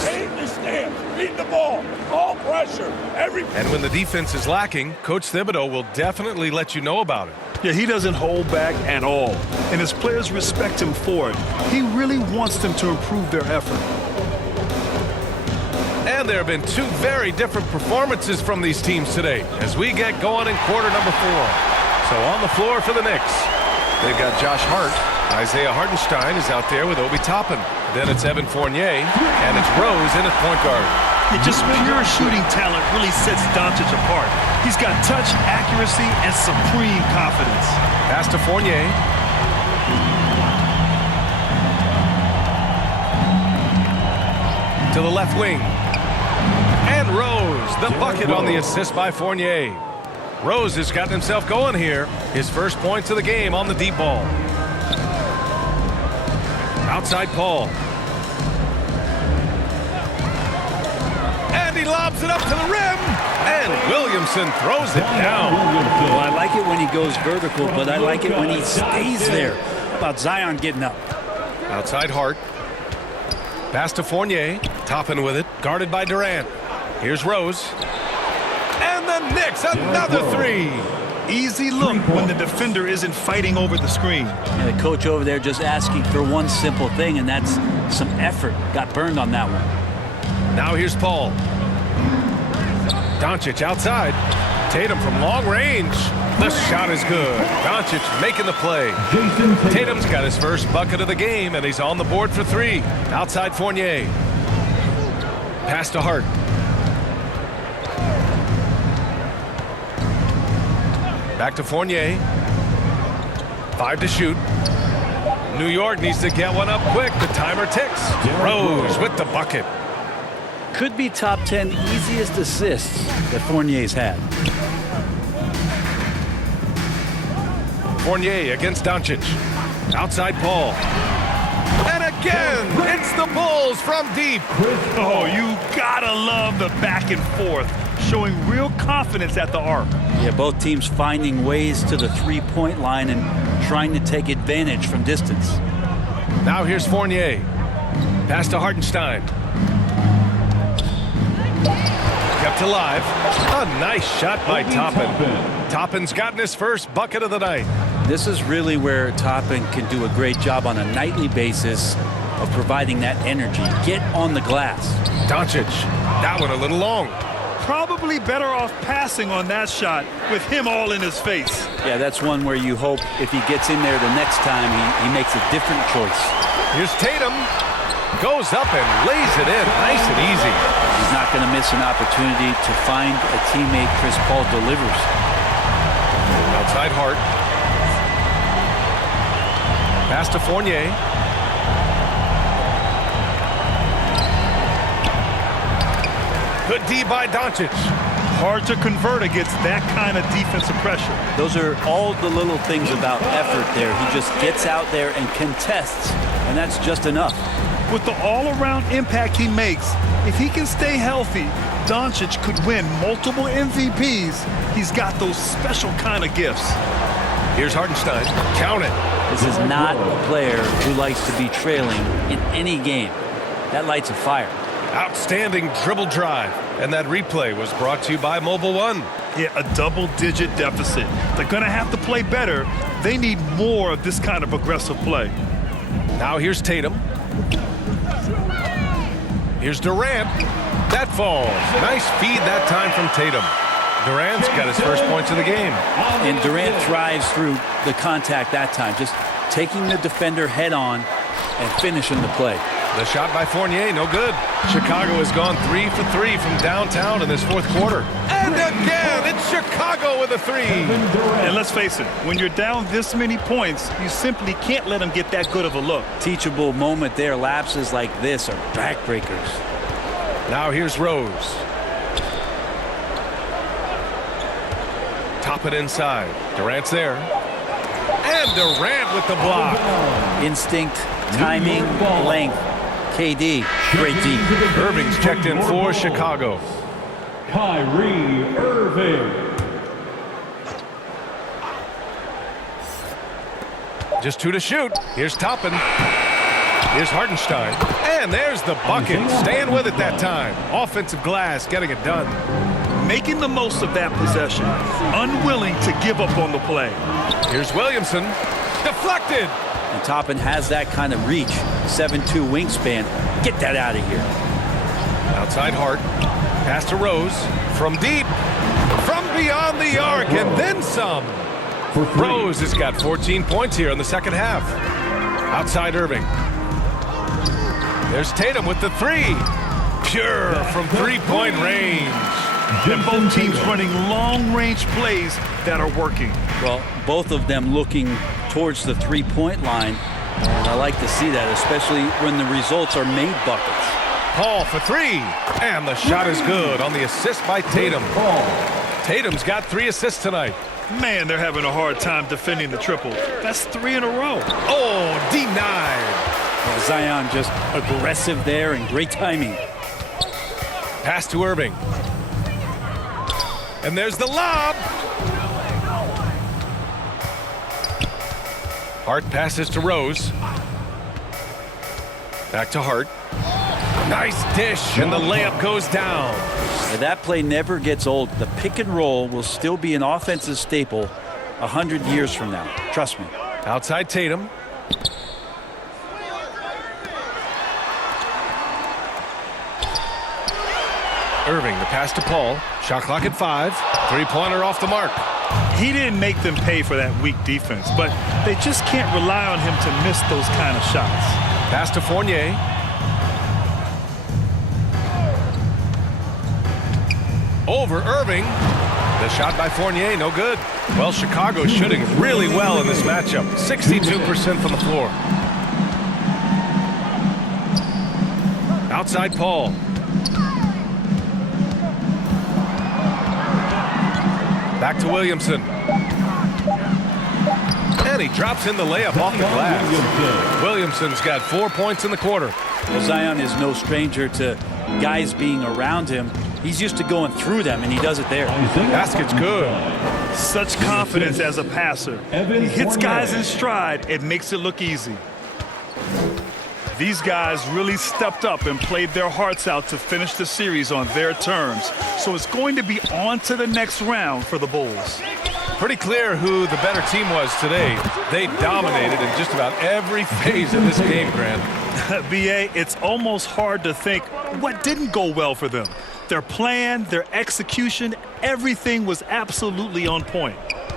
Stay in your stance. Read the ball. All pressure. And when the defense is lacking, Coach Thibodeau will definitely let you know about it. Yeah, he doesn't hold back at all, and his players respect him for it. He really wants them to improve their effort. And there have been two very different performances from these teams today as we get going in quarter number 4. So on the floor for the Knicks, they've got Josh Hart. Isaiah Hartenstein is out there with Obi Toppin. Then it's Evan Fournier, and it's Rose in at point guard. Just pure shooting talent really sets Doncic apart. He's got touch, accuracy, and supreme confidence. Pass to Fournier. To the left wing. And Rose, the bucket on the assist by Fournier. Rose has gotten himself going here. His first points of the game on the deep ball. Outside Paul. And he lobs it up to the rim. And Williamson throws it down. Well, I like it when he goes vertical, but I like it when he stays there. How about Zion getting up? Outside Hart. Pass to Fournier. Toppin with it. Guarded by Durant. Here's Rose. And the Knicks, another three. Easy look when the defender isn't fighting over the screen. And the coach over there just asking for one simple thing, and that's some effort. Got burned on that one. Now here's Paul. Doncic outside. Tatum from long range. The shot is good. Doncic making the play. Tatum's got his first bucket of the game, and he's on the board for 3. Outside Fournier. Pass to Hart. Back to Fournier. 5 to shoot. New York needs to get one up quick. The timer ticks. Rose with the bucket. Could be top 10 easiest assists that Fournier's had. Fournier against Doncic. Outside Paul. And again, it's the Bulls from deep. Oh, you gotta love the back and forth, showing real confidence at the arc. Yeah, both teams finding ways to the three-point line and trying to take advantage from distance. Now here's Fournier. Pass to Hartenstein. Kept alive. A nice shot by Toppin. Toppin's gotten his first bucket of the night. This is really where Toppin can do a great job on a nightly basis of providing that energy. Get on the glass. Doncic. That one a little long. Probably better off passing on that shot with him all in his face. Yeah, that's one where you hope if he gets in there the next time, he makes a different choice. Here's Tatum. Goes up and lays it in nice and easy. He's not going to miss an opportunity to find a teammate. Chris Paul delivers. Outside Hart. Pass to Fournier. Good D by Doncic. Hard to convert against that kind of defensive pressure. Those are all the little things about effort there. He just gets out there and contests, and that's just enough. With the all-around impact he makes, if he can stay healthy, Doncic could win multiple MVPs. He's got those special kind of gifts. Here's Hartenstein. Count it. This is not a player who likes to be trailing in any game. That lights a fire. Outstanding dribble drive. And that replay was brought to you by Mobile One. Yeah, a double-digit deficit. They're going to have to play better. They need more of this kind of aggressive play. Now here's Tatum. Here's Durant. That falls. Nice feed that time from Tatum. Durant's got his first points of the game. And Durant thrives through the contact that time. Just taking the defender head on and finishing the play. The shot by Fournier, no good. Chicago has gone 3 for 3 from downtown in this fourth quarter. And again, it's Chicago with a 3. And let's face it, when you're down this many points, you simply can't let them get that good of a look. Teachable moment there. Lapses like this are backbreakers. Now here's Rose. Top it inside. Durant's there. And Durant with the block. Instinct, timing, length. KD, great D. Irving's checked in for Chicago. Kyrie Irving. Just 2 to shoot. Here's Toppin. Here's Hartenstein. And there's the bucket. Staying with it that time. Offensive glass, getting it done. Making the most of that possession. Unwilling to give up on the play. Here's Williamson. Deflected. And Toppin has that kind of reach. 7'2" wingspan. Get that out of here. Outside Hart. Pass to Rose. From deep. From beyond the arc. And then some. Rose has got 14 points here in the second half. Outside Irving. There's Tatum with the 3. Pure from three-point range. And both teams running long-range plays that are working. Well, both of them looking towards the three-point line. And I like to see that, especially when the results are made buckets. Paul for 3. And the shot is good on the assist by Tatum. Tatum's got 3 assists tonight. Man, they're having a hard time defending the triple. That's 3 in a row. Oh, denied. Well, Zion just aggressive there and great timing. Pass to Irving. And there's the lob. Hart passes to Rose. Back to Hart. Nice dish, and the layup goes down. And that play never gets old. The pick and roll will still be an offensive staple 100 years from now. Trust me. Outside Tatum. Irving, the pass to Paul. Shot clock at 5. 3-pointer off the mark. He didn't make them pay for that weak defense, but they just can't rely on him to miss those kind of shots. Pass to Fournier. Over Irving. The shot by Fournier, no good. Well, Chicago's shooting really well in this matchup. 62% from the floor. Outside Paul. Back to Williamson. And he drops in the layup off the glass. Williamson's got 4 points in the quarter. Well, Zion is no stranger to guys being around him. He's used to going through them, and he does it there. Basket's good. Such confidence as a passer. He hits guys in stride. It makes it look easy. These guys really stepped up and played their hearts out to finish the series on their terms. So it's going to be on to the next round for the Bulls. Pretty clear who the better team was today. They dominated in just about every phase of this game, Grant. B.A., it's almost hard to think what didn't go well for them. Their plan, their execution, everything was absolutely on point.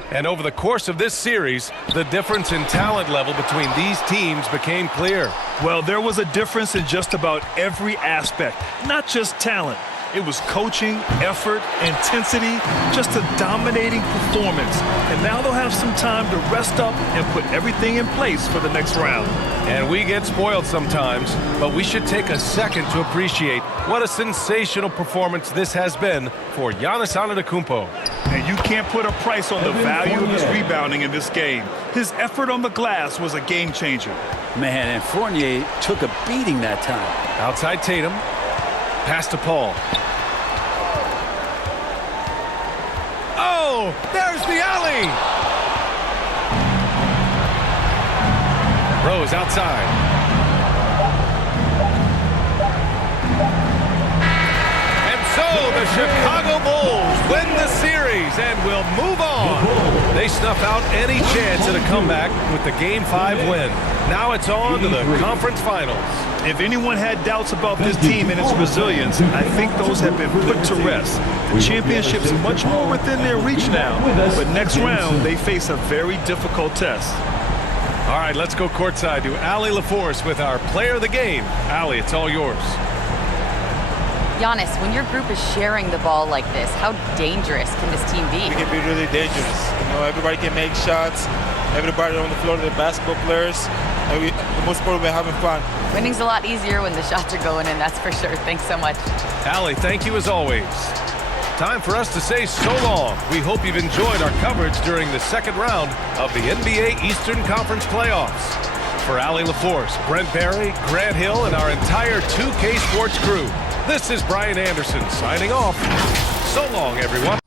And over the course of this series, the difference in talent level between these teams became clear. Well, there was a difference in just about every aspect, not just talent. It was coaching, effort, intensity, just a dominating performance. And now they'll have some time to rest up and put everything in place for the next round. And we get spoiled sometimes, but we should take a second to appreciate what a sensational performance this has been for Giannis Antetokounmpo. And you can't put a price on the value of his rebounding in this game. His effort on the glass was a game changer. Man, and Fournier took a beating that time. Outside Tatum. Pass to Paul. Oh, there's the alley. Rose outside. And so the Chicago Bulls win the series and will move on. They snuff out any chance at a comeback with the Game 5 win. Now it's on to the conference finals. If anyone had doubts about this team and its resilience, I think those have been put to rest. The championship's much more within their reach now, but next round they face a very difficult test. All right, let's go courtside to Allie LaForce with our player of the game. Allie, it's all yours. Giannis, when your group is sharing the ball like this, how dangerous can this team be? It can be really dangerous. You know, everybody can make shots. everybody on the floor, the basketball players, and the most important, we're having fun. Winning's a lot easier when the shots are going in, that's for sure. Thanks so much. Allie, thank you as always. Time for us to say so long. We hope you've enjoyed our coverage during the second round of the NBA Eastern Conference Playoffs. For Allie LaForce, Brent Barry, Grant Hill, and our entire 2K Sports crew, this is Brian Anderson signing off. So long, everyone.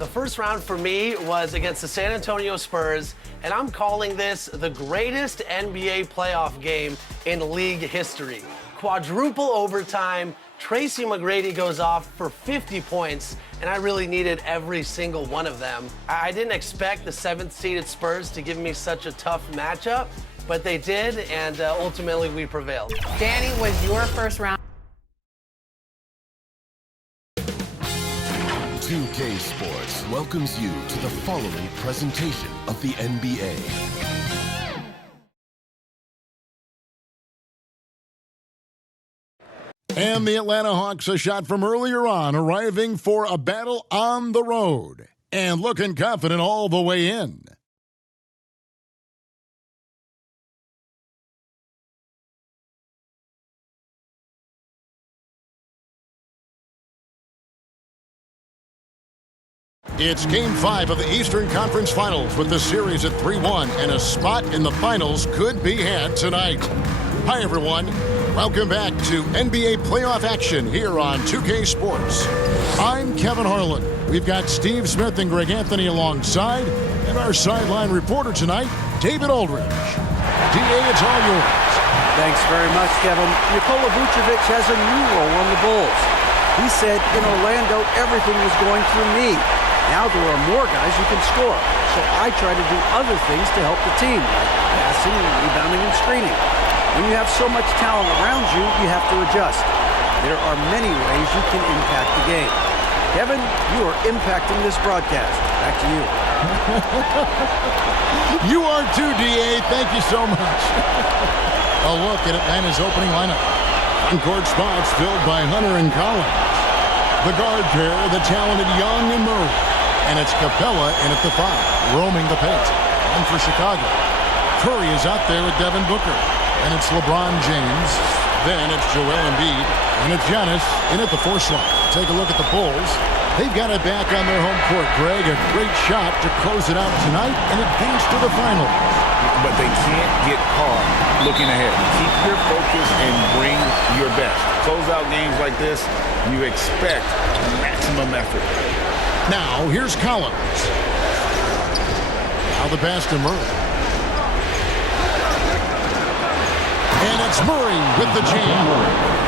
The first round for me was against the San Antonio Spurs, and I'm calling this the greatest NBA playoff game in league history. Quadruple overtime, Tracy McGrady goes off for 50 points, and I really needed every single one of them. I didn't expect the 7th-seeded Spurs to give me such a tough matchup, but they did, and ultimately we prevailed. Danny, was your first round? 2K Sports welcomes you to the following presentation of the NBA. And the Atlanta Hawks, a shot from earlier on, arriving for a battle on the road and looking confident all the way in. It's Game 5 of the Eastern Conference Finals with the series at 3-1, and a spot in the finals could be had tonight. Hi, everyone. Welcome back to NBA playoff action here on 2K Sports. I'm Kevin Harlan. We've got Steve Smith and Greg Anthony alongside, and our sideline reporter tonight, David Aldridge. DA, it's all yours. Thanks very much, Kevin. Nikola Vucevic has a new role on the Bulls. He said, in Orlando, everything was going through me. Now there are more guys who can score, so I try to do other things to help the team, like passing, rebounding, and screening. When you have so much talent around you, you have to adjust. There are many ways you can impact the game. Kevin, you are impacting this broadcast. Back to you. You are too, DA. Thank you so much. A look at Atlanta's opening lineup. On-court spots filled by Hunter and Collins. The guard pair, the talented Young and Murray. And it's Capella in at the 5, roaming the paint. And for Chicago, Curry is out there with Devin Booker. And it's LeBron James. Then it's Joel Embiid. And it's Giannis in at the 4 slot. Take a look at the Bulls. They've got it back on their home court, Greg. A great shot to close it out tonight and advance to the finals. But they can't get caught looking ahead. Keep your focus and bring your best. Close out games like this, you expect maximum effort. Now, here's Collins. Now the pass to Murray. And it's Murray with the jam.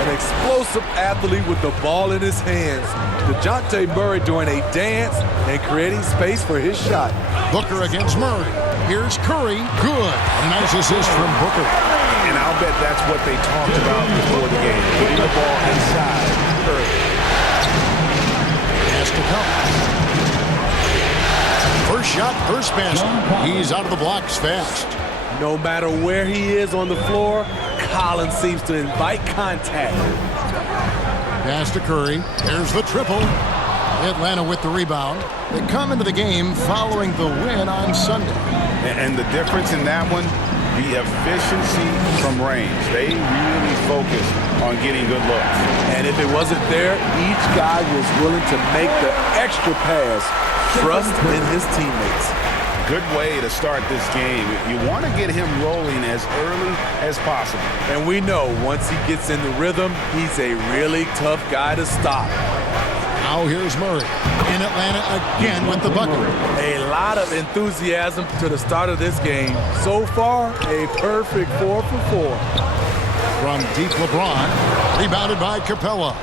An explosive athlete with the ball in his hands. DeJounte Murray doing a dance and creating space for his shot. Booker against Murray. Here's Curry. Good. A nice assist from Booker. And I'll bet that's what they talked about before the game. Putting the ball inside early. Has to come. First shot, first basket. He's out of the blocks fast. No matter where he is on the floor, Collins seems to invite contact. Pass to Curry. There's the triple. Atlanta with the rebound. They come into the game following the win on Sunday. And the difference in that one, the efficiency from range. They really focused on getting good looks. And if it wasn't there, each guy was willing to make the extra pass. Trust in his teammates. Good way to start this game. You want to get him rolling as early as possible. And we know once he gets in the rhythm, he's a really tough guy to stop. Now here's Murray in Atlanta again with the bucket. A lot of enthusiasm to the start of this game. So far, a perfect 4 for 4. From deep, LeBron, rebounded by Capella.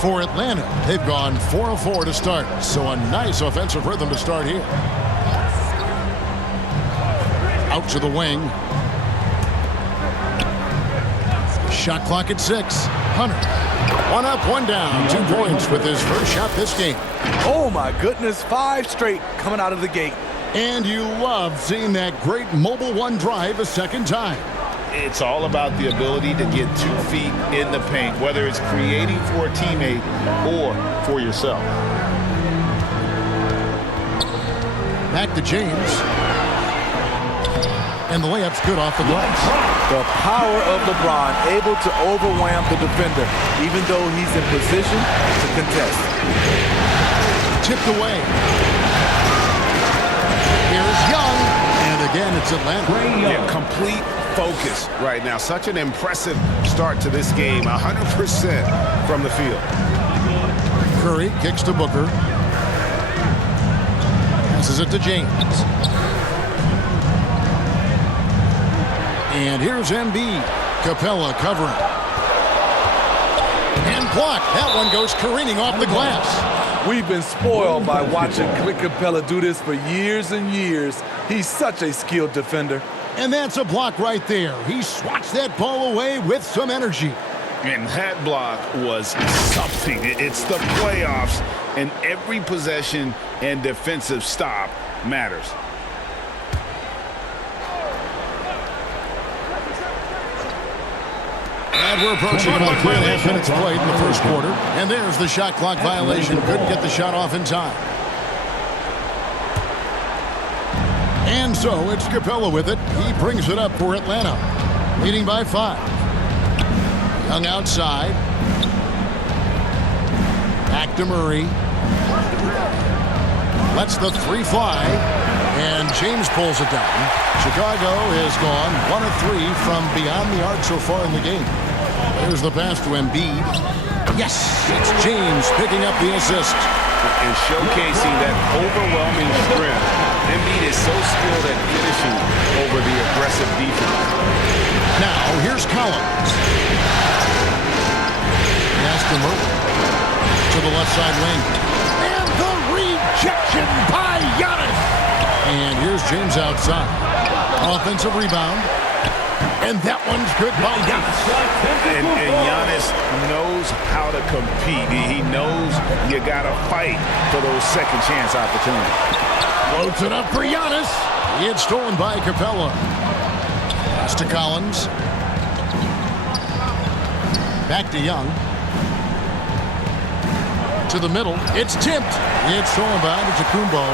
For Atlanta, they've gone 4 of 4 to start. So a nice offensive rhythm to start here. Out to the wing. Shot clock at 6. Hunter. One up, one down. 2 points with his first shot this game. Oh, my goodness. 5 straight coming out of the gate. And you love seeing that great mobile one drive a second time. It's all about the ability to get 2 feet in the paint, whether it's creating for a teammate or for yourself. Back to James. And the layup's good off the glass. The power of LeBron, able to overwhelm the defender, even though he's in position to contest. Tipped away. Here's Young. And again, it's Atlanta. Yeah, complete focus right now. Such an impressive start to this game. 100% from the field. Curry kicks to Booker. Passes it to James. And here's Embiid. Capella covering. And blocked. That one goes careening off the glass. We've been spoiled by watching Clint Capella do this for years and years. He's such a skilled defender. And that's a block right there. He swats that ball away with some energy. And that block was something. It's the playoffs, and every possession and defensive stop matters. And we're approaching about 3.5 minutes played in the first quarter. And there's the shot clock violation. Couldn't get the shot off in time. And so it's Capella with it. He brings it up for Atlanta. Leading by 5. Young outside. Back to Murray. Lets the 3 fly. And James pulls it down. Chicago has gone 1 of 3 from beyond the arc so far in the game. There's the pass to Embiid. Yes, it's James picking up the assist. And showcasing that overwhelming strength. Embiid is so skilled at finishing over the aggressive defense. Now, here's Collins. Pass to Murray. To the left side wing. And the rejection by Giannis. And here's James outside. Offensive rebound. And that one's good by Giannis. And Giannis knows how to compete. He knows you got to fight for those second chance opportunities. Floats it up for Giannis. It's stolen by Capella. Pass to Collins. Back to Young. To the middle. It's tipped. It's stolen by Kumbo.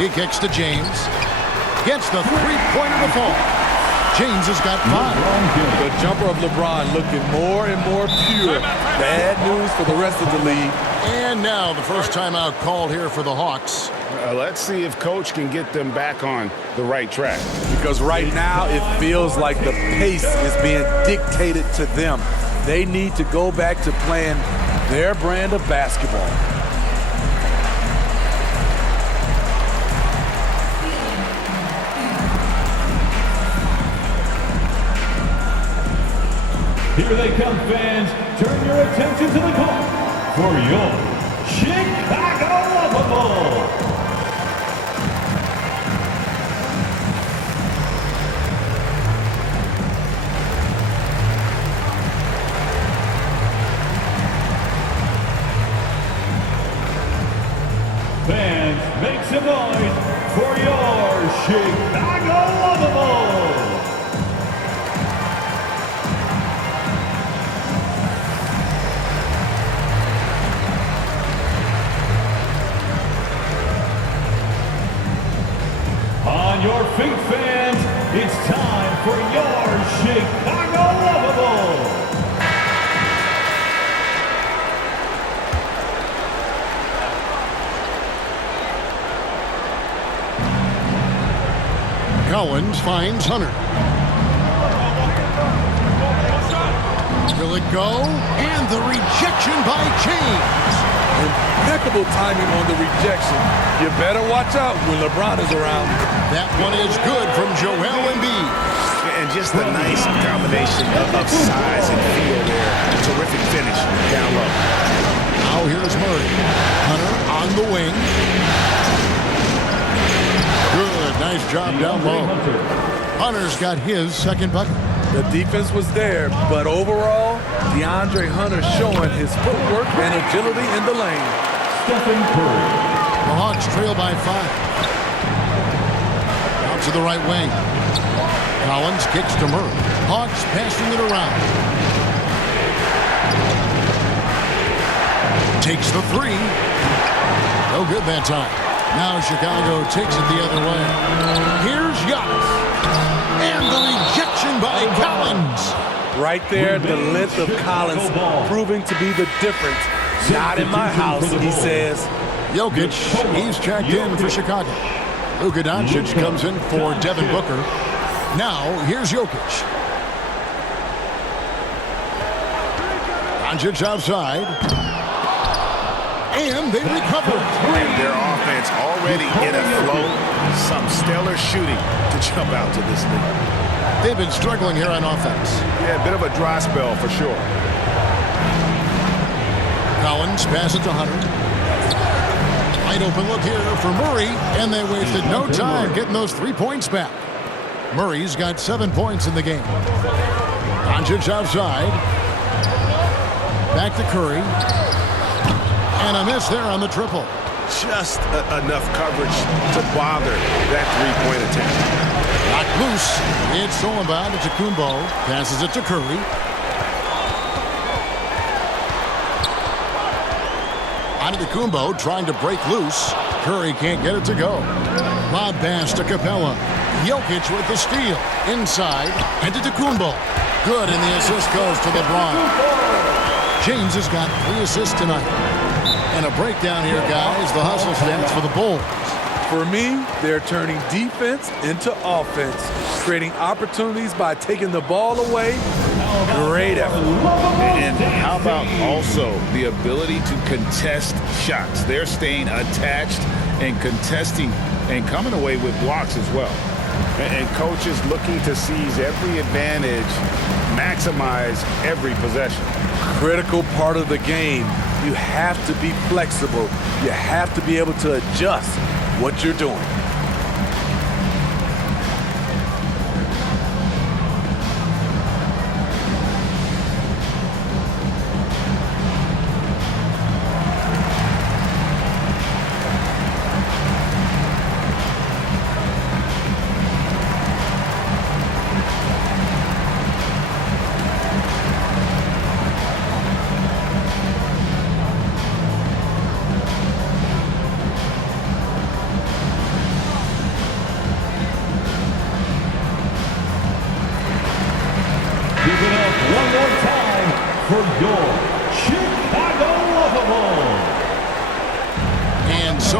He kicks to James. Gets the three-pointer to fall. James has got 5. The jumper of LeBron looking more and more pure. Bad news for the rest of the league. And now the first timeout called here for the Hawks. Let's see if Coach can get them back on the right track. Because right now it feels like the pace is being dictated to them. They need to go back to playing their brand of basketball. Here they come, fans. Turn your attention to the call for your Chicago Lovable. Fans, make some noise for your Chicago Lovable. On your feet, fans, it's time for your Chicago Lovable. Collins finds Hunter. Will it go? And the rejection by James. Impeccable timing on the rejection. You better watch out when LeBron is around. That one is good from Joel Embiid. And just a nice combination of size and feel there. Terrific finish down low. Now here's Murray. Hunter on the wing. Good, nice job down low. Hunter's got his second bucket. The defense was there, but overall, DeAndre Hunter showing his footwork and agility in the lane. Stephen Curry. The Hawks trail by 5. Out to the right wing. Collins kicks to Murray. Hawks passing it around. Takes the 3. No good that time. Now Chicago takes it the other way. Here's Giannis. And the rejection by Collins. Right there, the length of Collins proving to be the difference. Not in my house, he says. Jokic, he's checked in for Chicago. Luka Doncic comes in for Devin Booker. Now, here's Jokic. Doncic outside. And they recover. And their offense already in a flow. Some stellar shooting to jump out to this league. They've been struggling here on offense. Yeah, a bit of a dry spell for sure. Collins passes to Hunter. Wide open look here for Murray, and they wasted no time getting those 3 points back. Murray's got 7 points in the game. Doncic outside. Back to Curry. And a miss there on the triple. Just enough coverage to bother that three-point attempt. Knocked loose. It's Solomon to Kumbo. Passes it to Curry. Antetokounmpo trying to break loose. Curry can't get it to go. Lob pass to Capella. Jokic with the steal. Inside. Antetokounmpo. Good, and the assist goes to LeBron. James has got 3 assists tonight. And a breakdown here, guys. The hustle stats for the Bulls. For me, they're turning defense into offense, creating opportunities by taking the ball away. Great effort. And how about also the ability to contest shots? They're staying attached and contesting and coming away with blocks as well. And coaches looking to seize every advantage, maximize every possession. Critical part of the game. You have to be flexible. You have to be able to adjust what you're doing.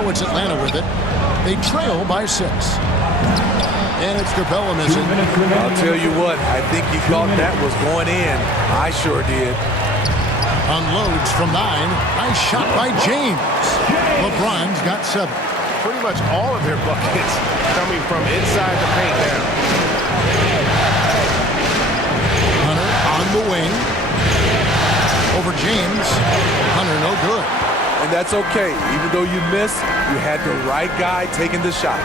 It's Atlanta with it. They trail by 6. And it's Capella missing. I'll tell you what, I think he thought that was going in. I sure did. Unloads from 9. Nice shot by James. LeBron's got 7. Pretty much all of their buckets coming from inside the paint now. Hunter on the wing. Over James. Hunter no good. And that's okay. Even though you miss, you had the right guy taking the shot.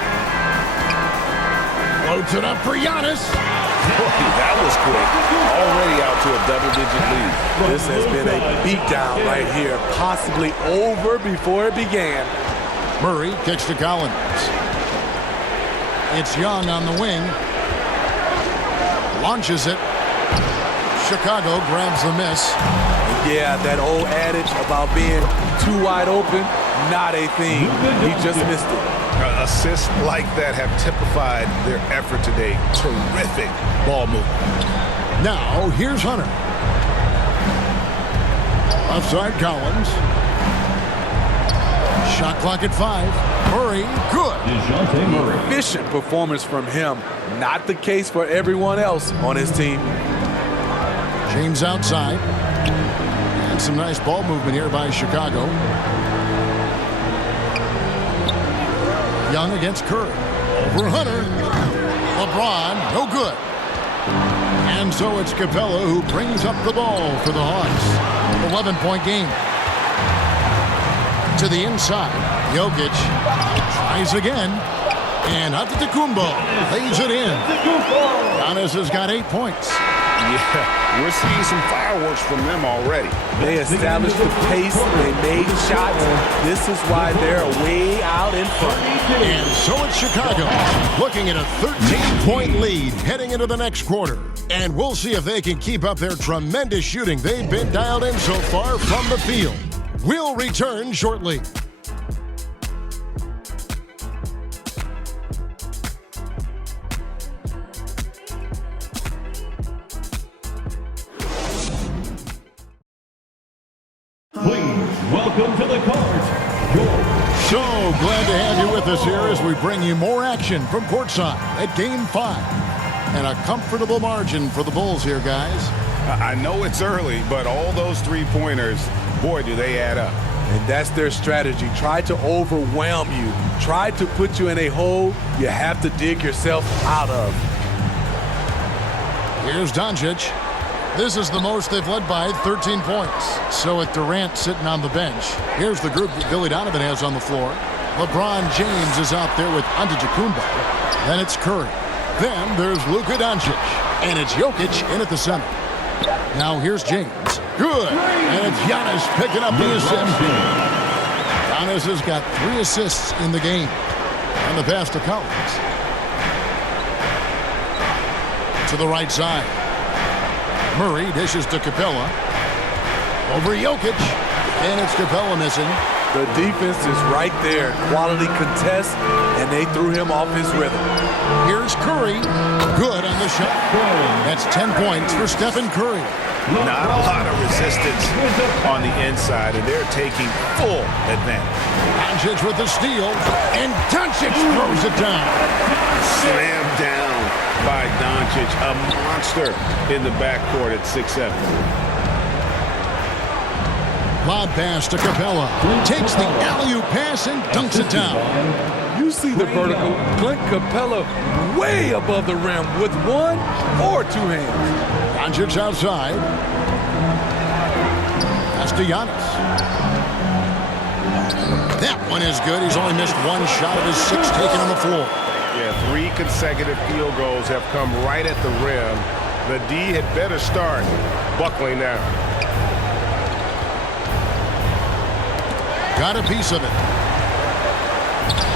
Floats it up for Giannis. Boy, that was quick. Already out to a double-digit lead. This has been a beatdown right here. Possibly over before it began. Murray kicks to Collins. It's Young on the wing. Launches it. Chicago grabs the miss. Yeah, that old adage about being too wide open, not a thing. He just missed it. Assists like that have typified their effort today. Terrific ball movement. Now, here's Hunter. Offside Collins. Shot clock at 5. Murray, good. Efficient performance from him. Not the case for everyone else on his team. James outside. And some nice ball movement here by Chicago. Young against Curry. Over Hunter. LeBron, no good. And so it's Capella who brings up the ball for the Hawks. 11-point game. To the inside. Jokic tries again. And Antetokounmpo lays it in. Giannis has got 8 points. Yeah, we're seeing some fireworks from them already. They established the pace. They made shots. This is why they're way out in front. And so it's Chicago looking at a 13-point lead heading into the next quarter. And we'll see if they can keep up their tremendous shooting they've been dialed in so far from the field. We'll return shortly. Welcome to the court, So glad to have you with us here as we bring you more action from courtside at Game 5. And a comfortable margin for the Bulls here, guys. I know it's early, but all those three-pointers, boy, do they add up. And that's their strategy. Try to overwhelm you. Try to put you in a hole you have to dig yourself out of. Here's Doncic. This is the most they've led by, 13 points. So with Durant sitting on the bench, here's the group that Billy Donovan has on the floor. LeBron James is out there with Antetokounmpo. Then it's Curry. Then there's Luka Doncic. And it's Jokic in at the center. Now here's James. Good. And it's Giannis picking up the assist. Giannis has got 3 assists in the game. And the pass to Collins. To the right side. Murray dishes to Capella. Over Jokic. And it's Capella missing. The defense is right there. Quality contest, and they threw him off his rhythm. Here's Curry. Good on the shot. That's 10 points for Stephen Curry. Not a lot of resistance on the inside, and they're taking full advantage. Doncic with the steal, and Doncic throws it down. Slam down by Doncic, a monster in the backcourt at 6'7". Lob pass to Capella. Takes the alley-oop pass and dunks it down. You see the vertical. Clint Capella way above the rim with 1 or 2 hands. Doncic outside. That's to Giannis. That one is good. He's only missed 1 shot of his 6 taken on the floor. Yeah, 3 consecutive field goals have come right at the rim. The D had better start buckling down. Got a piece of it.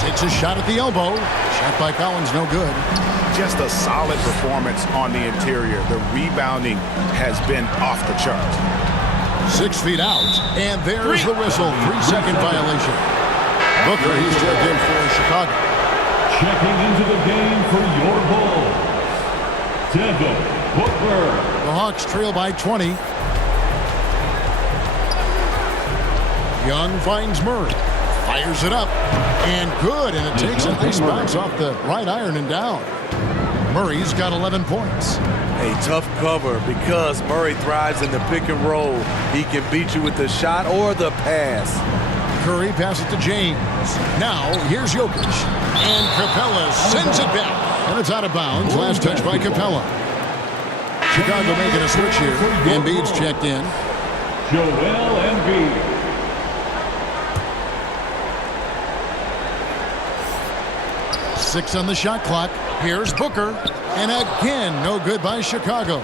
Takes a shot at the elbow. Shot by Collins, no good. Just a solid performance on the interior. The rebounding has been off the charts. 6 feet out, and there's the whistle. 3-second violation. Booker, he's checked in for Chicago. checking into the game for your Bulls, Devin Booker. The Hawks trail by 20. Young finds Murray. Fires it up. And good. And it takes a nice bounce off the right iron and down. Murray's got 11 points. A tough cover because Murray thrives in the pick and roll. He can beat you with the shot or the pass. Curry passes to James. Now, here's Jokic. And Capella sends it back. And it's out of bounds. Last touch by Capella. Chicago making a switch here. Embiid's checked in. Joel Embiid. Six on the shot clock. Here's Booker. And again, no good by Chicago.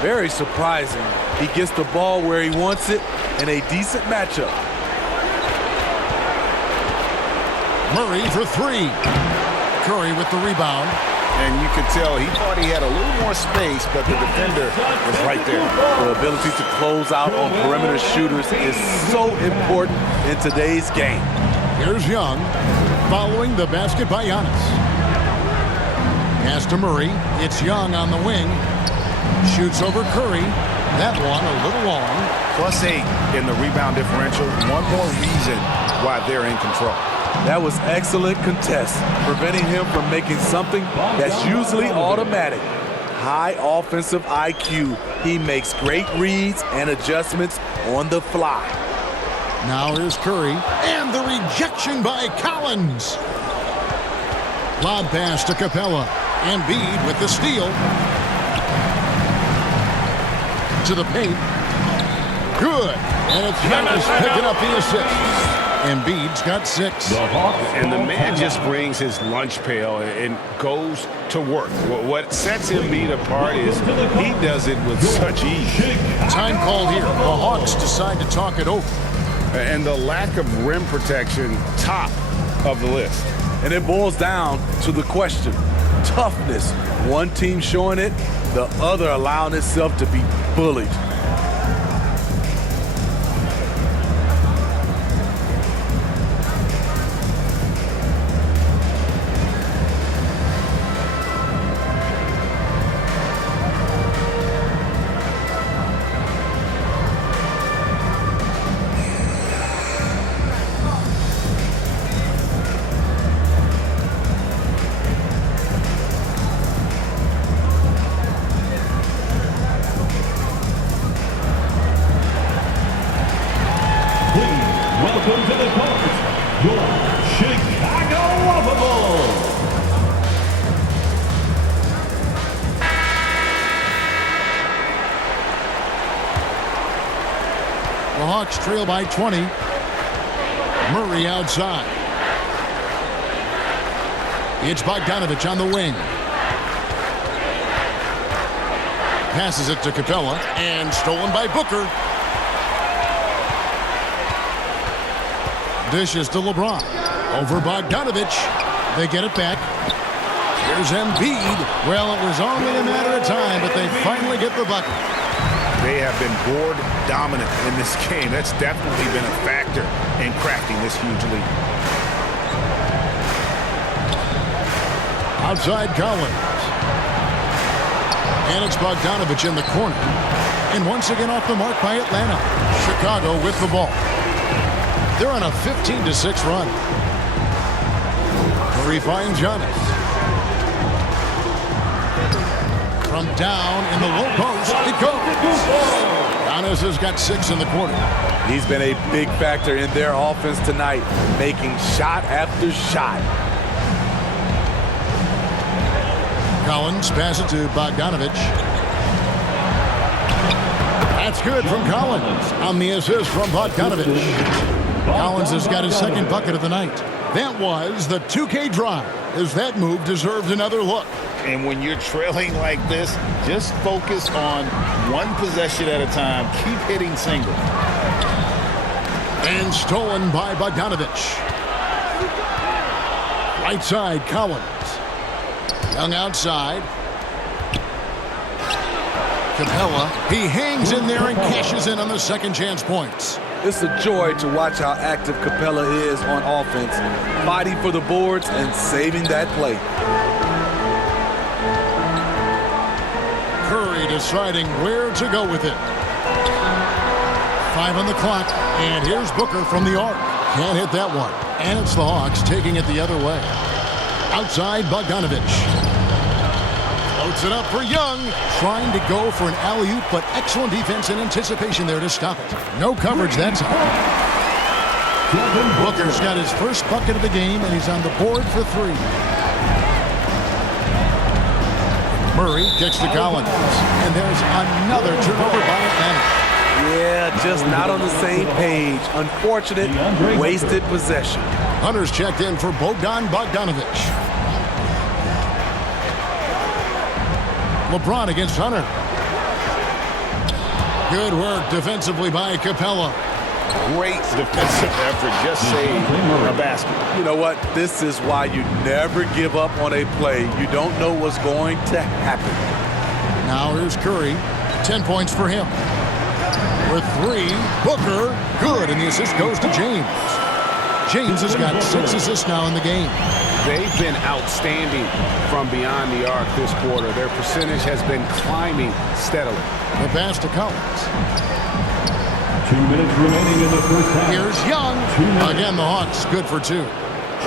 Very surprising. He gets the ball where he wants it in a decent matchup. Murray for three. Curry with the rebound. And you could tell he thought he had a little more space, but the defender was right there. The ability to close out on perimeter shooters is so important in today's game. Here's Young, following the basket by Giannis. Pass to Murray. It's Young on the wing. Shoots over Curry. That one a little long. +8 in the rebound differential. One more reason why they're in control. That was excellent contest, preventing him from making something that's usually automatic. High offensive IQ. He makes great reads and adjustments on the fly. Now here's Curry, and the rejection by Collins. Lob pass to Capella. Embiid with the steal. To the paint. Good. And it's Giannis picking up the assist. Embiid's got 6. And the man just brings his lunch pail and goes to work. What sets Embiid apart is he does it with such ease. Time called here. The Hawks decide to talk it over. And the lack of rim protection, top of the list. And it boils down to the question. Toughness. One team showing it, the other allowing itself to be bullied. Welcome to the court, your Chicago Bulls. The Hawks trail by 20. Murray outside. It's Bogdanovich on the wing. Passes it to Capella and stolen by Booker. Dishes to LeBron. Over Bogdanovich. They get it back. Here's Embiid. Well, it was only a matter of time, but they finally get the bucket. They have been board dominant in this game. That's definitely been a factor in crafting this huge lead. Outside Collins. And it's Bogdanovich in the corner. And once again off the mark by Atlanta. Chicago with the ball. They're on a 15-6 run. Curry finds Giannis. From down in the low post, it goes. Giannis has got 6 in the quarter. He's been a big factor in their offense tonight, making shot after shot. Collins passes to Bogdanovich. That's good from Collins on the assist from Bogdanovich. Collins has got his second bucket of the night. That was the 2K drive, as that move deserved another look. And when you're trailing like this, just focus on one possession at a time. Keep hitting singles. And stolen by Bogdanovich. Right side, Collins. Young outside. Capella. He hangs in there and cashes in on the second chance points. It's a joy to watch how active Capella is on offense, fighting for the boards and saving that play. Curry deciding where to go with it. 5 on the clock, and here's Booker from the arc. Can't hit that one. And it's the Hawks taking it the other way. Outside, Bogdanovich. Floats it up for Young. Trying to go for an alley-oop, but excellent defense and anticipation there to stop it. No coverage that time. Booker's got his first bucket of the game, and he's on the board for 3. Murray kicks to Collins. And there's another turnover by Atlanta. Yeah, just not on the same page. Unfortunate, wasted possession. Hunter's checked in for Bogdanovich. LeBron against Hunter. Good work defensively by Capella. Great defensive effort. Just saved a basket. You know what? This is why you never give up on a play. You don't know what's going to happen. Now here's Curry. 10 points for him. With 3, Booker. Good, and the assist goes to James. James has got 6 assists now in the game. They've been outstanding from beyond the arc this quarter. Their percentage has been climbing steadily. The pass to Collins. 2 minutes remaining in the first half. Here's Young. Again, the Hawks good for 2.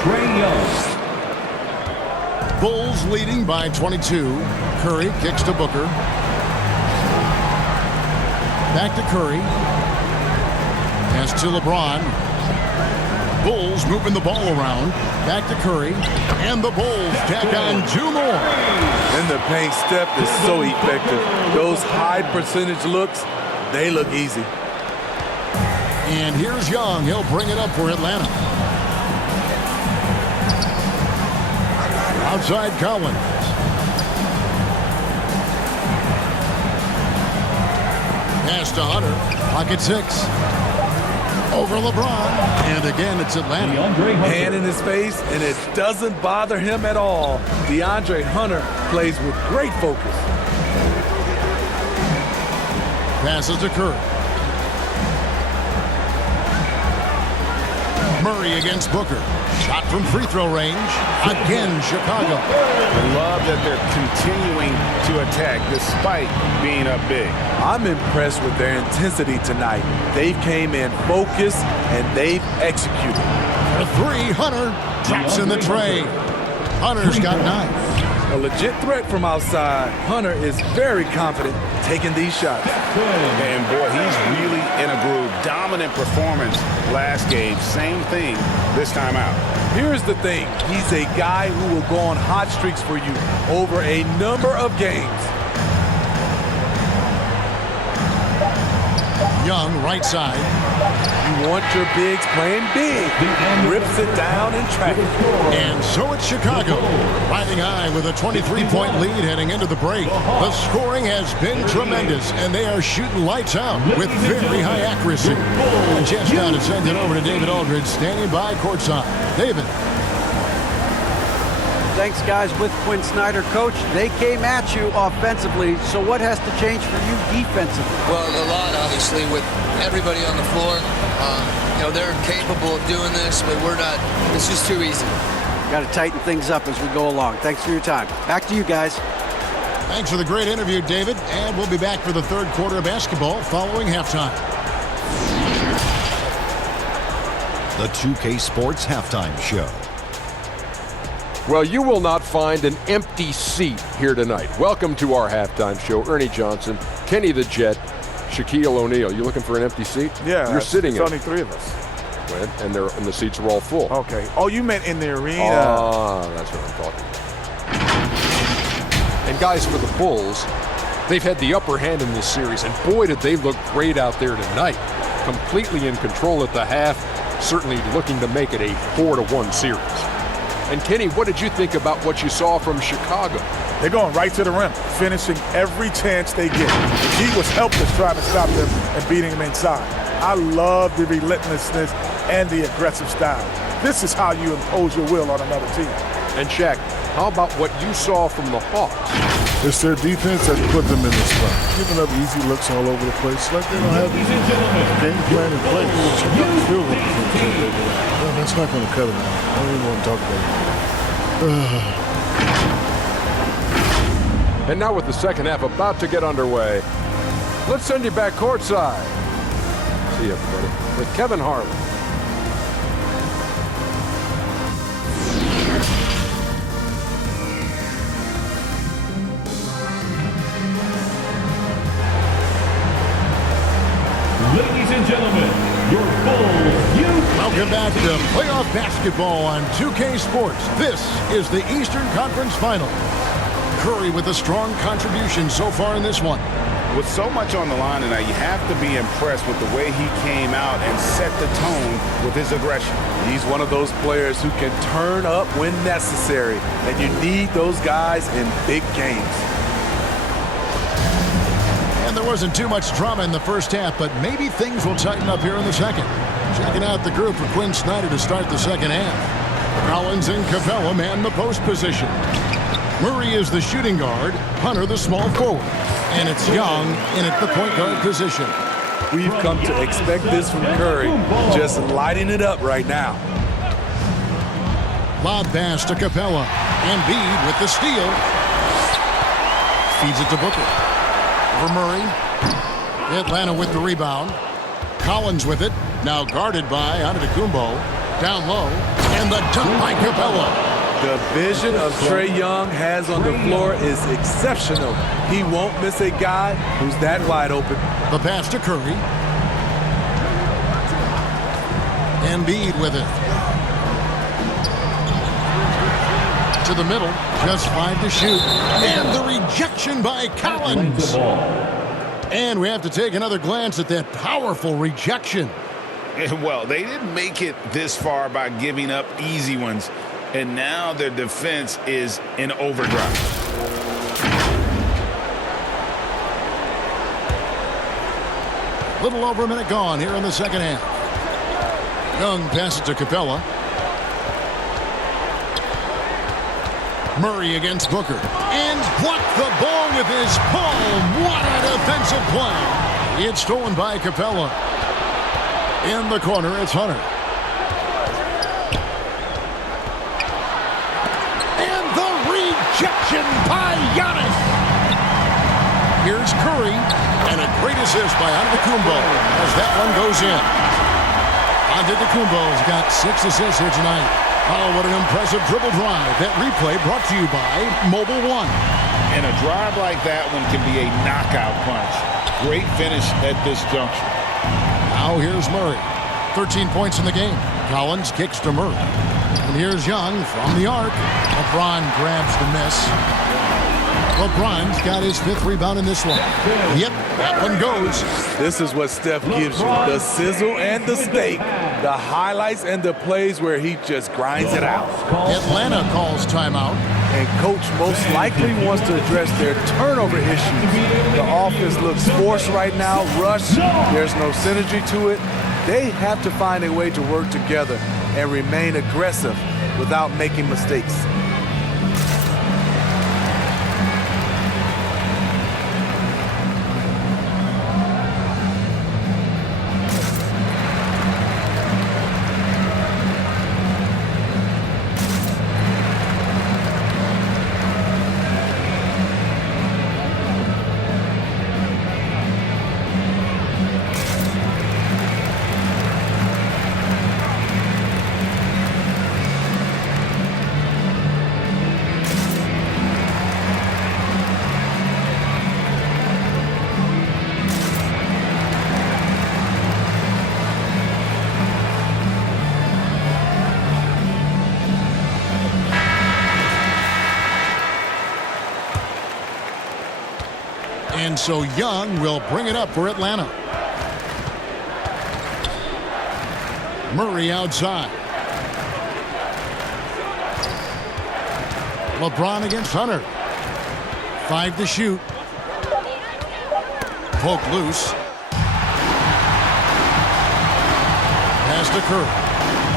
Trae Young. Bulls leading by 22. Curry kicks to Booker. Back to Curry. Pass to LeBron. Bulls moving the ball around. Back to Curry. And the Bulls tack on 2 more. And the paint step is so effective. Those high percentage looks, they look easy. And here's Young. He'll bring it up for Atlanta. Outside Collins. Pass to Hunter. Pocket 6. Over LeBron. And again, it's Atlanta. Hand in his face, and it doesn't bother him at all. DeAndre Hunter plays with great focus. Passes to Curry. Murray against Booker. Shot from free throw range. Again, Chicago. I love that they're continuing to attack despite being up big. I'm impressed with their intensity tonight. They came in focused, and they've executed. For 3, Hunter drops in the tray. Hunter's got 9. A legit threat from outside. Hunter is very confident taking these shots. And boy, he's really in a groove. Dominant performance last game. Same thing this time out. Here's the thing. He's a guy who will go on hot streaks for you over a number of games. Young, right side. You want your bigs playing big. Rips it down and tracks it. And so it's Chicago, riding high with a 23-point lead heading into the break. The scoring has been tremendous, and they are shooting lights out with very high accuracy. And just now to send it over to David Aldridge, standing by courtside. David. Thanks, guys. With Quinn Snyder, coach, they came at you offensively. So what has to change for you defensively? Well, a lot, obviously, with everybody on the floor. They're capable of doing this, but we're not. It's just too easy. Got to tighten things up as we go along. Thanks for your time. Back to you guys. Thanks for the great interview, David. And we'll be back for the third quarter of basketball following halftime. The 2K Sports Halftime Show. Well, you will not find an empty seat here tonight. Welcome to our halftime show. Ernie Johnson, Kenny the Jet, Shaquille O'Neal. You looking for an empty seat? Yeah. You're sitting in There's only 3 of us. And the seats are all full. Okay. Oh, you meant in the arena. That's what I'm talking. And guys, for the Bulls, they've had the upper hand in this series, and boy, did they look great out there tonight. Completely in control at the half, certainly looking to make it a 4-1 series. And Kenny, what did you think about what you saw from Chicago? They're going right to the rim, finishing every chance they get. The D was helpless trying to stop them and beating them inside. I love the relentlessness and the aggressive style. This is how you impose your will on another team. And Shaq, how about what you saw from the Hawks? It's their defense that put them in this spot. Giving up easy looks all over the place. Like they don't have a game plan in place. That's not going to cut it out. I don't even want to talk about it. And now with the second half about to get underway, let's send you back courtside. See you, everybody, with Kevin Harlan. Ladies and gentlemen, your Bulls youth. Welcome back to playoff basketball on 2K Sports. This is the Eastern Conference Final. Curry with a strong contribution so far in this one. With so much on the line tonight, you have to be impressed with the way he came out and set the tone with his aggression. He's one of those players who can turn up when necessary, and you need those guys in big games. And there wasn't too much drama in the first half, but maybe things will tighten up here in the second. Checking out the group for Quinn Snyder to start the second half. Collins and Capella man the post position. Murray is the shooting guard, Hunter the small forward. And it's Young in at the point guard position. We've come to expect this from Curry, just lighting it up right now. Lob pass to Capella. Embiid with the steal. Feeds it to Booker. Over Murray. Atlanta with the rebound. Collins with it. Now guarded by Antetokounmpo. Down low. And the dunk by Capella. The vision of Trae Young has on the floor is exceptional. He won't miss a guy who's that wide open. The pass to Curry. Embiid with it. To the middle. Just 5 to shoot. And the rejection by Collins. And we have to take another glance at that powerful rejection. Well, they didn't make it this far by giving up easy ones, and now their defense is in overdrive. Little over a minute gone here in the second half. Young passes to Capella. Murray against Booker. And blocked the ball with his palm. What a defensive play. It's stolen by Capella. In the corner, it's Hunter. And the rejection by Giannis. Here's Curry. And a great assist by Antetokounmpo as that one goes in. Antetokounmpo's got 6 assists here tonight. Oh, what an impressive dribble drive. That replay brought to you by Mobile One. And a drive like that one can be a knockout punch. Great finish at this juncture. Now here's Murray. 13 points in the game. Collins kicks to Murray. And here's Young from the arc. LeBron grabs the miss. LeBron's got his 5th rebound in this one. Yep, that one goes. This is what Steph gives you. The sizzle and the steak. The highlights and the plays where he just grinds it out. Atlanta calls timeout. And coach most likely wants to address their turnover issues. The offense looks forced right now, rushed. There's no synergy to it. They have to find a way to work together and remain aggressive without making mistakes. And so Young will bring it up for Atlanta. Murray outside. LeBron against Hunter. 5 to shoot. Poke loose. Pass to Curry.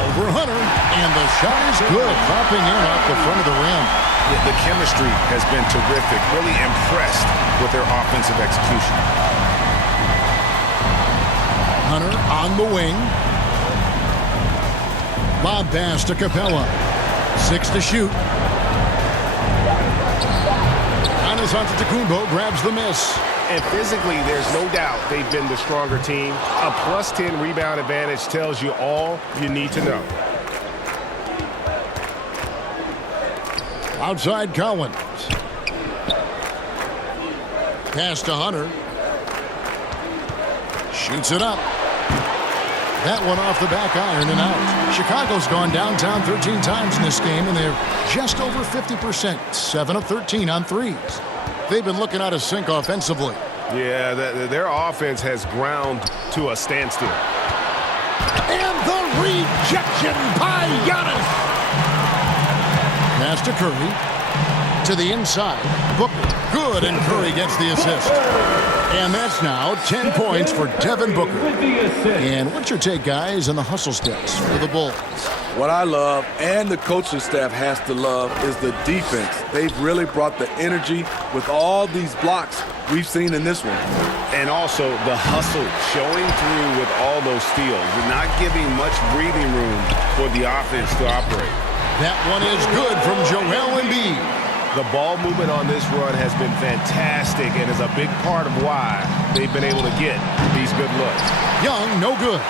Over Hunter. And the shot is good. Dropping in off the front of the rim. The chemistry has been terrific. Really impressed with their offensive execution. Hunter on the wing. Lob pass to Capella. 6 to shoot. Giannis Antetokounmpo grabs the miss. And physically, there's no doubt they've been the stronger team. A plus 10 rebound advantage tells you all you need to know. Outside Collins. Pass to Hunter. Shoots it up. That one off the back iron and out. Chicago's gone downtown 13 times in this game, and they're just over 50%. 7 of 13 on threes. They've been looking out of sync offensively. Yeah, their offense has ground to a standstill. And the rejection by Giannis. Pass to Curry. To the inside. Booker. Good, and Curry gets the assist. And that's now 10 points for Devin Booker. And what's your take, guys, on the hustle steps for the Bulls? What I love, and the coaching staff has to love, is the defense. They've really brought the energy with all these blocks we've seen in this one. And also the hustle showing through with all those steals. Not giving much breathing room for the offense to operate. That one is good from Joel Embiid. The ball movement on this run has been fantastic and is a big part of why they've been able to get these good looks. Young, no good.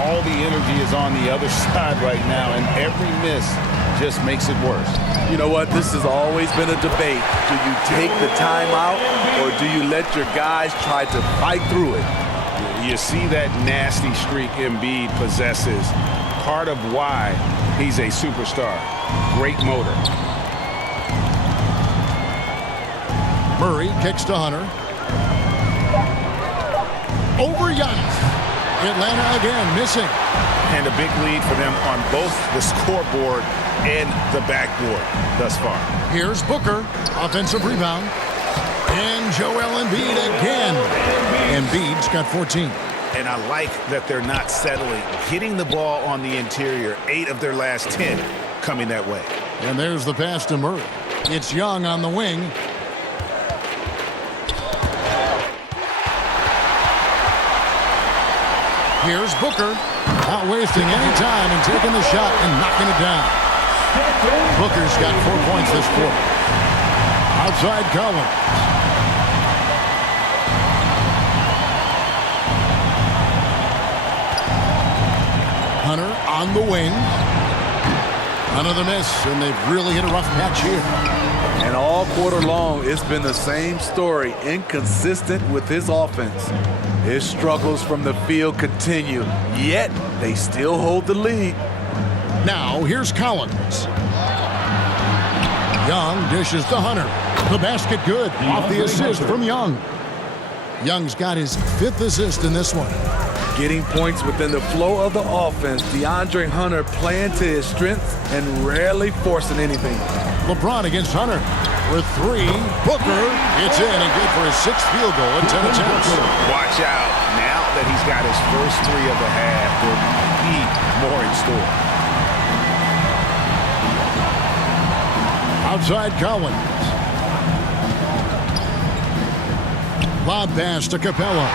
All the energy is on the other side right now, and every miss just makes it worse. You know what? This has always been a debate. Do you take the time out, or do you let your guys try to fight through it? You see that nasty streak Embiid possesses. Part of why he's a superstar. Great motor. Murray kicks to Hunter. Over Giannis. Atlanta again missing. And a big lead for them on both the scoreboard and the backboard thus far. Here's Booker. Offensive rebound. And Joel Embiid again. Embiid's got 14. And I like that they're not settling. Getting the ball on the interior, 8 of their last 10 coming that way. And there's the pass to Murray. It's Young on the wing. Here's Booker. Not wasting any time and taking the shot and knocking it down. Booker's got 4 points this quarter. Outside Collins. Hunter on the wing. Another miss, and they've really hit a rough patch here. And all quarter long, it's been the same story, inconsistent with his offense. His struggles from the field continue, yet they still hold the lead. Now, here's Collins. Young dishes to Hunter. The basket good, off the assist from Young. Young's got his 5th assist in this one. Getting points within the flow of the offense, DeAndre Hunter playing to his strengths and rarely forcing anything. LeBron against Hunter with 3. Booker, it's in and good for his 6th field goal in 10 attempts. Watch out. Now that he's got his first 3 of the half, there'll be more in store. Outside Collins. Lob pass to Capella.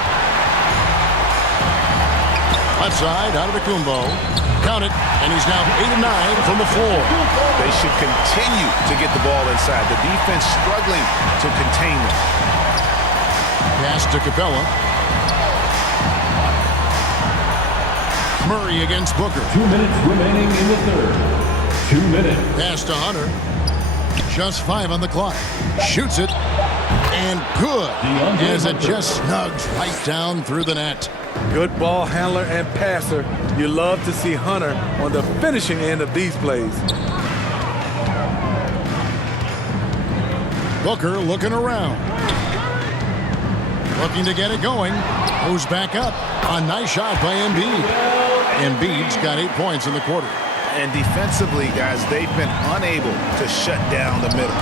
Left side, out of the Kumbo. Count it, and he's now 8 of 9 from the floor. They should continue to get the ball inside. The defense struggling to contain them. Pass to Capella. Murray against Booker. 2 minutes remaining in the third. 2 minutes. Pass to Hunter. Just 5 on the clock. Shoots it. And good. As it just snugs right down through the net. Good ball handler and passer. You love to see Hunter on the finishing end of these plays. Booker looking around. Looking to get it going. Moves back up. A nice shot by Embiid. Embiid's got 8 points in the quarter. And defensively, guys, they've been unable to shut down the middle.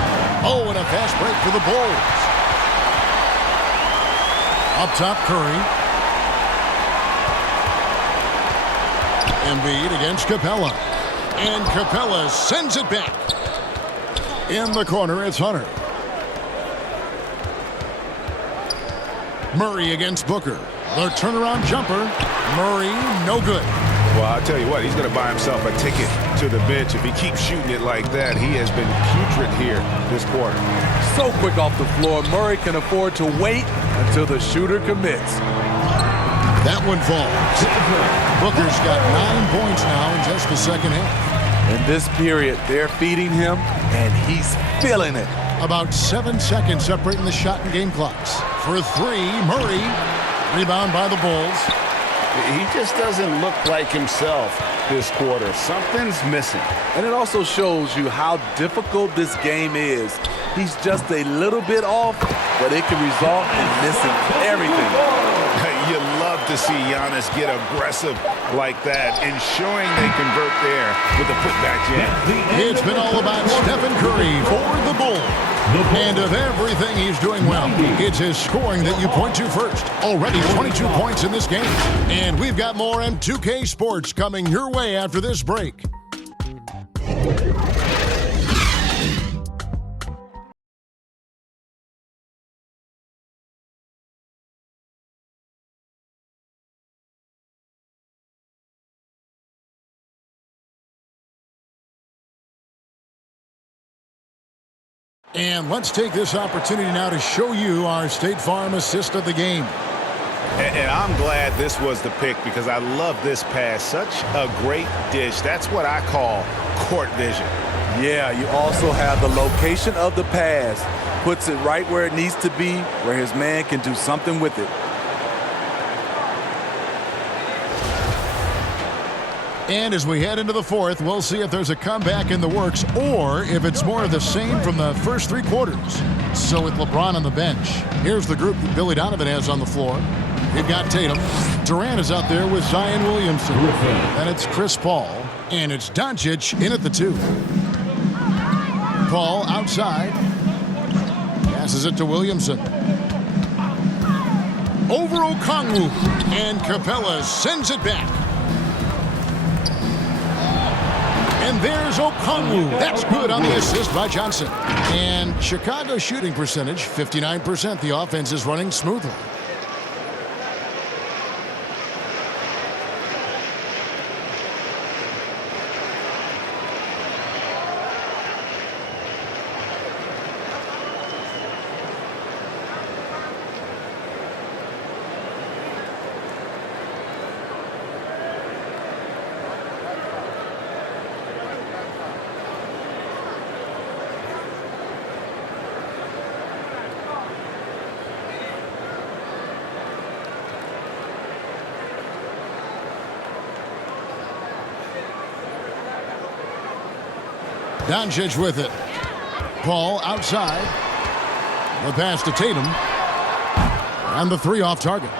Oh, and a fast break for the Bulls. Up top, Curry. Embiid against Capella. And Capella sends it back. In the corner, it's Hunter. Murray against Booker. The turnaround jumper. Murray, no good. Well, I'll tell you what, he's going to buy himself a ticket to the bench. If he keeps shooting it like that, he has been putrid here this quarter. So quick off the floor, Murray can afford to wait until the shooter commits. That one falls. Booker's got 9 points now in just the second half. In this period, they're feeding him, and he's feeling it. About 7 seconds separating the shot and game clocks. For 3, Murray. Rebound by the Bulls. He just doesn't look like himself this quarter. Something's missing. And it also shows you how difficult this game is. He's just a little bit off, but it can result in missing everything. You love to see Giannis get aggressive like that, ensuring they convert there with a putback jam. It's been all about Stephen Curry for the Bulls. And of everything he's doing well, it's his scoring that you point to first. Already 22 points in this game. And we've got more M2K Sports coming your way after this break. And let's take this opportunity now to show you our State Farm assist of the game. And I'm glad this was the pick because I love this pass. Such a great dish. That's what I call court vision. Yeah, you also have the location of the pass. Puts it right where it needs to be, where his man can do something with it. And as we head into the fourth, we'll see if there's a comeback in the works or if it's more of the same from the first 3 quarters. So with LeBron on the bench, here's the group that Billy Donovan has on the floor. You've got Tatum. Durant is out there with Zion Williamson. Then it's Chris Paul. And it's Doncic in at the 2. Paul outside. Passes it to Williamson. Over Okongwu. And Capella sends it back. And there's Okongwu. That's good on the assist by Johnson. And Chicago's shooting percentage, 59%. The offense is running smoothly. Doncic with it. Paul outside. The pass to Tatum. And the 3 off target.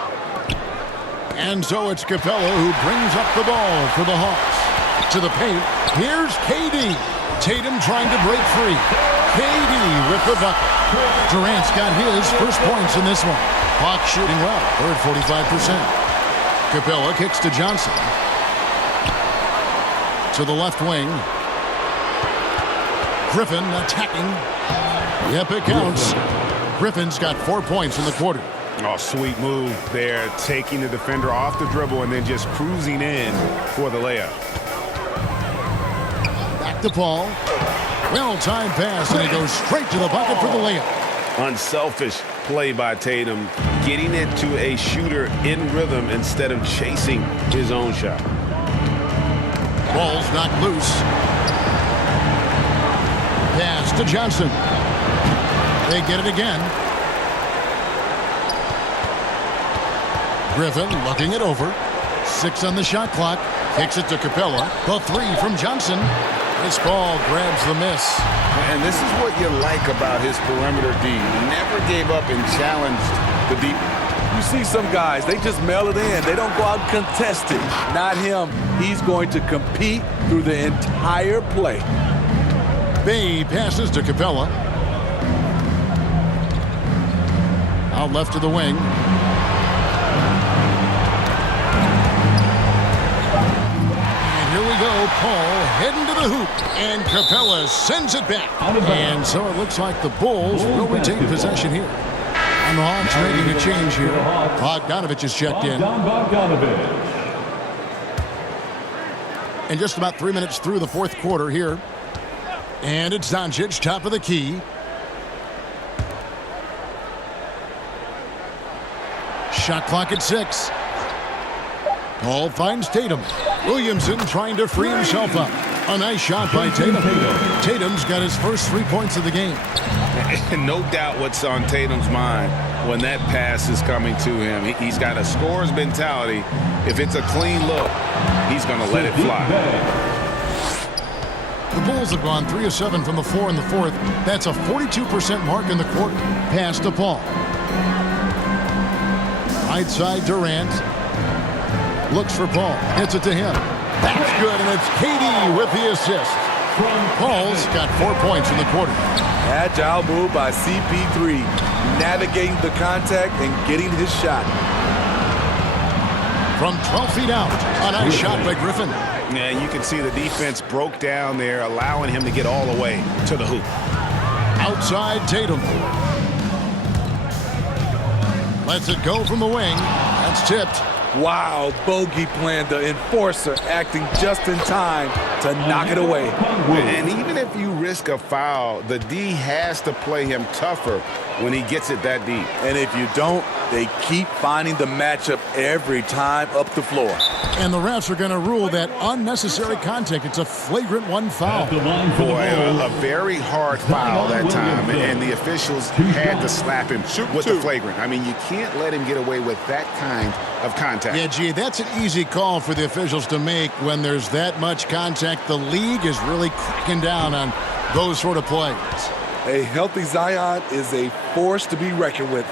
And so it's Capella who brings up the ball for the Hawks. To the paint. Here's KD. Tatum trying to break free. KD with the bucket. Durant's got his first points in this one. Hawks shooting well. They're at 45%. Capella kicks to Johnson. To the left wing. Griffin attacking. Yep, it counts. Griffin's got 4 points in the quarter. Oh, sweet move there, taking the defender off the dribble and then just cruising in for the layup. Back to Paul. Well-timed pass, and he goes straight to the bucket for the layup. Unselfish play by Tatum, getting it to a shooter in rhythm instead of chasing his own shot. Ball's knocked loose. Pass to Johnson. They get it again. Griffin looking it over. 6 on the shot clock. Kicks it to Capella. The 3 from Johnson. This ball grabs the miss. And this is what you like about his perimeter D. He never gave up and challenged the deep. You see some guys, they just mail it in. They don't go out and contest it. Not him. He's going to compete through the entire play. Bay passes to Capella. Out left to the wing. And here we go. Paul heading to the hoop. And Capella sends it back. And so it looks like the Bulls will retain possession here. And the Hawks making a change here. Bogdanovich is checked in. And just about 3 minutes through the fourth quarter here. And it's Doncic, top of the key. Shot clock at 6. Paul finds Tatum. Williamson trying to free himself up. A nice shot by Tatum. Tatum's got his first 3 points of the game. No doubt what's on Tatum's mind when that pass is coming to him. He's got a scorer's mentality. If it's a clean look, he's going to let it fly. The Bulls have gone 3 of 7 from the floor in the fourth. That's a 42% mark in the quarter. Pass to Paul. Right side Durant. Looks for Paul. Hits it to him. That's good, and it's KD with the assist. Paul's got 4 points in the quarter. Agile move by CP3. Navigating the contact and getting his shot. From 12 feet out. A nice shot by Griffin. Yeah, you can see the defense broke down there, allowing him to get all the way to the hoop. Outside Tatum. Lets it go from the wing. That's tipped. Wow, bogey plan, the enforcer acting just in time to knock it away. And even if you risk a foul, the D has to play him tougher when he gets it that deep. And if you don't, they keep finding the matchup every time up the floor. And the refs are going to rule that unnecessary contact. It's a flagrant 1 foul. Boy, a very hard foul that time, and the officials had to slap him with the flagrant. I mean, you can't let him get away with that kind of contact. Yeah, gee, that's an easy call for the officials to make when there's that much contact. The league is really cracking down on those sort of plays. A healthy Zion is a force to be reckoned with.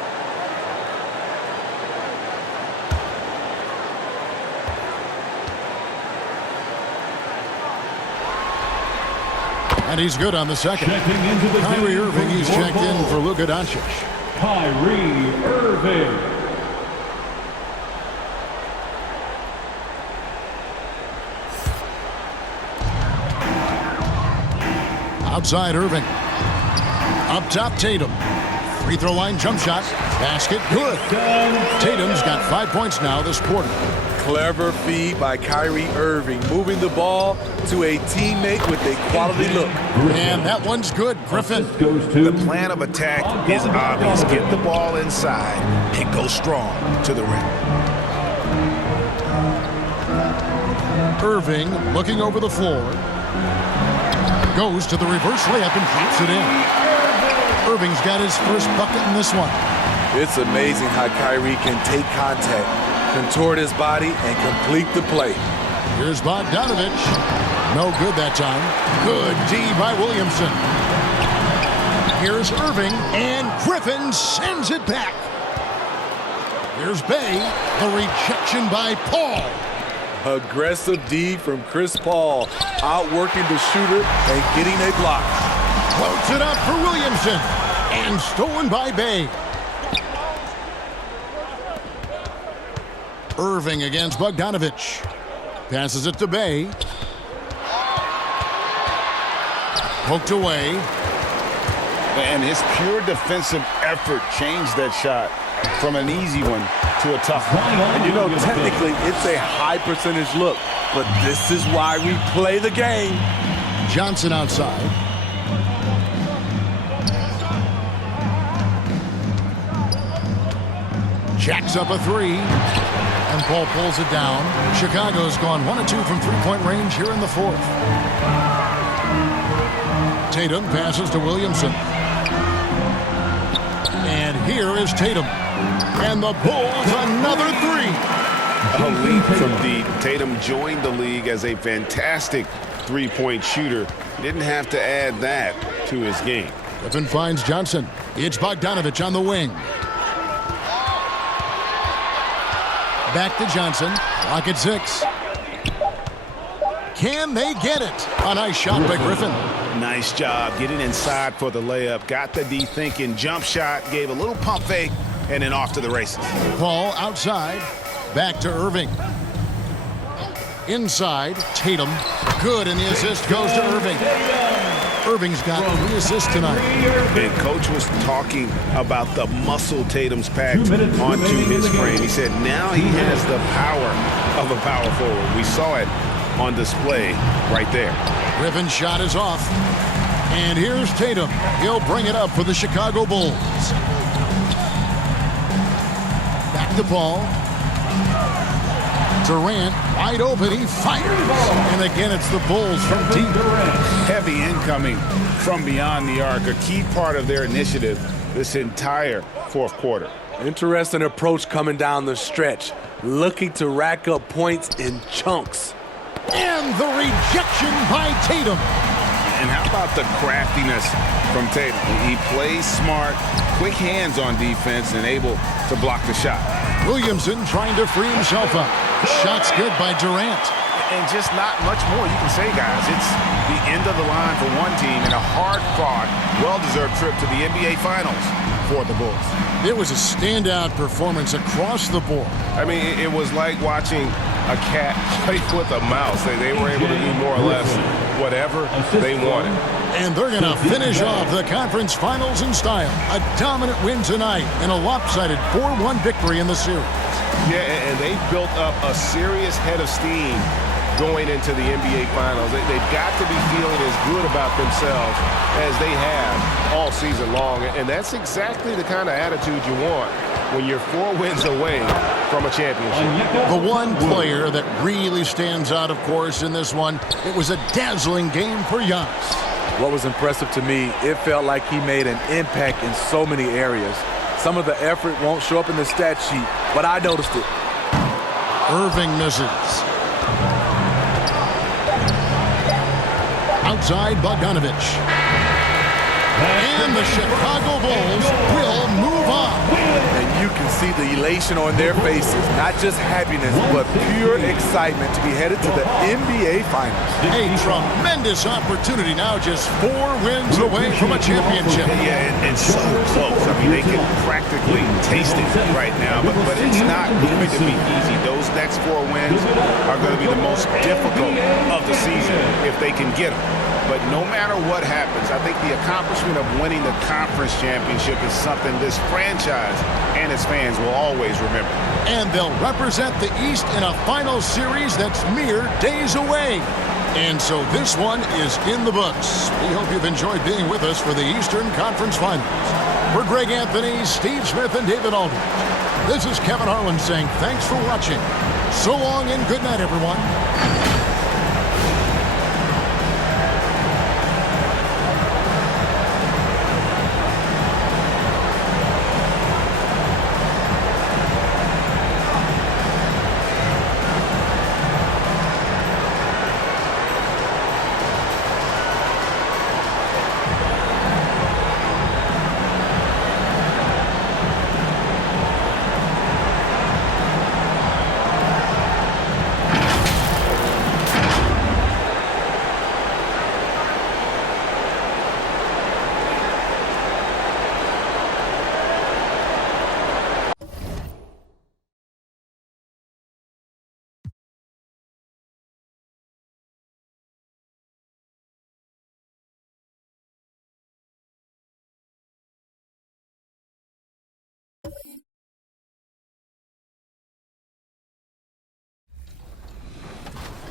And he's good on the second. Kyrie Irving, he's checked in for Luka Doncic. Kyrie Irving. Outside Irving. Up top Tatum. Free throw line jump shot. Basket good. Tatum's got 5 points now this quarter. Clever feed by Kyrie Irving, moving the ball to a teammate with a quality look. And that one's good, Griffin. The plan of attack is obvious. Get the ball inside and go strong to the rim. Irving looking over the floor. Goes to the reverse layup and drops it in. Irving's got his first bucket in this one. It's amazing how Kyrie can take contact, contort his body, and complete the play. Here's Bogdanovich. No good that time. Good D by Williamson. Here's Irving, and Griffin sends it back. Here's Bay. The rejection by Paul. Aggressive D from Chris Paul, outworking the shooter and getting a block. Floats it up for Williamson, and stolen by Bay. Irving against Bogdanovich. Passes it to Bay. Poked away. And his pure defensive effort changed that shot from an easy one to a tough one. And you know, technically, it's a high percentage look, but this is why we play the game. Johnson outside. Jacks up a three. And Paul pulls it down. Chicago's gone 1 of 2 from three-point range here in the fourth. Tatum passes to Williamson. And here is Tatum. And the Bulls another three. A leap from deep. Tatum joined the league as a fantastic three-point shooter. Didn't have to add that to his game. Griffin finds Johnson. It's Bogdanovich on the wing. Back to Johnson. Clock at 6. Can they get it? A nice shot by Griffin. Nice job getting inside for the layup. Got the D thinking. Jump shot. Gave a little pump fake. And then off to the races. Paul outside. Back to Irving. Inside. Tatum. Good, and the assist goes to Irving. Irving's got 3 assists tonight. And Coach was talking about the muscle Tatum's packed onto his frame. He said now he has the power of a power forward. We saw it on display right there. Griffin's shot is off. And here's Tatum. He'll bring it up for the Chicago Bulls. Back to Paul. Durant wide open. He fires. And again, it's the Bulls from deep. Heavy incoming from beyond the arc. A key part of their initiative this entire fourth quarter. Interesting approach coming down the stretch. Looking to rack up points in chunks. And the rejection by Tatum. And how about the craftiness from Tatum? He plays smart, quick hands on defense, and able to block the shot. Williamson trying to free himself up. Shot's good by Durant. And just not much more you can say, guys. It's the end of the line for one team and a hard-fought, well-deserved trip to the NBA Finals for the Bulls. It was a standout performance across the board. I mean, it was like watching a cat play with a mouse. They were able to do more or less whatever they wanted. And they're going to finish off the conference finals in style. A dominant win tonight and a lopsided 4-1 victory in the series. Yeah, and they built up a serious head of steam going into the NBA Finals. They've got to be feeling as good about themselves as they have all season long. And that's exactly the kind of attitude you want when you're 4 wins away from a championship. The one player that really stands out, of course, in this one, it was a dazzling game for Giannis. What was impressive to me, it felt like he made an impact in so many areas. Some of the effort won't show up in the stat sheet, but I noticed it. Irving misses. Outside Bogdanovich. And the Chicago Bulls will move Stefan. And you can see the elation on their faces. Not just happiness, but pure excitement to be headed to the NBA Finals. A tremendous opportunity now, just 4 wins away from a championship. Yeah, it's so close. I mean, they can practically taste it right now, but it's not going to be easy. Those next 4 wins are going to be the most difficult of the season if they can get them. But no matter what happens, I think the accomplishment of winning the conference championship is something this franchise and its fans will always remember. And they'll represent the East in a final series that's mere days away. And so this one is in the books. We hope you've enjoyed being with us for the Eastern Conference Finals. For Greg Anthony, Steve Smith, and David Aldridge, this is Kevin Harlan saying thanks for watching. So long and good night, everyone.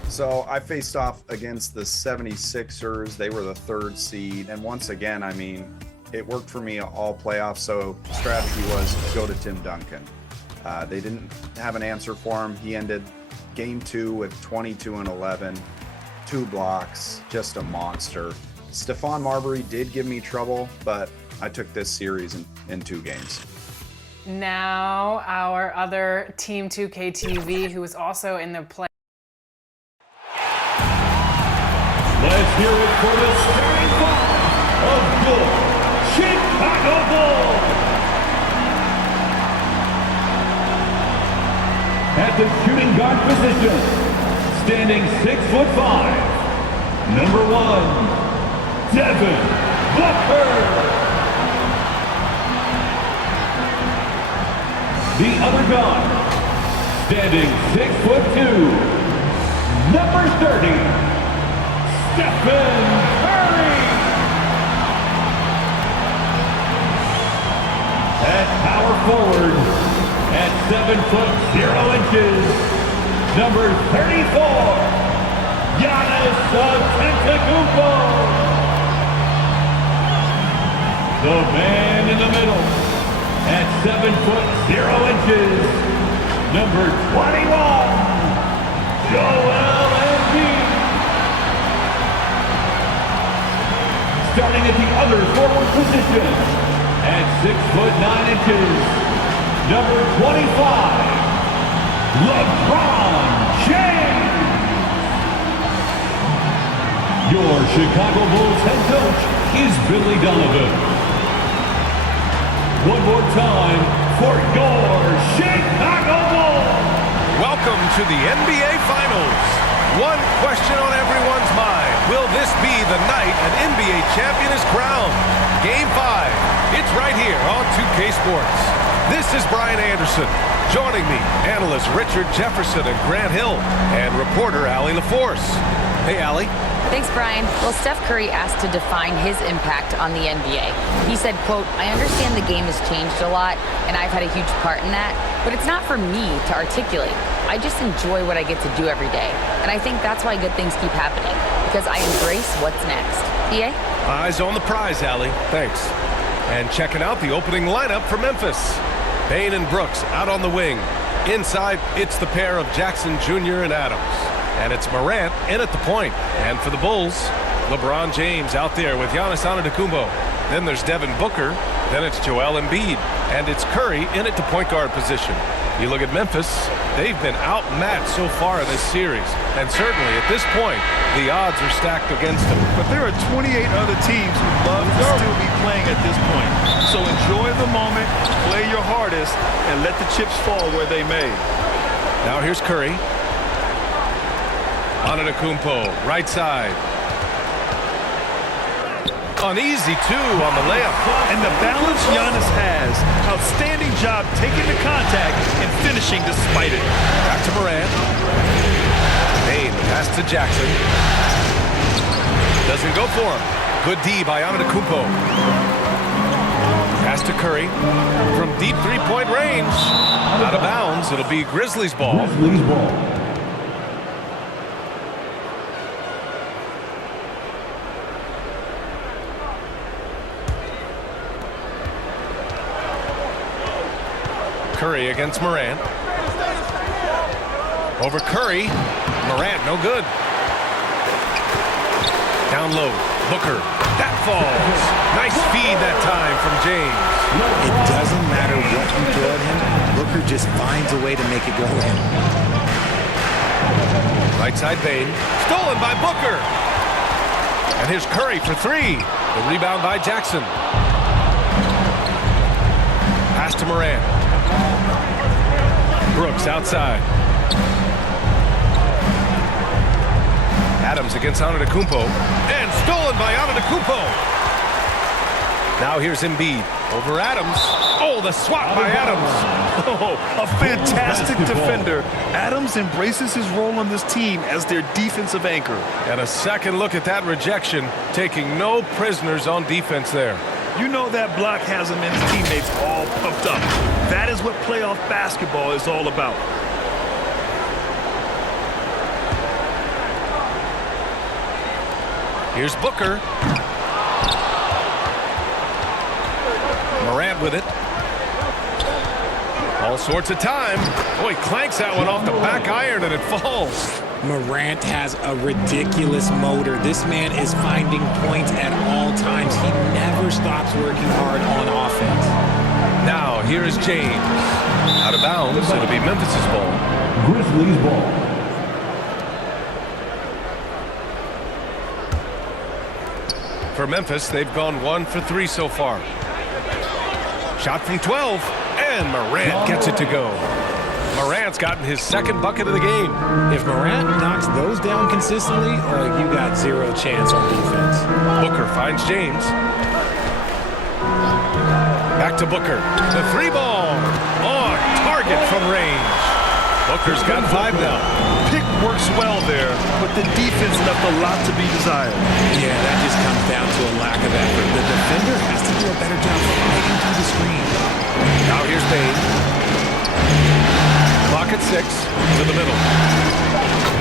So I faced off against the 76ers. They were the 3rd seed. And once again, I mean, it worked for me all playoffs. So the strategy was go to Tim Duncan. They didn't have an answer for him. He ended game 2 with 22 and 11, 2 blocks, just a monster. Stephon Marbury did give me trouble, but I took this series in 2 games. Now our other Team 2K TV, who is also in the play. Let's hear it for the starting 5 of the Chicago Bulls. At the shooting guard position, standing 6'5", number 1, Devin Booker. The other guard, standing 6'2", number 30, Stephen Curry. At power forward, at 7'0", number 34, Giannis Antetokounmpo. The man in the middle, at 7'0", number 21, Joel Embiid. Starting at the other forward position, at 6'9", number 25, LeBron James. Your Chicago Bulls head coach is Billy Donovan. One more time for your Chicago Bulls. Welcome to the NBA Finals. One question on everyone's mind. Will this be the night an NBA champion is crowned? Game 5. It's right here on 2K Sports. This is Brian Anderson. Joining me, analysts Richard Jefferson and Grant Hill, and reporter Allie LaForce. Hey, Allie. Thanks, Brian. Well, Steph Curry asked to define his impact on the NBA. He said, quote, "I understand the game has changed a lot, and I've had a huge part in that, but it's not for me to articulate. I just enjoy what I get to do every day. And I think that's why good things keep happening, because I embrace what's next." EA? Eyes on the prize, Allie. Thanks. And checking out the opening lineup for Memphis. Payne and Brooks out on the wing. Inside, it's the pair of Jackson Jr. and Adams. And it's Morant in at the point. And for the Bulls, LeBron James out there with Giannis Antetokounmpo. Then there's Devin Booker. Then it's Joel Embiid. And it's Curry in at the point guard position. You look at Memphis, they've been outmatched so far in this series. And certainly at this point, the odds are stacked against them. But there are 28 other teams who love to still be playing at this point. So enjoy the moment, play your hardest, and let the chips fall where they may. Now here's Curry. Antetokounmpo, right side. An easy two on the layup. And the balance Giannis has. Outstanding job taking the contact and finishing despite it. Back to Morant. Payne, pass to Jackson. Doesn't go for him. Good D by Antetokounmpo. Pass to Curry. From deep three-point range. Out of bounds. It'll be Grizzlies ball. Grizzlies ball. Curry against Morant. Over Curry. Morant, no good. Down low. Booker. That falls. Nice feed that time from James. It doesn't matter what you throw at him. Booker just finds a way to make it go in. Right side Payne. Stolen by Booker. And here's Curry for three. The rebound by Jackson. Pass to Morant. Brooks outside. Adams against Antetokounmpo. And stolen by Antetokounmpo. Now here's Embiid. Over Adams. Oh, the swat by Adams. Oh, a fantastic defender. Adams embraces his role on this team as their defensive anchor. And a second look at that rejection, taking no prisoners on defense there. You know that block has him and his teammates all pumped up. That is what playoff basketball is all about. Here's Booker. Morant with it. All sorts of time. Boy, clanks that one off the back iron and it falls. Morant has a ridiculous motor. This man is finding points at all times. He never stops working hard on offense. Now, here is James. Out of bounds, it'll be Memphis's ball. Grizzlies ball. For Memphis, they've gone 1 for 3 so far. Shot from 12, and Morant gets it to go. Morant's gotten his second bucket of the game. If Morant knocks those down consistently, you got zero chance on defense. Booker finds James. Back to Booker. The three ball on target from range. Booker's got 5 now. Pick works well there, but the defense left a lot to be desired. Yeah, that just comes down to a lack of effort. The defender has to do a better job fighting through the screen. Now here's Payne. Clock at 6 to the middle.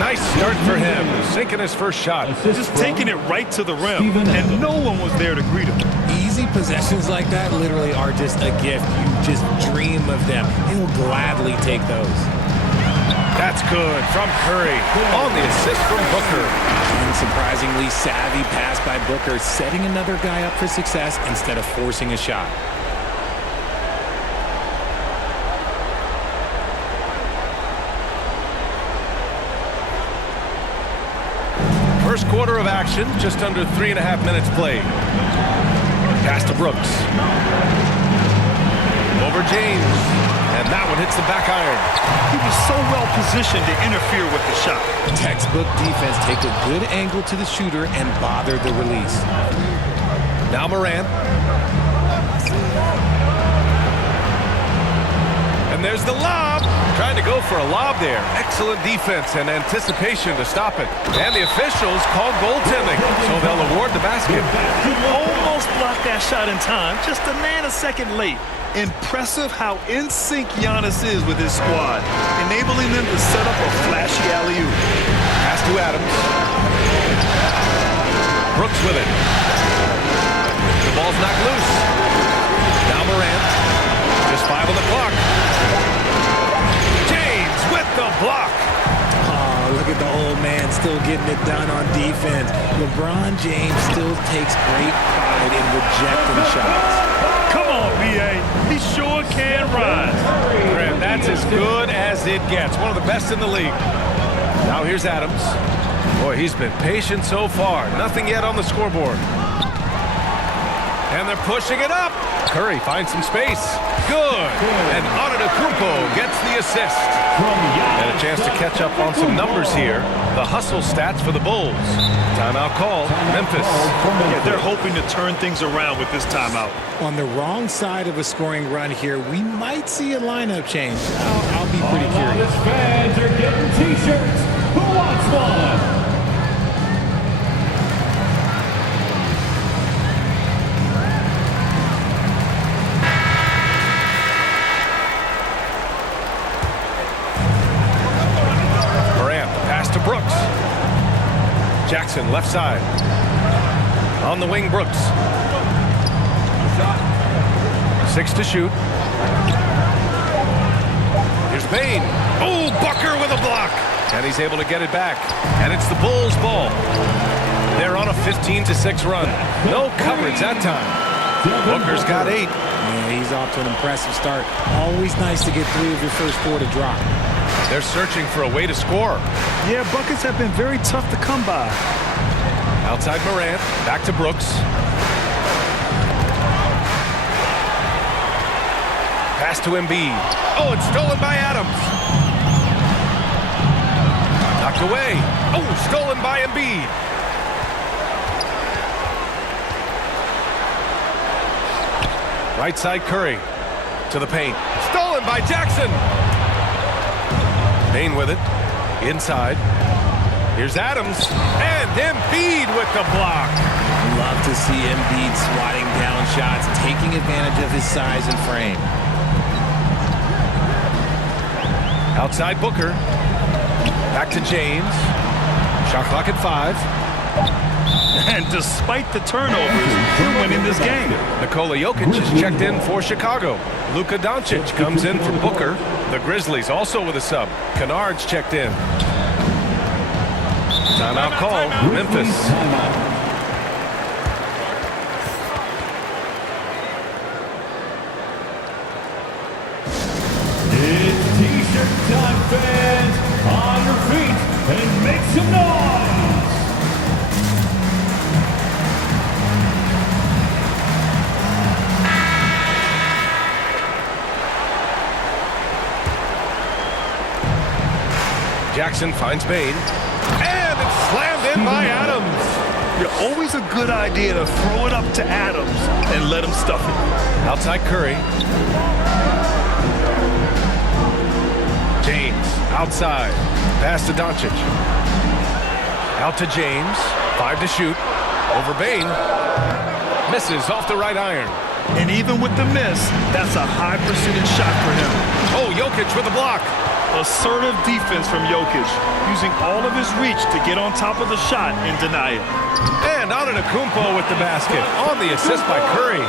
Nice start for him, sinking his first shot. Just taking it right to the rim, and no one was there to greet him. Easy possessions like that literally are just a gift. You just dream of them. He'll gladly take those. That's good from Curry on the assist from Booker. Unsurprisingly savvy pass by Booker, setting another guy up for success instead of forcing a shot. First quarter of action, just under 3.5 minutes played. Pass to Brooks. Over James. And that one hits the back iron. He was so well positioned to interfere with the shot. Textbook defense, take a good angle to the shooter and bother the release. Now Morant. And there's the lob. Trying to go for a lob there. Excellent defense and anticipation to stop it. And the officials called goaltending, so they'll award the basket. He almost blocked that shot in time, just a nanosecond late. Impressive how in sync Giannis is with his squad, enabling them to set up a flashy alley-oop. Pass to Adams. Brooks with it. The ball's knocked loose. Now Morant. Just 5 on the clock. James with the block. Oh, look Look at the old man still getting it done on defense. LeBron James still takes great pride in rejecting shots. Come on, B.A. He sure can rise. Graham, that's as good as it gets. One of the best in the league. Now here's Adams. Boy, he's been patient so far. Nothing yet on the scoreboard. And they're pushing it up. Curry finds some space. Good. And Antetokounmpo gets the assist. And a chance to catch up on some numbers here. The hustle stats for the Bulls. Timeout call, Memphis. Yeah, they're hoping to turn things around with this timeout. On the wrong side of a scoring run here, we might see a lineup change. I'll be pretty curious. Fans are getting T-shirts. Who wants one? To Brooks. Jackson left side. On the wing, Brooks. 6 to shoot. Here's Bane. Oh, Booker with a block. And he's able to get it back. And it's the Bulls' ball. They're on a 15-6 run. No coverage that time. Booker's got 8. Yeah, he's off to an impressive start. Always nice to get 3 of your first 4 to drop. They're searching for a way to score. Yeah, buckets have been very tough to come by. Outside Morant, back to Brooks. Pass to Embiid. Oh, it's stolen by Adams. Knocked away. Oh, stolen by Embiid. Right side Curry to the paint. Stolen by Jackson. Bane with it. Inside. Here's Adams. And Embiid with the block. Love to see Embiid swatting down shots, taking advantage of his size and frame. Outside Booker. Back to James. Shot clock at 5. And despite the turnovers, they're winning this game. Nikola Jokic is checked in for Chicago. Luka Doncic comes in for Booker. The Grizzlies also with a sub. Kennard's checked in. Timeout call, Memphis. It's T-shirt time, fans. On your feet and make some noise. Jackson finds Bane. And it's slammed in by Adams. Yeah, always a good idea to throw it up to Adams and let him stuff it. Outside Curry. James outside. Pass to Doncic. Out to James. 5 to shoot. Over Bane. Misses off the right iron. And even with the miss, that's a high percentage shot for him. Oh, Jokic with a block. Assertive defense from Jokic, using all of his reach to get on top of the shot and deny it. And Antetokounmpo with the basket on the assist by Curry.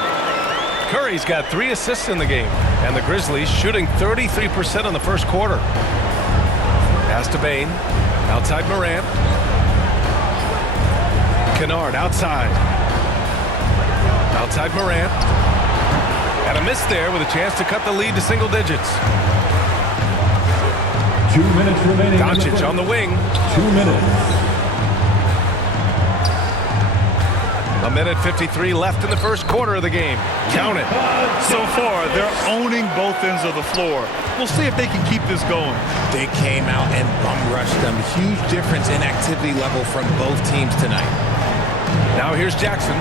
Curry's got 3 assists in the game, and the Grizzlies shooting 33% in the first quarter. Pass to Bane, outside Morant. Kennard outside. Outside Morant. And a miss there with a chance to cut the lead to single digits. 2 minutes remaining. Doncic on the wing. 2 minutes. A minute 53 left in the first quarter of the game. Count it. So far, they're owning both ends of the floor. We'll see if they can keep this going. They came out and bum rushed them. Huge difference in activity level from both teams tonight. Now here's Jackson.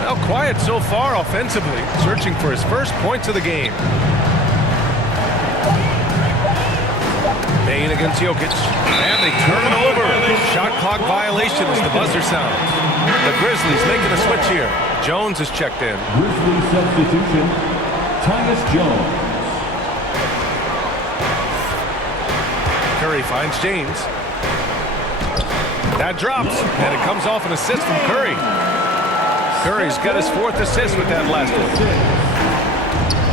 Well, quiet so far offensively, searching for his first points of the game. Bane against Jokic, and they turn it over. Shot clock violation as the buzzer sounds. The Grizzlies making a switch here. Jones is checked in. Grizzlies substitution, Tyus Jones. Curry finds James. That drops, and it comes off an assist from Curry. Curry's got his 4th assist with that last one.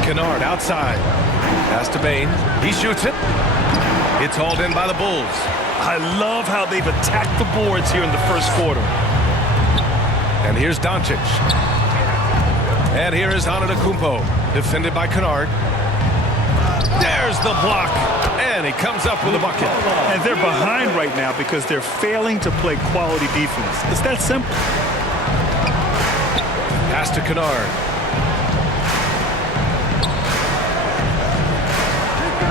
Kennard outside. Pass to Bane. He shoots it. It's hauled in by the Bulls. I love how they've attacked the boards here in the first quarter. And here's Doncic. And here is Antetokounmpo, defended by Kennard. There's the block. And he comes up with a bucket. And they're behind right now because they're failing to play quality defense. It's that simple. Pass to Kennard.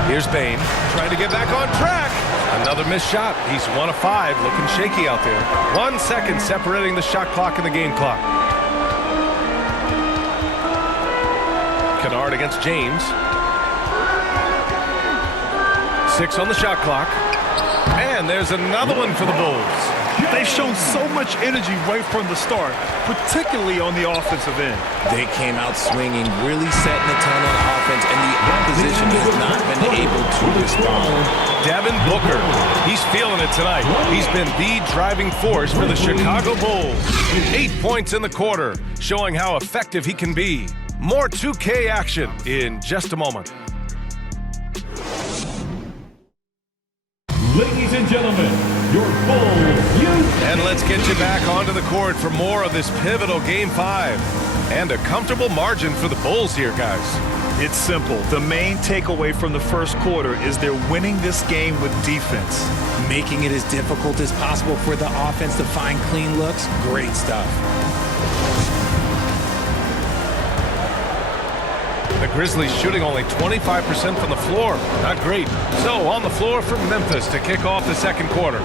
Here's Bane trying to get back on track. Another missed shot. He's 1 of 5, looking shaky out there. 1 second separating the shot clock and the game clock. Kennard against James. 6 on the shot clock. And there's another one for the Bulls. They've shown so much energy right from the start, particularly on the offensive end. They came out swinging, really setting the tone on offense, and the opposition has not been able to respond. Devin Booker, he's feeling it tonight. He's been the driving force for the Chicago Bulls. 8 points in the quarter, showing how effective he can be. More 2K action in just a moment. Ladies and gentlemen, your Bulls youth. And let's get you back onto the court for more of this pivotal Game 5. And a comfortable margin for the Bulls here, guys. It's simple. The main takeaway from the first quarter is they're winning this game with defense. Making it as difficult as possible for the offense to find clean looks. Great stuff. The Grizzlies shooting only 25% from the floor. Not great. So on the floor for Memphis to kick off the second quarter.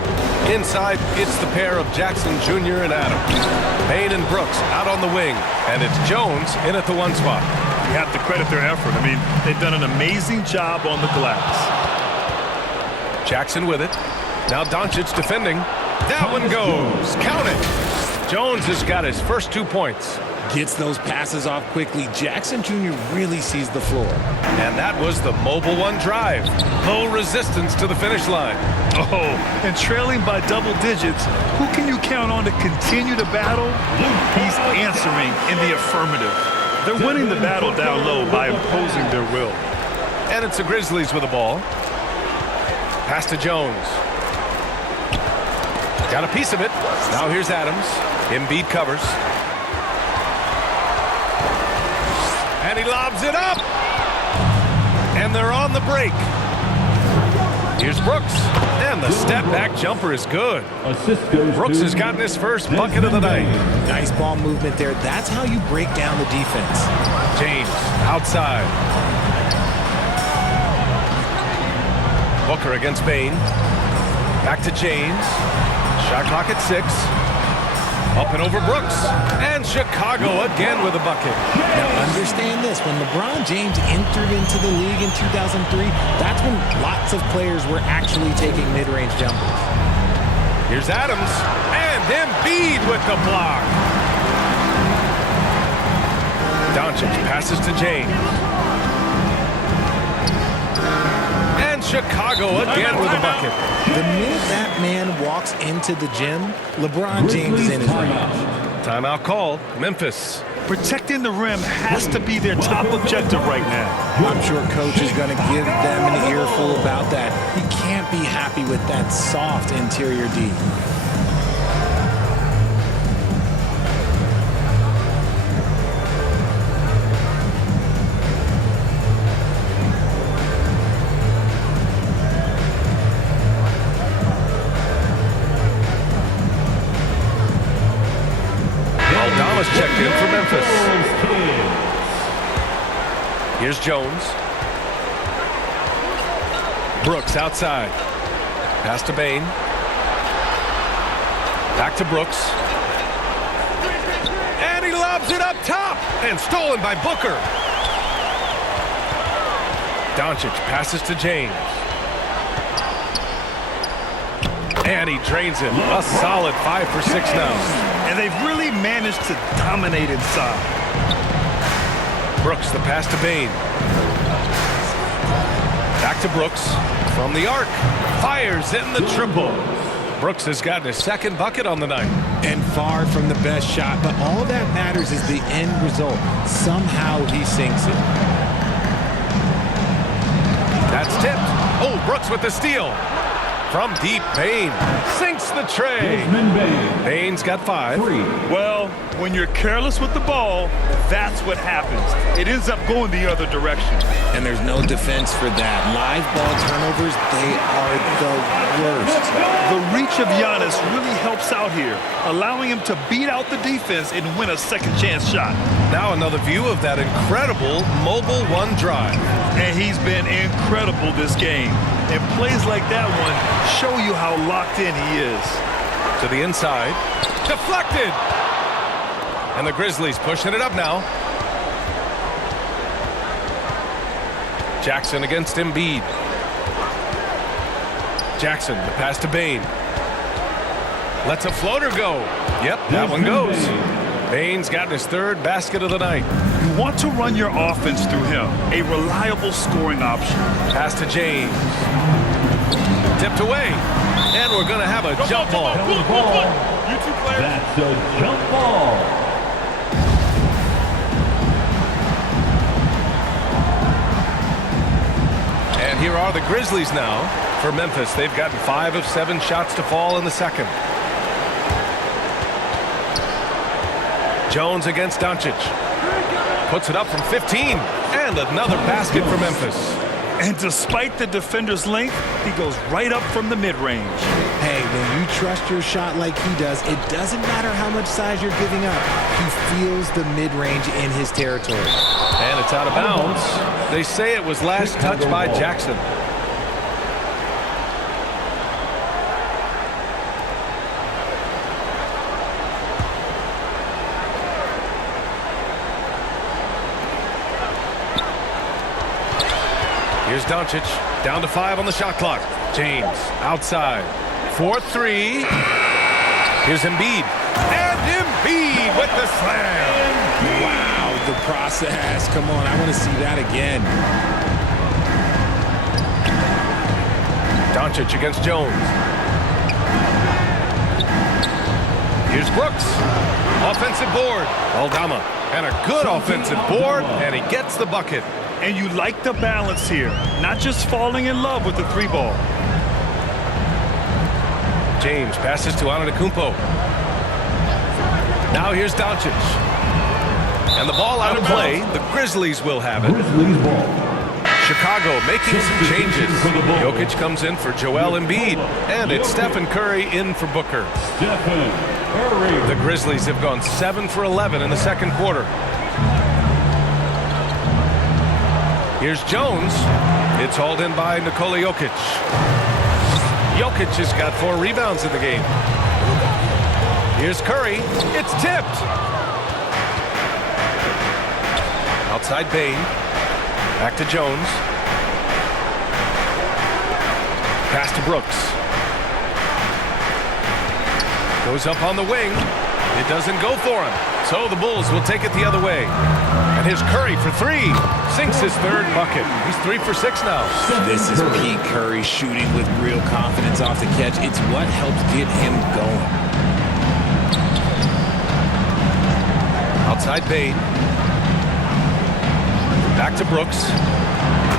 Inside, it's the pair of Jackson Jr. and Adams. Payne and Brooks out on the wing. And it's Jones in at the 1 spot. You have to credit their effort. I mean, they've done an amazing job on the glass. Jackson with it. Now Doncic defending. That one goes. Count it. Jones has got his first 2 points. Gets those passes off quickly. Jackson Jr. really sees the floor. And that was the mobile 1 drive. Low resistance to the finish line. Oh, and trailing by double digits, who can you count on to continue the battle? He's answering in the affirmative. They're winning the battle down low by imposing their will. And it's the Grizzlies with the ball. Pass to Jones. Got a piece of it. Now here's Adams. Embiid covers. And he lobs it up. And they're on the break. Here's Brooks. And the step-back jumper is good. Brooks has gotten his first bucket of the night. Nice ball movement there. That's how you break down the defense. James outside. Booker against Bane. Back to James. Shot clock at 6. Up and over Brooks. And Chicago again with a bucket. Now understand this. When LeBron James entered into the league in 2003, that's when lots of players were actually taking mid-range jumpers. Here's Adams. And Embiid with the block. Doncic passes to James. And Chicago again with a bucket. The minute that man walks into the gym, LeBron James is in his range. Timeout called. Memphis. Protecting the rim has to be their top objective right now. I'm sure coach is going to give them an earful about that. He can't be happy with that soft interior D. Checked in for Memphis. Here's Jones. Brooks outside. Pass to Bane. Back to Brooks. And he lobs it up top. And stolen by Booker. Doncic passes to James. And he drains him. A solid 5 for 6 now. And they've really managed to dominate inside. Brooks, the pass to Bane. Back to Brooks. From the arc. Fires in the triple. Brooks has gotten his second bucket on the night. And far from the best shot, but all that matters is the end result. Somehow he sinks it. That's tipped. Oh, Brooks with the steal. From deep, Bane sinks the tray. Bane's got 5. Well, when you're careless with the ball, that's what happens. It ends up going the other direction. And there's no defense for that. Live ball turnovers, they are the worst. The reach of Giannis really helps out here, allowing him to beat out the defense and win a second chance shot. Now another view of that incredible mobile one drive. And he's been incredible this game. And plays like that one show you how locked in he is. To the inside. Deflected! And the Grizzlies pushing it up now. Jackson against Embiid. Jackson, the pass to Bane. Lets a floater go. Yep, that one goes. Bane's gotten his 3rd basket of the night. You want to run your offense through him. A reliable scoring option. Pass to James. Tipped away. And we're going to have a jump ball. That's a jump ball. And here are the Grizzlies now. For Memphis, they've gotten 5 of 7 shots to fall in the second. Jones against Doncic. Puts it up from 15. And another basket for Memphis. And despite the defender's length, he goes right up from the mid-range. Hey, when you trust your shot like he does, it doesn't matter how much size you're giving up. He feels the mid-range in his territory. And it's out of bounds. They say it was last touched by Jackson. Here's Doncic, down to 5 on the shot clock. James, outside. 4-3. Here's Embiid. And Embiid with the slam. Wow, the process. Come on, I want to see that again. Doncic against Jones. Here's Brooks. Offensive board. Aldama. And a good offensive board, and he gets the bucket. And you like the balance here, not just falling in love with the 3-ball. James passes to Antetokounmpo. Now here's Doncic. And the ball out of play. The Grizzlies will have it. Chicago making some changes. Jokic comes in for Joel Embiid. And it's Stephen Curry in for Booker. The Grizzlies have gone 7 for 11 in the second quarter. Here's Jones. It's hauled in by Nikola Jokic. Jokic has got 4 rebounds in the game. Here's Curry. It's tipped. Outside Bane. Back to Jones. Pass to Brooks. Goes up on the wing. It doesn't go for him. So the Bulls will take it the other way. And here's Curry for 3. Sinks his 3rd bucket. He's 3 for 6 now. This is Pete Curry shooting with real confidence off the catch. It's what helps get him going. Outside Bane. Back to Brooks.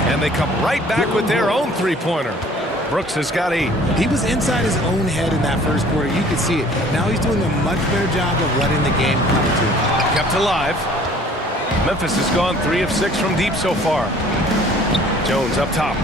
And they come right back with their own 3-pointer. Brooks has got 8. He was inside his own head in that first quarter. You could see it. Now he's doing a much better job of letting the game come to him. Kept alive. Memphis has gone 3 of 6 from deep so far. Jones up top.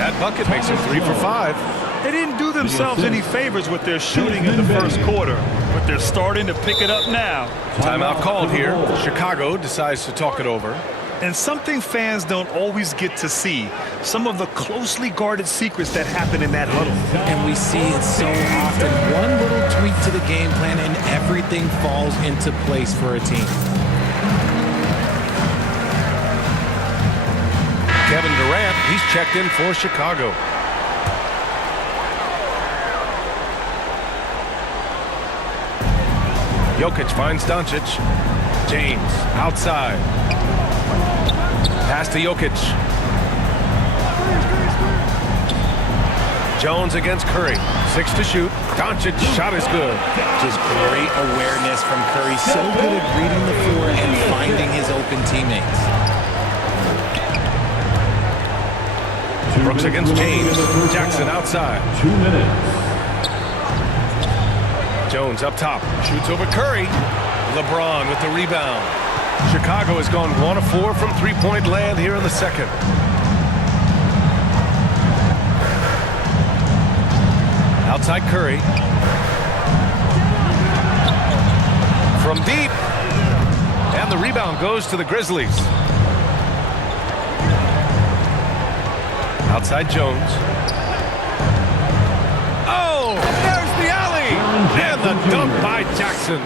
That bucket makes him 3 for 5. They didn't do themselves any favors with their shooting in the first quarter, but they're starting to pick it up now. Timeout called here. Chicago decides to talk it over. And something fans don't always get to see, some of the closely guarded secrets that happen in that huddle. And we see it so often. One little tweak to the game plan and everything falls into place for a team. Kevin Durant, he's checked in for Chicago. Jokic finds Doncic. James outside. Pass to Jokic. Jones against Curry. 6 to shoot. Doncic shot is good. Just great awareness from Curry. So good at reading the floor and finding his open teammates. Brooks against James. Jackson outside. 2 minutes. Jones up top. Shoots over Curry. LeBron with the rebound. Chicago has gone 1 of 4 from three-point land here in the second. Outside Curry. From deep. And the rebound goes to the Grizzlies. Outside Jones. Oh, there's the alley. And the dunk by Jackson.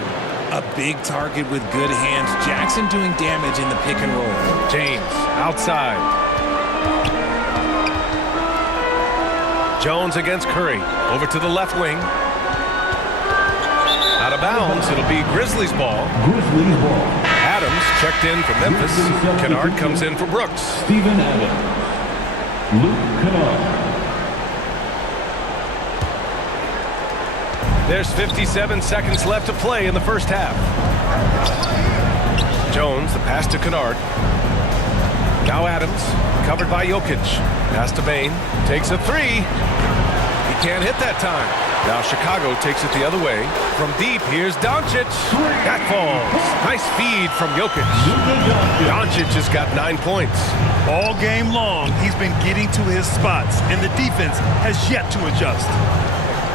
A big target with good hands. Jackson doing damage in the pick and roll. James outside. Jones against Curry. Over to the left wing. Out of bounds. It'll be Grizzlies ball. Grizzlies ball. Adams checked in for Memphis. Kennard comes in for Brooks. Steven Adams. Luke Kennard. There's 57 seconds left to play in the first half. Jones, the pass to Kennard. Now Adams, covered by Jokic. Pass to Bain, takes a three. He can't hit that time. Now Chicago takes it the other way. From deep, here's Doncic. That falls. Nice feed from Jokic. Doncic has got 9 points. All game long, he's been getting to his spots, and the defense has yet to adjust.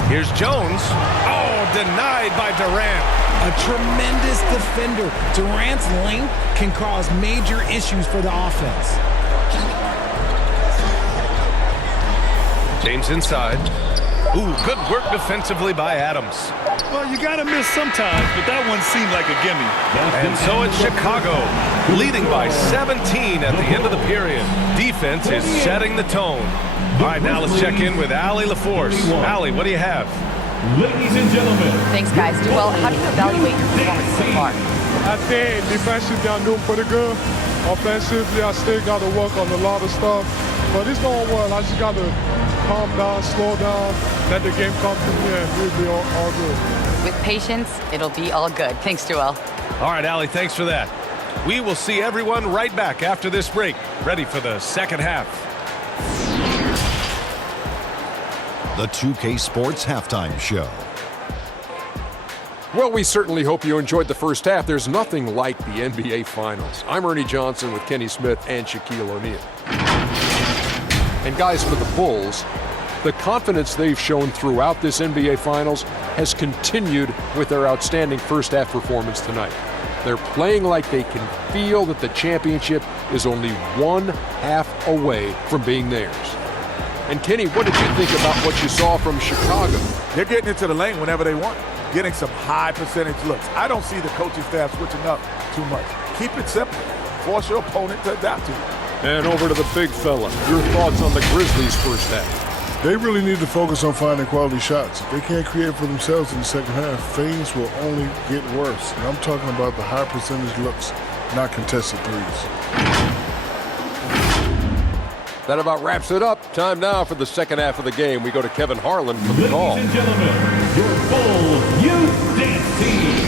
Here's Jones. Oh, denied by Durant. A tremendous defender. Durant's length can cause major issues for the offense. James inside. Ooh, good work defensively by Adams. Well, you got to miss sometimes, but that one seemed like a gimme. And so it's Chicago, leading by 17 at the end of the period. Defense is setting the tone. All right, now let's check in with Allie LaForce. Allie, what do you have? Ladies and gentlemen. Thanks, guys. Well, how do you evaluate your performance so far? I think defensively I'm doing pretty good. Offensively, I still got to work on a lot of stuff. But it's going well. I just got to calm down, slow down, let the game come to me, and we'll be all good. With patience, it'll be all good. Thanks, Joel. All right, Allie, thanks for that. We will see everyone right back after this break, ready for the second half. The 2K Sports Halftime Show. Well, we certainly hope you enjoyed the first half. There's nothing like the NBA Finals. I'm Ernie Johnson with Kenny Smith and Shaquille O'Neal. And guys, for the Bulls, the confidence they've shown throughout this NBA Finals has continued with their outstanding first half performance tonight. They're playing like they can feel that the championship is only one half away from being theirs. And Kenny, what did you think about what you saw from Chicago? They're getting into the lane whenever they want, getting some high percentage looks. I don't see the coaching staff switching up too much. Keep it simple. Force your opponent to adapt to you. And over to the big fella. Your thoughts on the Grizzlies' first half? They really need to focus on finding quality shots. If they can't create for themselves in the second half, things will only get worse. And I'm talking about the high percentage looks, not contested threes. That about wraps it up. Time now for the second half of the game. We go to Kevin Harlan for the call. Ladies and gentlemen, your Bulls Youth Dance Team.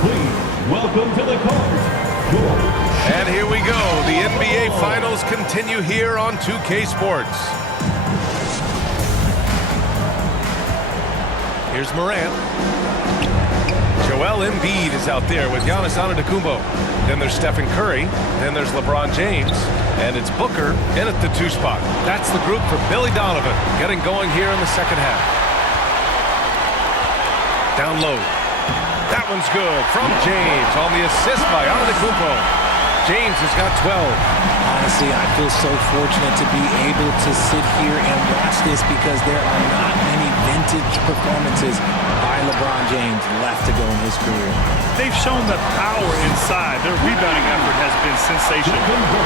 Please welcome to the court. And here we go. The NBA Finals continue here on 2K Sports. Here's Morant. Joel Embiid is out there with Giannis Antetokounmpo. Then there's Stephen Curry. Then there's LeBron James. And it's Booker in at the 2 spot. That's the group for Billy Donovan getting going here in the second half. Down low. That one's good from James on the assist by Antetokounmpo. James has got 12. Honestly, I feel so fortunate to be able to sit here and watch this because there are not many vintage performances by LeBron James left to go in his career. They've shown the power inside. Their rebounding effort has been sensational.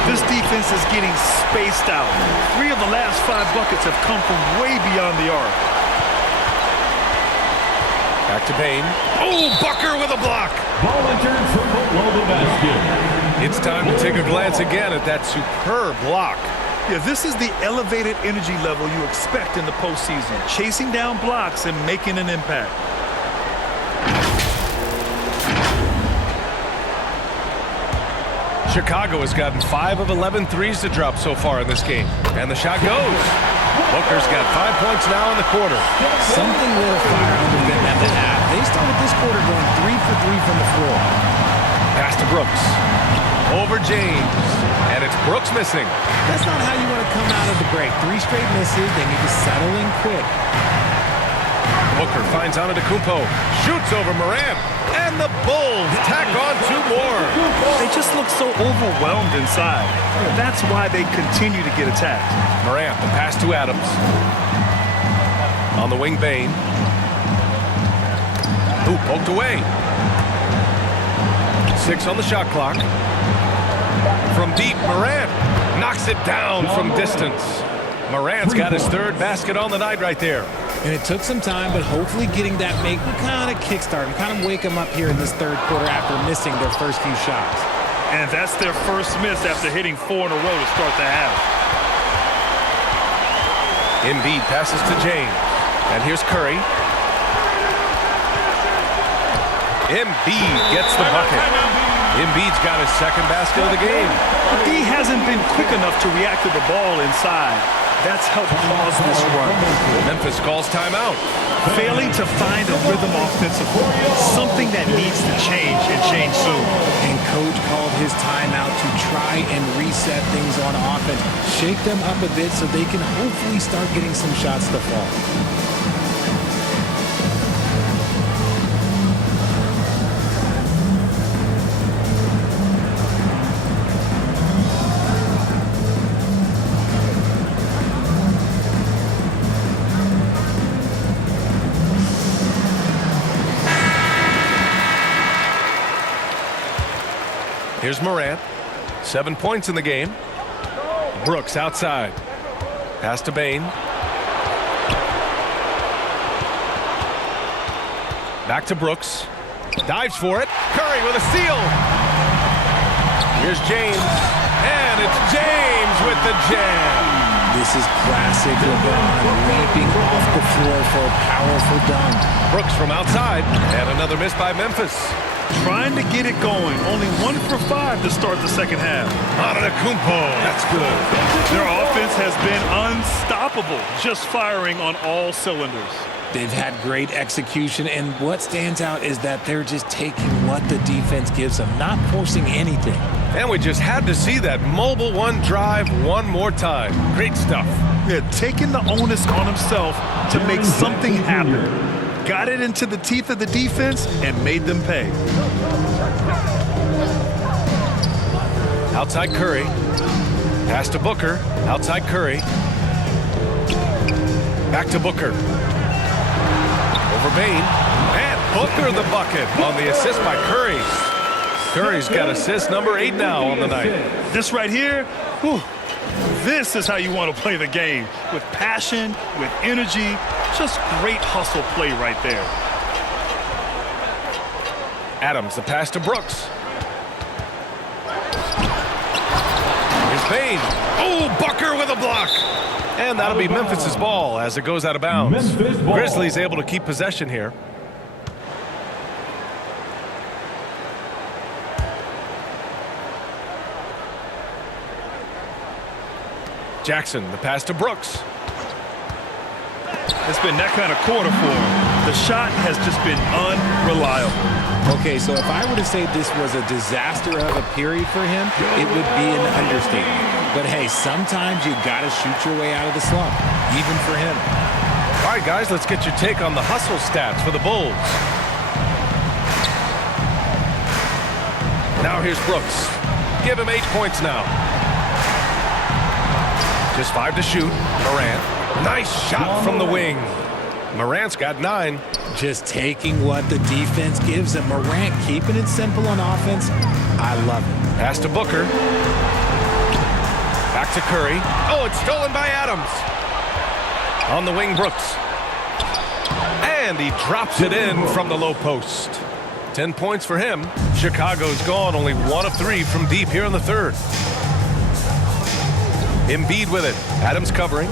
This defense is getting spaced out. 3 of the last 5 buckets have come from way beyond the arc. Back to Bain. Oh, Booker with a block. Ball returns from below the basket. It's time to take a glance again at that superb block. Yeah, this is the elevated energy level you expect in the postseason. Chasing down blocks and making an impact. Chicago has gotten 5 of 11 threes to drop so far in this game. And the shot goes. Booker's got 5 points now in the quarter. Something lit a fire under them at the half. They started this quarter going 3 for 3 from the floor. Pass to Brooks. Over James. And it's Brooks missing. That's not how you want to come out of the break. 3 straight misses. They need to settle in quick. Booker finds Antetokounmpo. Shoots over Morant. And the Bulls tack on 2 more. They just look so overwhelmed inside. That's why they continue to get attacked. Morant, the pass to Adams. On the wing, Bane. Ooh, poked away. 6 on the shot clock. From deep, Morant knocks it down from distance. Morant's got his 3rd basket on the night right there. And it took some time, but hopefully getting that make will kind of kickstart and kind of wake them up here in this 3rd quarter after missing their first few shots. And that's their first miss after hitting 4 in a row to start the half. Embiid passes to James. And here's Curry. Embiid gets the bucket. Embiid's got his 2nd basket of the game. He hasn't been quick enough to react to the ball inside. That's helped cause this run. Memphis calls timeout. Failing to find a rhythm offensively. Something that needs to change and change soon. And coach called his timeout to try and reset things on offense. Shake them up a bit so they can hopefully start getting some shots to fall. Here's Morant. 7 points in the game. Brooks outside. Pass to Bane. Back to Brooks. Dives for it. Curry with a steal. Here's James. And it's James with the jam. This is classic LeBron leaping off the floor for a powerful dunk. Brooks from outside. And another miss by Memphis. Trying to get it going. Only 1 for 5 to start the second half. Antetokounmpo. That's good. Their offense has been unstoppable, just firing on all cylinders. They've had great execution, and what stands out is that they're just taking what the defense gives them, not forcing anything. And we just had to see that mobile 1 drive one more time. Great stuff. Yeah, taking the onus on himself to make something happen. Got it into the teeth of the defense and made them pay. Outside Curry. Pass to Booker. Outside Curry. Back to Booker. Over Bane. And Booker the bucket on the assist by Curry. Curry's got assist number 8 now on the night. This right here, whew, this is how you want to play the game. With passion, with energy, just great hustle play right there. Adams, the pass to Brooks. Here's Bane. Oh, Booker with a block. And that'll be Memphis's ball as it goes out of bounds. Grizzlies able to keep possession here. Jackson, the pass to Brooks. It's been that kind of quarter for him. The shot has just been unreliable. Okay, so if I were to say this was a disaster of a period for him, it would be an understatement. But hey, sometimes you got to shoot your way out of the slump, even for him. All right, guys, let's get your take on the hustle stats for the Bulls. Now here's Brooks. Give him 8 points now. Just 5 to shoot. Morant. Nice shot from the wing. Morant's got 9. Just taking what the defense gives him. Morant keeping it simple on offense. I love it. Pass to Booker. Back to Curry. Oh, it's stolen by Adams. On the wing, Brooks. And he drops it in from the low post. 10 points for him. Chicago's gone only 1 of 3 from deep here in the third. Embiid with it. Adams covering.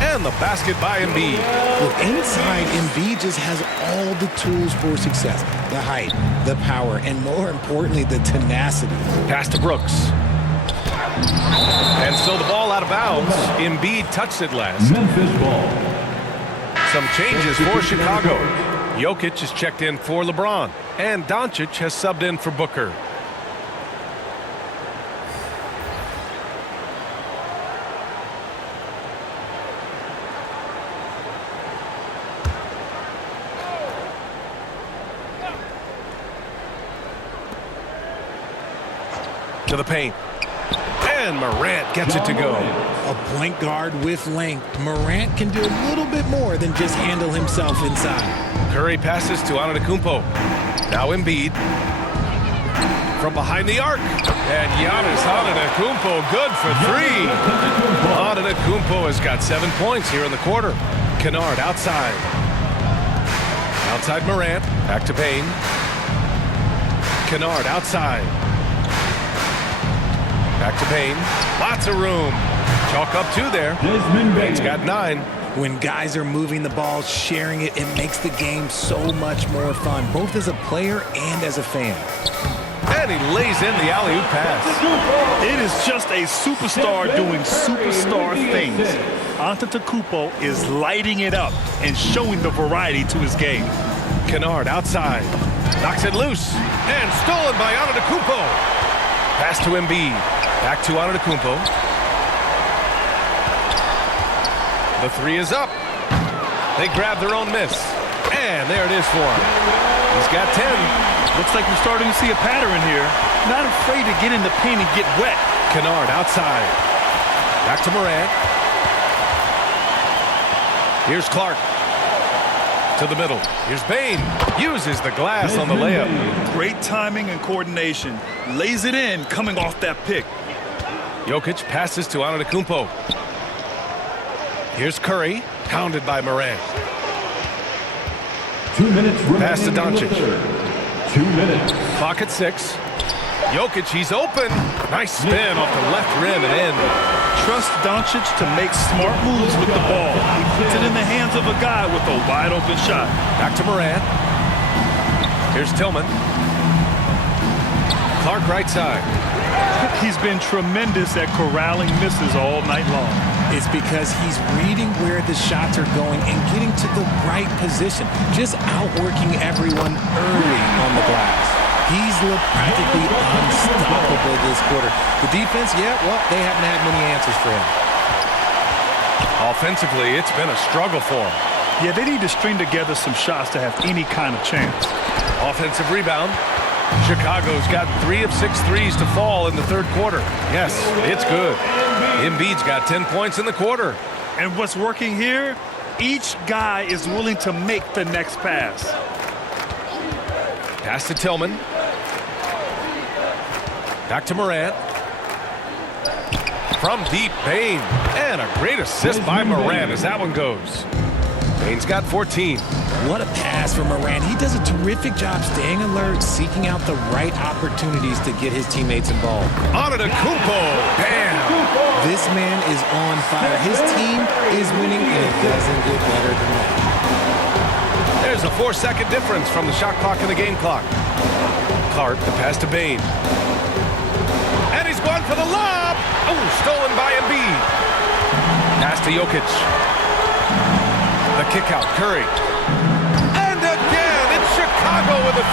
And the basket by Embiid. Look, inside, Embiid just has all the tools for success. the height, the power, and more importantly, the tenacity. Pass to Brooks. And so the ball out of bounds. Embiid touched it last. Memphis ball. Some changes for Chicago. Jokic is checked in for LeBron. And Doncic has subbed in for Booker. To the paint. And Morant gets it to go. A point guard with length. Morant can do a little bit more than just handle himself inside. Curry passes to Antetokounmpo. Now Embiid. From behind the arc. And Giannis Antetokounmpo good for three. Antetokounmpo has got 7 points here in the quarter. Kennard outside. Outside Morant. Back to Payne. Kennard outside. Back to Payne. Lots of room. Chalk up 2 there. Payne's got 9. When guys are moving the ball, sharing it, it makes the game so much more fun, both as a player and as a fan. And he lays in the alley-oop pass. It is just a superstar doing superstar things. Antetokounmpo is lighting it up and showing the variety to his game. Kennard outside. Knocks it loose. And stolen by Antetokounmpo. Pass to Embiid. Back to Antetokounmpo. The 3 is up. They grab their own miss. And there it is for him. He's got 10. Looks like we're starting to see a pattern here. Not afraid to get in the paint and get wet. Kennard outside. Back to Morant. Here's Clark. To the middle. Here's Payne. Uses the glass on the layup. Great timing and coordination. Lays it in coming off that pick. Jokic passes to Antetokounmpo. Here's Curry. Pounded by Morant. 2 minutes. Pass to Doncic. 2 minutes. Clock at 6. Jokic, he's open. Nice spin off the left rim and in. Trust Doncic to make smart moves with the ball. He puts it in the hands of a guy with a wide open shot. Back to Morant. Here's Tillman. Clark right side. He's been tremendous at corralling misses all night long. It's because he's reading where the shots are going and getting to the right position. Just outworking everyone early on the glass. He's looked practically unstoppable this quarter. The defense, yeah, well, they haven't had many answers for him. Offensively, it's been a struggle for him. Yeah, they need to string together some shots to have any kind of chance. Offensive rebound. Chicago's got 3 of 6 threes to fall in the third quarter. Yes, it's good. Embiid's got 10 points in the quarter. And what's working here? Each guy is willing to make the next pass. Pass to Tillman. Back to Morant. From deep, Payne. And a great assist by Morant as that one goes. Payne's got 14. What a pass from Morant. He does a terrific job staying alert, seeking out the right opportunities to get his teammates involved. Antetokounmpo. Bam! This man is on fire. His team is winning, and it doesn't get better than that. There's a 4-second difference from the shot clock and the game clock. Clark, the pass to Payne. And he's going for the lob. Oh, stolen by Embiid. Pass to Jokic. The kick out, Curry. And again, it's Chicago with a 3.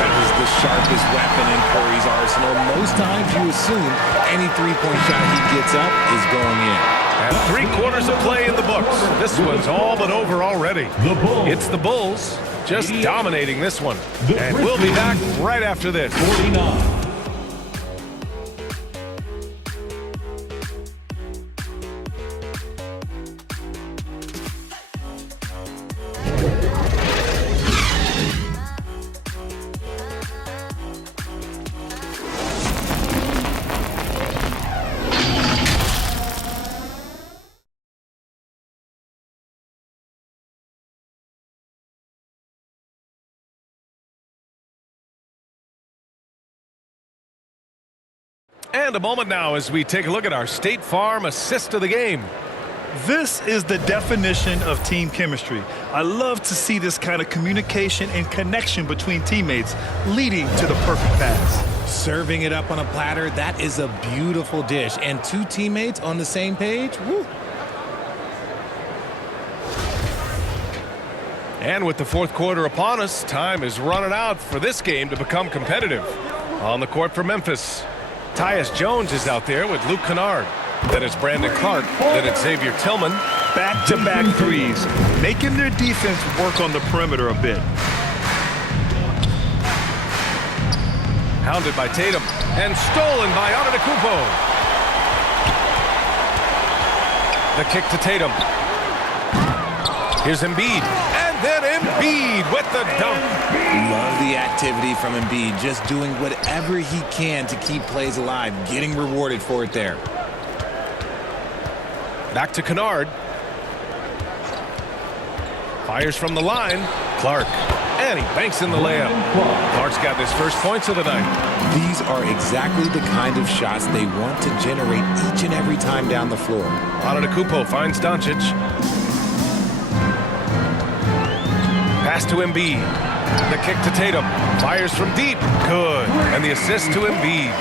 That is the sharpest weapon in Curry's arsenal. Most times you assume any three-point shot he gets up is going in. And 3 quarters of play in the books. This one's all but over already. It's the Bulls just dominating this one. And we'll be back right after this. 49. And a moment now as we take a look at our State Farm assist of the game. This is the definition of team chemistry. I love to see this kind of communication and connection between teammates leading to the perfect pass. Serving it up on a platter, that is a beautiful dish. And two teammates on the same page, woo. And with the fourth quarter upon us, time is running out for this game to become competitive. On the court for Memphis, Tyus Jones is out there with Luke Kennard. Then it's Brandon Clark. Then it's Xavier Tillman. Back-to-back threes, making their defense work on the perimeter a bit. Hounded by Tatum and stolen by Antetokounmpo. The kick to Tatum. Here's Embiid. And then Embiid with the dunk. Love the activity from Embiid, just doing whatever he can to keep plays alive, getting rewarded for it there. Back to Kennard. Fires from the line. Clark. And he banks in the layup. Clark's got his first points of the night. These are exactly the kind of shots they want to generate each and every time down the floor. Antetokounmpo finds Doncic. Pass to Embiid. The kick to Tatum. Fires from deep. Good. And the assist to Embiid.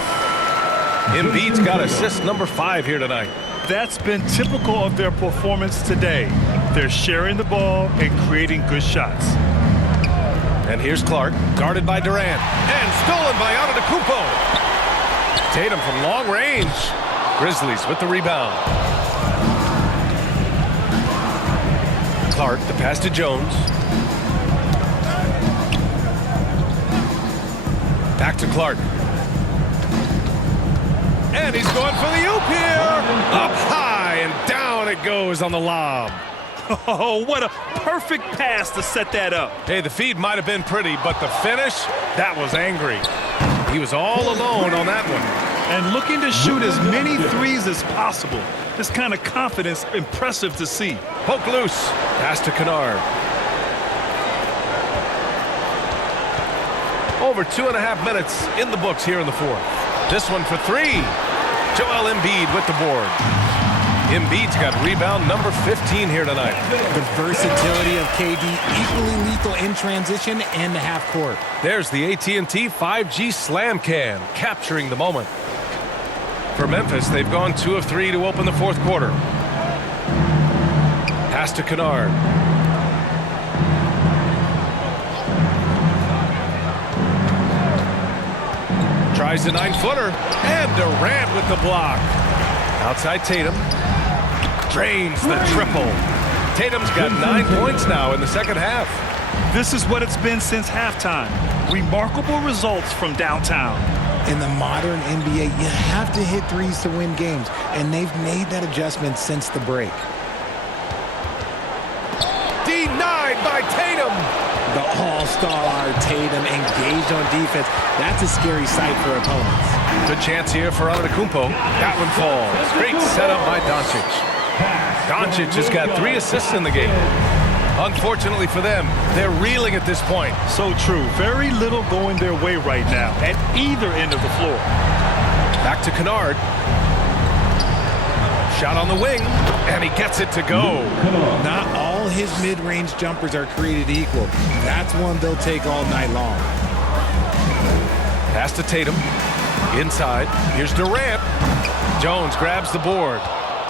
Embiid's got assist number 5 here tonight. That's been typical of their performance today. They're sharing the ball and creating good shots. And here's Clark, guarded by Durant, and stolen by Antetokounmpo. Tatum from long range. Grizzlies with the rebound. Clark, the pass to Jones. Back to Clark. And he's going for the oop here. Up high and down it goes on the lob. Oh, what a perfect pass to set that up. Hey, the feed might have been pretty, but the finish, that was angry. He was all alone on that one. And looking to shoot as many threes as possible. This kind of confidence, impressive to see. Poke loose. Pass to Kennard. Over 2.5 minutes in the books here in the fourth. This one for 3. Joel Embiid with the board. Embiid's got rebound number 15 here tonight. The versatility of KD, equally lethal in transition and the half court. There's the AT&T 5G Slam Can, capturing the moment. For Memphis, they've gone 2 of 3 to open the fourth quarter. Pass to Kennard. Tries the 9-footer, and Durant with the block. Outside Tatum. Drains the triple. Tatum's got 9 points now in the second half. This is what it's been since halftime. Remarkable results from downtown. In the modern NBA, you have to hit threes to win games, and they've made that adjustment since the break. Denied by Tatum. The all-star Tatum engaged on defense. That's a scary sight for opponents. Good chance here for Antetokounmpo. That one falls. Great setup by Doncic. Doncic has got 3 assists in the game. Unfortunately for them, they're reeling at this point. So true. Very little going their way right now at either end of the floor. Back to Kennard. Shot on the wing, and he gets it to go. Not all his mid-range jumpers are created equal. That's one they'll take all night long. Pass to Tatum. Inside. Here's Durant. Jones grabs the board.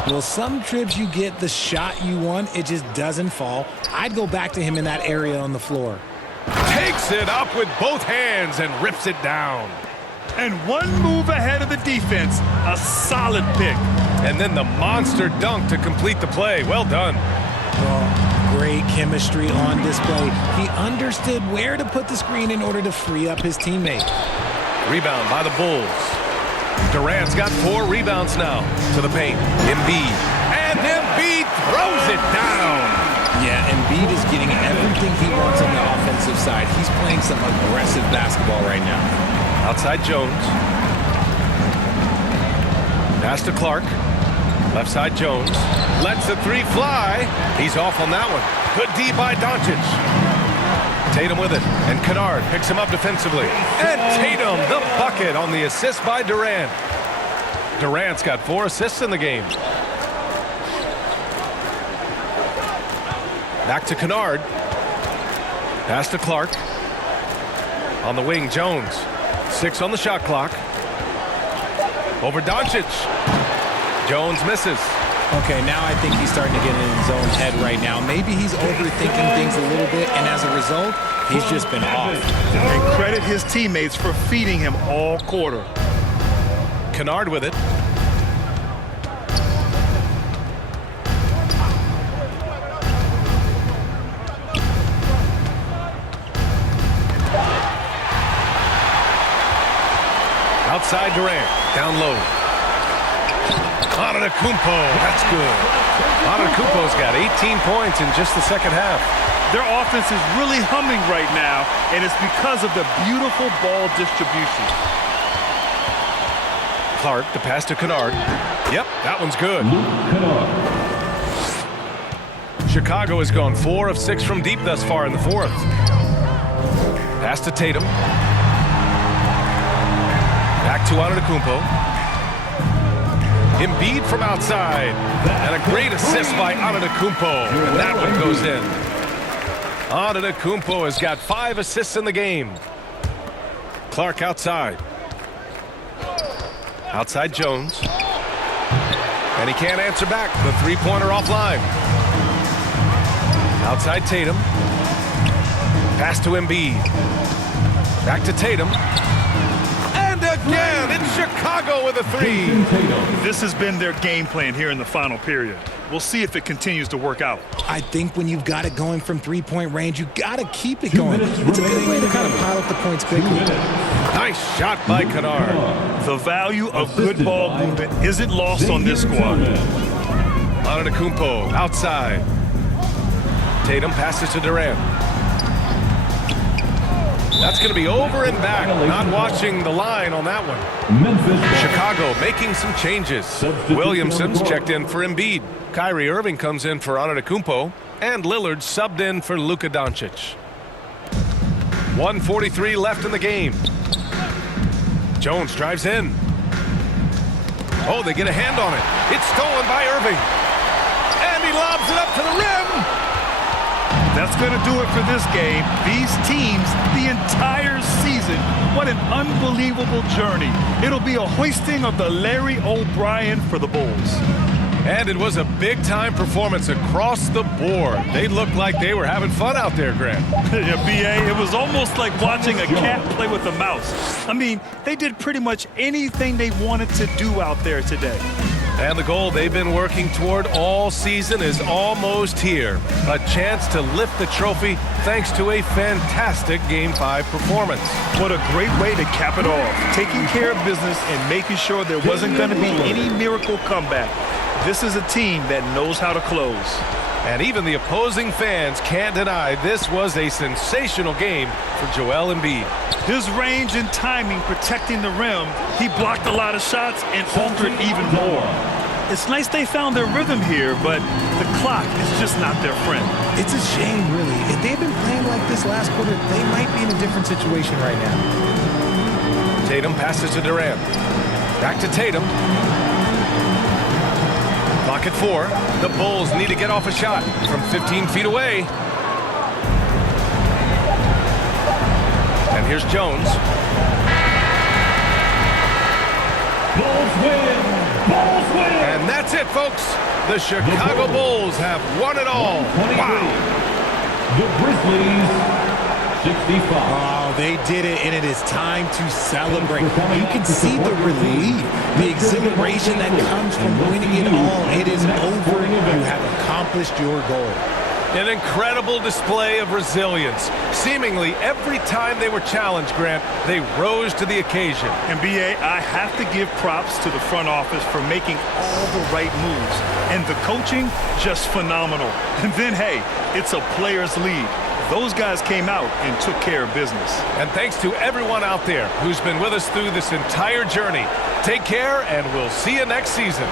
Well, some trips you get the shot you want, it just doesn't fall. I'd go back to him in that area on the floor. Takes it up with both hands and rips it down. And one move ahead of the defense. A solid pick. And then the monster dunk to complete the play. Well done. Well, great chemistry on display. He understood where to put the screen in order to free up his teammate. Rebound by the Bulls. Durant's got 4 rebounds now to the paint. Embiid. And Embiid throws it down. Yeah, Embiid is getting everything he wants on the offensive side. He's playing some aggressive basketball right now. Outside Jones. Pass to Clark. Left side Jones. Lets the 3 fly. He's off on that one. Good D by Doncic. Tatum with it. And Kennard picks him up defensively. And Tatum, the bucket on the assist by Durant. Durant's got 4 assists in the game. Back to Kennard. Pass to Clark. On the wing, Jones. 6 on the shot clock. Over Doncic. Jones misses. Okay, now I think he's starting to get in his own head right now. Maybe he's overthinking things a little bit, and as a result, he's just been off. And credit his teammates for feeding him all quarter. Kennard with it. Outside Durant, down low. Antetokounmpo, that's good. Antetokounmpo's got 18 points in just the second half. Their offense is really humming right now, and it's because of the beautiful ball distribution. Clark, the pass to Kennard. Yep, that one's good. Chicago has gone 4 of 6 from deep thus far in the fourth. Pass to Tatum. Back to Antetokounmpo. Embiid from outside. And a great assist by Antetokounmpo. And that one goes in. Antetokounmpo has got 5 assists in the game. Clark outside. Outside Jones. And he can't answer back. The three-pointer offline. Outside Tatum. Pass to Embiid. Back to Tatum. And again, it's Chicago with a 3. This has been their game plan here in the final period. We'll see if it continues to work out. I think when you've got it going from three-point range, you got to keep it going. It's a good way to kind of pile up the points quickly. Nice shot by Kennard. The value of good ball movement isn't lost on this squad. Antetokounmpo outside. Tatum passes to Durant. That's going to be over and back. Not watching the line on that one. Chicago making some changes. Williamson's checked in for Embiid. Kyrie Irving comes in for Antetokounmpo. And Lillard subbed in for Luka Doncic. 1:43 left in the game. Jones drives in. Oh, they get a hand on it. It's stolen by Irving. And he lobs it up to the rim. That's going to do it for this game. These teams, the entire season, what an unbelievable journey. It'll be a hoisting of the Larry O'Brien for the Bulls. And it was a big-time performance across the board. They looked like they were having fun out there, Grant. Yeah, B.A., it was almost like watching a cat play with a mouse. I mean, they did pretty much anything they wanted to do out there today. And the goal they've been working toward all season is almost here. A chance to lift the trophy thanks to a fantastic Game 5 performance. What a great way to cap it off. Taking care of business and making sure there wasn't going to be any miracle comeback. This is a team that knows how to close. And even the opposing fans can't deny this was a sensational game for Joel Embiid. His range and timing protecting the rim, he blocked a lot of shots and altered even more. It's nice they found their rhythm here, but the clock is just not their friend. It's a shame, really. If they'd been playing like this last quarter, they might be in a different situation right now. Tatum passes to Durant. Back to Tatum. Clock at 4. The Bulls need to get off a shot from 15 feet away. And here's Jones. Bulls win! Bulls win! And that's it, folks. The Chicago Bulls have won it all. Wow. The Grizzlies 65. Oh, they did it, and it is time to celebrate. You can see the relief, the exhilaration that comes from winning it all. It is over. You have accomplished your goal. An incredible display of resilience. Seemingly every time they were challenged, Grant, they rose to the occasion. And B.A., I have to give props to the front office for making all the right moves. And the coaching, just phenomenal. And then, hey, it's a players' league. Those guys came out and took care of business. And thanks to everyone out there who's been with us through this entire journey. Take care, and we'll see you next season.